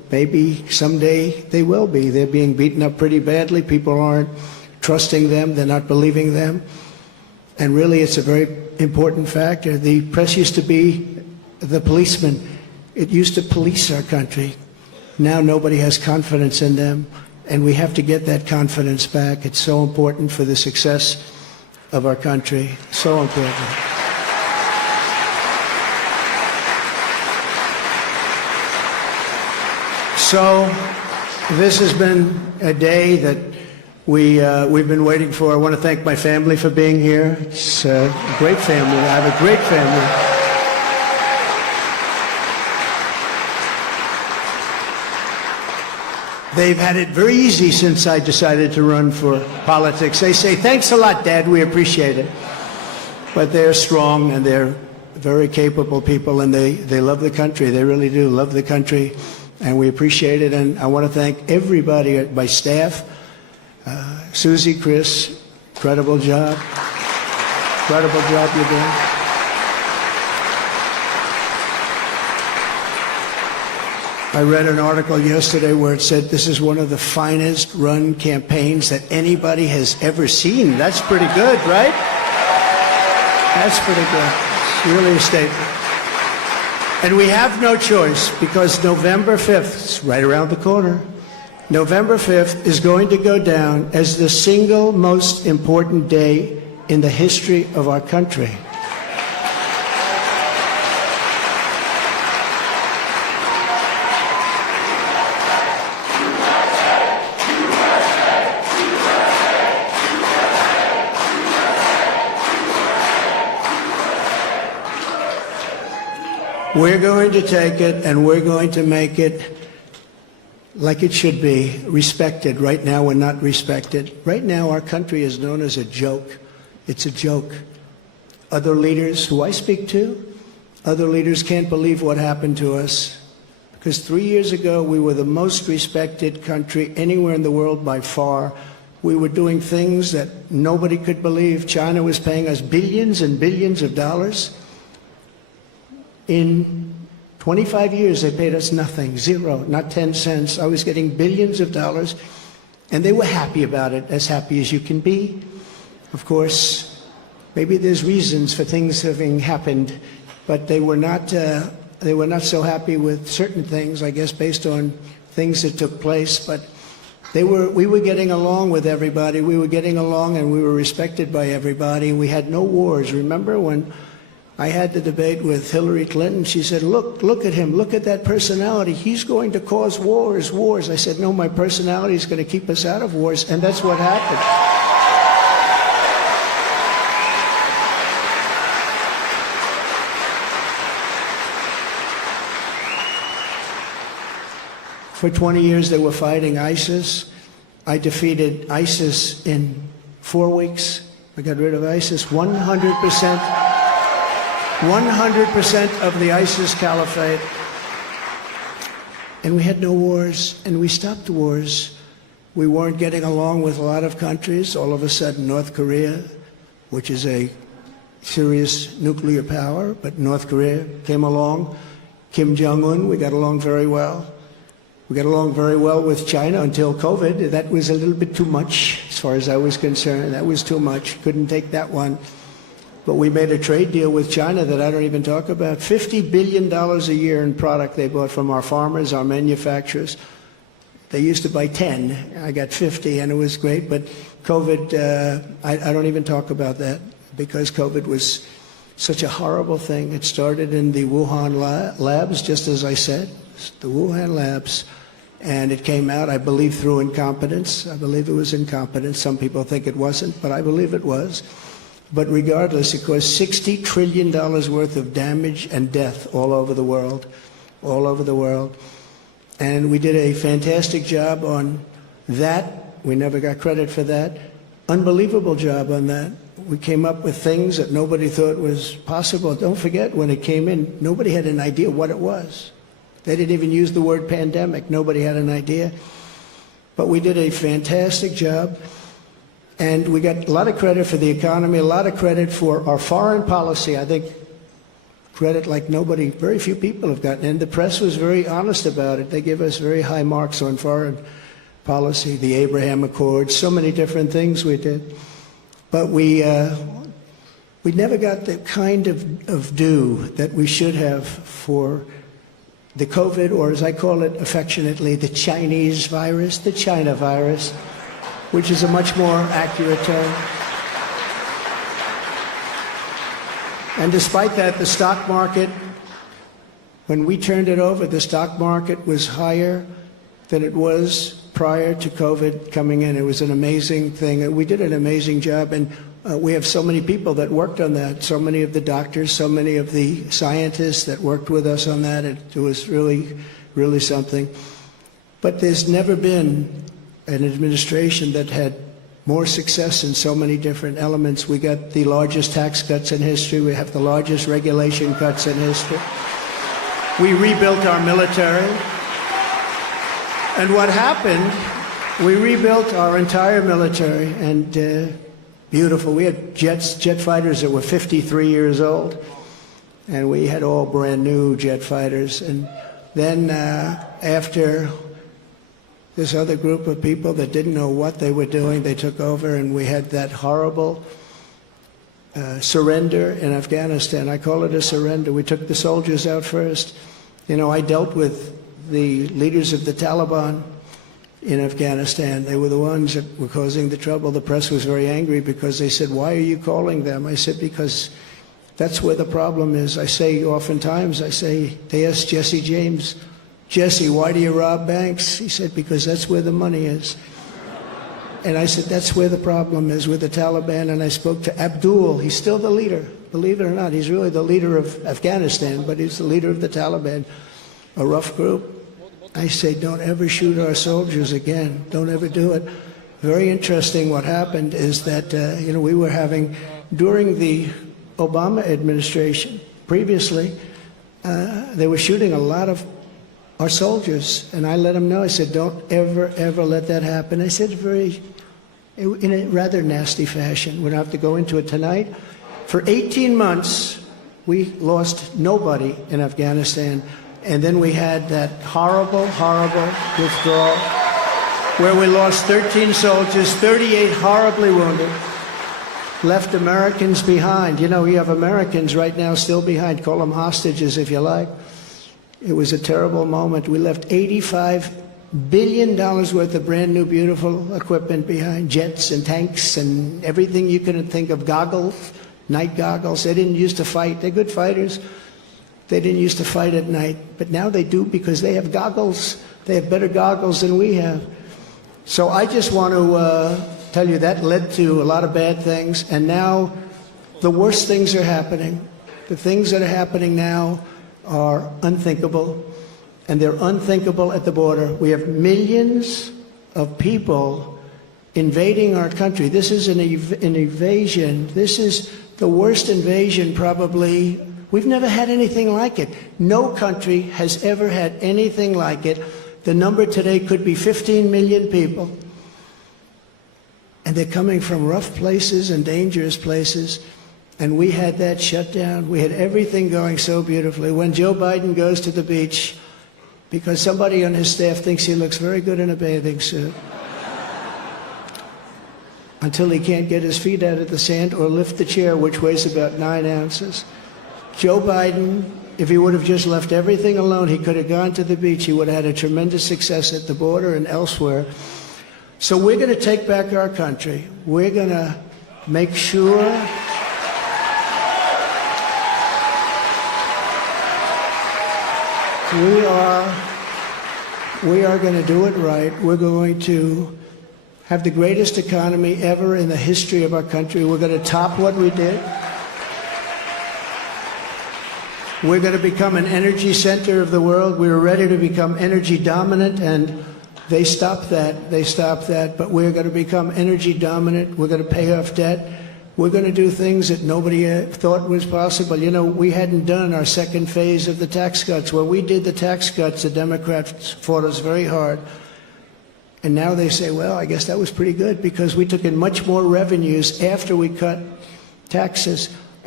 maybe someday they will be. They're being beaten up pretty badly. People aren't trusting them. They're not believing them. And really, it's a very important factor. The press used to be the policeman. It used to police our country. Now nobody has confidence in them, and we have to get that confidence back. It's so important for the success of our country. So important. So this has been a day that we've been waiting for. I want to thank my family for being here. It's a great family. I have a great family. They've had it very easy since I decided to run for politics. They say, thanks a lot, Dad, we appreciate it. But they're strong and they're very capable people, and they love the country. They really do love the country, and we appreciate it. And I want to thank everybody, my staff, Susie, Chris, incredible job. Incredible job you're doing. I read an article yesterday where it said this is one of the finest run campaigns that anybody has ever seen. That's pretty good, right? That's pretty good. It's really a statement. And we have no choice, because November 5th, it's right around the corner, November 5th is going to go down as the single most important day in the history of our country. We're going to take it and we're going to make it like it should be, respected. Right now, we're not respected. Right now, our country is known as a joke. It's a joke. Other leaders who I speak to, other leaders can't believe what happened to us. Because 3 years ago, we were the most respected country anywhere in the world by far. We were doing things that nobody could believe. China was paying us billions and billions of dollars. In 25 years, they paid us nothing, zero, not 10 cents. I was getting billions of dollars, and they were happy about it, as happy as you can be. Of course, maybe there's reasons for things having happened, but they were not so happy with certain things, I guess, based on things that took place. But we were getting along with everybody. We were getting along, and we were respected by everybody. We had no wars. Remember when I had the debate with Hillary Clinton? She said, look at him, look at that personality. He's going to cause wars. I said, no, my personality is going to keep us out of wars, and that's what happened. For 20 years, they were fighting ISIS. I defeated ISIS in 4 weeks. I got rid of ISIS 100%. 100% of the ISIS caliphate. And we had no wars, and we stopped wars. We weren't getting along with a lot of countries. All of a sudden, North Korea, which is a serious nuclear power, but North Korea came along. Kim Jong-un, we got along very well. We got along very well with China until COVID. That was a little bit too much, as far as I was concerned. That was too much. Couldn't take that one. But we made a trade deal with China that I don't even talk about. $50 billion a year in product they bought from our farmers, our manufacturers. They used to buy 10. I got 50, and it was great. But COVID, I don't even talk about that, because COVID was such a horrible thing. It started in the Wuhan labs, just as I said, the Wuhan labs. And it came out, I believe, through incompetence. I believe it was incompetence. Some people think it wasn't, but I believe it was. But regardless, it caused $60 trillion worth of damage and death all over the world, all over the world. And we did a fantastic job on that. We never got credit for that. Unbelievable job on that. We came up with things that nobody thought was possible. Don't forget, when it came in, nobody had an idea what it was. They didn't even use the word pandemic. Nobody had an idea. But we did a fantastic job. And we got a lot of credit for the economy, a lot of credit for our foreign policy. I think credit like nobody, very few people have gotten. And the press was very honest about it. They give us very high marks on foreign policy, the Abraham Accords, so many different things we did. But we never got the kind of due that we should have for the COVID, or as I call it affectionately, the Chinese virus, the China virus, which is a much more accurate term. And despite that, the stock market, when we turned it over, the stock market was higher than it was prior to COVID coming in. It was an amazing thing. We did an amazing job, and we have so many people that worked on that, so many of the doctors, so many of the scientists that worked with us on that. It was really, really something. But there's never been an administration that had more success in so many different elements. We got the largest tax cuts in history. We have the largest regulation cuts in history. We rebuilt our military. And what happened, we rebuilt our entire military, and beautiful. We had jet fighters that were 53 years old, and we had all brand new jet fighters. And then after this other group of people that didn't know what they were doing, they took over, and we had that horrible surrender in Afghanistan. I call it a surrender. We took the soldiers out first. You know, I dealt with the leaders of the Taliban in Afghanistan. They were the ones that were causing the trouble. The press was very angry because they said, "Why are you calling them?" I said, "Because that's where the problem is." I say oftentimes, they asked Jesse James, "Jesse, why do you rob banks?" He said, "Because that's where the money is." And I said, that's where the problem is with the Taliban. And I spoke to Abdul. He's still the leader. Believe it or not, he's really the leader of Afghanistan, but he's the leader of the Taliban, a rough group. I say, don't ever shoot our soldiers again. Don't ever do it. Very interesting what happened is that, we were having, during the Obama administration, previously, they were shooting a lot of our soldiers. And I let them know, I said, don't ever, ever let that happen. I said in a rather nasty fashion. We don't have to go into it tonight. For 18 months, we lost nobody in Afghanistan. And then we had that horrible, horrible withdrawal where we lost 13 soldiers, 38 horribly wounded, left Americans behind. You know, you have Americans right now still behind. Call them hostages if you like. It was a terrible moment. We left $85 billion worth of brand new, beautiful equipment behind, jets and tanks and everything you could think of, goggles, night goggles. They didn't used to fight. They're good fighters. They didn't used to fight at night, but now they do because they have goggles. They have better goggles than we have. So I just want to tell you that led to a lot of bad things, and now the worst things are happening. The things that are happening now are unthinkable, and they're unthinkable at the border. We have millions of people invading our country. This is an invasion. This is the worst invasion probably. We've never had anything like it. No country has ever had anything like it. The number today could be 15 million people. And they're coming from rough places and dangerous places. And we had that shut down. We had everything going so beautifully. When Joe Biden goes to the beach, because somebody on his staff thinks he looks very good in a bathing suit, until he can't get his feet out of the sand or lift the chair, which weighs about 9 ounces. Joe Biden, if he would have just left everything alone, he could have gone to the beach. He would have had a tremendous success at the border and elsewhere. So we're going to take back our country. We're going to make sure we are going to do it right. We're going to have the greatest economy ever in the history of our country. We're going to top what we did. We're going to become an energy center of the world. We were ready to become energy dominant, and they stopped that. They stopped that. But we're going to become energy dominant. We're going to pay off debt. We're going to do things that nobody thought was possible. You know, we hadn't done our second phase of the tax cuts. When we did the tax cuts, the Democrats fought us very hard. And now they say, well, I guess that was pretty good because we took in much more revenues after we cut taxes.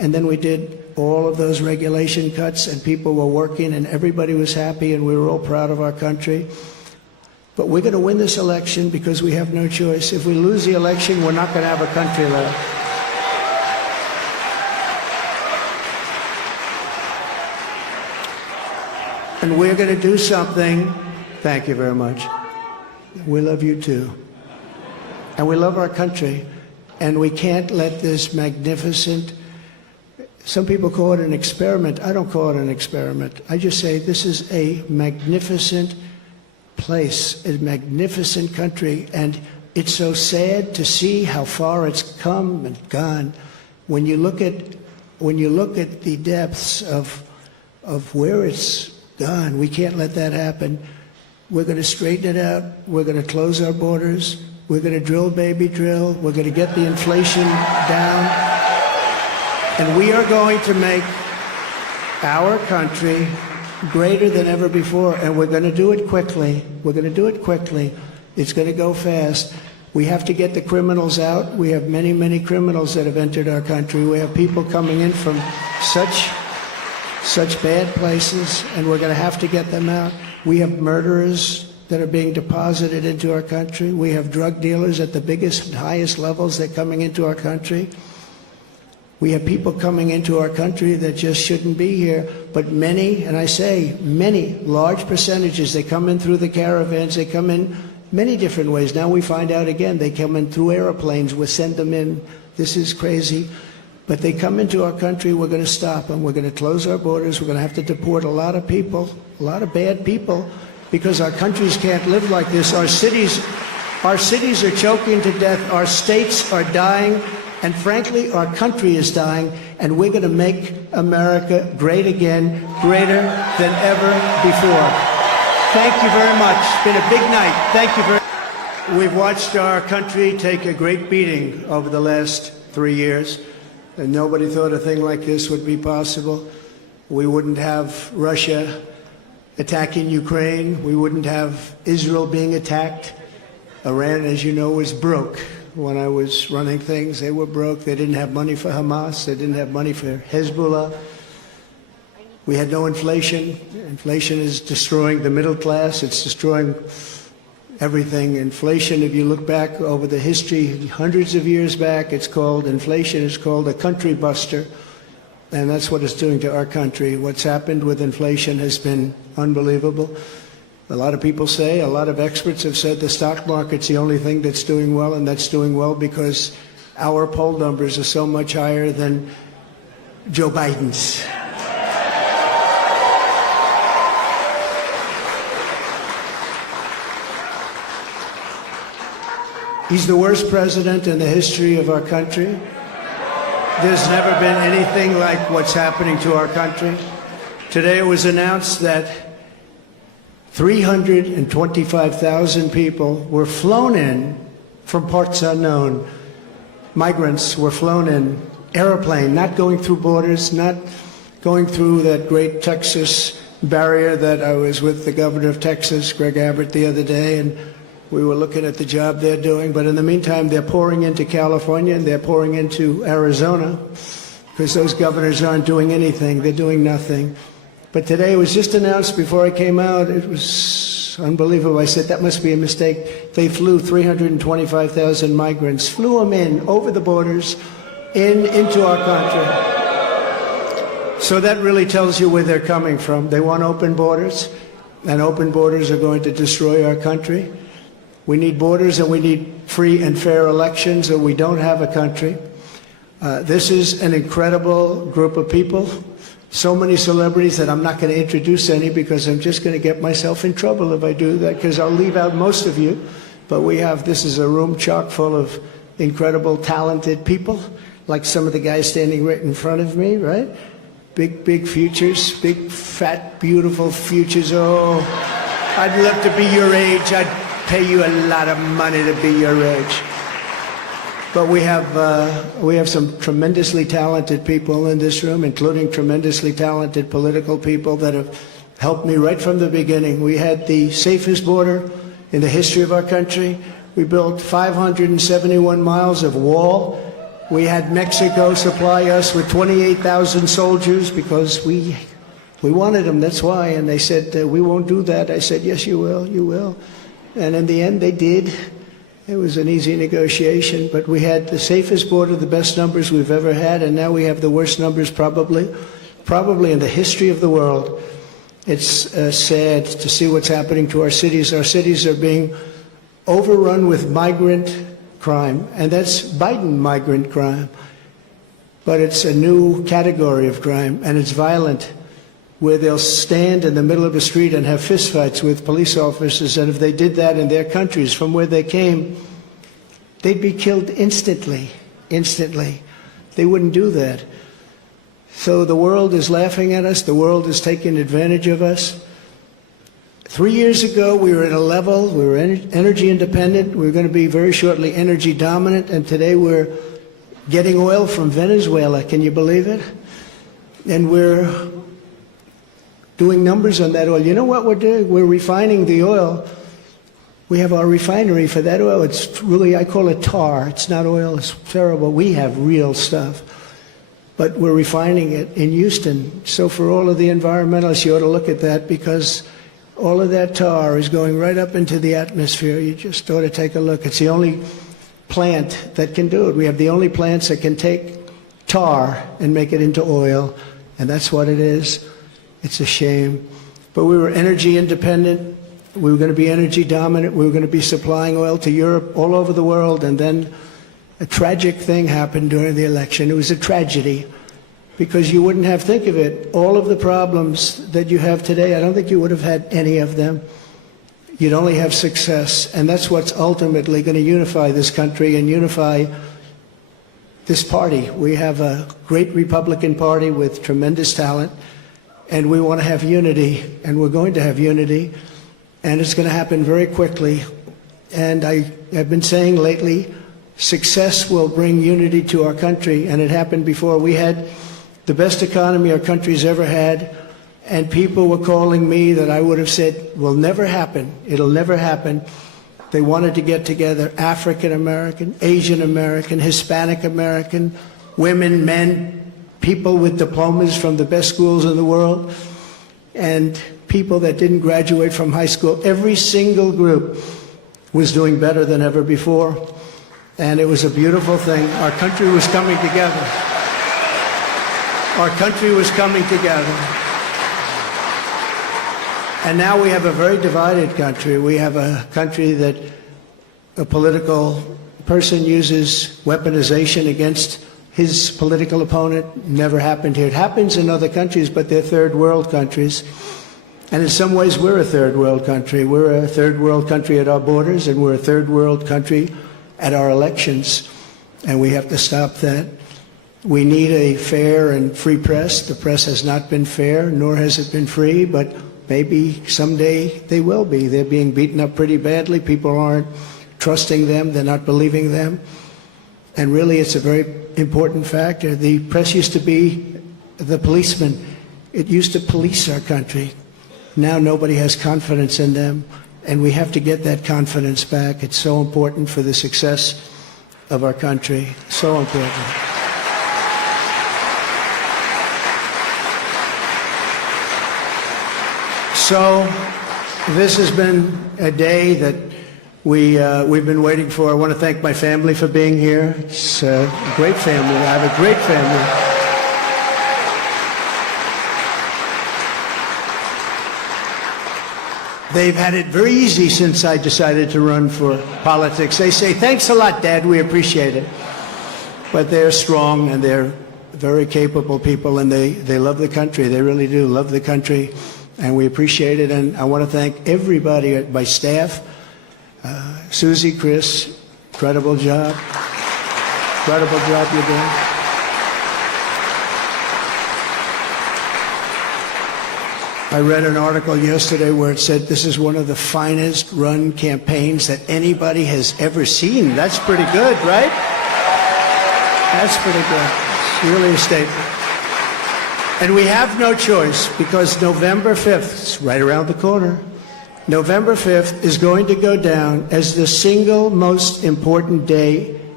And then we did all of those regulation cuts, and people were working, and everybody was happy, and we were all proud of our country. But we're going to win this election because we have no choice. If we lose the election, we're not going to have a country left. And we're going to do something. Thank you very much. We love you too. And we love our country. And we can't let this magnificent, some people call it an experiment. I don't call it an experiment. I just say this is a magnificent place, a magnificent country. And it's so sad to see how far it's come and gone. When you look at the depths of where it's gone, we can't let that happen. We're going to straighten it out. We're going to close our borders. We're going to drill, baby, drill. We're going to get the inflation down. And we are going to make our country greater than ever before. And we're going to do it quickly. We're going to do it quickly. It's going to go fast. We have to get the criminals out. We have many, many criminals that have entered our country. We have people coming in from such bad places, and we're going to have to get them out. We have murderers that are being deposited into our country. We have drug dealers at the biggest and highest levels that are coming into our country. We have people coming into our country that just shouldn't be here. But many, and I say many, large percentages, they come in through the caravans. They come in many different ways. Now we find out again, they come in through airplanes. We send them in. This is crazy. But they come into our country, we're going to stop them. We're going to close our borders. We're going to have to deport a lot of people, a lot of bad people, because our countries can't live like this. Our cities are choking to death. Our states are dying. And frankly, our country is dying. And we're going to make America great again, greater than ever before. Thank you very much. It's been a big night. Thank you very much. We've watched our country take a great beating over the last 3 years. And nobody thought a thing like this would be possible. We wouldn't have Russia attacking Ukraine. We wouldn't have Israel being attacked. Iran, as you know, was broke. When I was running things, they were broke. They didn't have money for Hamas. They didn't have money for Hezbollah. We had no inflation. Inflation is destroying the middle class. It's destroying everything. Inflation, if you look back over the history, hundreds of years back, inflation is called a country buster. And that's what it's doing to our country. What's happened with inflation has been unbelievable. A lot of people say, a lot of experts have said the stock market's the only thing that's doing well, and that's doing well because our poll numbers are so much higher than Joe Biden's. He's the worst president in the history of our country. There's never been anything like what's happening to our country. Today it was announced that 325,000 people were flown in from parts unknown. Migrants were flown in, airplane, not going through borders, not going through that great Texas barrier that I was with the governor of Texas, Greg Abbott, the other day, and we were looking at the job they're doing. But in the meantime, they're pouring into California and they're pouring into Arizona because those governors aren't doing anything. They're doing nothing. But today it was just announced before I came out. It was unbelievable. I said, that must be a mistake. They flew 325,000 migrants, flew them in over the borders into our country. So that really tells you where they're coming from. They want open borders, and open borders are going to destroy our country. We need borders and we need free and fair elections, or we don't have a country. This is an incredible group of people. So many celebrities that I'm not going to introduce any because I'm just going to get myself in trouble if I do that, because I'll leave out most of you. But this is a room chock full of incredible, talented people, like some of the guys standing right in front of me, right? Big, big futures, big, fat, beautiful futures. Oh, I'd love to be your age. I'd pay you a lot of money to be your age. But we have some tremendously talented people in this room, including tremendously talented political people that have helped me right from the beginning. We had the safest border in the history of our country. We built 571 miles of wall We had Mexico supply us with 28,000 soldiers because we wanted them, that's why. And they said, we won't do that. I said, yes, you will, you will. And in the end, they did. It was an easy negotiation, but we had the safest border, the best numbers we've ever had, and now we have the worst numbers probably in the history of the world. It's sad to see what's happening to our cities. Our cities are being overrun with migrant crime, and that's Biden migrant crime. But it's a new category of crime, and it's violent, where they'll stand in the middle of a street and have fistfights with police officers, and if they did that in their countries from where they came, they'd be killed instantly. They wouldn't do that. So the world is laughing at us. The world is taking advantage of us. 3 years ago, we were at a level, we were energy independent. We were going to be very shortly energy dominant, and today we're getting oil from Venezuela. Can you believe it? And we're doing numbers on that oil. You know what we're doing? We're refining the oil. We have our refinery for that oil. It's really, I call it tar. It's not oil. It's terrible. We have real stuff. But we're refining it in Houston. So for all of the environmentalists, you ought to look at that, because all of that tar is going right up into the atmosphere. You just ought to take a look. It's the only plant that can do it. We have the only plants that can take tar and make it into oil, and that's what it is. It's a shame. But we were energy independent. We were going to be energy dominant. We were going to be supplying oil to Europe, all over the world. And then a tragic thing happened during the election. It was a tragedy, because you wouldn't have, think of it, all of the problems that you have today, I don't think you would have had any of them. You'd only have success. And that's what's ultimately going to unify this country and unify this party. We have a great Republican Party with tremendous talent. And we want to have unity, and we're going to have unity, and it's going to happen very quickly. And I have been saying lately, success will bring unity to our country, and it happened before. We had the best economy our country's ever had, and people were calling me that I would have said will never happen. It'll never happen. They wanted to get together, African American, Asian American, Hispanic American, women, men, people with diplomas from the best schools in the world, and people that didn't graduate from high school. Every single group was doing better than ever before, and it was a beautiful thing. Our country was coming together. Our country was coming together. And now we have a very divided country. We have a country that a political person uses weaponization against his political opponent. Never happened here. It happens in other countries, but they're third world countries. And in some ways, we're a third world country. We're a third world country at our borders, and we're a third world country at our elections. And we have to stop that. We need a fair and free press. The press has not been fair, nor has it been free, but maybe someday they will be. They're being beaten up pretty badly. People aren't trusting them. They're not believing them. And really, it's a very important factor. The press used to be the policeman. It used to police our country. Now nobody has confidence in them, and we have to get that confidence back. It's so important for the success of our country. So important. So this has been a day that we've been waiting for. I want to thank my family for being here. It's a great family. I have a great family. They've had it very easy since I decided to run for politics. They say, thanks a lot, Dad, we appreciate it. But they're strong, and they're very capable people, and they love the country. They really do love the country, and we appreciate it. And I want to thank everybody at my staff. Susie, Chris, incredible job. Incredible job you're doing. I read an article yesterday where it said this is one of the finest run campaigns that anybody has ever seen. That's pretty good, right? That's pretty good. It's really a statement. And we have no choice, because November 5th, it's right around the corner, November 5th is going to go down as the single most important day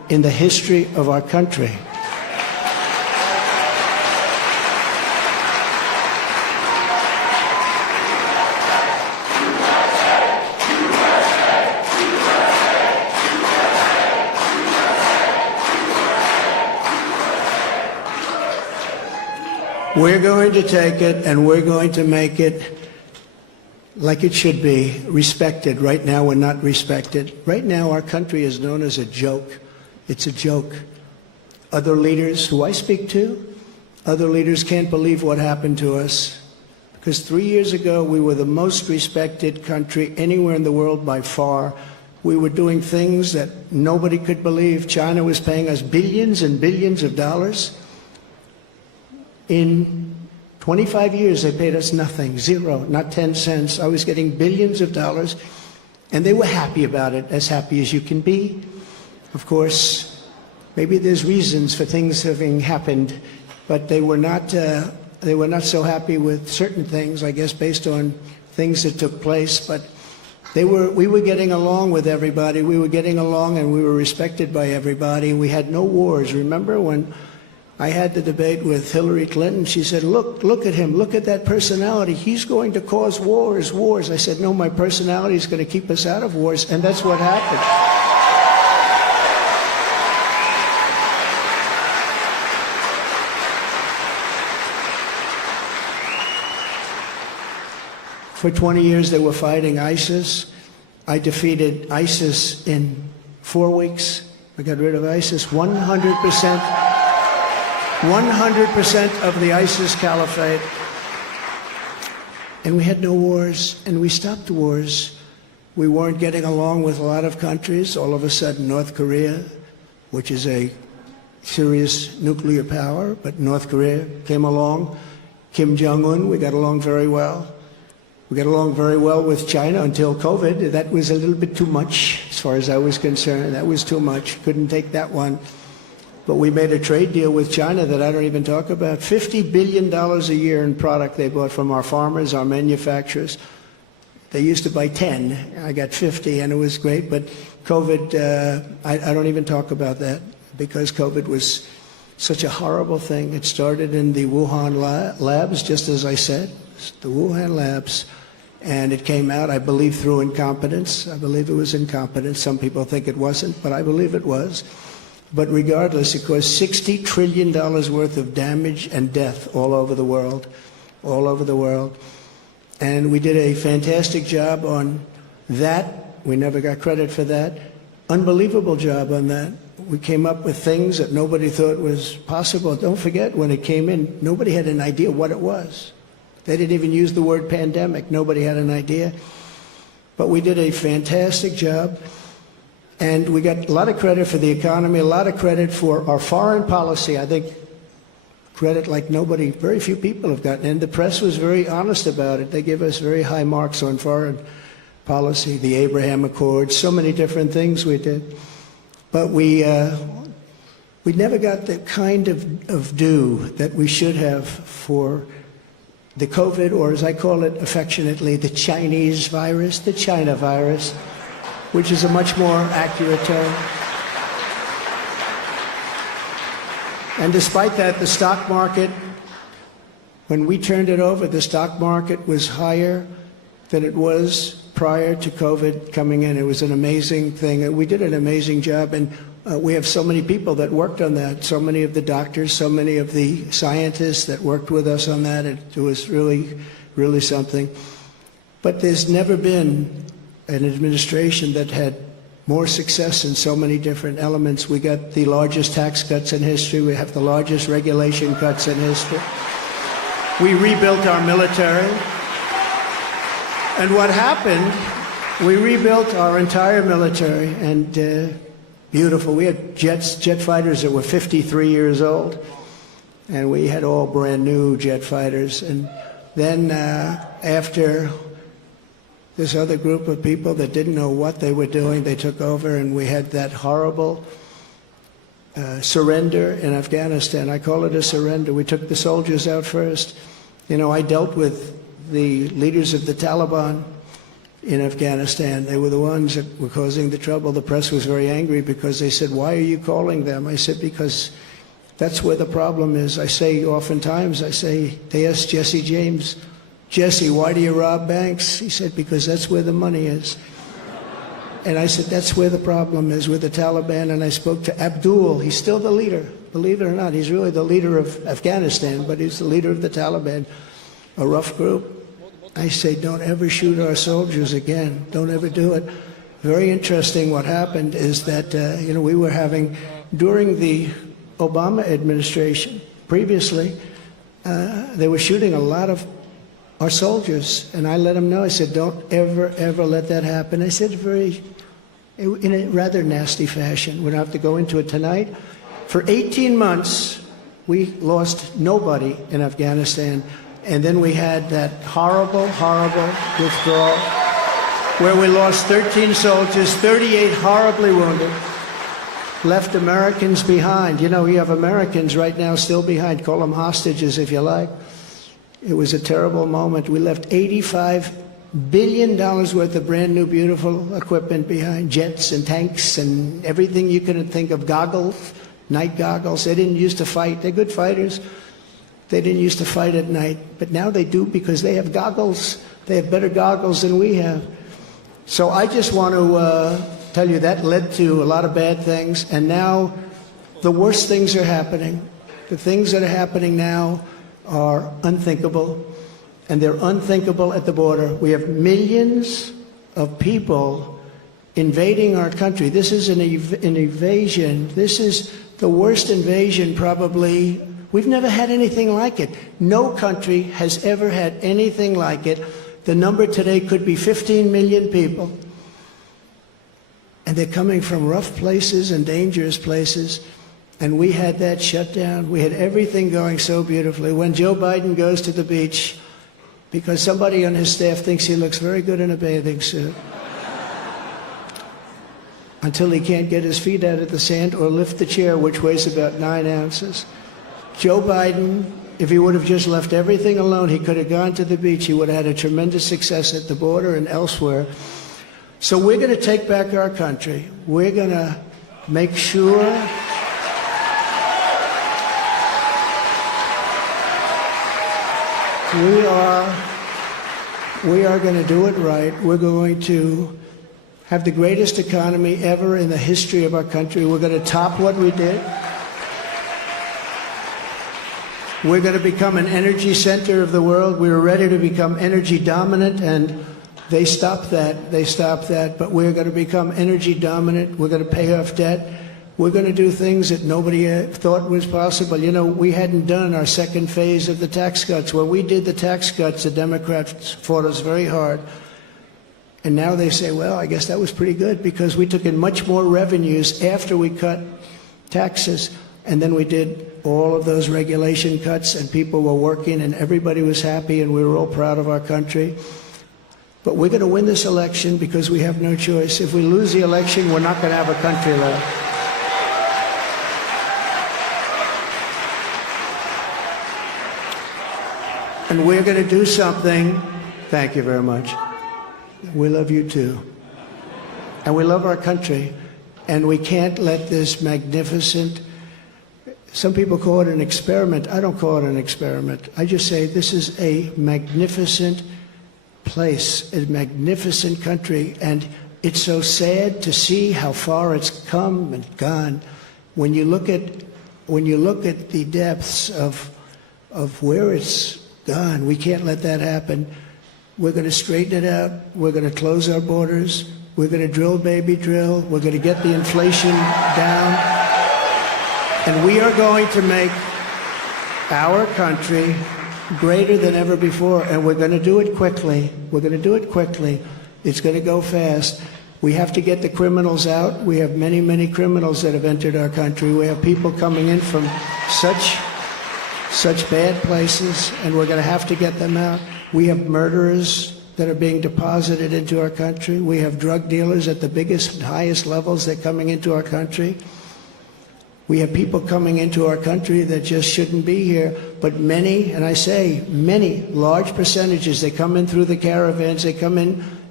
in the history of our country. We're going to take it and we're going to make it like it should be, respected. Right now we're not respected. Right now our country is known as a joke. It's a joke. Other leaders who I speak to, other leaders can't believe what happened to us. Because 3 years ago we were the most respected country anywhere in the world by far. We were doing things that nobody could believe. China was paying us billions and billions of dollars. In 25 years, they paid us nothing, zero, not 10 cents. I was getting billions of dollars, and they were happy about it, as happy as you can be. Of course, maybe there's reasons for things having happened, but they were not so happy with certain things, I guess, based on things that took place. But we were getting along with everybody. We were getting along, and we were respected by everybody. We had no wars. Remember when I had the debate with Hillary Clinton? She said, look at him, look at that personality. He's going to cause wars. I said, no, my personality is going to keep us out of wars, and that's what happened. For 20 years they were fighting ISIS. I defeated ISIS in 4 weeks. I got rid of ISIS 100%. 100% of the ISIS caliphate. And we had no wars, and we stopped wars. We weren't getting along with a lot of countries. All of a sudden, North Korea, which is a serious nuclear power, but North Korea came along. Kim Jong-un, we got along very well. We got along very well with China until COVID. That was a little bit too much, as far as I was concerned. That was too much. Couldn't take that one. But we made a trade deal with China that I don't even talk about. $50 billion a year in product they bought from our farmers, our manufacturers. They used to buy 10. I got 50, and it was great. But COVID, I don't even talk about that, because COVID was such a horrible thing. It started in the Wuhan labs, just as I said, the Wuhan labs. And it came out, I believe, through incompetence. I believe it was incompetence. Some people think it wasn't, but I believe it was. But regardless, it caused $60 trillion worth of damage and death all over the world, all over the world. And we did a fantastic job on that. We never got credit for that. Unbelievable job on that. We came up with things that nobody thought was possible. Don't forget, when it came in, nobody had an idea what it was. They didn't even use the word pandemic. Nobody had an idea. But we did a fantastic job. And we got a lot of credit for the economy, a lot of credit for our foreign policy. I think credit like nobody, very few people have gotten. And the press was very honest about it. They give us very high marks on foreign policy, the Abraham Accords, so many different things we did. But we never got the kind of due that we should have for the COVID, or as I call it affectionately, the Chinese virus, the China virus, which is a much more accurate term. And despite that, the stock market, when we turned it over, the stock market was higher than it was prior to COVID coming in. It was an amazing thing. We did an amazing job, and we have so many people that worked on that, so many of the doctors, so many of the scientists that worked with us on that. It was really, really something. But there's never been an administration that had more success in so many different elements. We got the largest tax cuts in history. We have the largest regulation cuts in history. We rebuilt our military. And what happened, we rebuilt our entire military, and beautiful. We had jet fighters that were 53 years old, and we had all brand new jet fighters. And then after this other group of people that didn't know what they were doing, they took over, and we had that horrible surrender in Afghanistan. I call it a surrender. We took the soldiers out first. You know, I dealt with the leaders of the Taliban in Afghanistan. They were the ones that were causing the trouble. The press was very angry because they said, "Why are you calling them?" I said, "Because that's where the problem is." I say oftentimes, they asked Jesse James, "Jesse, why do you rob banks?" He said, "Because that's where the money is." And I said, that's where the problem is with the Taliban. And I spoke to Abdul. He's still the leader. Believe it or not, he's really the leader of Afghanistan, but he's the leader of the Taliban, a rough group. I say, don't ever shoot our soldiers again. Don't ever do it. Very interesting what happened is that, we were having, during the Obama administration, previously, they were shooting a lot of our soldiers. And I let them know, I said, don't ever, ever let that happen. I said in a rather nasty fashion. We don't have to go into it tonight. For 18 months, we lost nobody in Afghanistan. And then we had that horrible, horrible withdrawal where we lost 13 soldiers, 38 horribly wounded, left Americans behind. You have Americans right now still behind. Call them hostages if you like. It was a terrible moment. We left $85 billion worth of brand new, beautiful equipment behind, jets and tanks and everything you could think of, goggles, night goggles. They didn't used to fight. They're good fighters. They didn't used to fight at night, but now they do because they have goggles. They have better goggles than we have. So I just want to tell you that led to a lot of bad things, and now the worst things are happening. The things that are happening now are unthinkable, and they're unthinkable at the border. We have millions of people invading our country. This is an invasion. This is the worst invasion probably. We've never had anything like it. No country has ever had anything like it. The number today could be 15 million people. And they're coming from rough places and dangerous places. And we had that shut down. We had everything going so beautifully. When Joe Biden goes to the beach, because somebody on his staff thinks he looks very good in a bathing suit, until he can't get his feet out of the sand or lift the chair, which weighs about 9 ounces. Joe Biden, if he would have just left everything alone, he could have gone to the beach. He would have had a tremendous success at the border and elsewhere. So we're going to take back our country. We're going to make sure we are going to do it right. We're going to have the greatest economy ever in the history of our country. We're going to top what we did. We're going to become an energy center of the world. We were ready to become energy dominant, and they stopped that. They stopped that. But we're going to become energy dominant. We're going to pay off debt. We're going to do things that nobody thought was possible. We hadn't done our second phase of the tax cuts. When we did the tax cuts, the Democrats fought us very hard. And now they say, well, I guess that was pretty good because we took in much more revenues after we cut taxes. And then we did all of those regulation cuts, and people were working, and everybody was happy, and we were all proud of our country. But we're going to win this election because we have no choice. If we lose the election, we're not going to have a country left. And we're going to do something. Thank you very much. We love you too. And we love our country. And we can't let this magnificent, some people call it an experiment. I don't call it an experiment. I just say this is a magnificent place, a magnificent country. And it's so sad to see how far it's come and gone. When you look at the depths of where it's gone, we can't let that happen. We're going to straighten it out. We're going to close our borders. We're going to drill, baby, drill. We're going to get the inflation down. And we are going to make our country greater than ever before. And we're going to do it quickly. We're going to do it quickly. It's going to go fast. We have to get the criminals out. We have many, many criminals that have entered our country. We have people coming in from such bad places, and we're going to have to get them out. We have murderers that are being deposited into our country. We have drug dealers at the biggest, highest levels that are coming into our country. We have people coming into our country that just shouldn't be here. But many, and I say many, large percentages, they come in through the caravans, they come in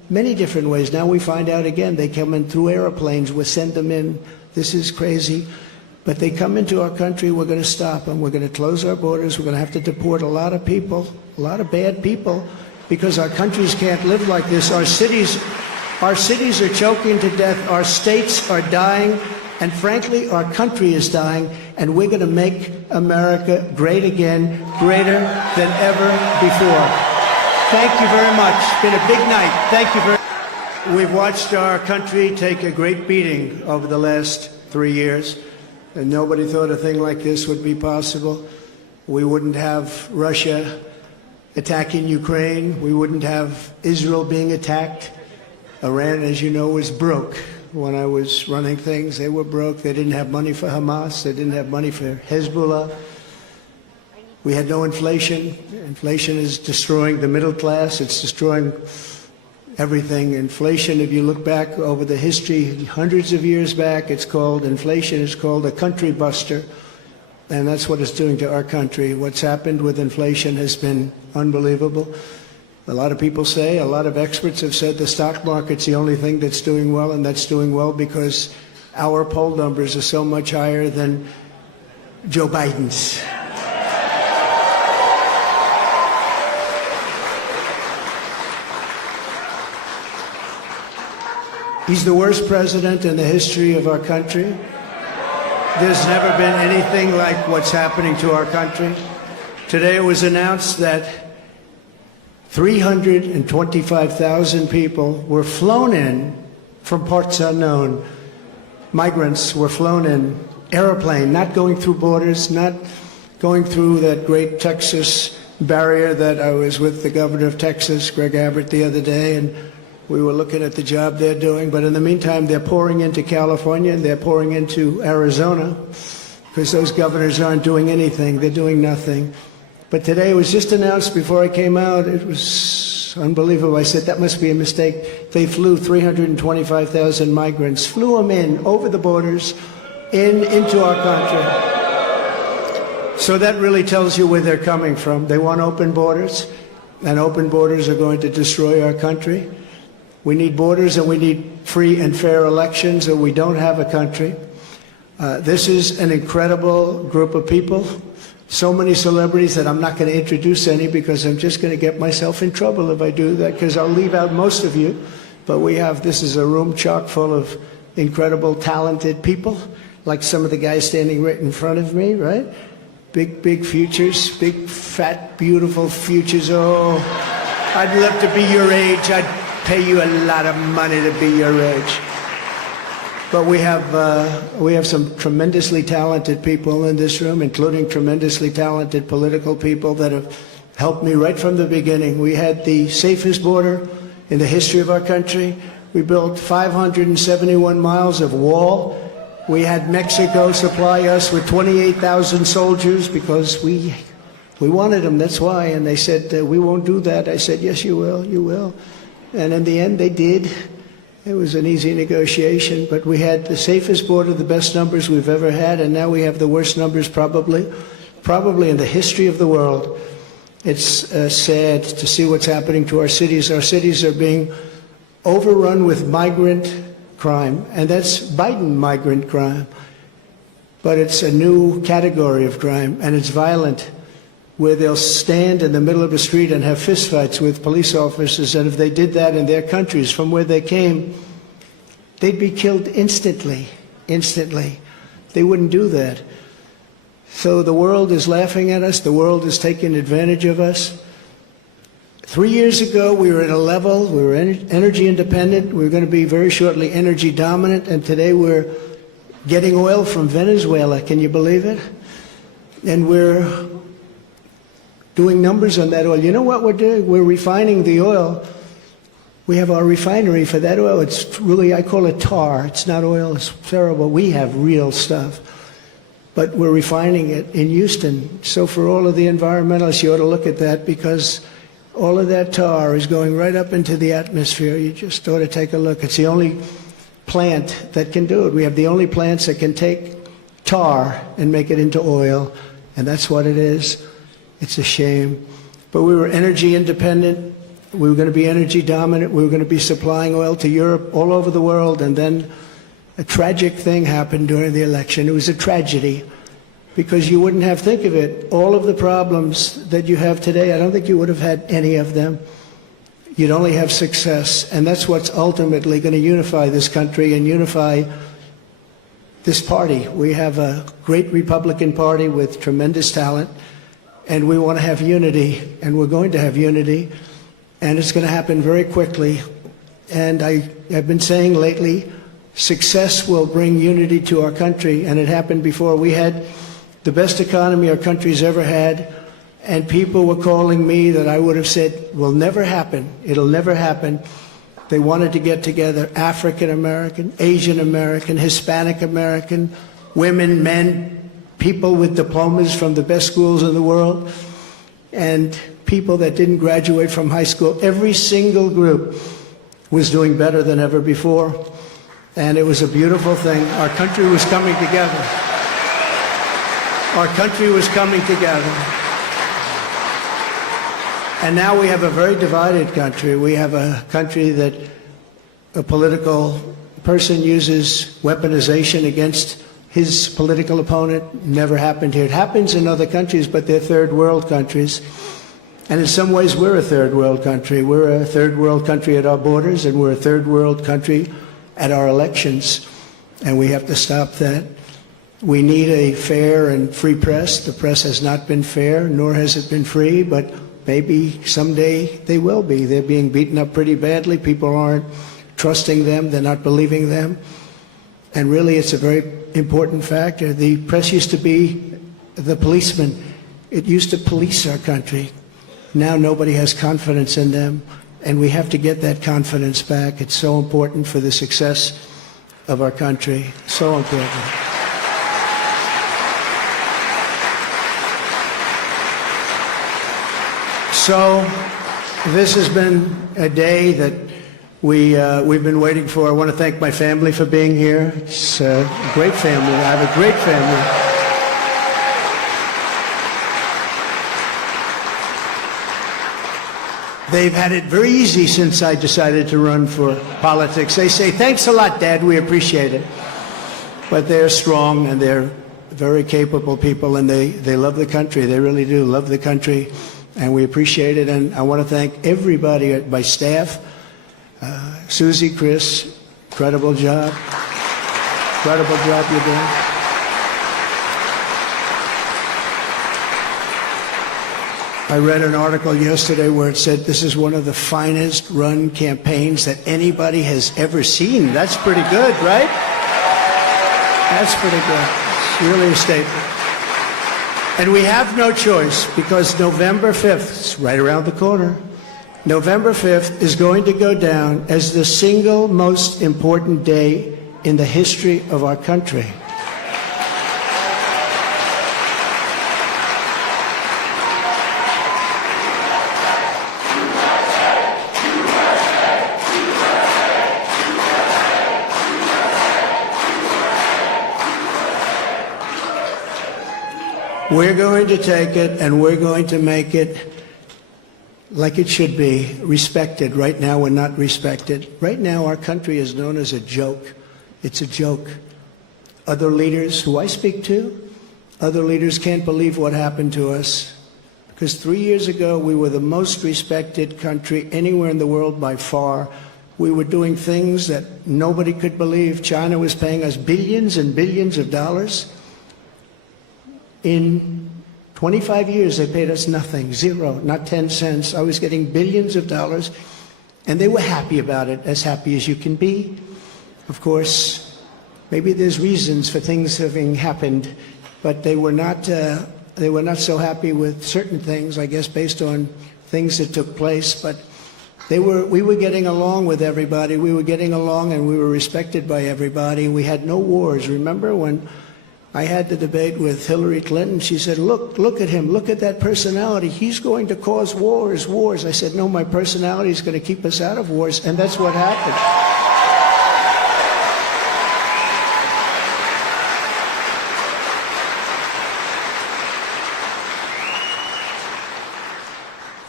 many different ways. Now we find out again, they come in through airplanes, we send them in. This is crazy. But they come into our country, we're going to stop them. We're going to close our borders. We're going to have to deport a lot of people, a lot of bad people, because our countries can't live like this. Our cities are choking to death. Our states are dying. And frankly, our country is dying. And we're going to make America great again, greater than ever before. Thank you very much. It's been a big night. Thank you very much. We've watched our country take a great beating over the last 3 years. And nobody thought a thing like this would be possible. We wouldn't have Russia attacking Ukraine. We wouldn't have Israel being attacked. Iran, as you know, was broke. When I was running things, they were broke. They didn't have money for Hamas. They didn't have money for Hezbollah. We had no inflation. Inflation is destroying the middle class. It's destroying everything. Inflation, if you look back over the history, hundreds of years back, inflation is called a country buster. And that's what it's doing to our country. What's happened with inflation has been unbelievable. A lot of people say, a lot of experts have said the stock market's the only thing that's doing well, and that's doing well because our poll numbers are so much higher than Joe Biden's. He's the worst president in the history of our country. There's never been anything like what's happening to our country. Today it was announced that 325,000 people were flown in from parts unknown. Migrants were flown in, airplane, not going through borders, not going through that great Texas barrier that I was with the governor of Texas, Greg Abbott, the other day, and we were looking at the job they're doing. But in the meantime, they're pouring into California and they're pouring into Arizona because those governors aren't doing anything. They're doing nothing. But today it was just announced before I came out. It was unbelievable. I said, that must be a mistake. They flew 325,000 migrants, flew them in over the borders into our country. So that really tells you where they're coming from. They want open borders, and open borders are going to destroy our country. We need borders and we need free and fair elections, or we don't have a country. This is an incredible group of people. So many celebrities that I'm not going to introduce any because I'm just going to get myself in trouble if I do that, because I'll leave out most of you. But this is a room chock full of incredible, talented people, like some of the guys standing right in front of me, right? Big futures, big, fat, beautiful futures. Oh, I'd love to be your age. I'd pay you a lot of money to be your age. But we have some tremendously talented people in this room, including tremendously talented political people that have helped me right from the beginning. We had the safest border in the history of our country. We built 571 miles of wall. We had Mexico supply us with 28,000 soldiers because we wanted them, that's why. And they said, we won't do that. I said, yes, you will, you will. And in the end, they did. It was an easy negotiation, but we had the safest border, the best numbers we've ever had, and now we have the worst numbers probably in the history of the world. It's sad to see what's happening to our cities. Our cities are being overrun with migrant crime, and that's Biden migrant crime. But it's a new category of crime, and it's violent, where they'll stand in the middle of the street and have fistfights with police officers, and if they did that in their countries from where they came, they'd be killed instantly. They wouldn't do that. So the world is laughing at us. The world is taking advantage of us. 3 years ago, we were at a level, we were energy independent. We were going to be very shortly energy dominant, and today we're getting oil from Venezuela. Can you believe it? And we're doing numbers on that oil. You know what we're doing? We're refining the oil. We have our refinery for that oil. It's really, I call it tar. It's not oil. It's terrible. We have real stuff. But we're refining it in Houston. So for all of the environmentalists, you ought to look at that, because all of that tar is going right up into the atmosphere. You just ought to take a look. It's the only plant that can do it. We have the only plants that can take tar and make it into oil, and that's what it is. It's a shame. But we were energy independent, We were going to be energy dominant. We were going to be supplying oil to Europe, all over the world. And then a tragic thing happened during the election. It was a tragedy because you wouldn't have, think of it, all of the problems that you have today, I don't think you would have had any of them. You'd only have success. And that's what's ultimately going to unify this country and unify this party. We have a great Republican Party with tremendous talent, and we want to have unity, and we're going to have unity, and it's going to happen very quickly. And I've been saying lately, success will bring unity to our country, and it happened before. We had the best economy our country's ever had, and people were calling me that I would have said will never happen. It'll never happen. They wanted to get together African American, Asian American, Hispanic American, women, men, people with diplomas from the best schools in the world, and people that didn't graduate from high school. Every single group was doing better than ever before, and it was a beautiful thing. Our country was coming together. Our country was coming together. And now we have a very divided country. We have a country that a political person uses weaponization against his political opponent. Never happened here. It happens in other countries, but they're third world countries. And in some ways, we're a third world country. We're a third world country at our borders, and we're a third world country at our elections. And we have to stop that. We need a fair and free press. The press has not been fair, nor has it been free, but maybe someday they will be. They're being beaten up pretty badly. People aren't trusting them. They're not believing them. And really, it's a very important factor. The press used to be the policeman. It used to police our country. Now nobody has confidence in them, and we have to get that confidence back. It's so important for the success of our country. So important. So this has been a day that we've been waiting for. I want to thank my family for being here. It's a great family. I have a great family. They've had it very easy since I decided to run for politics. They say, thanks a lot, Dad, we appreciate it. But they're strong, and they're very capable people, and they love the country. They really do love the country, and we appreciate it. And I want to thank everybody at my staff. Susie, Chris, incredible job. Incredible job you're doing. I read an article yesterday where it said this is one of the finest run campaigns that anybody has ever seen. That's pretty good, right? That's pretty good. It's really a statement. And we have no choice, because November 5th, it's right around the corner, November 5th is going to go down as the single most important day in the history of our country. We're going to take it, and we're going to make it like it should be, respected. Right now, we're not respected. Right now, our country is known as a joke. It's a joke. Other leaders who I speak to, other leaders can't believe what happened to us. Because 3 years ago, we were the most respected country anywhere in the world by far. We were doing things that nobody could believe. China was paying us billions and billions of dollars. In 25 years, they paid us nothing, zero, not 10 cents. I was getting billions of dollars, and they were happy about it, as happy as you can be. Of course, maybe there's reasons for things having happened, but they were not so happy with certain things, I guess, based on things that took place. But we were getting along with everybody. We were getting along, and we were respected by everybody. We had no wars. Remember when I had the debate with Hillary Clinton? She said, look at him, look at that personality. He's going to cause wars. I said, no, my personality is going to keep us out of wars, and that's what happened.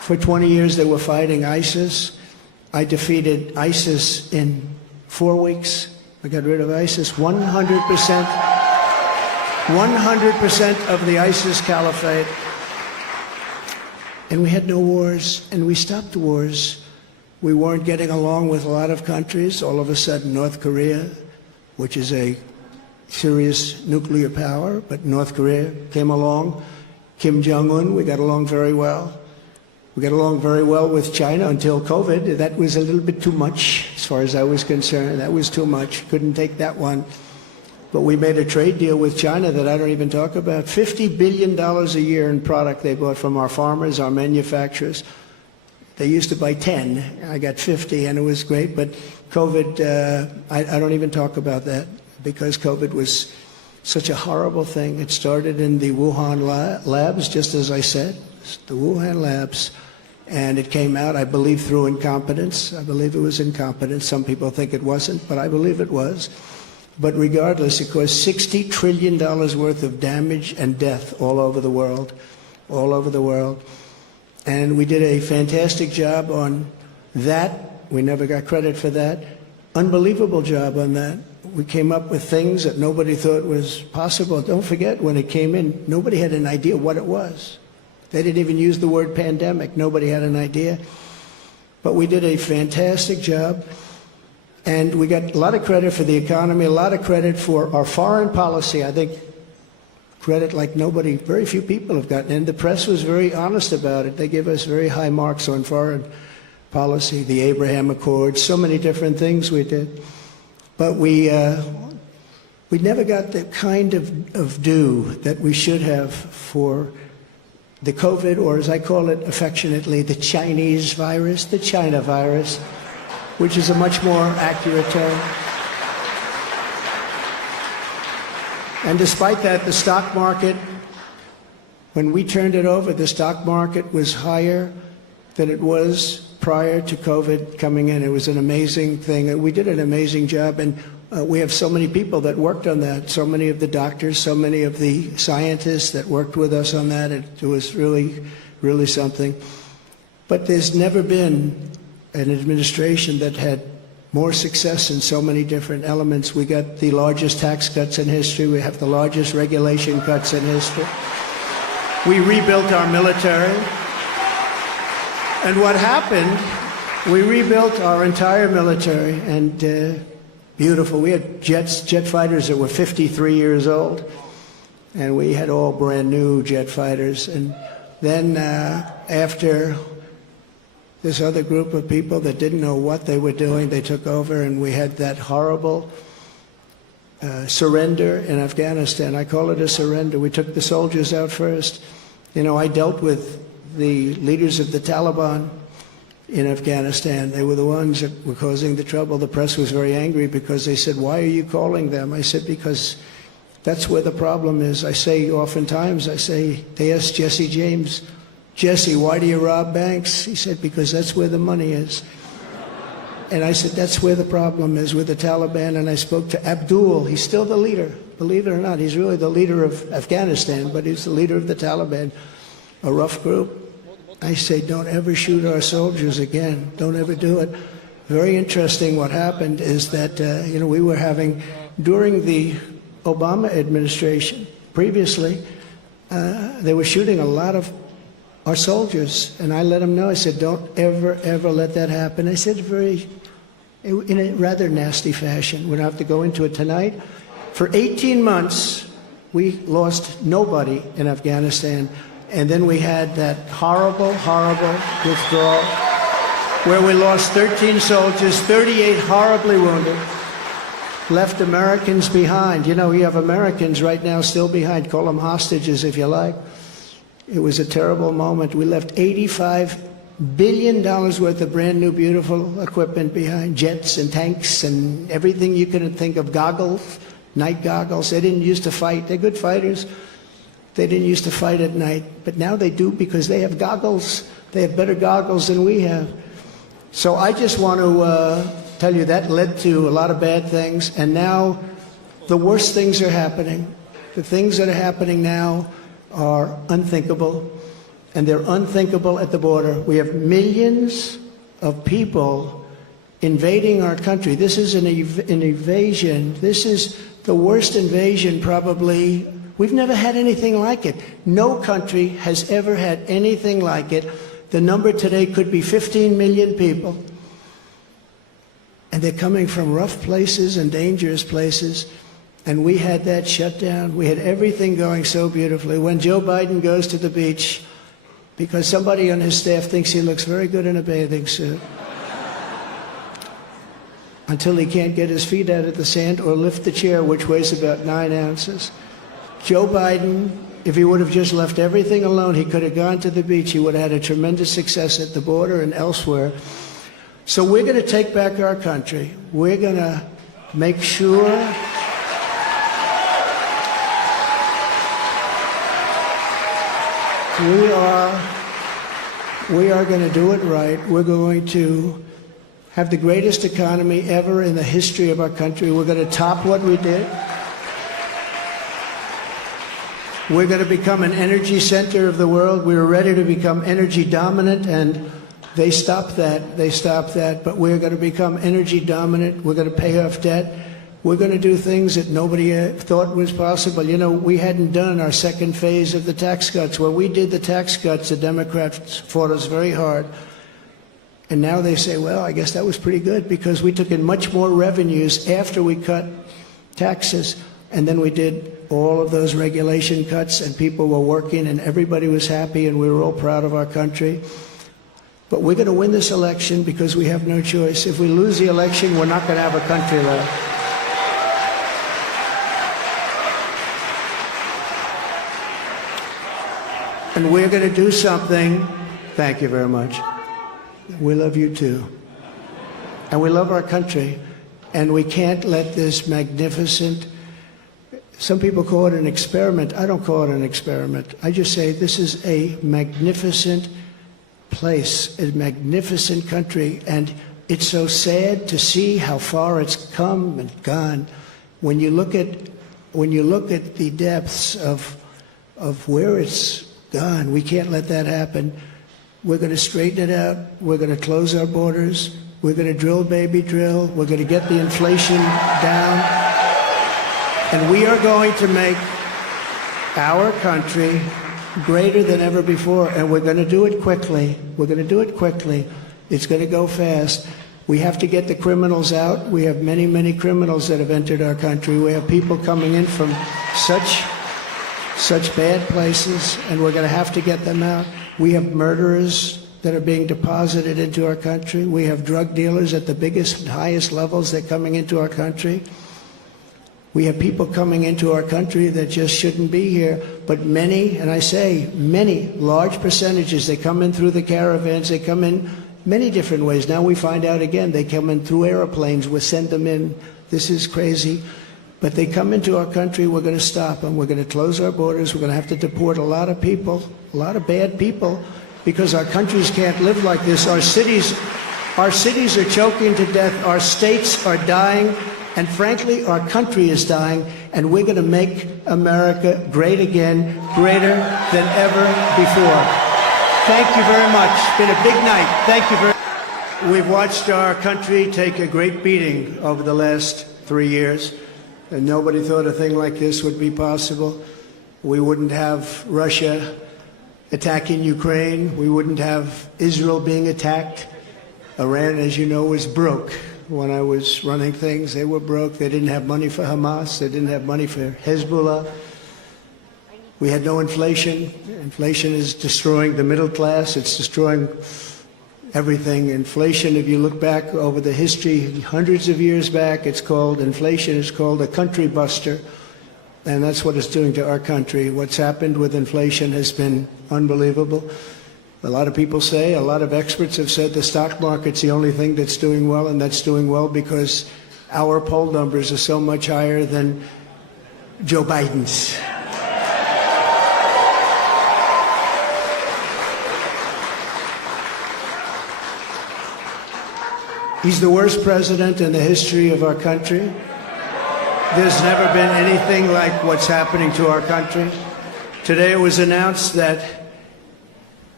For 20 years they were fighting ISIS. I defeated ISIS in 4 weeks. I got rid of ISIS. 100% of the ISIS caliphate. And we had no wars, and we stopped the wars. We weren't getting along with a lot of countries. All of a sudden, North Korea, which is a serious nuclear power, but North Korea came along. Kim Jong-un, we got along very well. We got along very well with China until COVID. That was a little bit too much, as far as I was concerned. That was too much. Couldn't take that one. But we made a trade deal with China that I don't even talk about. $50 billion a year in product they bought from our farmers, our manufacturers. They used to buy 10. I got 50, and it was great. But COVID, I don't even talk about that, because COVID was such a horrible thing. It started in the Wuhan labs, just as I said, the Wuhan labs. And it came out, I believe, through incompetence. I believe it was incompetence. Some people think it wasn't, but I believe it was. But regardless, it caused $60 trillion worth of damage and death all over the world, all over the world. And we did a fantastic job on that. We never got credit for that. Unbelievable job on that. We came up with things that nobody thought was possible. Don't forget, when it came in, nobody had an idea what it was. They didn't even use the word pandemic. Nobody had an idea. But we did a fantastic job. And we got a lot of credit for the economy, a lot of credit for our foreign policy. I think credit like nobody, very few people have gotten. And the press was very honest about it. They gave us very high marks on foreign policy, the Abraham Accords, so many different things we did. But we never got the kind of due that we should have for the COVID, or as I call it affectionately, the Chinese virus, the China virus, which is a much more accurate term. And despite that, the stock market, when we turned it over, the stock market was higher than it was prior to COVID coming in. It was an amazing thing. We did an amazing job, and we have so many people that worked on that, so many of the doctors, so many of the scientists that worked with us on that. It was really, really something. But there's never been an administration that had more success in so many different elements. We got the largest tax cuts in history. We have the largest regulation cuts in history. We rebuilt our military. And what happened, we rebuilt our entire military, and beautiful. We had jet fighters that were 53 years old, and we had all brand new jet fighters. And then after this other group of people that didn't know what they were doing, they took over, and we had that horrible surrender in Afghanistan. I call it a surrender. We took the soldiers out first. You know, I dealt with the leaders of the Taliban in Afghanistan. They were the ones that were causing the trouble. The press was very angry because they said, "Why are you calling them?" I said, "Because that's where the problem is." I say oftentimes, they asked Jesse James, "Jesse, why do you rob banks?" He said, "Because that's where the money is." And I said, that's where the problem is with the Taliban. And I spoke to Abdul. He's still the leader. Believe it or not, he's really the leader of Afghanistan, but he's the leader of the Taliban, a rough group. I say, don't ever shoot our soldiers again. Don't ever do it. Very interesting what happened is that, we were having, during the Obama administration, previously, they were shooting a lot of our soldiers, and I let them know. I said, don't ever, ever let that happen. I said in a rather nasty fashion. We don't have to go into it tonight. For 18 months, we lost nobody in Afghanistan, and then we had that horrible, horrible withdrawal where we lost 13 soldiers, 38 horribly wounded, left Americans behind. You know, you have Americans right now still behind. Call them hostages if you like. It was a terrible moment. We left $85 billion worth of brand new, beautiful equipment behind, jets and tanks and everything you could think of, goggles, night goggles. They didn't used to fight. They're good fighters. They didn't used to fight at night, but now they do because they have goggles. They have better goggles than we have. So I just want to tell you that led to a lot of bad things, and now the worst things are happening. The things that are happening now are unthinkable, and they're unthinkable at the border. We have millions of people invading our country. This is an invasion. This is the worst invasion probably. We've never had anything like it. No country has ever had anything like it. The number today could be 15 million people. And they're coming from rough places and dangerous places. And we had that shut down. We had everything going so beautifully. When Joe Biden goes to the beach, because somebody on his staff thinks he looks very good in a bathing suit, until he can't get his feet out of the sand or lift the chair, which weighs about 9 ounces. Joe Biden, if he would have just left everything alone, he could have gone to the beach. He would have had a tremendous success at the border and elsewhere. So we're going to take back our country. We're going to make sure we are going to do it right. We're going to have the greatest economy ever in the history of our country. We're going to top what we did. We're going to become an energy center of the world. We were ready to become energy dominant, and they stopped that. They stopped that. But we're going to become energy dominant. We're going to pay off debt. We're going to do things that nobody thought was possible. You know, we hadn't done our second phase of the tax cuts. When we did the tax cuts, the Democrats fought us very hard. And now they say, well, I guess that was pretty good because we took in much more revenues after we cut taxes. And then we did all of those regulation cuts, and people were working, and everybody was happy, and we were all proud of our country. But we're going to win this election because we have no choice. If we lose the election, we're not going to have a country left. And we're going to do something. Thank you very much. We love you too. And we love our country. And we can't let this magnificent, some people call it an experiment. I don't call it an experiment. I just say this is a magnificent place, a magnificent country. And it's so sad to see how far it's come and gone. When you look at the depths of where it's gone, we can't let that happen. We're going to straighten it out. We're going to close our borders. We're going to drill, baby, drill. We're going to get the inflation down. And we are going to make our country greater than ever before. And we're going to do it quickly. We're going to do it quickly. It's going to go fast. We have to get the criminals out. We have many, many criminals that have entered our country. We have people coming in from such bad places, and we're going to have to get them out. We have murderers that are being deposited into our country. We have drug dealers at the biggest and highest levels that are coming into our country. We have people coming into our country that just shouldn't be here. But many, and I say many, large percentages, they come in through the caravans. They come in many different ways. Now we find out again, they come in through airplanes. We send them in. This is crazy. But they come into our country, we're going to stop them. We're going to close our borders. We're going to have to deport a lot of people, a lot of bad people, because our countries can't live like this. Our cities are choking to death. Our states are dying. And frankly, our country is dying. And we're going to make America great again, greater than ever before. Thank you very much. It's been a big night. Thank you very much. We've watched our country take a great beating over the last 3 years. And nobody thought a thing like this would be possible. We wouldn't have Russia attacking Ukraine. We wouldn't have Israel being attacked. Iran, as you know, was broke. When I was running things, they were broke. They didn't have money for Hamas. They didn't have money for Hezbollah. We had no inflation. Inflation is destroying the middle class. It's destroying everything. Inflation, if you look back over the history, hundreds of years back, inflation is called a country buster. And that's what it's doing to our country. What's happened with inflation has been unbelievable. A lot of people say, a lot of experts have said the stock market's the only thing that's doing well, and that's doing well because our poll numbers are so much higher than Joe Biden's. He's the worst president in the history of our country. There's never been anything like what's happening to our country. Today it was announced that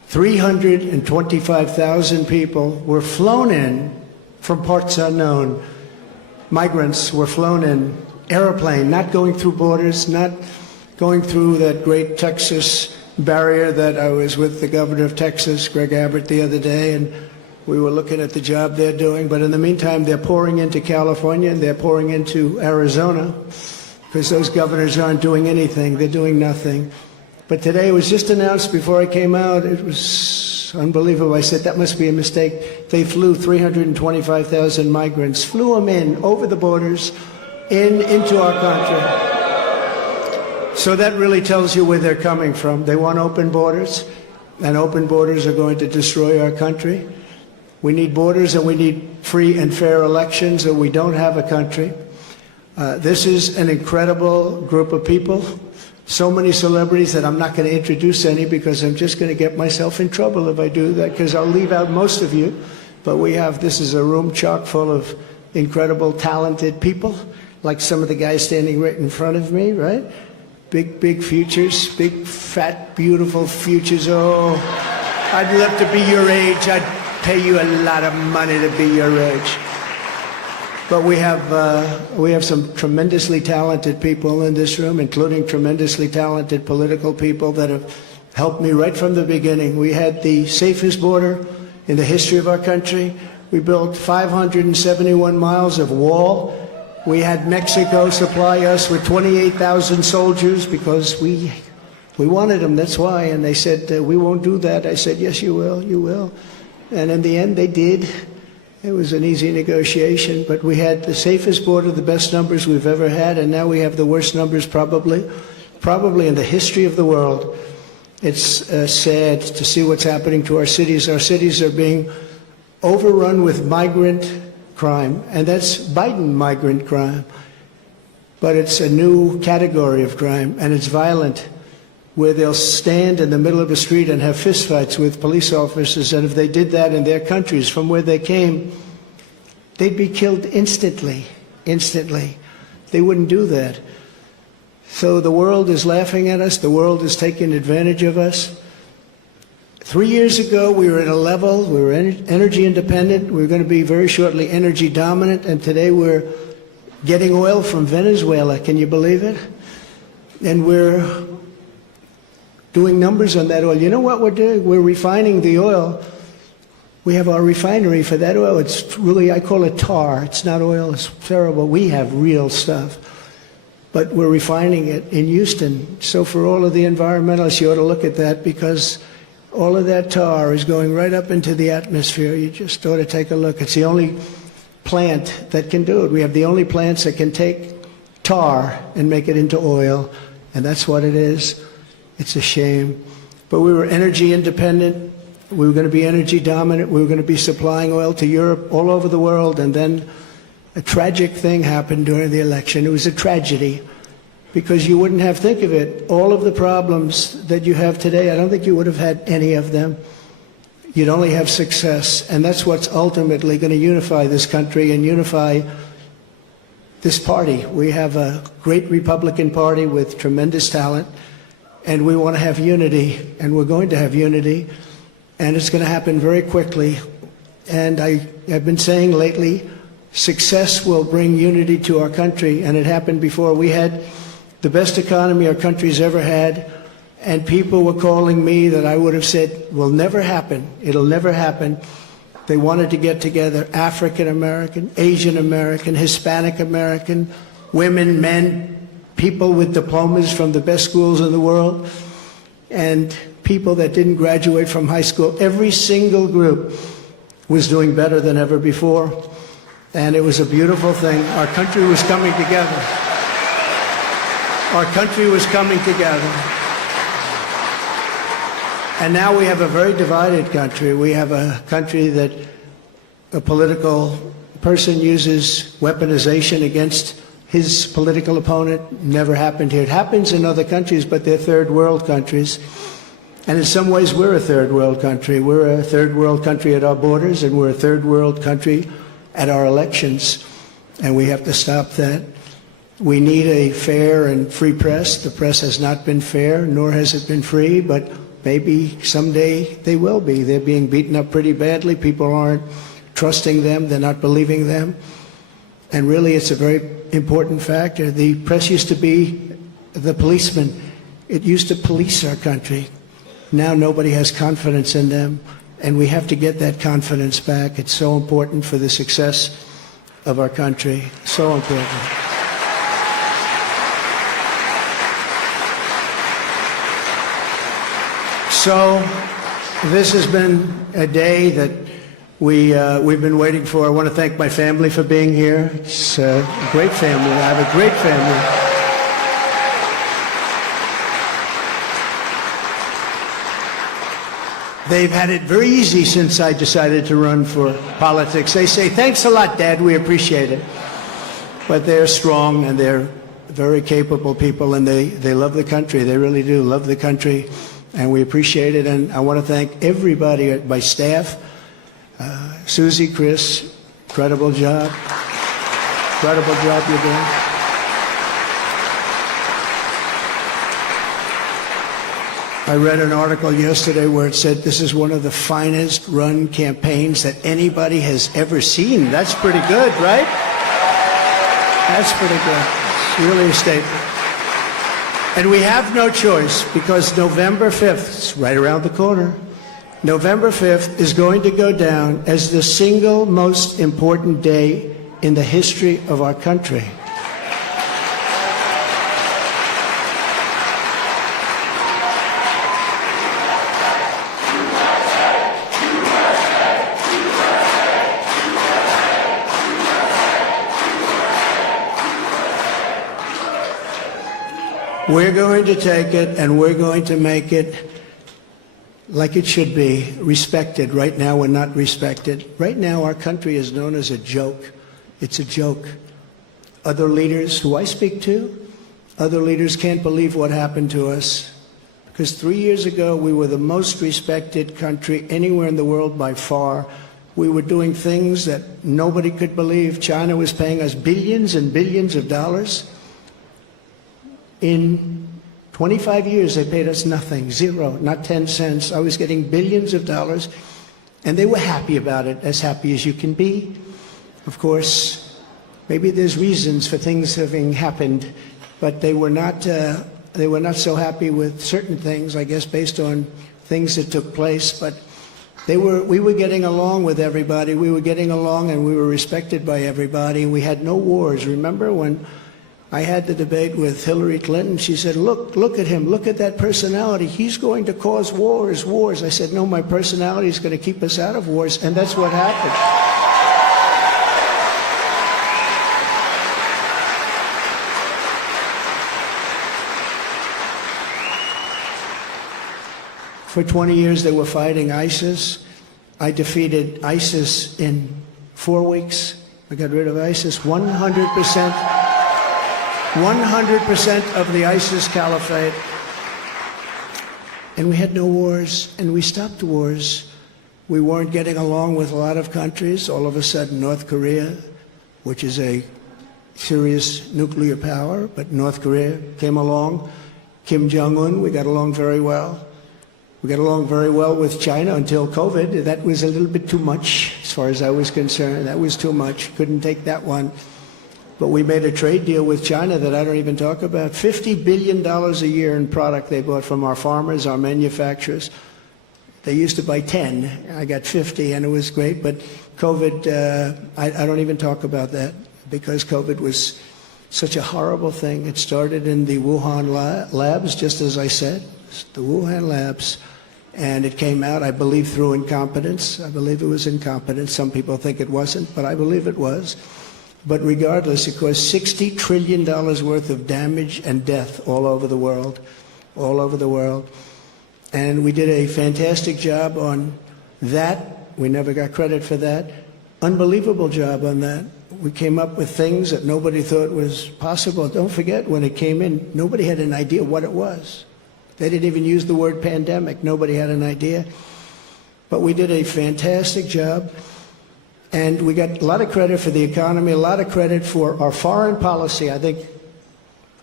325,000 people were flown in from parts unknown. Migrants were flown in airplane, not going through borders, not going through that great Texas barrier that I was with the governor of Texas, Greg Abbott, the other day, and we were looking at the job they're doing. But in the meantime, they're pouring into California and they're pouring into Arizona because those governors aren't doing anything. They're doing nothing. But today it was just announced before I came out. It was unbelievable. I said, that must be a mistake. They flew 325,000 migrants, flew them in over the borders into our country. So that really tells you where they're coming from. They want open borders, and open borders are going to destroy our country. We need borders and we need free and fair elections, or we don't have a country. This is an incredible group of people. So many celebrities that I'm not going to introduce any because I'm just going to get myself in trouble if I do that, because I'll leave out most of you. But this is a room chock full of incredible, talented people, like some of the guys standing right in front of me, right? Big, big futures, big, fat, beautiful futures. Oh, I'd love to be your age. I'd pay you a lot of money to be your age. But we have some tremendously talented people in this room, including tremendously talented political people that have helped me right from the beginning. We had the safest border in the history of our country. We built 571 miles of wall. We had Mexico supply us with 28,000 soldiers because we wanted them, that's why. And they said, we won't do that. I said, yes, you will, you will. And in the end, they did. It was an easy negotiation, but we had the safest border, the best numbers we've ever had, and now we have the worst numbers probably in the history of the world. It's sad to see what's happening to our cities. Our cities are being overrun with migrant crime, and that's Biden migrant crime. But it's a new category of crime, and it's violent, where they'll stand in the middle of a street and have fistfights with police officers, and if they did that in their countries from where they came, they'd be killed instantly. They wouldn't do that. So the world is laughing at us. The world is taking advantage of us. 3 years ago, we were at a level, we were energy independent. We were going to be very shortly energy dominant, and today we're getting oil from Venezuela. Can you believe it? And we're doing numbers on that oil. You know what we're doing? We're refining the oil. We have our refinery for that oil. It's really, I call it tar. It's not oil. It's terrible. We have real stuff. But we're refining it in Houston. So for all of the environmentalists, you ought to look at that, because all of that tar is going right up into the atmosphere. You just ought to take a look. It's the only plant that can do it. We have the only plants that can take tar and make it into oil, and that's what it is. It's a shame. But we were energy independent. We were going to be energy dominant. We were going to be supplying oil to Europe, all over the world. And then a tragic thing happened during the election. It was a tragedy, because you wouldn't have, think of it, all of the problems that you have today, I don't think you would have had any of them. You'd only have success. And that's what's ultimately going to unify this country and unify this party. We have a great Republican Party with tremendous talent. And we want to have unity, and we're going to have unity, and it's going to happen very quickly. And I've been saying lately, success will bring unity to our country, and it happened before. We had the best economy our country's ever had, and people were calling me that I would have said will never happen. It'll never happen. They wanted to get together, African American, Asian American, Hispanic American, women, men, people with diplomas from the best schools in the world, and people that didn't graduate from high school. Every single group was doing better than ever before, and it was a beautiful thing. Our country was coming together. Our country was coming together. And now we have a very divided country. We have a country that a political person uses weaponization against his political opponent. Never happened here. It happens in other countries, but they're third world countries. And in some ways, we're a third world country. We're a third world country at our borders, and we're a third world country at our elections. And we have to stop that. We need a fair and free press. The press has not been fair, nor has it been free, but maybe someday they will be. They're being beaten up pretty badly. People aren't trusting them. They're not believing them. And really, it's a very important factor. The press used to be the policeman. It used to police our country. Now nobody has confidence in them, and we have to get that confidence back. It's so important for the success of our country. So important. So this has been a day that we've been waiting for. I want to thank my family for being here. It's a great family. I have a great family. They've had it very easy since I decided to run for politics. They say, thanks a lot, Dad, we appreciate it. But they're strong and they're very capable people, and they love the country. They really do love the country, and we appreciate it. And I want to thank everybody at my staff. Susie, Chris, incredible job. Incredible job you're doing. I read an article yesterday where it said this is one of the finest run campaigns that anybody has ever seen. That's pretty good, right? That's pretty good. It's really a statement. And we have no choice, because November 5th, it's right around the corner, November 5th is going to go down as the single most important day in the history of our country. We're going to take it and we're going to make it like it should be, respected. Right now we're not respected. Right now our country is known as a joke. It's a joke. Other leaders who I speak to, other leaders can't believe what happened to us. Because 3 years ago we were the most respected country anywhere in the world by far. We were doing things that nobody could believe. China was paying us billions and billions of dollars. In 25 years, they paid us nothing, zero, not 10 cents. I was getting billions of dollars, and they were happy about it, as happy as you can be. Of course, maybe there's reasons for things having happened, but they were not so happy with certain things, I guess, based on things that took place. But we were getting along with everybody. We were getting along, and we were respected by everybody. We had no wars. Remember when I had the debate with Hillary Clinton? She said, look at him, look at that personality. He's going to cause wars. I said, no, my personality is going to keep us out of wars, and that's what happened. For 20 years they were fighting ISIS. I defeated ISIS in 4 weeks. I got rid of ISIS 100%. 100% of the ISIS caliphate. And we had no wars, and we stopped wars. We weren't getting along with a lot of countries. All of a sudden, North Korea, which is a serious nuclear power, but North Korea came along. Kim Jong-un, we got along very well. We got along very well with China until COVID. That was a little bit too much, as far as I was concerned. That was too much. Couldn't take that one. But we made a trade deal with China that I don't even talk about. $50 billion a year in product they bought from our farmers, our manufacturers. They used to buy 10. I got 50, and it was great. But COVID, I don't even talk about that, because COVID was such a horrible thing. It started in the Wuhan labs, just as I said, the Wuhan labs. And it came out, I believe, through incompetence. I believe it was incompetence. Some people think it wasn't, but I believe it was. But regardless, it caused $60 trillion worth of damage and death all over the world, all over the world. And we did a fantastic job on that. We never got credit for that. Unbelievable job on that. We came up with things that nobody thought was possible. Don't forget, when it came in, nobody had an idea what it was. They didn't even use the word pandemic. Nobody had an idea. But we did a fantastic job. And we got a lot of credit for the economy, a lot of credit for our foreign policy. I think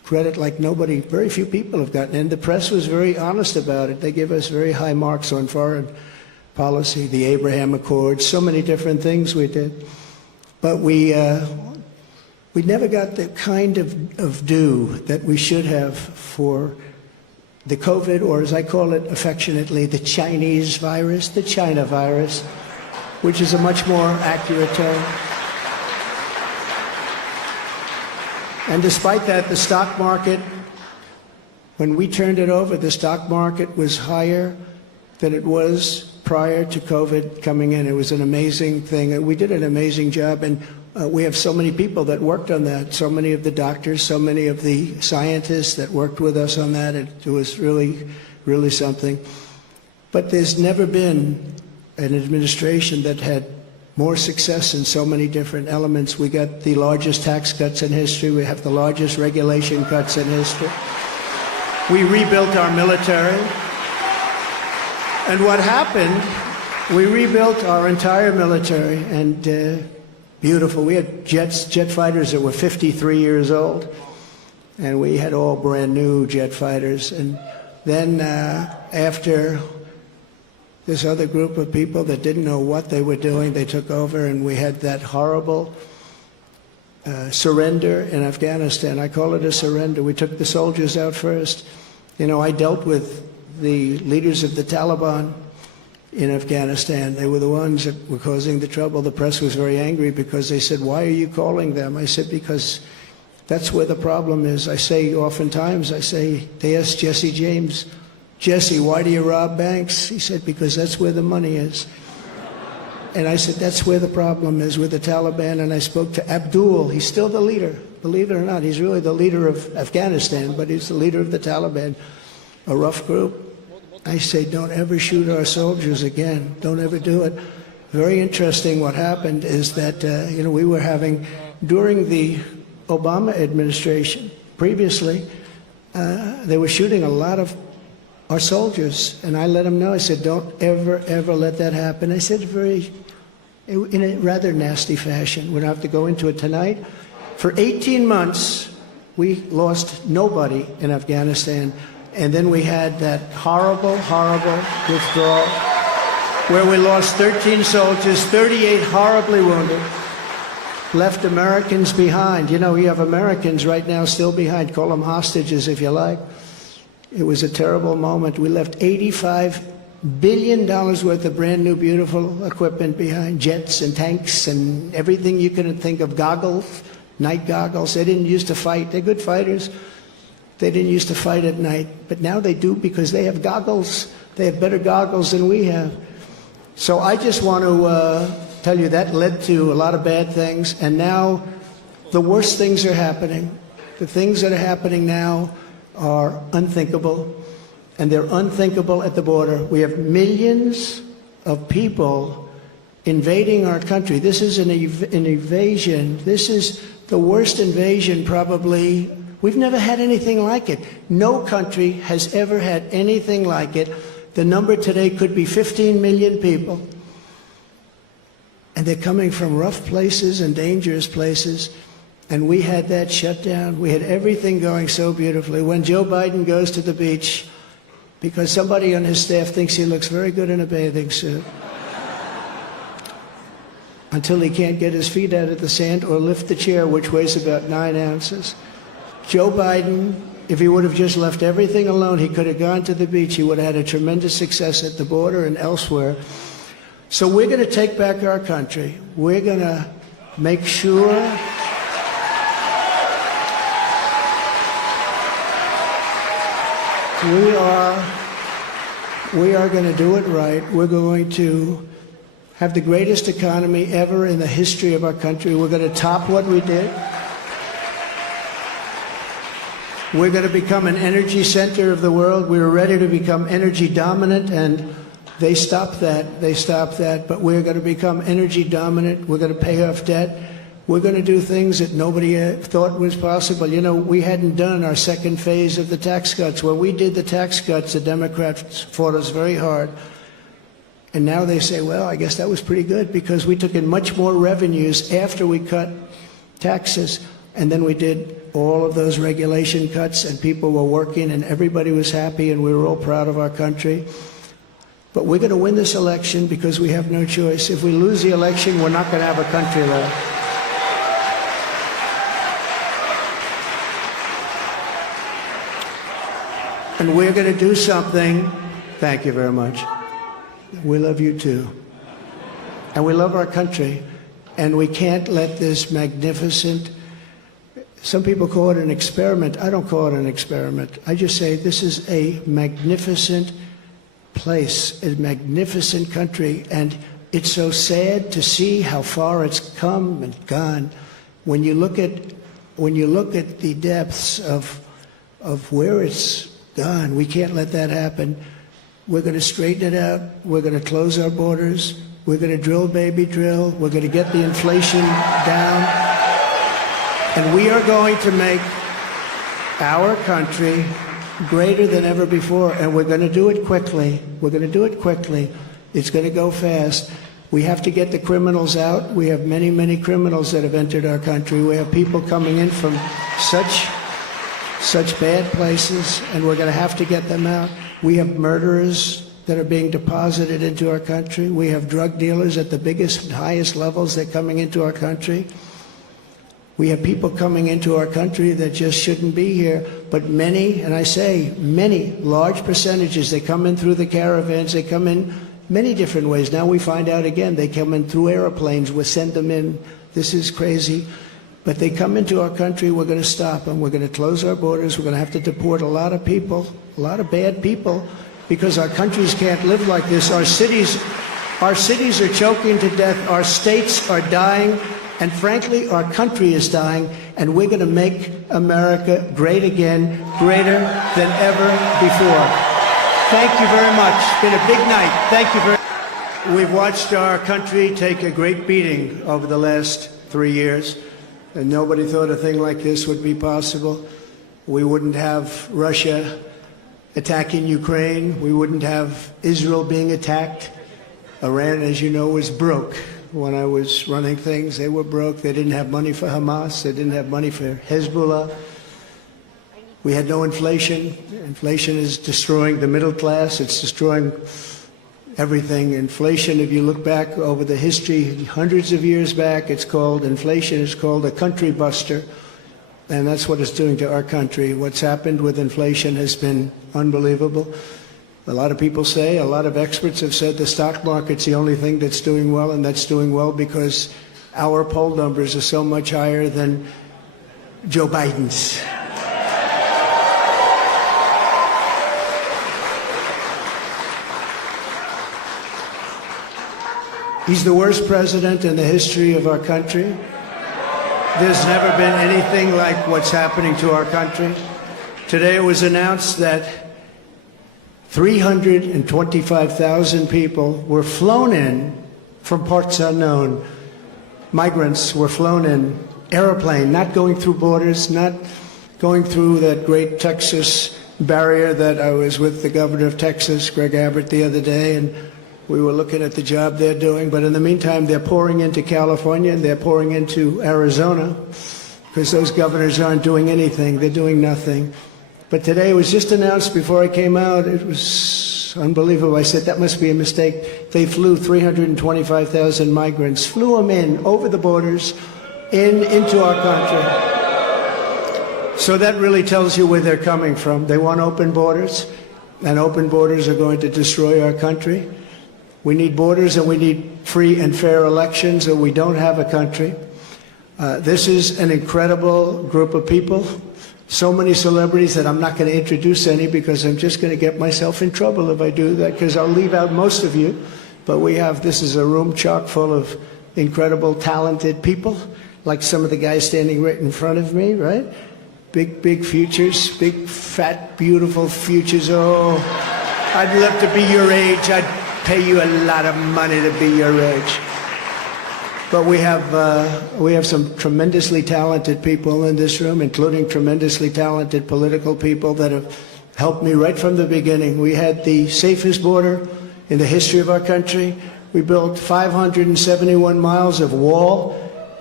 credit like nobody, very few people have gotten. And the press was very honest about it. They give us very high marks on foreign policy, the Abraham Accords, so many different things we did. But we never got the kind of due that we should have for the COVID, or as I call it affectionately, the Chinese virus, the China virus, which is a much more accurate term. And despite that, the stock market, when we turned it over, the stock market was higher than it was prior to COVID coming in. It was an amazing thing. We did an amazing job, and we have so many people that worked on that, so many of the doctors, so many of the scientists that worked with us on that. It was really, really something. But there's never been an administration that had more success in so many different elements. We got the largest tax cuts in history. We have the largest regulation cuts in history. We rebuilt our military. And what happened, we rebuilt our entire military, and beautiful. We had jet fighters that were 53 years old, and we had all brand new jet fighters. And then after this other group of people that didn't know what they were doing, they took over, and we had that horrible surrender in Afghanistan. I call it a surrender. We took the soldiers out first. You know, I dealt with the leaders of the Taliban in Afghanistan. They were the ones that were causing the trouble. The press was very angry because they said, "Why are you calling them?" I said, "Because that's where the problem is." I say oftentimes, they asked Jesse James, "Jesse, why do you rob banks?" He said, "Because that's where the money is." And I said, that's where the problem is with the Taliban. And I spoke to Abdul. He's still the leader. Believe it or not, he's really the leader of Afghanistan, but he's the leader of the Taliban, a rough group. I say, don't ever shoot our soldiers again. Don't ever do it. Very interesting what happened is that, we were having, during the Obama administration, previously, they were shooting a lot of our soldiers. And I let them know, I said, don't ever, ever let that happen. I said in a rather nasty fashion. We don't have to go into it tonight. For 18 months, we lost nobody in Afghanistan. And then we had that horrible, horrible withdrawal where we lost 13 soldiers, 38 horribly wounded, left Americans behind. You know, we have Americans right now still behind. Call them hostages if you like. It was a terrible moment. We left $85 billion worth of brand new, beautiful equipment behind, jets and tanks and everything you can think of, goggles, night goggles. They didn't used to fight. They're good fighters. They didn't used to fight at night, but now they do because they have goggles. They have better goggles than we have. So I just want to tell you that led to a lot of bad things, and now the worst things are happening. The things that are happening now are unthinkable, and they're unthinkable at the border. We have millions of people invading our country. This is an invasion. This is the worst invasion probably. We've never had anything like it. No country has ever had anything like it. The number today could be 15 million people. And they're coming from rough places and dangerous places. And we had that shut down. We had everything going so beautifully. When Joe Biden goes to the beach, because somebody on his staff thinks he looks very good in a bathing suit, until he can't get his feet out of the sand or lift the chair, which weighs about 9 ounces. Joe Biden, if he would have just left everything alone, he could have gone to the beach. He would have had a tremendous success at the border and elsewhere. So we're going to take back our country. We're going to make sure we are going to do it right. We're going to have the greatest economy ever in the history of our country. We're going to top what we did. We're going to become an energy center of the world. We were ready to become energy dominant, and they stopped that. They stopped that. But we're going to become energy dominant. We're going to pay off debt. We're going to do things that nobody thought was possible. You know, we hadn't done our second phase of the tax cuts. When we did the tax cuts, the Democrats fought us very hard. And now they say, well, I guess that was pretty good because we took in much more revenues after we cut taxes. And then we did all of those regulation cuts, and people were working, and everybody was happy, and we were all proud of our country. But we're going to win this election because we have no choice. If we lose the election, we're not going to have a country left. And we're going to do something. Thank you very much. We love you too. And we love our country. And we can't let this magnificent, some people call it an experiment. I don't call it an experiment. I just say this is a magnificent place, a magnificent country. And it's so sad to see how far it's come and gone. When you look at the depths of where it's gone, we can't let that happen. We're going to straighten it out. We're going to close our borders. We're going to drill, baby, drill. We're going to get the inflation down. And we are going to make our country greater than ever before. And we're going to do it quickly. We're going to do it quickly. It's going to go fast. We have to get the criminals out. We have many, many criminals that have entered our country. We have people coming in from such bad places, and we're going to have to get them out. We have murderers that are being deposited into our country. We have drug dealers at the biggest, highest levels. They're coming into our country. We have people coming into our country that just shouldn't be here. But many, and I say many, large percentages, they come in through the caravans. They come in many different ways. Now we find out again, they come in through airplanes. We send them in. This is crazy. But they come into our country, we're going to stop them. We're going to close our borders. We're going to have to deport a lot of people, a lot of bad people, because our countries can't live like this. Our cities are choking to death. Our states are dying. And frankly, our country is dying. And we're going to make America great again, greater than ever before. Thank you very much. It's been a big night. Thank you very much. We've watched our country take a great beating over the last 3 years. And nobody thought a thing like this would be possible. We wouldn't have Russia attacking Ukraine. We wouldn't have Israel being attacked. Iran, as you know, was broke. When I was running things, they were broke. They didn't have money for Hamas. They didn't have money for Hezbollah. We had no inflation. Inflation is destroying the middle class. It's destroying everything. Inflation, if you look back over the history, hundreds of years back, inflation is called a country buster. And that's what it's doing to our country. What's happened with inflation has been unbelievable. A lot of people say, a lot of experts have said the stock market's the only thing that's doing well, and that's doing well because our poll numbers are so much higher than Joe Biden's. He's the worst president in the history of our country. There's never been anything like what's happening to our country. Today it was announced that 325,000 people were flown in from parts unknown. Migrants were flown in, airplane, not going through borders, not going through that great Texas barrier that I was with the governor of Texas, Greg Abbott, the other day, and we were looking at the job they're doing. But in the meantime, they're pouring into California and they're pouring into Arizona because those governors aren't doing anything. They're doing nothing. But today it was just announced before I came out. It was unbelievable. I said, that must be a mistake. They flew 325,000 migrants, flew them in over the borders into our country. So that really tells you where they're coming from. They want open borders, and open borders are going to destroy our country. We need borders and we need free and fair elections, or we don't have a country. This is an incredible group of people. So many celebrities that I'm not going to introduce any because I'm just going to get myself in trouble if I do that, because I'll leave out most of you. But this is a room chock full of incredible, talented people, like some of the guys standing right in front of me, right? Big, big futures, big, fat, beautiful futures. Oh, I'd love to be your age. I'd pay you a lot of money to be your age. But we have some tremendously talented people in this room, including tremendously talented political people that have helped me right from the beginning. We had the safest border in the history of our country. We built 571 miles of wall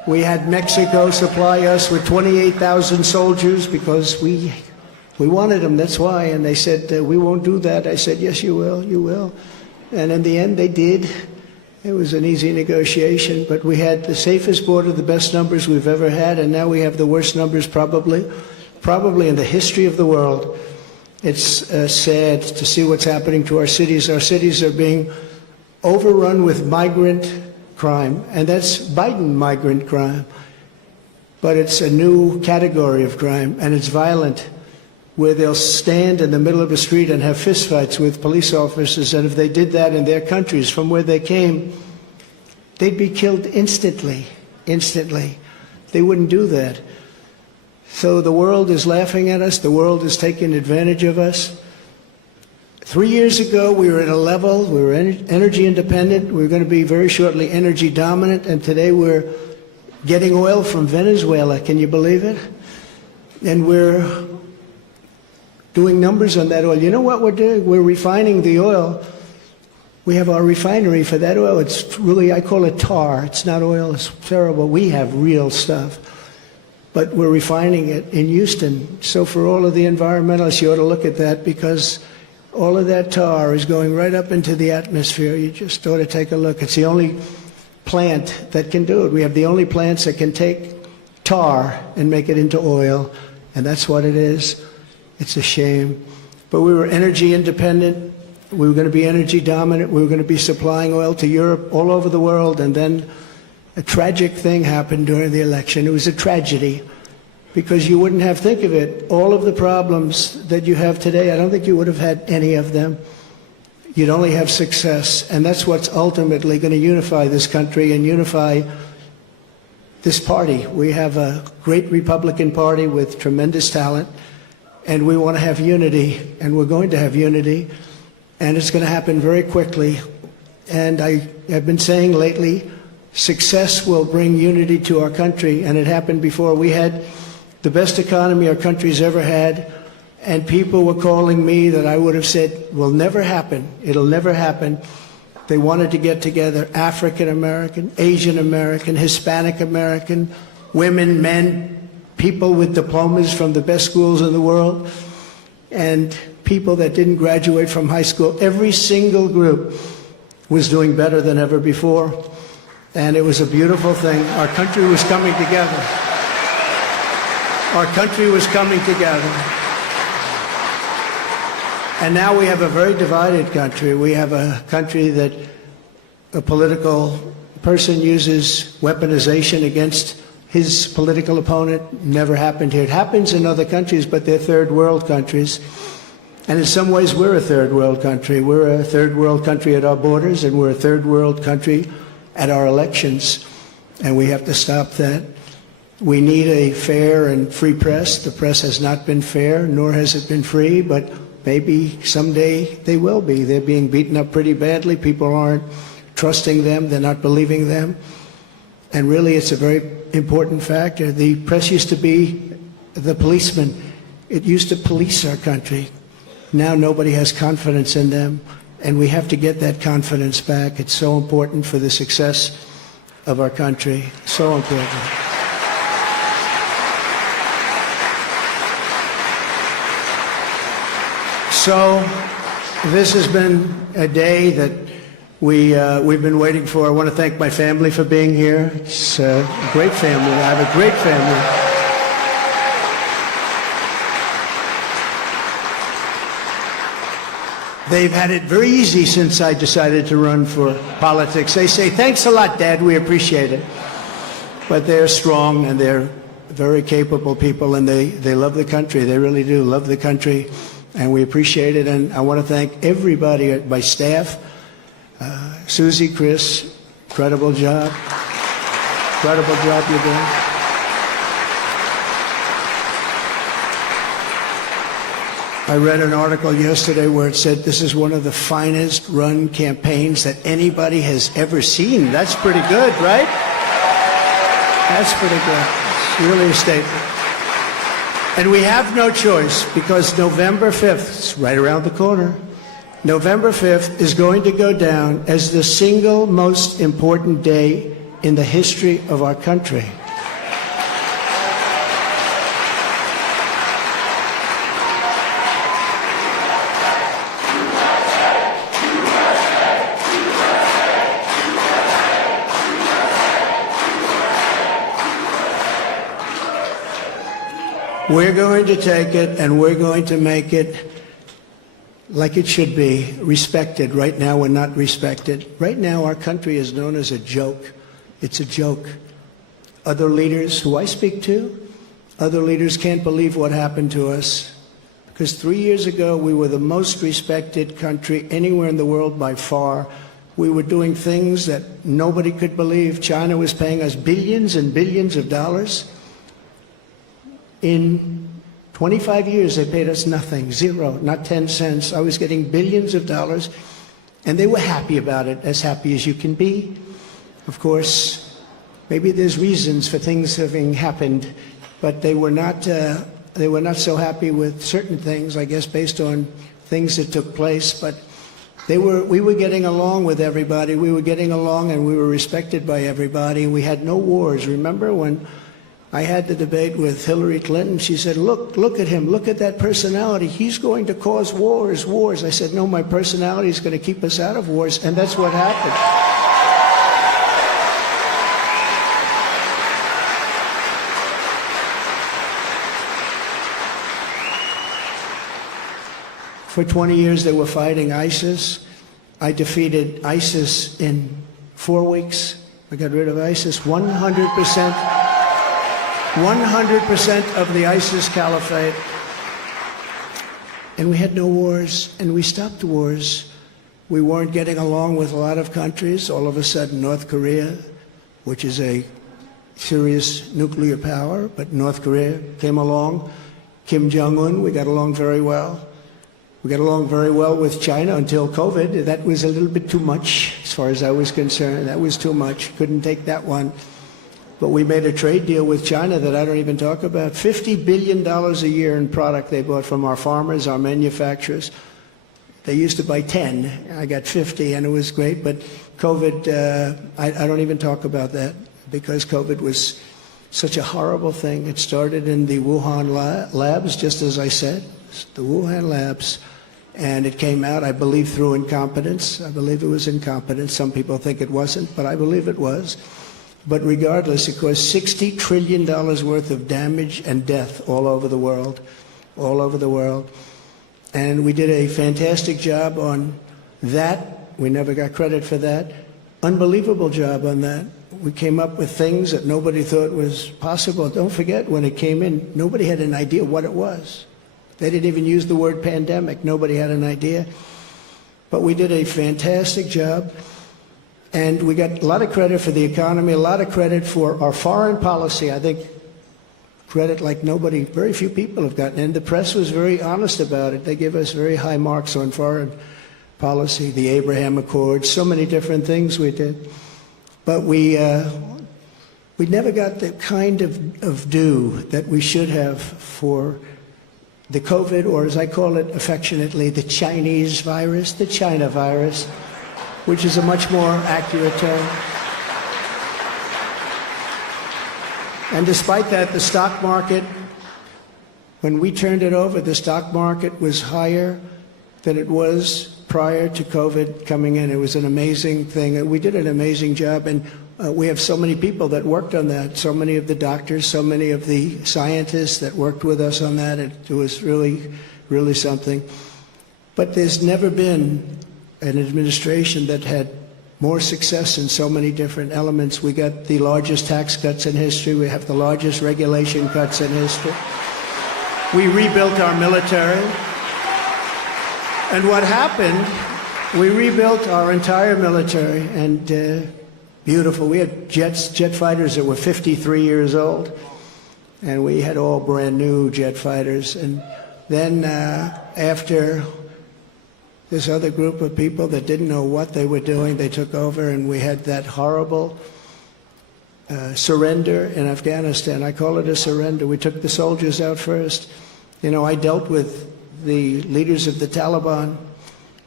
We had Mexico supply us with 28,000 soldiers because we wanted them, that's why. And they said, we won't do that. I said, yes, you will, you will. And in the end, they did. It was an easy negotiation, but we had the safest border, the best numbers we've ever had, and now we have the worst numbers probably in the history of the world. It's sad to see what's happening to our cities. Our cities are being overrun with migrant crime, and that's Biden migrant crime. But it's a new category of crime, and it's violent, where they'll stand in the middle of a street and have fistfights with police officers, and if they did that in their countries from where they came, they'd be killed instantly, instantly. They wouldn't do that. So the world is laughing at us. The world is taking advantage of us. 3 years ago, we were at a level, we were energy independent. We were going to be very shortly energy dominant, and today we're getting oil from Venezuela. Can you believe it? And we're doing numbers on that oil. You know what we're doing? We're refining the oil. We have our refinery for that oil. It's really, I call it tar. It's not oil. It's terrible. We have real stuff. But we're refining it in Houston. So for all of the environmentalists, you ought to look at that, because all of that tar is going right up into the atmosphere. You just ought to take a look. It's the only plant that can do it. We have the only plants that can take tar and make it into oil, and that's what it is. It's a shame. But we were energy independent. We were going to be energy dominant. We were going to be supplying oil to Europe, all over the world, and then a tragic thing happened during the election. It was a tragedy, because you wouldn't have, think of it, all of the problems that you have today, I don't think you would have had any of them. You'd only have success, and that's what's ultimately going to unify this country and unify this party. We have a great Republican Party with tremendous talent, and we want to have unity, and we're going to have unity, and it's going to happen very quickly. And I've been saying lately, success will bring unity to our country, and it happened before. We had the best economy our country's ever had, and people were calling me that I would have said will never happen. It'll never happen. They wanted to get together, African American, Asian American, Hispanic American, women, men, people with diplomas from the best schools in the world, and people that didn't graduate from high school. Every single group was doing better than ever before, and it was a beautiful thing. Our country was coming together. Our country was coming together. And now we have a very divided country. We have a country that a political person uses weaponization against his political opponent. Never happened here. It happens in other countries, but they're third world countries. And in some ways, we're a third world country. We're a third world country at our borders, and we're a third world country at our elections. And we have to stop that. We need a fair and free press. The press has not been fair, nor has it been free, but maybe someday they will be. They're being beaten up pretty badly. People aren't trusting them. They're not believing them. And really, it's a very important factor. The press used to be the policeman. It used to police our country. Now nobody has confidence in them, and we have to get that confidence back. It's so important for the success of our country. So important. So this has been a day that we've been waiting for. I want to thank my family for being here. It's a great family. I have a great family. They've had it very easy since I decided to run for politics. They say, thanks a lot, Dad, we appreciate it. But they're strong, and they're very capable people, and they love the country. They really do love the country, and we appreciate it. And I want to thank everybody at my staff. Susie, Chris, incredible job. Incredible job you're doing. I read an article yesterday where it said this is one of the finest run campaigns that anybody has ever seen. That's pretty good, right? That's pretty good. It's really a statement. And we have no choice, because November 5th, it's right around the corner, November 5th is going to go down as the single most important day in the history of our country. We're going to take it and we're going to make it like it should be, respected. Right now we're not respected. Right now our country is known as a joke. It's a joke. Other leaders who I speak to, other leaders can't believe what happened to us. Because 3 years ago we were the most respected country anywhere in the world by far. We were doing things that nobody could believe. China was paying us billions and billions of dollars. In 25 years, they paid us nothing, zero, not 10 cents. I was getting billions of dollars, and they were happy about it, as happy as you can be. Of course, maybe there's reasons for things having happened, but they were not so happy with certain things, I guess, based on things that took place. But we were getting along with everybody. We were getting along, and we were respected by everybody. We had no wars. Remember when I had the debate with Hillary Clinton? She said, look at him, look at that personality. He's going to cause wars. I said, no, my personality is going to keep us out of wars, and that's what happened. For 20 years, they were fighting ISIS. I defeated ISIS in 4 weeks. I got rid of ISIS 100%. 100% of the ISIS caliphate. And we had no wars, and we stopped wars. We weren't getting along with a lot of countries. All of a sudden, North Korea, which is a serious nuclear power, but North Korea came along. Kim Jong-un, we got along very well. We got along very well with China until COVID. That was a little bit too much, as far as I was concerned. That was too much. Couldn't take that one. But we made a trade deal with China that I don't even talk about. $50 billion a year in product they bought from our farmers, our manufacturers. They used to buy 10. I got 50, and it was great. But COVID, I don't even talk about that, because COVID was such a horrible thing. It started in the Wuhan labs, just as I said, the Wuhan labs. And it came out, I believe, through incompetence. I believe it was incompetence. Some people think it wasn't, but I believe it was. But regardless, it caused $60 trillion worth of damage and death all over the world, all over the world. And we did a fantastic job on that. We never got credit for that. Unbelievable job on that. We came up with things that nobody thought was possible. Don't forget, when it came in, nobody had an idea what it was. They didn't even use the word pandemic. Nobody had an idea. But we did a fantastic job. And we got a lot of credit for the economy, a lot of credit for our foreign policy. I think credit like nobody, very few people have gotten. And the press was very honest about it. They gave us very high marks on foreign policy, the Abraham Accords, so many different things we did. But we never got the kind of due that we should have for the COVID, or as I call it affectionately, the Chinese virus, the China virus, which is a much more accurate term. And despite that, the stock market, when we turned it over, the stock market was higher than it was prior to COVID coming in. It was an amazing thing. We did an amazing job, and we have so many people that worked on that, so many of the doctors, so many of the scientists that worked with us on that. It was really, really something. But there's never been an administration that had more success in so many different elements. We got the largest tax cuts in history. We have the largest regulation cuts in history. We rebuilt our military. And what happened, we rebuilt our entire military, and beautiful. We had jet fighters that were 53 years old, and we had all brand new jet fighters. And then after this other group of people that didn't know what they were doing, they took over, and we had that horrible surrender in Afghanistan. I call it a surrender. We took the soldiers out first. You know, I dealt with the leaders of the Taliban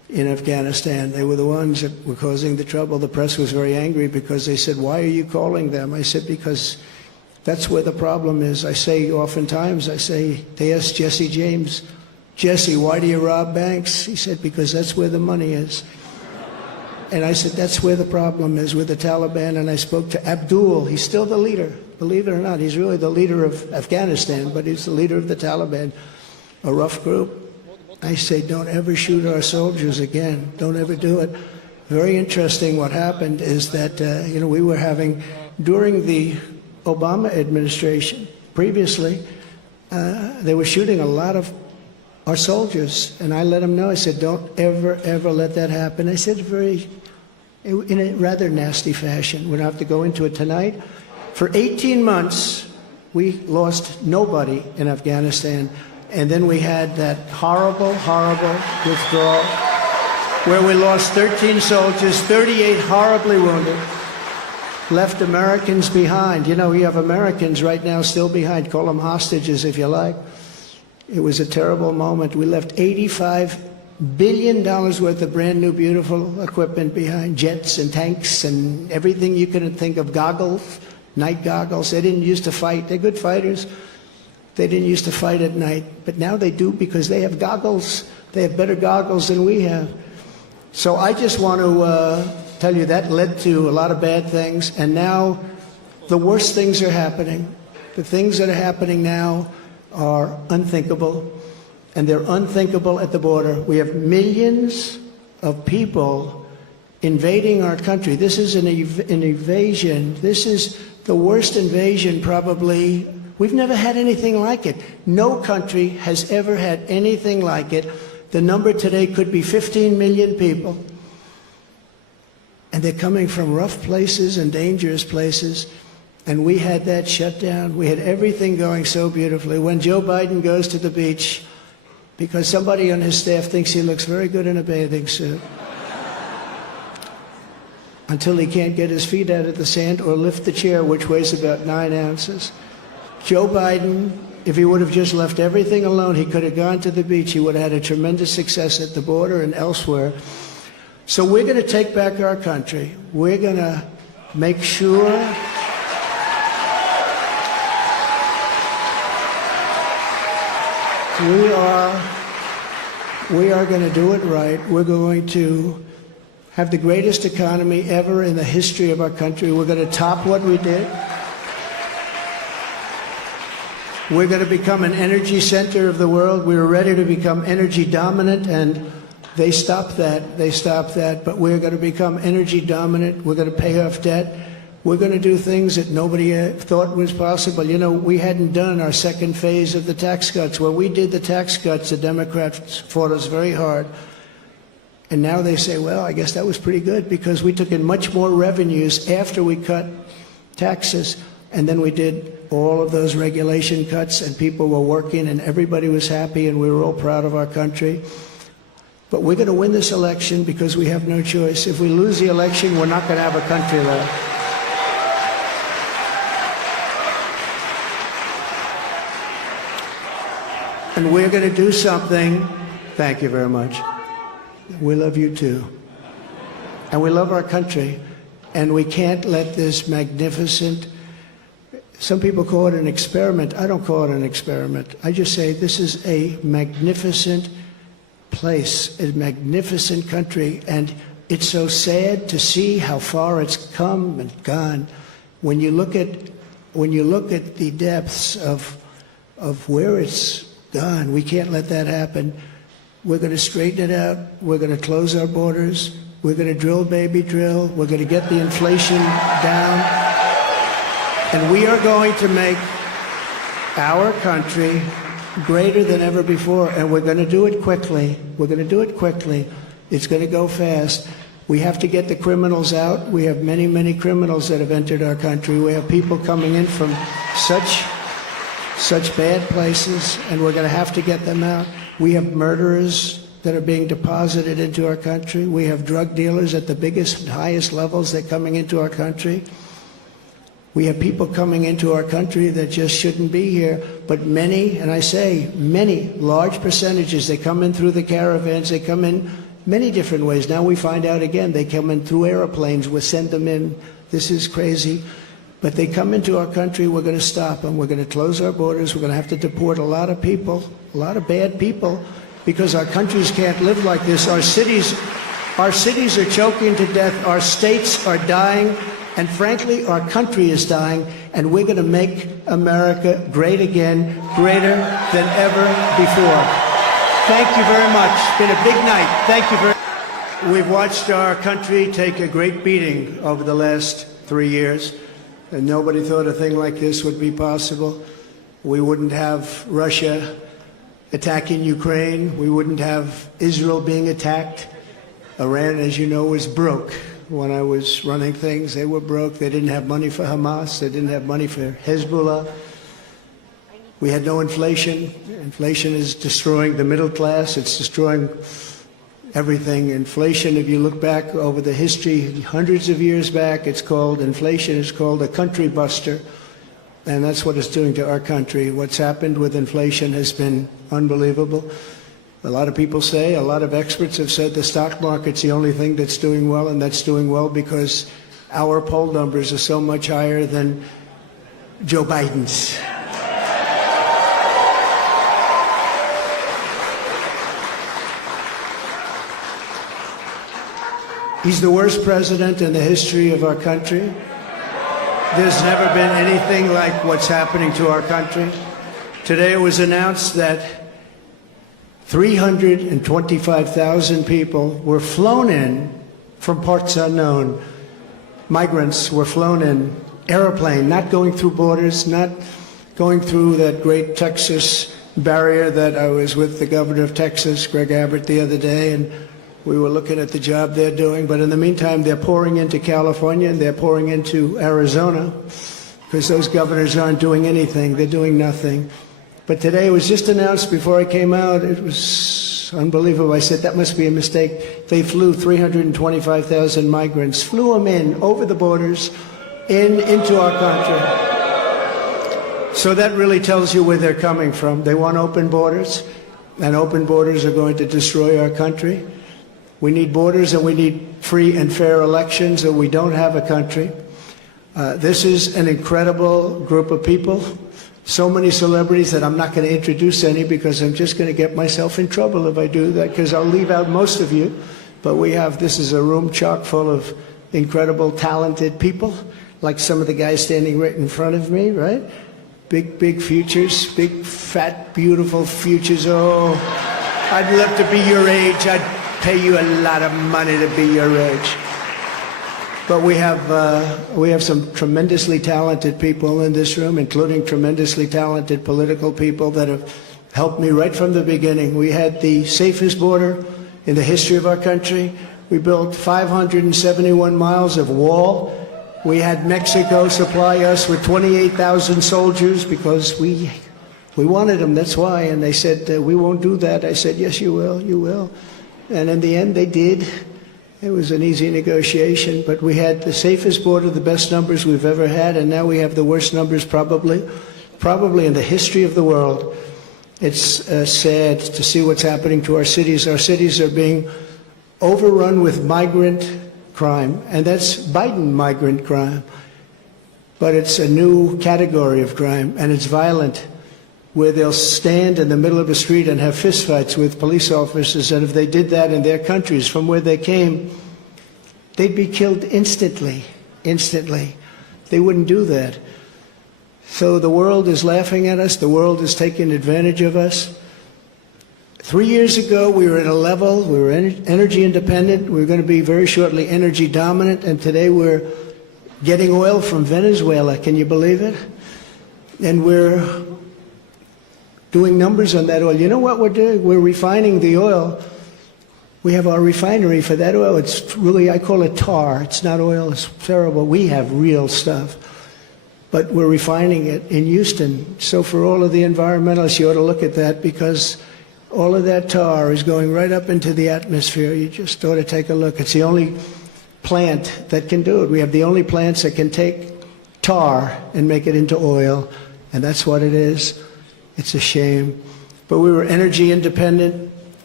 in Afghanistan. They were the ones that were causing the trouble. The press was very angry because they said, why are you calling them? I said, because that's where the problem is. I say oftentimes, they asked Jesse James, Jesse, why do you rob banks? He said, because that's where the money is. And I said, that's where the problem is with the Taliban. And I spoke to Abdul. He's still the leader. Believe it or not, he's really the leader of Afghanistan, but he's the leader of the Taliban, a rough group. I say, don't ever shoot our soldiers again. Don't ever do it. Very interesting what happened is that, we were having, during the Obama administration, previously, they were shooting a lot of our soldiers, and I let them know. I said, don't ever, ever let that happen. I said in a rather nasty fashion. We don't have to go into it tonight. For 18 months, we lost nobody in Afghanistan, and then we had that horrible, horrible withdrawal where we lost 13 soldiers, 38 horribly wounded, left Americans behind. You have Americans right now still behind. Call them hostages if you like. It was a terrible moment. We left $85 billion worth of brand new, beautiful equipment behind, jets and tanks and everything you could think of, goggles, night goggles. They didn't used to fight. They're good fighters. They didn't used to fight at night, but now they do because they have goggles. They have better goggles than we have. So I just want to tell you that led to a lot of bad things, and now the worst things are happening. The things that are happening now are unthinkable, and they're unthinkable at the border. We have millions of people invading our country. This is an invasion. This is the worst invasion probably. We've never had anything like it. No country has ever had anything like it. The number today could be 15 million people. And they're coming from rough places and dangerous places. And we had that shut down. We had everything going so beautifully. When Joe Biden goes to the beach, because somebody on his staff thinks he looks very good in a bathing suit, until he can't get his feet out of the sand or lift the chair, which weighs about 9 ounces. Joe Biden, if he would have just left everything alone, he could have gone to the beach. He would have had a tremendous success at the border and elsewhere. So we're going to take back our country. We're going to make sure we are going to do it right. We're going to have the greatest economy ever in the history of our country. We're going to top what we did. We're going to become an energy center of the world. We were ready to become energy dominant, and they stopped that. They stopped that. But we're going to become energy dominant. We're going to pay off debt. We're going to do things that nobody thought was possible. We hadn't done our second phase of the tax cuts. When we did the tax cuts, the Democrats fought us very hard. And now they say, well, I guess that was pretty good because we took in much more revenues after we cut taxes. And then we did all of those regulation cuts, and people were working, and everybody was happy, and we were all proud of our country. But we're going to win this election because we have no choice. If we lose the election, we're not going to have a country left. And we're going to do something. Thank you very much. We love you too. And we love our country. And we can't let this magnificent, some people call it an experiment. I don't call it an experiment. I just say this is a magnificent place, a magnificent country. And it's so sad to see how far it's come and gone. When you look at the depths of where it's gone, we can't let that happen. We're going to straighten it out. We're going to close our borders. We're going to drill, baby, drill. We're going to get the inflation down. And we are going to make our country greater than ever before. And we're going to do it quickly. We're going to do it quickly. It's going to go fast. We have to get the criminals out. We have many, many criminals that have entered our country. We have people coming in from such bad places, and we're going to have to get them out. We have murderers that are being deposited into our country. We have drug dealers at the biggest and highest levels that are coming into our country. We have people coming into our country that just shouldn't be here, but many, and I say many, large percentages, they come in through the caravans, they come in many different ways. Now we find out again, they come in through airplanes, we send them in. This is crazy. But they come into our country, we're going to stop them. We're going to close our borders. We're going to have to deport a lot of people, a lot of bad people, because our countries can't live like this. Our cities are choking to death. Our states are dying. And frankly, our country is dying. And we're going to make America great again, greater than ever before. Thank you very much. It's been a big night. Thank you very much. We've watched our country take a great beating over the last 3 years. And nobody thought a thing like this would be possible. We wouldn't have Russia attacking Ukraine. We wouldn't have Israel being attacked. Iran, as you know, was broke. When I was running things, they were broke. They didn't have money for Hamas. They didn't have money for Hezbollah. We had no inflation. Inflation is destroying the middle class. It's destroying everything. Inflation, if you look back over the history, hundreds of years back, inflation is called a country buster. And that's what it's doing to our country. What's happened with inflation has been unbelievable. A lot of people say, a lot of experts have said the stock market's the only thing that's doing well, and that's doing well because our poll numbers are so much higher than Joe Biden's. He's the worst president in the history of our country. There's never been anything like what's happening to our country. Today it was announced that 325,000 people were flown in from parts unknown. Migrants were flown in, airplane, not going through borders, not going through that great Texas barrier that I was with the governor of Texas, Greg Abbott, the other day, and we were looking at the job they're doing. But in the meantime, they're pouring into California and they're pouring into Arizona because those governors aren't doing anything. They're doing nothing. But today it was just announced before I came out. It was unbelievable. I said, that must be a mistake. They flew 325,000 migrants, flew them in over the borders into our country. So that really tells you where they're coming from. They want open borders, and open borders are going to destroy our country. We need borders and we need free and fair elections, or we don't have a country. This is an incredible group of people. So many celebrities that I'm not going to introduce any because I'm just going to get myself in trouble if I do that, because I'll leave out most of you. But this is a room chock full of incredible, talented people, like some of the guys standing right in front of me, right? Big, big futures, big, fat, beautiful futures. Oh, I'd love to be your age. I'd pay you a lot of money to be your age. But we have some tremendously talented people in this room, including tremendously talented political people that have helped me right from the beginning. We had the safest border in the history of our country. We built 571 miles of wall. We had Mexico supply us with 28,000 soldiers because we wanted them, that's why. And they said, we won't do that. I said, yes, you will, you will. And in the end, they did. It was an easy negotiation, but we had the safest border, the best numbers we've ever had, and now we have the worst numbers probably in the history of the world. It's sad to see what's happening to our cities. Our cities are being overrun with migrant crime, and that's Biden migrant crime. But it's a new category of crime, and it's violent, where they'll stand in the middle of a street and have fistfights with police officers, and if they did that in their countries from where they came, they'd be killed instantly. They wouldn't do that. So the world is laughing at us. The world is taking advantage of us. 3 years ago, we were at a level, we were energy independent. We were going to be very shortly energy dominant, and today we're getting oil from Venezuela. Can you believe it? And we're doing numbers on that oil. You know what we're doing? We're refining the oil. We have our refinery for that oil. It's really, I call it tar. It's not oil. It's terrible. We have real stuff. But we're refining it in Houston. So for all of the environmentalists, you ought to look at that, because all of that tar is going right up into the atmosphere. You just ought to take a look. It's the only plant that can do it. We have the only plants that can take tar and make it into oil, and that's what it is. It's a shame. But we were energy independent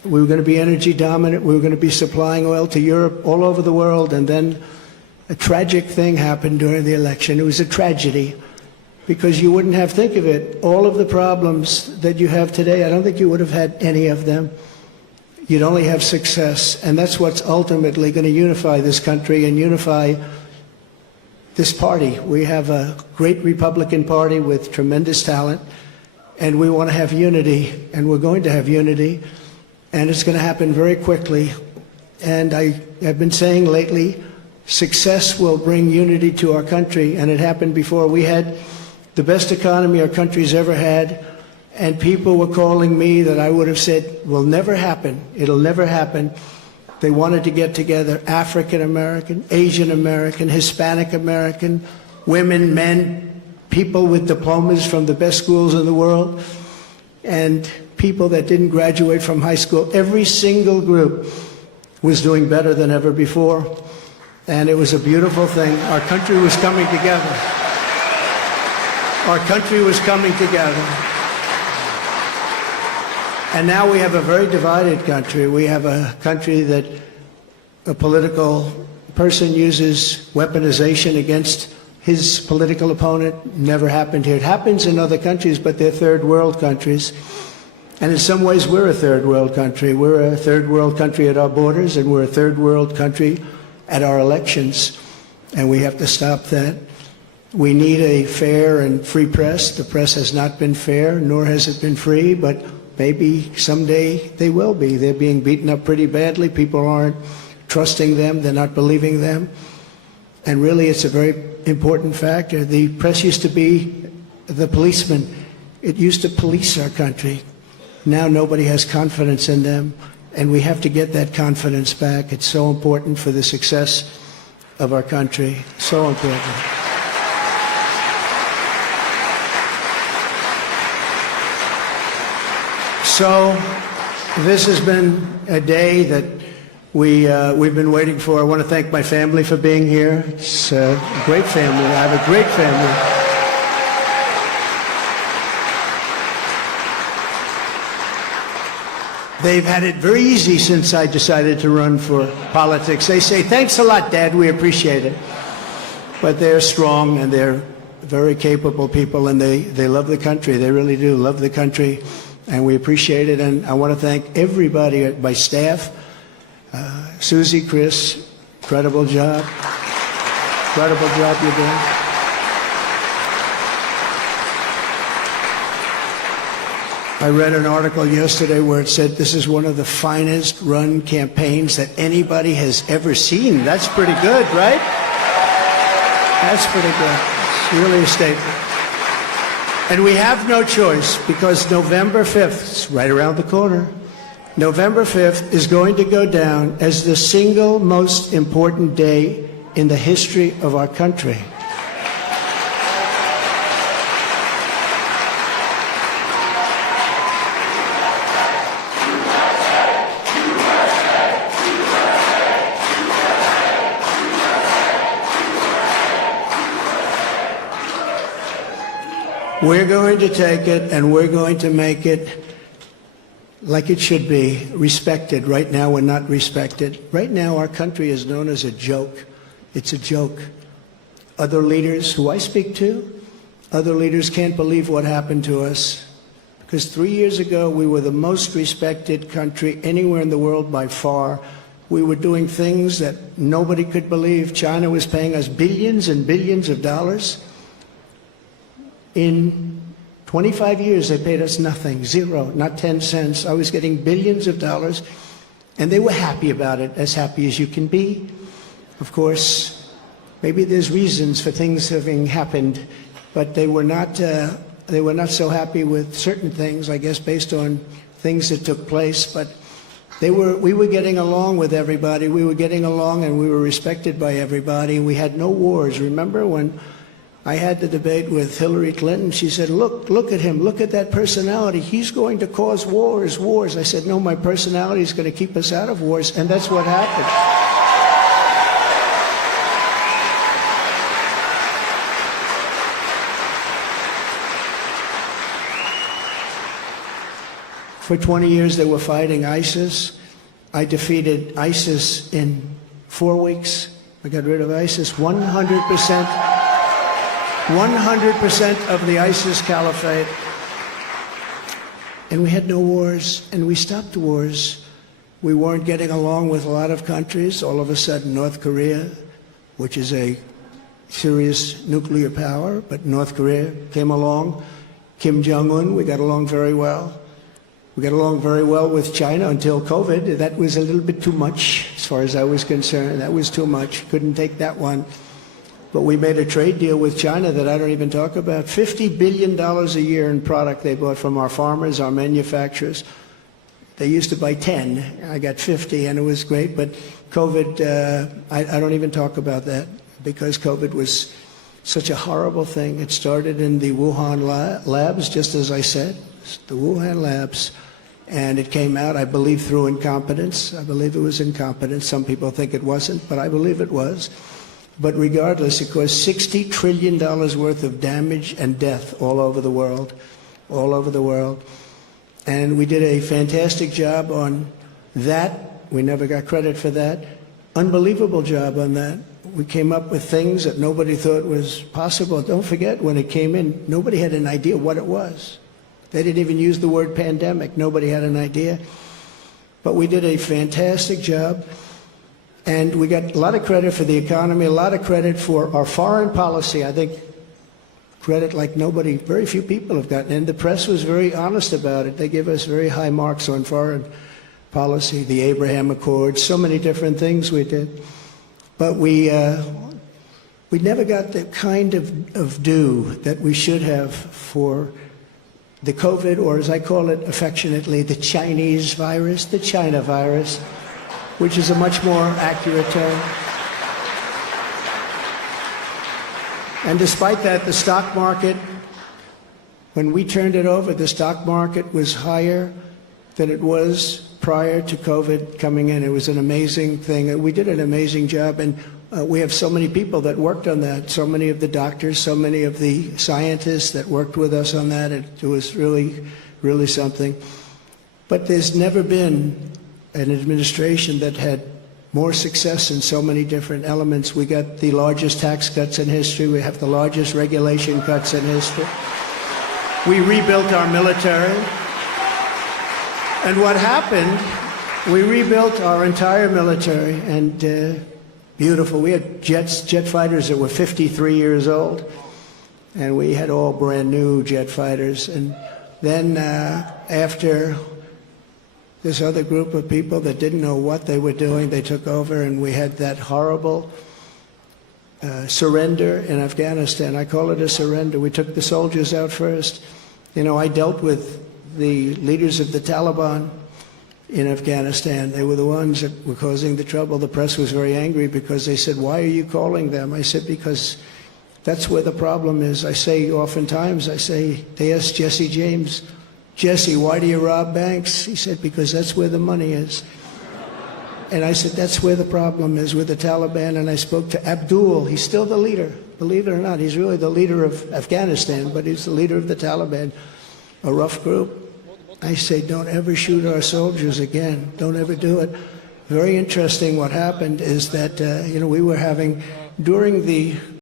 We were going to be energy dominant. We were going to be supplying oil to Europe, all over the world. And then a tragic thing happened during the election. It was a tragedy because you wouldn't have, think of it, all of the problems that you have today, I don't think you would have had any of them. You'd only have success. And that's what's ultimately going to unify this country and unify this party. We have a great Republican Party with tremendous talent, and we want to have unity, and we're going to have unity. And it's going to happen very quickly. And I have been saying lately, success will bring unity to our country. And it happened before. We had the best economy our country's ever had. And people were calling me that I would have said will never happen. It'll never happen. They wanted to get together African American, Asian American, Hispanic American, women, men, people with diplomas from the best schools in the world, and people that didn't graduate from high school. Every single group was doing better than ever before. And it was a beautiful thing. Our country was coming together. Our country was coming together. And now we have a very divided country. We have a country that a political person uses weaponization against his political opponent. Never happened here. It happens in other countries, but they're third world countries. And in some ways, we're a third world country. We're a third world country at our borders, and we're a third world country at our elections. And we have to stop that. We need a fair and free press. The press has not been fair, nor has it been free, but maybe someday they will be. They're being beaten up pretty badly. People aren't trusting them. They're not believing them. And really, it's a very important factor. The press used to be the policeman. It used to police our country. Now nobody has confidence in them, and we have to get that confidence back. It's so important for the success of our country. So important. So this has been a day that we've been waiting for. I want to thank my family for being here. It's a great family. I have a great family. They've had it very easy since I decided to run for politics. They say, thanks a lot, Dad, we appreciate it. But they're strong, and they're very capable people, and they love the country. They really do love the country, and we appreciate it. And I want to thank everybody at my staff. Susie, Chris, incredible job. Incredible job you're doing. I read an article yesterday where it said this is one of the finest run campaigns that anybody has ever seen. That's pretty good, right? That's pretty good. It's really a statement. And we have no choice, because November 5th, it's right around the corner, November 5th is going to go down as the single most important day in the history of our country. We're going to take it, and we're going to make it like it should be, respected. Right now, we're not respected. Right now, our country is known as a joke. It's a joke. Other leaders who I speak to, other leaders can't believe what happened to us. Because 3 years ago, we were the most respected country anywhere in the world by far. We were doing things that nobody could believe. China was paying us billions and billions of dollars. In 25 years, they paid us nothing, zero, not 10 cents. I was getting billions of dollars, and they were happy about it, as happy as you can be. Of course, maybe there's reasons for things having happened, but they were not so happy with certain things, I guess, based on things that took place. But we were getting along with everybody. We were getting along, and we were respected by everybody. We had no wars. Remember when I had the debate with Hillary Clinton? She said, look at him, look at that personality. He's going to cause wars. I said, no, my personality is going to keep us out of wars, and that's what happened. For 20 years they were fighting ISIS. I defeated ISIS in 4 weeks. I got rid of ISIS. 100% of the ISIS caliphate. And we had no wars, and we stopped wars. We weren't getting along with a lot of countries. All of a sudden, North Korea, which is a serious nuclear power, but North Korea came along. Kim Jong-un, we got along very well. We got along very well with China until COVID. That was a little bit too much, as far as I was concerned. That was too much. Couldn't take that one. But we made a trade deal with China that I don't even talk about. $50 billion a year in product they bought from our farmers, our manufacturers. They used to buy 10. I got 50, and it was great. But COVID, I don't even talk about that, because COVID was such a horrible thing. It started in the Wuhan labs, just as I said, the Wuhan labs. And it came out, I believe, through incompetence. I believe it was incompetence. Some people think it wasn't, but I believe it was. But regardless, it caused $60 trillion worth of damage and death all over the world, all over the world. And we did a fantastic job on that. We never got credit for that. Unbelievable job on that. We came up with things that nobody thought was possible. Don't forget, when it came in, nobody had an idea what it was. They didn't even use the word pandemic. Nobody had an idea. But we did a fantastic job. And we got a lot of credit for the economy, a lot of credit for our foreign policy. I think credit like nobody, very few people have gotten. And the press was very honest about it. They give us very high marks on foreign policy, the Abraham Accords, so many different things we did. But we never got the kind of due that we should have for the COVID, or as I call it affectionately, the Chinese virus, the China virus, which is a much more accurate term. And despite that, the stock market, when we turned it over, the stock market was higher than it was prior to COVID coming in. It was an amazing thing. We did an amazing job, and we have so many people that worked on that, so many of the doctors, so many of the scientists that worked with us on that. It was really, really something. But there's never been an administration that had more success in so many different elements. We got the largest tax cuts in history. We have the largest regulation cuts in history. We rebuilt our military. And what happened, we rebuilt our entire military, and beautiful. We had jet fighters that were 53 years old, and we had all brand new jet fighters. And then after this other group of people that didn't know what they were doing, they took over, and we had that horrible surrender in Afghanistan. I call it a surrender. We took the soldiers out first. You know, I dealt with the leaders of the Taliban in Afghanistan. They were the ones that were causing the trouble. The press was very angry because they said, "Why are you calling them?" I said, "Because that's where the problem is." I say oftentimes, they asked Jesse James, "Jesse, why do you rob banks?" He said, "Because that's where the money is." And I said, that's where the problem is, with the Taliban. And I spoke to Abdul. He's still the leader. Believe it or not, he's really the leader of Afghanistan, but he's the leader of the Taliban, a rough group. I say, don't ever shoot our soldiers again. Don't ever do it. Very interesting what happened is that, we were having, during the